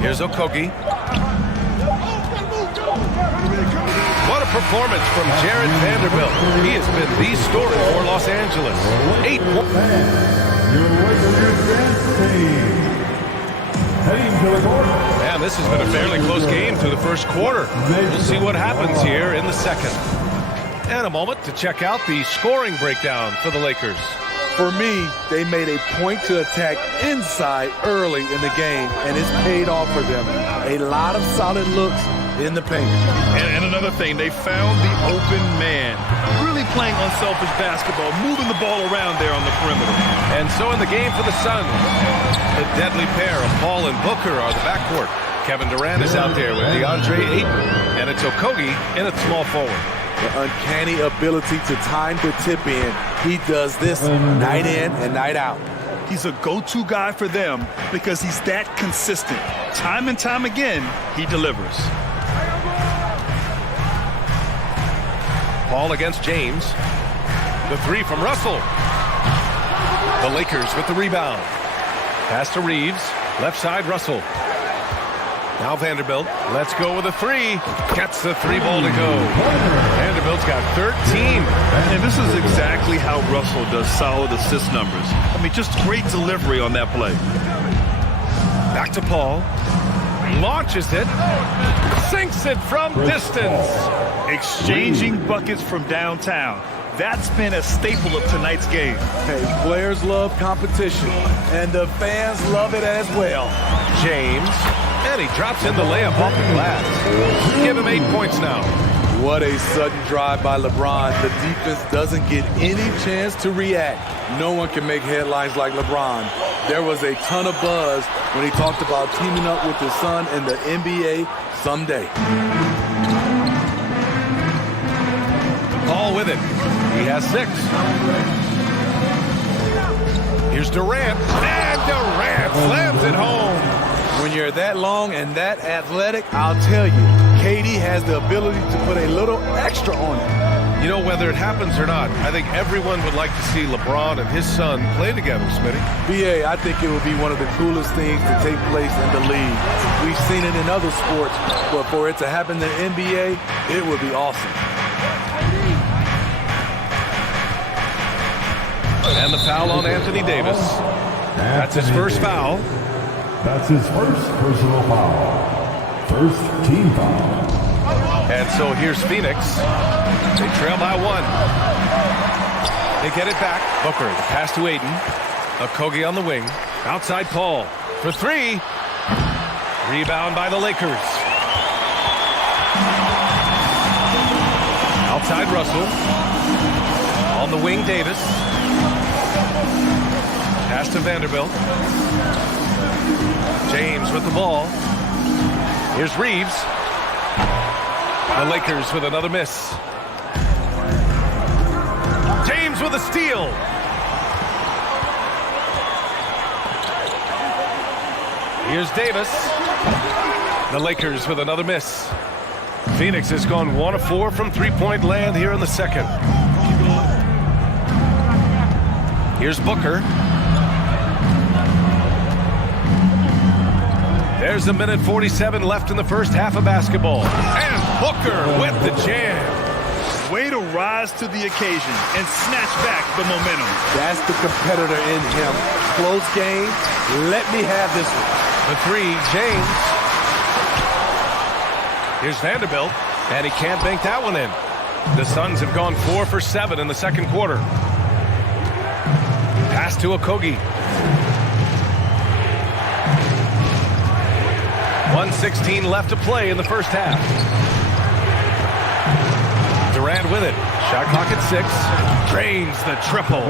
Here's Okogie. What a performance from Jared Vanderbilt. He has been the story for Los Angeles. 8 points. Man, this has been a fairly close game through the first quarter. We'll see what happens here in the second. And a moment to check out the scoring breakdown for the Lakers. For me, they made a point to attack inside early in the game, and it's paid off for them. A lot of solid looks in the paint. And another thing, they found the open man. Really playing unselfish basketball, moving the ball around there on the perimeter. And so in the game for the Suns, the deadly pair of Paul and Booker are the backcourt. Kevin Durant is out there with DeAndre Ayton, and it's Okogie in at small forward. The uncanny ability to time the tip in. He does this night in and night out. He's a go-to guy for them because he's that consistent. Time and time again, he delivers. Paul against James. The three from Russell. The Lakers with the rebound. Pass to Reeves. Left side, Russell. Now Vanderbilt. Let's go with a three. Gets the three ball to go. Vanderbilt's got 13. And this is exactly how Russell does solid assist numbers. I mean, just great delivery on that play. Back to Paul. Launches it. Sinks it from distance. Exchanging buckets from downtown. That's been a staple of tonight's game. Hey, players love competition, and the fans love it as well. James. And he drops in the layup off the glass. Give him 8 points now. What a sudden drive by LeBron. The defense doesn't get any chance to react. No one can make headlines like LeBron. There was a ton of buzz when he talked about teaming up with his son in the NBA someday. Paul with it. He has 6. Here's Durant. And Durant slams it home. When you're that long and that athletic, I'll tell you, KD has the ability to put a little extra on it. You know, whether it happens or not, I think everyone would like to see LeBron and his son play together, Smitty. BA, I think it would be one of the coolest things to take place in the league. We've seen it in other sports, but for it to happen in the NBA, it would be awesome. And the foul on Anthony Davis. That's his first foul. That's his first personal foul. First team foul. And so here's Phoenix. They trail by 1. They get it back. Booker, the pass to Ayton. Okogie on the wing. Outside Paul for 3. Rebound by the Lakers. Outside Russell. On the wing, Davis. Pass to Vanderbilt. James with the ball. Here's Reeves. The Lakers with another miss. James with a steal. Here's Davis. The Lakers with another miss. Phoenix has gone 1 of 4 from three-point land here in the second. Here's Booker. There's 1:47 left in the first half of basketball. And Booker with the jam. Way to rise to the occasion and snatch back the momentum. That's the competitor in him. Close game. Let me have this one. The three, James. Here's Vanderbilt, and he can't bank that one in. The Suns have gone 4 for 7 in the second quarter. Pass to Okogie. 1:16 left to play in the first half. Durant with it. Shot clock at 6. Drains the triple.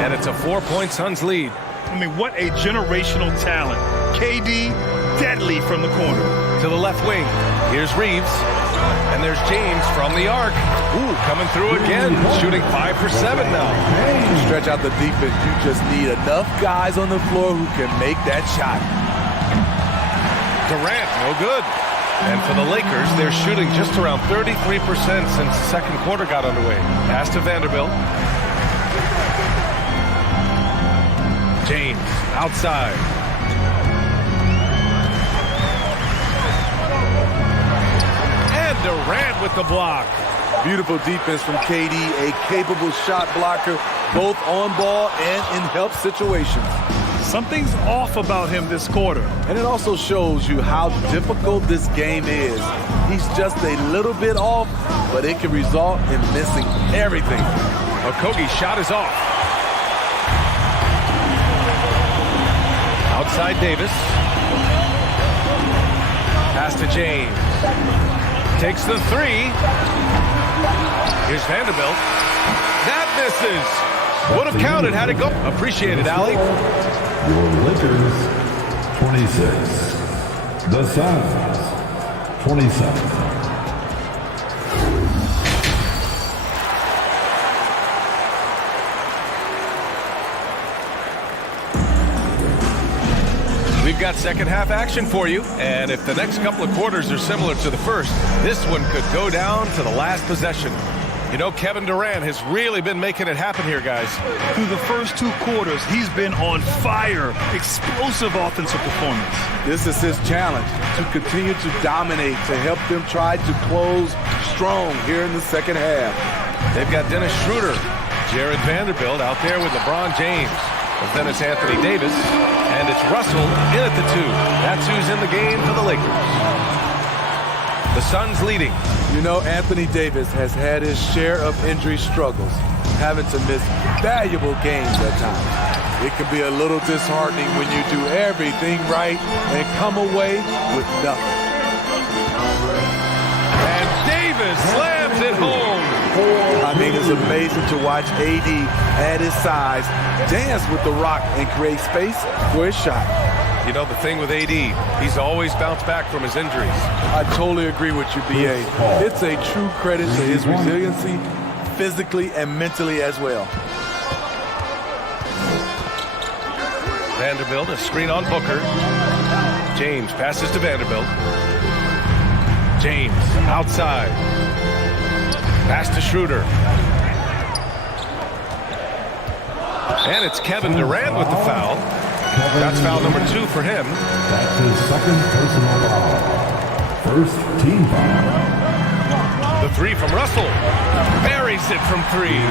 And it's a 4-point Suns lead. I mean, what a generational talent. KD, deadly from the corner. To the left wing. Here's Reeves. And there's James from the arc. Ooh, coming through again. Shooting 5 for 7 now. To stretch out the defense, you just need enough guys on the floor who can make that shot. Durant, no good. And for the Lakers, they're shooting just around 33% since the second quarter got underway. Pass to Vanderbilt. James, outside. And Durant with the block. Beautiful defense from KD, a capable shot blocker, both on ball and in help situations. Something's off about him this quarter. And it also shows you how difficult this game is. He's just a little bit off, but it can result in missing everything. Okogie's shot is off. Outside Davis. Pass to James. Takes the three. Here's Vanderbilt. That misses. Would have counted had it go. Appreciate it, Allie. Your Lakers, 26. The Suns, 27. We've got second half action for you, and if the next couple of quarters are similar to the first, this one could go down to the last possession. You know, Kevin Durant has really been making it happen here, guys. Through the first 2 quarters, he's been on fire. Explosive offensive performance. This is his challenge, to continue to dominate, to help them try to close strong here in the second half. They've got Dennis Schroeder, Jared Vanderbilt out there with LeBron James. Then it's Anthony Davis, and it's Russell in at the 2. That's who's in the game for the Lakers. The Suns leading. You know, Anthony Davis has had his share of injury struggles, having to miss valuable games at times. It can be a little disheartening when you do everything right and come away with nothing. And Davis slams it home. I mean, it's amazing to watch AD at his size dance with the rock and create space for his shot. You know, the thing with AD, he's always bounced back from his injuries. I totally agree with you, BA. It's a true credit to his resiliency, physically and mentally as well. Vanderbilt, a screen on Booker. James passes to Vanderbilt. James, outside. Pass to Schroeder. And it's Kevin Durant with the foul. That's foul number 2 for him. That's his second personal foul. First team foul. The 3 from Russell. Buries it from 3.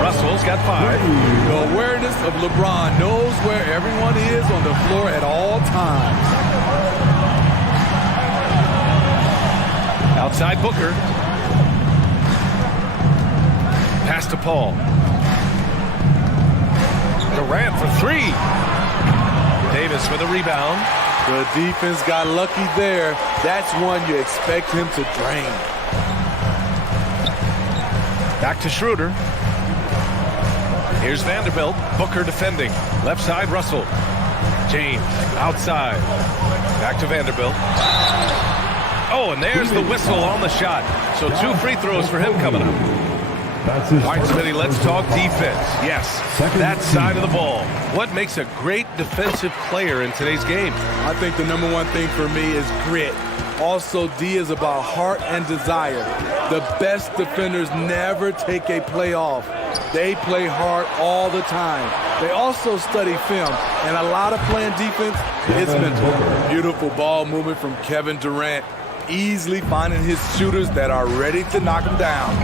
Russell's got 5. The awareness of LeBron knows where everyone is on the floor at all times. Outside Booker. Pass to Paul. Durant for 3. Davis for the rebound. The defense got lucky there. That's one you expect him to drain. Back to Schroeder. Here's Vanderbilt. Booker defending. Left side, Russell. James outside. Back to Vanderbilt. Oh, and there's the whistle on the shot. So 2 free throws for him coming up. All right, Smitty, let's talk defense. Yes, that side of the ball. What makes a great defensive player in today's game? I think the number one thing for me is grit. Also, D is about heart and desire. The best defenders never take a play off. They play hard all the time. They also study film, and a lot of playing defense is mental. Beautiful ball movement from Kevin Durant, easily finding his shooters that are ready to knock him down.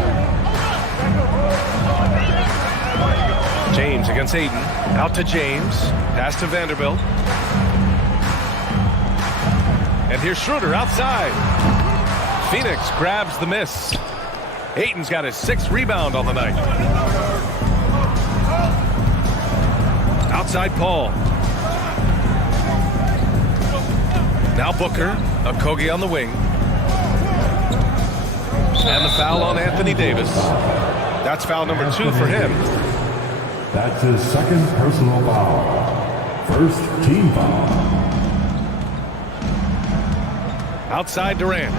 James against Ayton. Out to James. Pass to Vanderbilt. And here's Schroeder outside. Phoenix grabs the miss. Ayton's got his 6th rebound on the night. Outside Paul. Now Booker. Okogie on the wing. And the foul on Anthony Davis. That's foul number 2 for him. That's his 2nd personal foul. 1st team foul. Outside Durant.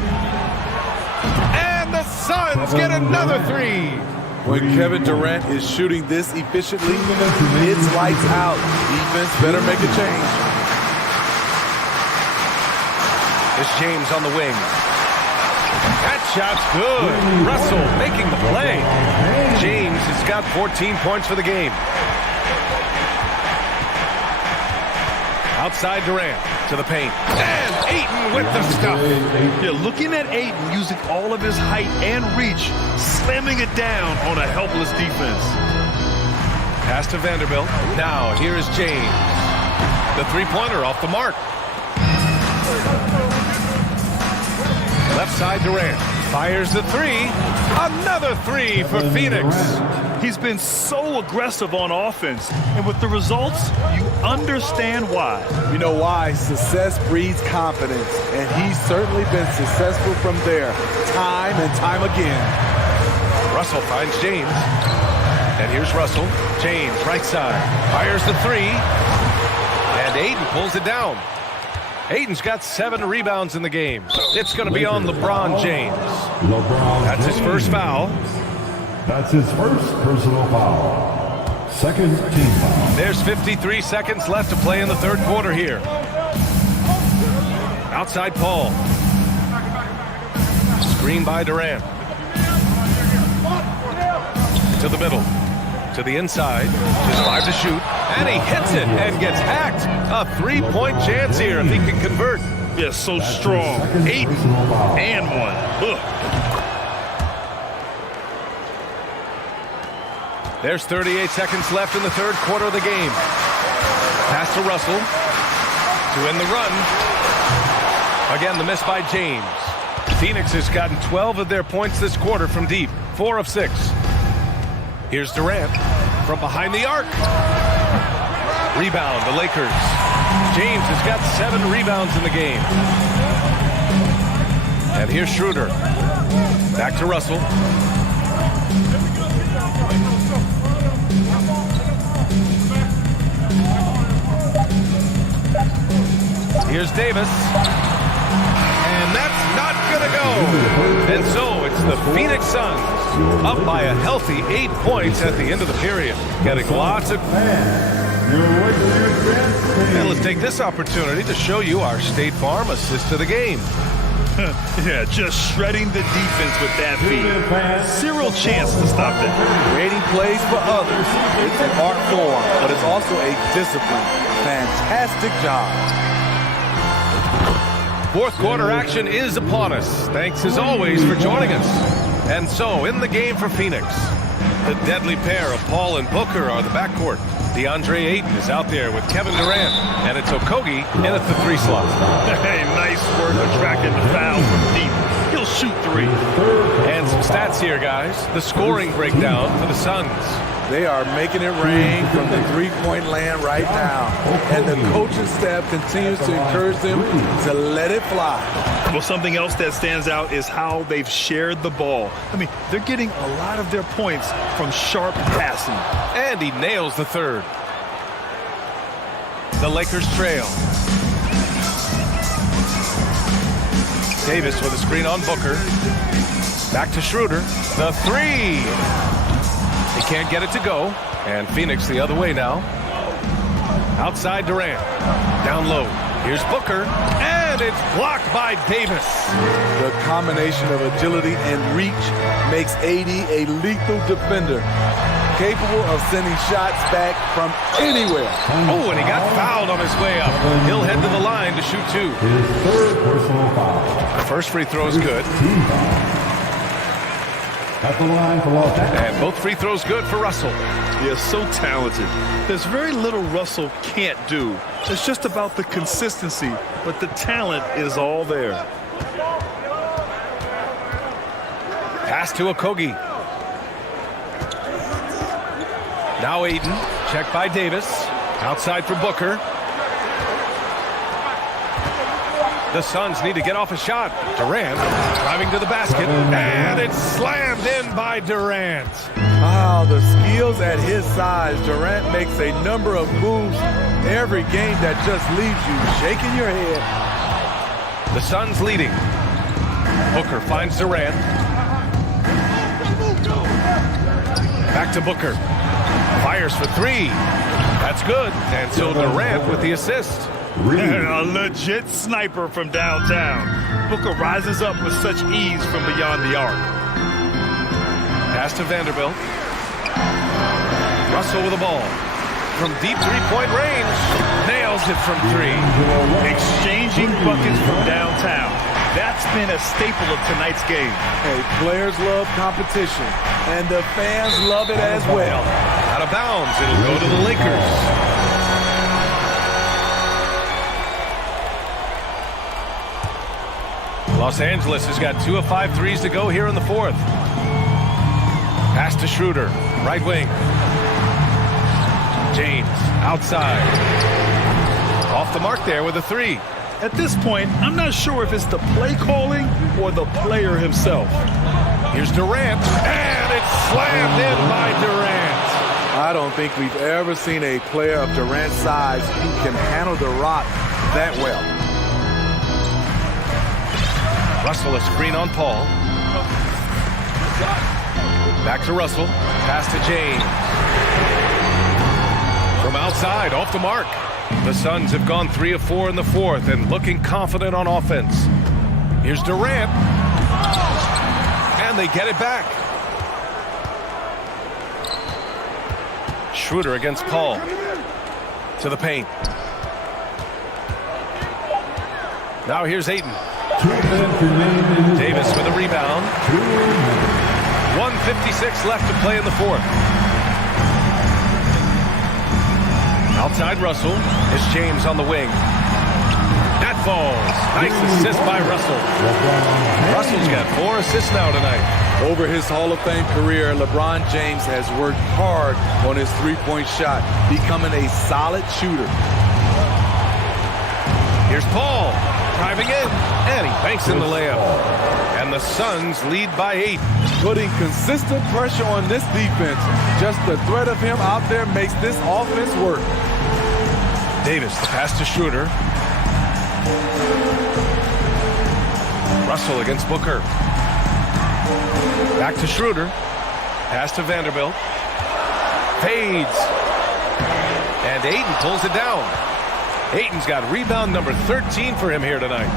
And the Suns get another 3. When Kevin Durant is shooting this efficiently, it's lights out. Defense better make a change. It's James on the wing. That shot's good. Russell making the play. James has got 14 points for the game. Outside Durant to the paint. And Ayton with the stuff. Yeah, looking at Ayton using all of his height and reach, slamming it down on a helpless defense. Pass to Vanderbilt. Now here is James. The three-pointer off the mark. Left side Durant. Fires the 3. Another 3 for Phoenix. He's been so aggressive on offense, and with the results, you understand why. You know why? Success breeds confidence, and he's certainly been successful from there, time and time again. Russell finds James. And here's Russell. James, right side. Fires the 3. And Ayton pulls it down. Ayton's got 7 rebounds in the game. It's going to be on LeBron James. That's his first foul. That's his 1st personal foul. 2nd team foul. There's 53 seconds left to play in the 3rd quarter here. Outside Paul. Screen by Durant. To the middle. To the inside. Just 5 to shoot. And he hits it and gets hacked. A 3-point chance here if he can convert. Yeah, so strong. 8 and 1. Ugh. There's 38 seconds left in the 3rd quarter of the game. Pass to Russell. To end the run. Again, the miss by James. Phoenix has gotten 12 of their points this quarter from deep. 4 of 6. Here's Durant from behind the arc. Rebound, the Lakers. James has got 7 rebounds in the game. And here's Schroeder. Back to Russell. Here's Davis. And that's not going to go. And so it's the Phoenix Suns up by a healthy 8 points at the end of the period. Getting lots of... And let's take this opportunity to show you our State Farm assist to the game. Yeah, just shredding the defense with that feed. Zero chance to stop that. Creating plays for others. It's an art form, but it's also a discipline. Fantastic job. 4th quarter action is upon us. Thanks as always for joining us. And so in the game for Phoenix, the deadly pair of Paul and Booker are the backcourt. DeAndre Ayton is out there with Kevin Durant, and it's Okogie in at the 3 slot. Hey, nice work attracting the foul from deep. He'll shoot 3. And some stats here, guys. The scoring breakdown for the Suns. They are making it rain from the 3-point land right now. And the coaching staff continues to encourage them to let it fly. Well, something else that stands out is how they've shared the ball. I mean, they're getting a lot of their points from sharp passing. And he nails the 3rd. The Lakers trail. Davis with a screen on Booker. Back to Schroeder. The 3. They can't get it to go. And Phoenix the other way now. Outside Durant. Down low. Here's Booker. And And it's blocked by Davis. The combination of agility and reach makes AD a lethal defender, capable of sending shots back from anywhere. Oh, and he got fouled on his way up. He'll head to the line to shoot 2. His third personal foul. The first free throw is good. At the line for Los Angeles. And both free throws good for Russell. Yeah, so talented. There's very little Russell can't do. It's just about the consistency, but the talent is all there. Pass to Okogie. Now Aiden, checked by Davis. Outside for Booker. The Suns need to get off a shot. Durant driving to the basket, and it's slammed in by Durant. Wow, the skills at his size. Durant makes a number of moves every game that just leaves you shaking your head. The Suns leading. Booker finds Durant. Back to Booker. Fires for 3. That's good. And so Durant with the assist. A legit sniper from downtown. Booker rises up with such ease from beyond the arc. Pass to Vanderbilt. Russell with the ball. From deep three-point range. Nails it from 3. Exchanging buckets from downtown. That's been a staple of tonight's game. Hey, players love competition, and the fans love it as well. Out of bounds. It'll go to the Lakers. Los Angeles has got 2 of 5 threes to go here in the 4th. Pass to Schroeder, right wing. James, outside. Off the mark there with a 3. At this point, I'm not sure if it's the play calling or the player himself. Here's Durant, and it's slammed in by Durant. I don't think we've ever seen a player of Durant's size who can handle the rock that well. Russell a screen on Paul. Back to Russell. Pass to James. From outside, off the mark. The Suns have gone 3 of 4 in the 4th and looking confident on offense. Here's Durant. And they get it back. Schroeder against Paul. To the paint. Now here's Ayton. Davis with a rebound. 1:56 left to play in the 4th. Outside Russell is James on the wing. That falls. Nice assist by Russell. Russell's got 4 assists now tonight. Over his Hall of Fame career, LeBron James has worked hard on his three-point shot, becoming a solid shooter. Here's Paul. Driving in, and he banks in the layup. And the Suns lead by 8. Putting consistent pressure on this defense. Just the threat of him out there makes this offense work. Davis, the pass to Schroeder. Russell against Booker. Back to Schroeder. Pass to Vanderbilt. Fades. And Ayton pulls it down. Ayton's got rebound number 13 for him here tonight.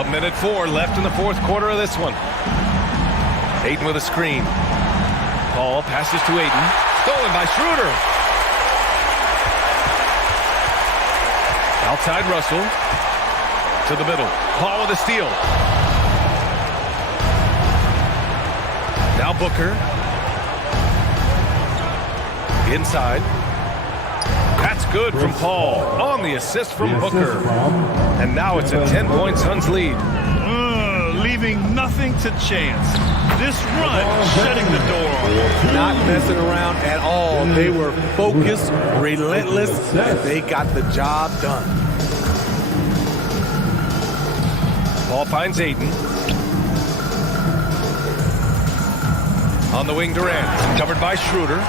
1:04 left in the 4th quarter of this one. Ayton with a screen. Paul passes to Ayton. Stolen by Schroeder. Outside Russell. To the middle. Paul with a steal. Now Booker. Inside. That's good from Paul. On the assist from Booker. And now it's a 10-point Suns lead. Leaving nothing to chance. This run shutting the door on them. Not messing around at all. They were focused, relentless, and they got the job done. Paul finds Ayton. On the wing, Durant. Covered by Schroeder.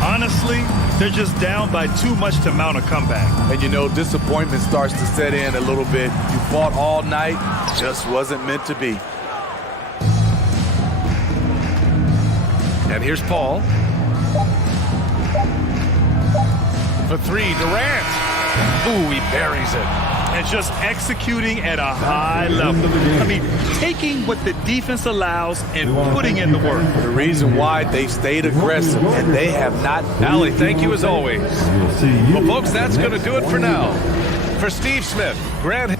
Honestly, they're just down by too much to mount a comeback. And you know, disappointment starts to set in a little bit. You fought all night, just wasn't meant to be. And here's Paul. for three. Durant. Ooh, he buries it. And just executing at a high level. I mean, taking what the defense allows and putting in the work. The reason why they stayed aggressive and they have not. Allie, thank you as always. Well, folks, that's going to do it for now. For Steve Smith, Grant.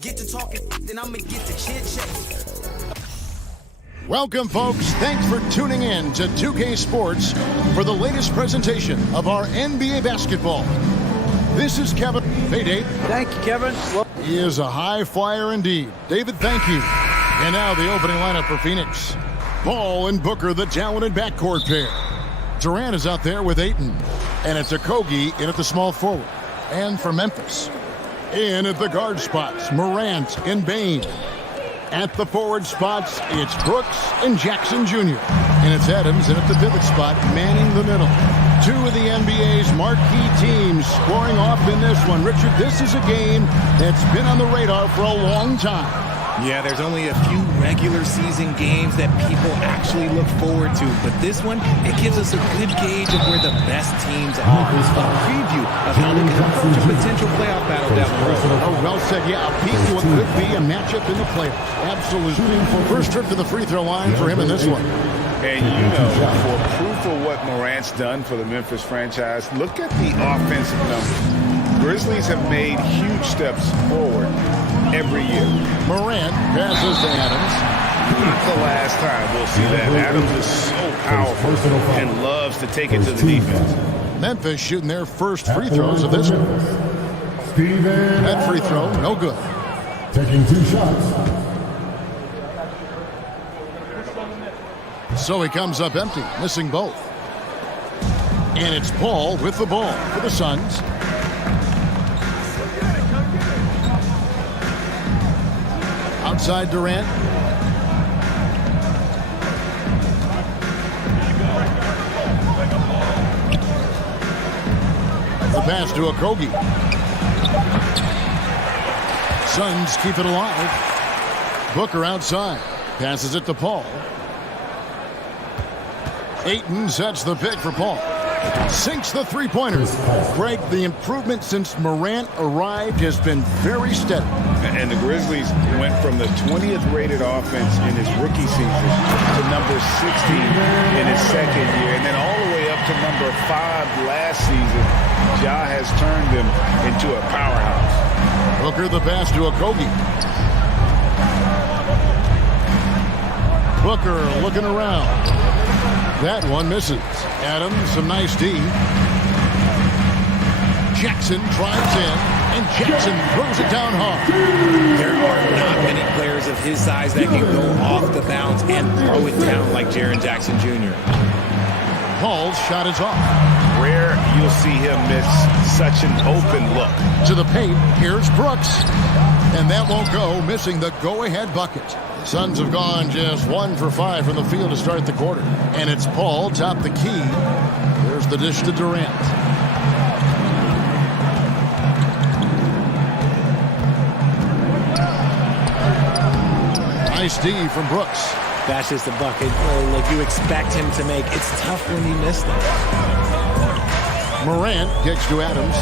Get to talking, then I'ma get to chit-chat. Welcome, folks. Thanks for tuning in to 2K Sports for the latest presentation of our NBA basketball. This is Kevin. Hey, Dave. Thank you, Kevin. He is a high flyer indeed. David, thank you. And now the opening lineup for Phoenix. Ball and Booker, the talented backcourt pair. Durant is out there with Ayton. And it's Okogie in at the small forward. And for Memphis, in at the guard spots, Morant and Bane. At the forward spots, it's Brooks and Jackson Jr. And it's Adams in at the pivot spot, manning the middle. Two of the NBA's marquee teams scoring off in this one. Richard, this is a game that's been on the radar for a long time. Yeah, there's only a few regular season games that people actually look forward to, but this one, it gives us a good gauge of where the best teams are. A preview of how they can approach a potential playoff battle down the road. Oh, well said. Yeah, a peek to what could be a matchup in the playoffs. Absolutely. First trip to the free throw line for him in this one. And you know, for proof of what Morant's done for the Memphis franchise, look at the offensive numbers. Grizzlies have made huge steps forward every year. Morant passes to Adams. Not the last time we'll see that. Adams is so powerful and loves to take it to the defense. Memphis shooting their first free throws of this one. That free throw, no good. Taking 2 shots. So he comes up empty, missing both. And it's Paul with the ball for the Suns. Outside Durant. The pass to Okogie. Suns keep it alive. Booker outside. Passes it to Paul. Ayton sets the pick for Paul. Sinks the three-pointer. Greg, the improvement since Morant arrived has been very steady. And the Grizzlies went from the 20th rated offense in his rookie season to number 16 in his second year, and then all the way up to number 5 last season. Ja has turned them into a powerhouse. Booker the pass to Okogie. Booker looking around. That one misses. Adams, some nice D. Jackson drives in, and Jackson throws it down hard. There are not many players of his size that can go off the bounce and throw it down like Jaren Jackson Jr. Paul's shot is off. Rare you'll see him miss such an open look. To the paint, here's Brooks. And that won't go, missing the go-ahead bucket. Suns have gone just 1 for 5 from the field to start the quarter. And it's Paul, top the key. There's the dish to Durant. Nice D from Brooks. That's just a bucket like you expect him to make. It's tough when you miss them. Morant kicks to Adams.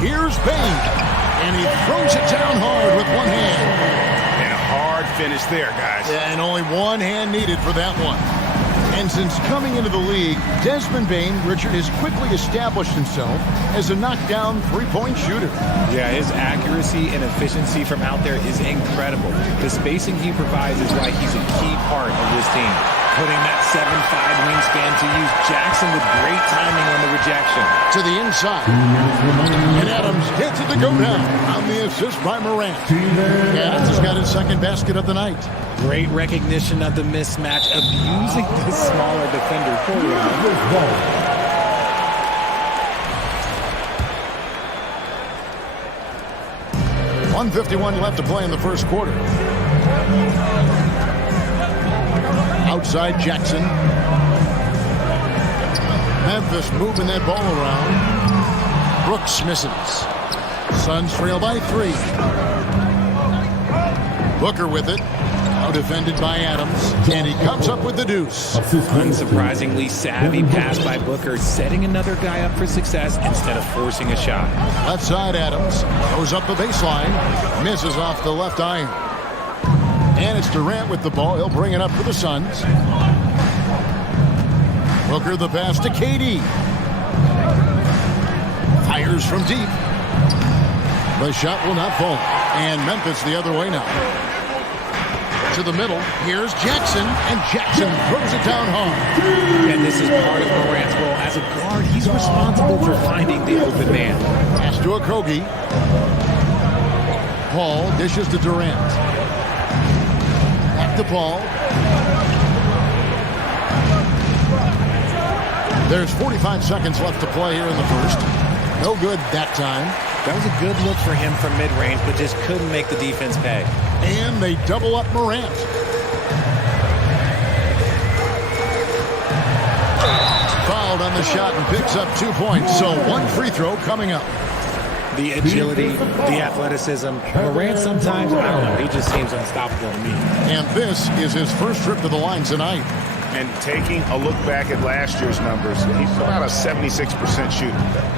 Here's Bane, and he throws it down hard with one hand. And a hard finish there, guys. Yeah, and only one hand needed for that one. And since coming into the league, Desmond Bane, Richard, has quickly established himself as a knockdown three-point shooter. Yeah, his accuracy and efficiency from out there is incredible. The spacing he provides is why he's a key part of this team. Putting that 7'5" wingspan to use. Jackson with great timing on the rejection. To the inside. And Adams gets it to go down on the assist by Morant. Adams has got his second basket of the night. Great recognition of the mismatch of using the smaller defender forward. 1:51 left to play in the first quarter. Outside Jackson. Memphis moving that ball around. Brooks misses. Suns trail by 3. Booker with it. Now defended by Adams. And he comes up with the deuce. Unsurprisingly savvy pass by Booker, setting another guy up for success instead of forcing a shot. Left side Adams. Goes up the baseline. Misses off the left iron. And it's Durant with the ball. He'll bring it up for the Suns. Booker the pass to KD. Fires from deep. The shot will not fall. And Memphis the other way now. To the middle. Here's Jackson. And Jackson throws it down hard. And this is part of Morant's role. As a guard, he's responsible for finding the open man. Pass to Okogie. Paul dishes to Durant. Back to Paul. There's 45 seconds left to play here in the first. No good that time. That was a good look for him from mid-range, but just couldn't make the defense pay. And they double up Morant. Fouled on the shot and picks up 2 points. So one free throw coming up. The agility, the athleticism. Morant sometimes, I don't know, he just seems unstoppable to me. And this is his first trip to the line tonight. And taking a look back at last year's numbers, he's about a 76% shooter.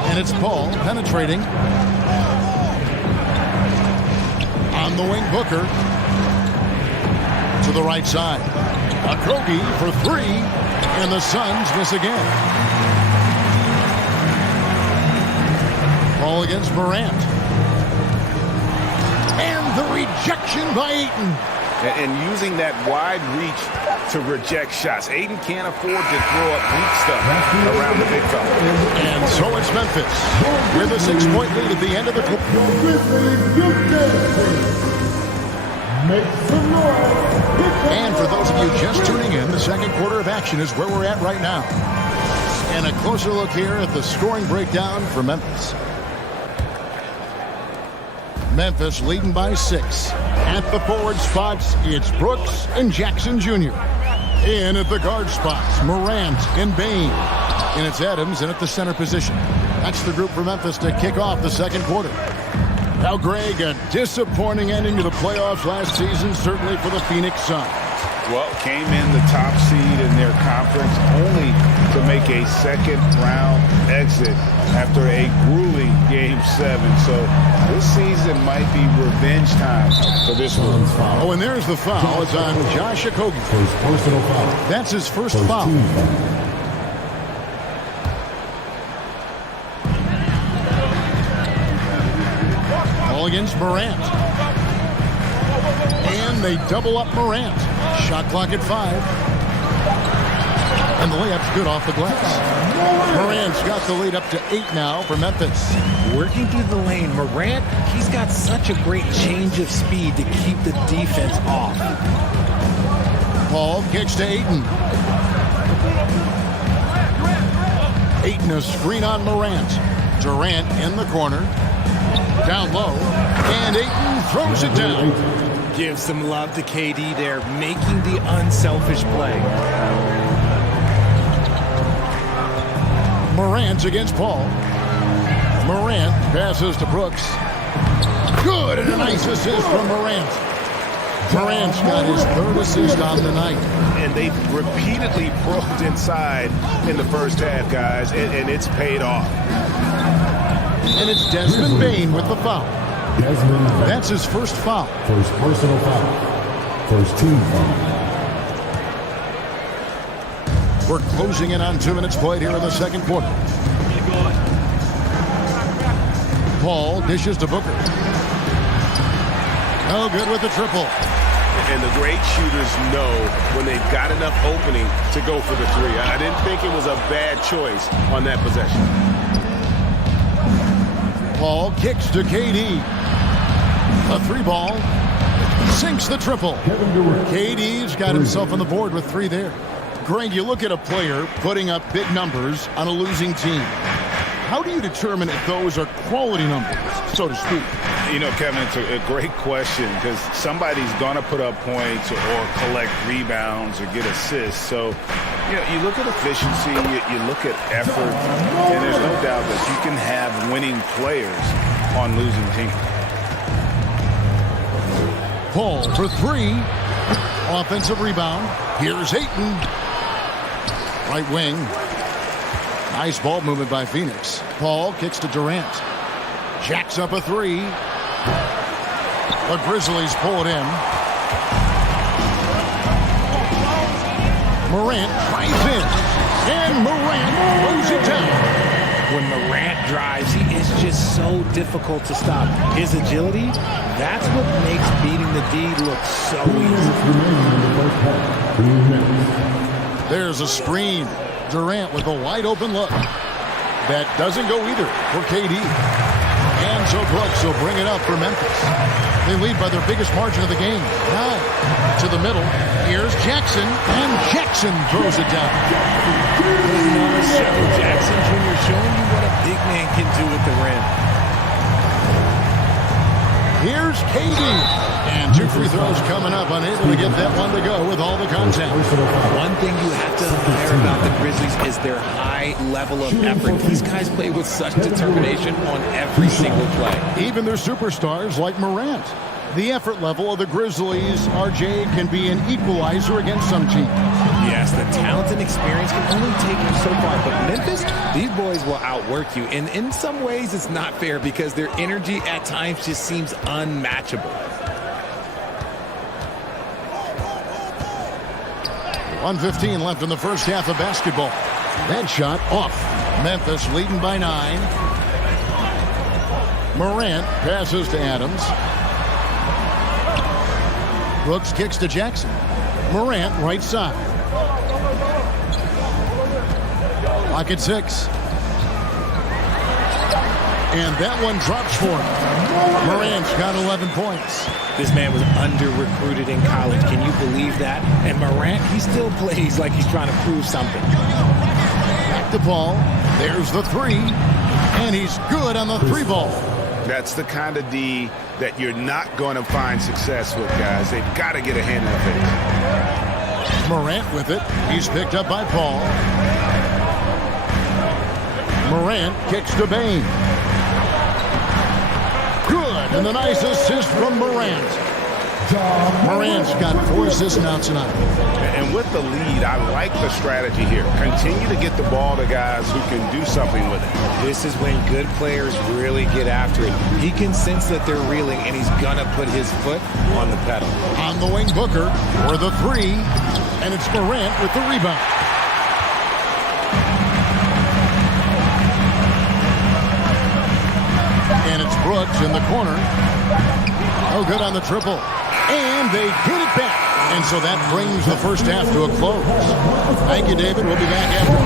And it's Paul penetrating. On the wing, Booker. To the right side. Okogie for three. And the Suns miss again. Ball against Morant. And the rejection by Ayton. And using that wide reach to reject shots. Ayton can't afford to throw up weak stuff around the big fella. And so it's Memphis with a 6-point lead at the end of the quarter. And for those of you just tuning in, the second quarter of action is where we're at right now. And a closer look here at the scoring breakdown for Memphis. Memphis leading by 6. At the forward spots, it's Brooks and Jackson Jr. In at the guard spots, Morant and Bain. And it's Adams in at the center position. That's the group for Memphis to kick off the second quarter. Now, Greg, a disappointing ending to the playoffs last season, certainly for the Phoenix Suns. Well, came in the top seed in their conference only to make a second-round exit after a grueling Game 7. So this season might be revenge time for this one. Oh, and there's the foul. It's on Josh Okogie. First personal foul. That's his first foul. Ball against Morant. And they double up Morant. Shot clock at 5. And the layup's good off the glass. Morant's got the lead up to 8 now for Memphis. Working through the lane, Morant, he's got such a great change of speed to keep the defense off. Paul kicks to Ayton. Ayton a screen on Morant. Durant in the corner. Down low. And Ayton throws it down. Give some love to KD there, making the unselfish play. Morant against Paul. Morant passes to Brooks. Good, and a nice assist from Morant. Morant's got his third assist on the night. And they repeatedly probed inside in the first half, guys, and it's paid off. And it's Desmond Bain with the foul. That's his first foul. First personal foul. First team foul. We're closing in on 2 minutes played here in the second quarter. Paul dishes to Booker. Oh, good with the triple. And the great shooters know when they've got enough opening to go for the three. I didn't think it was a bad choice on that possession. Paul kicks to KD. A 3-ball. Sinks the triple. KD's got himself on the board with 3 there. Greg, you look at a player putting up big numbers on a losing team. How do you determine if those are quality numbers, so to speak? You know, Kevin, it's a great question because somebody's going to put up points or collect rebounds or get assists. So, you know, you look at efficiency, you look at effort, and there's no doubt that you can have winning players on losing teams. Paul for 3. Offensive rebound. Here's Ayton. Right wing. Nice ball movement by Phoenix. Paul kicks to Durant. Jacks up a 3. The Grizzlies pull it in. Morant drives in. And Morant throws it down. When Morant drives, he is just so difficult to stop. His agility, that's what makes beating the D look so easy. There's a screen. Durant with a wide open look. That doesn't go either for KD. And so Brooks will bring it up for Memphis. They lead by their biggest margin of the game, 9. To the middle. Here's Jackson, and Jackson throws it down. Jackson Jr. showing you what a big man can do with the rim. Here's KD. And 2 free throws coming up, unable to get that one to go with all the contact. One thing you have to admire about the Grizzlies is their high level of effort. These guys play with such determination on every single play. Even their superstars like Morant. The effort level of the Grizzlies, RJ, can be an equalizer against some teams. Yes, the talent and experience can only take you so far. But Memphis, these boys will outwork you. And in some ways, it's not fair because their energy at times just seems unmatchable. 1:15 left in the first half of basketball. That shot off. Memphis leading by 9. Morant passes to Adams. Brooks kicks to Jackson. Morant right side. Lock at 6. And that one drops for him. Morant's got 11 points. This man was under-recruited in college. Can you believe that? And Morant, he still plays like he's trying to prove something. Back to Paul. There's the 3. And he's good on the 3 ball. That's the kind of D that you're not going to find success with, guys. They've got to get a hand in the face. Morant with it. He's picked up by Paul. Morant kicks to Bain. Good, and a nice assist from Morant. Morant's got 4 assists now tonight. And with the lead, I like the strategy here. Continue to get the ball to guys who can do something with it. This is when good players really get after it. He can sense that they're reeling, and he's going to put his foot on the pedal. On the wing, Booker for the 3, and it's Morant with the rebound. And it's Brooks in the corner. Oh, good on the triple. And they get it back. And so that brings the first half to a close. Thank you, David. We'll be back after.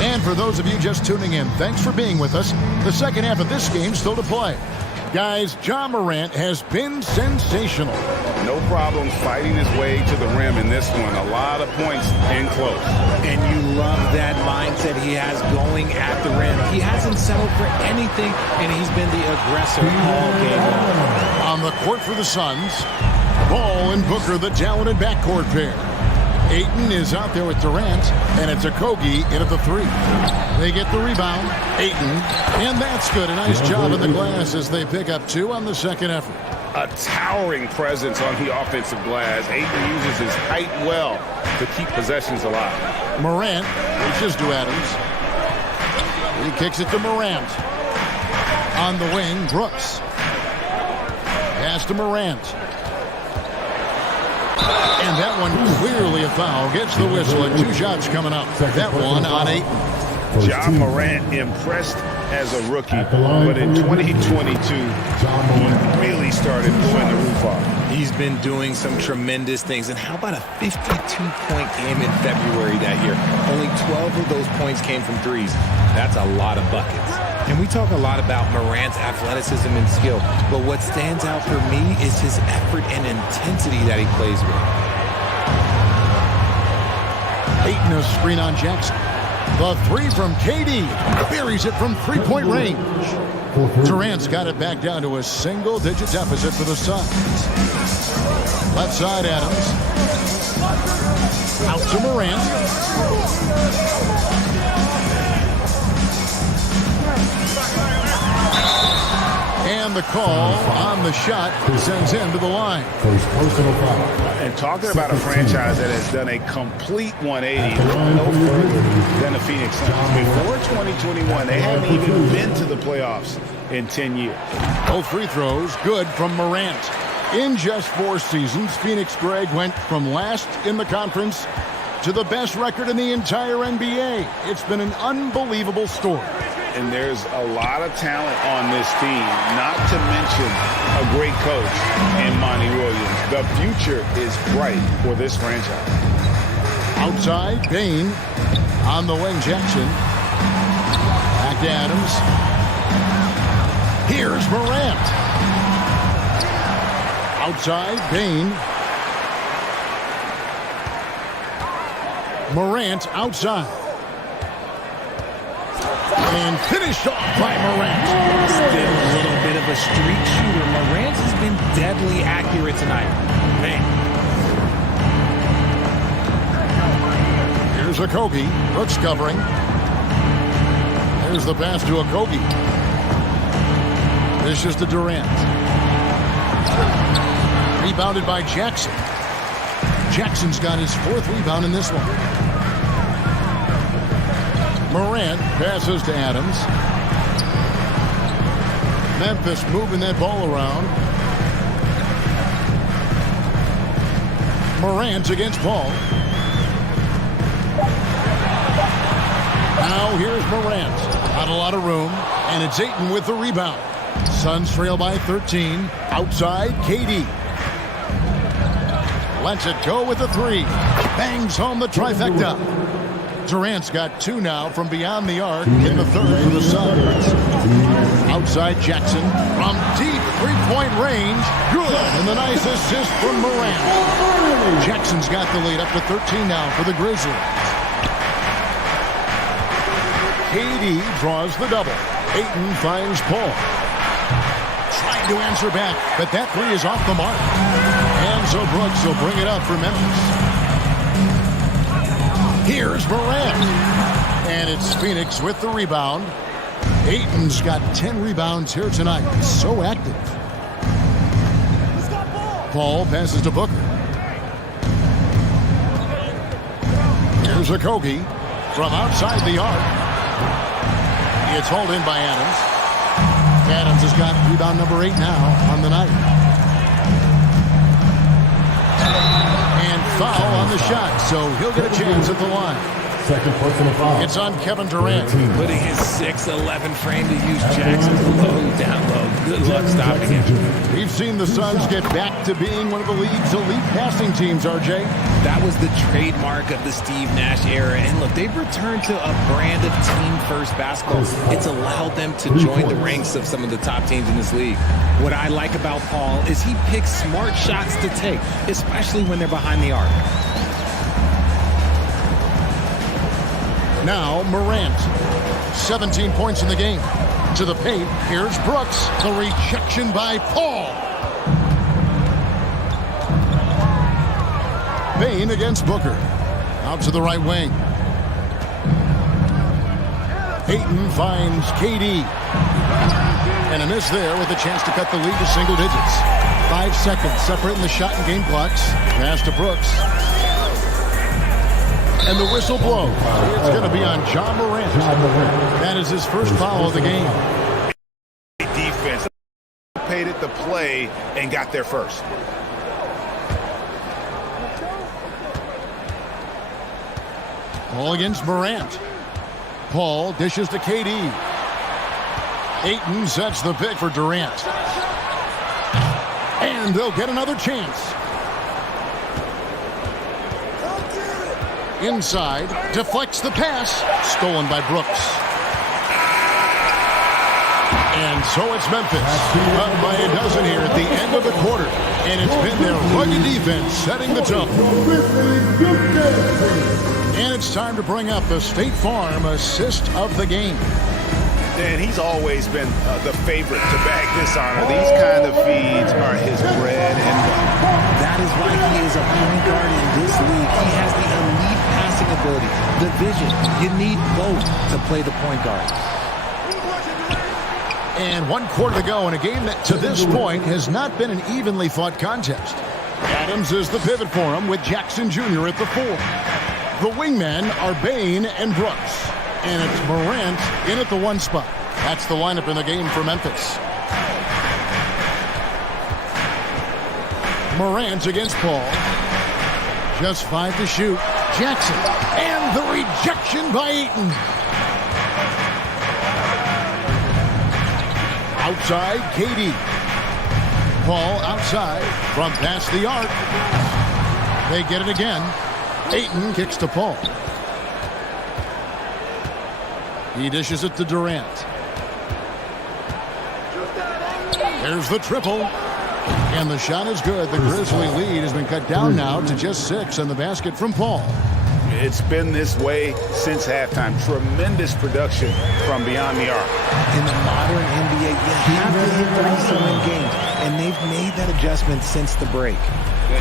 And for those of you just tuning in, thanks for being with us. The second half of this game still to play. Guys, Ja Morant has been sensational. No problems fighting his way to the rim in this one. A lot of points in close. And you love that mindset he has going at the rim. He hasn't settled for anything, and he's been the aggressor all game long. On the court for the Suns, Ball and Booker, the talented backcourt pair. Ayton is out there with Durant, and it's Okogie in at the 3. They get the rebound. Ayton, and that's good. A nice job in the glass as they pick up 2 on the second effort. A towering presence on the offensive glass. Ayton uses his height well to keep possessions alive. Morant reaches to Adams. He kicks it to Morant. On the wing, Brooks. Pass to Morant. And that one clearly a foul. Gets the whistle and 2 shots coming up. That one on Ayton. Ja Morant impressed as a rookie, but in 2022, he really started blowing the roof off. He's been doing some tremendous things. And how about a 52-point game in February that year? Only 12 of those points came from threes. That's a lot of buckets. And we talk a lot about Morant's athleticism and skill, but what stands out for me is his effort and intensity that he plays with. Ayton a screen on Jackson. The 3 from KD. Buries it from 3-point range. Durant's got it back down to a single-digit deficit for the Suns. Left side, Adams. Out to Morant. And And the call on the shot sends him to the line. First personal foul. And talking about a franchise that has done a complete 180, no further than the Phoenix Suns. Before 2021, they hadn't even been to the playoffs in 10 years. Both free throws good from Morant. In just 4 seasons, Phoenix, Greg, went from last in the conference to the best record in the entire NBA. It's been an unbelievable story. And there's a lot of talent on this team, not to mention a great coach in Monty Williams. The future is bright for this franchise. Outside, Bain on the wing, Jackson. Back to Adams. Here's Morant. Outside, Bain. Morant outside. And finished off by Morant. Still a little bit of a streak shooter. Morant has been deadly accurate tonight. Man. Here's Okogie. Brooks covering. There's the pass to Okogie. This is to Durant. Rebounded by Jackson. Jackson's got his 4th rebound in this one. Morant passes to Adams. Memphis moving that ball around. Morant against Paul. Now here's Morant. Not a lot of room. And it's Ayton with the rebound. Suns trail by 13. Outside, KD. Lets it go with the 3. Bangs home the trifecta. Durant's got 2 now from beyond the arc in the 3rd for the Suns. Outside Jackson from deep 3-point range. Good. And the nice assist from Morant. Jackson's got the lead up to 13 now for the Grizzlies. KD draws the double. Ayton finds Paul. Trying to answer back, but that 3 is off the mark. And so Brooks will bring it up for Memphis. Here's Morant. And it's Phoenix with the rebound. Ayton's got 10 rebounds here tonight. So active. Paul passes to Booker. Here's Okogie from outside the arc. It's hauled in by Adams. Adams has got rebound number 8 now on the night. And foul on the shot, so he'll get a chance at the line. Second personal foul. It's on Kevin Durant. Putting his 6'11" frame to use. Jackson low, down low. Good luck stopping him. We've seen the Suns get back to being one of the league's elite passing teams, RJ. That was the trademark of the Steve Nash era. And look, they've returned to a brand of team-first basketball. It's allowed them to join the ranks of some of the top teams in this league. What I like about Paul is he picks smart shots to take, especially when they're behind the arc. Now Morant, 17 points in the game. To the paint, here's Brooks. The rejection by Paul. Bain against Booker. Out to the right wing. Ayton finds KD. And a miss there with a chance to cut the lead to single digits. 5 seconds separating the shot and game clocks. Pass to Brooks. And the whistle blows. It's going to be on John Morant. That is his first foul of the game. Defense paid it the play and got there first. Paul against Morant. Paul dishes to KD. Ayton sets the pick for Durant. And they'll get another chance. Inside, deflects the pass. Stolen by Brooks. And so it's Memphis. Up by a dozen here at the end of the quarter. And it's been their rugged defense setting the tone. And it's time to bring up the State Farm assist of the game. Dan, he's always been the favorite to bag this honor. These kind of feeds are his bread and butter. That is why he is a point guard in this league. He has the elite passing ability, the vision. You need both to play the point guard. And 1 quarter to go in a game that to this point has not been an evenly fought contest. Adams is the pivot for him with Jackson Jr. at the 4. The wingmen are Bain and Brooks. And it's Morant in at the 1 spot. That's the lineup in the game for Memphis. Morant against Paul. Just 5 to shoot. Jackson. And the rejection by Ayton. Outside, KD. Paul outside from past the arc. They get it again. Ayton kicks to Paul. He dishes it to Durant. There's the triple. And the shot is good. The Grizzly lead has been cut down now to just 6 and the basket from Paul. It's been this way since halftime. Tremendous production from beyond the arc. In the modern NBA, you have to hit 37 games, and they've made that adjustment since the break.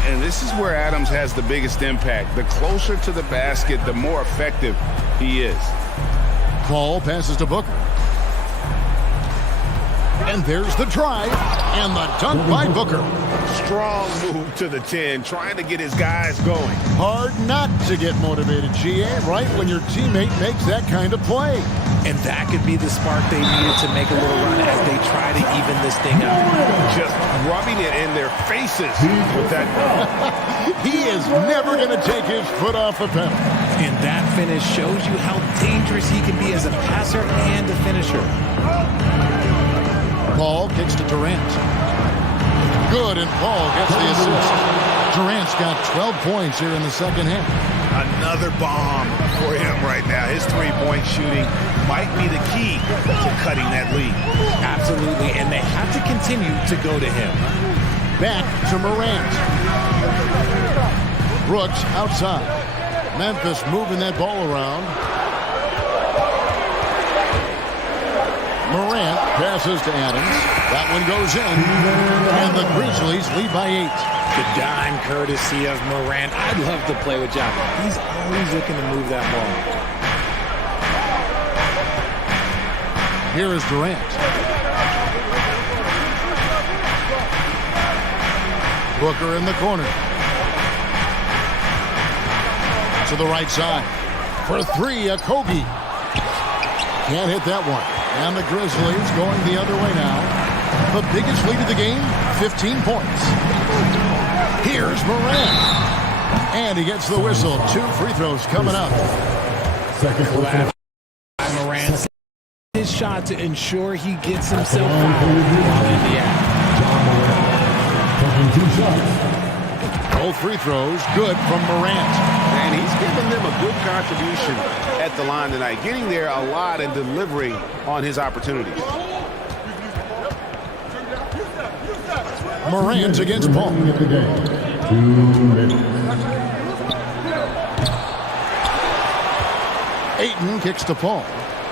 And this is where Adams has the biggest impact. The closer to the basket, the more effective he is. Paul passes to Booker. And there's the drive and the dunk by Booker. Strong move to the 10, trying to get his guys going. Hard not to get motivated, GA, right when your teammate makes that kind of play. And that could be the spark they needed to make a little run as they try to even this thing up. Just rubbing it in their faces with that ball. He is never going to take his foot off the pedal. And that finish shows you how dangerous he can be as a passer and a finisher. Paul kicks to Durant. Good, and Paul gets the assist. Durant's got 12 points here in the second half. Another bomb for him right now. His three-point shooting might be the key to cutting that lead. Absolutely, and they have to continue to go to him. Back to Morant. Brooks outside. Memphis moving that ball around. Morant passes to Adams. That one goes in. And the Grizzlies lead by 8. The dime courtesy of Morant. I'd love to play with Jaka. He's always looking to move that ball. Here is Durant. Booker in the corner. To the right side. For 3, a Kobe. Can't hit that one. And the Grizzlies going the other way now. The biggest lead of the game, 15 points. Here's Morant. And he gets the whistle. 2 free throws coming up. Morant his shot to ensure he gets himself out while in the act. Both free throws good from Morant. And he's given them a good contribution at the line tonight, getting there a lot and delivering on his opportunities. Morant against Paul. 2 minutes. Ayton kicks to Paul.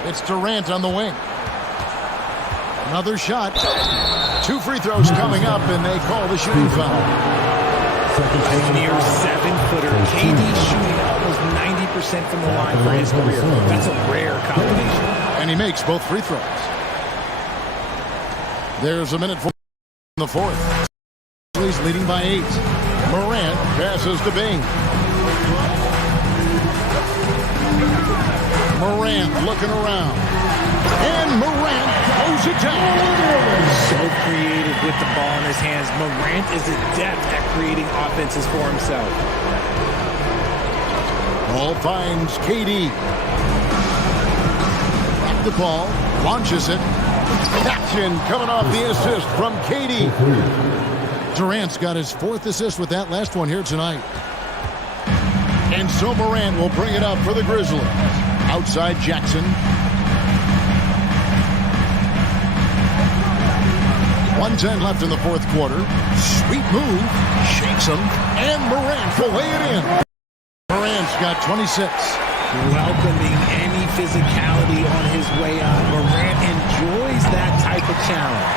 It's Durant on the wing. Another shot. 2 free throws coming up, and they call the shooting foul. A near 7-footer. KD shooting almost 90% from the line for his career. That's a rare combination. And he makes both free throws. There's a minute for the fourth. He's leading by 8. Morant passes to Bain. Morant looking around. And Morant throws it down. So creative with the ball in his hands. Morant is adept at creating offenses for himself. Paul finds KD. Back to Paul. Launches it. Action coming off the assist from KD. Durant's got his 4th assist with that last one here tonight. And so Morant will bring it up for the Grizzlies. Outside Jackson. 1:10 left in the 4th quarter. Sweet move. Shakes him. And Morant will lay it in. Morant's got 26. Welcoming any physicality on his way out. Morant enjoys that type of challenge.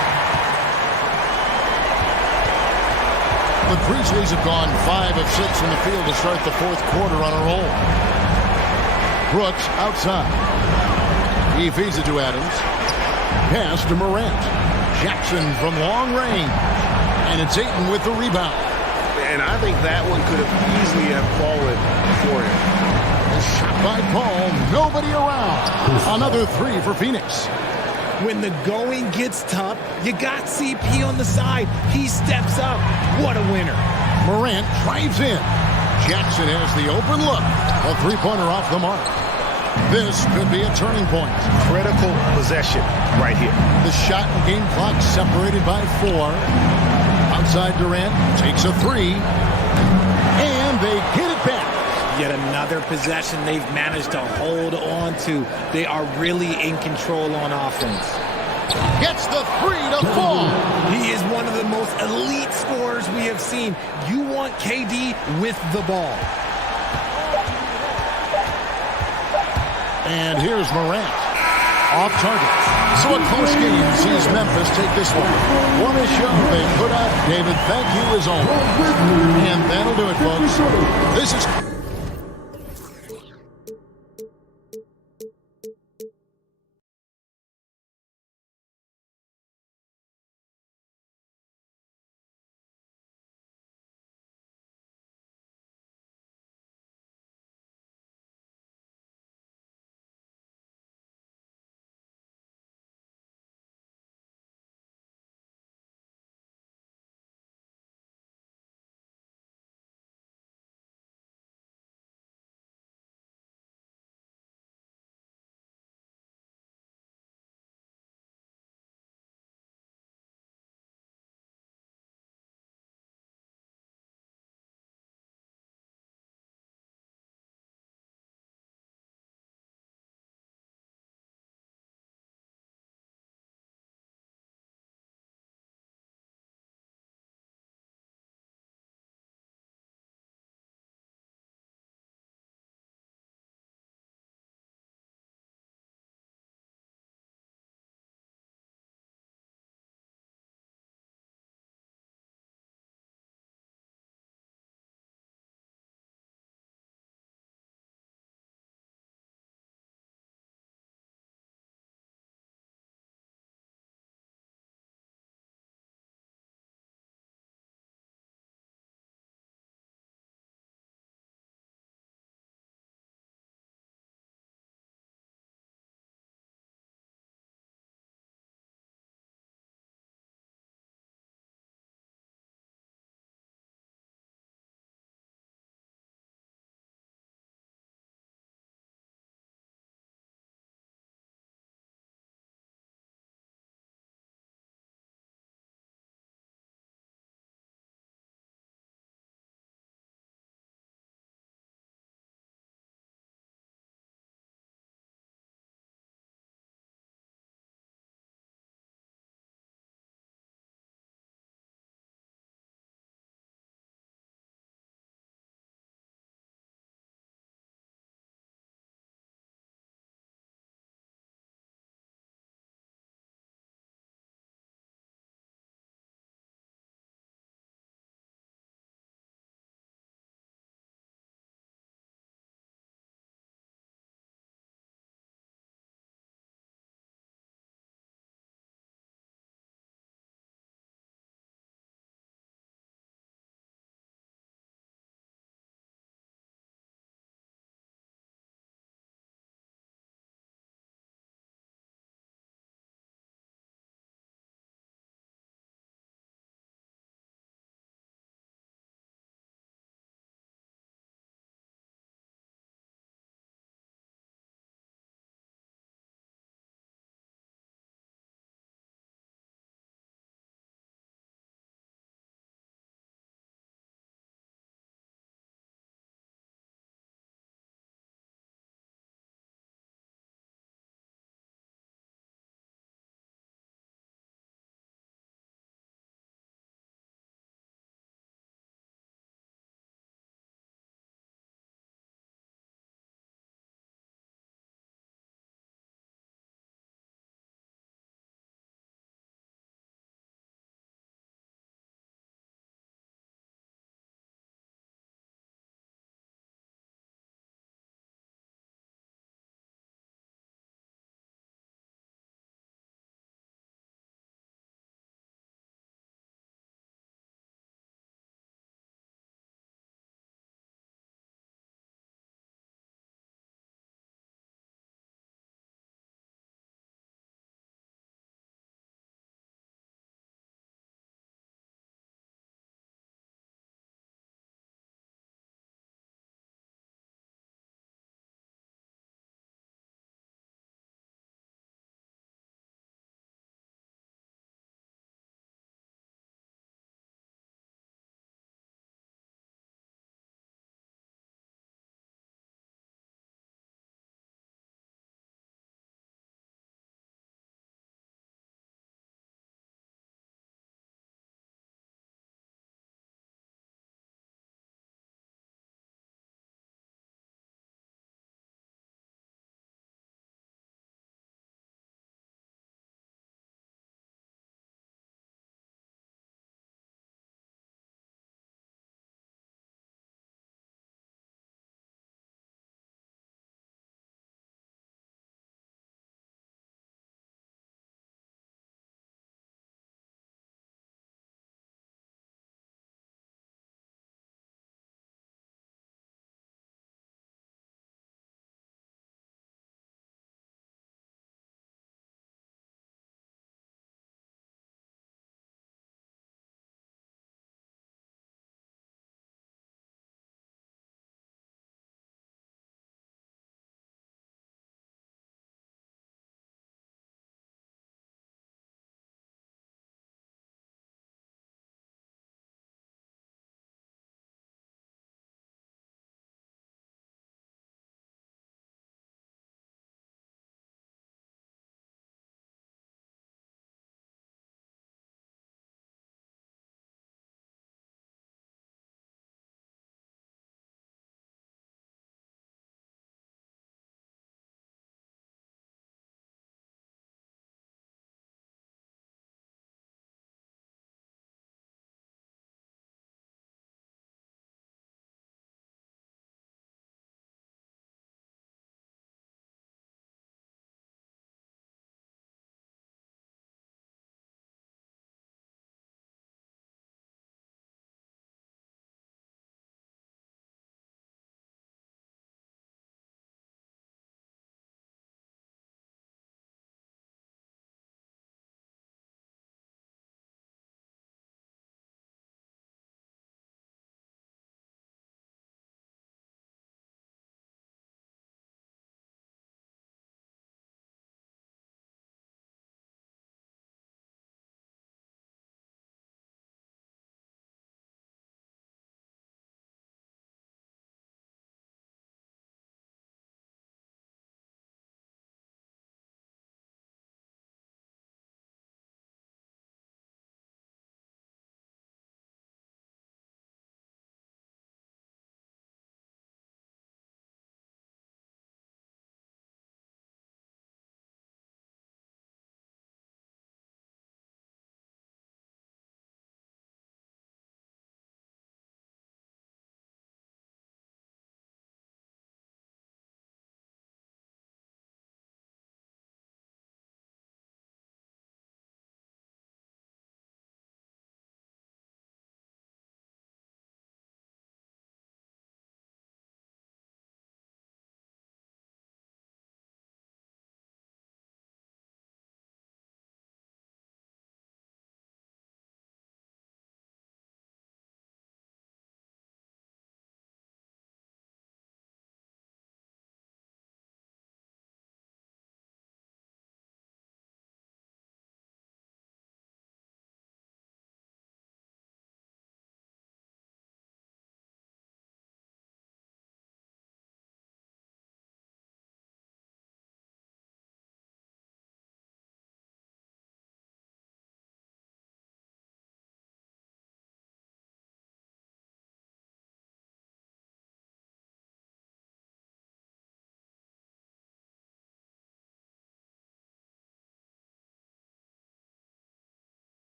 The Grizzlies have gone 5 of 6 in the field to start the 4th quarter on a roll. Brooks outside. He feeds it to Adams. Pass to Morant. Jackson from long range. And it's Ayton with the rebound. And I think that one could have easily have fallen for him. A shot by Paul. Nobody around. Another three for Phoenix. When the going gets tough, you got CP on the side. He steps up. What a winner. Morant drives in. Jackson has the open look. A three-pointer off the mark. This could be a turning point. Critical possession right here. The shot and game clock separated by 4. Outside Durant takes a 3. And they get it back. Yet another possession they've managed to hold on to. They are really in control on offense. Gets the 3 to fall. He is one of the most elite scorers we have seen. You want KD with the ball. And here's Morant. Off target. So a close game sees Memphis take this one. What a show they put up. David, thank you as always. And that'll do it, folks. This is...